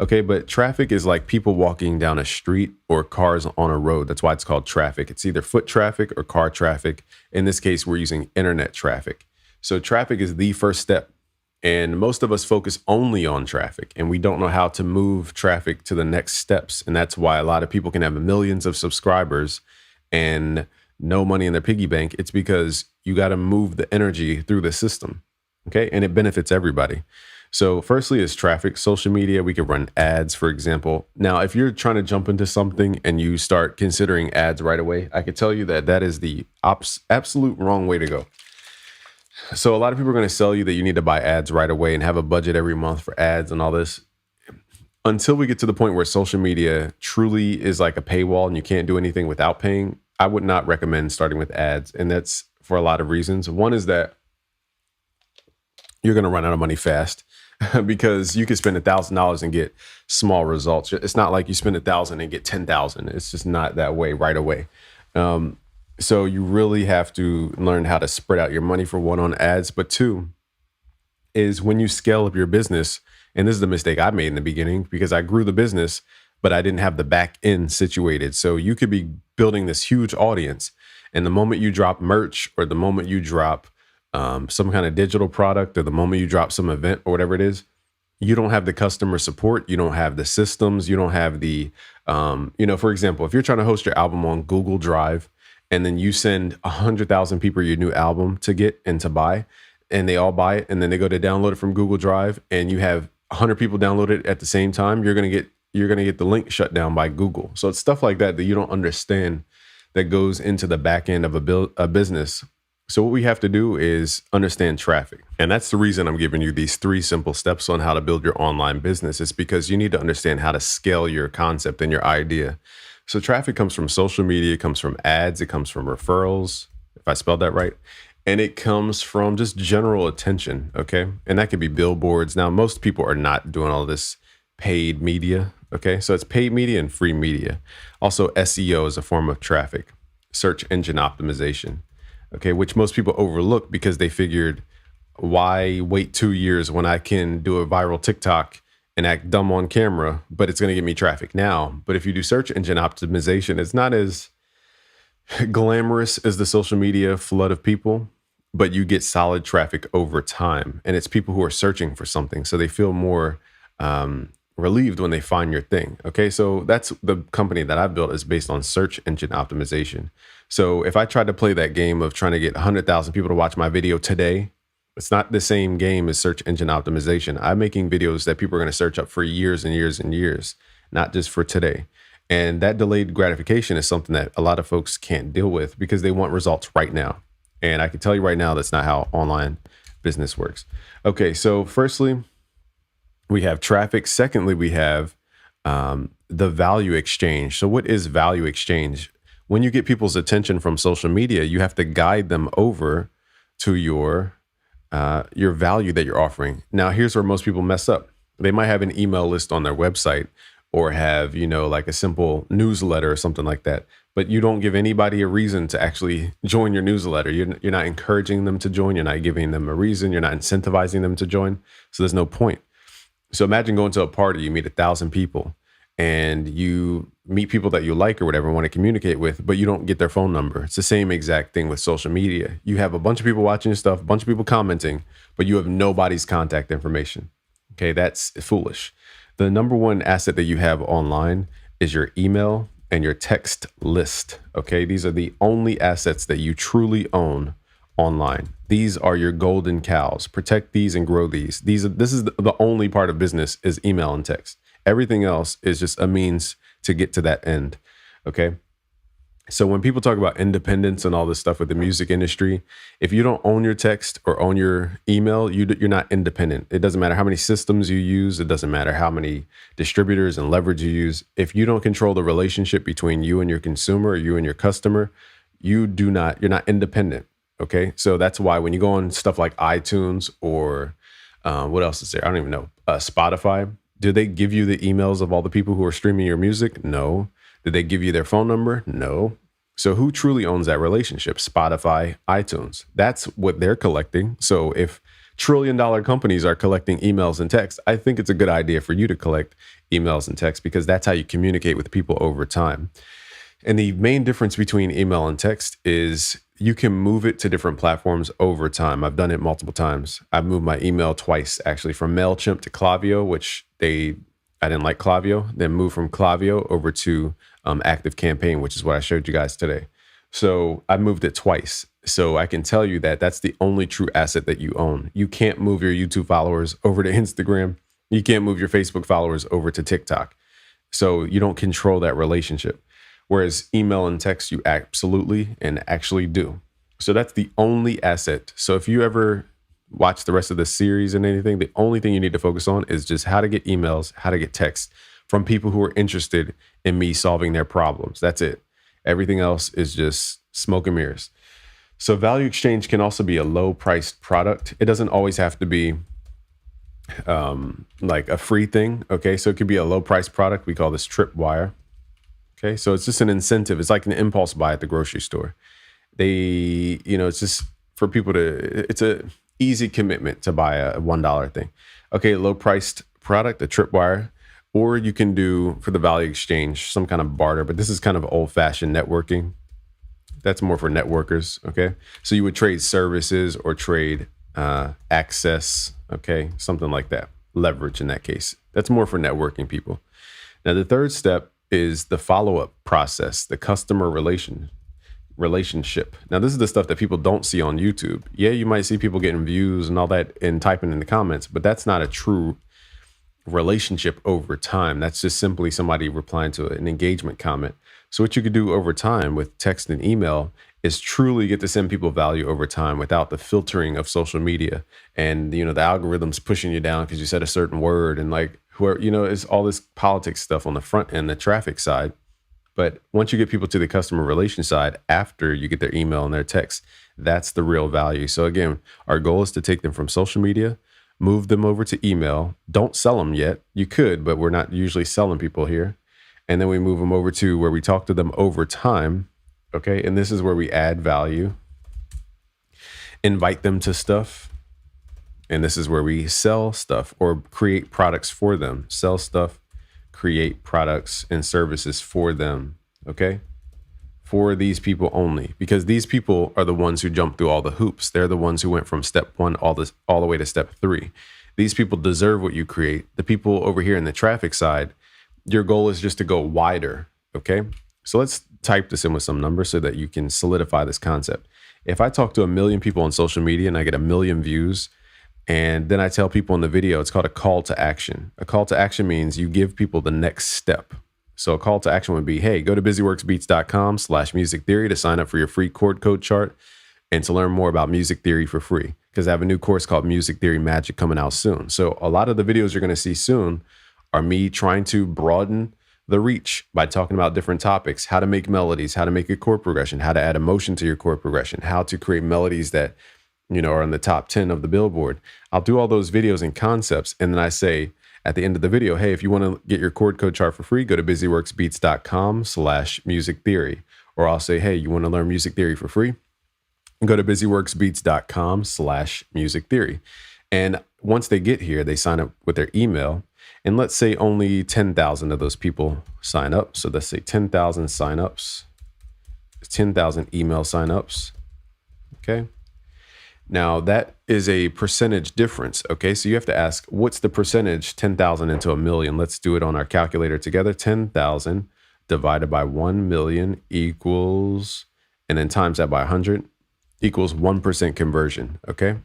Okay, but traffic is like people walking down a street or cars on a road. That's why it's called traffic. It's either foot traffic or car traffic. In this case, we're using internet traffic. So traffic is the first step. And most of us focus only on traffic, and we don't know how to move traffic to the next steps. And that's why a lot of people can have millions of subscribers and no money in their piggy bank. It's because you got to move the energy through the system. Okay, and it benefits everybody. So firstly is traffic, social media. We could run ads, for example. Now, if you're trying to jump into something and you start considering ads right away, I could tell you that that is the absolute wrong way to go. So a lot of people are going to sell you that you need to buy ads right away and have a budget every month for ads and all this. Until we get to the point where social media truly is like a paywall and you can't do anything without paying, I would not recommend starting with ads. And that's for a lot of reasons. One is that you're going to run out of money fast. Because you could spend $1,000 and get small results. It's not like you spend $1,000 and get 10,000. It's just not that way right away. So you really have to learn how to spread out your money, for one, on ads. But two is when you scale up your business, and this is the mistake I made in the beginning because I grew the business, but I didn't have the back end situated. So you could be building this huge audience, and the moment you drop merch or the moment you drop some kind of digital product, or the moment you drop some event or whatever it is, you don't have the customer support. You don't have the systems. You don't have the, for example, if you're trying to host your album on Google Drive and then you send 100,000 people your new album to get and to buy, and they all buy it, and then they go to download it from Google Drive, and you have 100 people download it at the same time, you're going to get the link shut down by Google. So it's stuff like that you don't understand that goes into the back end of a business. So what we have to do is understand traffic. And that's the reason I'm giving you these 3 simple steps on how to build your online business. It's because you need to understand how to scale your concept and your idea. So traffic comes from social media, it comes from ads, it comes from referrals, if I spelled that right. And it comes from just general attention, okay? And that could be billboards. Now, most people are not doing all this paid media, okay? So it's paid media and free media. Also, SEO is a form of traffic, search engine optimization. Okay, which most people overlook because they figured, why wait 2 years when I can do a viral TikTok and act dumb on camera, but it's going to get me traffic now. But if you do search engine optimization, it's not as glamorous as the social media flood of people, but you get solid traffic over time. And it's people who are searching for something, so they feel more relieved when they find your thing. Okay, so that's the company that I've built, is based on search engine optimization. So if I tried to play that game of trying to get 100,000 people to watch my video today, it's not the same game as search engine optimization. I'm making videos that people are going to search up for years and years and years, not just for today. And that delayed gratification is something that a lot of folks can't deal with because they want results right now. And I can tell you right now, that's not how online business works. Okay, so firstly, we have traffic. Secondly, we have the value exchange. So what is value exchange? When you get people's attention from social media, you have to guide them over to your value that you're offering. Now, here's where most people mess up. They might have an email list on their website, or have, like a simple newsletter or something like that. But you don't give anybody a reason to actually join your newsletter. You're not encouraging them to join. You're not giving them a reason. You're not incentivizing them to join. So there's no point. So imagine going to a party, you meet 1,000 people, and you meet people that you like or whatever, want to communicate with, but you don't get their phone number. It's the same exact thing with social media. You have a bunch of people watching your stuff, a bunch of people commenting, but you have nobody's contact information. Okay, that's foolish. The number one asset that you have online is your email and your text list. Okay, these are the only assets that you truly own online. These are your golden cows. Protect these and grow these. This is the only part of business is email and text. Everything else is just a means to get to that end. Okay. So when people talk about independence and all this stuff with the music industry, if you don't own your text or own your email, you're not independent. It doesn't matter how many systems you use. It doesn't matter how many distributors and leverage you use. If you don't control the relationship between you and your consumer or you and your customer, you're not independent. Okay. So that's why when you go on stuff like iTunes or what else is there? I don't even know. Spotify, do they give you the emails of all the people who are streaming your music? No. Did they give you their phone number? No. So who truly owns that relationship? Spotify, iTunes. That's what they're collecting. So if trillion-dollar companies are collecting emails and texts, I think it's a good idea for you to collect emails and texts because that's how you communicate with people over time. And the main difference between email and text is you can move it to different platforms over time. I've done it multiple times. I've moved my email twice, actually, from MailChimp to Klaviyo, which I didn't like Klaviyo, then moved from Klaviyo over to ActiveCampaign, which is what I showed you guys today. So I moved it twice. So I can tell you that that's the only true asset that you own. You can't move your YouTube followers over to Instagram. You can't move your Facebook followers over to TikTok. So you don't control that relationship. Whereas email and text, you absolutely and actually do. So that's the only asset. So if you ever watch the rest of the series and anything, the only thing you need to focus on is just how to get emails, how to get texts from people who are interested in me solving their problems. That's it. Everything else is just smoke and mirrors. So value exchange can also be a low priced product. It doesn't always have to be like a free thing. Okay. So it could be a low priced product. We call this Tripwire. Okay. So it's just an incentive. It's like an impulse buy at the grocery store. It's just for people it's a easy commitment to buy a $1 thing. Okay. Low priced product, a Tripwire. Or you can do, for the value exchange, some kind of barter, but this is kind of old-fashioned networking. That's more for networkers, okay? So you would trade services or trade access, okay? Something like that. Leverage in that case. That's more for networking people. Now, the third step is the follow-up process, the customer relationship. Now, this is the stuff that people don't see on YouTube. Yeah, you might see people getting views and all that and typing in the comments, but that's not a true relationship over time. That's just simply somebody replying to an engagement comment. So what you could do over time with text and email is truly get to send people value over time without the filtering of social media and, the algorithms pushing you down because you said a certain word and it's all this politics stuff on the front end, the traffic side. But once you get people to the customer relation side, after you get their email and their text, that's the real value. So again, our goal is to take them from social media, move them over to email. Don't sell them yet. You could, but we're not usually selling people here. And then we move them over to where we talk to them over time. Okay. And this is where we add value, invite them to stuff. And this is where we sell stuff or create products for them, sell stuff, create products and services for them. Okay. For these people only, because these people are the ones who jump through all the hoops. They're the ones who went from step 1 all the way to step 3. These people deserve what you create. The people over here in the traffic side, your goal is just to go wider. Okay. So let's type this in with some numbers so that you can solidify this concept. If I talk to 1 million people on social media and I get 1 million views, and then I tell people in the video, it's called a call to action. A call to action means you give people the next step. So a call to action would be, hey, go to busyworksbeats.com/music theory to sign up for your free chord code chart and to learn more about music theory for free. Because I have a new course called Music Theory Magic coming out soon. So a lot of the videos you're going to see soon are me trying to broaden the reach by talking about different topics, how to make melodies, how to make a chord progression, how to add emotion to your chord progression, how to create melodies that, are in the top 10 of the Billboard. I'll do all those videos and concepts. And then I say, at the end of the video, hey, if you want to get your chord code chart for free, go to busyworksbeats.com/music theory. Or I'll say, hey, you want to learn music theory for free? Go to busyworksbeats.com/music theory. And once they get here, they sign up with their email. And let's say only 10,000 of those people sign up. So let's say 10,000 signups, 10,000 email signups. Okay. Now that is a percentage difference. Okay. So you have to ask, what's the percentage 10,000 into 1 million? Let's do it on our calculator together. 10,000 divided by 1 million equals, and then times that by 100 equals 1% conversion. Okay.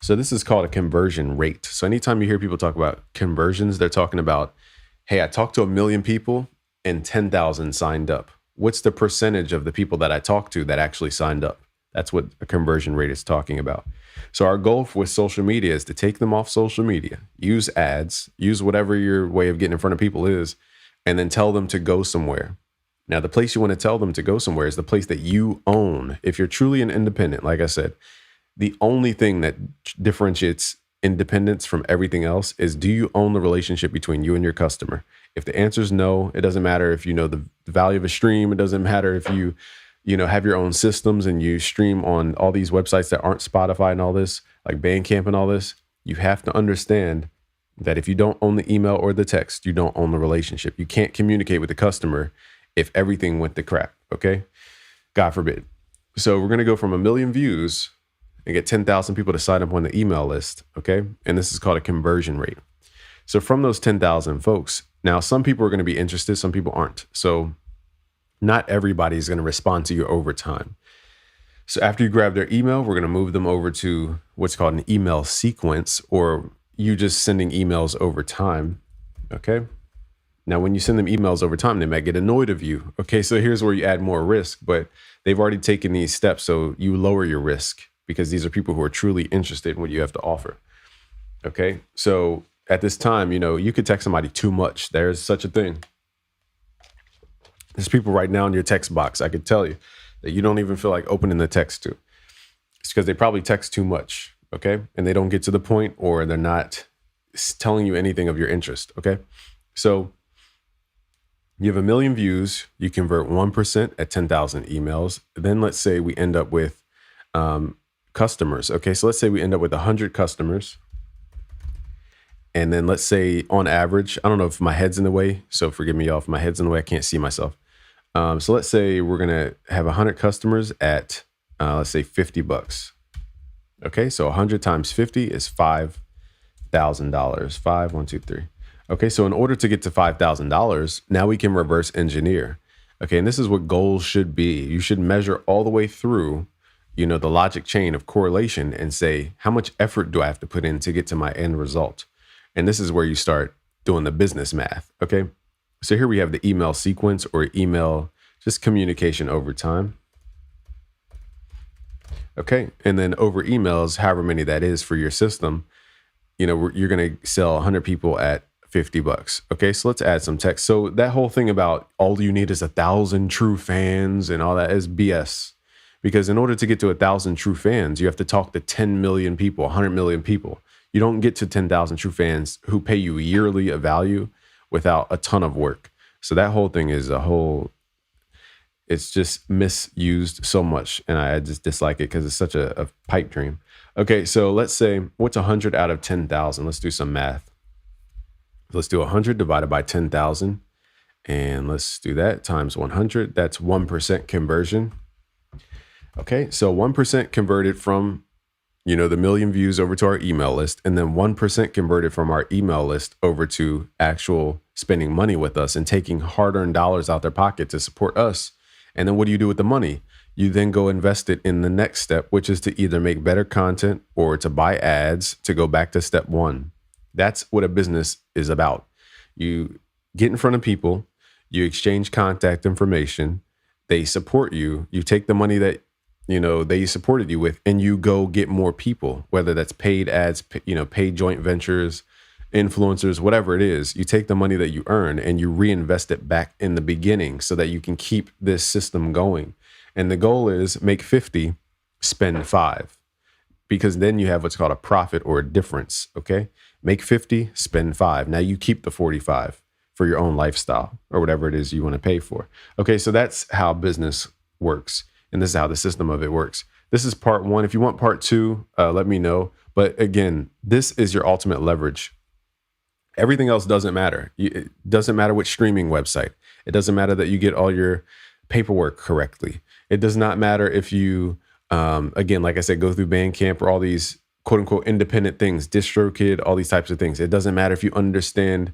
So this is called a conversion rate. So anytime you hear people talk about conversions, they're talking about, hey, I talked to 1 million people and 10,000 signed up. what's the percentage of the people that I talked to that actually signed up? That's what a conversion rate is talking about. So our goal with social media is to take them off social media, use ads, use whatever your way of getting in front of people is, and then tell them to go somewhere. Now, the place you want to tell them to go somewhere is the place that you own. If you're truly an independent, like I said, the only thing that differentiates independence from everything else is, do you own the relationship between you and your customer? If the answer is no, it doesn't matter if you know the value of a stream. It doesn't matter if you have your own systems and you stream on all these websites that aren't Spotify and all this, like Bandcamp and all this. You have to understand that if you don't own the email or the text, you don't own the relationship. You can't communicate with the customer if everything went to crap, okay? God forbid. So we're going to go from 1 million views and get 10,000 people to sign up on the email list, okay? And this is called a conversion rate. So from those 10,000 folks, now some people are going to be interested, some people aren't. So not everybody is going to respond to you over time. So after you grab their email, we're going to move them over to what's called an email sequence, or you just sending emails over time, okay? Now, when you send them emails over time, they might get annoyed of you. Okay, so here's where you add more risk, but they've already taken these steps, so you lower your risk because these are people who are truly interested in what you have to offer. Okay, so at this time, you could text somebody too much. There's such a thing. There's people right now in your text box, I could tell you, that you don't even feel like opening the text to. It's because they probably text too much, okay? And they don't get to the point, or they're not telling you anything of your interest, okay? So you have 1 million views, you convert 1% at 10,000 emails. Then let's say we end up with customers, okay? So let's say we end up with 100 customers. And then let's say on average, I don't know if my head's in the way, so forgive me, y'all, if my head's in the way, I can't see myself. So let's say we're going to have 100 customers at, let's say $50. Okay, so 100 times 50 is $5,000. 5, 1, 2, 3. Okay, so in order to get to $5,000, now we can reverse engineer. Okay, and this is what goals should be. You should measure all the way through, the logic chain of correlation and say, how much effort do I have to put in to get to my end result? And this is where you start doing the business math, okay? So here we have the email sequence, or email, just communication over time. Okay, and then over emails, however many that is for your system, you're going to sell 100 people at $50. Okay, so let's add some text. So that whole thing about all you need is 1,000 true fans and all that is BS. Because in order to get to 1,000 true fans, you have to talk to 10 million people, 100 million people. You don't get to 10,000 true fans who pay you yearly a value without a ton of work. So that whole thing is it's just misused so much. And I just dislike it because it's such a pipe dream. Okay, so let's say, what's 100 out of 10,000? Let's do some math. Let's do 100 divided by 10,000. And let's do that times 100. That's 1% conversion. Okay, so 1% converted from, the 1 million views over to our email list, and then 1% converted from our email list over to actual spending money with us and taking hard-earned dollars out their pocket to support us. And then what do you do with the money? You then go invest it in the next step, which is to either make better content or to buy ads to go back to step one. That's what a business is about. You get in front of people, you exchange contact information, they support you, you take the money that they supported you with, and you go get more people, whether that's paid ads, paid joint ventures, influencers, whatever it is. You take the money that you earn and you reinvest it back in the beginning so that you can keep this system going. And the goal is make 50, spend 5, because then you have what's called a profit or a difference. Okay. Make 50, spend 5. Now you keep the 45 for your own lifestyle or whatever it is you want to pay for. Okay. So that's how business works. And this is how the system of it works. This is part 1. If you want part 2, let me know. But again, this is your ultimate leverage. Everything else doesn't matter. It doesn't matter which streaming website. It doesn't matter that you get all your paperwork correctly. It does not matter if you, again, like I said, go through Bandcamp or all these quote unquote independent things, DistroKid, all these types of things. It doesn't matter if you understand,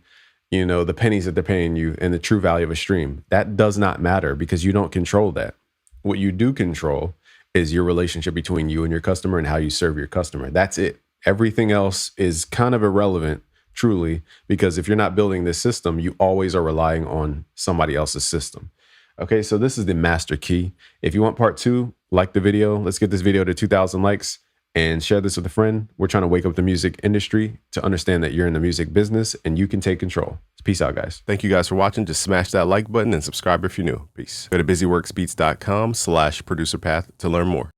the pennies that they're paying you and the true value of a stream. That does not matter because you don't control that. What you do control is your relationship between you and your customer and how you serve your customer. That's it. Everything else is kind of irrelevant, truly, because if you're not building this system, you always are relying on somebody else's system. Okay, so this is the master key. If you want part 2, like the video. Let's get this video to 2,000 likes and share this with a friend. We're trying to wake up the music industry to understand that you're in the music business and you can take control. Peace out, guys. Thank you guys for watching. Just smash that like button and subscribe if you're new. Peace. Go to busyworksbeats.com/producerpath to learn more.